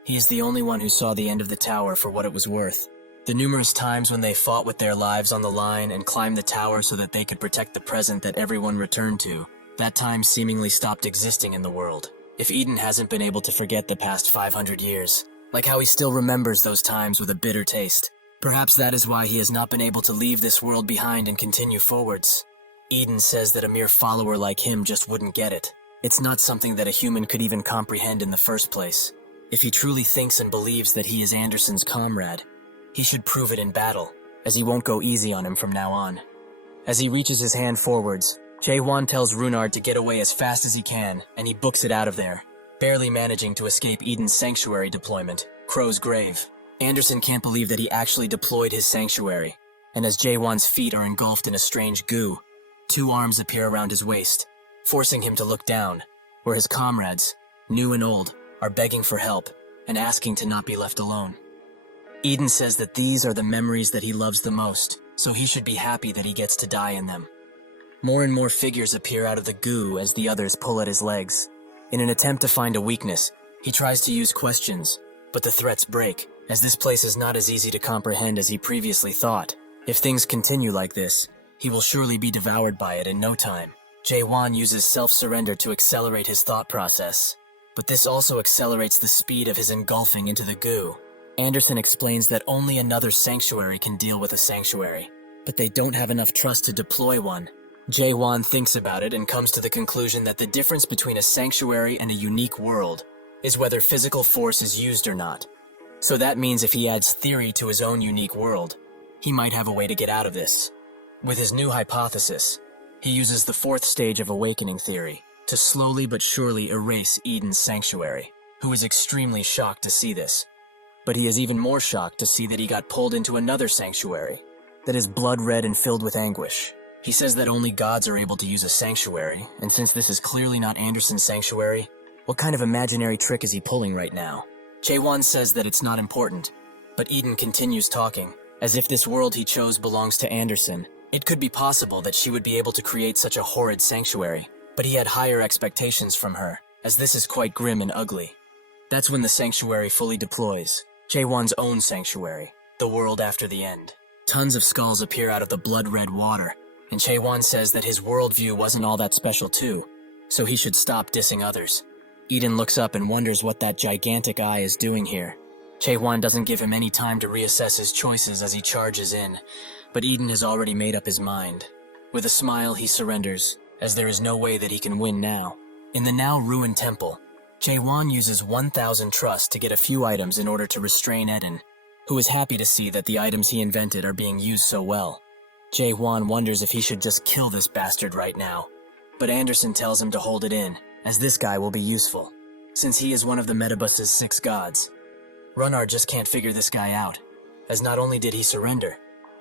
he is the only one who saw the end of the tower for what it was worth. The numerous times when they fought with their lives on the line and climbed the tower so that they could protect the present that everyone returned to, that time seemingly stopped existing in the world. If Eden hasn't been able to forget the past 500 years, like how he still remembers those times with a bitter taste, perhaps that is why he has not been able to leave this world behind and continue forwards. Eden says that a mere follower like him just wouldn't get it. It's not something that a human could even comprehend in the first place. If he truly thinks and believes that he is Anderson's comrade, he should prove it in battle, as he won't go easy on him from now on. As he reaches his hand forwards, Jaewon tells Runard to get away as fast as he can, and he books it out of there, barely managing to escape Eden's sanctuary deployment, Crow's Grave. Anderson can't believe that he actually deployed his sanctuary, and as Jaewon's feet are engulfed in a strange goo, 2 arms appear around his waist, forcing him to look down, where his comrades, new and old, are begging for help and asking to not be left alone. Eden says that these are the memories that he loves the most, so he should be happy that he gets to die in them. More and more figures appear out of the goo as the others pull at his legs. In an attempt to find a weakness, he tries to use questions, but the threats break, as this place is not as easy to comprehend as he previously thought. If things continue like this, he will surely be devoured by it in no time. Jaewon uses self-surrender to accelerate his thought process, but this also accelerates the speed of his engulfing into the goo. Anderson explains that only another sanctuary can deal with a sanctuary, but they don't have enough trust to deploy one. Jaewon thinks about it and comes to the conclusion that the difference between a sanctuary and a unique world is whether physical force is used or not. So that means if he adds theory to his own unique world, he might have a way to get out of this. With his new hypothesis, he uses the 4th stage of awakening theory to slowly but surely erase Eden's sanctuary, who is extremely shocked to see this. But he is even more shocked to see that he got pulled into another sanctuary. that is blood red and filled with anguish. He says that only gods are able to use a sanctuary, and since this is clearly not Anderson's sanctuary, what kind of imaginary trick is he pulling right now? Jae-won says that it's not important, but Eden continues talking, as if this world he chose belongs to Anderson. It could be possible that she would be able to create such a horrid sanctuary, but he had higher expectations from her, as this is quite grim and ugly. That's when the sanctuary fully deploys, Jae-won's own sanctuary, the world after the end. Tons of skulls appear out of the blood-red water, and Jae-won says that his worldview wasn't all that special too, so he should stop dissing others. Eden looks up and wonders what that gigantic eye is doing here. Jae-won doesn't give him any time to reassess his choices as he charges in, but Eden has already made up his mind. With a smile, he surrenders, as there is no way that he can win now. In the now ruined temple, Jae-won uses 1,000 trust to get a few items in order to restrain Eden, who is happy to see that the items he invented are being used so well. Jae-won wonders if he should just kill this bastard right now, but Anderson tells him to hold it in, as this guy will be useful, since he is one of the Metabus's 6 gods. Runard just can't figure this guy out, as not only did he surrender,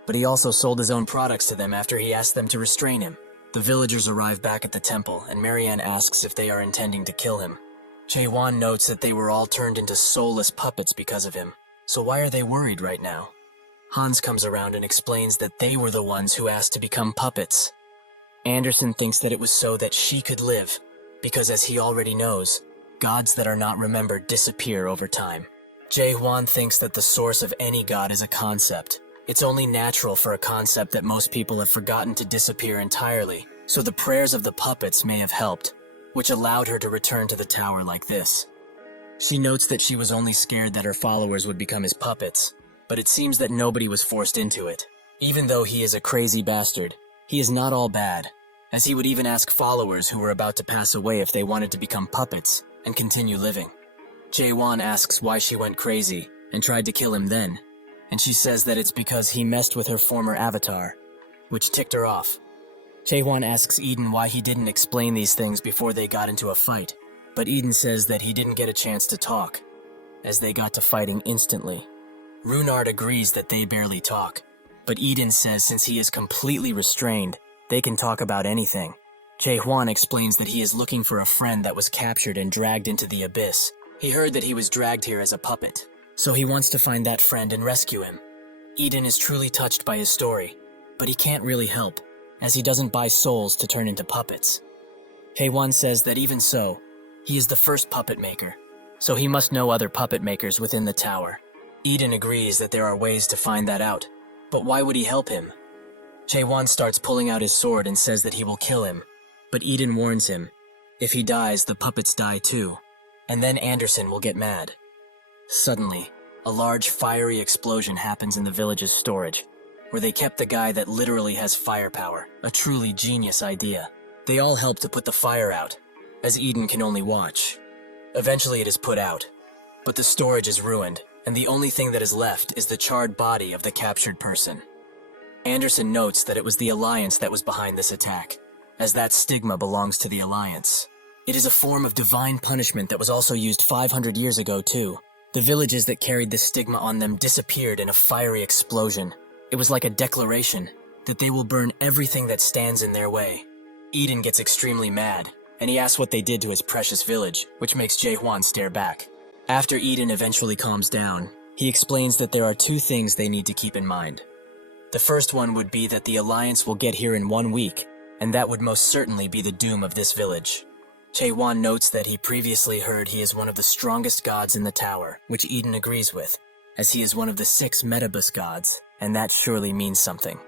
but he also sold his own products to them after he asked them to restrain him. The villagers arrive back at the temple, and Marianne asks if they are intending to kill him. Jae-won notes that they were all turned into soulless puppets because of him, so why are they worried right now? Hans comes around and explains that they were the ones who asked to become puppets. Anderson thinks that it was so that she could live, because as he already knows, gods that are not remembered disappear over time. Jae-won thinks that the source of any god is a concept. It's only natural for a concept that most people have forgotten to disappear entirely, so the prayers of the puppets may have helped, which allowed her to return to the tower like this. She notes that she was only scared that her followers would become his puppets, but it seems that nobody was forced into it. Even though he is a crazy bastard, he is not all bad, as he would even ask followers who were about to pass away if they wanted to become puppets and continue living. Jae-won asks why she went crazy and tried to kill him then, and she says that it's because he messed with her former avatar, which ticked her off. Jae-won asks Eden why he didn't explain these things before they got into a fight, but Eden says that he didn't get a chance to talk, as they got to fighting instantly. Runard agrees that they barely talk, but Eden says since he is completely restrained, they can talk about anything. Jae-won explains that he is looking for a friend that was captured and dragged into the abyss. He heard that he was dragged here as a puppet, so he wants to find that friend and rescue him. Eden is truly touched by his story, but he can't really help, as he doesn't buy souls to turn into puppets. Jae-won says that even so, he is the first puppet maker, so he must know other puppet makers within the tower. Eden agrees that there are ways to find that out, but why would he help him? Jae-won starts pulling out his sword and says that he will kill him, but Eden warns him, if he dies, the puppets die too, and then Anderson will get mad. Suddenly, a large fiery explosion happens in the village's storage, where they kept the guy that literally has firepower, a truly genius idea. They all help to put the fire out, as Eden can only watch. Eventually it is put out, but the storage is ruined, and the only thing that is left is the charred body of the captured person. Anderson notes that it was the Alliance that was behind this attack, as that stigma belongs to the Alliance. It is a form of divine punishment that was also used 500 years ago too. The villages that carried this stigma on them disappeared in a fiery explosion. It was like a declaration that they will burn everything that stands in their way. Eden gets extremely mad, and he asks what they did to his precious village, which makes Jae-won stare back. After Eden eventually calms down, he explains that there are 2 things they need to keep in mind. The first one would be that the Alliance will get here in 1 week, and that would most certainly be the doom of this village. Jae-won notes that he previously heard he is one of the strongest gods in the tower, which Eden agrees with, as he is one of the 6 Metabus gods, and that surely means something.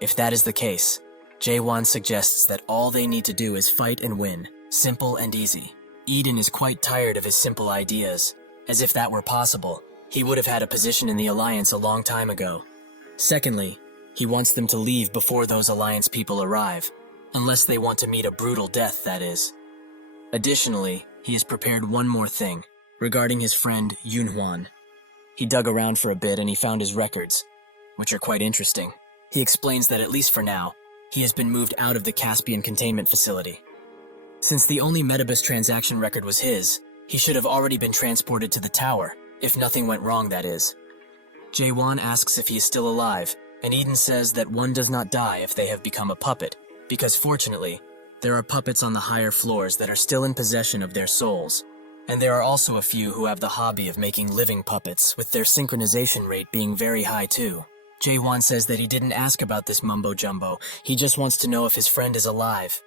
If that is the case, Jae-won suggests that all they need to do is fight and win, simple and easy. Eden is quite tired of his simple ideas, as if that were possible, he would have had a position in the Alliance a long time ago. Secondly, he wants them to leave before those Alliance people arrive, unless they want to meet a brutal death, that is. Additionally, he has prepared one more thing, regarding his friend Yunhwan. He dug around for a bit and he found his records, which are quite interesting. He explains that at least for now, he has been moved out of the Caspian containment facility. Since the only Metabus transaction record was his, he should have already been transported to the tower, if nothing went wrong, that is. Jae-won asks if he is still alive, and Eden says that one does not die if they have become a puppet, because fortunately, there are puppets on the higher floors that are still in possession of their souls, and there are also a few who have the hobby of making living puppets, with their synchronization rate being very high too. Jae-won says that he didn't ask about this mumbo-jumbo, he just wants to know if his friend is alive.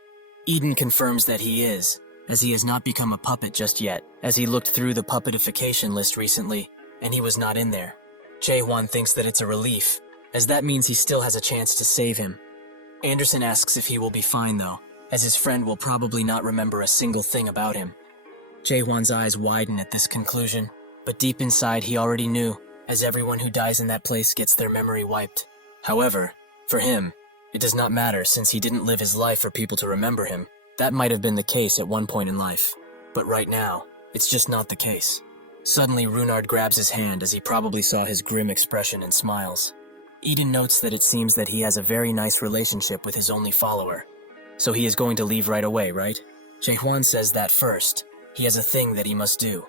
Eden confirms that he is, as he has not become a puppet just yet, as he looked through the puppetification list recently, and he was not in there. Jae-won thinks that it's a relief, as that means he still has a chance to save him. Anderson asks if he will be fine though, as his friend will probably not remember a single thing about him. Jae-won's eyes widen at this conclusion, but deep inside he already knew, as everyone who dies in that place gets their memory wiped. However, for him, it does not matter since he didn't live his life for people to remember him. That might have been the case at one point in life, but right now, it's just not the case. Suddenly, Runard grabs his hand as he probably saw his grim expression and smiles. Eden notes that it seems that he has a very nice relationship with his only follower. So he is going to leave right away, right? Jae-won says that first. He has a thing that he must do.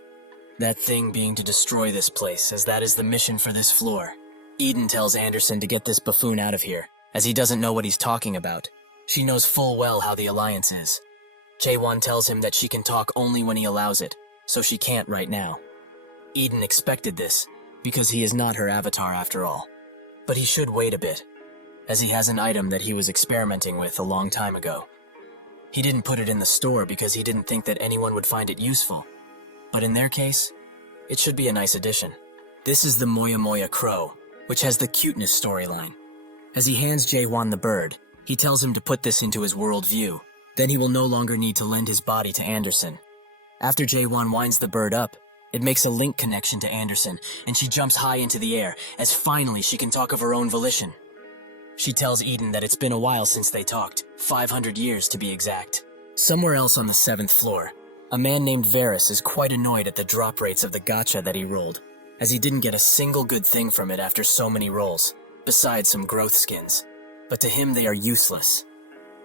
That thing being to destroy this place, as that is the mission for this floor. Eden tells Anderson to get this buffoon out of here, as he doesn't know what he's talking about. She knows full well how the alliance is. Jae-won tells him that she can talk only when he allows it, so she can't right now. Eden expected this, because he is not her avatar after all. But he should wait a bit, as he has an item that he was experimenting with a long time ago. He didn't put it in the store because he didn't think that anyone would find it useful. But in their case, it should be a nice addition. This is the Moya Moya Crow, which has the cuteness storyline. As he hands Jae-won the bird, he tells him to put this into his worldview. Then he will no longer need to lend his body to Anderson. After Jae-won winds the bird up, it makes a link connection to Anderson, and she jumps high into the air, as finally she can talk of her own volition. She tells Eden that it's been a while since they talked, 500 years to be exact. Somewhere else on the 7th floor, a man named Varys is quite annoyed at the drop rates of the gacha that he rolled, as he didn't get a single good thing from it after so many rolls, besides some growth skins. But to him they are useless.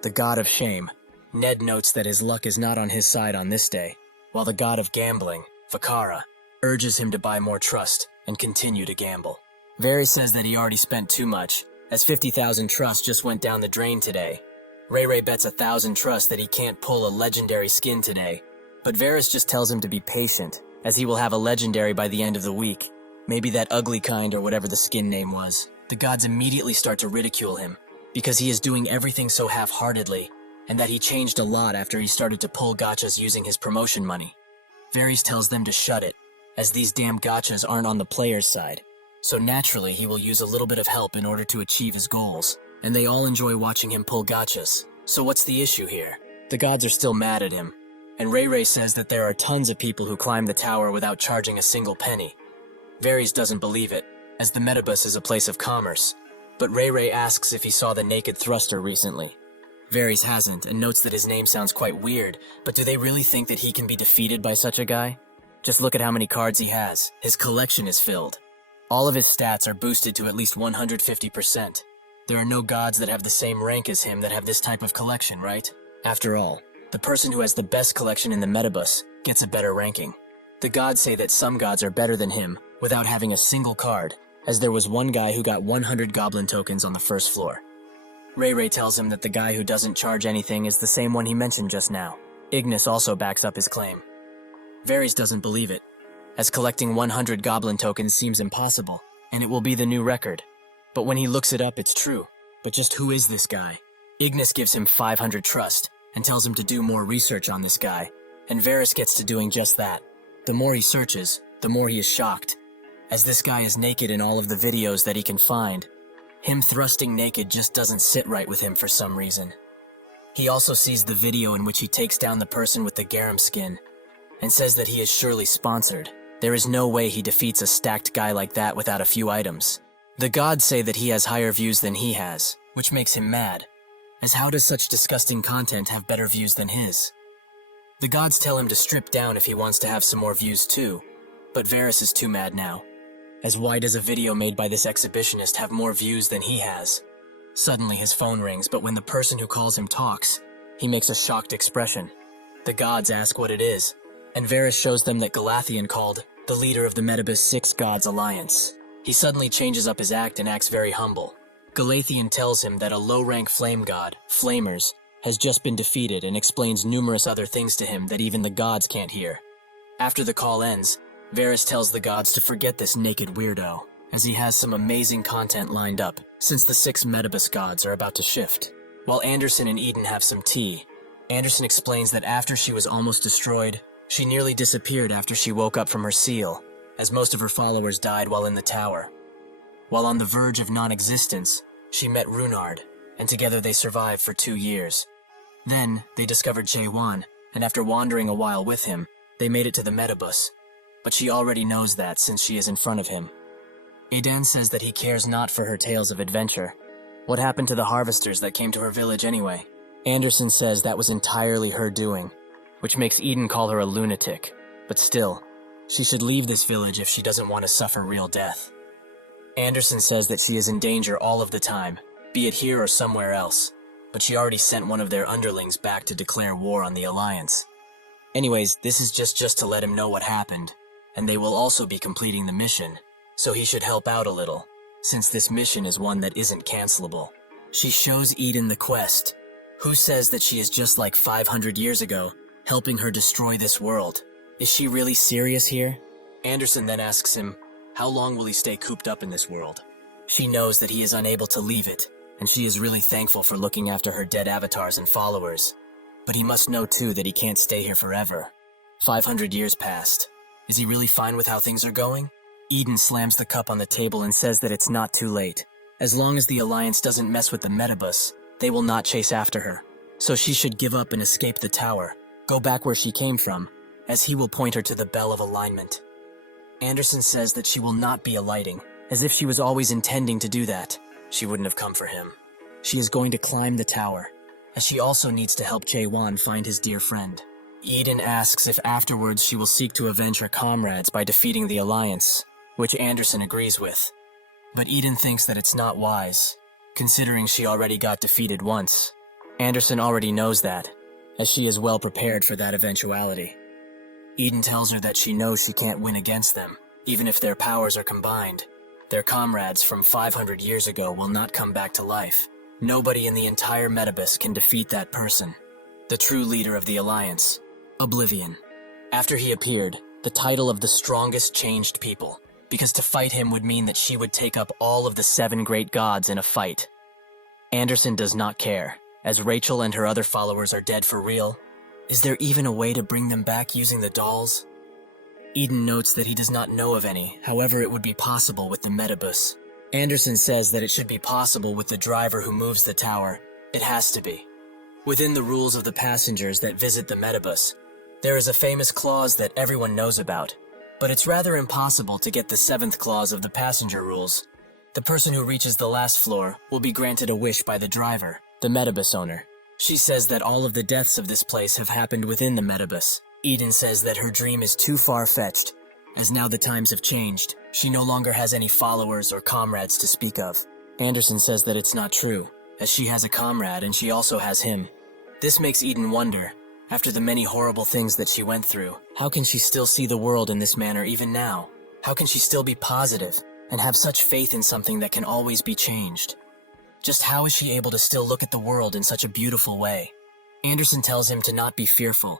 The god of shame, Ned notes that his luck is not on his side on this day, while the god of gambling, Vakara, urges him to buy more trust and continue to gamble. Varys says that he already spent too much, as 50,000 trust just went down the drain today. Ray Ray bets 1,000 trust that he can't pull a legendary skin today, but Varys just tells him to be patient, as he will have a legendary by the end of the week. Maybe that ugly kind or whatever the skin name was. The gods immediately start to ridicule him, because he is doing everything so half-heartedly, and that he changed a lot after he started to pull gachas using his promotion money. Varys tells them to shut it, as these damn gachas aren't on the player's side. So naturally he will use a little bit of help in order to achieve his goals, and they all enjoy watching him pull gachas. So what's the issue here? The gods are still mad at him, and Ray Ray says that there are tons of people who climb the tower without charging a single penny. Varys doesn't believe it, as the Metabus is a place of commerce, but Ray Ray asks if he saw the Naked Thruster recently. Varys hasn't, and notes that his name sounds quite weird, but do they really think that he can be defeated by such a guy? Just look at how many cards he has. His collection is filled. All of his stats are boosted to at least 150%. There are no gods that have the same rank as him that have this type of collection, right? After all, the person who has the best collection in the Metabus gets a better ranking. The gods say that some gods are better than him without having a single card, as there was one guy who got 100 goblin tokens on the first floor. Ray Ray tells him that the guy who doesn't charge anything is the same one he mentioned just now. Ignis also backs up his claim. Varys doesn't believe it, as collecting 100 goblin tokens seems impossible, and it will be the new record. But when he looks it up, it's true. But just who is this guy? Ignis gives him 500 trust, and tells him to do more research on this guy, and Varys gets to doing just that. The more he searches, the more he is shocked, as this guy is naked in all of the videos that he can find. Him thrusting naked just doesn't sit right with him for some reason. He also sees the video in which he takes down the person with the garum skin, and says that he is surely sponsored. There is no way he defeats a stacked guy like that without a few items. The gods say that he has higher views than he has, which makes him mad, as how does such disgusting content have better views than his? The gods tell him to strip down if he wants to have some more views too, but Varys is too mad now, as why does a video made by this exhibitionist have more views than he has? Suddenly his phone rings, but when the person who calls him talks, he makes a shocked expression. The gods ask what it is, and Varys shows them that Galathian called the leader of the Metabus 6 Gods Alliance. He suddenly changes up his act and acts very humble. Galathian tells him that a low-rank flame god, Flamers, has just been defeated and explains numerous other things to him that even the gods can't hear. After the call ends, Varys tells the gods to forget this naked weirdo, as he has some amazing content lined up, since the 6 Metabus gods are about to shift. While Anderson and Eden have some tea, Anderson explains that after she was almost destroyed, she nearly disappeared after she woke up from her seal, as most of her followers died while in the tower. While on the verge of non-existence, she met Runard, and together they survived for 2 years. Then, they discovered Jaewan, and after wandering a while with him, they made it to the Metabus. But she already knows that since she is in front of him. Edan says that he cares not for her tales of adventure. What happened to the harvesters that came to her village anyway? Anderson says that was entirely her doing, which makes Eden call her a lunatic. But still, she should leave this village if she doesn't want to suffer real death. Anderson says that she is in danger all of the time, be it here or somewhere else, but she already sent one of their underlings back to declare war on the Alliance. Anyways, this is just to let him know what happened, and they will also be completing the mission, so he should help out a little, since this mission is one that isn't cancelable. She shows Eden the quest. Who says that she is just like 500 years ago, helping her destroy this world? Is she really serious here? Anderson then asks him, how long will he stay cooped up in this world? She knows that he is unable to leave it, and she is really thankful for looking after her dead avatars and followers. But he must know too that he can't stay here forever. 500 years passed. Is he really fine with how things are going? Eden slams the cup on the table and says that it's not too late. As long as the Alliance doesn't mess with the Metabus, they will not chase after her. So she should give up and escape the tower, go back where she came from, as he will point her to the Bell of Alignment. Anderson says that she will not be alighting, as if she was always intending to do that. She wouldn't have come for him. She is going to climb the tower, as she also needs to help Jaewan find his dear friend. Eden asks if afterwards she will seek to avenge her comrades by defeating the Alliance, which Anderson agrees with. But Eden thinks that it's not wise, considering she already got defeated once. Anderson already knows that, as she is well prepared for that eventuality. Eden tells her that she knows she can't win against them, even if their powers are combined. Their comrades from 500 years ago will not come back to life. Nobody in the entire Metabus can defeat that person, the true leader of the Alliance, Oblivion. After he appeared, the title of the strongest changed people, because to fight him would mean that she would take up all of the 7 great gods in a fight. Anderson does not care, as Rachel and her other followers are dead for real. Is there even a way to bring them back using the dolls? Eden notes that he does not know of any, however it would be possible with the Metabus. Anderson says that it should be possible with the driver who moves the tower. It has to be. Within the rules of the passengers that visit the Metabus, there is a famous clause that everyone knows about, but it's rather impossible to get the 7th clause of the passenger rules. The person who reaches the last floor will be granted a wish by the driver, the Metabus owner. She says that all of the deaths of this place have happened within the Metabus. Eden says that her dream is too far-fetched, as now the times have changed. She no longer has any followers or comrades to speak of. Anderson says that it's not true, as she has a comrade and she also has him. This makes Eden wonder, after the many horrible things that she went through, how can she still see the world in this manner even now? How can she still be positive and have such faith in something that can always be changed? Just how is she able to still look at the world in such a beautiful way? Anderson tells him to not be fearful,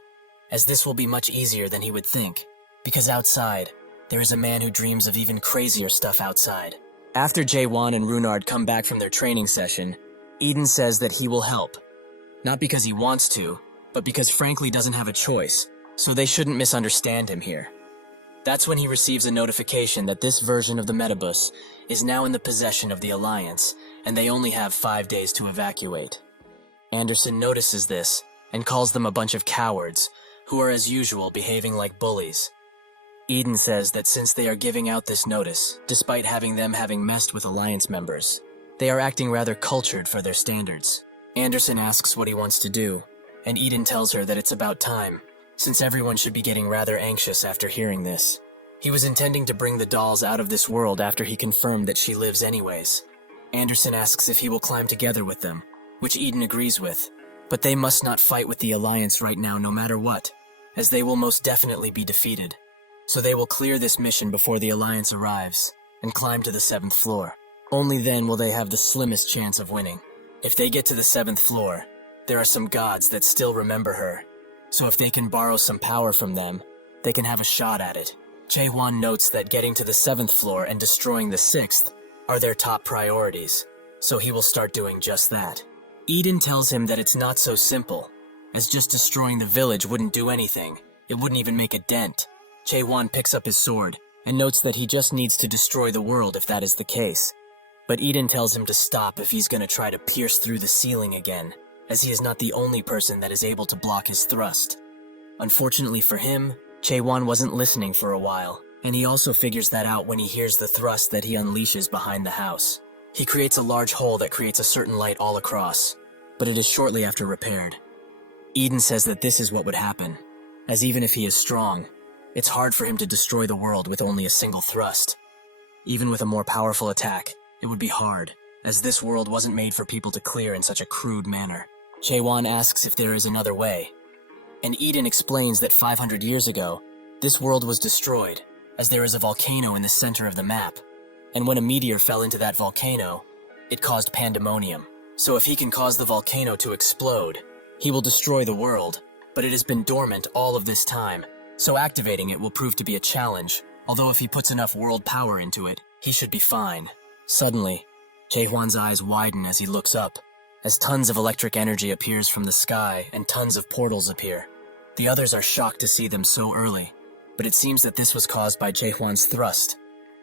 as this will be much easier than he would think, because outside, there is a man who dreams of even crazier stuff outside. After Jaewan and Runard come back from their training session, Eden says that he will help. Not because he wants to, but because frankly doesn't have a choice, so they shouldn't misunderstand him here. That's when he receives a notification that this version of the Metabus is now in the possession of the Alliance, and they only have 5 days to evacuate. Anderson notices this, and calls them a bunch of cowards, who are as usual behaving like bullies. Eden says that since they are giving out this notice, despite having messed with Alliance members, they are acting rather cultured for their standards. Anderson asks what he wants to do, and Eden tells her that it's about time, since everyone should be getting rather anxious after hearing this. He was intending to bring the dolls out of this world after he confirmed that she lives anyways. Anderson asks if he will climb together with them, which Eden agrees with, but they must not fight with the Alliance right now no matter what, as they will most definitely be defeated. So they will clear this mission before the Alliance arrives, and climb to the 7th floor. Only then will they have the slimmest chance of winning. If they get to the 7th floor, there are some gods that still remember her. So if they can borrow some power from them, they can have a shot at it. Jae-hwan notes that getting to the 7th floor and destroying the 6th are their top priorities, so he will start doing just that. Eden tells him that it's not so simple, as just destroying the village wouldn't do anything. It wouldn't even make a dent. Jae-hwan picks up his sword and notes that he just needs to destroy the world if that is the case. But Eden tells him to stop if he's gonna try to pierce through the ceiling again, as he is not the only person that is able to block his thrust. Unfortunately for him, Jae-hwan wasn't listening for a while, and he also figures that out when he hears the thrust that he unleashes behind the house. He creates a large hole that creates a certain light all across, but it is shortly after repaired. Eden says that this is what would happen, as even if he is strong, it's hard for him to destroy the world with only a single thrust. Even with a more powerful attack, it would be hard, as this world wasn't made for people to clear in such a crude manner. Jae-hwan asks if there is another way, and Eden explains that 500 years ago, this world was destroyed, as there is a volcano in the center of the map, and when a meteor fell into that volcano, it caused pandemonium. So if he can cause the volcano to explode, he will destroy the world, but it has been dormant all of this time, so activating it will prove to be a challenge, although if he puts enough world power into it, he should be fine. Suddenly, Jae-hwan's eyes widen as he looks up, as tons of electric energy appears from the sky and tons of portals appear. The others are shocked to see them so early, but it seems that this was caused by Jae-hwan's thrust,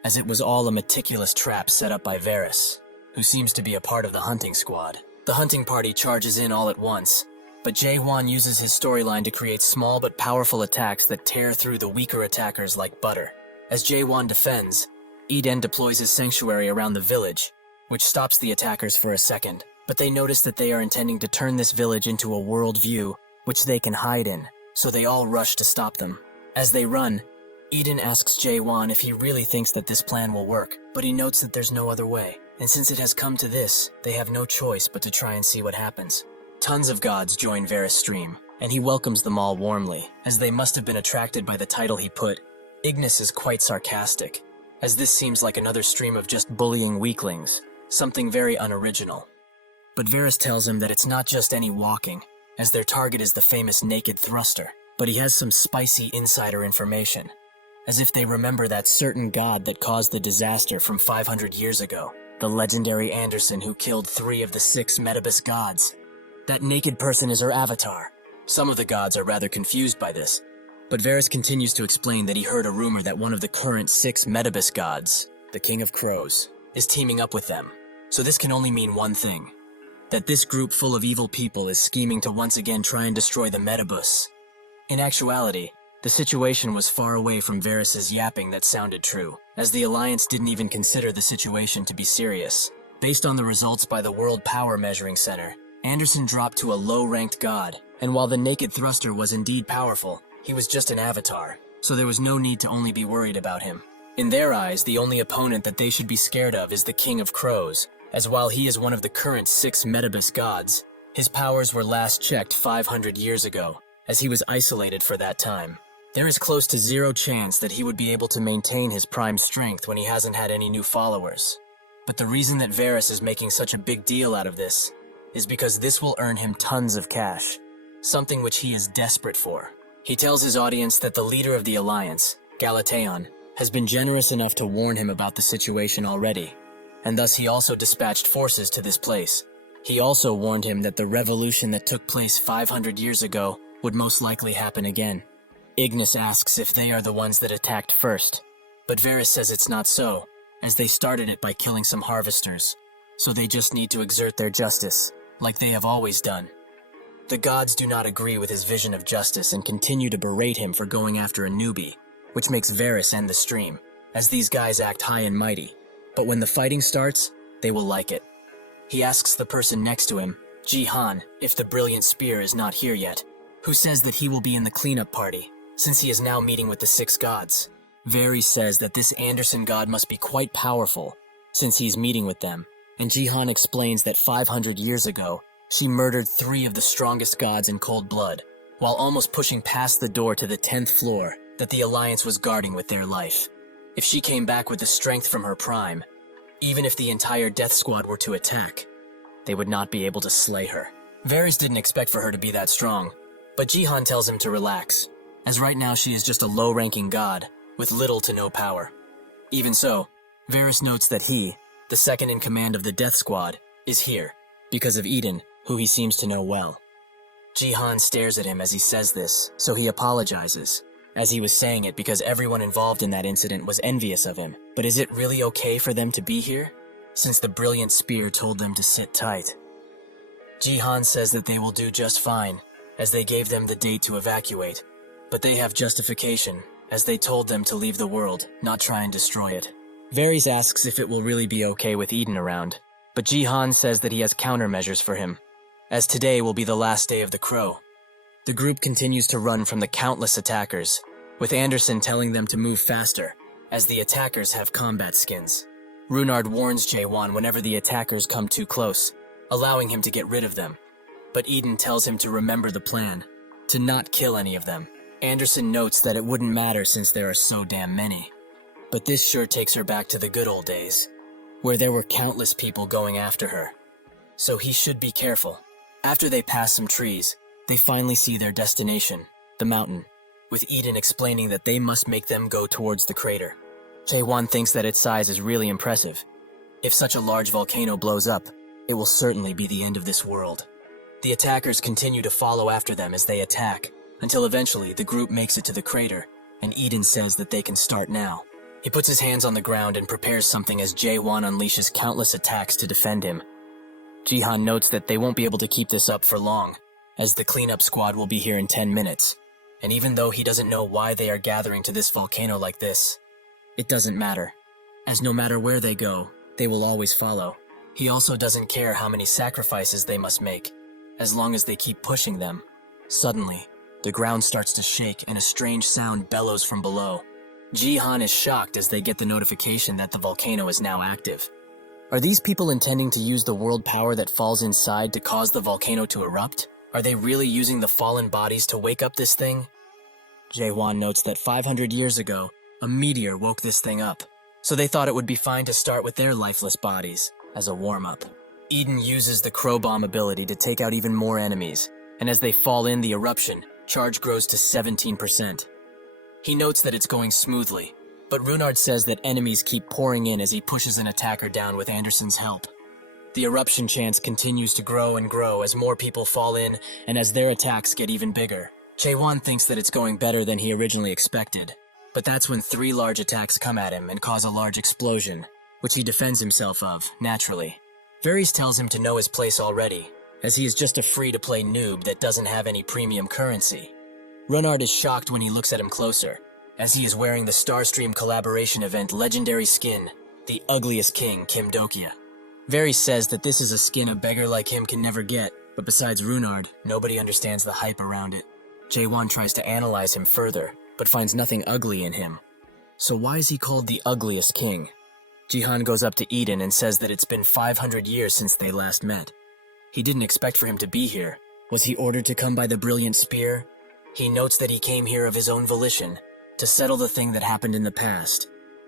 as it was all a meticulous trap set up by Varys, who seems to be a part of the hunting squad. The hunting party charges in all at once, but Jae-hwan uses his storyline to create small but powerful attacks that tear through the weaker attackers like butter. As Jae-hwan defends, Eden deploys his sanctuary around the village, which stops the attackers for a second, but they notice that they are intending to turn this village into a world view, which they can hide in, so they all rush to stop them. As they run, Eden asks Jae-hwan if he really thinks that this plan will work, but he notes that there's no other way, and since it has come to this, they have no choice but to try and see what happens. Tons of gods join Varys' stream, and he welcomes them all warmly, as they must have been attracted by the title he put. Ignis is quite sarcastic, as this seems like another stream of just bullying weaklings, something very unoriginal. But Varys tells him that it's not just any walking, as their target is the famous Naked Thruster, but he has some spicy insider information, as if they remember that certain god that caused the disaster from 500 years ago, the legendary Anderson who killed 3 of the 6 Metabus gods. That naked person is her avatar. Some of the gods are rather confused by this, but Varys continues to explain that he heard a rumor that one of the current 6 Metabus gods, the King of Crows, is teaming up with them. So this can only mean one thing, that this group full of evil people is scheming to once again try and destroy the Metabus. In actuality, the situation was far away from Varys' yapping that sounded true, as the Alliance didn't even consider the situation to be serious. Based on the results by the World Power Measuring Center, Anderson dropped to a low-ranked god, and while the Naked Thruster was indeed powerful, he was just an avatar, so there was no need to only be worried about him. In their eyes, the only opponent that they should be scared of is the King of Crows, as while he is one of the current 6 Metabus gods, his powers were last checked 500 years ago, as he was isolated for that time. There is close to 0 chance that he would be able to maintain his prime strength when he hasn't had any new followers. But the reason that Varys is making such a big deal out of this is because this will earn him tons of cash, something which he is desperate for. He tells his audience that the leader of the Alliance, Galateon, has been generous enough to warn him about the situation already, and thus he also dispatched forces to this place. He also warned him that the revolution that took place 500 years ago would most likely happen again. Ignis asks if they are the ones that attacked first, but Varys says it's not so, as they started it by killing some harvesters, so they just need to exert their justice, like they have always done. The gods do not agree with his vision of justice and continue to berate him for going after a newbie, which makes Varys end the stream, as these guys act high and mighty, but when the fighting starts, they will like it. He asks the person next to him, Jihan, if the brilliant spear is not here yet, who says that he will be in the cleanup party, since he is now meeting with the 6 gods. Varys says that this Anderson god must be quite powerful, since he's meeting with them, and Jihan explains that 500 years ago, she murdered 3 of the strongest gods in cold blood, while almost pushing past the door to the 10th floor that the Alliance was guarding with their life. If she came back with the strength from her prime, Even if the entire death squad were to attack, they would not be able to slay her. Varys didn't expect for her to be that strong, but Jihan tells him to relax, as right now she is just a low-ranking god with little to no power. Even so, Varys notes that he, the second in command of the death squad, is here because of Eden, who he seems to know well. Jihan stares at him as he says this, so he apologizes, as he was saying it because everyone involved in that incident was envious of him. But is it really okay for them to be here, since the brilliant spear told them to sit tight? Jihan says that they will do just fine, as they gave them the date to evacuate, but they have justification, as they told them to leave the world, not try and destroy it. Varys asks if it will really be okay with Eden around, but Jihan says that he has countermeasures for him, as today will be the last day of the Crow. The group continues to run from the countless attackers, with Anderson telling them to move faster, as the attackers have combat skins. Runard warns Jaewan whenever the attackers come too close, allowing him to get rid of them. But Eden tells him to remember the plan, to not kill any of them. Anderson notes that it wouldn't matter since there are so damn many. But this sure takes her back to the good old days, where there were countless people going after her. So he should be careful. After they pass some trees, they finally see their destination, the mountain, with Eden explaining that they must make them go towards the crater. Jaewan thinks that its size is really impressive. If such a large volcano blows up, it will certainly be the end of this world. The attackers continue to follow after them as they attack, until eventually the group makes it to the crater, and Eden says that they can start now. He puts his hands on the ground and prepares something as Jaewan unleashes countless attacks to defend him. Jihan notes that they won't be able to keep this up for long, as the cleanup squad will be here in 10 minutes. And even though he doesn't know why they are gathering to this volcano like this, it doesn't matter, as no matter where they go, they will always follow. He also doesn't care how many sacrifices they must make, as long as they keep pushing them. Suddenly, the ground starts to shake and a strange sound bellows from below. Jihan is shocked as they get the notification that the volcano is now active. Are these people intending to use the world power that falls inside to cause the volcano to erupt? Are they really using the fallen bodies to wake up this thing? Jaewan notes that 500 years ago, a meteor woke this thing up, so they thought it would be fine to start with their lifeless bodies as a warm-up. Eden uses the Crow Bomb ability to take out even more enemies, and as they fall in the eruption, charge grows to 17%. He notes that it's going smoothly, but Runard says that enemies keep pouring in as he pushes an attacker down with Anderson's help. The eruption chance continues to grow and grow as more people fall in and as their attacks get even bigger. Jaewan thinks that it's going better than he originally expected, but that's when 3 large attacks come at him and cause a large explosion, which he defends himself of, naturally. Varys tells him to know his place already, as he is just a free-to-play noob that doesn't have any premium currency. Runard is shocked when he looks at him closer, as he is wearing the Starstream collaboration event legendary skin, the ugliest king, Kim Dokia. Varys says that this is a skin a beggar like him can never get, but besides Runard, nobody understands the hype around it. Jaewan tries to analyze him further, but finds nothing ugly in him. So why is he called the ugliest king? Jihan goes up to Eden and says that it's been 500 years since they last met. He didn't expect for him to be here. Was he ordered to come by the brilliant spear? He notes that he came here of his own volition, to settle the thing that happened in the past.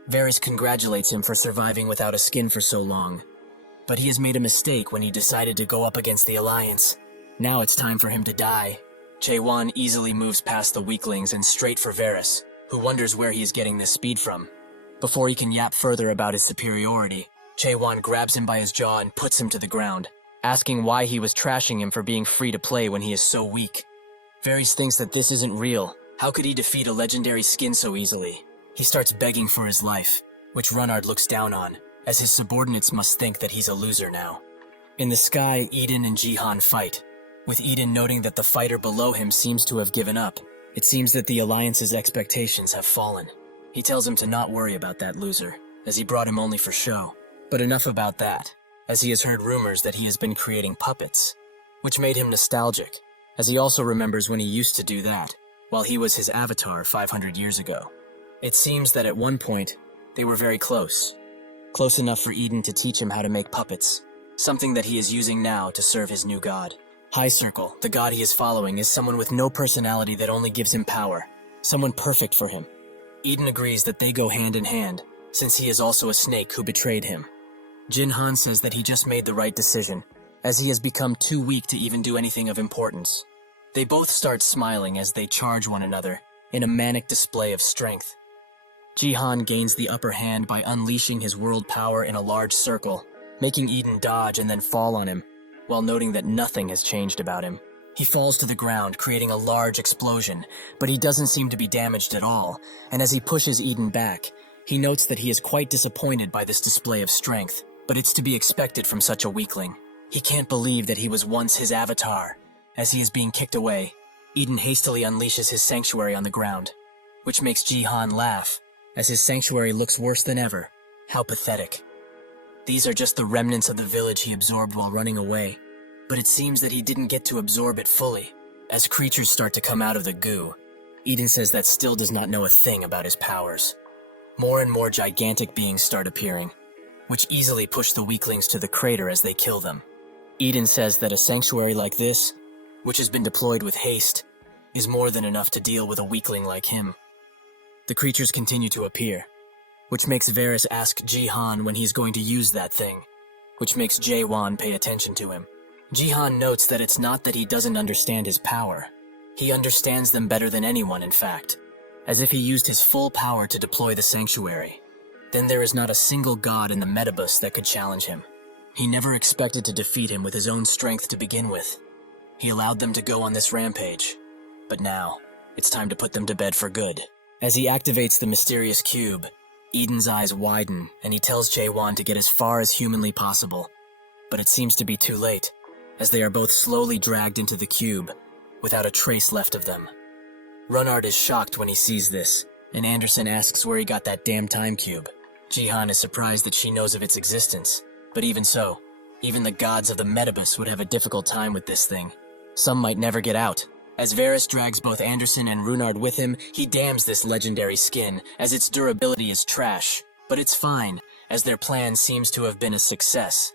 Varys congratulates him for surviving without a skin for so long. But he has made a mistake when he decided to go up against the Alliance. Now it's time for him to die. Jaewan easily moves past the weaklings and straight for Varys, who wonders where he is getting this speed from. Before he can yap further about his superiority, Jaewan grabs him by his jaw and puts him to the ground, asking why he was trashing him for being free to play when he is so weak. Varys thinks that this isn't real. How could he defeat a legendary skin so easily? He starts begging for his life, which Runard looks down on, as his subordinates must think that he's a loser now. In the sky, Eden and Jihan fight, with Eden noting that the fighter below him seems to have given up. It seems that the Alliance's expectations have fallen. He tells him to not worry about that loser, as he brought him only for show. But enough about that, as he has heard rumors that he has been creating puppets, which made him nostalgic, as he also remembers when he used to do that, while he was his avatar 500 years ago. It seems that at one point, they were very close. Close enough for Eden to teach him how to make puppets, something that he is using now to serve his new god. High Circle, the god he is following, is someone with no personality that only gives him power, someone perfect for him. Eden agrees that they go hand in hand, since he is also a snake who betrayed him. Jinhan says that he just made the right decision, as he has become too weak to even do anything of importance. They both start smiling as they charge one another in a manic display of strength. Jihan gains the upper hand by unleashing his world power in a large circle, making Eden dodge and then fall on him, while noting that nothing has changed about him. He falls to the ground, creating a large explosion, but he doesn't seem to be damaged at all, and as he pushes Eden back, he notes that he is quite disappointed by this display of strength, but it's to be expected from such a weakling. He can't believe that he was once his avatar. As he is being kicked away, Eden hastily unleashes his sanctuary on the ground, which makes Jihan laugh, as his sanctuary looks worse than ever. How pathetic. These are just the remnants of the village he absorbed while running away, but it seems that he didn't get to absorb it fully. As creatures start to come out of the goo, Eden says that still does not know a thing about his powers. More and more gigantic beings start appearing, which easily push the weaklings to the crater as they kill them. Eden says that a sanctuary like this, which has been deployed with haste, is more than enough to deal with a weakling like him. The creatures continue to appear, which makes Varys ask Jihan when he's going to use that thing, which makes Jae-Wan pay attention to him. Jihan notes that it's not that he doesn't understand his power. He understands them better than anyone, in fact, as if he used his full power to deploy the sanctuary. Then there is not a single god in the Metabus that could challenge him. He never expected to defeat him with his own strength to begin with. He allowed them to go on this rampage, but now it's time to put them to bed for good. As he activates the mysterious cube, Eden's eyes widen and he tells Jae-Wan to get as far as humanly possible. But it seems to be too late, as they are both slowly dragged into the cube, without a trace left of them. Runnard is shocked when he sees this, and Anderson asks where he got that damn time cube. Jihan is surprised that she knows of its existence, but even so, even the gods of the Metabus would have a difficult time with this thing. Some might never get out. As Varys drags both Anderson and Runnard with him, he damns this legendary skin, as its durability is trash. But it's fine, as their plan seems to have been a success.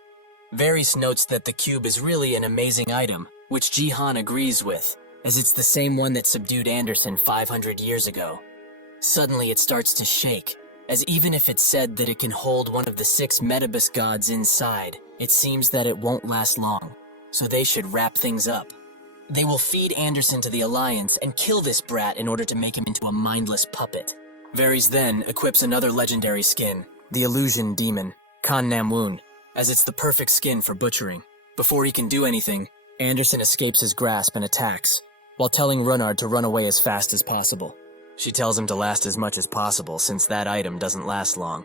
Varys notes that the cube is really an amazing item, which Jihan agrees with, as it's the same one that subdued Anderson 500 years ago. Suddenly it starts to shake, as even if it said that it can hold one of the 6 Metabus gods inside, it seems that it won't last long, so they should wrap things up. They will feed Anderson to the Alliance and kill this brat in order to make him into a mindless puppet. Varys then equips another legendary skin, the Illusion Demon, Khan Namwoon, as it's the perfect skin for butchering. Before he can do anything, Anderson escapes his grasp and attacks, while telling Runnard to run away as fast as possible. She tells him to last as much as possible since that item doesn't last long.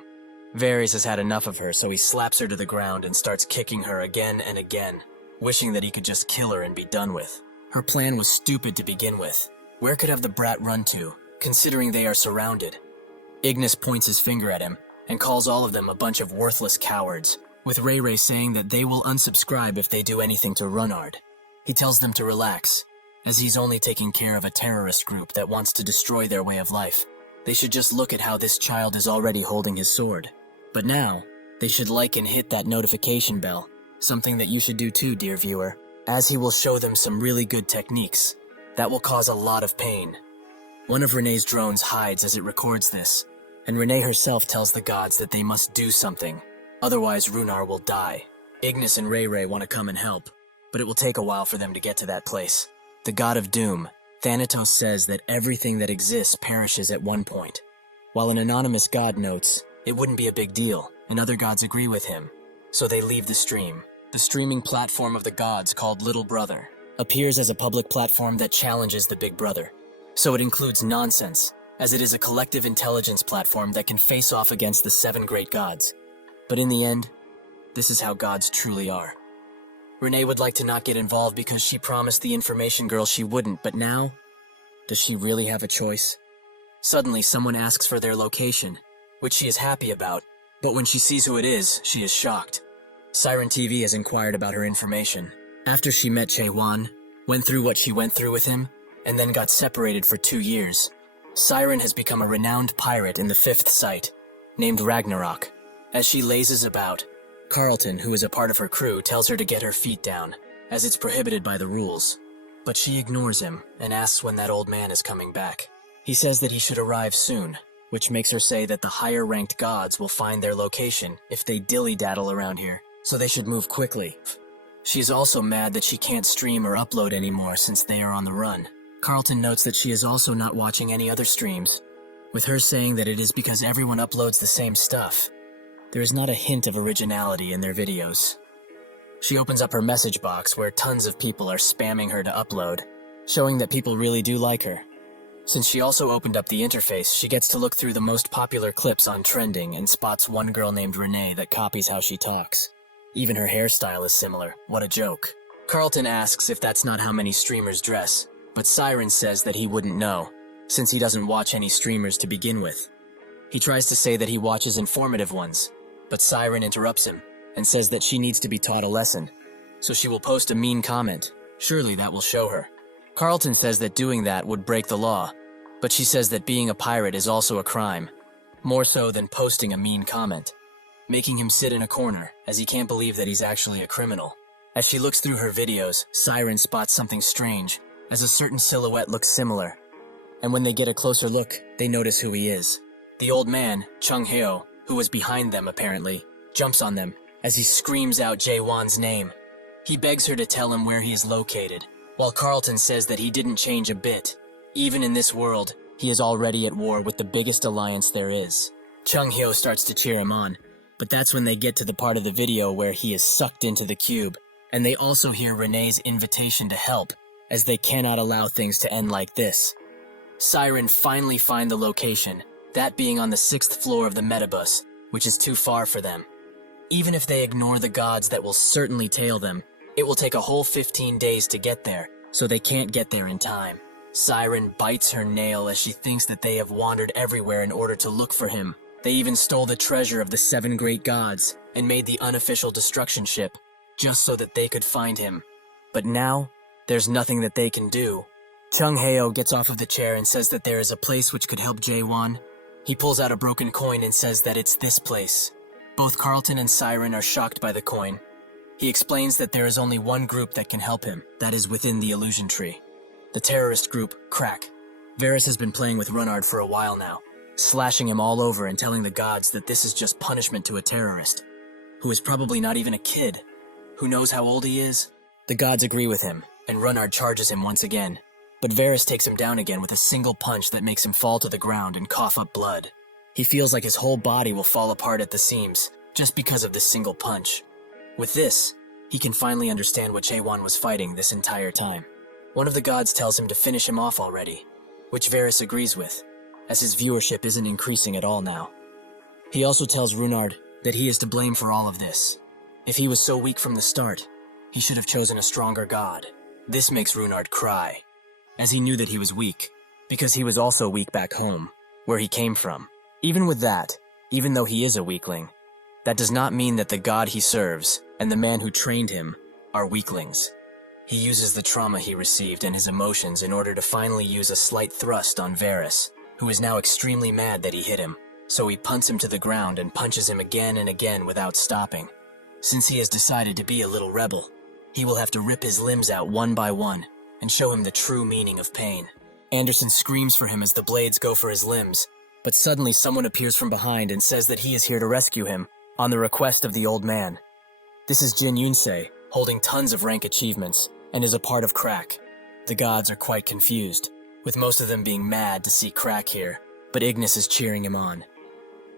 Varys has had enough of her, so he slaps her to the ground and starts kicking her again and again, wishing that he could just kill her and be done with. Her plan was stupid to begin with. Where could have the brat run to, considering they are surrounded? Ignis points his finger at him and calls all of them a bunch of worthless cowards, with Ray Ray saying that they will unsubscribe if they do anything to Runnard. He tells them to relax, as he's only taking care of a terrorist group that wants to destroy their way of life. They should just look at how this child is already holding his sword. But now, they should like and hit that notification bell, something that you should do too, dear viewer, as he will show them some really good techniques that will cause a lot of pain. One of Renee's drones hides as it records this, and Renee herself tells the gods that they must do something, otherwise Runar will die. Ignis and Ray Ray want to come and help, but it will take a while for them to get to that place. The god of doom, Thanatos, says that everything that exists perishes at one point, while an anonymous god notes it wouldn't be a big deal, and other gods agree with him, so they leave the stream. The streaming platform of the gods, called Little Brother, appears as a public platform that challenges the Big Brother. So it includes nonsense, as it is a collective intelligence platform that can face off against the 7 great gods. But in the end, this is how gods truly are. Renee would like to not get involved because she promised the information girl she wouldn't, but now, does she really have a choice? Suddenly, someone asks for their location, which she is happy about, but when she sees who it is, she is shocked. Siren TV has inquired about her information. After she met Jae-Wan, went through what she went through with him, and then got separated for 2 years, Siren has become a renowned pirate in the 5th Sight, named Ragnarok. As she lazes about, Carlton, who is a part of her crew, tells her to get her feet down, as it's prohibited by the rules. But she ignores him and asks when that old man is coming back. He says that he should arrive soon, which makes her say that the higher-ranked gods will find their location if they dilly-daddle around here, so they should move quickly. She's also mad that she can't stream or upload anymore since they are on the run. Carlton notes that she is also not watching any other streams, with her saying that it is because everyone uploads the same stuff. There is not a hint of originality in their videos. She opens up her message box where tons of people are spamming her to upload, showing that people really do like her. Since she also opened up the interface, she gets to look through the most popular clips on trending and spots one girl named Renee that copies how she talks. Even her hairstyle is similar. What a joke. Carlton asks if that's not how many streamers dress, but Siren says that he wouldn't know, since he doesn't watch any streamers to begin with. He tries to say that he watches informative ones, but Siren interrupts him and says that she needs to be taught a lesson, so she will post a mean comment. Surely that will show her. Carlton says that doing that would break the law, but she says that being a pirate is also a crime, more so than posting a mean comment, making him sit in a corner as he can't believe that he's actually a criminal. As she looks through her videos, Siren spots something strange, as a certain silhouette looks similar, and when they get a closer look, they notice who he is. The old man, Chung Heo, who was behind them apparently, jumps on them as he screams out Jae-won's name. He begs her to tell him where he is located, while Carlton says that he didn't change a bit. Even in this world, he is already at war with the biggest alliance there is. Chung Hyo starts to cheer him on, but that's when they get to the part of the video where he is sucked into the cube, and they also hear Renee's invitation to help, as they cannot allow things to end like this. Siren finally find the location, that being on the 6th floor of the Metabus, which is too far for them. Even if they ignore the gods that will certainly tail them, it will take a whole 15 days to get there, so they can't get there in time. Siren bites her nail as she thinks that they have wandered everywhere in order to look for him. They even stole the treasure of the 7 great gods and made the unofficial destruction ship, just so that they could find him. But now, there's nothing that they can do. Chung Heo gets off of the chair and says that there is a place which could help Jae-won. He pulls out a broken coin and says that it's this place. Both Carlton and Siren are shocked by the coin. He explains that there is only one group that can help him, that is within the illusion tree. The terrorist group, Crack. Varys has been playing with Runard for a while now, slashing him all over and telling the gods that this is just punishment to a terrorist, who is probably not even a kid. Who knows how old he is? The gods agree with him, and Runard charges him once again. But Varys takes him down again with a single punch that makes him fall to the ground and cough up blood. He feels like his whole body will fall apart at the seams, just because of this single punch. With this, he can finally understand what Jae-won was fighting this entire time. One of the gods tells him to finish him off already, which Varys agrees with, as his viewership isn't increasing at all now. He also tells Runard that he is to blame for all of this. If he was so weak from the start, he should have chosen a stronger god. This makes Runard cry, as he knew that he was weak, because he was also weak back home, where he came from. Even with that, even though he is a weakling, that does not mean that the god he serves and the man who trained him are weaklings. He uses the trauma he received and his emotions in order to finally use a slight thrust on Varys, who is now extremely mad that he hit him, so he punts him to the ground and punches him again and again without stopping. Since he has decided to be a little rebel, he will have to rip his limbs out one by one and show him the true meaning of pain. Anderson screams for him as the blades go for his limbs, but suddenly someone appears from behind and says that he is here to rescue him, on the request of the old man. This is Jin Yunsei, holding tons of rank achievements, and is a part of Crack. The gods are quite confused, with most of them being mad to see Crack here, but Ignis is cheering him on.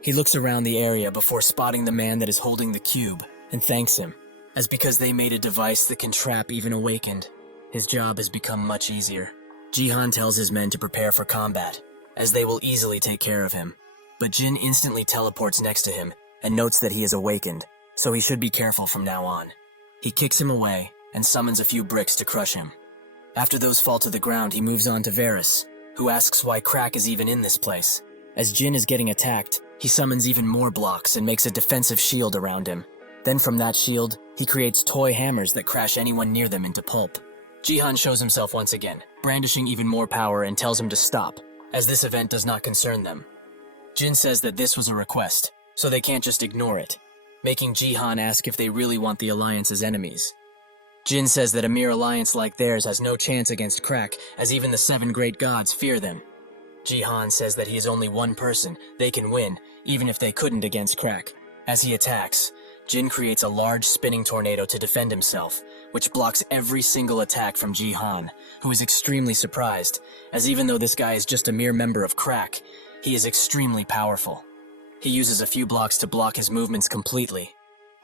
He looks around the area before spotting the man that is holding the cube, and thanks him, as because they made a device that can trap even awakened, his job has become much easier. Jihan tells his men to prepare for combat, as they will easily take care of him, but Jin instantly teleports next to him and notes that he is awakened, so he should be careful from now on. He kicks him away and summons a few bricks to crush him. After those fall to the ground, he moves on to Varys, who asks why Crack is even in this place. As Jin is getting attacked, he summons even more blocks and makes a defensive shield around him. Then from that shield, he creates toy hammers that crash anyone near them into pulp. Jihan shows himself once again, brandishing even more power and tells him to stop, as this event does not concern them. Jin says that this was a request, so they can't just ignore it, making Jihan ask if they really want the Alliance's enemies. Jin says that a mere alliance like theirs has no chance against Crack, as even the 7 great gods fear them. Jihan says that he is only one person, they can win, even if they couldn't against Crack. As he attacks, Jin creates a large spinning tornado to defend himself, which blocks every single attack from Jihan, who is extremely surprised, as even though this guy is just a mere member of Crack, he is extremely powerful. He uses a few blocks to block his movements completely.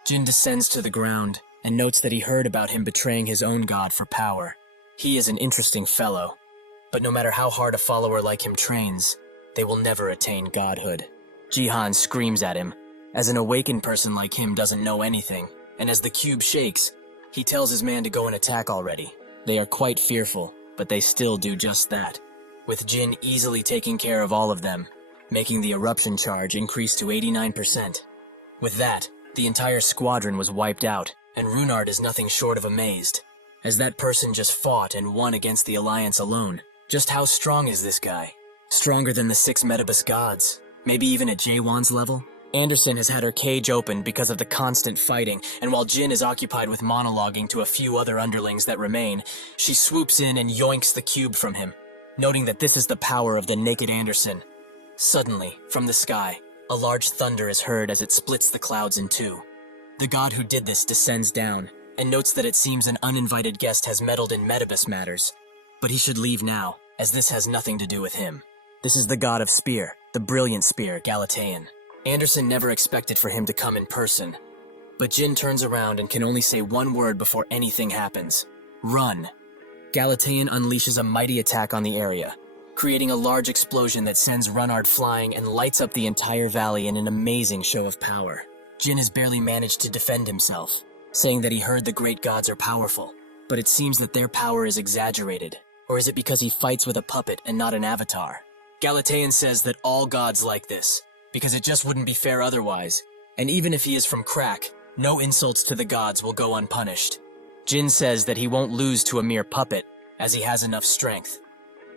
Jin descends to the ground and notes that he heard about him betraying his own god for power. He is an interesting fellow, but no matter how hard a follower like him trains, they will never attain godhood. Jihan screams at him, as an awakened person like him doesn't know anything, and as the cube shakes, he tells his man to go and attack already. They are quite fearful, but they still do just that, with Jin easily taking care of all of them, making the eruption charge increase to 89%. With that, the entire squadron was wiped out, and Runard is nothing short of amazed, as that person just fought and won against the Alliance alone. Just how strong is this guy? Stronger than the 6 Metabus gods? Maybe even at Jaewon's level? Anderson has had her cage opened because of the constant fighting, and while Jin is occupied with monologuing to a few other underlings that remain, she swoops in and yoinks the cube from him, noting that this is the power of the naked Anderson. Suddenly, from the sky, a large thunder is heard as it splits the clouds in two. The god who did this descends down, and notes that it seems an uninvited guest has meddled in Metabus matters, but he should leave now, as this has nothing to do with him. This is the god of spear, the brilliant spear, Galatean. Anderson never expected for him to come in person, but Jin turns around and can only say one word before anything happens. Run. Galatean unleashes a mighty attack on the area, creating a large explosion that sends Runard flying and lights up the entire valley in an amazing show of power. Jin has barely managed to defend himself, saying that he heard the great gods are powerful, but it seems that their power is exaggerated. Or is it because he fights with a puppet and not an avatar? Galatean says that all gods like this, because it just wouldn't be fair otherwise, and even if he is from Crack, no insults to the gods will go unpunished. Jin says that he won't lose to a mere puppet, as he has enough strength.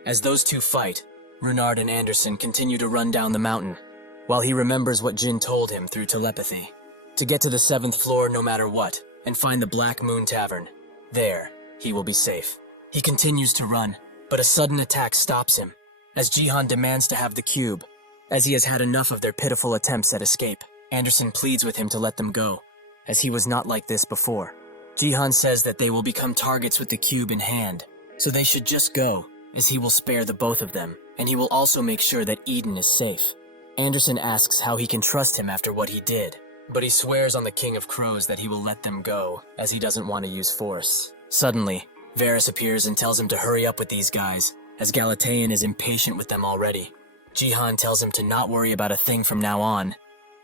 As those two fight, Runard and Anderson continue to run down the mountain, while he remembers what Jin told him through telepathy. To get to the 7th floor no matter what, and find the Black Moon Tavern. There, he will be safe. He continues to run, but a sudden attack stops him, as Jihan demands to have the cube, as he has had enough of their pitiful attempts at escape. Anderson pleads with him to let them go, as he was not like this before. Jihan says that they will become targets with the cube in hand, so they should just go, as he will spare the both of them, and he will also make sure that Eden is safe. Anderson asks how he can trust him after what he did, but he swears on the King of Crows that he will let them go, as he doesn't want to use force. Suddenly, Varys appears and tells him to hurry up with these guys, as Galatean is impatient with them already. Jihan tells him to not worry about a thing from now on,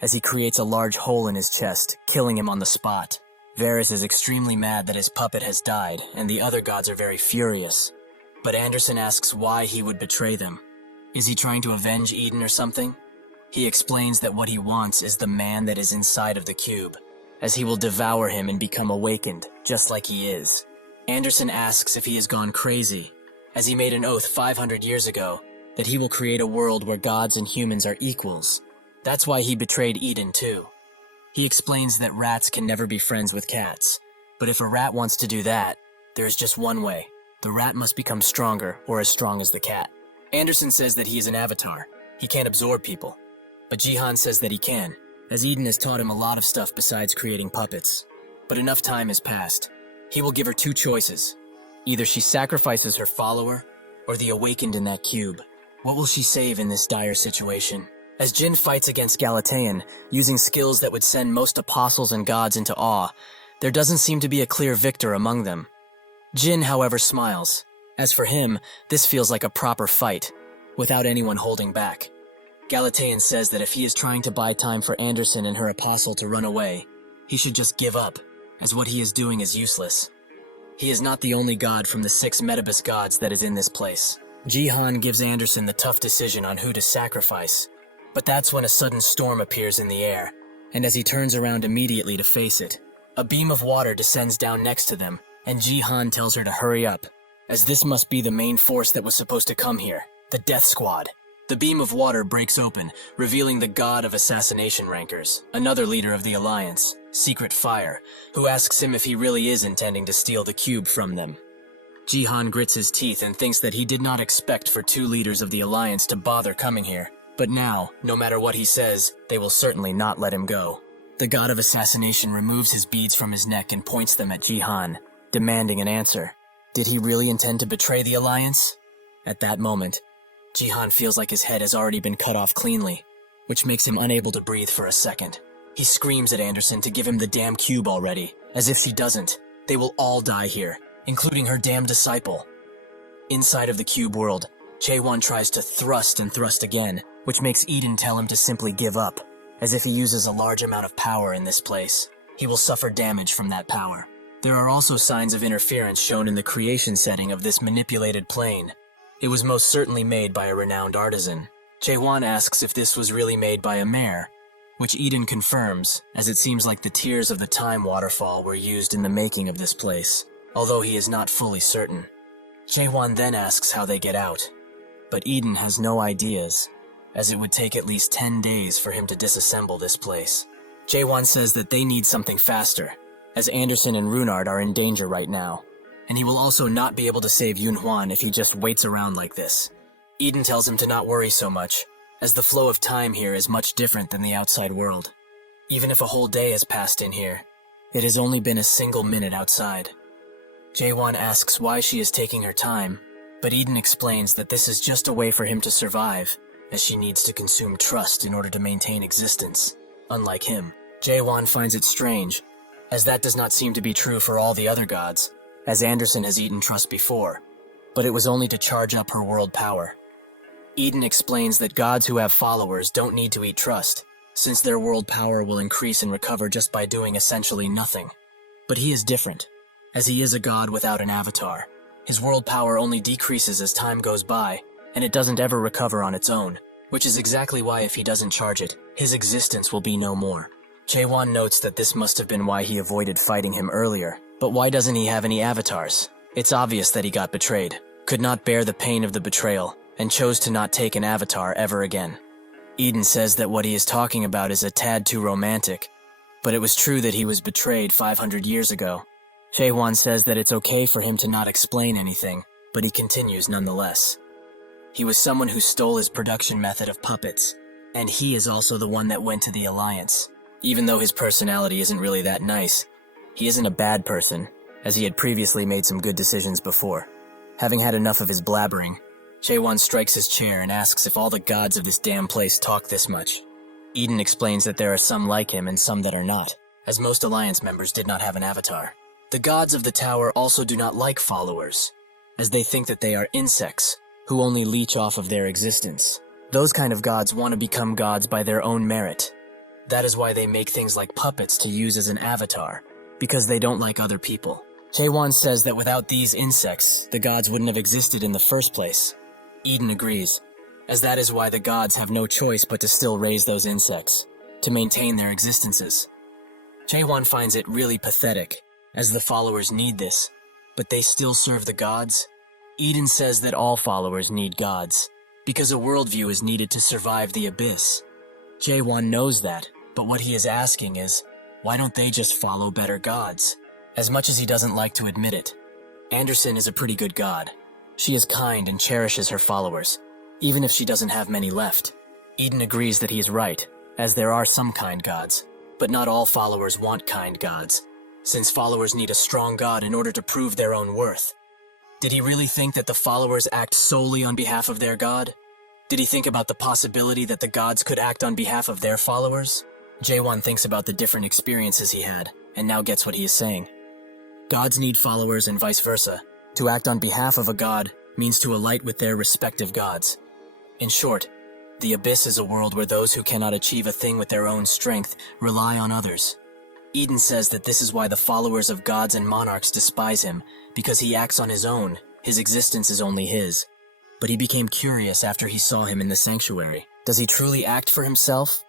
as he creates a large hole in his chest, killing him on the spot. Varys is extremely mad that his puppet has died, and the other gods are very furious. But Anderson asks why he would betray them. Is he trying to avenge Eden or something? He explains that what he wants is the man that is inside of the cube, as he will devour him and become awakened, just like he is. Anderson asks if he has gone crazy, as he made an oath 500 years ago that he will create a world where gods and humans are equals. That's why he betrayed Eden too. He explains that rats can never be friends with cats, but if a rat wants to do that, there is just one way. The rat must become stronger or as strong as the cat. Anderson says that he is an avatar. He can't absorb people. But Jihan says that he can, as Eden has taught him a lot of stuff besides creating puppets. But enough time has passed. He will give her two choices. Either she sacrifices her follower, or the awakened in that cube. What will she save in this dire situation? As Jin fights against Galatean, using skills that would send most apostles and gods into awe, there doesn't seem to be a clear victor among them. Jin, however, smiles. As for him, this feels like a proper fight, without anyone holding back. Galatean says that if he is trying to buy time for Anderson and her apostle to run away, he should just give up, as what he is doing is useless. He is not the only god from the 6 Metabus gods that is in this place. Jihan gives Anderson the tough decision on who to sacrifice, but that's when a sudden storm appears in the air, and as he turns around immediately to face it, a beam of water descends down next to them, and Jihan tells her to hurry up, as this must be the main force that was supposed to come here, the Death Squad. The beam of water breaks open, revealing the god of assassination rankers, another leader of the Alliance, Secret Fire, who asks him if he really is intending to steal the cube from them. Jihan grits his teeth and thinks that he did not expect for two leaders of the Alliance to bother coming here. But now, no matter what he says, they will certainly not let him go. The god of assassination removes his beads from his neck and points them at Jihan, demanding an answer. Did he really intend to betray the Alliance? At that moment, Jihan feels like his head has already been cut off cleanly, which makes him unable to breathe for a second. He screams at Anderson to give him the damn cube already. As if she doesn't, they will all die here, including her damn disciple. Inside of the cube world, Jaewon tries to thrust and thrust again, which makes Eden tell him to simply give up. As if he uses a large amount of power in this place, he will suffer damage from that power. There are also signs of interference shown in the creation setting of this manipulated plane. It was most certainly made by a renowned artisan. Jaewon asks if this was really made by a mare, which Eden confirms, as it seems like the tears of the time waterfall were used in the making of this place, although he is not fully certain. Jaewon then asks how they get out, but Eden has no ideas, as it would take at least 10 days for him to disassemble this place. Jaewon says that they need something faster, as Anderson and Runard are in danger right now, and he will also not be able to save Yunhwan if he just waits around like this. Eden tells him to not worry so much, as the flow of time here is much different than the outside world. Even if a whole day has passed in here, it has only been a single minute outside. Jaewon asks why she is taking her time, but Eden explains that this is just a way for him to survive, as she needs to consume trust in order to maintain existence. Unlike him, Jaewon finds it strange, as that does not seem to be true for all the other gods, as Anderson has eaten trust before, but it was only to charge up her world power. Eden explains that gods who have followers don't need to eat trust, since their world power will increase and recover just by doing essentially nothing. But he is different, as he is a god without an avatar. His world power only decreases as time goes by, and it doesn't ever recover on its own, which is exactly why if he doesn't charge it, his existence will be no more. Jaewon notes that this must have been why he avoided fighting him earlier, but why doesn't he have any avatars? It's obvious that he got betrayed, could not bear the pain of the betrayal, and chose to not take an avatar ever again. Eden says that what he is talking about is a tad too romantic, but it was true that he was betrayed 500 years ago. Jaewon says that it's okay for him to not explain anything, but he continues nonetheless. He was someone who stole his production method of puppets, and he is also the one that went to the Alliance. Even though his personality isn't really that nice, he isn't a bad person, as he had previously made some good decisions before. Having had enough of his blabbering, Jaewon strikes his chair and asks if all the gods of this damn place talk this much. Eden explains that there are some like him and some that are not, as most Alliance members did not have an avatar. The gods of the tower also do not like followers, as they think that they are insects who only leech off of their existence. Those kind of gods want to become gods by their own merit. That is why they make things like puppets to use as an avatar, because they don't like other people. Jaewon says that without these insects, the gods wouldn't have existed in the first place. Eden agrees, as that is why the gods have no choice but to still raise those insects, to maintain their existences. Jaewon finds it really pathetic, as the followers need this, but they still serve the gods. Eden says that all followers need gods, because a worldview is needed to survive the abyss. Jaewon knows that, but what he is asking is, why don't they just follow better gods? As much as he doesn't like to admit it, Anderson is a pretty good god. She is kind and cherishes her followers, even if she doesn't have many left. Eden agrees that he is right, as there are some kind gods, but not all followers want kind gods, since followers need a strong god in order to prove their own worth. Did he really think that the followers act solely on behalf of their god? Did he think about the possibility that the gods could act on behalf of their followers? Jaewon thinks about the different experiences he had, and now gets what he is saying. Gods need followers and vice versa. To act on behalf of a god means to alight with their respective gods. In short, the Abyss is a world where those who cannot achieve a thing with their own strength rely on others. Eden says that this is why the followers of gods and monarchs despise him, because he acts on his own, his existence is only his. But he became curious after he saw him in the sanctuary. Does he truly act for himself?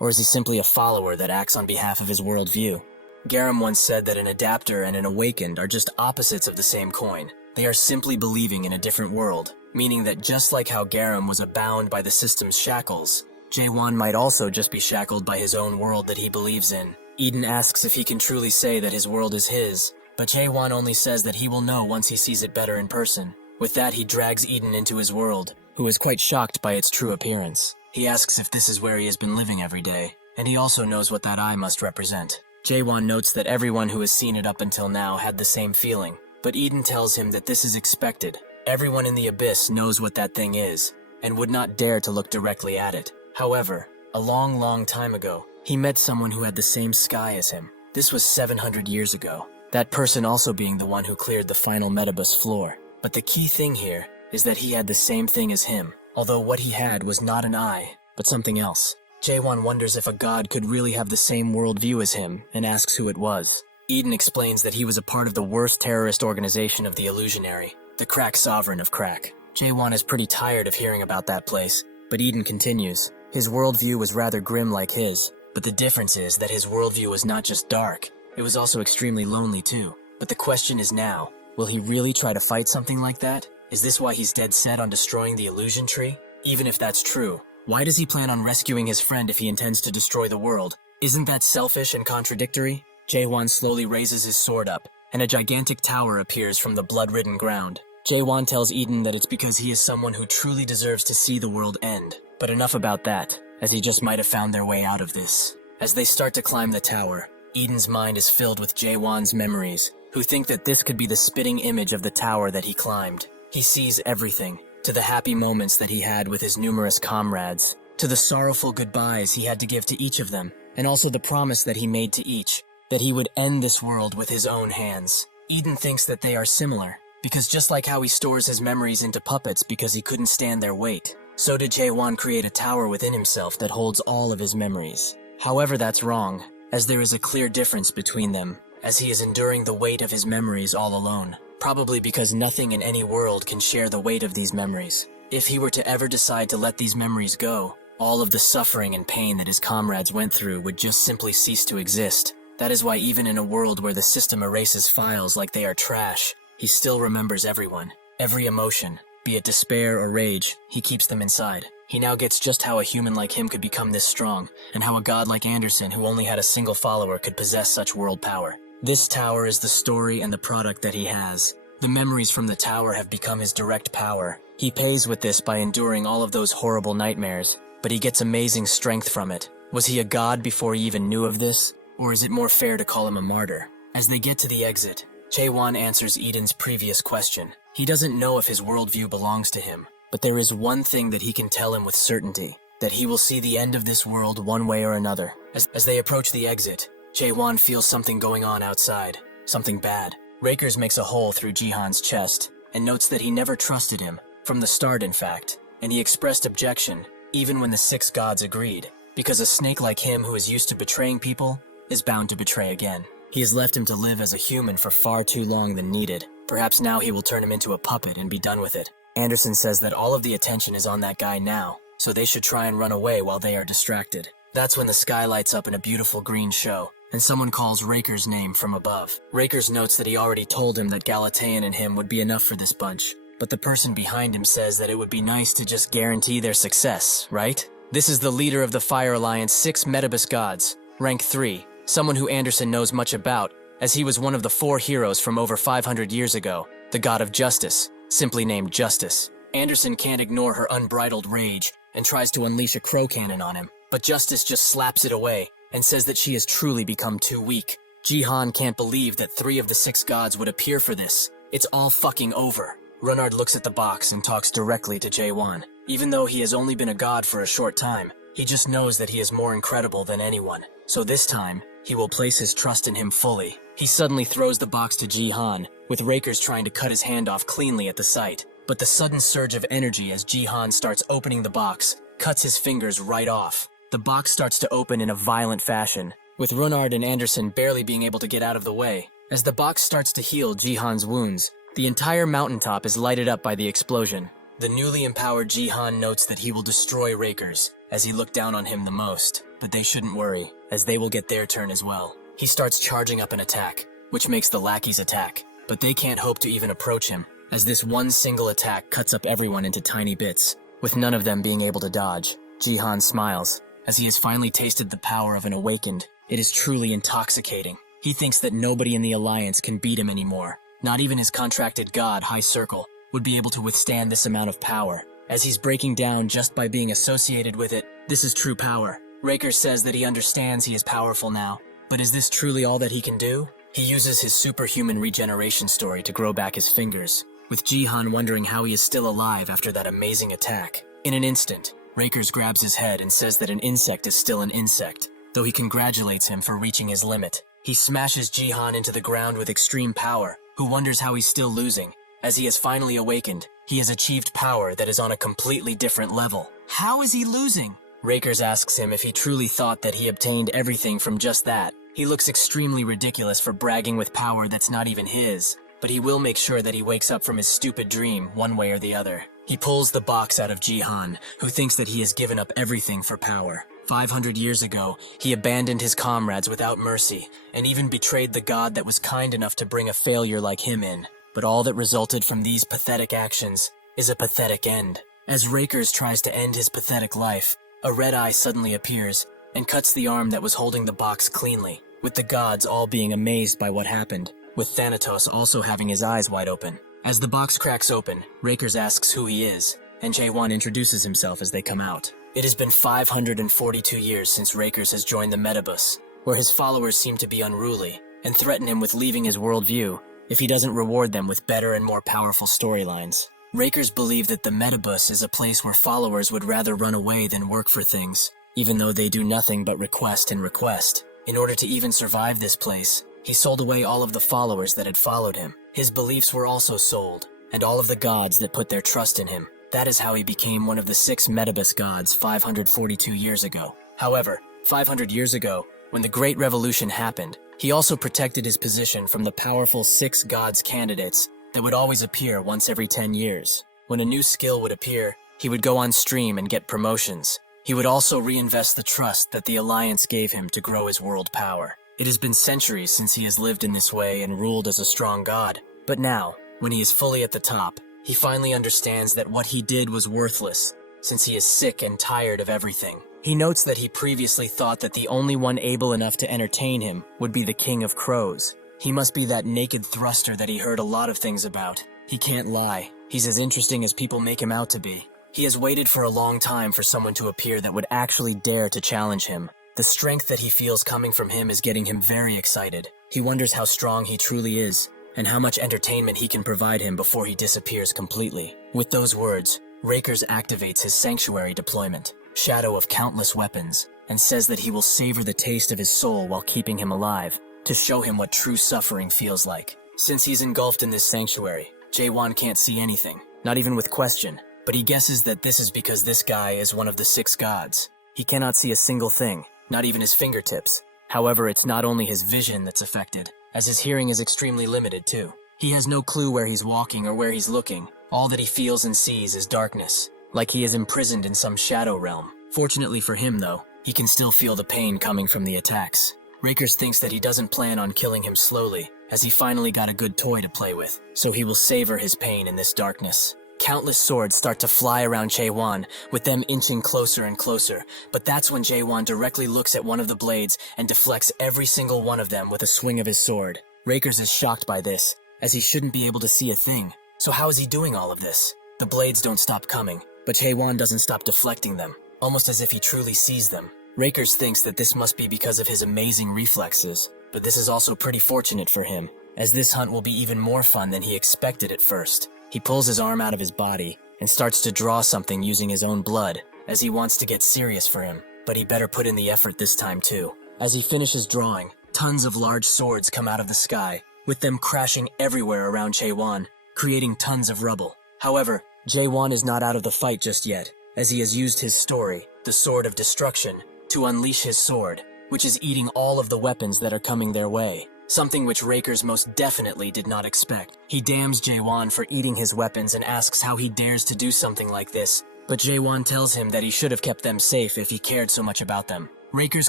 Or is he simply a follower that acts on behalf of his worldview? Garam once said that an adapter and an awakened are just opposites of the same coin. They are simply believing in a different world, meaning that just like how Garam was bound by the system's shackles, Jaewon might also just be shackled by his own world that he believes in. Eden asks if he can truly say that his world is his, but Jae-won only says that he will know once he sees it better in person. With that, he drags Eden into his world, who is quite shocked by its true appearance. He asks if this is where he has been living every day, and he also knows what that eye must represent. Jae-won notes that everyone who has seen it up until now had the same feeling, but Eden tells him that this is expected. Everyone in the abyss knows what that thing is, and would not dare to look directly at it. However, a long time ago, he met someone who had the same sky as him. This was 700 years ago, that person also being the one who cleared the final Metabus floor. But the key thing here is that he had the same thing as him, although what he had was not an eye, but something else. Jae-won wonders if a god could really have the same worldview as him, and asks who it was. Eden explains that he was a part of the worst terrorist organization of the Illusionary, the Crack Sovereign of Crack. Jae-won is pretty tired of hearing about that place, but Eden continues. His worldview was rather grim like his, but the difference is that his worldview was not just dark, it was also extremely lonely too. But the question is now, will he really try to fight something like that? Is this why he's dead set on destroying the illusion tree? Even if that's true, why does he plan on rescuing his friend if he intends to destroy the world? Isn't that selfish and contradictory? Jae-won slowly raises his sword up, and a gigantic tower appears from the blood-ridden ground. Jae-won tells Eden that it's because he is someone who truly deserves to see the world end. But enough about that, as he just might have found their way out of this. As they start to climb the tower, Eden's mind is filled with Jae-won's memories, who think that this could be the spitting image of the tower that he climbed. He sees everything, to the happy moments that he had with his numerous comrades, to the sorrowful goodbyes he had to give to each of them, and also the promise that he made to each, that he would end this world with his own hands. Eden thinks that they are similar, because just like how he stores his memories into puppets because he couldn't stand their weight, so did Jae-won create a tower within himself that holds all of his memories. However, that's wrong, as there is a clear difference between them, as he is enduring the weight of his memories all alone, probably because nothing in any world can share the weight of these memories. If he were to ever decide to let these memories go, all of the suffering and pain that his comrades went through would just simply cease to exist. That is why even in a world where the system erases files like they are trash, he still remembers everyone, every emotion, be it despair or rage, he keeps them inside. He now gets just how a human like him could become this strong, and how a god like Anderson who only had a single follower could possess such world power. This tower is the story and the product that he has. The memories from the tower have become his direct power. He pays with this by enduring all of those horrible nightmares, but he gets amazing strength from it. Was he a god before he even knew of this? Or is it more fair to call him a martyr? As they get to the exit, Jae-won answers Eden's previous question. He doesn't know if his worldview belongs to him, but there is one thing that he can tell him with certainty, that he will see the end of this world one way or another. As they approach the exit, Jae-won feels something going on outside, something bad. Rakers makes a hole through Jihan's chest, and notes that he never trusted him, from the start in fact, and he expressed objection, even when the 6 gods agreed, because a snake like him who is used to betraying people is bound to betray again. He has left him to live as a human for far too long than needed. Perhaps now he will turn him into a puppet and be done with it. Anderson says that all of the attention is on that guy now, so they should try and run away while they are distracted. That's when the sky lights up in a beautiful green show, and someone calls Raker's name from above. Rakers notes that he already told him that Galatean and him would be enough for this bunch, but the person behind him says that it would be nice to just guarantee their success, right? This is the leader of the Fire Alliance 6 Metabus gods, rank 3, someone who Anderson knows much about, as he was one of the 4 heroes from over 500 years ago, the god of justice, simply named Justice. Anderson can't ignore her unbridled rage and tries to unleash a crow cannon on him, but Justice just slaps it away and says that she has truly become too weak. Jihan can't believe that 3 of the 6 gods would appear for this. It's all fucking over. Runard looks at the box and talks directly to Jae-won. Even though he has only been a god for a short time, he just knows that he is more incredible than anyone. So this time, he will place his trust in him fully. He suddenly throws the box to Jihan, with Rakers trying to cut his hand off cleanly at the sight. But the sudden surge of energy as Jihan starts opening the box cuts his fingers right off. The box starts to open in a violent fashion, with Runard and Anderson barely being able to get out of the way. As the box starts to heal Jihan's wounds, the entire mountaintop is lighted up by the explosion. The newly empowered Jihan notes that he will destroy Rakers, as he looked down on him the most, but they shouldn't worry, as they will get their turn as well. He starts charging up an attack, which makes the lackeys attack, but they can't hope to even approach him, as this one single attack cuts up everyone into tiny bits, with none of them being able to dodge. Jihan smiles, as he has finally tasted the power of an awakened. It is truly intoxicating. He thinks that nobody in the Alliance can beat him anymore. Not even his contracted god, High Circle, would be able to withstand this amount of power. As he's breaking down just by being associated with it, this is true power. Raker says that he understands he is powerful now, but is this truly all that he can do? He uses his superhuman regeneration story to grow back his fingers, with Jihan wondering how he is still alive after that amazing attack. In an instant, Rakers grabs his head and says that an insect is still an insect, though he congratulates him for reaching his limit. He smashes Jihan into the ground with extreme power, who wonders how he's still losing. As he has finally awakened, he has achieved power that is on a completely different level. How is he losing? Rakers asks him if he truly thought that he obtained everything from just that. He looks extremely ridiculous for bragging with power that's not even his, but he will make sure that he wakes up from his stupid dream one way or the other. He pulls the box out of Jihan, who thinks that he has given up everything for power. 500 years ago, he abandoned his comrades without mercy, and even betrayed the god that was kind enough to bring a failure like him in. But all that resulted from these pathetic actions is a pathetic end. As Rakers tries to end his pathetic life, a red eye suddenly appears and cuts the arm that was holding the box cleanly, with the gods all being amazed by what happened, with Thanatos also having his eyes wide open. As the box cracks open, Rakers asks who he is, and Jae-won introduces himself as they come out. It has been 542 years since Rakers has joined the Metabus, where his followers seem to be unruly, and threaten him with leaving his worldview if he doesn't reward them with better and more powerful storylines. Rakers believe that the Metabus is a place where followers would rather run away than work for things, even though they do nothing but request and request. In order to even survive this place, he sold away all of the followers that had followed him. His beliefs were also sold, and all of the gods that put their trust in him. That is how he became one of the 6 Metabus gods 542 years ago. However, 500 years ago, when the Great Revolution happened, he also protected his position from the powerful 6 gods candidates that would always appear once every 10 years. When a new skill would appear, he would go on stream and get promotions. He would also reinvest the trust that the Alliance gave him to grow his world power. It has been centuries since he has lived in this way and ruled as a strong god. But now, when he is fully at the top, he finally understands that what he did was worthless, since he is sick and tired of everything. He notes that he previously thought that the only one able enough to entertain him would be the King of Crows. He must be that naked thruster that he heard a lot of things about. He can't lie. He's as interesting as people make him out to be. He has waited for a long time for someone to appear that would actually dare to challenge him. The strength that he feels coming from him is getting him very excited. He wonders how strong he truly is, and how much entertainment he can provide him before he disappears completely. With those words, Rakers activates his sanctuary deployment, shadow of countless weapons, and says that he will savor the taste of his soul while keeping him alive, to show him what true suffering feels like. Since he's engulfed in this sanctuary, Jae-won can't see anything, not even with question, but he guesses that this is because this guy is one of the 6 gods. He cannot see a single thing, not even his fingertips. However, it's not only his vision that's affected, as his hearing is extremely limited too. He has no clue where he's walking or where he's looking. All that he feels and sees is darkness, like he is imprisoned in some shadow realm. Fortunately for him though, he can still feel the pain coming from the attacks. Rakers thinks that he doesn't plan on killing him slowly, as he finally got a good toy to play with, so he will savor his pain in this darkness. Countless swords start to fly around Jae-won, with them inching closer and closer, but that's when Jae-won directly looks at one of the blades and deflects every single one of them with a swing of his sword. Rakers is shocked by this, as he shouldn't be able to see a thing. So how is he doing all of this? The blades don't stop coming, but Jae-won doesn't stop deflecting them, almost as if he truly sees them. Rakers thinks that this must be because of his amazing reflexes, but this is also pretty fortunate for him, as this hunt will be even more fun than he expected at first. He pulls his arm out of his body and starts to draw something using his own blood, as he wants to get serious for him, but he better put in the effort this time too. As he finishes drawing, tons of large swords come out of the sky, with them crashing everywhere around Jae-won, creating tons of rubble. However, Jae-won is not out of the fight just yet, as he has used his story, the Sword of Destruction, to unleash his sword, which is eating all of the weapons that are coming their way. Something which Rakers most definitely did not expect. He damns Jae-won for eating his weapons and asks how he dares to do something like this, but Jae-won tells him that he should have kept them safe if he cared so much about them. Rakers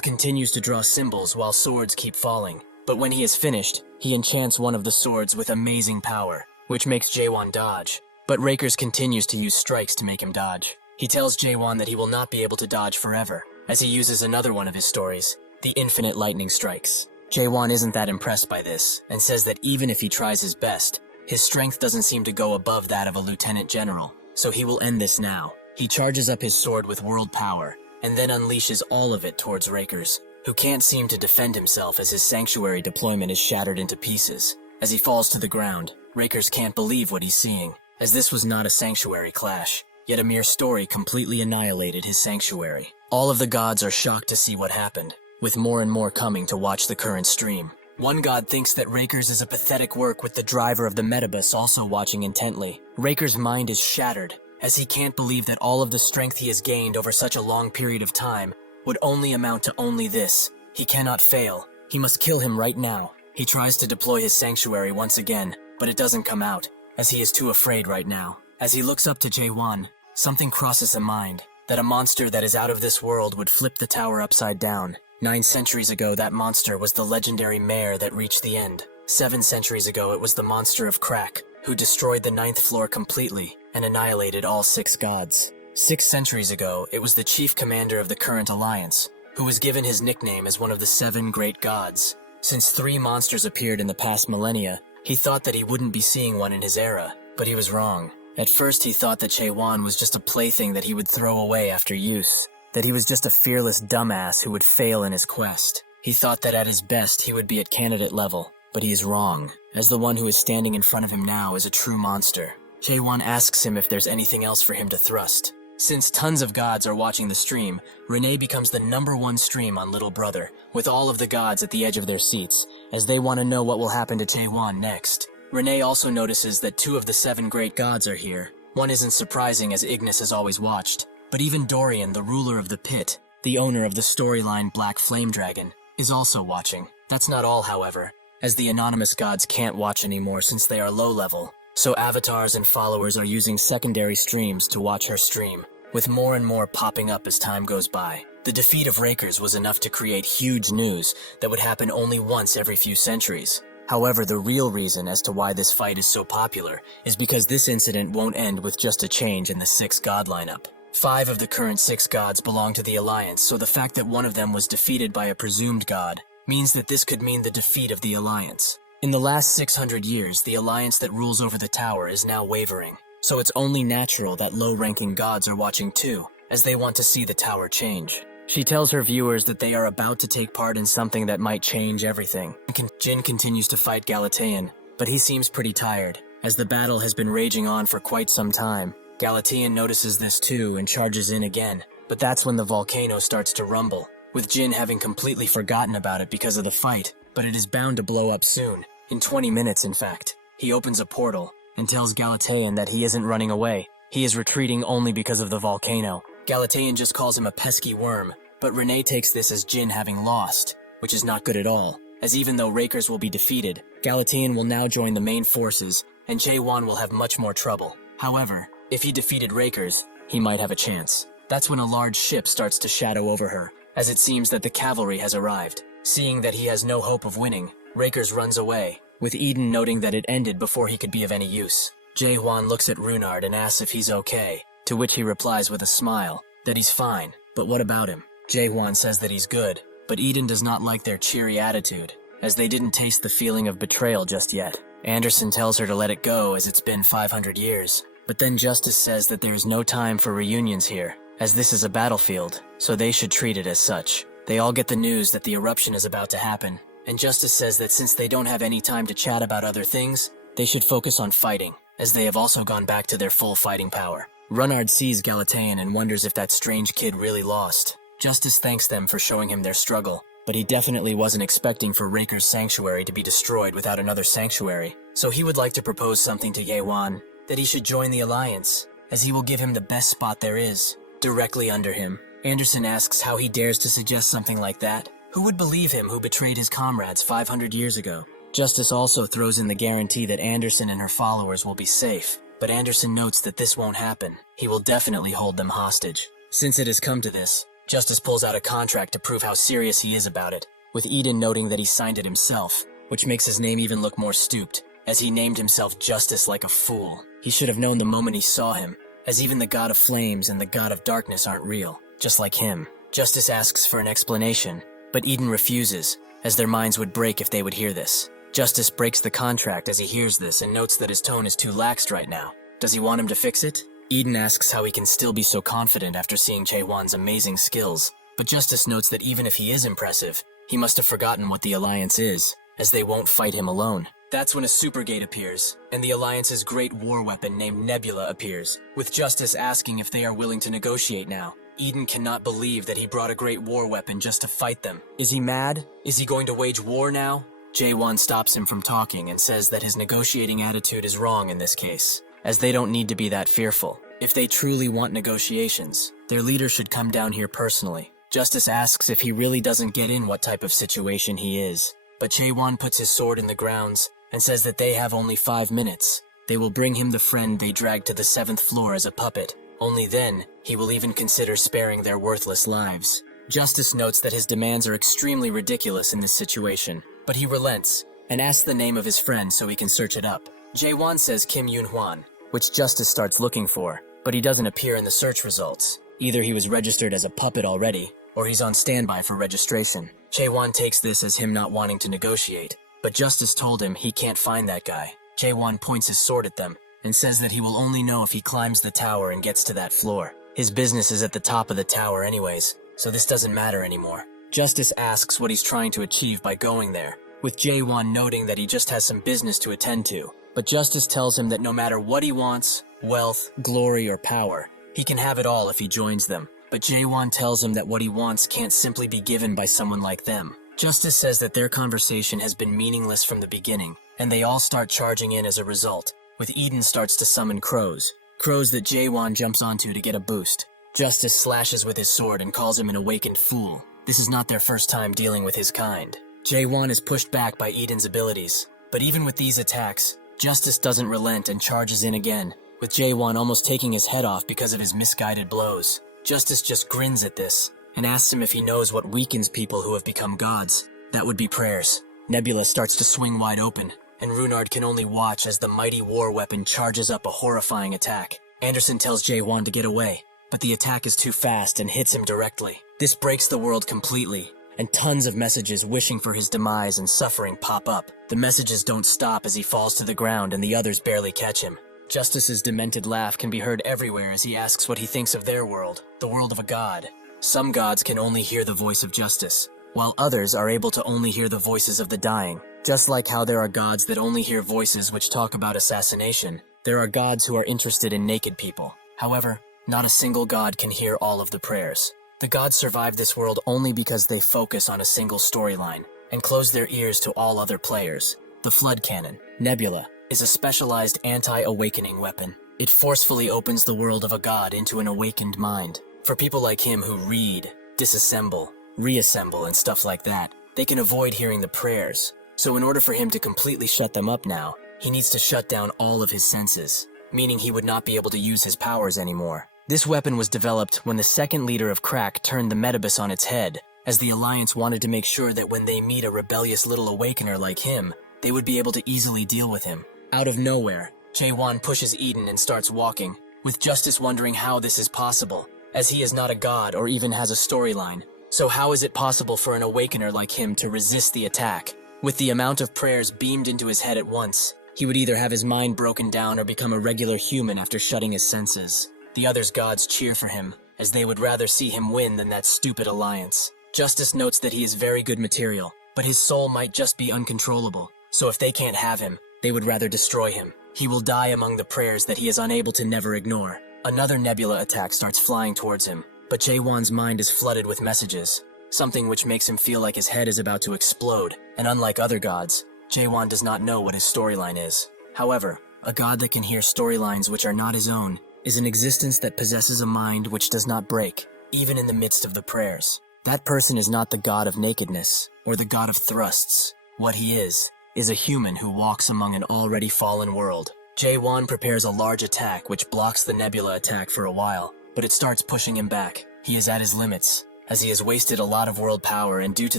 continues to draw symbols while swords keep falling, but when he is finished, he enchants one of the swords with amazing power, which makes Jae-won dodge. But Rakers continues to use strikes to make him dodge. He tells Jae-won that he will not be able to dodge forever, as he uses another one of his stories, the Infinite Lightning Strikes. Jaewon isn't that impressed by this, and says that even if he tries his best, his strength doesn't seem to go above that of a lieutenant general, so he will end this now. He charges up his sword with world power, and then unleashes all of it towards Rakers, who can't seem to defend himself as his sanctuary deployment is shattered into pieces. As he falls to the ground, Rakers can't believe what he's seeing, as this was not a sanctuary clash, yet a mere story completely annihilated his sanctuary. All of the gods are shocked to see what happened, with more and more coming to watch the current stream. One god thinks that Rakers is a pathetic work, with the driver of the Metabus also watching intently. Rakers' mind is shattered, as he can't believe that all of the strength he has gained over such a long period of time would only amount to only this. He cannot fail. He must kill him right now. He tries to deploy his sanctuary once again, but it doesn't come out, as he is too afraid right now. As he looks up to Jaewon, something crosses his mind, that a monster that is out of this world would flip the tower upside down. 9 centuries ago, that monster was the legendary mare that reached the end. 7 centuries ago, it was the monster of Krak, who destroyed the 9th floor completely and annihilated all 6 gods. 6 centuries ago, it was the chief commander of the current alliance, who was given his nickname as one of the 7 great gods. Since 3 monsters appeared in the past millennia, he thought that he wouldn't be seeing one in his era, but he was wrong. At first, he thought that Jaewon was just a plaything that he would throw away after use, that he was just a fearless dumbass who would fail in his quest. He thought that at his best, he would be at candidate level, but he is wrong, as the one who is standing in front of him now is a true monster. Jaewon asks him if there's anything else for him to thrust. Since tons of gods are watching the stream, Renee becomes the #1 stream on Little Brother, with all of the gods at the edge of their seats, as they want to know what will happen to Jaewon next. Renee also notices that 2 of the 7 great gods are here. One isn't surprising, as Ignis has always watched, but even Dorian, the ruler of the pit, the owner of the storyline Black Flame Dragon, is also watching. That's not all, however, as the anonymous gods can't watch anymore since they are low level, so avatars and followers are using secondary streams to watch her stream, with more and more popping up as time goes by. The defeat of Rakers was enough to create huge news that would happen only once every few centuries. However, the real reason as to why this fight is so popular is because this incident won't end with just a change in the 6 god lineup. 5 of the current 6 gods belong to the Alliance, so the fact that one of them was defeated by a presumed god means that this could mean the defeat of the Alliance. In the last 600 years, the Alliance that rules over the tower is now wavering, so it's only natural that low-ranking gods are watching too, as they want to see the tower change. She tells her viewers that they are about to take part in something that might change everything. Jin continues to fight Galatean, but he seems pretty tired, as the battle has been raging on for quite some time. Galatean notices this too and charges in again, but that's when the volcano starts to rumble, with Jin having completely forgotten about it because of the fight, but it is bound to blow up soon, in 20 minutes in fact. He opens a portal and tells Galatean that he isn't running away. He is retreating only because of the volcano. Galatean just calls him a pesky worm, but Renee takes this as Jin having lost, which is not good at all, as even though Rakers will be defeated, Galatean will now join the main forces, and Jaewon will have much more trouble. However, if he defeated Rakers, he might have a chance. That's when a large ship starts to shadow over her, as it seems that the cavalry has arrived. Seeing that he has no hope of winning, Rakers runs away, with Eden noting that it ended before he could be of any use. Jaewon looks at Runard and asks if he's okay, to which he replies with a smile that he's fine, but what about him? Jaewon says that he's good, but Eden does not like their cheery attitude, as they didn't taste the feeling of betrayal just yet. Anderson tells her to let it go as it's been 500 years, but then Justice says that there is no time for reunions here, as this is a battlefield, so they should treat it as such. They all get the news that the eruption is about to happen, and Justice says that since they don't have any time to chat about other things, they should focus on fighting, as they have also gone back to their full fighting power. Runard sees Galatean and wonders if that strange kid really lost. Justice thanks them for showing him their struggle, but he definitely wasn't expecting for Raker's sanctuary to be destroyed without another sanctuary, so he would like to propose something to Jaewon, that he should join the Alliance, as he will give him the best spot there is, directly under him. Anderson asks how he dares to suggest something like that. Who would believe him who betrayed his comrades 500 years ago? Justice also throws in the guarantee that Anderson and her followers will be safe, but Anderson notes that this won't happen. He will definitely hold them hostage. Since it has come to this, Justice pulls out a contract to prove how serious he is about it, with Eden noting that he signed it himself, which makes his name even look more stooped, as he named himself Justice like a fool. He should have known the moment he saw him, as even the God of Flames and the God of Darkness aren't real, just like him. Justice asks for an explanation, but Eden refuses, as their minds would break if they would hear this. Justice breaks the contract as he hears this and notes that his tone is too laxed right now. Does he want him to fix it? Eden asks how he can still be so confident after seeing Jae-won's amazing skills, but Justice notes that even if he is impressive, he must have forgotten what the Alliance is, as they won't fight him alone. That's when a Supergate appears, and the Alliance's great war weapon named Nebula appears, with Justice asking if they are willing to negotiate now. Eden cannot believe that he brought a great war weapon just to fight them. Is he mad? Is he going to wage war now? Jae-won stops him from talking and says that his negotiating attitude is wrong in this case, as they don't need to be that fearful. If they truly want negotiations, their leader should come down here personally. Justice asks if he really doesn't get in what type of situation he is, but Jae-won puts his sword in the grounds and says that they have only 5 minutes. They will bring him the friend they dragged to the 7th floor as a puppet. Only then, he will even consider sparing their worthless lives. Justice notes that his demands are extremely ridiculous in this situation, but he relents and asks the name of his friend so he can search it up. Jae-won says Kim Yoon-hwan, which Justice starts looking for, but he doesn't appear in the search results. Either he was registered as a puppet already, or he's on standby for registration. Jae-won takes this as him not wanting to negotiate, but Justice told him he can't find that guy. Jae-won points his sword at them and says that he will only know if he climbs the tower and gets to that floor. His business is at the top of the tower anyways, so this doesn't matter anymore. Justice asks what he's trying to achieve by going there, with Jae-won noting that he just has some business to attend to. But Justice tells him that no matter what he wants, wealth, glory, or power, he can have it all if he joins them. But Jae-won tells him that what he wants can't simply be given by someone like them. Justice says that their conversation has been meaningless from the beginning, and they all start charging in as a result, with Eden starts to summon crows. Crows that Jae-won jumps onto to get a boost. Justice slashes with his sword and calls him an awakened fool. This is not their first time dealing with his kind. Jae-won is pushed back by Eden's abilities, but even with these attacks, Justice doesn't relent and charges in again, with Jae-won almost taking his head off because of his misguided blows. Justice just grins at this and asks him if he knows what weakens people who have become gods. That would be prayers. Nebula starts to swing wide open, and Runard can only watch as the mighty war weapon charges up a horrifying attack. Anderson tells Jae-won to get away, but the attack is too fast and hits him directly. This breaks the world completely, and tons of messages wishing for his demise and suffering pop up. The messages don't stop as he falls to the ground and the others barely catch him. Justice's demented laugh can be heard everywhere as he asks what he thinks of their world, the world of a god. Some gods can only hear the voice of justice, while others are able to only hear the voices of the dying. Just like how there are gods that only hear voices which talk about assassination, there are gods who are interested in naked people. However, not a single god can hear all of the prayers. The gods survive this world only because they focus on a single storyline and close their ears to all other players. The Flood Cannon, Nebula, is a specialized anti-awakening weapon. It forcefully opens the world of a god into an awakened mind. For people like him who read, disassemble, reassemble, and stuff like that, they can avoid hearing the prayers. So in order for him to completely shut them up now, he needs to shut down all of his senses, meaning he would not be able to use his powers anymore. This weapon was developed when the second leader of Crack turned the Metabus on its head, as the Alliance wanted to make sure that when they meet a rebellious little awakener like him, they would be able to easily deal with him. Out of nowhere, Jae-won pushes Eden and starts walking, with Justice wondering how this is possible, as he is not a god or even has a storyline. So how is it possible for an awakener like him to resist the attack? With the amount of prayers beamed into his head at once, he would either have his mind broken down or become a regular human after shutting his senses. The others' gods cheer for him, as they would rather see him win than that stupid alliance. Justice notes that he is very good material, but his soul might just be uncontrollable, so if they can't have him, they would rather destroy him. He will die among the prayers that he is unable to never ignore. Another Nebula attack starts flying towards him, but Jae-won's mind is flooded with messages, something which makes him feel like his head is about to explode, and unlike other gods, Jae-won does not know what his storyline is. However, a god that can hear storylines which are not his own is an existence that possesses a mind which does not break, even in the midst of the prayers. That person is not the god of nakedness, or the god of thrusts. What he is a human who walks among an already fallen world. Jae-won prepares a large attack which blocks the Nebula attack for a while, but it starts pushing him back. He is at his limits, as he has wasted a lot of world power, and due to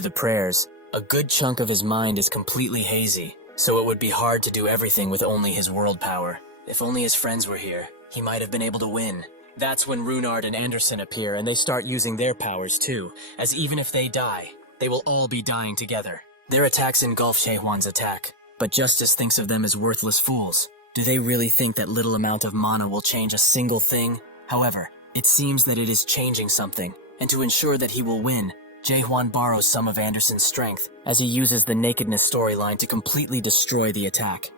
the prayers, a good chunk of his mind is completely hazy, so it would be hard to do everything with only his world power. If only his friends were here, he might have been able to win. That's when Runard and Anderson appear, and they start using their powers too, as even if they die, they will all be dying together. Their attacks engulf Jaehwan's attack, but Justice thinks of them as worthless fools. Do they really think that little amount of mana will change a single thing? However, it seems that it is changing something, and to ensure that he will win, Jaehwan borrows some of Anderson's strength as he uses the nakedness storyline to completely destroy the attack.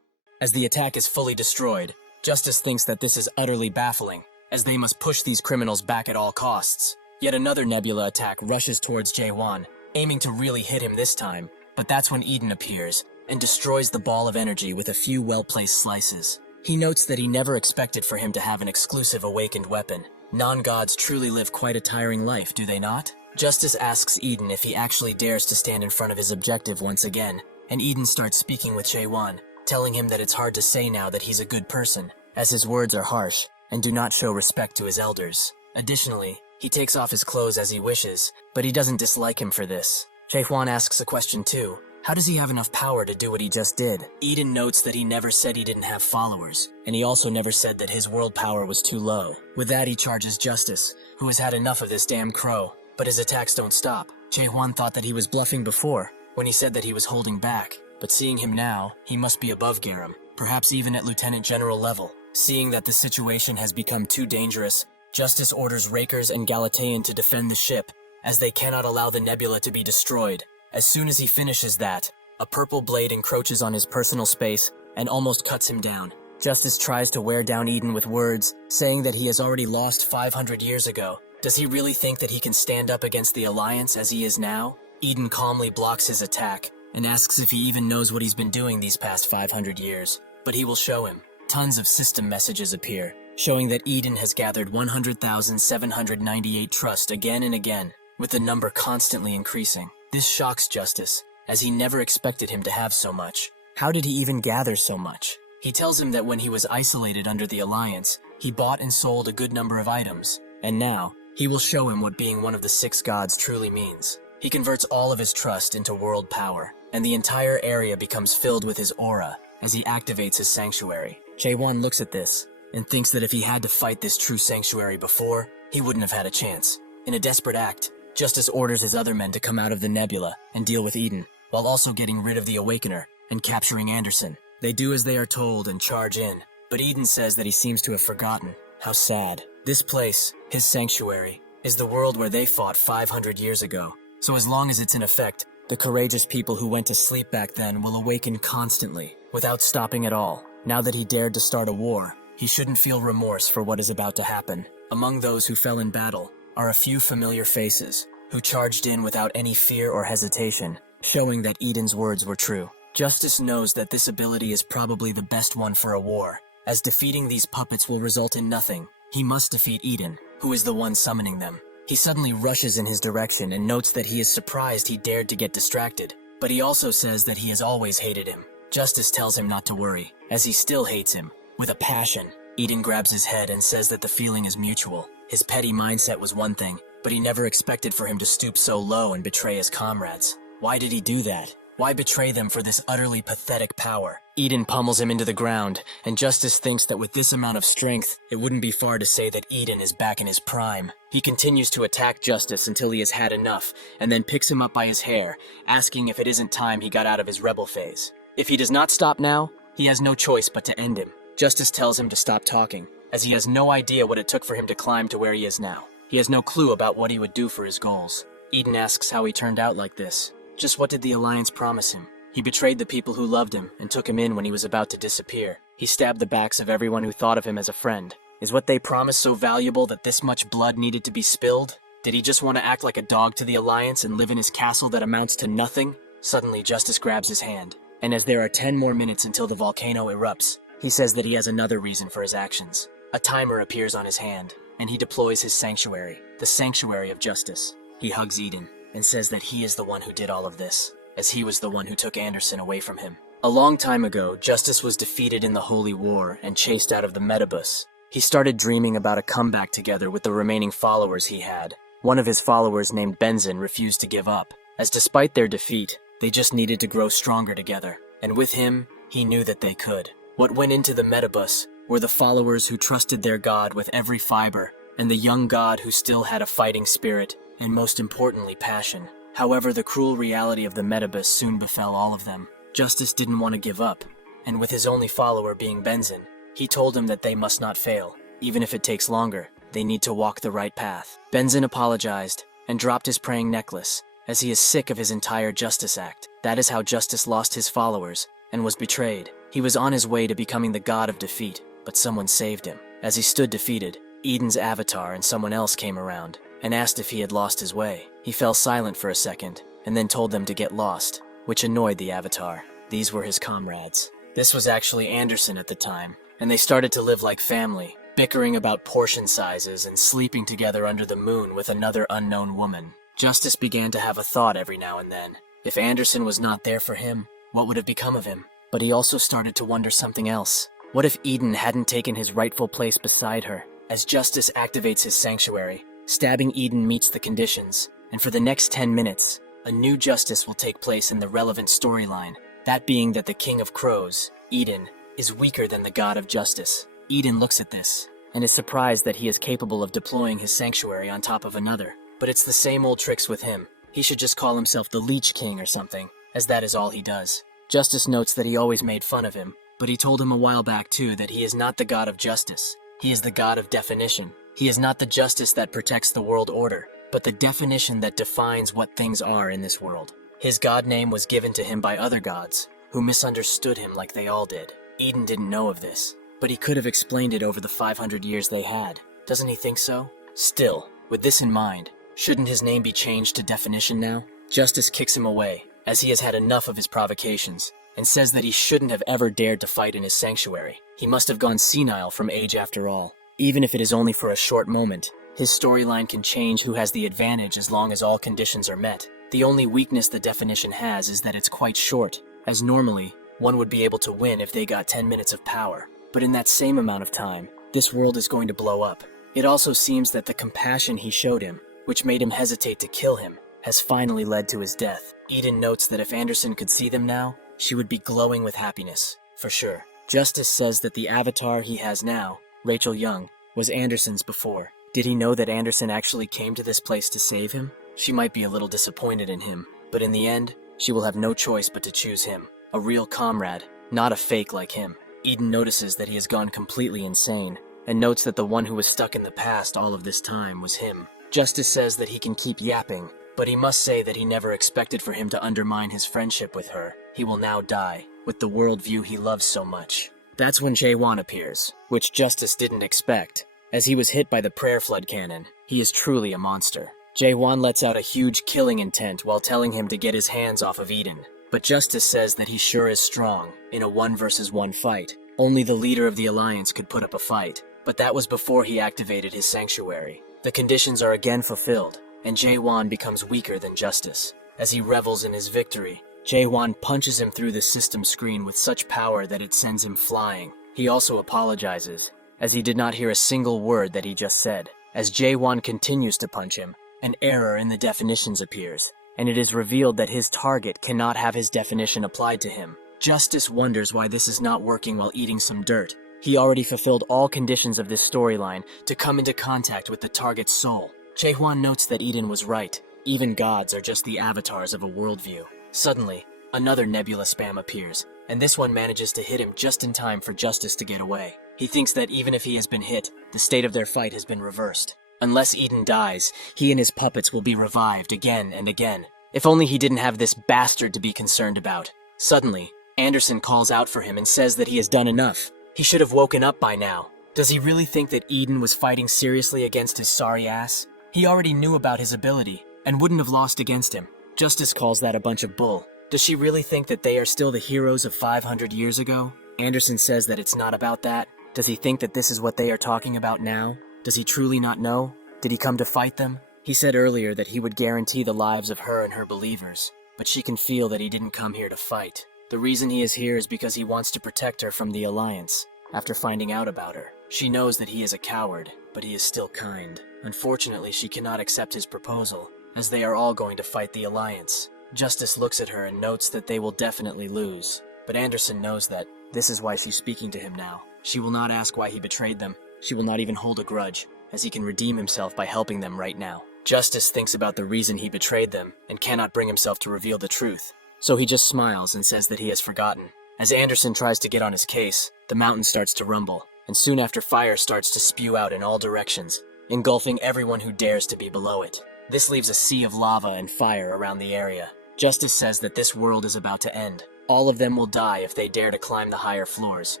As the attack is fully destroyed, Justice thinks that this is utterly baffling, as they must push these criminals back at all costs. Yet another Nebula attack rushes towards Jaehwan, aiming to really hit him this time, but that's when Eden appears and destroys the ball of energy with a few well-placed slices. He notes that he never expected for him to have an exclusive awakened weapon. Non-gods truly live quite a tiring life, do they not? Justice asks Eden if he actually dares to stand in front of his objective once again, and Eden starts speaking with Jaehwan, telling him that it's hard to say now that he's a good person, as his words are harsh and do not show respect to his elders. Additionally, he takes off his clothes as he wishes, but he doesn't dislike him for this. Jaehwan asks a question too. How does he have enough power to do what he just did? Eden notes that he never said he didn't have followers, and he also never said that his world power was too low. With that, he charges Justice, who has had enough of this damn crow, but his attacks don't stop. Jaehwan thought that he was bluffing before, when he said that he was holding back, but seeing him now, he must be above Garam, perhaps even at Lieutenant General level. Seeing that the situation has become too dangerous, Justice orders Rakers and Galatean to defend the ship, as they cannot allow the Nebula to be destroyed. As soon as he finishes that, a purple blade encroaches on his personal space and almost cuts him down. Justice tries to wear down Eden with words, saying that he has already lost 500 years ago. Does he really think that he can stand up against the Alliance as he is now? Eden calmly blocks his attack and asks if he even knows what he's been doing these past 500 years. But he will show him. Tons of system messages appear, showing that Eden has gathered 100,798 trust again and again, with the number constantly increasing. This shocks Justice, as he never expected him to have so much. How did he even gather so much? He tells him that when he was isolated under the Alliance, he bought and sold a good number of items, and now, he will show him what being one of the 6 gods truly means. He converts all of his trust into world power, and the entire area becomes filled with his aura as he activates his sanctuary. Jaehwan looks at this, and thinks that if he had to fight this true sanctuary before, he wouldn't have had a chance. In a desperate act, Justice orders his other men to come out of the Nebula and deal with Eden, while also getting rid of the Awakener and capturing Anderson. They do as they are told and charge in, but Eden says that he seems to have forgotten. How sad. This place, his sanctuary, is the world where they fought 500 years ago. So as long as it's in effect, the courageous people who went to sleep back then will awaken constantly, without stopping at all. Now that he dared to start a war, he shouldn't feel remorse for what is about to happen. Among those who fell in battle are a few familiar faces, who charged in without any fear or hesitation, showing that Eden's words were true. Justice knows that this ability is probably the best one for a war, as defeating these puppets will result in nothing. He must defeat Eden, who is the one summoning them. He suddenly rushes in his direction and notes that he is surprised he dared to get distracted, but he also says that he has always hated him. Justice tells him not to worry, as he still hates him, with a passion. Eden grabs his head and says that the feeling is mutual. His petty mindset was one thing, but he never expected for him to stoop so low and betray his comrades. Why did he do that? Why betray them for this utterly pathetic power? Eden pummels him into the ground, and Justice thinks that with this amount of strength, it wouldn't be far to say that Eden is back in his prime. He continues to attack Justice until he has had enough, and then picks him up by his hair, asking if it isn't time he got out of his rebel phase. If he does not stop now, he has no choice but to end him. Justice tells him to stop talking, as he has no idea what it took for him to climb to where he is now. He has no clue about what he would do for his goals. Eden asks how he turned out like this. Just what did the Alliance promise him? He betrayed the people who loved him and took him in when he was about to disappear. He stabbed the backs of everyone who thought of him as a friend. Is what they promised so valuable that this much blood needed to be spilled? Did he just want to act like a dog to the Alliance and live in his castle that amounts to nothing? Suddenly, Justice grabs his hand, and as there are 10 more minutes until the volcano erupts, he says that he has another reason for his actions. A timer appears on his hand, and he deploys his sanctuary, the Sanctuary of Justice. He hugs Eden, and says that he is the one who did all of this, as he was the one who took Anderson away from him. A long time ago, Justice was defeated in the Holy War and chased out of the Metabus. He started dreaming about a comeback together with the remaining followers he had. One of his followers named Benzin refused to give up, as despite their defeat, they just needed to grow stronger together. And with him, he knew that they could. What went into the Metabus were the followers who trusted their god with every fiber, and the young god who still had a fighting spirit, and most importantly, passion. However, the cruel reality of the Metabus soon befell all of them. Justice didn't want to give up, and with his only follower being Benzin, he told him that they must not fail. Even if it takes longer, they need to walk the right path. Benzin apologized and dropped his praying necklace, as he is sick of his entire Justice Act. That is how Justice lost his followers and was betrayed. He was on his way to becoming the god of defeat, but someone saved him. As he stood defeated, Eden's avatar and someone else came around and asked if he had lost his way. He fell silent for a second and then told them to get lost, which annoyed the avatar. These were his comrades. This was actually Anderson at the time, and they started to live like family, bickering about portion sizes and sleeping together under the moon with another unknown woman. Justice began to have a thought every now and then. If Anderson was not there for him, what would have become of him? But he also started to wonder something else. What if Eden hadn't taken his rightful place beside her? As Justice activates his sanctuary, stabbing Eden meets the conditions, and for the next 10 minutes, a new justice will take place in the relevant storyline, that being that the King of Crows, Eden, is weaker than the God of Justice. Eden looks at this, and is surprised that he is capable of deploying his sanctuary on top of another. But it's the same old tricks with him. He should just call himself the Leech King or something, as that is all he does. Justice notes that he always made fun of him, but he told him a while back too that he is not the God of Justice. He is the God of definition. He is not the justice that protects the world order, but the definition that defines what things are in this world. His god name was given to him by other gods, who misunderstood him like they all did. Eden didn't know of this, but he could have explained it over the 500 years they had. Doesn't he think so? Still, with this in mind, shouldn't his name be changed to definition now? Justice kicks him away, as he has had enough of his provocations, and says that he shouldn't have ever dared to fight in his sanctuary. He must have gone senile from age after all. Even if it is only for a short moment, his storyline can change who has the advantage as long as all conditions are met. The only weakness the definition has is that it's quite short, as normally, one would be able to win if they got 10 minutes of power. But in that same amount of time, this world is going to blow up. It also seems that the compassion he showed him, which made him hesitate to kill him, has finally led to his death. Eden notes that if Anderson could see them now, she would be glowing with happiness, for sure. Justice says that the avatar he has now, Rachel Young, was Anderson's before. Did he know that Anderson actually came to this place to save him? She might be a little disappointed in him, but in the end, she will have no choice but to choose him. A real comrade, not a fake like him. Eden notices that he has gone completely insane, and notes that the one who was stuck in the past all of this time was him. Justice says that he can keep yapping, but he must say that he never expected for him to undermine his friendship with her. He will now die, with the worldview he loves so much. That's when Jae-Won appears, which Justice didn't expect. As he was hit by the prayer flood cannon, he is truly a monster. Jae-Won lets out a huge killing intent while telling him to get his hands off of Eden. But Justice says that he sure is strong in a 1 versus 1 fight. Only the leader of the Alliance could put up a fight, but that was before he activated his sanctuary. The conditions are again fulfilled, and Jae-Won becomes weaker than Justice. As he revels in his victory, Jae-Won punches him through the system screen with such power that it sends him flying. He also apologizes, as he did not hear a single word that he just said. As Jae-Won continues to punch him, an error in the definitions appears, and it is revealed that his target cannot have his definition applied to him. Justice wonders why this is not working while eating some dirt. He already fulfilled all conditions of this storyline to come into contact with the target's soul. Jae-Won notes that Eden was right. Even gods are just the avatars of a worldview. Suddenly, another Nebula spam appears, and this one manages to hit him just in time for Justice to get away. He thinks that even if he has been hit, the state of their fight has been reversed. Unless Eden dies, he and his puppets will be revived again and again. If only he didn't have this bastard to be concerned about. Suddenly, Anderson calls out for him and says that he has done enough. He should have woken up by now. Does he really think that Eden was fighting seriously against his sorry ass? He already knew about his ability, and wouldn't have lost against him. Justice calls that a bunch of bull. Does she really think that they are still the heroes of 500 years ago? Anderson says that it's not about that. Does he think that this is what they are talking about now? Does he truly not know? Did he come to fight them? He said earlier that he would guarantee the lives of her and her believers, but she can feel that he didn't come here to fight. The reason he is here is because he wants to protect her from the Alliance. After finding out about her, she knows that he is a coward, but he is still kind. Unfortunately, she cannot accept his proposal, as they are all going to fight the Alliance. Justice looks at her and notes that they will definitely lose, but Anderson knows that this is why she's speaking to him now. She will not ask why he betrayed them. She will not even hold a grudge, as he can redeem himself by helping them right now. Justice thinks about the reason he betrayed them and cannot bring himself to reveal the truth. So he just smiles and says that he has forgotten. As Anderson tries to get on his case, the mountain starts to rumble, and soon after fire starts to spew out in all directions, engulfing everyone who dares to be below it. This leaves a sea of lava and fire around the area. Justice says that this world is about to end. All of them will die if they dare to climb the higher floors,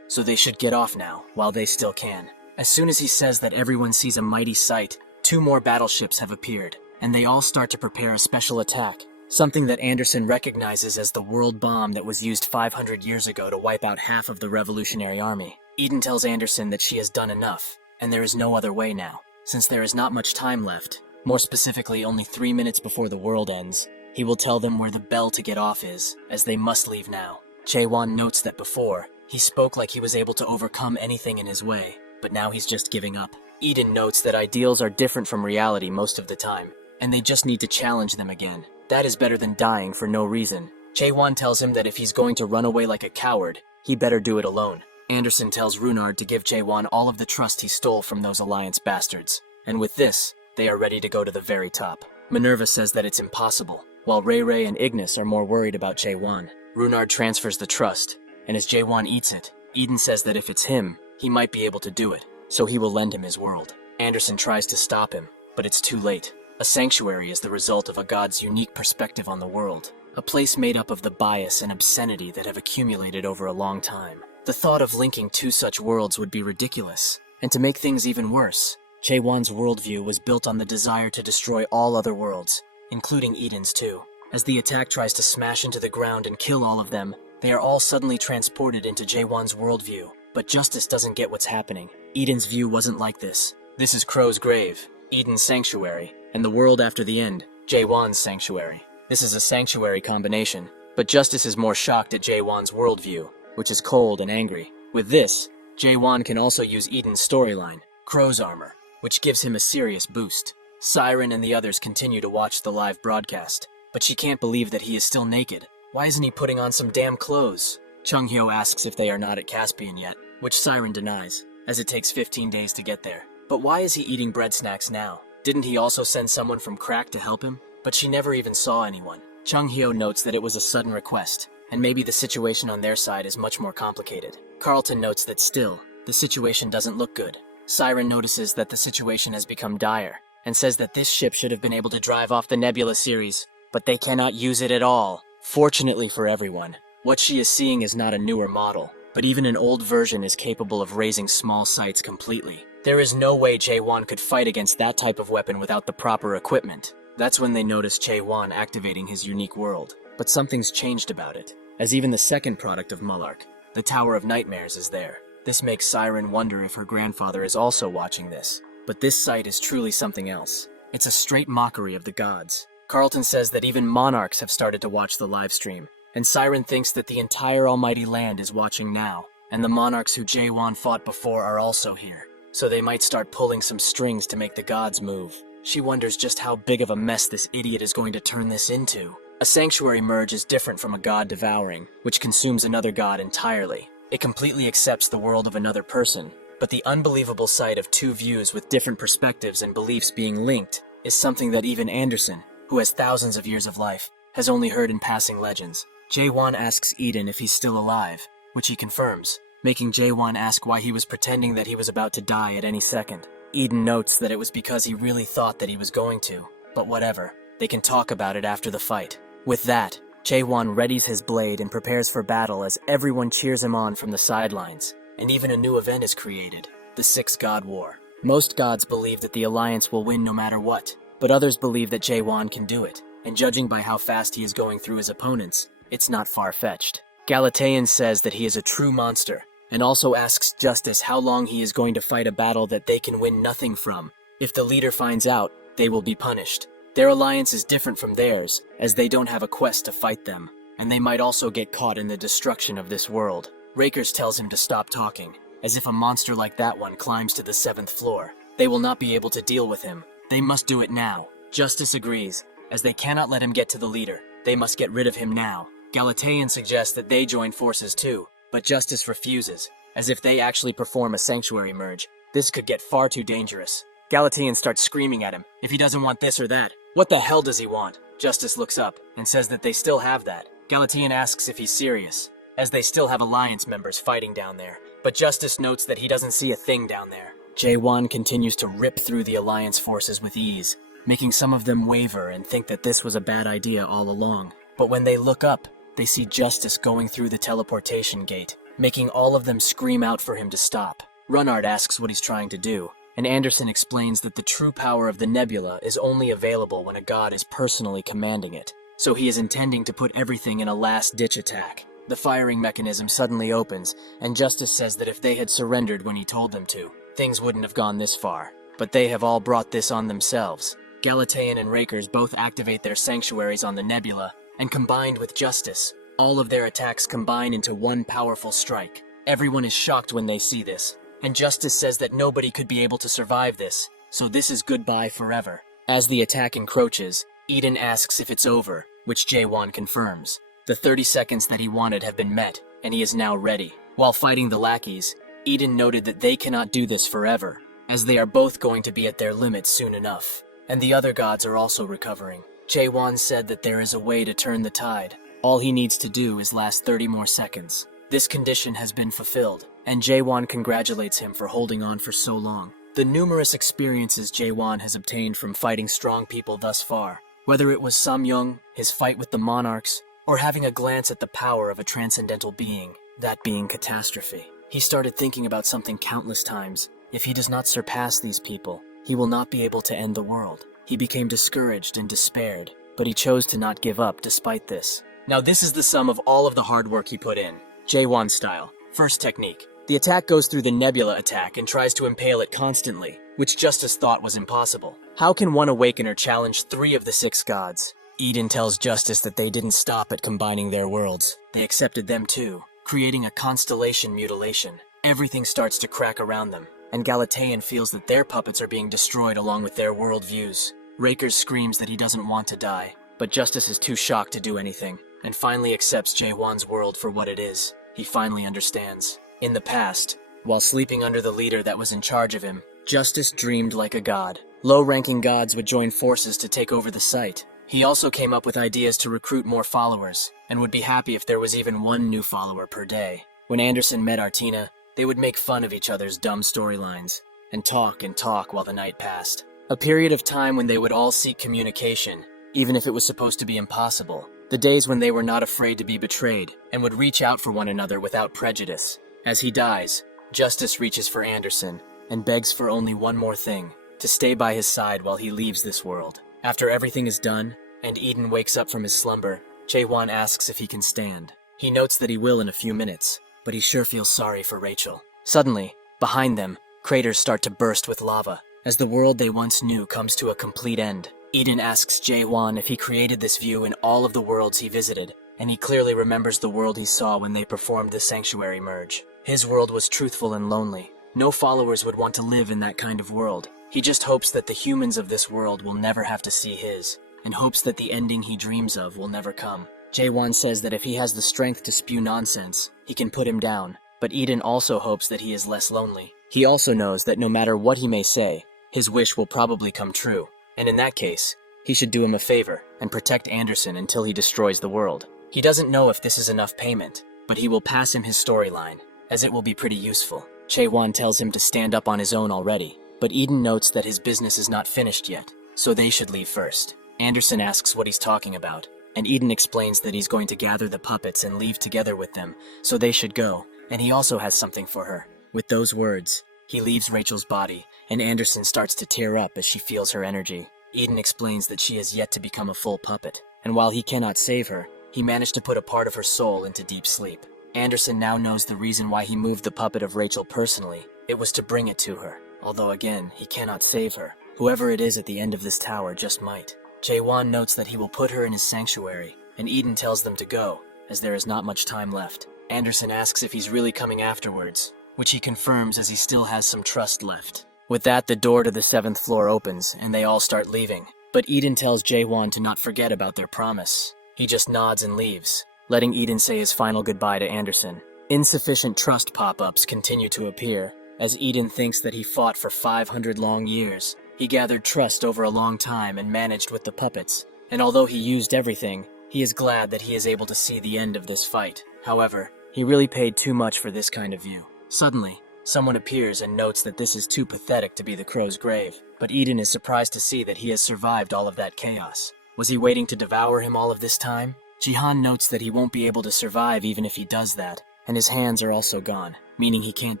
so they should get off now, while they still can. As soon as he says that everyone sees a mighty sight, 2 more battleships have appeared, and they all start to prepare a special attack, something that Anderson recognizes as the world bomb that was used 500 years ago to wipe out half of the Revolutionary Army. Eden tells Anderson that she has done enough, and there is no other way now. Since there is not much time left, more specifically only 3 minutes before the world ends, he will tell them where the bell to get off is, as they must leave now. Chaewon notes that before, he spoke like he was able to overcome anything in his way, but now he's just giving up. Eden notes that ideals are different from reality most of the time, and they just need to challenge them again. That is better than dying for no reason. Chaewon tells him that if he's going to run away like a coward, he better do it alone. Anderson tells Runard to give Chaewon all of the trust he stole from those Alliance bastards, and with this, they are ready to go to the very top. Minerva says that it's impossible, while Ray Ray and Ignis are more worried about Chaewon. Runard transfers the trust, and as Chaewon eats it, Eden says that if it's him, he might be able to do it, so he will lend him his world. Anderson tries to stop him, but it's too late. A sanctuary is the result of a god's unique perspective on the world, a place made up of the bias and obscenity that have accumulated over a long time. The thought of linking 2 such worlds would be ridiculous, and to make things even worse, Chaewon's worldview was built on the desire to destroy all other worlds, including Eden's too. As the attack tries to smash into the ground and kill all of them, they are all suddenly transported into Chaewon's worldview. But Justice doesn't get what's happening. Eden's view wasn't like this. This is Crow's grave, Eden's sanctuary, and the world after the end, Chaewon's sanctuary. This is a sanctuary combination, but Justice is more shocked at Chaewon's worldview, which is cold and angry. With this, Chaewon can also use Eden's storyline, Crow's armor, which gives him a serious boost. Siren and the others continue to watch the live broadcast, but she can't believe that he is still naked. Why isn't he putting on some damn clothes? Chung Hyo asks if they are not at Caspian yet, which Siren denies, as it takes 15 days to get there. But why is he eating bread snacks now? Didn't he also send someone from Crack to help him? But she never even saw anyone. Chung Hyo notes that it was a sudden request, and maybe the situation on their side is much more complicated. Carlton notes that still, the situation doesn't look good. Siren notices that the situation has become dire, and says that this ship should have been able to drive off the Nebula series, but they cannot use it at all. Fortunately for everyone, what she is seeing is not a newer model, but even an old version is capable of raising small sites completely. There is no way Chaewon could fight against that type of weapon without the proper equipment. That's when they notice Chaewon activating his unique world. But something's changed about it, as even the second product of Mullark, the Tower of Nightmares, is there. This makes Siren wonder if her grandfather is also watching this. But this site is truly something else. It's a straight mockery of the gods. Carlton says that even monarchs have started to watch the live stream, and Siren thinks that the entire almighty land is watching now, and the monarchs who Chaewon fought before are also here. So they might start pulling some strings to make the gods move. She wonders just how big of a mess this idiot is going to turn this into. A sanctuary merge is different from a god devouring, which consumes another god entirely. It completely accepts the world of another person, but the unbelievable sight of 2 views with different perspectives and beliefs being linked is something that even Anderson, who has thousands of years of life, has only heard in passing legends. Chaewon asks Eden if he's still alive, which he confirms, making Chaewon ask why he was pretending that he was about to die at any second. Eden notes that it was because he really thought that he was going to, but whatever, they can talk about it after the fight. With that, Chaewon readies his blade and prepares for battle as everyone cheers him on from the sidelines, and even a new event is created, the 6 God War. Most gods believe that the Alliance will win no matter what, but others believe that Chaewon can do it, and judging by how fast he is going through his opponents, it's not far-fetched. Galatean says that he is a true monster, and also asks Justice how long he is going to fight a battle that they can win nothing from. If the leader finds out, they will be punished. Their alliance is different from theirs, as they don't have a quest to fight them, and they might also get caught in the destruction of this world. Rakers tells him to stop talking, as if a monster like that one climbs to the 7th floor. They will not be able to deal with him. They must do it now. Justice agrees, as they cannot let him get to the leader. They must get rid of him now. Galatean suggests that they join forces too, but Justice refuses, as if they actually perform a sanctuary merge, this could get far too dangerous. Galatean starts screaming at him if he doesn't want this or that. What the hell does he want? Justice looks up and says that they still have that. Galatean asks if he's serious, as they still have Alliance members fighting down there. But Justice notes that he doesn't see a thing down there. Jae-won continues to rip through the Alliance forces with ease, making some of them waver and think that this was a bad idea all along. But when they look up, they see Justice going through the teleportation gate, making all of them scream out for him to stop. Runnard asks what he's trying to do, and Anderson explains that the true power of the nebula is only available when a god is personally commanding it, so he is intending to put everything in a last-ditch attack. The firing mechanism suddenly opens, and Justice says that if they had surrendered when he told them to, things wouldn't have gone this far. But they have all brought this on themselves. Galatean and Rakers both activate their sanctuaries on the nebula, and combined with Justice, all of their attacks combine into one powerful strike. Everyone is shocked when they see this, and Justice says that nobody could be able to survive this, so this is goodbye forever. As the attack encroaches, Eden asks if it's over, which Jae-won confirms. The 30 seconds that he wanted have been met, and he is now ready. While fighting the lackeys, Eden noted that they cannot do this forever, as they are both going to be at their limits soon enough, and the other gods are also recovering. Jae-won said that there is a way to turn the tide. All he needs to do is last 30 more seconds. This condition has been fulfilled, and Jae-won congratulates him for holding on for so long. The numerous experiences Jae-won has obtained from fighting strong people thus far, whether it was Samyung, his fight with the monarchs, or having a glance at the power of a transcendental being, that being catastrophe. He started thinking about something countless times. If he does not surpass these people, he will not be able to end the world. He became discouraged and despaired, but he chose to not give up despite this. Now this is the sum of all of the hard work he put in. Jae-won style. First technique. The attack goes through the nebula attack and tries to impale it constantly, which Justice thought was impossible. How can one Awakener challenge 3 of the 6 gods? Eden tells Justice that they didn't stop at combining their worlds. They accepted them too, creating a constellation mutilation. Everything starts to crack around them, and Galatean feels that their puppets are being destroyed along with their worldviews. Rakers screams that he doesn't want to die, but Justice is too shocked to do anything, and finally accepts Jae-won's world for what it is. He finally understands. In the past, while sleeping under the leader that was in charge of him, Justice dreamed like a god. Low-ranking gods would join forces to take over the site. He also came up with ideas to recruit more followers, and would be happy if there was even 1 new follower per day. When Anderson met Artina, they would make fun of each other's dumb storylines, and talk while the night passed. A period of time when they would all seek communication, even if it was supposed to be impossible. The days when they were not afraid to be betrayed, and would reach out for one another without prejudice. As he dies, Justice reaches for Anderson, and begs for only one more thing, to stay by his side while he leaves this world. After everything is done, and Eden wakes up from his slumber, Jae-won asks if he can stand. He notes that he will in a few minutes, but he sure feels sorry for Rachel. Suddenly, behind them, craters start to burst with lava, as the world they once knew comes to a complete end. Eden asks Jae-won if he created this view in all of the worlds he visited, and he clearly remembers the world he saw when they performed the sanctuary merge. His world was truthful and lonely. No followers would want to live in that kind of world. He just hopes that the humans of this world will never have to see his, and hopes that the ending he dreams of will never come. Jae-won says that if he has the strength to spew nonsense, he can put him down, but Eden also hopes that he is less lonely. He also knows that no matter what he may say, his wish will probably come true, and in that case, he should do him a favor and protect Anderson until he destroys the world. He doesn't know if this is enough payment, but he will pass him his storyline, as it will be pretty useful. Jae-won tells him to stand up on his own already, but Eden notes that his business is not finished yet, so they should leave first. Anderson asks what he's talking about, and Eden explains that he's going to gather the puppets and leave together with them, so they should go, and he also has something for her. With those words, he leaves Rachel's body, and Anderson starts to tear up as she feels her energy. Eden explains that she has yet to become a full puppet, and while he cannot save her, he managed to put a part of her soul into deep sleep. Anderson now knows the reason why he moved the puppet of Rachel personally. It was to bring it to her, although again, he cannot save her. Whoever it is at the end of this tower just might. Jae-won notes that he will put her in his sanctuary, and Eden tells them to go, as there is not much time left. Anderson asks if he's really coming afterwards, which he confirms as he still has some trust left. With that, the door to the 7th floor opens, and they all start leaving. But Eden tells Jae-won to not forget about their promise. He just nods and leaves, letting Eden say his final goodbye to Anderson. Insufficient trust pop-ups continue to appear, as Eden thinks that he fought for 500 long years. He gathered trust over a long time and managed with the puppets, and although he used everything, he is glad that he is able to see the end of this fight. However, he really paid too much for this kind of view. Suddenly, someone appears and notes that this is too pathetic to be the crow's grave, but Eden is surprised to see that he has survived all of that chaos. Was he waiting to devour him all of this time? Jihan notes that he won't be able to survive even if he does that, and his hands are also gone, meaning he can't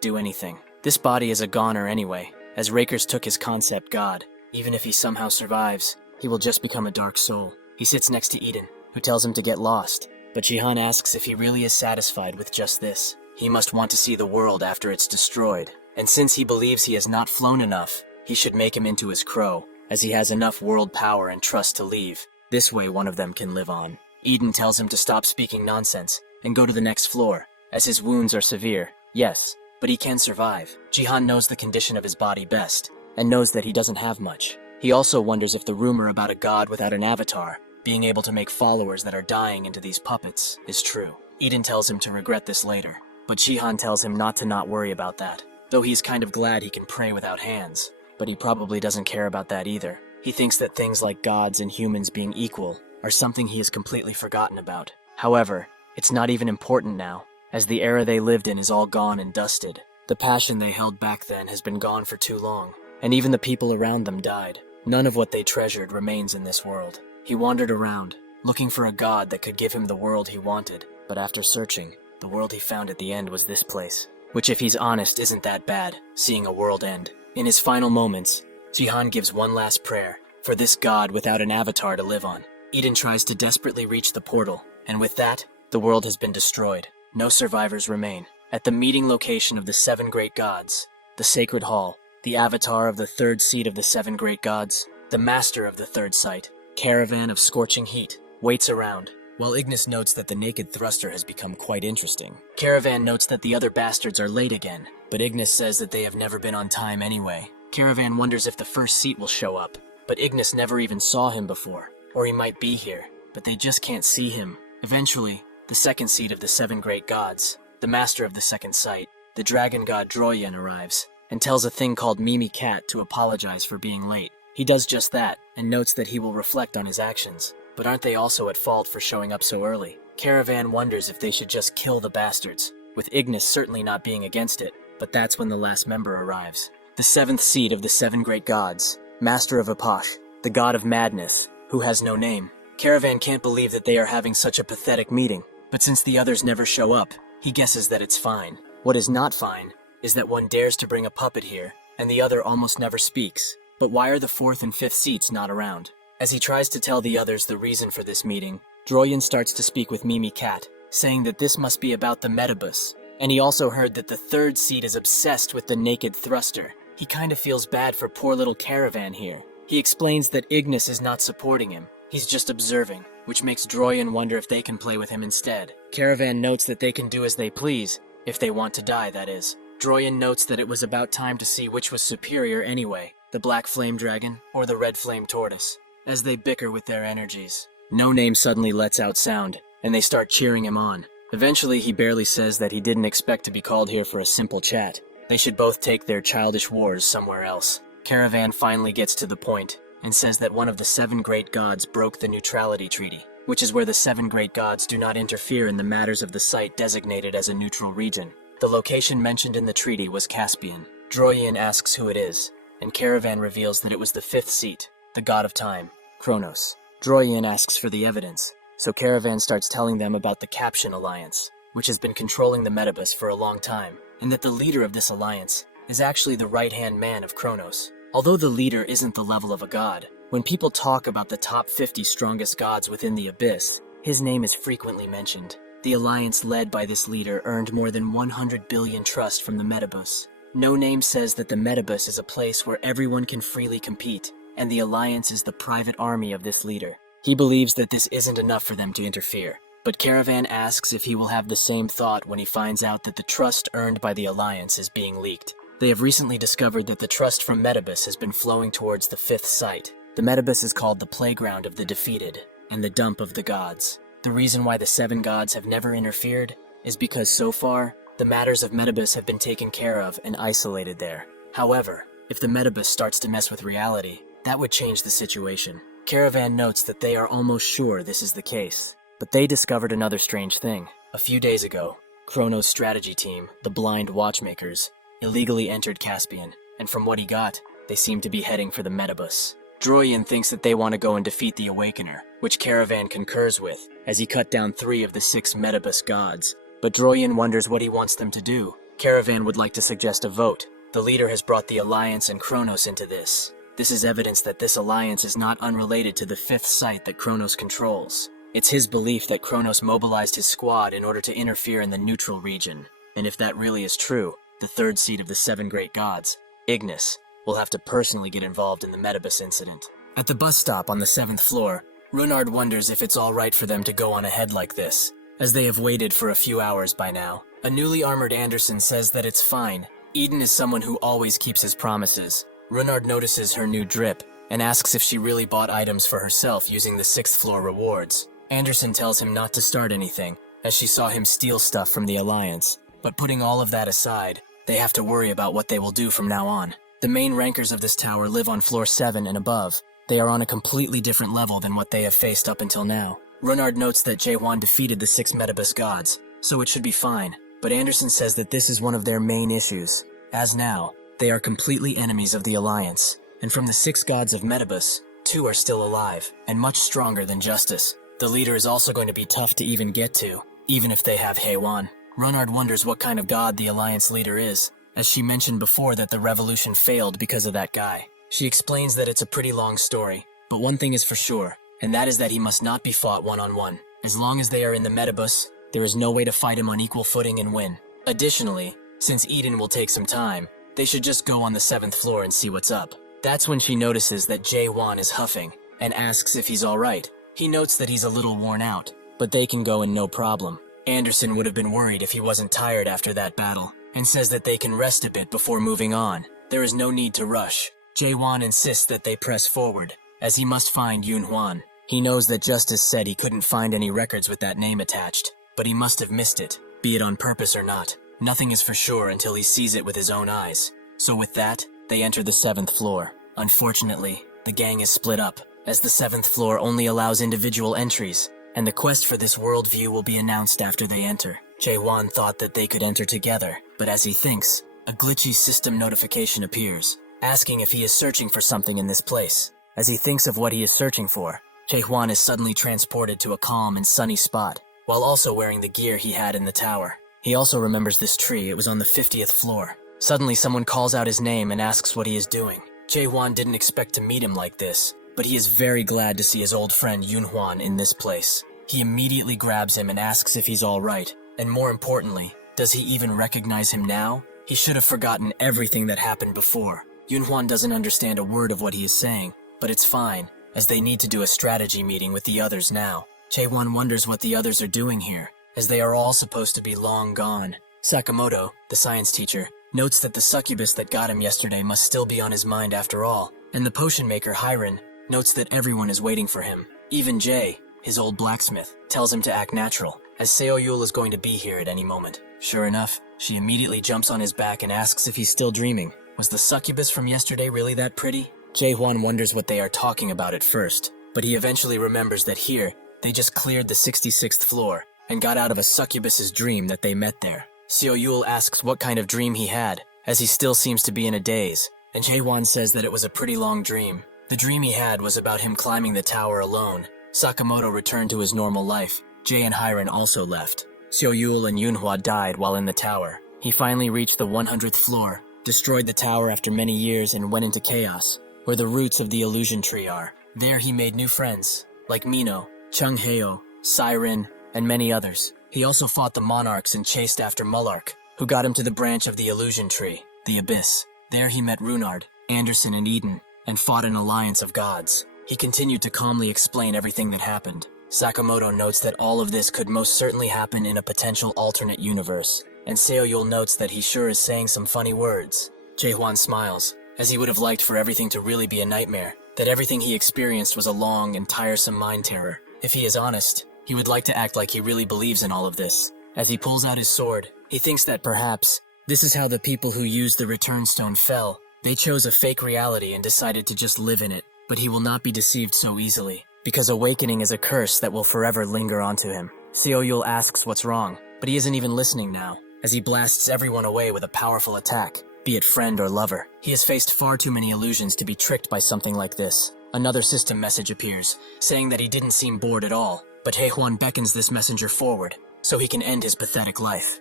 do anything. This body is a goner anyway, as Rakers took his concept God. Even if he somehow survives, he will just become a dark soul. He sits next to Eden, who tells him to get lost, but Jihan asks if he really is satisfied with just this. He must want to see the world after it's destroyed, and since he believes he has not flown enough, he should make him into his crow, as he has enough world power and trust to leave. This way one of them can live on. Eden tells him to stop speaking nonsense and go to the next floor, as his wounds are severe. Yes, but he can survive. Jihan knows the condition of his body best, and knows that he doesn't have much. He also wonders if the rumor about a god without an avatar, being able to make followers that are dying into these puppets, is true. Eden tells him to regret this later, but Jihan tells him not to not worry about that, though he's kind of glad he can pray without hands. But he probably doesn't care about that either. He thinks that things like gods and humans being equal are something he has completely forgotten about. However, it's not even important now, as the era they lived in is all gone and dusted. The passion they held back then has been gone for too long, and even the people around them died. None of what they treasured remains in this world. He wandered around, looking for a god that could give him the world he wanted, but after searching, the world he found at the end was this place. Which, if he's honest, isn't that bad, seeing a world end. In his final moments, Jihan gives one last prayer for this god without an avatar to live on. Eden tries to desperately reach the portal, and with that, the world has been destroyed. No survivors remain. At the meeting location of the 7 great gods, the Sacred Hall, the avatar of the 3rd seat of the 7 great gods, the master of the 3rd sight, Caravan of Scorching Heat, waits around, while Ignis notes that the naked thruster has become quite interesting. Caravan notes that the other bastards are late again, but Ignis says that they have never been on time anyway. Caravan wonders if the 1st seat will show up, but Ignis never even saw him before, or he might be here, but they just can't see him. Eventually, the 2nd seat of the 7 great gods, the master of the 2nd sight, the dragon god Droyan arrives, and tells a thing called Mimi Cat to apologize for being late. He does just that, and notes that he will reflect on his actions. But aren't they also at fault for showing up so early? Caravan wonders if they should just kill the bastards, with Ignis certainly not being against it, but that's when the last member arrives. The 7th seat of the 7 great gods, master of Apash, the god of madness, who has no name. Caravan can't believe that they are having such a pathetic meeting, but since the others never show up, he guesses that it's fine. What is not fine is that one dares to bring a puppet here, and the other almost never speaks. But why are the 4th and 5th seats not around? As he tries to tell the others the reason for this meeting, Droyan starts to speak with Mimi Cat, saying that this must be about the Metabus, and he also heard that the 3rd seat is obsessed with the naked thruster. He kinda feels bad for poor little Caravan here. He explains that Ignis is not supporting him, he's just observing, which makes Droyan wonder if they can play with him instead. Caravan notes that they can do as they please, if they want to die, that is. Droyan notes that it was about time to see which was superior anyway, the black flame dragon or the red flame tortoise, as they bicker with their energies. No Name suddenly lets out sound, and they start cheering him on. Eventually he barely says that he didn't expect to be called here for a simple chat. They should both take their childish wars somewhere else. Caravan finally gets to the point, and says that one of the 7 great gods broke the neutrality treaty, which is where the 7 great gods do not interfere in the matters of the site designated as a neutral region. The location mentioned in the treaty was Caspian. Droyan asks who it is, and Caravan reveals that it was the 5th seat, the god of time, Kronos. Droyan asks for the evidence, so Caravan starts telling them about the Caption Alliance, which has been controlling the Metabus for a long time, and that the leader of this alliance is actually the right-hand man of Kronos. Although the leader isn't the level of a god, when people talk about the top 50 strongest gods within the Abyss, his name is frequently mentioned. The alliance led by this leader earned more than 100 billion trust from the Metabus. No Name says that the Metabus is a place where everyone can freely compete, and the alliance is the private army of this leader. He believes that this isn't enough for them to interfere, but Caravan asks if he will have the same thought when he finds out that the trust earned by the alliance is being leaked. They have recently discovered that the trust from Metabus has been flowing towards the 5th site. The Metabus is called the playground of the defeated, and the dump of the gods. The reason why the 7 gods have never interfered is because so far, The matters of Metabus have been taken care of and isolated there. However, if the Metabus starts to mess with reality, that would change the situation. Caravan notes that they are almost sure this is the case, but they discovered another strange thing. A few days ago, Kronos' strategy team, the Blind Watchmakers, illegally entered Caspian, and from what he got, they seem to be heading for the Metabus. Droyan thinks that they want to go and defeat the Awakener, which Caravan concurs with, as he cut down 3 of the 6 Metabus gods. But Droyan wonders what he wants them to do. Caravan would like to suggest a vote. The leader has brought the Alliance and Kronos into this. This is evidence that this alliance is not unrelated to the 5th site that Kronos controls. It's his belief that Kronos mobilized his squad in order to interfere in the neutral region. And if that really is true, the 3rd seat of the 7 great gods, Ignis, will have to personally get involved in the Metabus incident. At the bus stop on the 7th floor, Runard wonders if it's alright for them to go on ahead like this, as they have waited for a few hours by now. A newly armored Anderson says that it's fine. Eden is someone who always keeps his promises. Runard notices her new drip and asks if she really bought items for herself using the 6th floor rewards. Anderson tells him not to start anything, as she saw him steal stuff from the Alliance. But putting all of that aside, they have to worry about what they will do from now on. The main rankers of this tower live on floor 7 and above. They are on a completely different level than what they have faced up until now. Runard notes that Jaewan defeated the 6 Metabus gods, so it should be fine. But Anderson says that this is one of their main issues. As now, they are completely enemies of the Alliance, and from the 6 gods of Metabus, 2 are still alive, and much stronger than Justice. The leader is also going to be tough to even get to, even if they have Haewan. Runard wonders what kind of god the Alliance leader is, as she mentioned before that the revolution failed because of that guy. She explains that it's a pretty long story, but one thing is for sure, and that is that he must not be fought one-on-one. As long as they are in the Metabus, there is no way to fight him on equal footing and win. Additionally, since Eden will take some time, they should just go on the 7th floor and see what's up. That's when she notices that Jaewan is huffing, and asks if he's alright. He notes that he's a little worn out, but they can go in no problem. Anderson would have been worried if he wasn't tired after that battle, and says that they can rest a bit before moving on. There is no need to rush. Jaewan insists that they press forward, as he must find Yun Huan. He knows that Justice said he couldn't find any records with that name attached, but he must have missed it, be it on purpose or not. Nothing is for sure until he sees it with his own eyes. So with that, they enter the 7th floor. Unfortunately, the gang is split up, as the 7th floor only allows individual entries, and the quest for this worldview will be announced after they enter. Jaewan thought that they could enter together, but as he thinks, a glitchy system notification appears, asking if he is searching for something in this place. As he thinks of what he is searching for, Jaewan is suddenly transported to a calm and sunny spot, while also wearing the gear he had in the tower. He also remembers this tree. It was on the 50th floor. Suddenly someone calls out his name and asks what he is doing. Jaewan didn't expect to meet him like this, but he is very glad to see his old friend Yun Huan in this place. He immediately grabs him and asks if he's alright, and more importantly, does he even recognize him now? He should have forgotten everything that happened before. Yun Huan doesn't understand a word of what he is saying, but it's fine, as they need to do a strategy meeting with the others now. Jaewan wonders what the others are doing here, as they are all supposed to be long gone. Sakamoto, the science teacher, notes that the succubus that got him yesterday must still be on his mind after all, and the potion maker Hiron notes that everyone is waiting for him. Even Jay, his old blacksmith, tells him to act natural, as Seoyul is going to be here at any moment. Sure enough, she immediately jumps on his back and asks if he's still dreaming. Was the succubus from yesterday really that pretty? Jaewan wonders what they are talking about at first, but he eventually remembers that here, they just cleared the 66th floor and got out of a succubus's dream that they met there. Seoyul asks what kind of dream he had, as he still seems to be in a daze, and Jaewan says that it was a pretty long dream. The dream he had was about him climbing the tower alone. Sakamoto returned to his normal life. Jay and Hiron also left. Seoyul and Yunhua died while in the tower. He finally reached the 100th floor, destroyed the tower after many years, and went into chaos, where the roots of the illusion tree are. There he made new friends, like Mino, Chung Heo, Siren, and many others. He also fought the monarchs and chased after Mullark, who got him to the branch of the illusion tree, the Abyss. There he met Runard, Anderson, and Eden, and fought an alliance of gods. He continued to calmly explain everything that happened. Sakamoto notes that all of this could most certainly happen in a potential alternate universe, and Seoyul notes that he sure is saying some funny words. Jaewan smiles, as he would have liked for everything to really be a nightmare, that everything he experienced was a long and tiresome mind terror. If he is honest, he would like to act like he really believes in all of this. As he pulls out his sword, He thinks that perhaps this is how the people who used the return stone fell. They chose a fake reality and decided to just live in it. But he will not be deceived so easily, because awakening is a curse that will forever linger onto him. Seo Yul asks what's wrong, but he isn't even listening now, as he blasts everyone away with a powerful attack, be it friend or lover. He has faced far too many illusions to be tricked by something like this. Another system message appears, saying that he didn't seem bored at all, but Haehuan beckons this messenger forward, so he can end his pathetic life.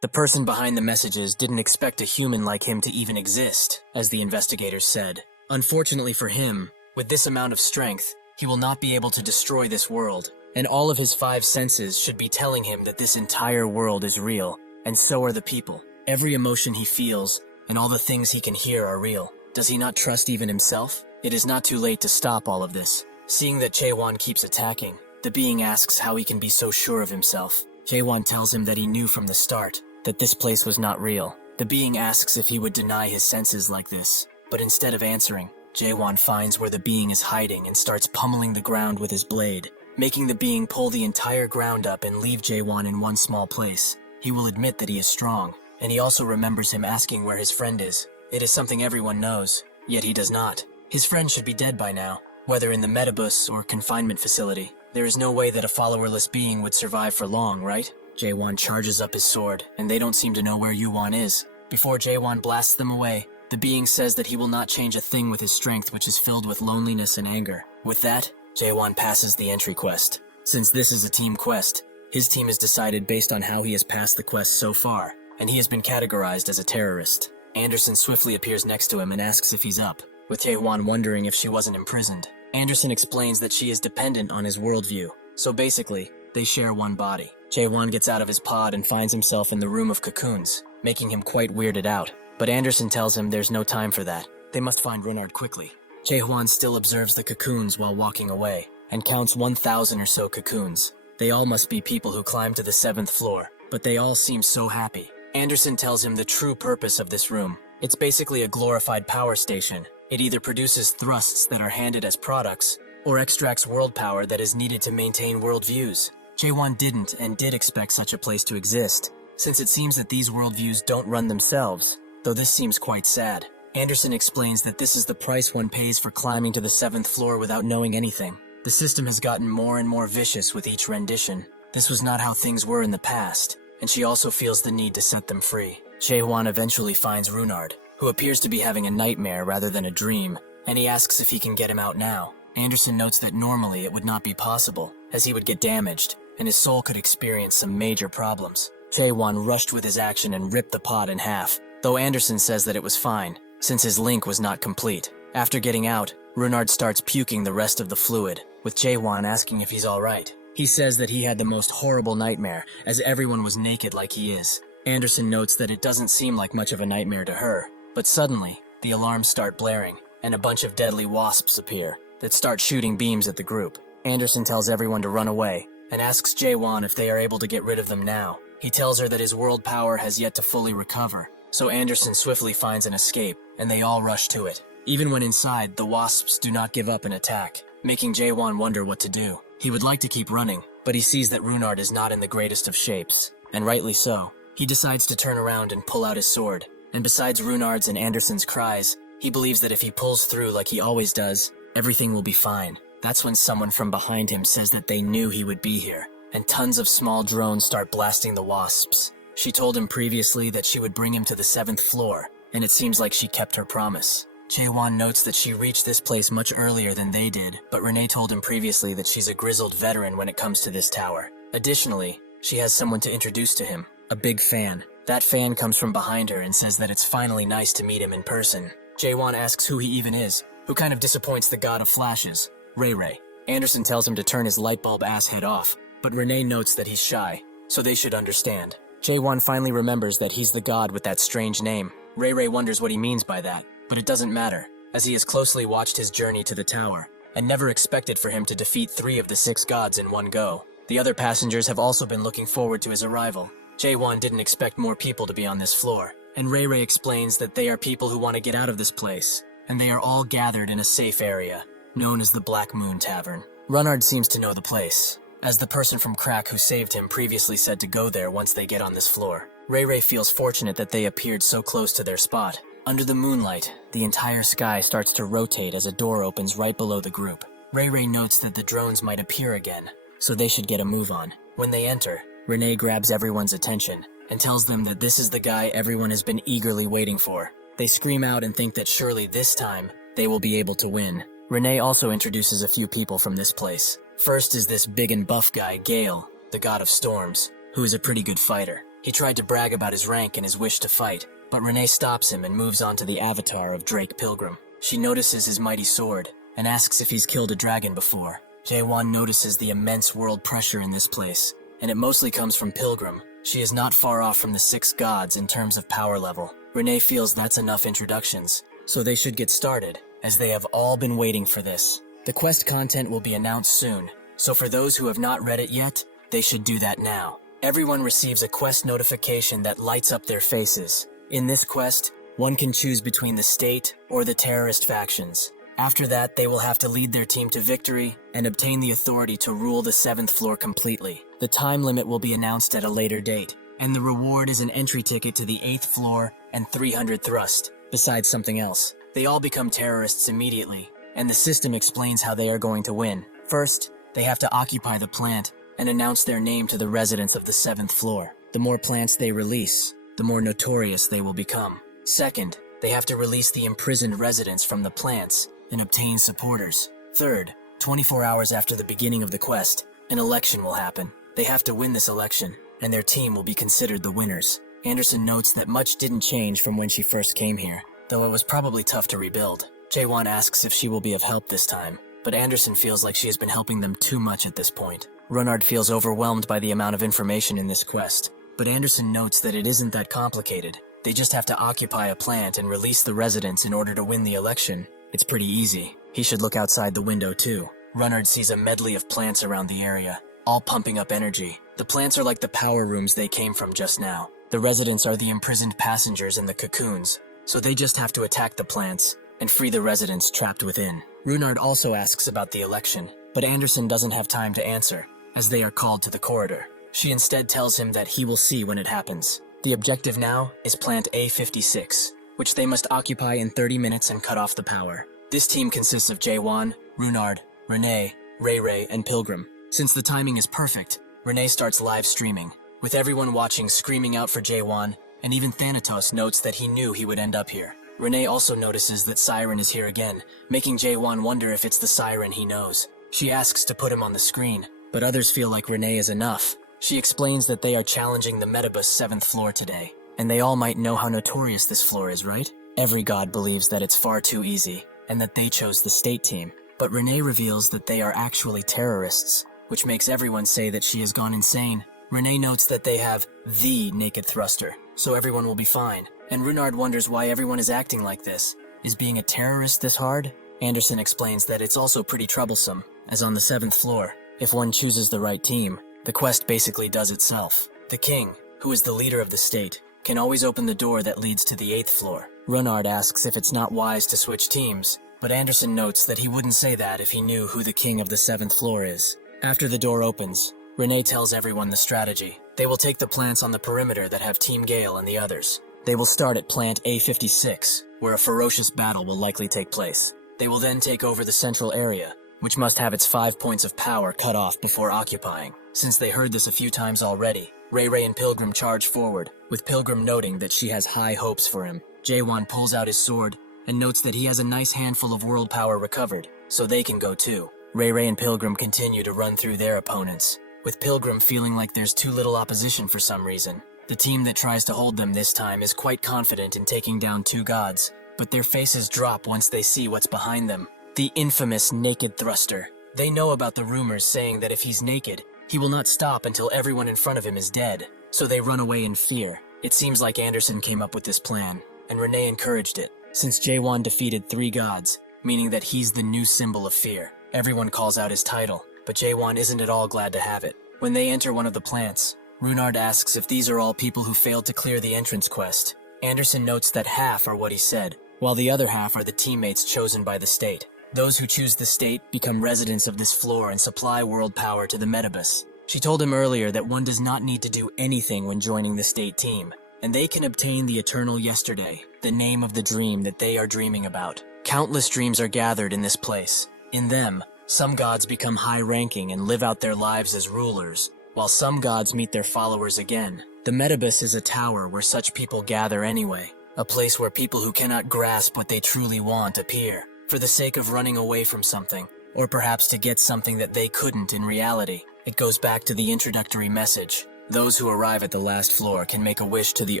The person behind the messages didn't expect a human like him to even exist, as the investigators said. Unfortunately for him, with this amount of strength, he will not be able to destroy this world, and all of his 5 senses should be telling him that this entire world is real, and so are the people. Every emotion he feels, and all the things he can hear are real. Does he not trust even himself? It is not too late to stop all of this. Seeing that Chaewon keeps attacking, the being asks how he can be so sure of himself. Chaewon tells him that he knew from the start that this place was not real. The being asks if he would deny his senses like this, but instead of answering, Chaewon finds where the being is hiding and starts pummeling the ground with his blade, making the being pull the entire ground up and leave Chaewon in one small place. He will admit that he is strong, and he also remembers him asking where his friend is. It is something everyone knows, yet he does not. His friend should be dead by now, whether in the metabus or confinement facility. There is no way that a followerless being would survive for long, right? Chaewon charges up his sword, and they don't seem to know where Yuwon is. Before Chaewon blasts them away, the being says that he will not change a thing with his strength, which is filled with loneliness and anger. With that, Chaewon passes the entry quest. Since this is a team quest, his team is decided based on how he has passed the quest so far, and he has been categorized as a terrorist. Anderson swiftly appears next to him and asks if he's up, with Chaewon wondering if she wasn't imprisoned. Anderson explains that she is dependent on his worldview, so basically, they share one body. Chaewon gets out of his pod and finds himself in the room of cocoons, making him quite weirded out. But Anderson tells him there's no time for that. They must find Renard quickly. Chaewon still observes the cocoons while walking away, and counts 1,000 or so cocoons. They all must be people who climbed to the 7th floor, but they all seem so happy. Anderson tells him the true purpose of this room. It's basically a glorified power station. It either produces thrusts that are handed as products, or extracts world power that is needed to maintain worldviews. Chaewon didn't and did expect such a place to exist, since it seems that these worldviews don't run themselves, though this seems quite sad. Anderson explains that this is the price one pays for climbing to the 7th floor without knowing anything. The system has gotten more and more vicious with each rendition. This was not how things were in the past, and she also feels the need to set them free. Chaewon eventually finds Runard, who appears to be having a nightmare rather than a dream, and he asks if he can get him out now. Anderson notes that normally it would not be possible, as he would get damaged, and his soul could experience some major problems. Chaewon rushed with his action and ripped the pod in half, though Anderson says that it was fine, since his link was not complete. After getting out, Runard starts puking the rest of the fluid, with Chaewon asking if he's alright. He says that he had the most horrible nightmare, as everyone was naked like he is. Anderson notes that it doesn't seem like much of a nightmare to her, but suddenly, the alarms start blaring, and a bunch of deadly wasps appear that start shooting beams at the group. Anderson tells everyone to run away, and asks Chaewon if they are able to get rid of them now. He tells her that his world power has yet to fully recover, so Anderson swiftly finds an escape, and they all rush to it. Even when inside, the wasps do not give up an attack, making Chaewon wonder what to do. He would like to keep running, but he sees that Runard is not in the greatest of shapes, and rightly so. He decides to turn around and pull out his sword, and besides Runard's and Anderson's cries, he believes that if he pulls through like he always does, everything will be fine. That's when someone from behind him says that they knew he would be here, and tons of small drones start blasting the wasps. She told him previously that she would bring him to the 7th floor, and it seems like she kept her promise. Chaewon notes that she reached this place much earlier than they did, but Renee told him previously that she's a grizzled veteran when it comes to this tower. Additionally, she has someone to introduce to him, a big fan. That fan comes from behind her and says that it's finally nice to meet him in person. Chaewon asks who he even is, who kind of disappoints the god of flashes, Ray Ray. Anderson tells him to turn his lightbulb ass head off, but Renee notes that he's shy, so they should understand. Chaewon finally remembers that he's the god with that strange name. Ray Ray wonders what he means by that, but it doesn't matter, as he has closely watched his journey to the tower, and never expected for him to defeat 3 of the 6 gods in one go. The other passengers have also been looking forward to his arrival. Chaewon didn't expect more people to be on this floor, and Ray Ray explains that they are people who want to get out of this place, and they are all gathered in a safe area, known as the Black Moon Tavern. Runard seems to know the place, as the person from Crack who saved him previously said to go there once they get on this floor. Ray Ray feels fortunate that they appeared so close to their spot. Under the moonlight, the entire sky starts to rotate as a door opens right below the group. Ray Ray notes that the drones might appear again, so they should get a move on. When they enter, Renee grabs everyone's attention and tells them that this is the guy everyone has been eagerly waiting for. They scream out and think that surely this time they will be able to win. Renee also introduces a few people from this place. First is this big and buff guy, Gale, the god of storms, who is a pretty good fighter. He tried to brag about his rank and his wish to fight, but Renee stops him and moves on to the avatar of Drake Pilgrim. She notices his mighty sword and asks if he's killed a dragon before. Jaewon notices the immense world pressure in this place, and it mostly comes from Pilgrim. She is not far off from the 6 gods in terms of power level. Renee feels that's enough introductions, so they should get started, as they have all been waiting for this. The quest content will be announced soon, so for those who have not read it yet, they should do that now. Everyone receives a quest notification that lights up their faces. In this quest, one can choose between the state or the terrorist factions. After that, they will have to lead their team to victory and obtain the authority to rule the 7th floor completely. The time limit will be announced at a later date, and the reward is an entry ticket to the 8th floor and 300 thrust, besides something else. They all become terrorists immediately, and the system explains how they are going to win. First, they have to occupy the plant and announce their name to the residents of the 7th floor. The more plants they release, the more notorious they will become. Second, they have to release the imprisoned residents from the plants and obtain supporters. Third, 24 hours after the beginning of the quest, an election will happen. They have to win this election, and their team will be considered the winners. Anderson notes that much didn't change from when she first came here, though it was probably tough to rebuild. Jaewon asks if she will be of help this time, but Anderson feels like she has been helping them too much at this point. Runard feels overwhelmed by the amount of information in this quest, but Anderson notes that it isn't that complicated. They just have to occupy a plant and release the residents in order to win the election. It's pretty easy. He should look outside the window too. Runard sees a medley of plants around the area, all pumping up energy. The plants are like the power rooms they came from just now. The residents are the imprisoned passengers in the cocoons, so they just have to attack the plants and free the residents trapped within. Runard also asks about the election, but Anderson doesn't have time to answer, as they are called to the corridor. She instead tells him that he will see when it happens. The objective now is Plant A56, which they must occupy in 30 minutes and cut off the power. This team consists of Jaewon, Runard, Renee, Ray Ray, and Pilgrim. Since the timing is perfect, Renee starts live streaming, with everyone watching screaming out for Jaewon, and even Thanatos notes that he knew he would end up here. Renee also notices that Siren is here again, making Jaewon wonder if it's the Siren he knows. She asks to put him on the screen, but others feel like Renee is enough. She explains that they are challenging the Metabus 7th floor today, and they all might know how notorious this floor is, right? Every god believes that it's far too easy, and that they chose the state team. But Renee reveals that they are actually terrorists, which makes everyone say that she has gone insane. Renee notes that they have the naked thruster, so everyone will be fine. And Runard wonders why everyone is acting like this. Is being a terrorist this hard? Anderson explains that it's also pretty troublesome, as on the 7th floor, if one chooses the right team, the quest basically does itself. The king, who is the leader of the state, can always open the door that leads to the 8th floor. Runard asks if it's not wise to switch teams, but Anderson notes that he wouldn't say that if he knew who the king of the 7th floor is. After the door opens, Renee tells everyone the strategy. They will take the plants on the perimeter that have Team Gale and the others. They will start at Plant A56, where a ferocious battle will likely take place. They will then take over the central area, which must have its 5 points of power cut off before occupying. Since they heard this a few times already, Ray Ray and Pilgrim charge forward, with Pilgrim noting that she has high hopes for him. Jaewon pulls out his sword and notes that he has a nice handful of world power recovered, so they can go too. Ray Ray and Pilgrim continue to run through their opponents, with Pilgrim feeling like there's too little opposition for some reason. The team that tries to hold them this time is quite confident in taking down 2 gods, but their faces drop once they see what's behind them. The infamous Naked Thruster. They know about the rumors saying that if he's naked, he will not stop until everyone in front of him is dead, so they run away in fear. It seems like Anderson came up with this plan, and Renee encouraged it, since Jaewon defeated 3 gods, meaning that he's the new symbol of fear. Everyone calls out his title, but Jaewon isn't at all glad to have it. When they enter one of the plants, Runard asks if these are all people who failed to clear the entrance quest. Anderson notes that half are what he said, while the other half are the teammates chosen by the state. Those who choose the state become residents of this floor and supply world power to the Metabus. She told him earlier that one does not need to do anything when joining the state team, and they can obtain the eternal yesterday, the name of the dream that they are dreaming about. Countless dreams are gathered in this place. In them, some gods become high-ranking and live out their lives as rulers, while some gods meet their followers again. The Metabus is a tower where such people gather anyway, a place where people who cannot grasp what they truly want appear, for the sake of running away from something, or perhaps to get something that they couldn't in reality. It goes back to the introductory message. Those who arrive at the last floor can make a wish to the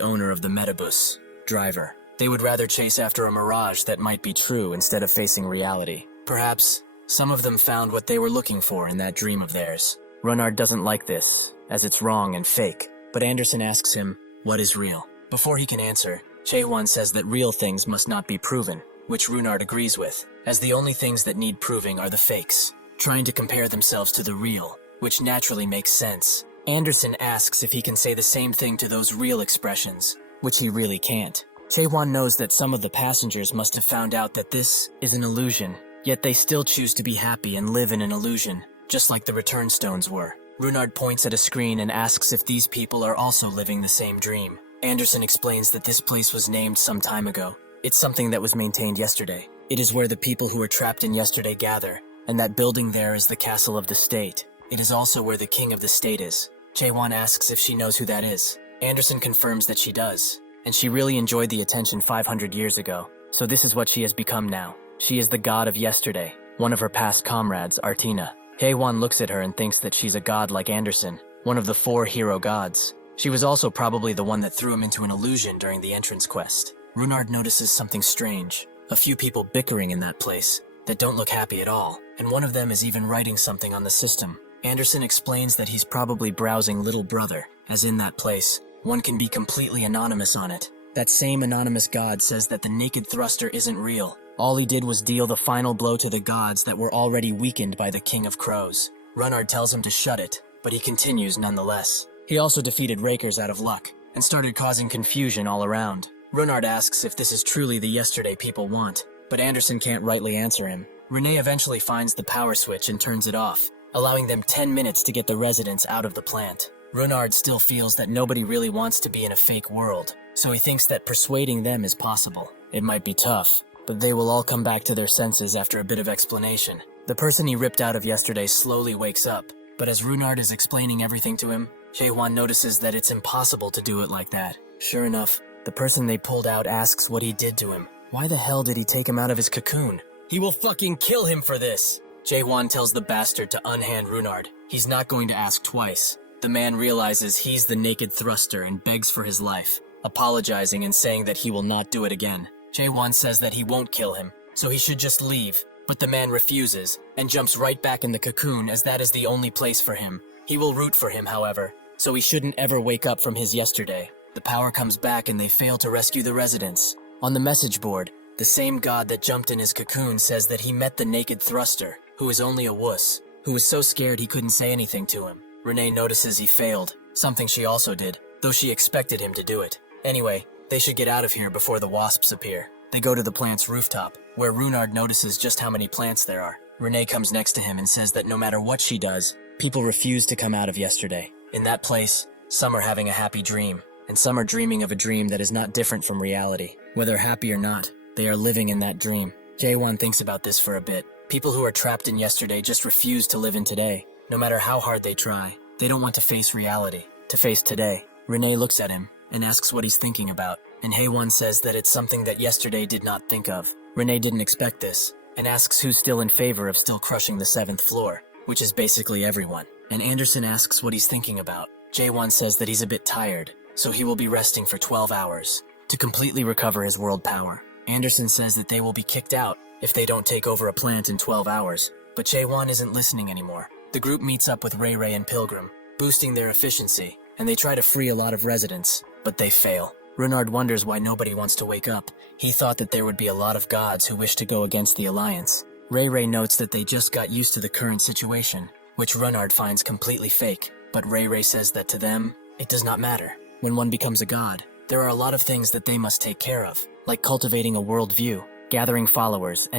owner of the Metabus, Driver. They would rather chase after a mirage that might be true instead of facing reality. Perhaps some of them found what they were looking for in that dream of theirs. Runard doesn't like this, as it's wrong and fake, but Anderson asks him, what is real? Before he can answer, Jae-won says that real things must not be proven, which Runard agrees with, as the only things that need proving are the fakes, trying to compare themselves to the real, which naturally makes sense. Anderson asks if he can say the same thing to those real expressions, which he really can't. Jae-won knows that some of the passengers must have found out that this is an illusion, yet they still choose to be happy and live in an illusion, just like the return stones were. Runard points at a screen and asks if these people are also living the same dream. Anderson explains that this place was named some time ago. It's something that was maintained yesterday. It is where the people who were trapped in yesterday gather, and that building there is the castle of the state. It is also where the king of the state is. Jae-won asks if she knows who that is. Anderson confirms that she does, and she really enjoyed the attention 500 years ago, so this is what she has become now. She is the god of yesterday, one of her past comrades, Artina. Jae-won looks at her and thinks that she's a god like Anderson, one of the 4 hero gods. She was also probably the one that threw him into an illusion during the entrance quest. Runard notices something strange. A few people bickering in that place that don't look happy at all, and one of them is even writing something on the system. Anderson explains that he's probably browsing Little Brother, as in that place, one can be completely anonymous on it. That same anonymous god says that the naked thruster isn't real. All he did was deal the final blow to the gods that were already weakened by the King of Crows. Runard tells him to shut it, but he continues nonetheless. He also defeated Rakers out of luck, and started causing confusion all around. Runard asks if this is truly the yesterday people want, but Anderson can't rightly answer him. Renee eventually finds the power switch and turns it off, allowing them 10 minutes to get the residents out of the plant. Runard still feels that nobody really wants to be in a fake world, so he thinks that persuading them is possible. It might be tough, but they will all come back to their senses after a bit of explanation. The person he ripped out of yesterday slowly wakes up, but as Runard is explaining everything to him, Jae-won notices that it's impossible to do it like that. Sure enough, the person they pulled out asks what he did to him. Why the hell did he take him out of his cocoon? He will fucking kill him for this! Jae-won tells the bastard to unhand Runard. He's not going to ask twice. The man realizes he's the naked thruster and begs for his life, apologizing and saying that he will not do it again. Jae-won says that he won't kill him, so he should just leave, but the man refuses and jumps right back in the cocoon as that is the only place for him. He will root for him, however, so he shouldn't ever wake up from his yesterday. The power comes back and they fail to rescue the residents. On the message board, the same god that jumped in his cocoon says that he met the naked thruster, who is only a wuss, who was so scared he couldn't say anything to him. Renee notices he failed, something she also did, though she expected him to do it. Anyway, they should get out of here before the wasps appear. They go to the plant's rooftop, where Runard notices just how many plants there are. Renee comes next to him and says that no matter what she does, people refuse to come out of yesterday. In that place, some are having a happy dream, and some are dreaming of a dream that is not different from reality. Whether happy or not, they are living in that dream. Jae-won thinks about this for a bit. People who are trapped in yesterday just refuse to live in today. No matter how hard they try, they don't want to face reality, to face today. Renee looks at him and asks what he's thinking about, and Haewon says that it's something that yesterday did not think of. Renee didn't expect this, and asks who's still in favor of still crushing the 7th floor, which is basically everyone. And Anderson asks what he's thinking about. Jae-won says that he's a bit tired, so he will be resting for 12 hours to completely recover his world power. Anderson says that they will be kicked out if they don't take over a plant in 12 hours, but Jae-won isn't listening anymore. The group meets up with Ray Ray and Pilgrim, boosting their efficiency, and they try to free a lot of residents, but they fail. Runard wonders why nobody wants to wake up. He thought that there would be a lot of gods who wish to go against the Alliance. Ray Ray notes that they just got used to the current situation, which Runard finds completely fake, but Ray Ray says that to them, it does not matter. When one becomes a god, there are a lot of things that they must take care of, like cultivating a worldview, gathering followers, and